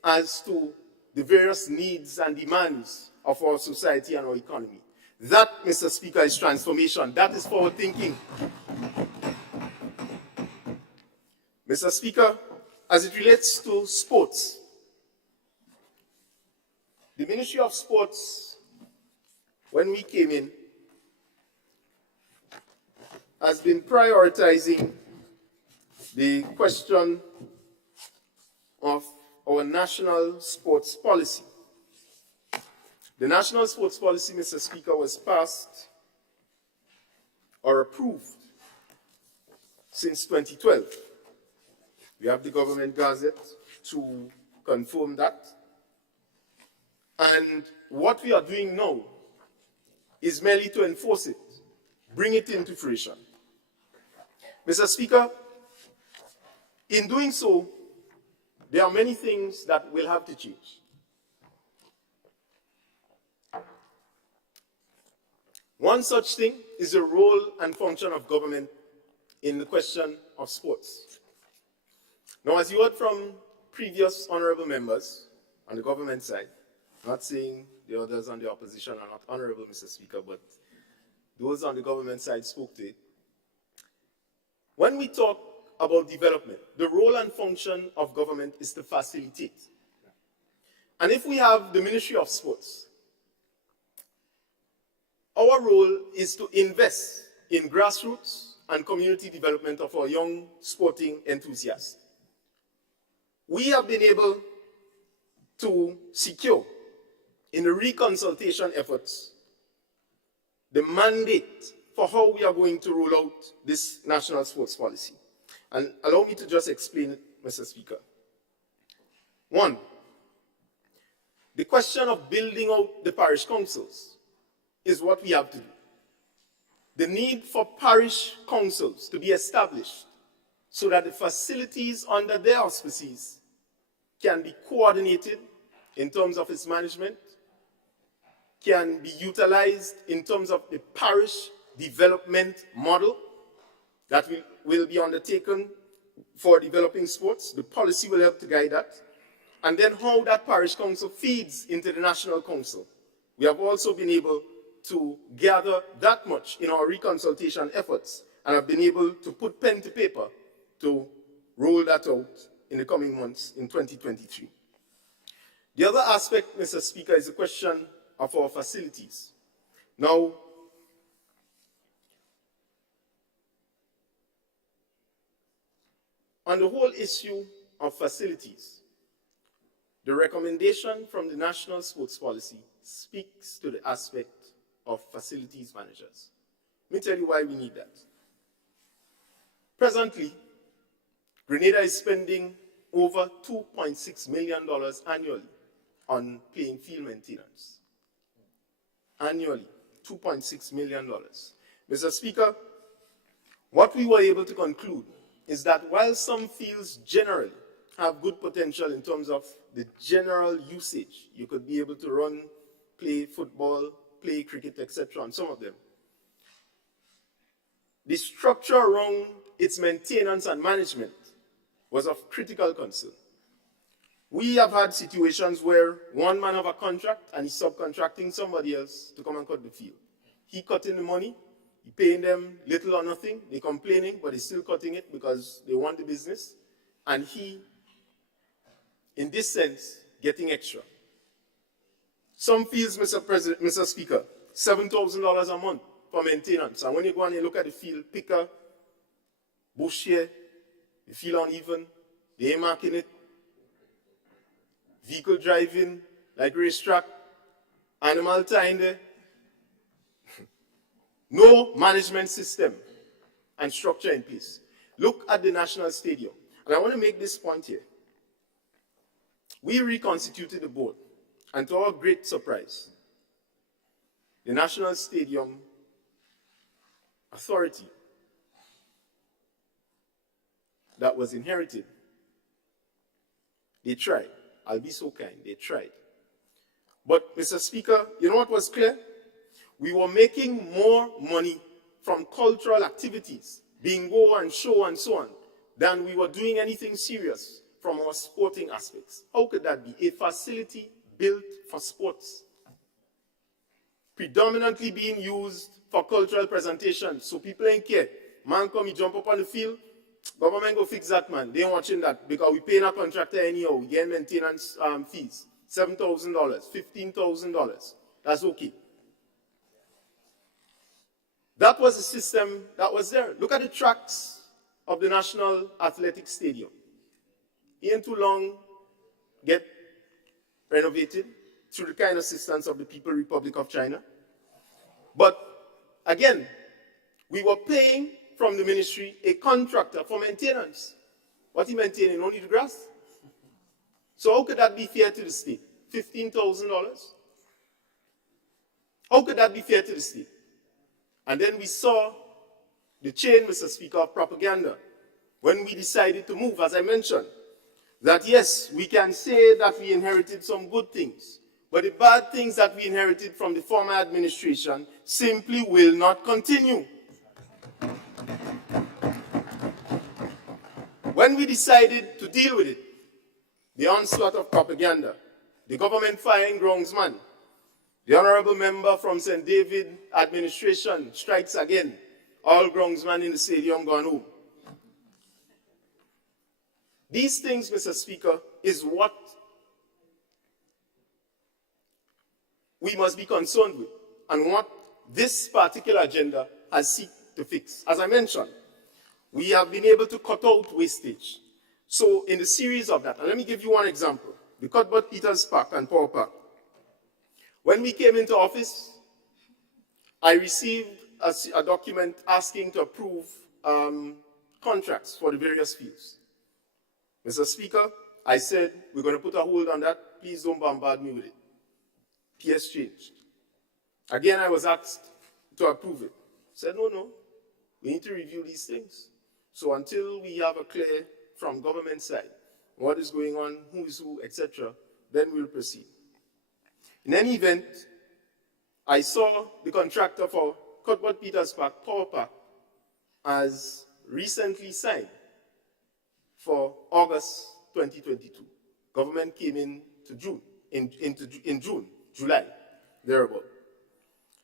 as to the various needs and demands of our society and our economy. That, Mr. Speaker, is transformation. That is forward thinking. Mr. Speaker, as it relates to sports, the Ministry of Sports, when we came in, has been prioritizing the question of our national sports policy. The national sports policy, Mr. Speaker, was passed or approved since 2012. We have the government gazette to confirm that. And what we are doing now is merely to enforce it, bring it into fruition. Mr. Speaker, in doing so, there are many things that will have to change. One such thing is the role and function of government in the question of sports. Now, as you heard from previous honorable members on the government side, not saying the others on the opposition are not honorable, Mr. Speaker, but those on the government side spoke to it. When we talk about development, the role and function of government is to facilitate. And if we have the Ministry of Sports, our role is to invest in grassroots and community development of our young sporting enthusiasts. We have been able to secure in the reconsultation efforts the mandate for how we are going to roll out this national sports policy. And allow me to just explain it, Mr. Speaker. One, the question of building out the parish councils is what we have to do. The need for parish councils to be established so that the facilities under their auspices can be coordinated in terms of its management, can be utilized in terms of the parish development model that will be undertaken for developing sports. The policy will help to guide that. And then how that parish council feeds into the national council. We have also been able to gather that much in our reconsultation efforts and have been able to put pen to paper to roll that out in the coming months in 2023. The other aspect, Mr. Speaker, is the question of our facilities. Now, on the whole issue of facilities, the recommendation from the National Sports Policy speaks to the aspect of facilities managers. Let me tell you why we need that. Presently, Grenada is spending over $2.6 million annually on playing field maintenance. Annually, $2.6 million. Mr. Speaker, what we were able to conclude is that while some fields generally have good potential in terms of the general usage, you could be able to run, play football, play cricket, etc., on some of them, the structure around its maintenance and management was of critical concern. We have had situations where one man have a contract and he's subcontracting somebody else to come and cut the field. He cutting the money, he paying them little or nothing, they're complaining, but he's still cutting it because they want the business. And he, in this sense, getting extra. Some fields, Mr. Speaker, $7,000 a month for maintenance. And when you go and you look at the field, picker, bush here, the field uneven, they ain't marking it, vehicle driving, like racetrack, animal tying there. No management system and structure in place. Look at the National Stadium. And I want to make this point here. We reconstituted the board, and to our great surprise, the National Stadium Authority that was inherited, they tried. I'll be so kind, they tried. But, Mr. Speaker, you know what was clear? We were making more money from cultural activities, bingo and show and so on, than we were doing anything serious from our sporting aspects. How could that be? A facility built for sports, predominantly being used for cultural presentation, so people ain't care. Man come, he jump up on the field, government go fix that, man. They ain't watching that because we paying a contractor anyhow. We get maintenance fees, $7,000, $15,000. That's okay. That was the system that was there. Look at the tracks of the National Athletic Stadium. Ain't too long, get renovated through the kind assistance of the People's Republic of China. But again, we were paying from the ministry a contractor for maintenance. What he maintaining? Only the grass. So how could that be fair to the state? $15,000? How could that be fair to the state? And then we saw the chain, Mr. Speaker, of propaganda when we decided to move, as I mentioned, that yes, we can say that we inherited some good things, but the bad things that we inherited from the former administration simply will not continue. When we decided to deal with it, the onslaught of propaganda, the government firing groundsman, the honorable member from St. David administration strikes again, all groundsmen in the stadium gone home. These things, Mr. Speaker, is what we must be concerned with and what this particular agenda has sought to fix. As I mentioned, we have been able to cut out wastage. So in the series of that, and let me give you one example, the Cuthbert Peters Park and Power Park. When we came into office, I received a document asking to approve contracts for the various fields. Mr. Speaker, I said, we're going to put a hold on that. Please don't bombard me with it. PS changed. Again, I was asked to approve it. I said, no, we need to review these things. So until we have a clear from government side what is going on, who is who, etc., then we'll proceed. In any event, I saw the contractor for Cuthbert Peters Park, Power Park, as recently signed for August 2022. Government came in to July, thereabout.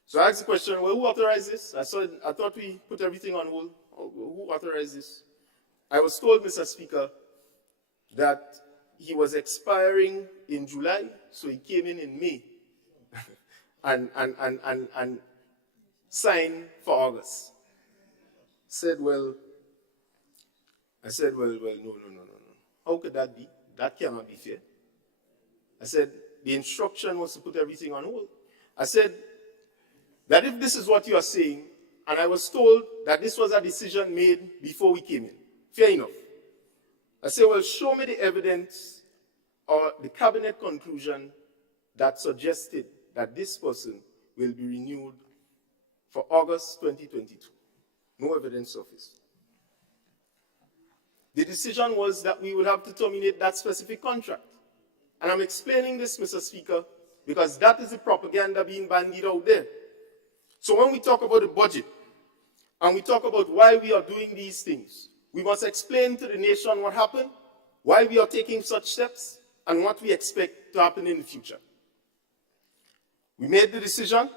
So I asked the question, well, who authorized this? I thought we put everything on hold. Who authorized this? I was told, Mr. Speaker, that he was expiring in July, so he came in May and signed for August. I said, well, no. How could that be? That cannot be fair. I said, the instruction was to put everything on hold. I said, that if this is what you are saying, and I was told that this was a decision made before we came in, fair enough. I said, well, show me the evidence or the cabinet conclusion that suggested that this person will be renewed for August 2022. No evidence surfaced. The decision was that we would have to terminate that specific contract. And I'm explaining this, Mr. Speaker, because that is the propaganda being bandied out there. So when we talk about the budget, and we talk about why we are doing these things, we must explain to the nation what happened, why we are taking such steps, and what we expect to happen in the future. We made the decision.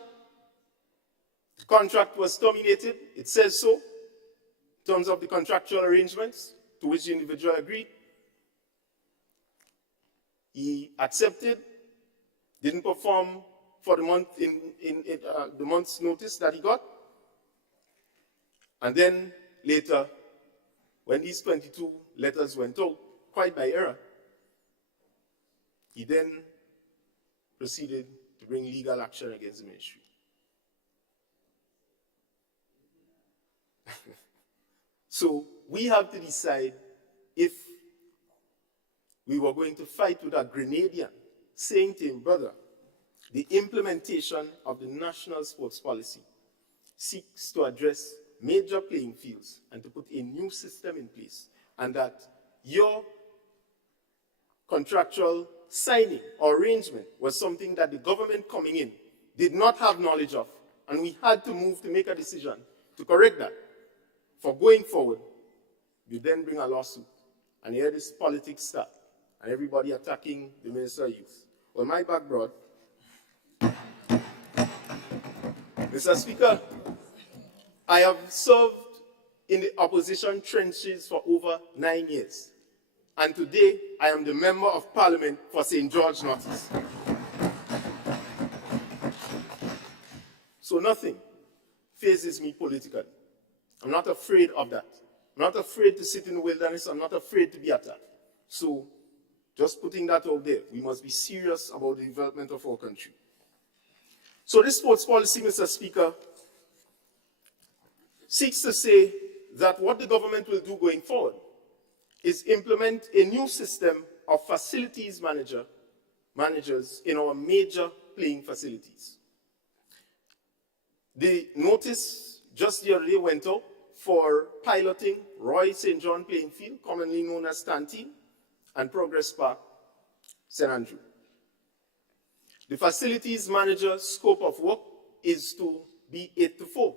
The contract was terminated. It says so, in terms of the contractual arrangements to which the individual agreed. He accepted, didn't perform for the month the month's notice that he got. And then later, when these 22 letters went out, quite by error, he then proceeded to bring legal action against the ministry. So we have to decide if we were going to fight with a Grenadian, saying to him, brother, the implementation of the national sports policy seeks to address major playing fields and to put a new system in place, and that your contractual signing or arrangement was something that the government coming in did not have knowledge of, and we had to move to make a decision to correct that. For going forward, you then bring a lawsuit, and here this politics start, and everybody attacking the Minister of Youth. Well, my back broad. Mr. Speaker, I have served in the opposition trenches for over 9 years. And today, I am the Member of Parliament for St. George North East. So nothing phases me politically. I'm not afraid of that. I'm not afraid to sit in the wilderness. I'm not afraid to be attacked. So just putting that out there, we must be serious about the development of our country. So this sports policy, Mr. Speaker, seeks to say that what the government will do going forward is implement a new system of facilities managers in our major playing facilities. The notice just the other day went out for piloting Roy St. John Playing Field, commonly known as Stantine, and Progress Park, St. Andrew. The facilities manager's scope of work is to be 8 to 4.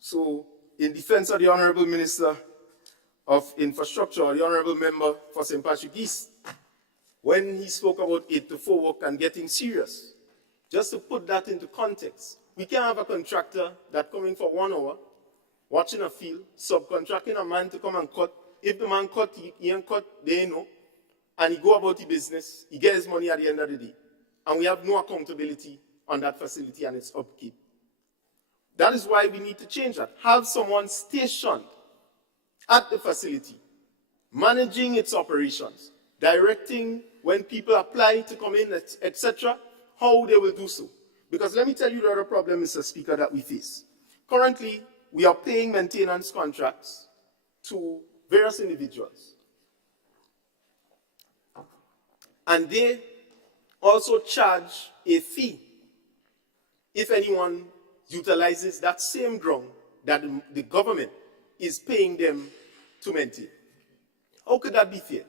So, in defense of the Honorable Minister of Infrastructure, or the Honorable Member for St. Patrick East, when he spoke about 8 to 4 work and getting serious, just to put that into context, we can have a contractor that coming for 1 hour, watching a field, subcontracting a man to come and cut. If the man cut, he ain't cut, they know, and he go about his business, he gets his money at the end of the day. And we have no accountability on that facility and its upkeep. That is why we need to change that. Have someone stationed at the facility, managing its operations, directing when people apply to come in, etc., how they will do so. Because let me tell you the other problem, Mr. Speaker, that we face. Currently, we are paying maintenance contracts to various individuals. And they also charge a fee if anyone utilizes that same ground that the government is paying them to maintain. How could that be fair?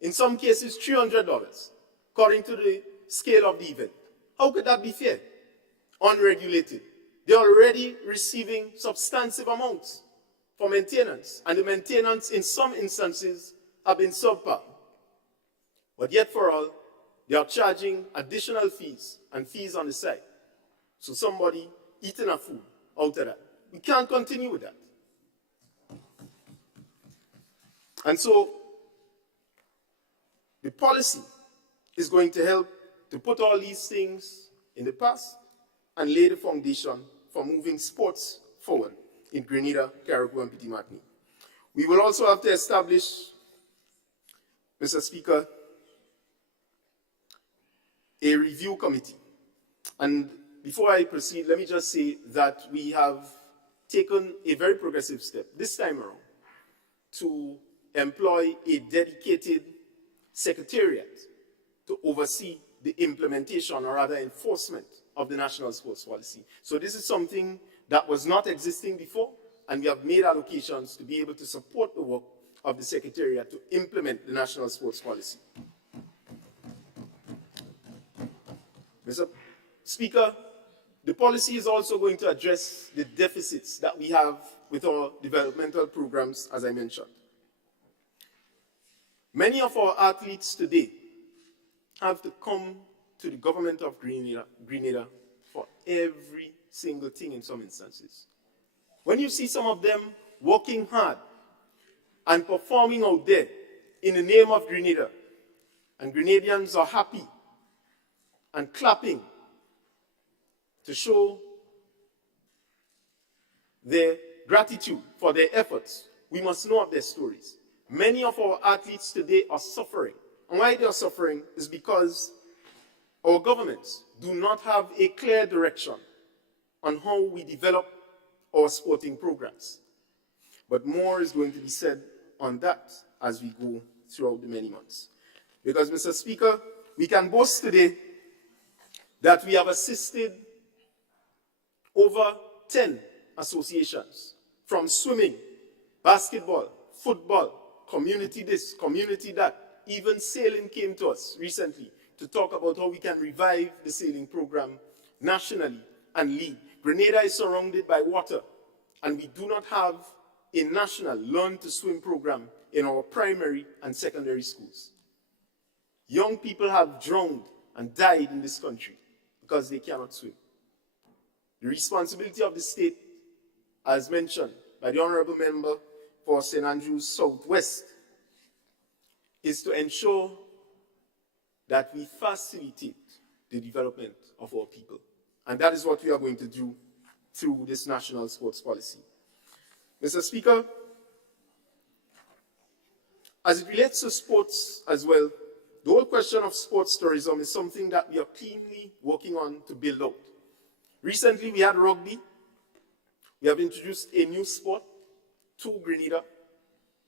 In some cases, $300, according to the scale of the event. How could that be fair? Unregulated. They're already receiving substantive amounts for maintenance, and the maintenance in some instances have been subpar. But yet for all, they are charging additional fees and fees on the side. So somebody eating a food out of that. We can't continue with that. And so the policy is going to help to put all these things in the past and lay the foundation for moving sports forward in Grenada, Carriacou, and Petit Martinique. We will also have to establish, Mr. Speaker, a review committee. And before I proceed, let me just say that we have taken a very progressive step this time around to employ a dedicated secretariat to oversee the implementation, or rather enforcement, of the National Sports Policy. So this is something that was not existing before, and we have made allocations to be able to support the work of the Secretariat to implement the National Sports Policy. Mr. Speaker, the policy is also going to address the deficits that we have with our developmental programs, as I mentioned. Many of our athletes today have to come to the government of Grenada for every single thing in some instances. When you see some of them working hard and performing out there in the name of Grenada, and Grenadians are happy and clapping to show their gratitude for their efforts, we must know of their stories. Many of our athletes today are suffering. And why they are suffering is because our governments do not have a clear direction on how we develop our sporting programs. But more is going to be said on that as we go throughout the many months. Because, Mr. Speaker, we can boast today that we have assisted over 10 associations, from swimming, basketball, football, community this, community that. Even sailing came to us recently to talk about how we can revive the sailing program nationally and lead. Grenada is surrounded by water, and we do not have a national learn to swim program in our primary and secondary schools. Young people have drowned and died in this country because they cannot swim. The responsibility of the state, as mentioned by the Honorable Member for St. Andrews Southwest, is to ensure that we facilitate the development of our people. And that is what we are going to do through this National Sports Policy. Mr. Speaker, as it relates to sports as well, the whole question of sports tourism is something that we are keenly working on to build out. Recently, we had rugby. We have introduced a new sport, to Grenada.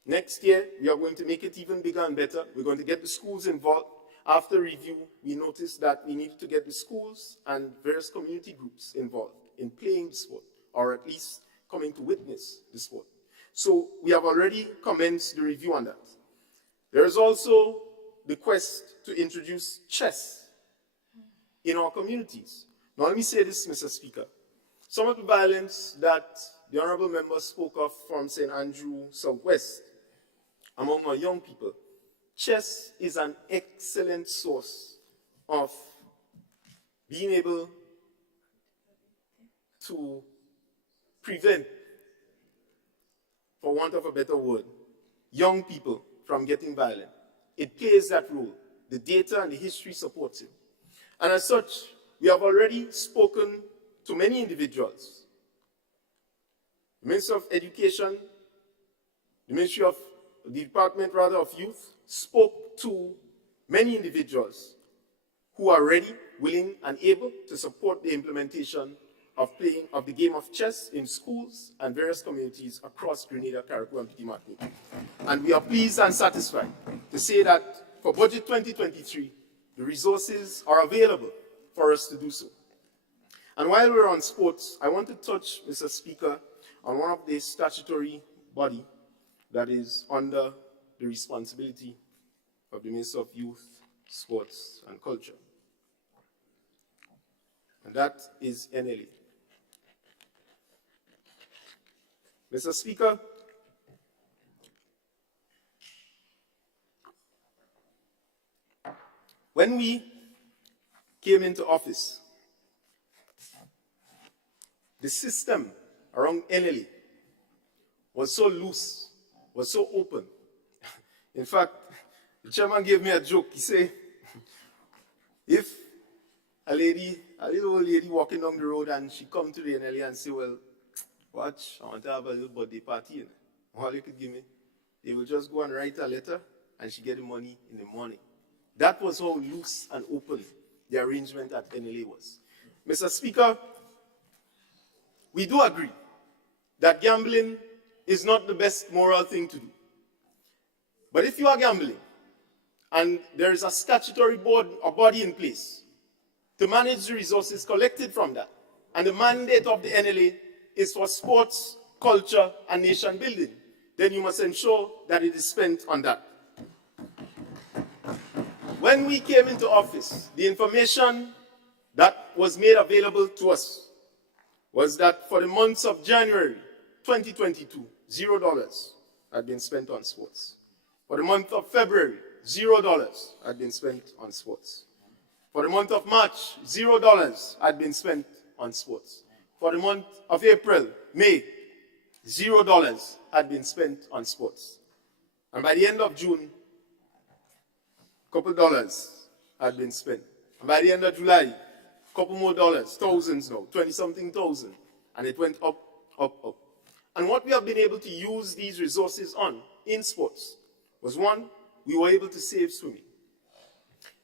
Next year, we are going to make it even bigger and better. We're going to get the schools involved. After review, we noticed that we needed to get the schools and various community groups involved in playing the sport, or at least coming to witness the sport. So we have already commenced the review on that. There is also the quest to introduce chess in our communities. Now let me say this, Mr. Speaker. Some of the violence that the honorable member spoke of from St. Andrew Southwest among our young people, chess is an excellent source of being able to prevent, for want of a better word, young people from getting violent. It plays that role. The data and the history supports it. And as such, we have already spoken to many individuals. The Ministry of Education, the Department of Youth, spoke to many individuals who are ready, willing, and able to support the implementation of the game of chess in schools and various communities across Grenada, Carriacou, and Petit Martinique. And we are pleased and satisfied to say that for Budget 2023, the resources are available for us to do so. And while we're on sports, I want to touch, Mr. Speaker, on one of the statutory body that is under the responsibility of the Minister of Youth, Sports, and Culture. And that is NLA. Mr. Speaker, when we came into office, the system around NLA was so loose, was so open. In fact, the chairman gave me a joke. He said, if a little old lady walking down the road and she come to the NLA and say, well, watch, I want to have a little birthday party. All you could give me, they will just go and write a letter and she get the money in the morning. That was how loose and open the arrangement at NLA was. Mr. Speaker, we do agree that gambling is not the best moral thing to do. But if you are gambling and there is a statutory board or body in place to manage the resources collected from that, and the mandate of the NLA is for sports, culture, and nation building, then you must ensure that it is spent on that. When we came into office, the information that was made available to us was that for the months of January 2022, $0 had been spent on sports. For the month of February, $0 had been spent on sports. For the month of March, $0 had been spent on sports. For the month of April, May, $0 had been spent on sports. And by the end of June, a couple dollars had been spent. And by the end of July, a couple more dollars, thousands now, 20-something thousand. And it went up, up, up. And what we have been able to use these resources on in sports was, one, we were able to save swimming.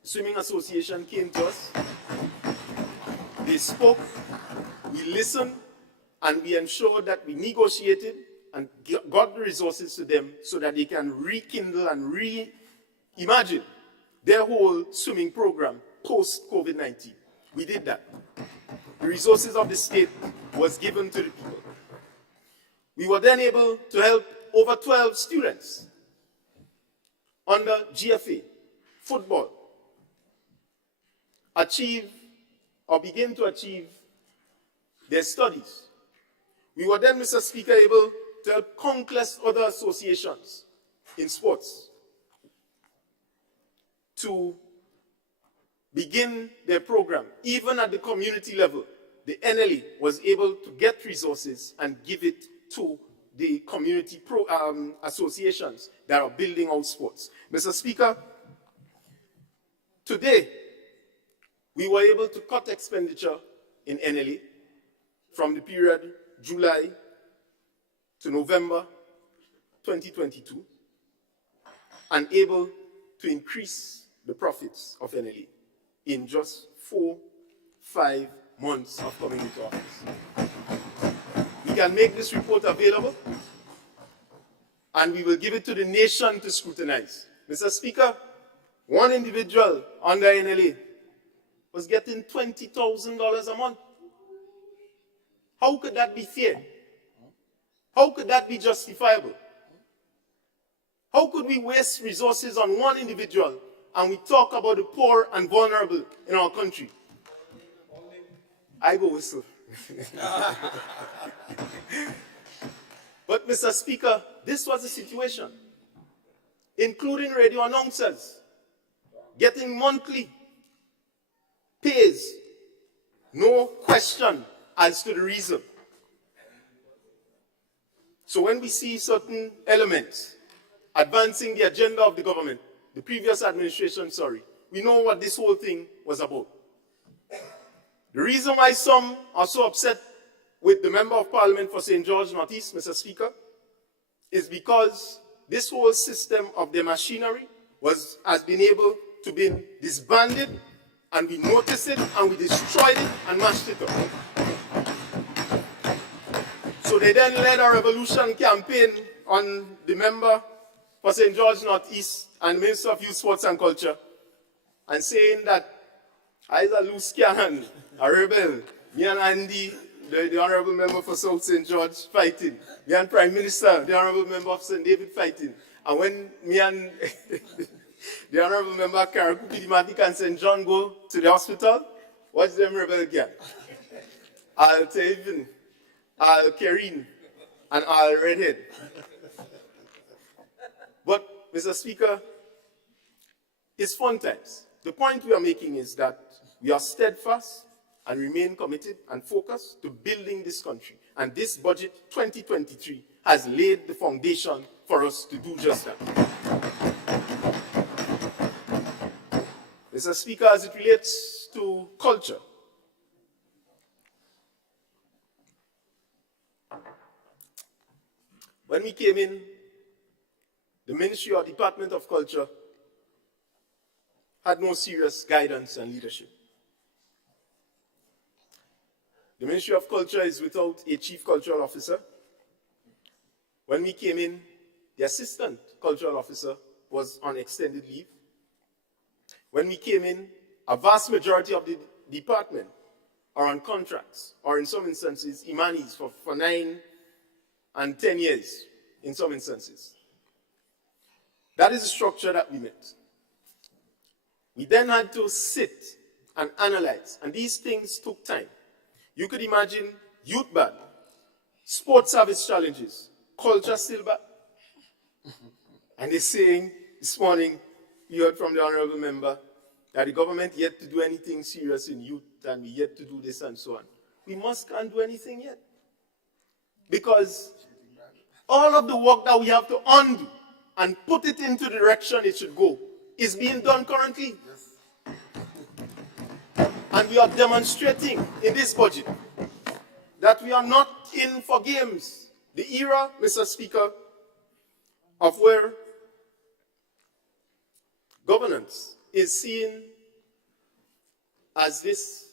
The Swimming Association came to us, they spoke, we listened, and we ensured that we negotiated and got the resources to them so that they can rekindle and reimagine their whole swimming program post-COVID-19. We did that. The resources of the state was given to the people. We were then able to help over 12 students under GFA, football, achieve or begin to achieve their studies. We were then, Mr. Speaker, able to help countless other associations in sports to begin their program. Even at the community level, the NLA was able to get resources and give it to the community associations that are building out sports. Mr. Speaker, today, we were able to cut expenditure in NLA from the period July to November 2022 and able to increase the profits of NLA in just 4-5 months of coming into office. We can make this report available. and we will give it to the nation to scrutinize. Mr. Speaker, one individual under NLA was getting $20,000 a month. How could that be fair? How could that be justifiable? How could we waste resources on one individual and we talk about the poor and vulnerable in our country? I go whistle. But Mr. Speaker, this was the situation, including radio announcers getting monthly pays, no question as to the reason. So when we see certain elements advancing the agenda of the government, the previous administration, we know what this whole thing was about. The reason why some are so upset with the Member of Parliament for St. George Northeast, Mr. Speaker, is because this whole system of the machinery has been able to be disbanded, and we noticed it, and we destroyed it, and mashed it up. So they then led a revolution campaign on the Member for St. George Northeast and Minister of Youth, Sports and Culture, and saying that I was a loose cannon, a rebel, me and Andy, the Honorable Member for South St. George, fighting. Me and Prime Minister, the Honorable Member of St. David, fighting. And when me and the Honorable Member Karakupi Dimatic and St. John go to the hospital, what's them rebel again? Al Tevin, Al Kerin, and Al Redhead. But, Mr. Speaker, it's fun times. The point we are making is that we are steadfast and remain committed and focused to building this country. And this budget 2023 has laid the foundation for us to do just that. Mr. Speaker, as it relates to culture, when we came in, the Ministry or Department of Culture had no serious guidance and leadership. The Ministry of Culture is without a chief cultural officer. When we came in, the assistant cultural officer was on extended leave. When we came in, a vast majority of the department are on contracts, or in some instances, Imanis for 9 and 10 years, in some instances. That is the structure that we met. We then had to sit and analyze, and these things took time. You could imagine youth bad, sports service challenges, culture still bad. And they're saying this morning, we heard from the Honorable Member that the government yet to do anything serious in youth, and we yet to do this and so on. We can't do anything yet. Because all of the work that we have to undo and put it into the direction it should go is being done currently. And we are demonstrating in this budget that we are not in for games. The era, Mr. Speaker, of where governance is seen as this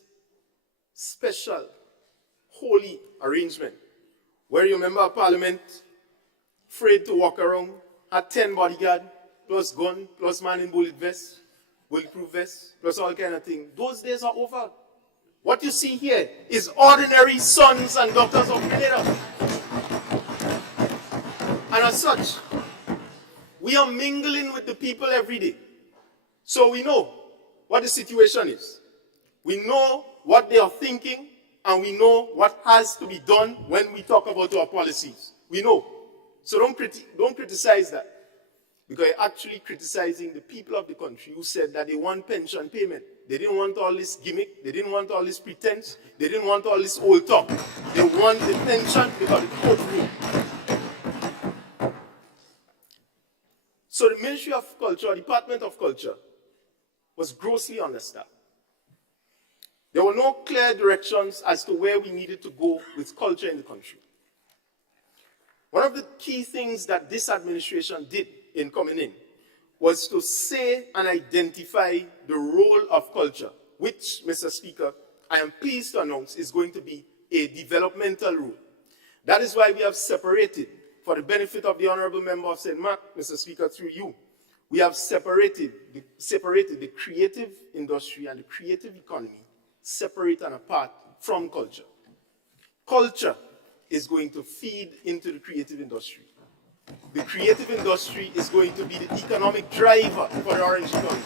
special, holy arrangement, where your Member of Parliament, afraid to walk around, had 10 bodyguards, plus gun, plus man in bulletproof vest, plus all kind of things. Those days are over. What you see here is ordinary sons and daughters of Grenada. And as such, we are mingling with the people every day. So we know what the situation is. We know what they are thinking, and we know what has to be done when we talk about our policies. We know. So don't criticize that. Because you're actually criticizing the people of the country who said that they want pension payment. They didn't want all this gimmick. They didn't want all this pretense. They didn't want all this old talk. They want the pension because the court ruled. So the Ministry of Culture, Department of Culture, was grossly understaffed. There were no clear directions as to where we needed to go with culture in the country. One of the key things that this administration did in coming in was to say and identify the role of culture, which, Mr. Speaker, I am pleased to announce is going to be a developmental role. That is why we have separated for the benefit of the Honorable Member of St. Mark, Mr. Speaker, through you, we have separated the creative industry and the creative economy, separate and apart from culture. Culture is going to feed into the creative industry. The creative industry is going to be the economic driver for the Orange economy.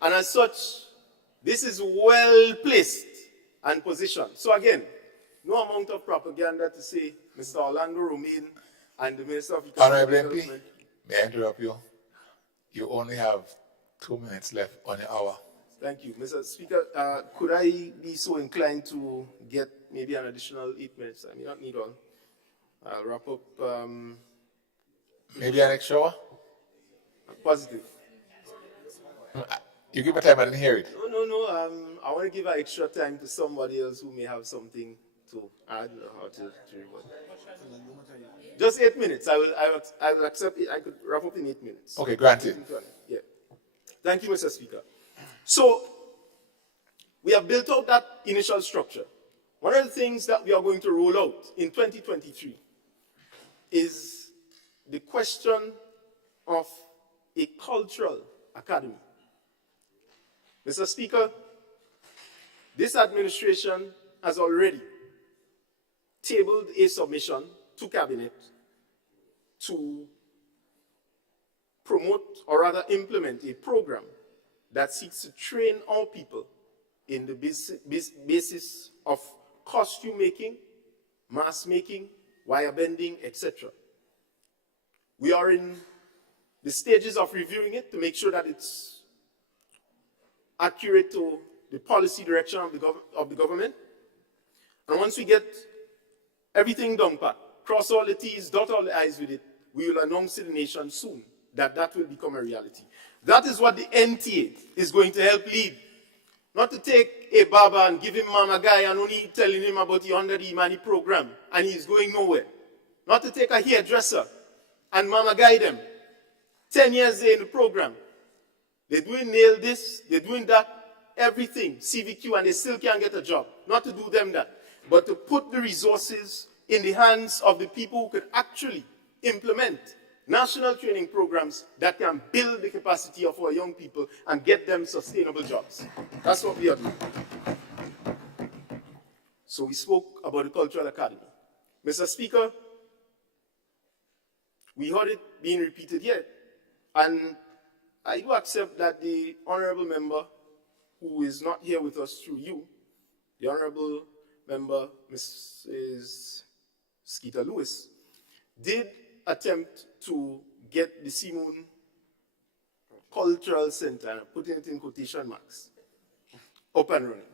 And as such, this is well placed and positioned. So again, no amount of propaganda to say Mr. Orlando Romain and the Minister of Economic Honorable MP, Development. may I interrupt you? You only have 2 minutes left on your hour. Thank you. Mr. Speaker, could I be so inclined to get maybe an additional 8 minutes? I may not need all. I'll wrap up. Maybe an extra hour? Positive. You give me time, I didn't hear it. No. I want to give an extra time to somebody else who may have something to add or to reward. Just 8 minutes. I will accept it. I could wrap up in 8 minutes. Okay, granted. Yeah. Thank you, Mr. Speaker. So, we have built out that initial structure. One of the things that we are going to roll out in 2023 is the question of a cultural academy. Mr. Speaker, this administration has already tabled a submission to Cabinet to promote or rather implement a program that seeks to train our people in the basis of costume making, mask making, wire bending, etc. We are in the stages of reviewing it to make sure that it's accurate to the policy direction of the government. And once we get everything done, cross all the T's, dot all the I's with it, we will announce to the nation soon that that will become a reality. That is what the NTA is going to help lead. Not to take a barber and give him Mama Guy and only telling him about the Under the Imani program and he's going nowhere. Not to take a hairdresser and Mama Guy them 10 years there in the program. They're doing nail this, they're doing that, everything, CVQ, and they still can't get a job. Not to do them that, but to put the resources in the hands of the people who could actually implement national training programs that can build the capacity of our young people and get them sustainable jobs. That's what we are doing. So we spoke about the Cultural Academy. Mr. Speaker, we heard it being repeated here. And I do accept that the Honorable Member, who is not here with us through you, the Honorable Member, Mrs. Skeeter Lewis, did attempt to get the Simon Cultural Center, putting it in quotation marks, up and running.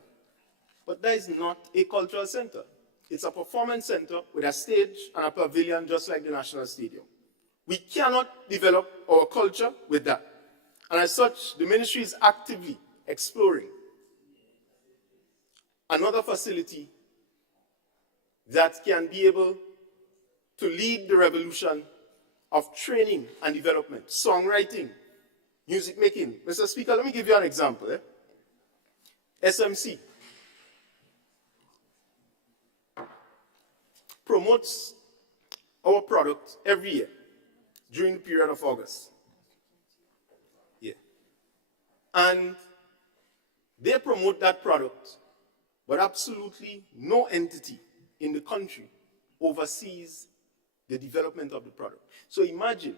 But that is not a cultural center. It's a performance center with a stage and a pavilion just like the National Stadium. We cannot develop our culture with that. And as such, the ministry is actively exploring another facility that can be able to lead the revolution of training and development, songwriting, music making. Mr. Speaker, let me give you an example. SMC promotes our product every year during the period of August. Yeah. And they promote that product, but absolutely no entity in the country oversees the development of the product. So imagine,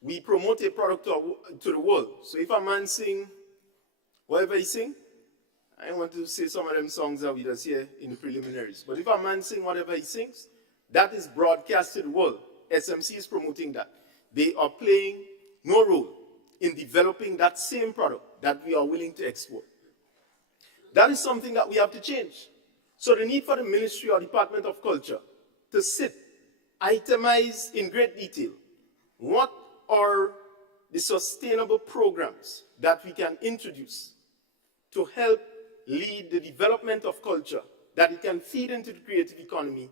we promote a product to the world. So if a man sing whatever he sing, I want to say some of them songs that we just hear in the preliminaries. But if a man sing whatever he sings, that is broadcast to the world. SMC is promoting that. They are playing no role in developing that same product that we are willing to export. That is something that we have to change. So the need for the Ministry or Department of Culture to sit, itemize in great detail what are the sustainable programs that we can introduce to help lead the development of culture, that it can feed into the creative economy.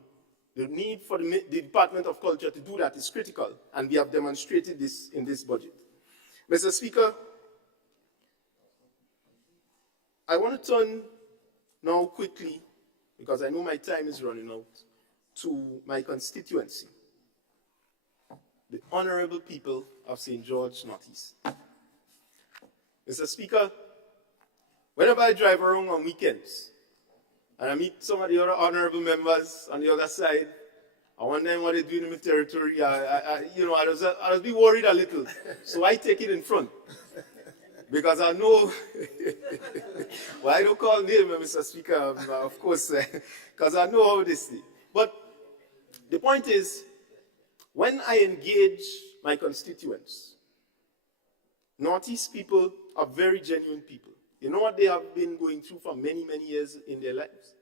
The need for the Department of Culture to do that is critical, and we have demonstrated this in this budget. Mr. Speaker, I want to turn now quickly, because I know my time is running out, to my constituency, the honorable people of St. George Northeast. Mr. Speaker, whenever I drive around on weekends and I meet some of the other honorable members on the other side, I wonder what they do in my territory. I was be worried a little, so I take it in front. Because I know, well, I don't call name, Mr. Speaker, of course, because I know how this is. But the point is, when I engage my constituents, Northeast people are very genuine people. You know what they have been going through for many, many years in their lives?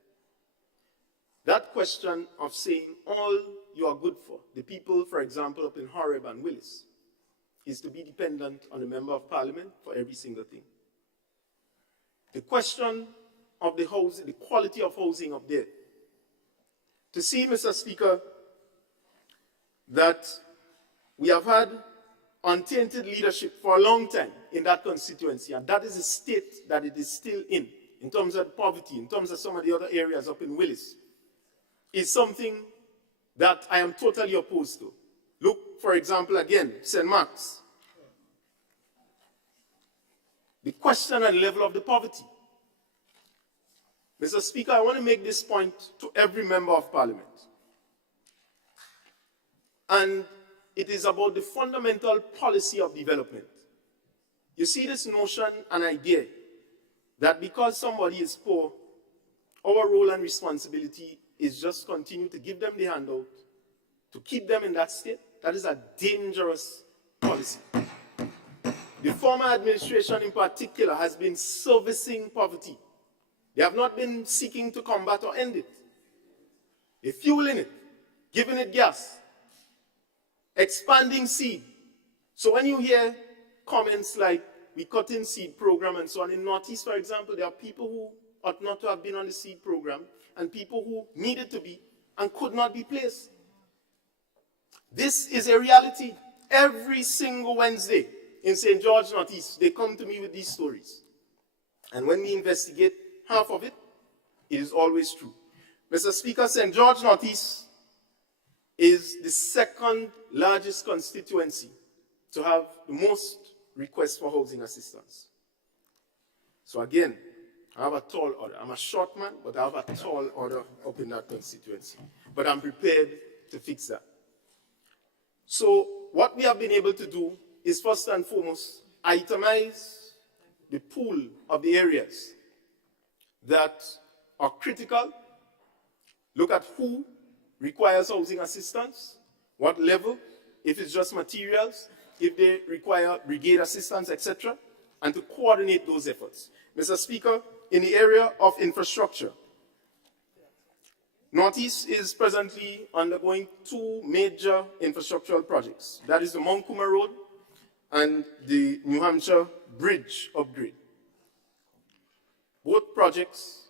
That question of saying all you are good for, the people, for example, up in Horeb and Willis, is to be dependent on a member of parliament for every single thing. The question of the housing, the quality of housing up there. To see, Mr. Speaker, that we have had untainted leadership for a long time in that constituency, and that is the state that it is still in terms of poverty, in terms of some of the other areas up in Willis, is something that I am totally opposed to. Look, for example, again, St. Mark's. The question and level of the poverty. Mr. Speaker, I want to make this point to every member of parliament. And it is about the fundamental policy of development. You see this notion and idea that because somebody is poor, our role and responsibility is just continue to give them the handout, to keep them in that state. That is a dangerous policy. The former administration in particular has been servicing poverty. They have not been seeking to combat or end it. They're fueling it, giving it gas, expanding seed. So when you hear comments like, we cut in seed program and so on, in Northeast, for example, there are people who ought not to have been on the seed program and people who needed to be and could not be placed. This is a reality. Every single Wednesday in St. George Northeast, they come to me with these stories. And when we investigate half of it, it is always true. Mr. Speaker, St. George Northeast is the second largest constituency to have the most requests for housing assistance. So again, I have a tall order. I'm a short man, but I have a tall order up in that constituency. But I'm prepared to fix that. So what we have been able to do is first and foremost itemize the pool of the areas that are critical, look at who requires housing assistance, what level, if it's just materials, if they require brigade assistance, etc., and to coordinate those efforts. Mr. Speaker, in the area of infrastructure, Northeast is presently undergoing two major infrastructural projects. That is the Mount Kuma Road and the New Hampshire Bridge upgrade. Both projects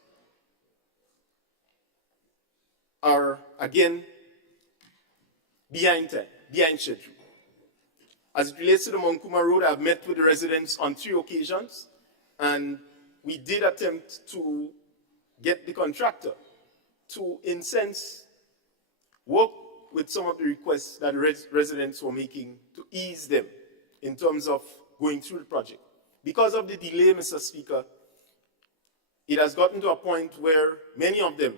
are, again, behind time, behind schedule. As it relates to the Mount Kuma Road, I've met with the residents on 3 occasions, and we did attempt to get the contractor to, in sense, work with some of the requests that residents were making to ease them in terms of going through the project. Because of the delay, Mr. Speaker, it has gotten to a point where many of them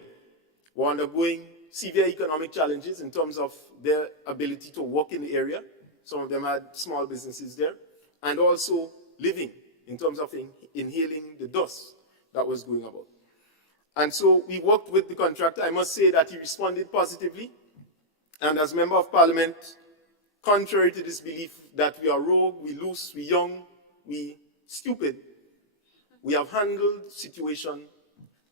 were undergoing severe economic challenges in terms of their ability to work in the area. Some of them had small businesses there, and also living in terms of inhaling the dust that was going about. And so we worked with the contractor. I must say that he responded positively. And as Member of Parliament, contrary to this belief that we are rogue, we loose, we young, we stupid, we have handled the situation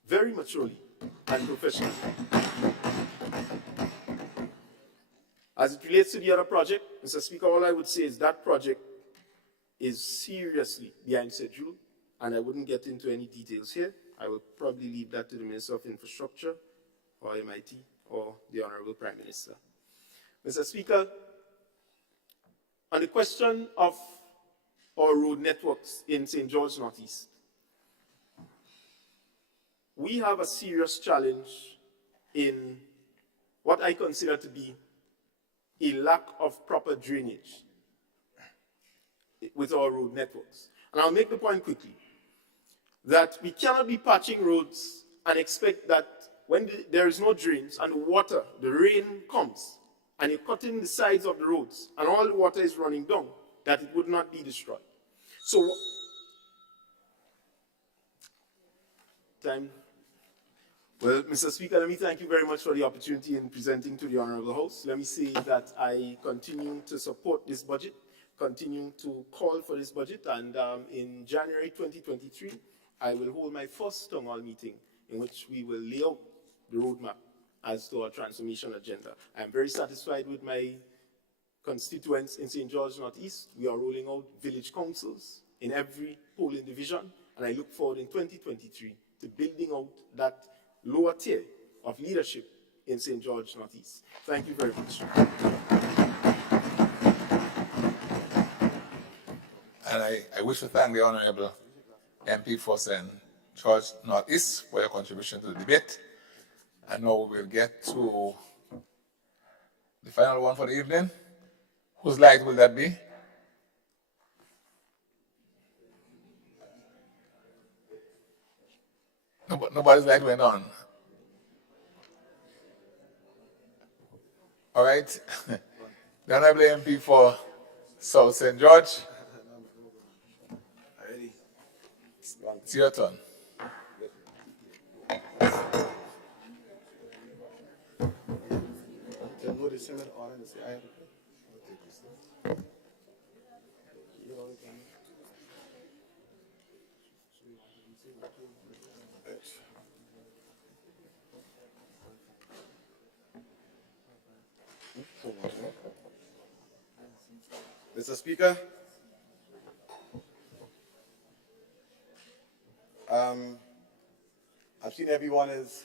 very maturely and professionally. As it relates to the other project, Mr. Speaker, all I would say is that project is seriously behind schedule, and I wouldn't get into any details here. I will probably leave that to the Minister of Infrastructure, or MIT, or the Honorable Prime Minister. Mr. Speaker, on the question of our road networks in St. George Northeast, we have a serious challenge in what I consider to be a lack of proper drainage with our road networks. And I'll make the point quickly that we cannot be patching roads and expect that when there is no drains and the water, the rain comes, and you're cutting the sides of the roads and all the water is running down, that it would not be destroyed. So, time. Well, Mr. Speaker, let me thank you very much for the opportunity in presenting to the Honorable House. Let me say that I continue to support this budget, continue to call for this budget, and in January 2023, I will hold my first town hall meeting in which we will lay out the roadmap as to our transformation agenda. I'm very satisfied with my constituents in St. George Northeast. We are rolling out village councils in every polling division, and I look forward in 2023 to building out that lower tier of leadership in St. George Northeast. Thank you very much. And I wish to thank the Honorable MP for St. George Northeast for your contribution to the debate. And now we'll get to the final one for the evening. Whose light will that be? Nobody's light went on. All right. The Honorable MP for South St. George. It's your turn. Mr. Speaker, I've seen everyone is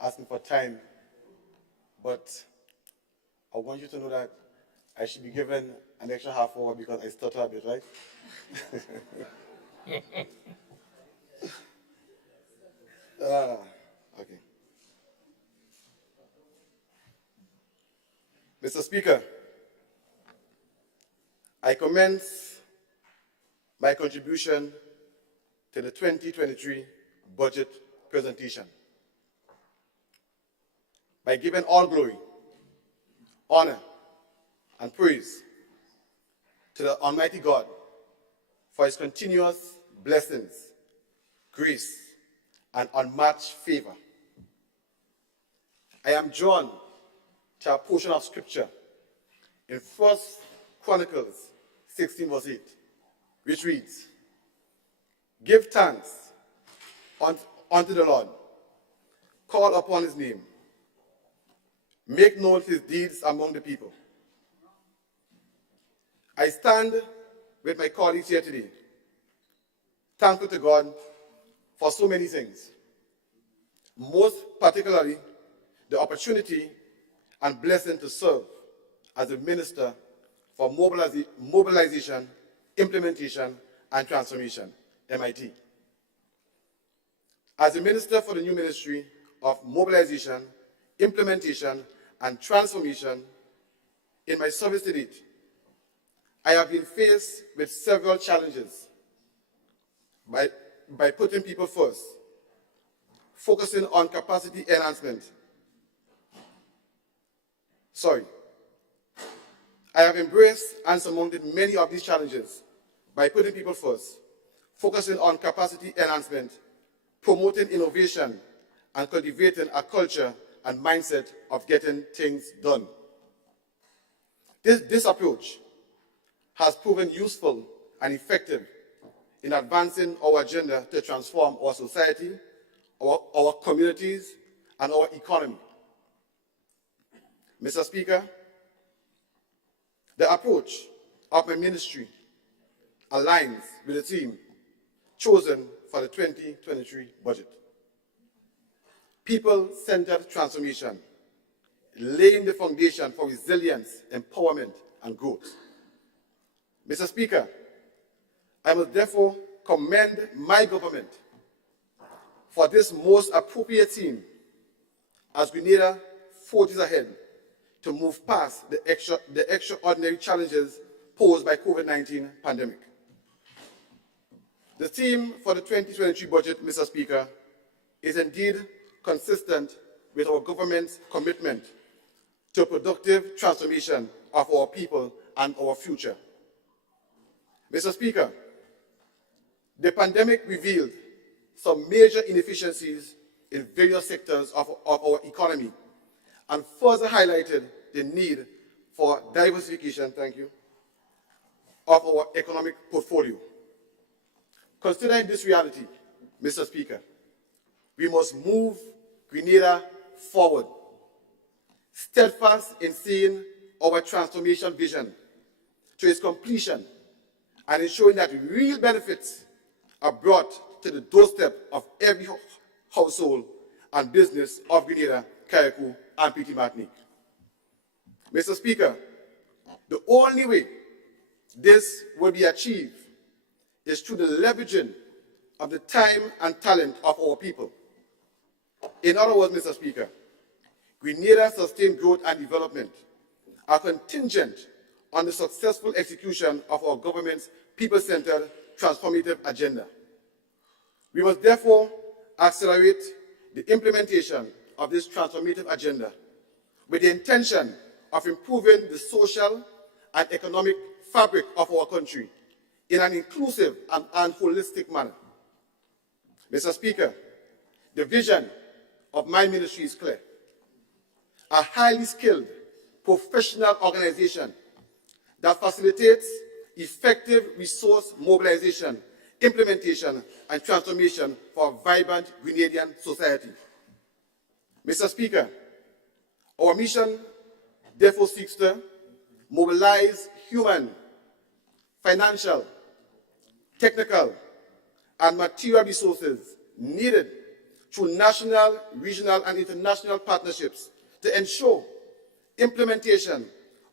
asking for time, but I want you to know that I should be given an extra half hour because I stutter a bit, right? Okay. Mr. Speaker, I commence my contribution to the 2023 budget presentation by giving all glory, honor, and praise to the Almighty God for His continuous blessings, grace, and unmatched favor. I am drawn to a portion of scripture in 1 Chronicles 16 verse 8, which reads, "Give thanks unto the Lord, call upon His name, make known His deeds among the people." I stand with my colleagues here today, thankful to God for so many things, most particularly the opportunity and blessing to serve as a minister for mobilization, implementation, and transformation, MIT. As a minister for the new Ministry of Mobilization, Implementation, and Transformation, in my service to date, I have been faced with several challenges by putting people first, focusing on capacity enhancement. I have embraced and surmounted many of these challenges by putting people first, focusing on capacity enhancement, promoting innovation, and cultivating a culture and mindset of getting things done. This approach has proven useful and effective in advancing our agenda to transform our society, our communities, and our economy. Mr. Speaker, the approach of my ministry aligns with the theme chosen for the 2023 budget. People-centered transformation, laying the foundation for resilience, empowerment, and growth. Mr. Speaker, I must therefore commend my government for this most appropriate theme as Grenada forges ahead to move past the extraordinary challenges posed by COVID-19 pandemic. The theme for the 2023 budget, Mr. Speaker, is indeed consistent with our government's commitment to productive transformation of our people and our future. Mr. Speaker, the pandemic revealed some major inefficiencies in various sectors of our economy and further highlighted the need for diversification, of our economic portfolio. Considering this reality, Mr. Speaker, we must move Grenada forward, steadfast in seeing our transformation vision to its completion and ensuring that real benefits are brought to the doorstep of every household and business of Grenada, Carriacou, and Petite Martinique. Mr. Speaker, the only way this will be achieved is through the leveraging of the time and talent of our people. In other words, Mr. Speaker, Grenada's sustained growth and development are contingent on the successful execution of our government's people-centered transformative agenda. We must therefore accelerate the implementation of this transformative agenda with the intention of improving the social and economic fabric of our country in an inclusive and holistic manner. Mr. Speaker, the vision of my ministry is clear. A highly skilled, professional organization that facilitates effective resource mobilization, implementation, and transformation for a vibrant Grenadian society. Mr. Speaker, our mission therefore seeks to mobilize human, financial, technical, and material resources needed through national, regional, and international partnerships to ensure implementation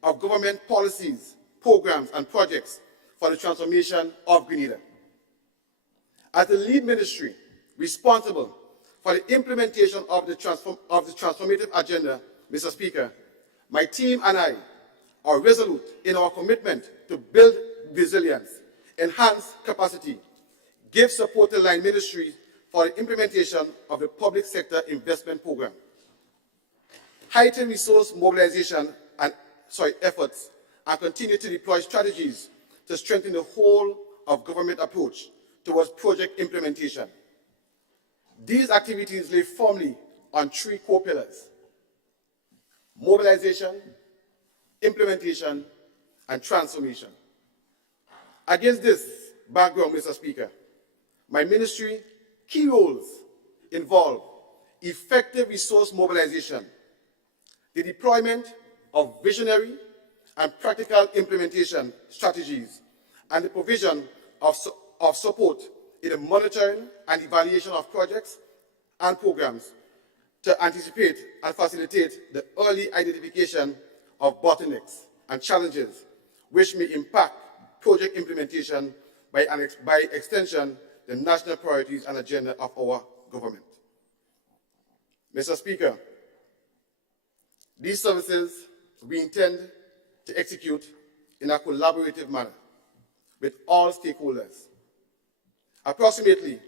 of government policies, programs, and projects for the transformation of Grenada. As the lead ministry responsible for the implementation of the transformative agenda, Mr. Speaker, my team and I are resolute in our commitment to build resilience, enhance capacity, give support to line ministries for the implementation of the public sector investment program, heighten resource mobilization efforts, and continue to deploy strategies to strengthen the whole of government approach towards project implementation. These activities lay firmly on three core pillars: mobilization, implementation, and transformation. Against this background, Mr. Speaker, my ministry key roles involve effective resource mobilization, the deployment of visionary and practical implementation strategies, and the provision of support in the monitoring and evaluation of projects and programs to anticipate and facilitate the early identification of bottlenecks and challenges which may impact project implementation by extension the national priorities and agenda of our government. Mr. Speaker, these services we intend to execute in a collaborative manner with all stakeholders. Approximately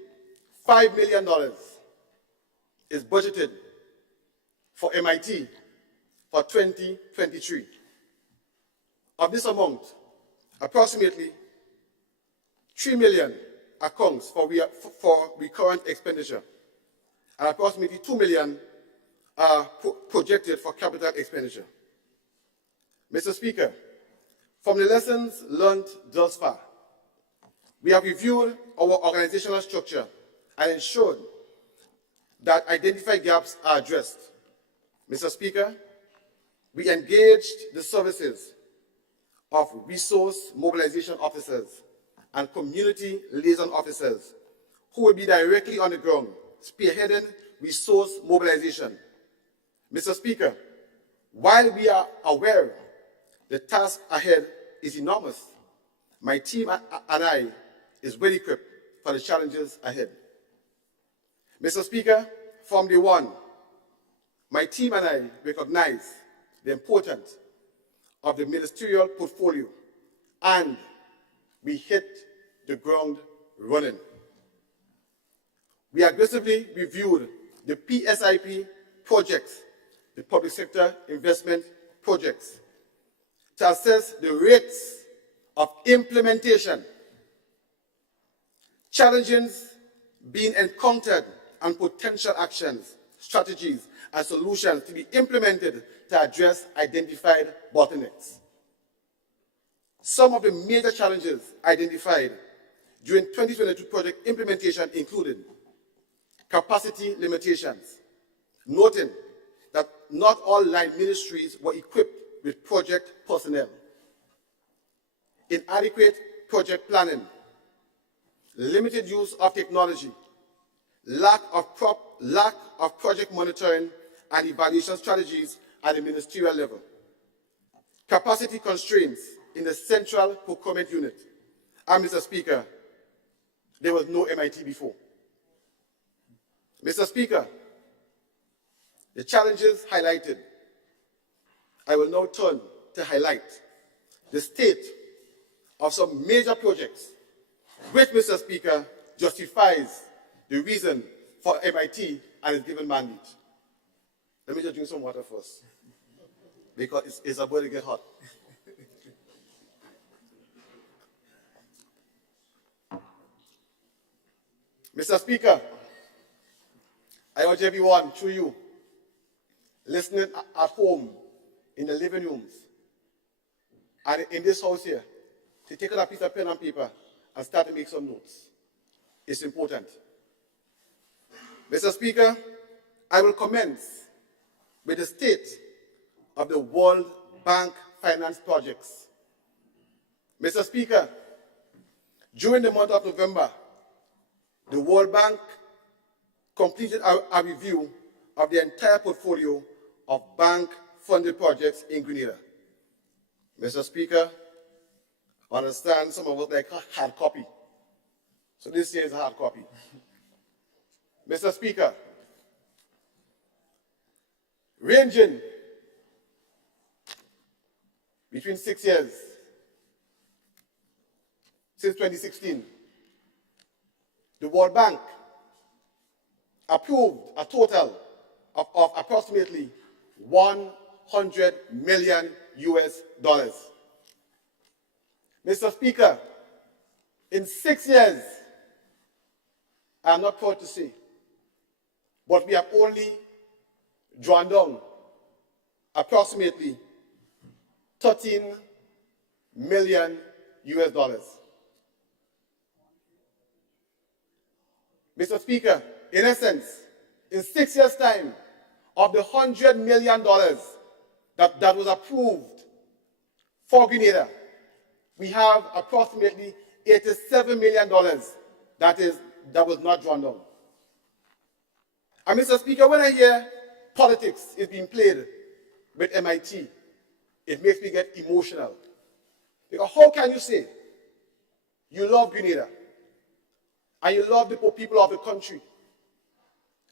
$5 million is budgeted for MIT for 2023. Of this amount, approximately $3 million accounts for recurrent expenditure, and approximately $2 million are projected for capital expenditure. Mr. Speaker, from the lessons learned thus far, we have reviewed our organizational structure and ensured that identified gaps are addressed. Mr. Speaker, we engaged the services of resource mobilization officers and community liaison officers who will be directly on the ground spearheading resource mobilization. Mr. Speaker, while we are aware the task ahead is enormous, my team and I is well equipped for the challenges ahead. Mr. Speaker, from day one, my team and I recognize the importance of the ministerial portfolio, and we hit the ground running. We aggressively reviewed the PSIP projects, the public sector investment projects, to assess the rates of implementation, challenges being encountered, and potential actions, strategies, and solutions to be implemented to address identified bottlenecks. Some of the major challenges identified during 2022 project implementation included capacity limitations, noting that not all line ministries were equipped with project personnel, inadequate project planning, limited use of technology, lack of project monitoring and evaluation strategies at the ministerial level, capacity constraints in the central procurement unit. And Mr. Speaker, there was no MIT before. Mr. Speaker, the challenges highlighted, I will now turn to highlight the state of some major projects, which, Mr. Speaker, justifies the reason for MIT and its given mandate. Let me just drink some water first, because it's about to get hot. Mr. Speaker, I urge everyone, through you, listening at home, in the living rooms, and in this house here, to take out a piece of pen and paper and start to make some notes. It's important. Mr. Speaker, I will commence with the state of the World Bank finance projects. Mr. Speaker, during the month of November, the World Bank completed a review of the entire portfolio of bank-funded projects in Grenada. Mr. Speaker, I understand some of us like a hard copy. So this here is a hard copy. Mr. Speaker, ranging between 6 years, since 2016, the World Bank approved a total of approximately $100 million US. Mr. Speaker, in 6 years, I'm not proud to say, but we have only drawn down approximately $13 million US. Mr. Speaker, in essence, in 6 years' time, of the $100 million that was approved for Grenada, we have approximately $87 million that was not drawn down. And Mr. Speaker, when I hear politics is being played with MIT, it makes me get emotional. Because how can you say you love Grenada and you love the people of the country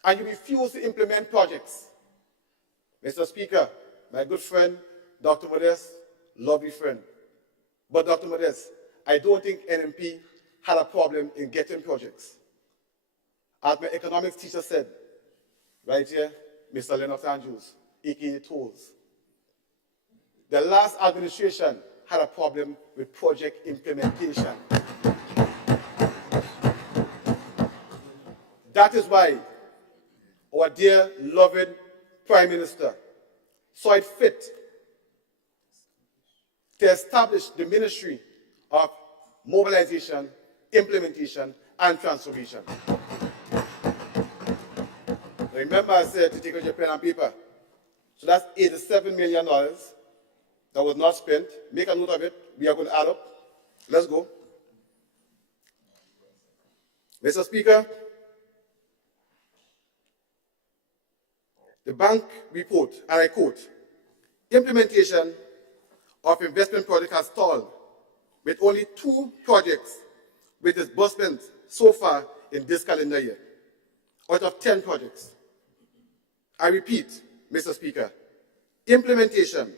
and you refuse to implement projects? Mr. Speaker, my good friend, Dr. Modest, lovely friend. But Dr. Modest, I don't think NMP had a problem in getting projects. As my economics teacher said, right here, Mr. Leonard Andrews, aka Tolls. The last administration had a problem with project implementation. That is why our dear, loved Prime Minister saw it fit to establish the Ministry of Mobilization, Implementation, and Transformation. Remember I said to take out your pen and paper. So that's $87 million that was not spent. Make a note of it. We are going to add up. Let's go. Mr. Speaker, the bank report, and I quote, implementation of investment project has stalled with only 2 projects with disbursements so far in this calendar year, out of 10 projects. I repeat, Mr. Speaker, implementation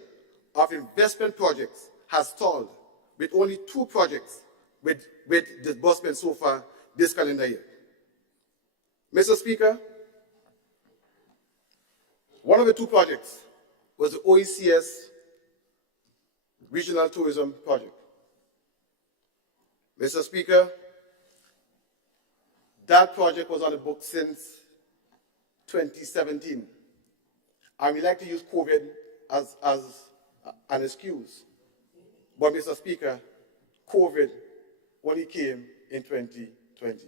of investment projects has stalled with only 2 projects with disbursement so far this calendar year. Mr. Speaker, one of the 2 projects was the OECS Regional Tourism Project. Mr. Speaker, that project was on the book since 2017. And we like to use COVID as an excuse. But Mr. Speaker, COVID only came in 2020.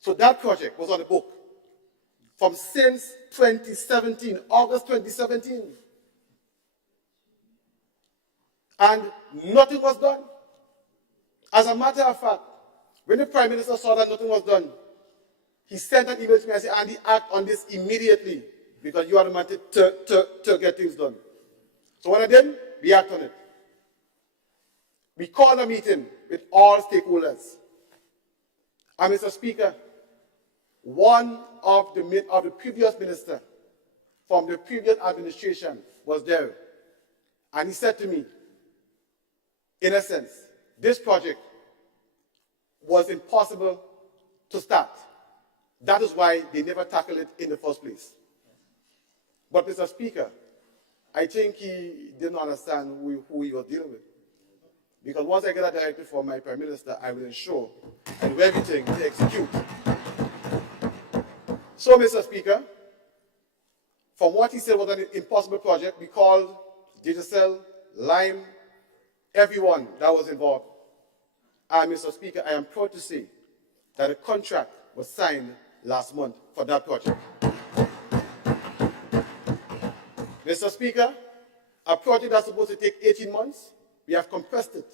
So that project was on the book from since 2017, August 2017. And nothing was done. As a matter of fact, when the Prime Minister saw that nothing was done, he sent an email to me and said, Andy, act on this immediately because you are the man to get things done. So what I did, we act on it. We called a meeting with all stakeholders. And Mr. Speaker, one of the previous minister from the previous administration was there. And he said to me, in essence, this project was impossible to start. That is why they never tackled it in the first place. But Mr. Speaker, I think he didn't understand who he was dealing with. Because once I get a directive from my Prime Minister, I will ensure I do everything to execute. So, Mr. Speaker, from what he said was an impossible project, we called Digicel, Lime, everyone that was involved. And Mr. Speaker, I am proud to say that a contract was signed last month for that project. Mr. Speaker, a project that's supposed to take 18 months, we have compressed it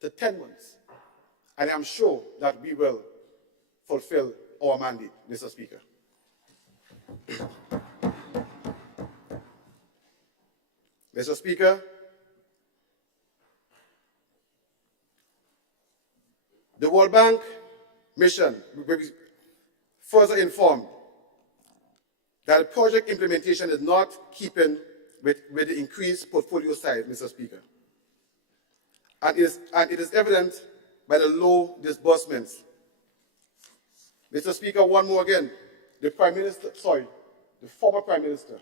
to 10 months. And I'm sure that we will fulfill our mandate, Mr. Speaker. Mr. Speaker, the World Bank mission will be further informed that the project implementation is not keeping with the increased portfolio size, Mr. Speaker. And it is evident by the low disbursements. Mr. Speaker, one more again. The former Prime Minister,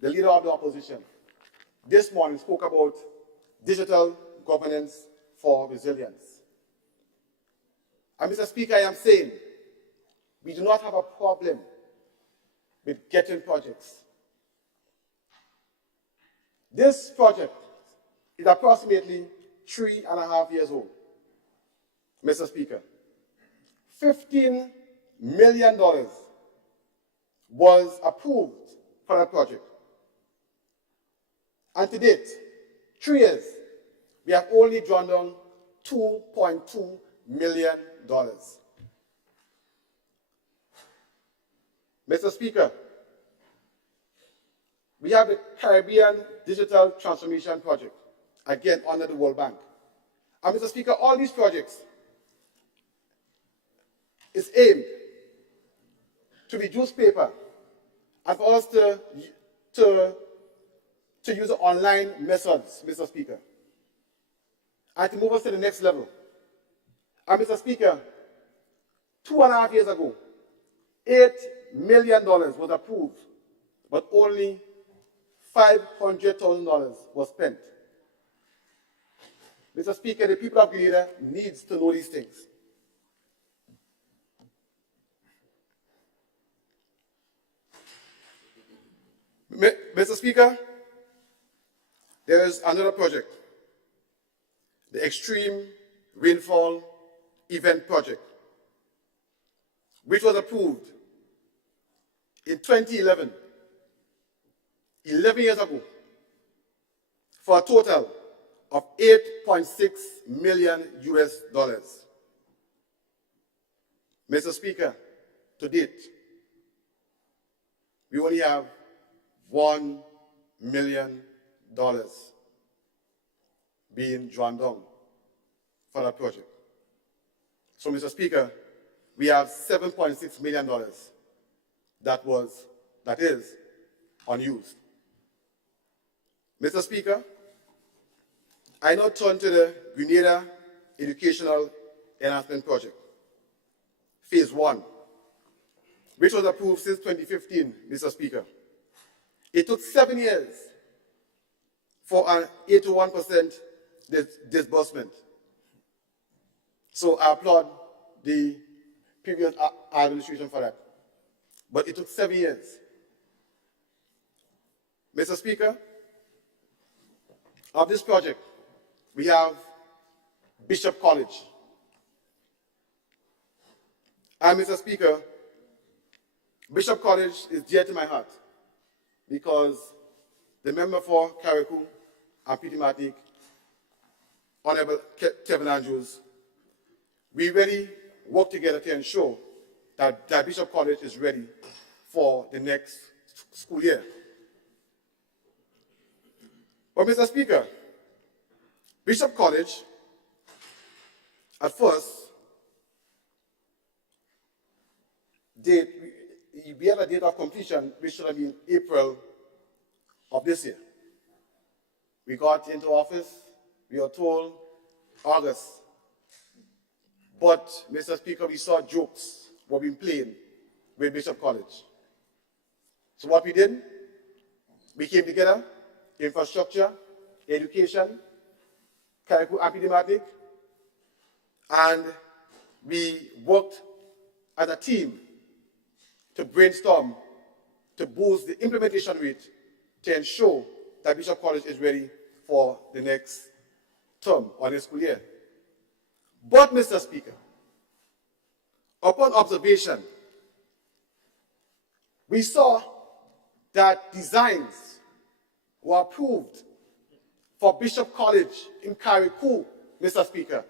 the leader of the opposition, this morning spoke about digital governance for resilience. And Mr. Speaker, I am saying we do not have a problem with getting projects. This project is approximately 3.5 years old. Mr. Speaker, $15 million was approved for that project. And to date, 3 years, we have only drawn down $2.2 million. Mr. Speaker, we have the Caribbean Digital Transformation Project, again under the World Bank. And Mr. Speaker, all these projects is aimed to reduce paper and for us to use online methods, Mr. Speaker, and to move us to the next level. And Mr. Speaker, 2.5 years ago, $8 million was approved, but only $500,000 was spent. Mr. Speaker, the people of Grenada needs to know these things. Mr. Speaker, there is another project, the Extreme Rainfall Event Project, which was approved in 2011, 11 years ago, for a total of $8.6 million US. Mr. Speaker, to date, we only have $1 million being drawn down for that project. So, Mr. Speaker, we have $7.6 million that is unused. Mr. Speaker, I now turn to the Grenada Educational Enhancement Project, Phase 1, which was approved since 2015, Mr. Speaker. It took 7 years for an 81% disbursement. So I applaud the previous administration for that. But it took 7 years. Mr. Speaker, of this project, we have Bishop College. And Mr. Speaker, Bishop College is dear to my heart because the member for Carriacou and Petite Martinique, Honorable Kevin Andrews, we really work together to ensure that Bishop College is ready for the next school year. But Mr. Speaker, Bishop College, at first, we had a date of completion which should have been April of this year. We got into office, we were told August. But, Mr. Speaker, we saw jokes were being played with Bishop College. So what we did, we came together, infrastructure, education, Carriacou and Petite Martinique, and we worked as a team to brainstorm, to boost the implementation rate, to ensure that Bishop College is ready for the next term or next school year. But, Mr. Speaker, upon observation, we saw that designs were approved for Bishop College in Carriacou, Mr. Speaker.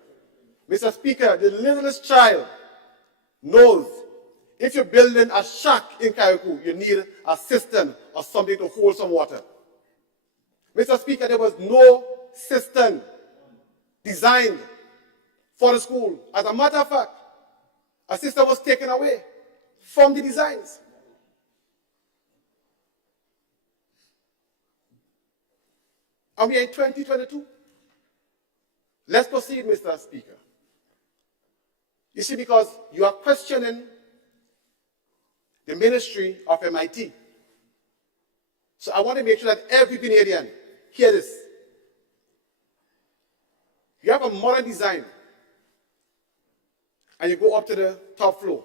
Mr. Speaker, the littlest child knows if you're building a shack in Carriacou, you need a cistern or something to hold some water. Mr. Speaker, there was no cistern designed for the school. As a matter of fact, a cistern was taken away from the designs. And we are in 2022. Let's proceed, Mr. Speaker. You see, because you are questioning the ministry of MIT. So I want to make sure that every Grenadian hear this. You have a modern design, and you go up to the top floor.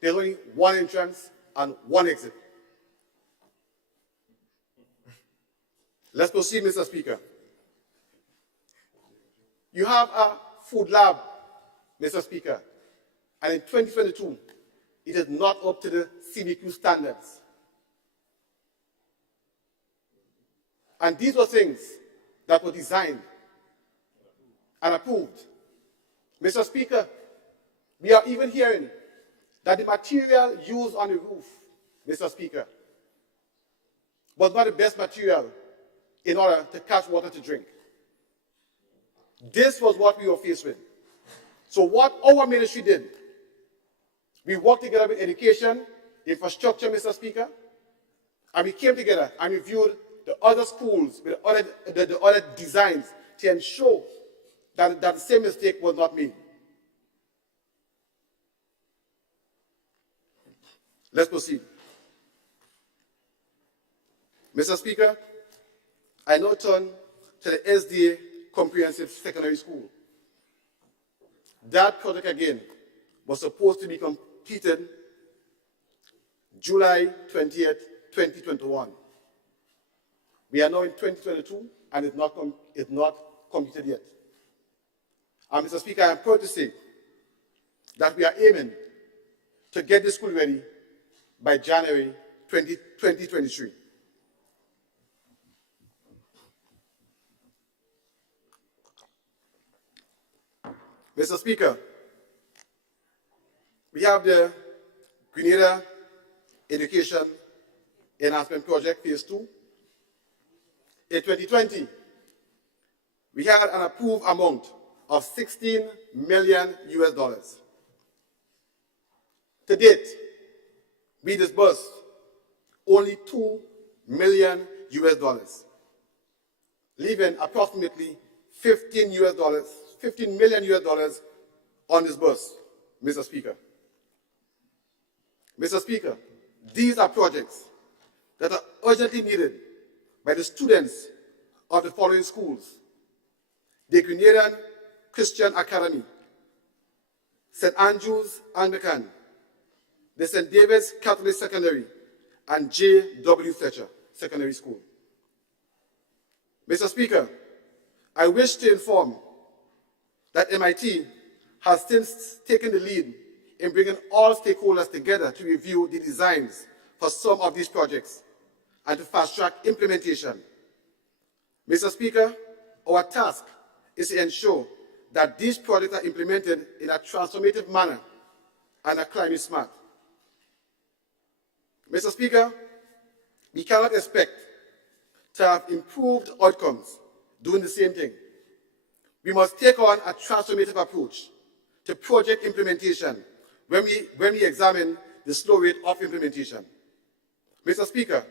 There's only one entrance and one exit. Let's proceed, Mr. Speaker. You have a food lab, Mr. Speaker, and in 2022, it is not up to the CBQ standards. And these were things that were designed and approved. Mr. Speaker, we are even hearing that the material used on the roof, Mr. Speaker, was not the best material in order to catch water to drink. This was what we were faced with. So what our ministry did, we worked together with education, infrastructure, Mr. Speaker, and we came together and reviewed the other schools with the other designs to ensure that the same mistake was not made. Let's proceed. Mr. Speaker, I now turn to the SDA Comprehensive Secondary School. That project, again, was supposed to be completed July 20th, 2021. We are now in 2022, and it's not completed yet. And Mr. Speaker, I am proud to say that we are aiming to get the school ready by January 2023. Mr. Speaker, we have the Grenada Education Enhancement Project, Phase 2. In 2020, we had an approved amount of $16 million US. To date, we disbursed only $2 million US, leaving approximately $15 million US undisbursed, Mr. Speaker. Mr. Speaker, these are projects that are urgently needed by the students of the following schools: the Grenadian Christian Academy, St. Andrew's Anglican, the St. David's Catholic Secondary, and J.W. Fletcher Secondary School. Mr. Speaker, I wish to inform that MIT has since taken the lead in bringing all stakeholders together to review the designs for some of these projects and to fast-track implementation. Mr. Speaker, our task is to ensure that these projects are implemented in a transformative manner and are climate smart. Mr. Speaker, we cannot expect to have improved outcomes doing the same thing. We must take on a transformative approach to project implementation when we examine the slow rate of implementation. Mr. Speaker,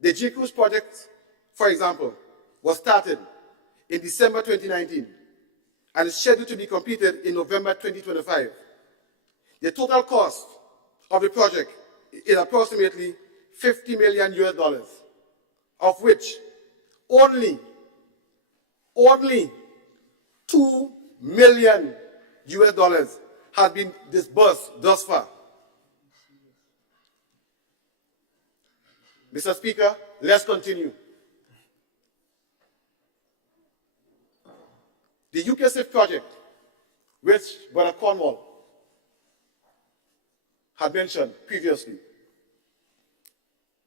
the GCRUISE project, for example, was started in December 2019 and is scheduled to be completed in November 2025. The total cost of the project is approximately $50 million US, of which only $2 million US has been disbursed thus far. Mr. Speaker, let's continue. The UKSIF project, which Brother Cornwall had mentioned previously,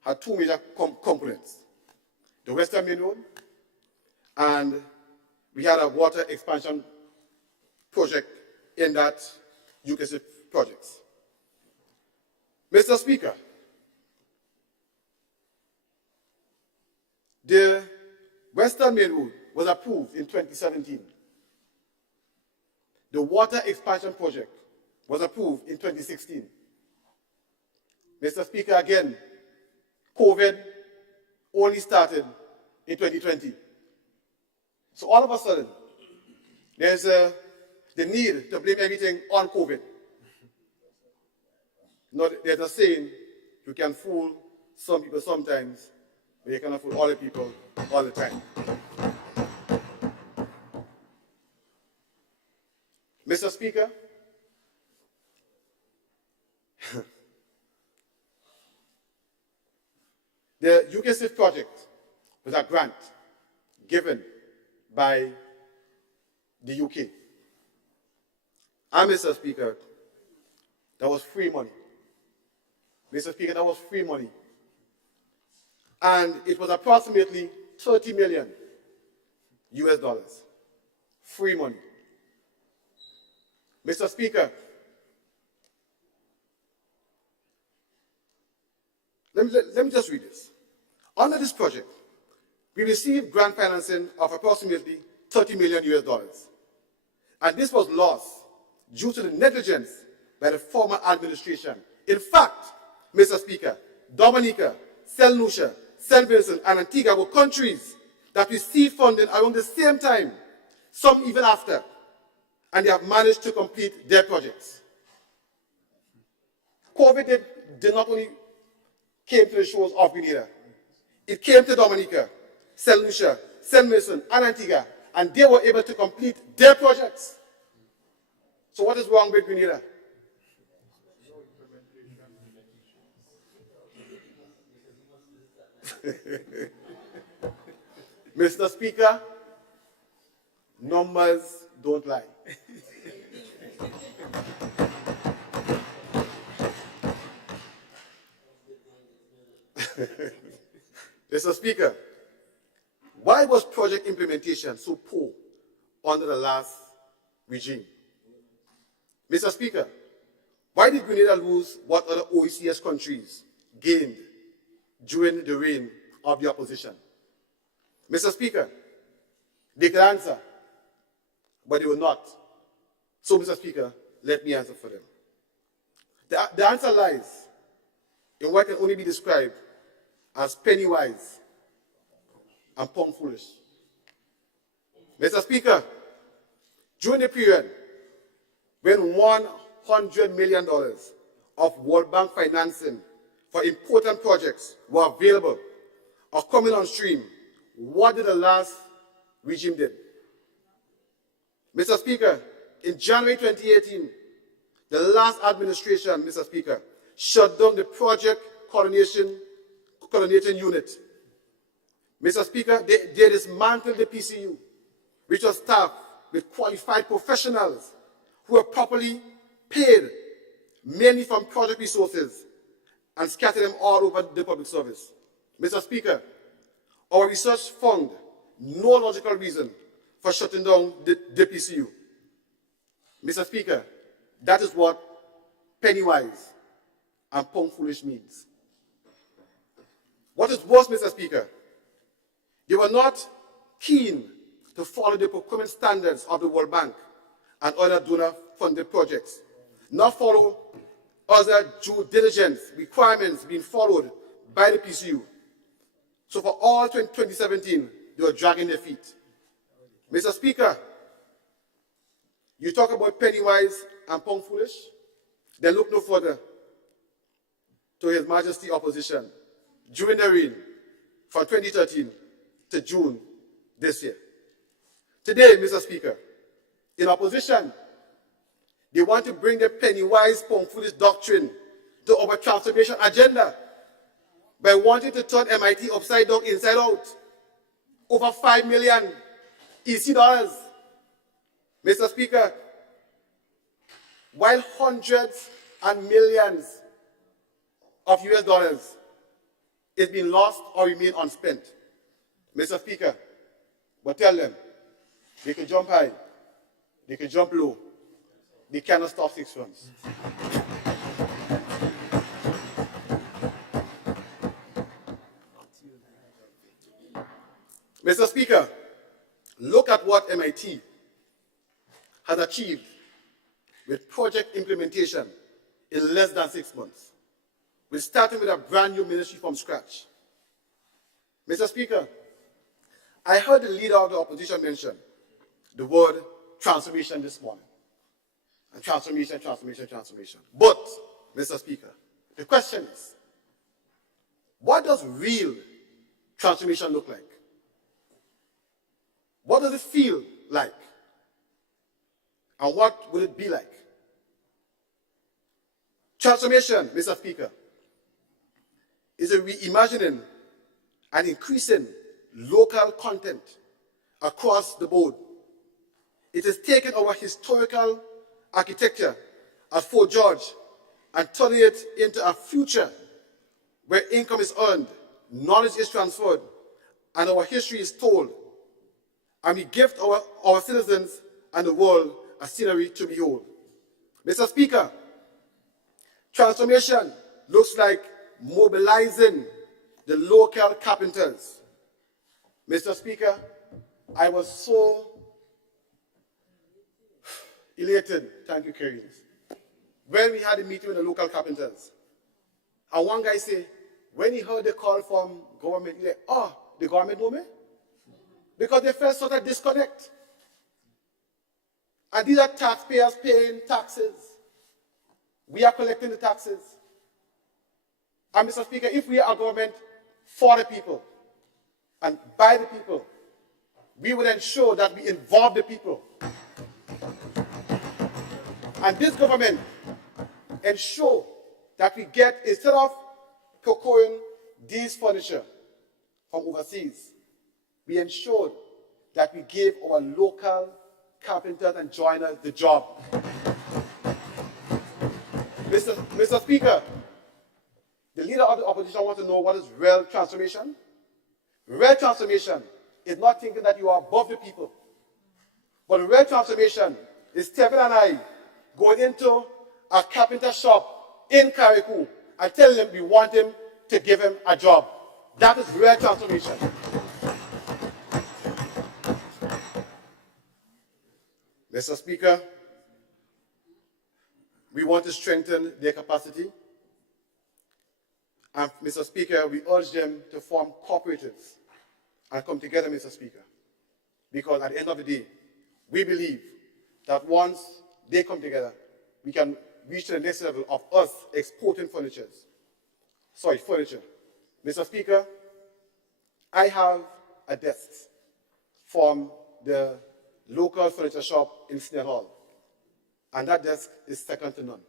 had two major components: the Western Main Road, and we had a water expansion project in that UKSIF project. Mr. Speaker, the Western Main Road was approved in 2017. The water expansion project was approved in 2016. Mr. Speaker, again, COVID only started in 2020. So all of a sudden, there's the need to blame everything on COVID. There's a saying, you can fool some people sometimes, but you cannot fool all the people all the time. Mr. Speaker, the UKSIF project was a grant given by the UK. And Mr. Speaker, that was free money. Mr. Speaker, that was free money. And it was approximately $30 million US. Free money. Mr. Speaker, let me just read this. Under this project, we received grant financing of approximately $30 million US. And this was lost due to the negligence by the former administration. In fact, Mr. Speaker, Dominica, St. Lucia, St. Vincent, and Antigua were countries that received funding around the same time, some even after, and they have managed to complete their projects. COVID did not only came to the shores of Grenada, it came to Dominica, St. Lucia, St. Vincent, and Antigua, and they were able to complete their projects. So what is wrong with Grenada? Mr. Speaker, numbers don't lie. Mr. Speaker, why was project implementation so poor under the last regime? Mr. Speaker, why did Grenada lose what other OECS countries gained during the reign of the opposition? Mr. Speaker, they could answer, but they will not. So, Mr. Speaker, let me answer for them. The answer lies in what can only be described as penny wise and pound foolish. Mr. Speaker, during the period when $100 million of World Bank financing for important projects were available or coming on stream, what did the last regime do? Mr. Speaker, in January 2018, the last administration, Mr. Speaker, shut down the project coordinating unit. Mr. Speaker, they dismantled the PCU, which was staffed with qualified professionals who were properly paid, mainly from project resources, and scattered them all over the public service. Mr. Speaker, our research found no logical reason for shutting down the PCU. Mr. Speaker, that is what penny wise and pound foolish means. What is worse, Mr. Speaker, they were not keen to follow the procurement standards of the World Bank and other donor-funded projects, not follow other due diligence requirements being followed by the PCU. So for all 2017, they were dragging their feet. Mr. Speaker, you talk about penny wise and pound foolish? Then look no further to His Majesty opposition during the reign from 2013 to June this year. Today, Mr. Speaker, in opposition, they want to bring the penny wise, pound foolish doctrine to our transformation agenda by wanting to turn MIT upside down, inside out. Over 5 million EC dollars. Mr. Speaker, while hundreds and millions of US dollars is being lost or remain unspent. Mr. Speaker, but tell them, they can jump high, they can jump low, they cannot stop 6 runs. Mr. Speaker, look at what MIT has achieved with project implementation in less than 6 months. We're starting with a brand new ministry from scratch. Mr. Speaker, I heard the leader of the opposition mention the word transformation this morning. And transformation, transformation, transformation. But, Mr. Speaker, the question is, what does real transformation look like? What does it feel like? And what will it be like? Transformation, Mr. Speaker, is a reimagining and increasing local content across the board. It is taking our historical architecture at Fort George and turning it into a future where income is earned, knowledge is transferred, and our history is told. And we give our citizens and the world a scenery to behold. Mr. Speaker, transformation looks like mobilizing the local carpenters. Mr. Speaker, I was so elated, thank you, Kerry, when we had a meeting with the local carpenters. And one guy said, when he heard the call from government, he said, oh, the government know me? Because they felt sort of disconnect. And these are taxpayers paying taxes. We are collecting the taxes. And Mr. Speaker, if we are a government for the people and by the people, we would ensure that we involve the people. And this government ensure that we get, instead of procuring these furniture from overseas, we ensured that we gave our local carpenters and joiners the job. Mr. Speaker, the leader of the opposition wants to know what is real transformation. Real transformation is not thinking that you are above the people. But real transformation is Stephen and I going into a carpenter shop in Carriacou and telling him we want him to give him a job. That is real transformation. Mr. Speaker, we want to strengthen their capacity And Mr. Speaker, we urge them to form cooperatives and come together, Mr. Speaker. Because at the end of the day, we believe that once they come together, we can reach to the next level of us exporting furniture. Mr. Speaker, I have a desk from the local furniture shop in Snail Hall, and that desk is second to none.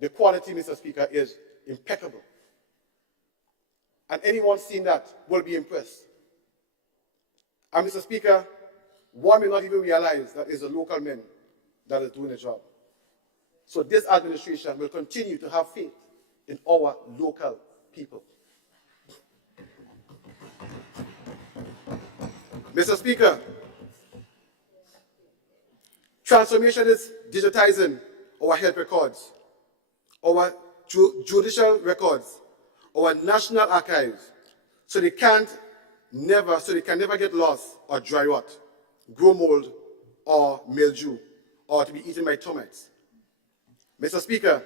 The quality, Mr. Speaker, is impeccable. And anyone seeing that will be impressed. And Mr. Speaker, one may not even realize that it's the local men that is doing the job. So this administration will continue to have faith in our local people. Mr. Speaker, transformation is digitizing our health records, our judicial records, our national archives, so they can never get lost or dry rot, grow mold or mildew, or to be eaten by termites. Mr. Speaker,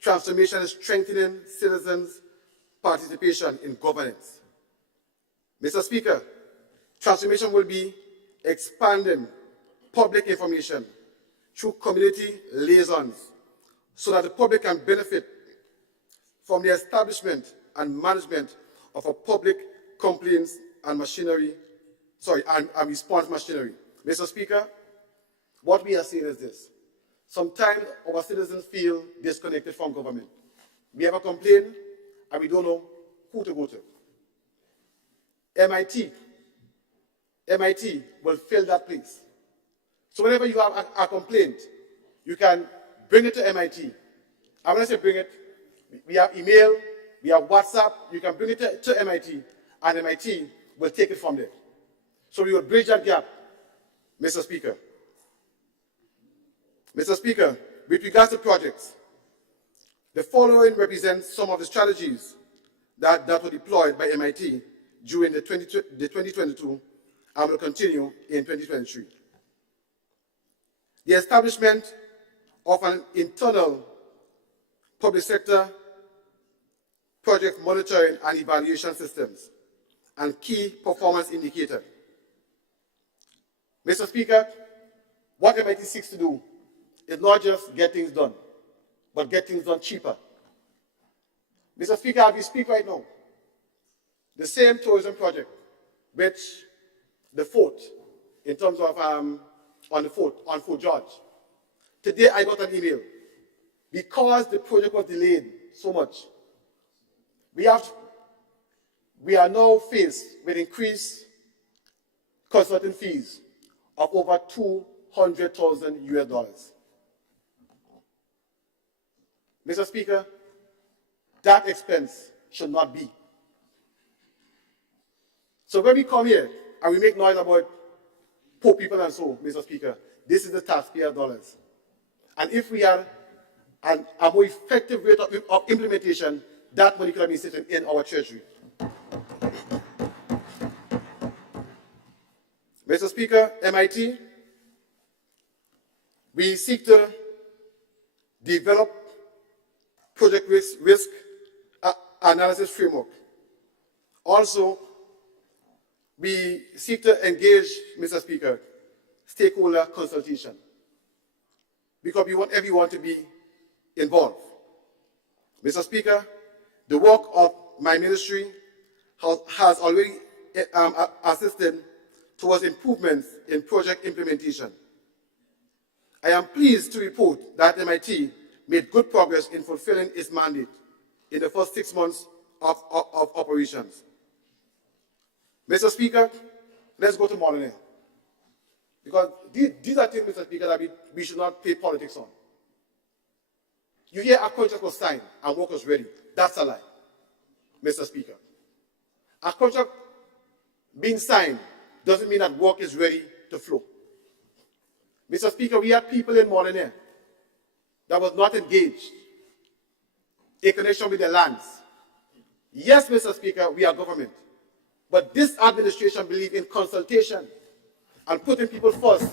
transformation is strengthening citizens' participation in governance. Mr. Speaker, transformation will be expanding public information through community liaisons so that the public can benefit from the establishment and management of a public complaints and and response machinery. Mr. Speaker, what we are seeing is this. Sometimes our citizens feel disconnected from government. We have a complaint and we don't know who to go to. MIT will fill that place. So whenever you have a complaint, you can bring it to MIT. And when I say bring it, we have email, we have WhatsApp, you can bring it to MIT, and MIT will take it from there. So we will bridge that gap, Mr. Speaker. Mr. Speaker, with regards to projects, the following represents some of the strategies that were deployed by MIT during the 2022 and will continue in 2023. The establishment of an internal public sector project monitoring and evaluation systems and key performance indicator. Mr. Speaker, what MIT seeks to do is not just get things done, but get things done cheaper. Mr. Speaker, as we speak right now, the same tourism project, which the fort, in terms of on Fort George. Today I got an email. Because the project was delayed so much, we are now faced with increased consulting fees of over $200,000 US. Mr. Speaker, that expense should not be. So when we come here and we make noise about poor people and so, Mr. Speaker, this is the taxpayer dollars. And if we had a more effective rate of implementation, that money could have been sitting in our treasury. Mr. Speaker, MIT, we seek to develop project risk analysis framework. Also, we seek to engage, Mr. Speaker, stakeholder consultation, because we want everyone to be involved. Mr. Speaker, the work of my ministry has already assisted towards improvements in project implementation. I am pleased to report that MIT made good progress in fulfilling its mandate in the first 6 months of operations. Mr. Speaker, let's go to Molyneux. Because these are things, Mr. Speaker, that we should not play politics on. You hear a contract was signed and work was ready. That's a lie, Mr. Speaker. A contract being signed doesn't mean that work is ready to flow. Mr. Speaker, we had people in Molyneux that was not engaged in connection with their lands. Yes, Mr. Speaker, we are government. But this administration believes in consultation and putting people first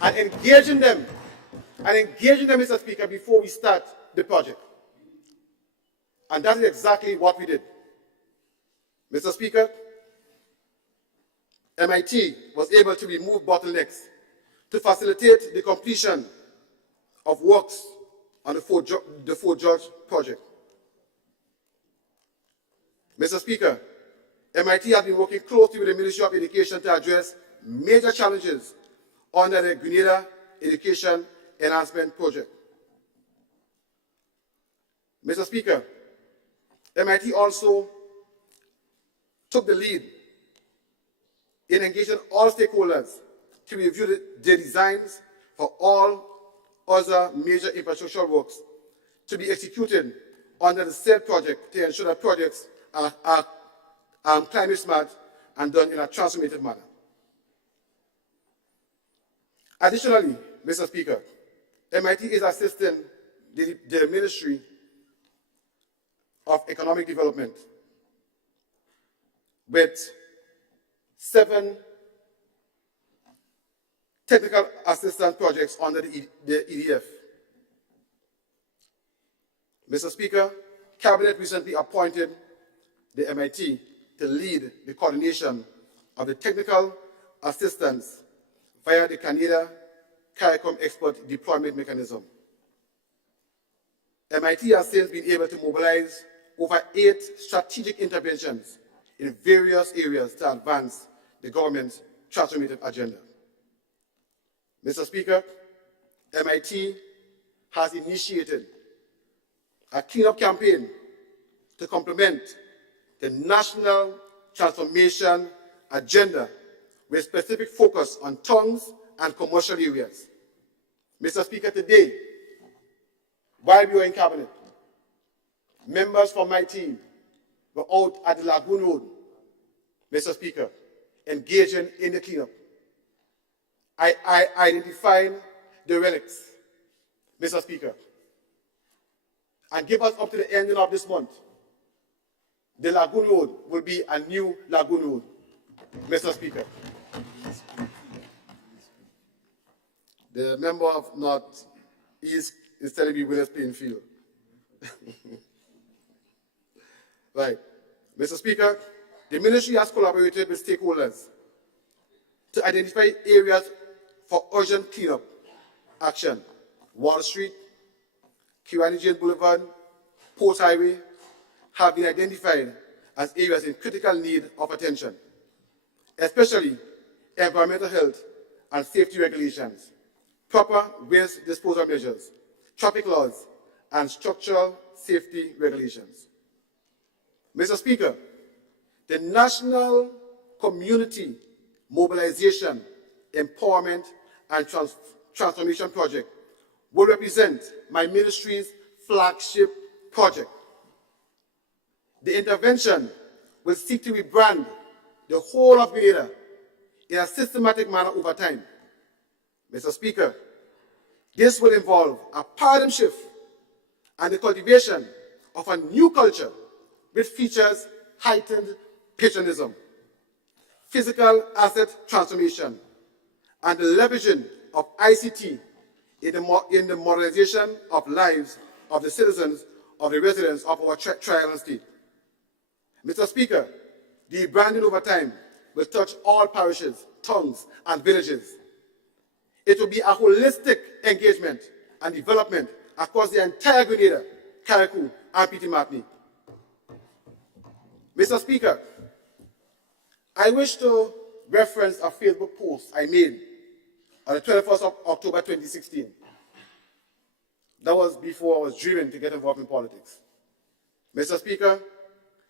and engaging them, Mr. Speaker, before we start the project. And that is exactly what we did. Mr. Speaker, MIT was able to remove bottlenecks to facilitate the completion of works on the Fort George project. Mr. Speaker, MIT has been working closely with the Ministry of Education to address major challenges under the Grenada Education Enhancement Project. Mr. Speaker, MIT also took the lead in engaging all stakeholders to review the designs for all other major infrastructure works to be executed under the said project to ensure that projects are climate smart and done in a transformative manner. Additionally, Mr. Speaker, MIT is assisting the Ministry of Economic Development with 7 technical assistance projects under the EDF. Mr. Speaker, Cabinet recently appointed the MIT to lead the coordination of the technical assistance via the Canada CARICOM Expert Deployment Mechanism. MIT has since been able to mobilize over 8 strategic interventions in various areas to advance the government's transformative agenda. Mr. Speaker, MIT has initiated a cleanup campaign to complement the national transformation agenda with specific focus on towns and commercial areas. Mr. Speaker, today, while we were in Cabinet, members from my team were out at the Lagoon Road, Mr. Speaker, engaging in the cleanup. I identified the relics, Mr. Speaker, and give us up to the ending of this month. The Lagoon Road will be a new Lagoon Road, Mr. Speaker. The member of North East is telling me Willis Plainfield. Right. Mr. Speaker, the ministry has collaborated with stakeholders to identify areas for urgent cleanup action. Wall Street, Kirani Jane Boulevard, Port Highway have been identified as areas in critical need of attention, especially environmental health and safety regulations, proper waste disposal measures, traffic laws, and structural safety regulations. Mr. Speaker, the National Community Mobilization, Empowerment, and Transformation Project will represent my ministry's flagship project. The intervention will seek to rebrand the whole of Grenada in a systematic manner over time. Mr. Speaker, this will involve a paradigm shift and the cultivation of a new culture which features heightened patriotism, physical asset transformation, and the leveraging of ICT in the modernization of lives of the citizens of the residents of our tri-island state. Mr. Speaker, the branding over time will touch all parishes, towns, and villages. It will be a holistic engagement and development across the entire Grenada, Carriacou, and Petite Martinique. Mr. Speaker, I wish to reference a Facebook post I made on the 21st of October 2016. That was before I was driven to get involved in politics. Mr. Speaker,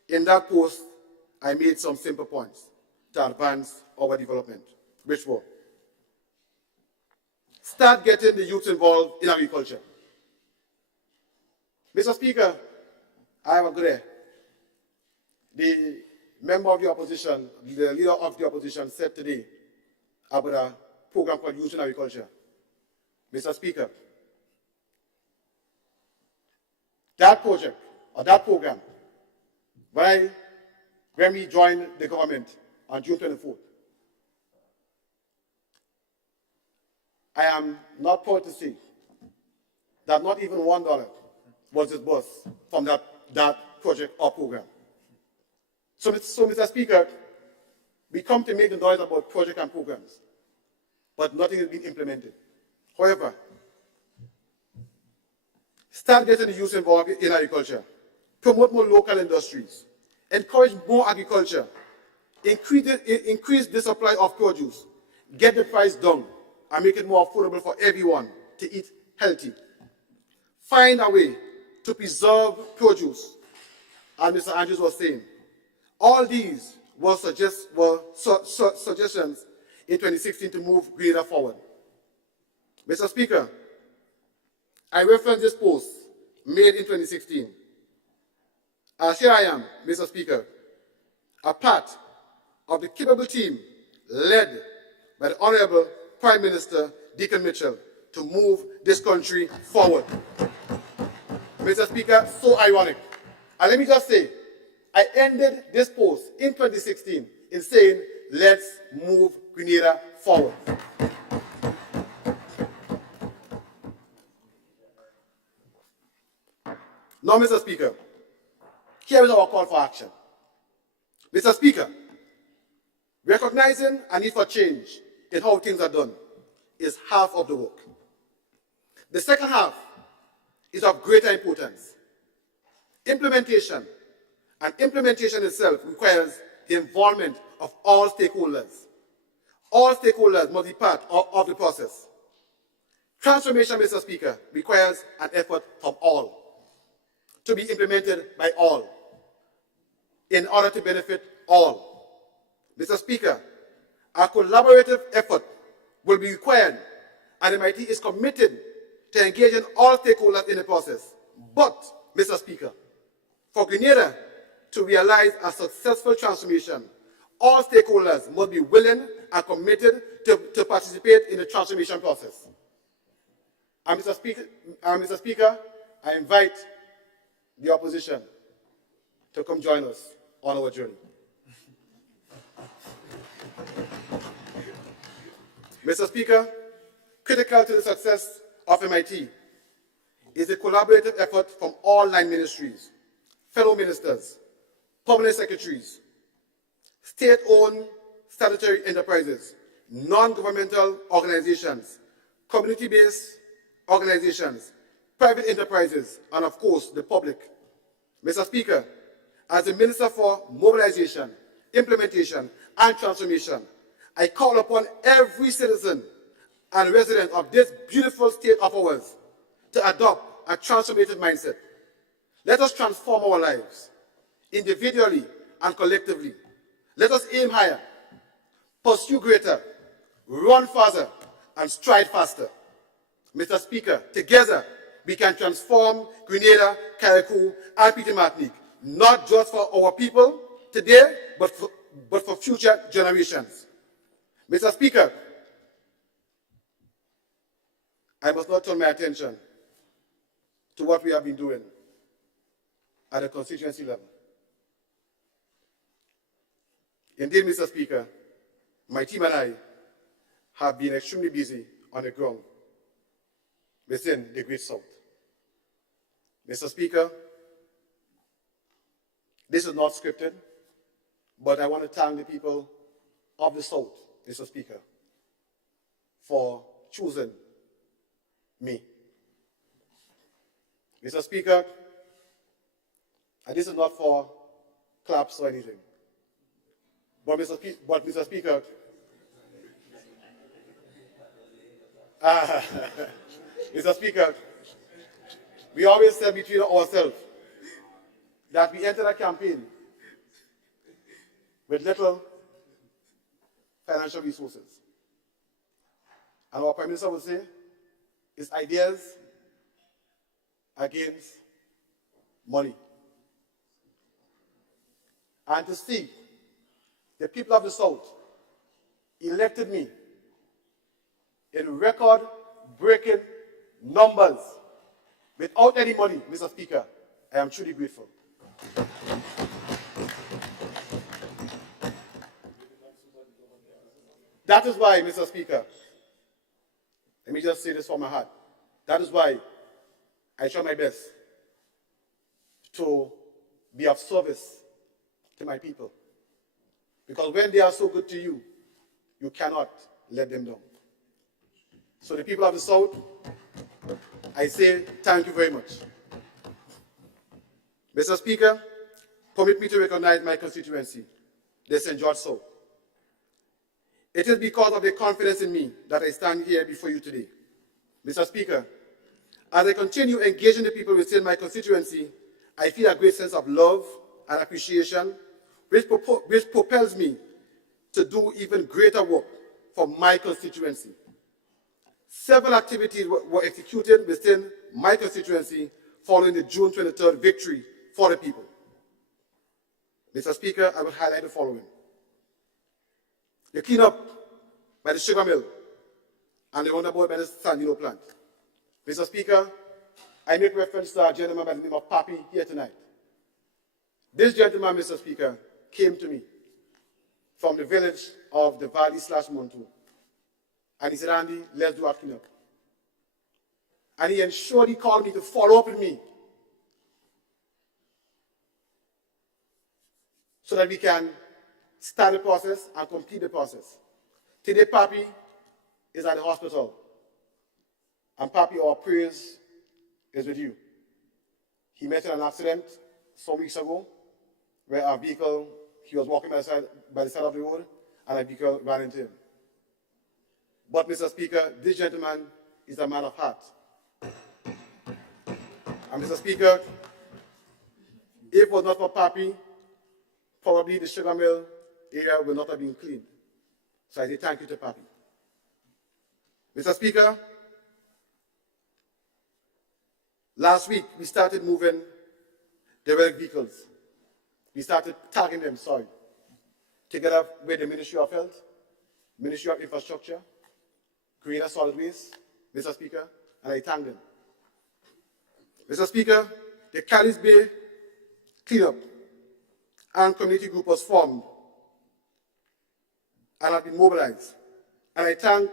in that post, I made some simple points to advance our development, which were: start getting the youth involved in agriculture. Mr. Speaker, I have a good. The member of the opposition, the leader of the opposition, said today about a program called Youth in Agriculture. Mr. Speaker, that project, or that program, when we joined the government on June 24th, I am not proud to say that not even $1 was disbursed from that project or program. So, Mr. Speaker, we come to make the noise about projects and programs, but nothing is being implemented. However, start getting the youth involved in agriculture, promote more local industries, encourage more agriculture, increase the supply of produce, get the price down, and make it more affordable for everyone to eat healthy. Find a way to preserve produce, as Mr. Andrews was saying. All these were suggestions in 2016 to move Grenada forward. Mr. Speaker, I reference this post made in 2016. As here I am, Mr. Speaker, a part of the capable team led by the Honorable Prime Minister Deacon Mitchell to move this country forward. Mr. Speaker, so ironic. And let me just say, I ended this post in 2016 in saying, let's move Grenada forward. Now, Mr. Speaker, here is our call for action. Mr. Speaker, recognizing a need for change in how things are done is half of the work. The second half is of greater importance. Implementation, and implementation itself requires the involvement of all stakeholders. All stakeholders must be part of the process. Transformation, Mr. Speaker, requires an effort from all, to be implemented by all, in order to benefit all. Mr. Speaker, a collaborative effort will be required, and MIT is committed to engaging all stakeholders in the process. But, Mr. Speaker, for Grenada to realize a successful transformation, all stakeholders must be willing and committed to participate in the transformation process. And Mr. Speaker, I invite the opposition to come join us on our journey. Mr. Speaker, critical to the success of MIT is a collaborative effort from all 9 ministries, fellow ministers, permanent secretaries, state-owned statutory enterprises, non-governmental organizations, community-based organizations, private enterprises, and of course, the public. Mr. Speaker, as the Minister for Mobilization, Implementation, and Transformation, I call upon every citizen and resident of this beautiful state of ours to adopt a transformative mindset. Let us transform our lives, individually and collectively. Let us aim higher, pursue greater, run faster, and stride faster. Mr. Speaker, together we can transform Grenada, Carriacou, and Petite Martinique, not just for our people today, but for future generations. Mr. Speaker, I must not turn my attention to what we have been doing at the constituency level. Indeed, Mr. Speaker, my team and I have been extremely busy on the ground within the Great South. Mr. Speaker, this is not scripted, but I want to thank the people of the South, Mr. Speaker, for choosing me. Mr. Speaker, and this is not for claps or anything, but Mr. Speaker, Mr. Speaker, we always said between ourselves that we entered a campaign with little financial resources. And our Prime Minister would say, it's ideas against money. And to see the people of the South elected me in record-breaking numbers without any money, Mr. Speaker, I am truly grateful. That is why, Mr. Speaker, let me just say this from my heart. That is why I try my best to be of service to my people. Because when they are so good to you, you cannot let them down. So the people of the South, I say thank you very much. Mr. Speaker, permit me to recognize my constituency, the St. George South. It is because of their confidence in me that I stand here before you today. Mr. Speaker, as I continue engaging the people within my constituency, I feel a great sense of love and appreciation, which propels me to do even greater work for my constituency. Several activities were executed within my constituency following the June 23rd victory for the people. Mr. Speaker, I will highlight the following. The cleanup by the sugar mill and the roundabout by the Sandino plant. Mr. Speaker, I make reference to a gentleman by the name of Papi here tonight. This gentleman, Mr. Speaker, came to me from the village of the Valley/Montu. And he said, Andy, let's do a cleanup. And he ensured he called me to follow up with me so that we can start the process and complete the process. Today, Papi is at the hospital. And Papi, our prayers is with you. He met in an accident some weeks ago where a vehicle, he was walking by the side of the road, and a vehicle ran into him. But, Mr. Speaker, this gentleman is a man of heart. And, Mr. Speaker, if it was not for Papi, probably the sugar mill area will not have been cleaned. So I say thank you to Papi. Mr. Speaker, last week we started moving the relic vehicles. We started tagging them, together with the Ministry of Health, Ministry of Infrastructure, Greener Solid Waste, Mr. Speaker, and I thank them. Mr. Speaker, the Calais Bay cleanup and community group was formed and have been mobilized. And I thank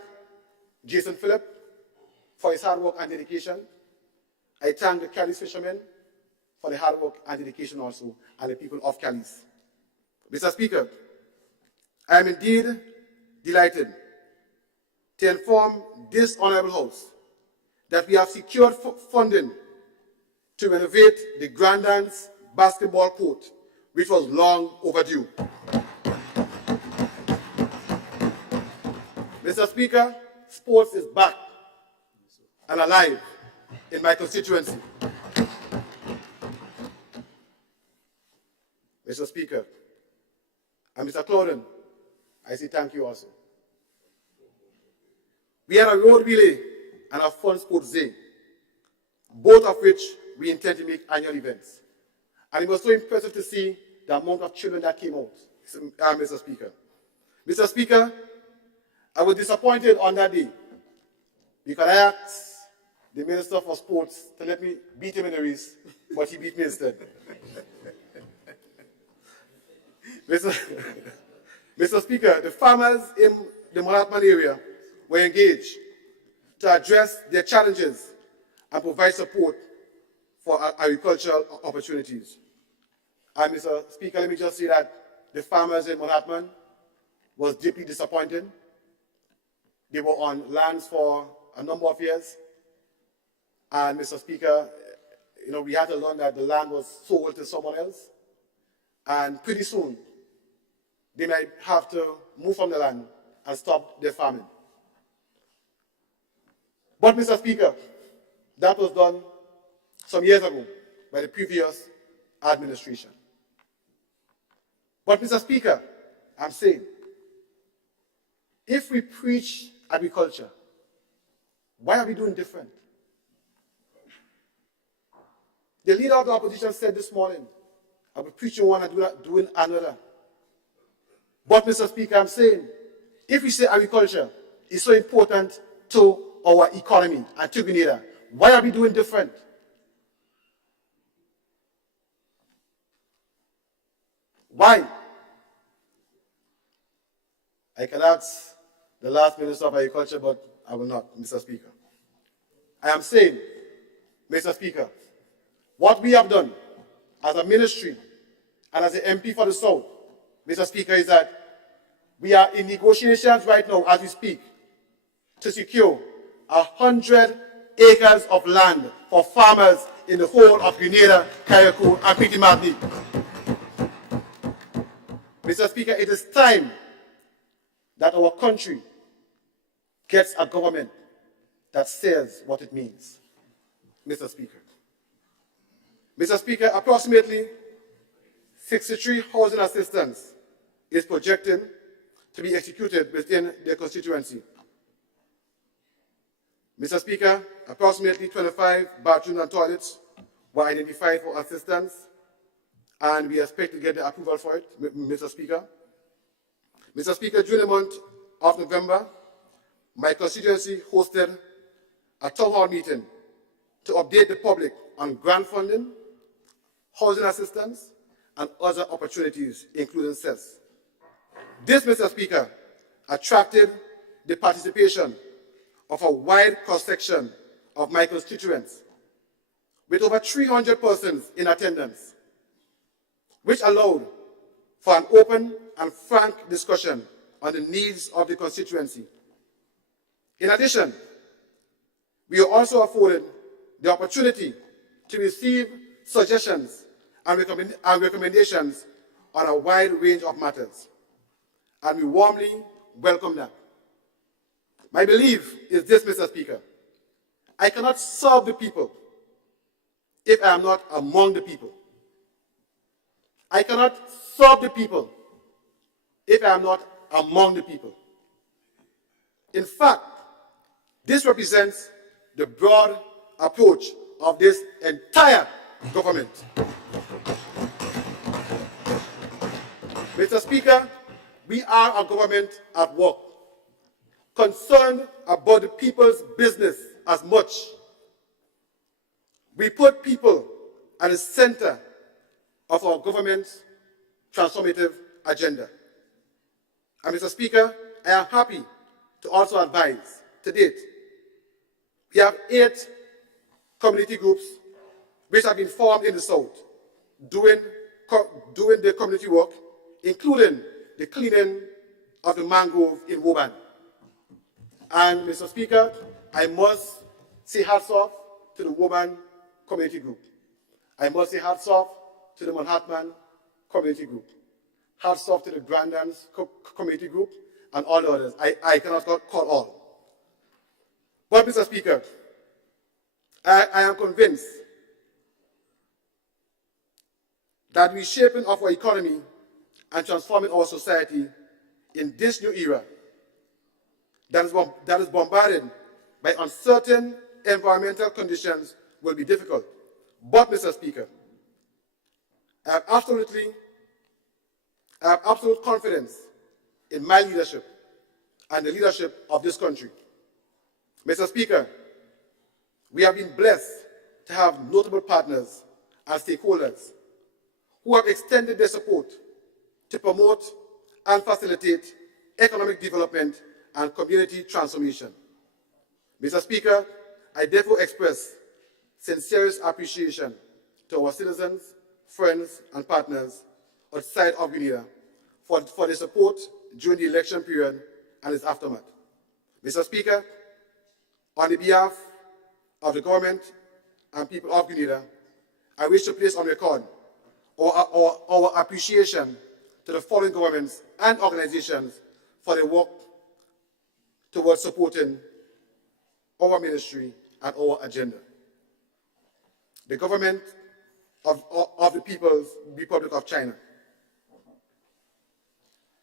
Jason Phillip for his hard work and dedication. I thank the Calais fishermen for the hard work and dedication also, and the people of Calais. Mr. Speaker, I am indeed delighted to inform this Honorable House that we have secured funding to renovate the Grandans basketball court, which was long overdue. Mr. Speaker, sports is back and alive in my constituency. Mr. Speaker, and Mr. Clauden, I say thank you also. We had a road relay and a fun sports day, both of which we intend to make annual events. And it was so impressive to see the amount of children that came out, Mr. Speaker. Mr. Speaker, I was disappointed on that day because I asked the Minister for Sports to let me beat him in the race, but he beat me instead. Mr. Speaker, the farmers in the Mahatman area were engaged to address their challenges and provide support for agricultural opportunities. And Mr. Speaker, let me just say that the farmers in Mahatman was deeply disappointed. They were on lands for a number of years. And Mr. Speaker, we had to learn that the land was sold to someone else. And pretty soon, they might have to move from the land and stop their farming. But, Mr. Speaker, that was done some years ago by the previous administration. But, Mr. Speaker, I'm saying, if we preach agriculture, why are we doing different? The leader of the opposition said this morning, I'll be preaching one and doing another. But, Mr. Speaker, I'm saying, if we say agriculture is so important to our economy and to Grenada, why are we doing different? Why? I can ask the last Minister of Agriculture, but I will not, Mr. Speaker. I am saying, Mr. Speaker, what we have done as a ministry and as the MP for the South, Mr. Speaker, is that we are in negotiations right now as we speak to secure 100 acres of land for farmers in the whole of Grenada, Carriacou, and Petite Martinique. Mr. Speaker, it is time that our country gets a government that says what it means. Mr. Speaker. Mr. Speaker, approximately 63 housing assistance is projected to be executed within their constituency. Mr. Speaker, approximately 25 bathrooms and toilets were identified for assistance, and we expect to get the approval for it, Mr. Speaker. Mr. Speaker, during the month of November, my constituency hosted a town hall meeting to update the public on grant funding, housing assistance, and other opportunities, including CES. This, Mr. Speaker, attracted the participation of a wide cross-section of my constituents, with over 300 persons in attendance, which allowed for an open and frank discussion on the needs of the constituency. In addition, we are also afforded the opportunity to receive suggestions and recommendations on a wide range of matters, and we warmly welcome that. My belief is this, Mr. Speaker: I cannot serve the people if I am not among the people. I cannot serve the people if I am not among the people. In fact, this represents the broad approach of this entire government. Mr. Speaker, we are a government at work, concerned about the people's business as much. We put people at the center of our government's transformative agenda. And Mr. Speaker, I am happy to also advise, to date, we have 8 community groups which have been formed in the South doing the community work, including the cleaning of the mangrove in Woburn. And Mr. Speaker, I must say hats off to the Woburn community group. I must say hats off to the Manhattan community group. Hats off to the Grandans community group and all the others. I cannot call all. But Mr. Speaker, I am convinced that reshaping of our economy and transforming our society in this new era that is bombarded by uncertain environmental conditions will be difficult. But, Mr. Speaker, I have absolute confidence in my leadership and the leadership of this country. Mr. Speaker, we have been blessed to have notable partners and stakeholders who have extended their support to promote and facilitate economic development and community transformation. Mr. Speaker, I therefore express sincerest appreciation to our citizens, friends, and partners outside of Grenada for their support during the election period and its aftermath. Mr. Speaker, on the behalf of the government and people of Grenada, I wish to place on record our appreciation to the following governments and organizations for their work towards supporting our ministry and our agenda. The government of the People's Republic of China,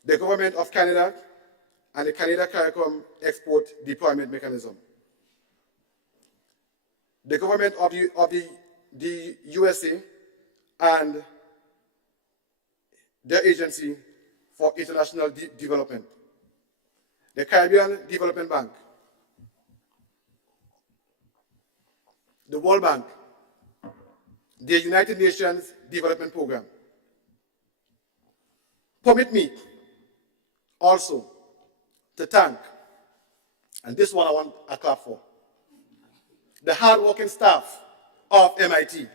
the government of Canada, and the Canada-CARICOM Export Deployment Mechanism, the government of the USA and their Agency for International Development, the Caribbean Development Bank, the World Bank, the United Nations Development Program. Permit me also to thank, and this one I want a clap for, the hard-working staff of MIT.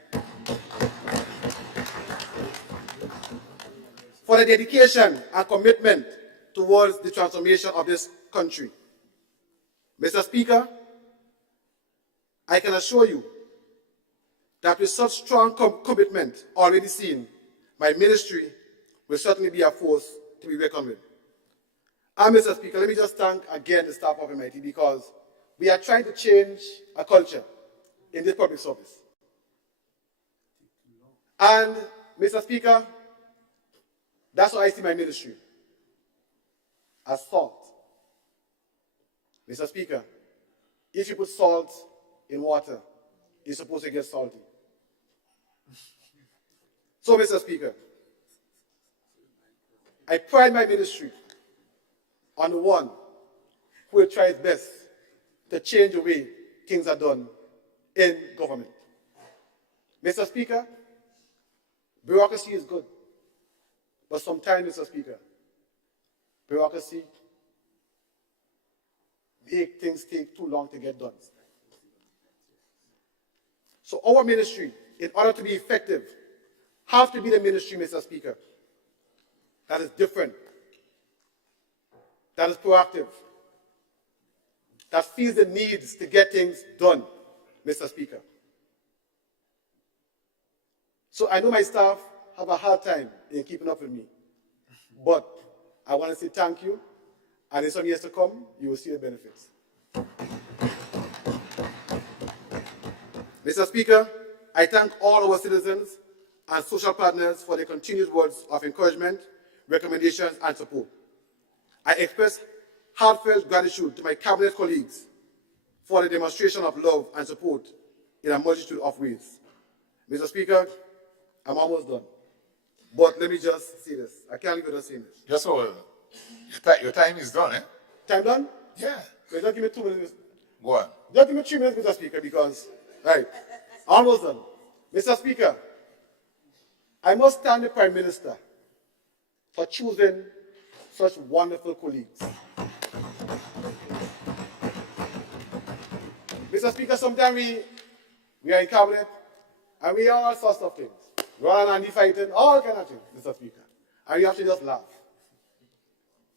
for the dedication and commitment towards the transformation of this country. Mr. Speaker, I can assure you that with such strong commitment already seen, my ministry will certainly be a force to be reckoned with. And Mr. Speaker, let me just thank again the staff of MIT, because we are trying to change a culture in this public service. And Mr. Speaker, that's why I see my ministry as salt. Mr. Speaker, if you put salt in water, it's supposed to get salty. So, Mr. Speaker, I pride my ministry on the one who will try his best to change the way things are done in government. Mr. Speaker, bureaucracy is good, but sometimes, Mr. Speaker, bureaucracy makes things take too long to get done. So our ministry, in order to be effective, have to be the ministry, Mr. Speaker, that is different, that is proactive, that feels the needs to get things done, Mr. Speaker. So I know my staff have a hard time in keeping up with me, but I want to say thank you, and in some years to come, you will see the benefits. Mr. Speaker, I thank all our citizens and social partners for their continued words of encouragement, recommendations, and support. I express heartfelt gratitude to my cabinet colleagues for the demonstration of love and support in a multitude of ways. Mr. Speaker, I'm almost done. But let me just say this. I can't leave without saying this. Just hold. Your time is done, eh? Time done? Yeah. So just give me 2 minutes. Go on. Just give me 3 minutes, Mr. Speaker, because, right, almost done. Mr. Speaker, I must thank the Prime Minister for choosing such wonderful colleagues. Mr. Speaker, sometimes we are in cabinet and we are all sorts of things. We are on fighting, all kinds of things, Mr. Speaker. And you have to just laugh.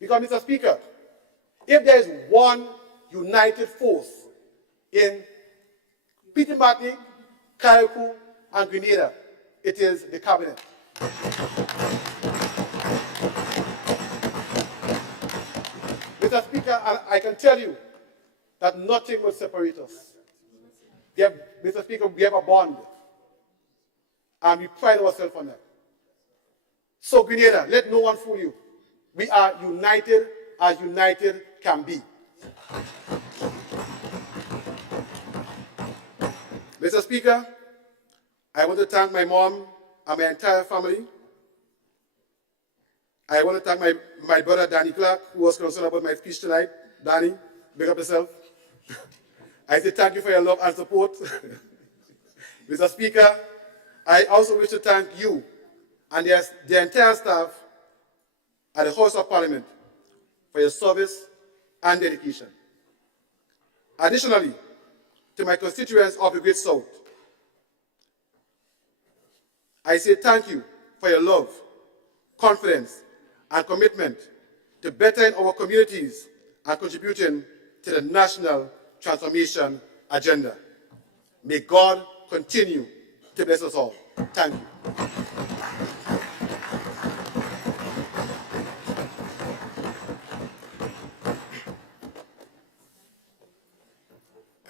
Because, Mr. Speaker, if there is one united force in Pitimati, Kaiku, and Grenada, it is the cabinet. Mr. Speaker, I can tell you that nothing will separate us. Mr. Speaker, we have a bond, and we pride ourselves on that. So, Grenada, let no one fool you. We are united as united can be. Mr. Speaker, I want to thank my mom and my entire family. I want to thank my brother, Danny Clark, who was concerned about my speech tonight. Danny, big up yourself. I say thank you for your love and support. Mr. Speaker, I also wish to thank you and the entire staff at the House of Parliament for your service and dedication. Additionally, to my constituents of the Great South, I say thank you for your love, confidence, and commitment to bettering our communities and contributing to the national transformation agenda. May God continue to bless us all. Thank you.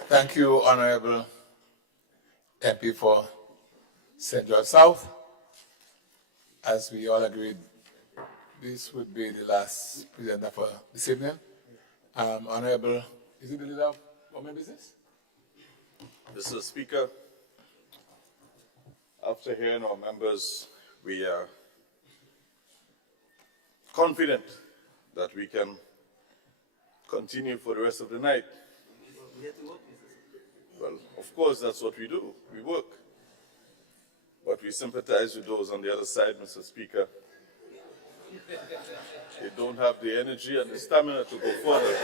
Thank you, Honorable MP for St. George South. As we all agreed, this would be the last presenter for this evening. Honorable, is it the leader of government business? Mr. Speaker, after hearing our members, we are confident that we can continue for the rest of the night. Well, of course, that's what we do. We work. But we sympathize with those on the other side, Mr. Speaker. They don't have the energy and the stamina to go further.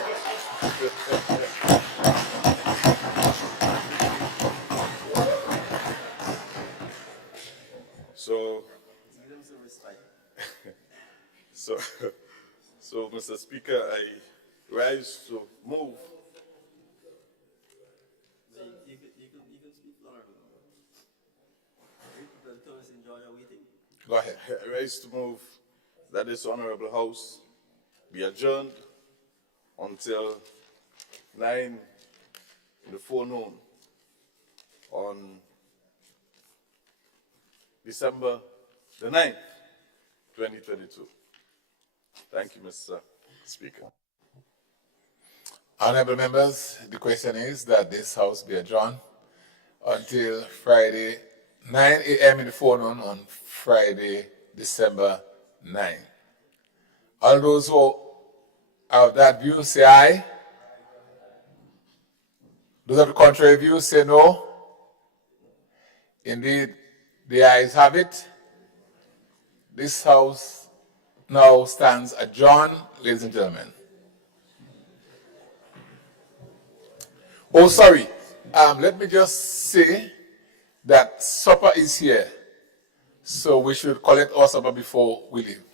So, Mr. Speaker, I rise to move. You can speak, Honorable. The tourists enjoy your waiting. Go ahead. I rise to move that this Honorable House be adjourned until 9 in the forenoon on December the 9th, 2022. Thank you, Mr. Speaker. Honorable members, the question is that this House be adjourned until Friday, 9 a.m. in the forenoon on Friday, December 9. All those who are of that view say aye. Those of the contrary view say no. Indeed, the ayes have it. This House now stands adjourned, ladies and gentlemen. Oh, sorry. Let me just say that supper is here. So we should collect our supper before we leave.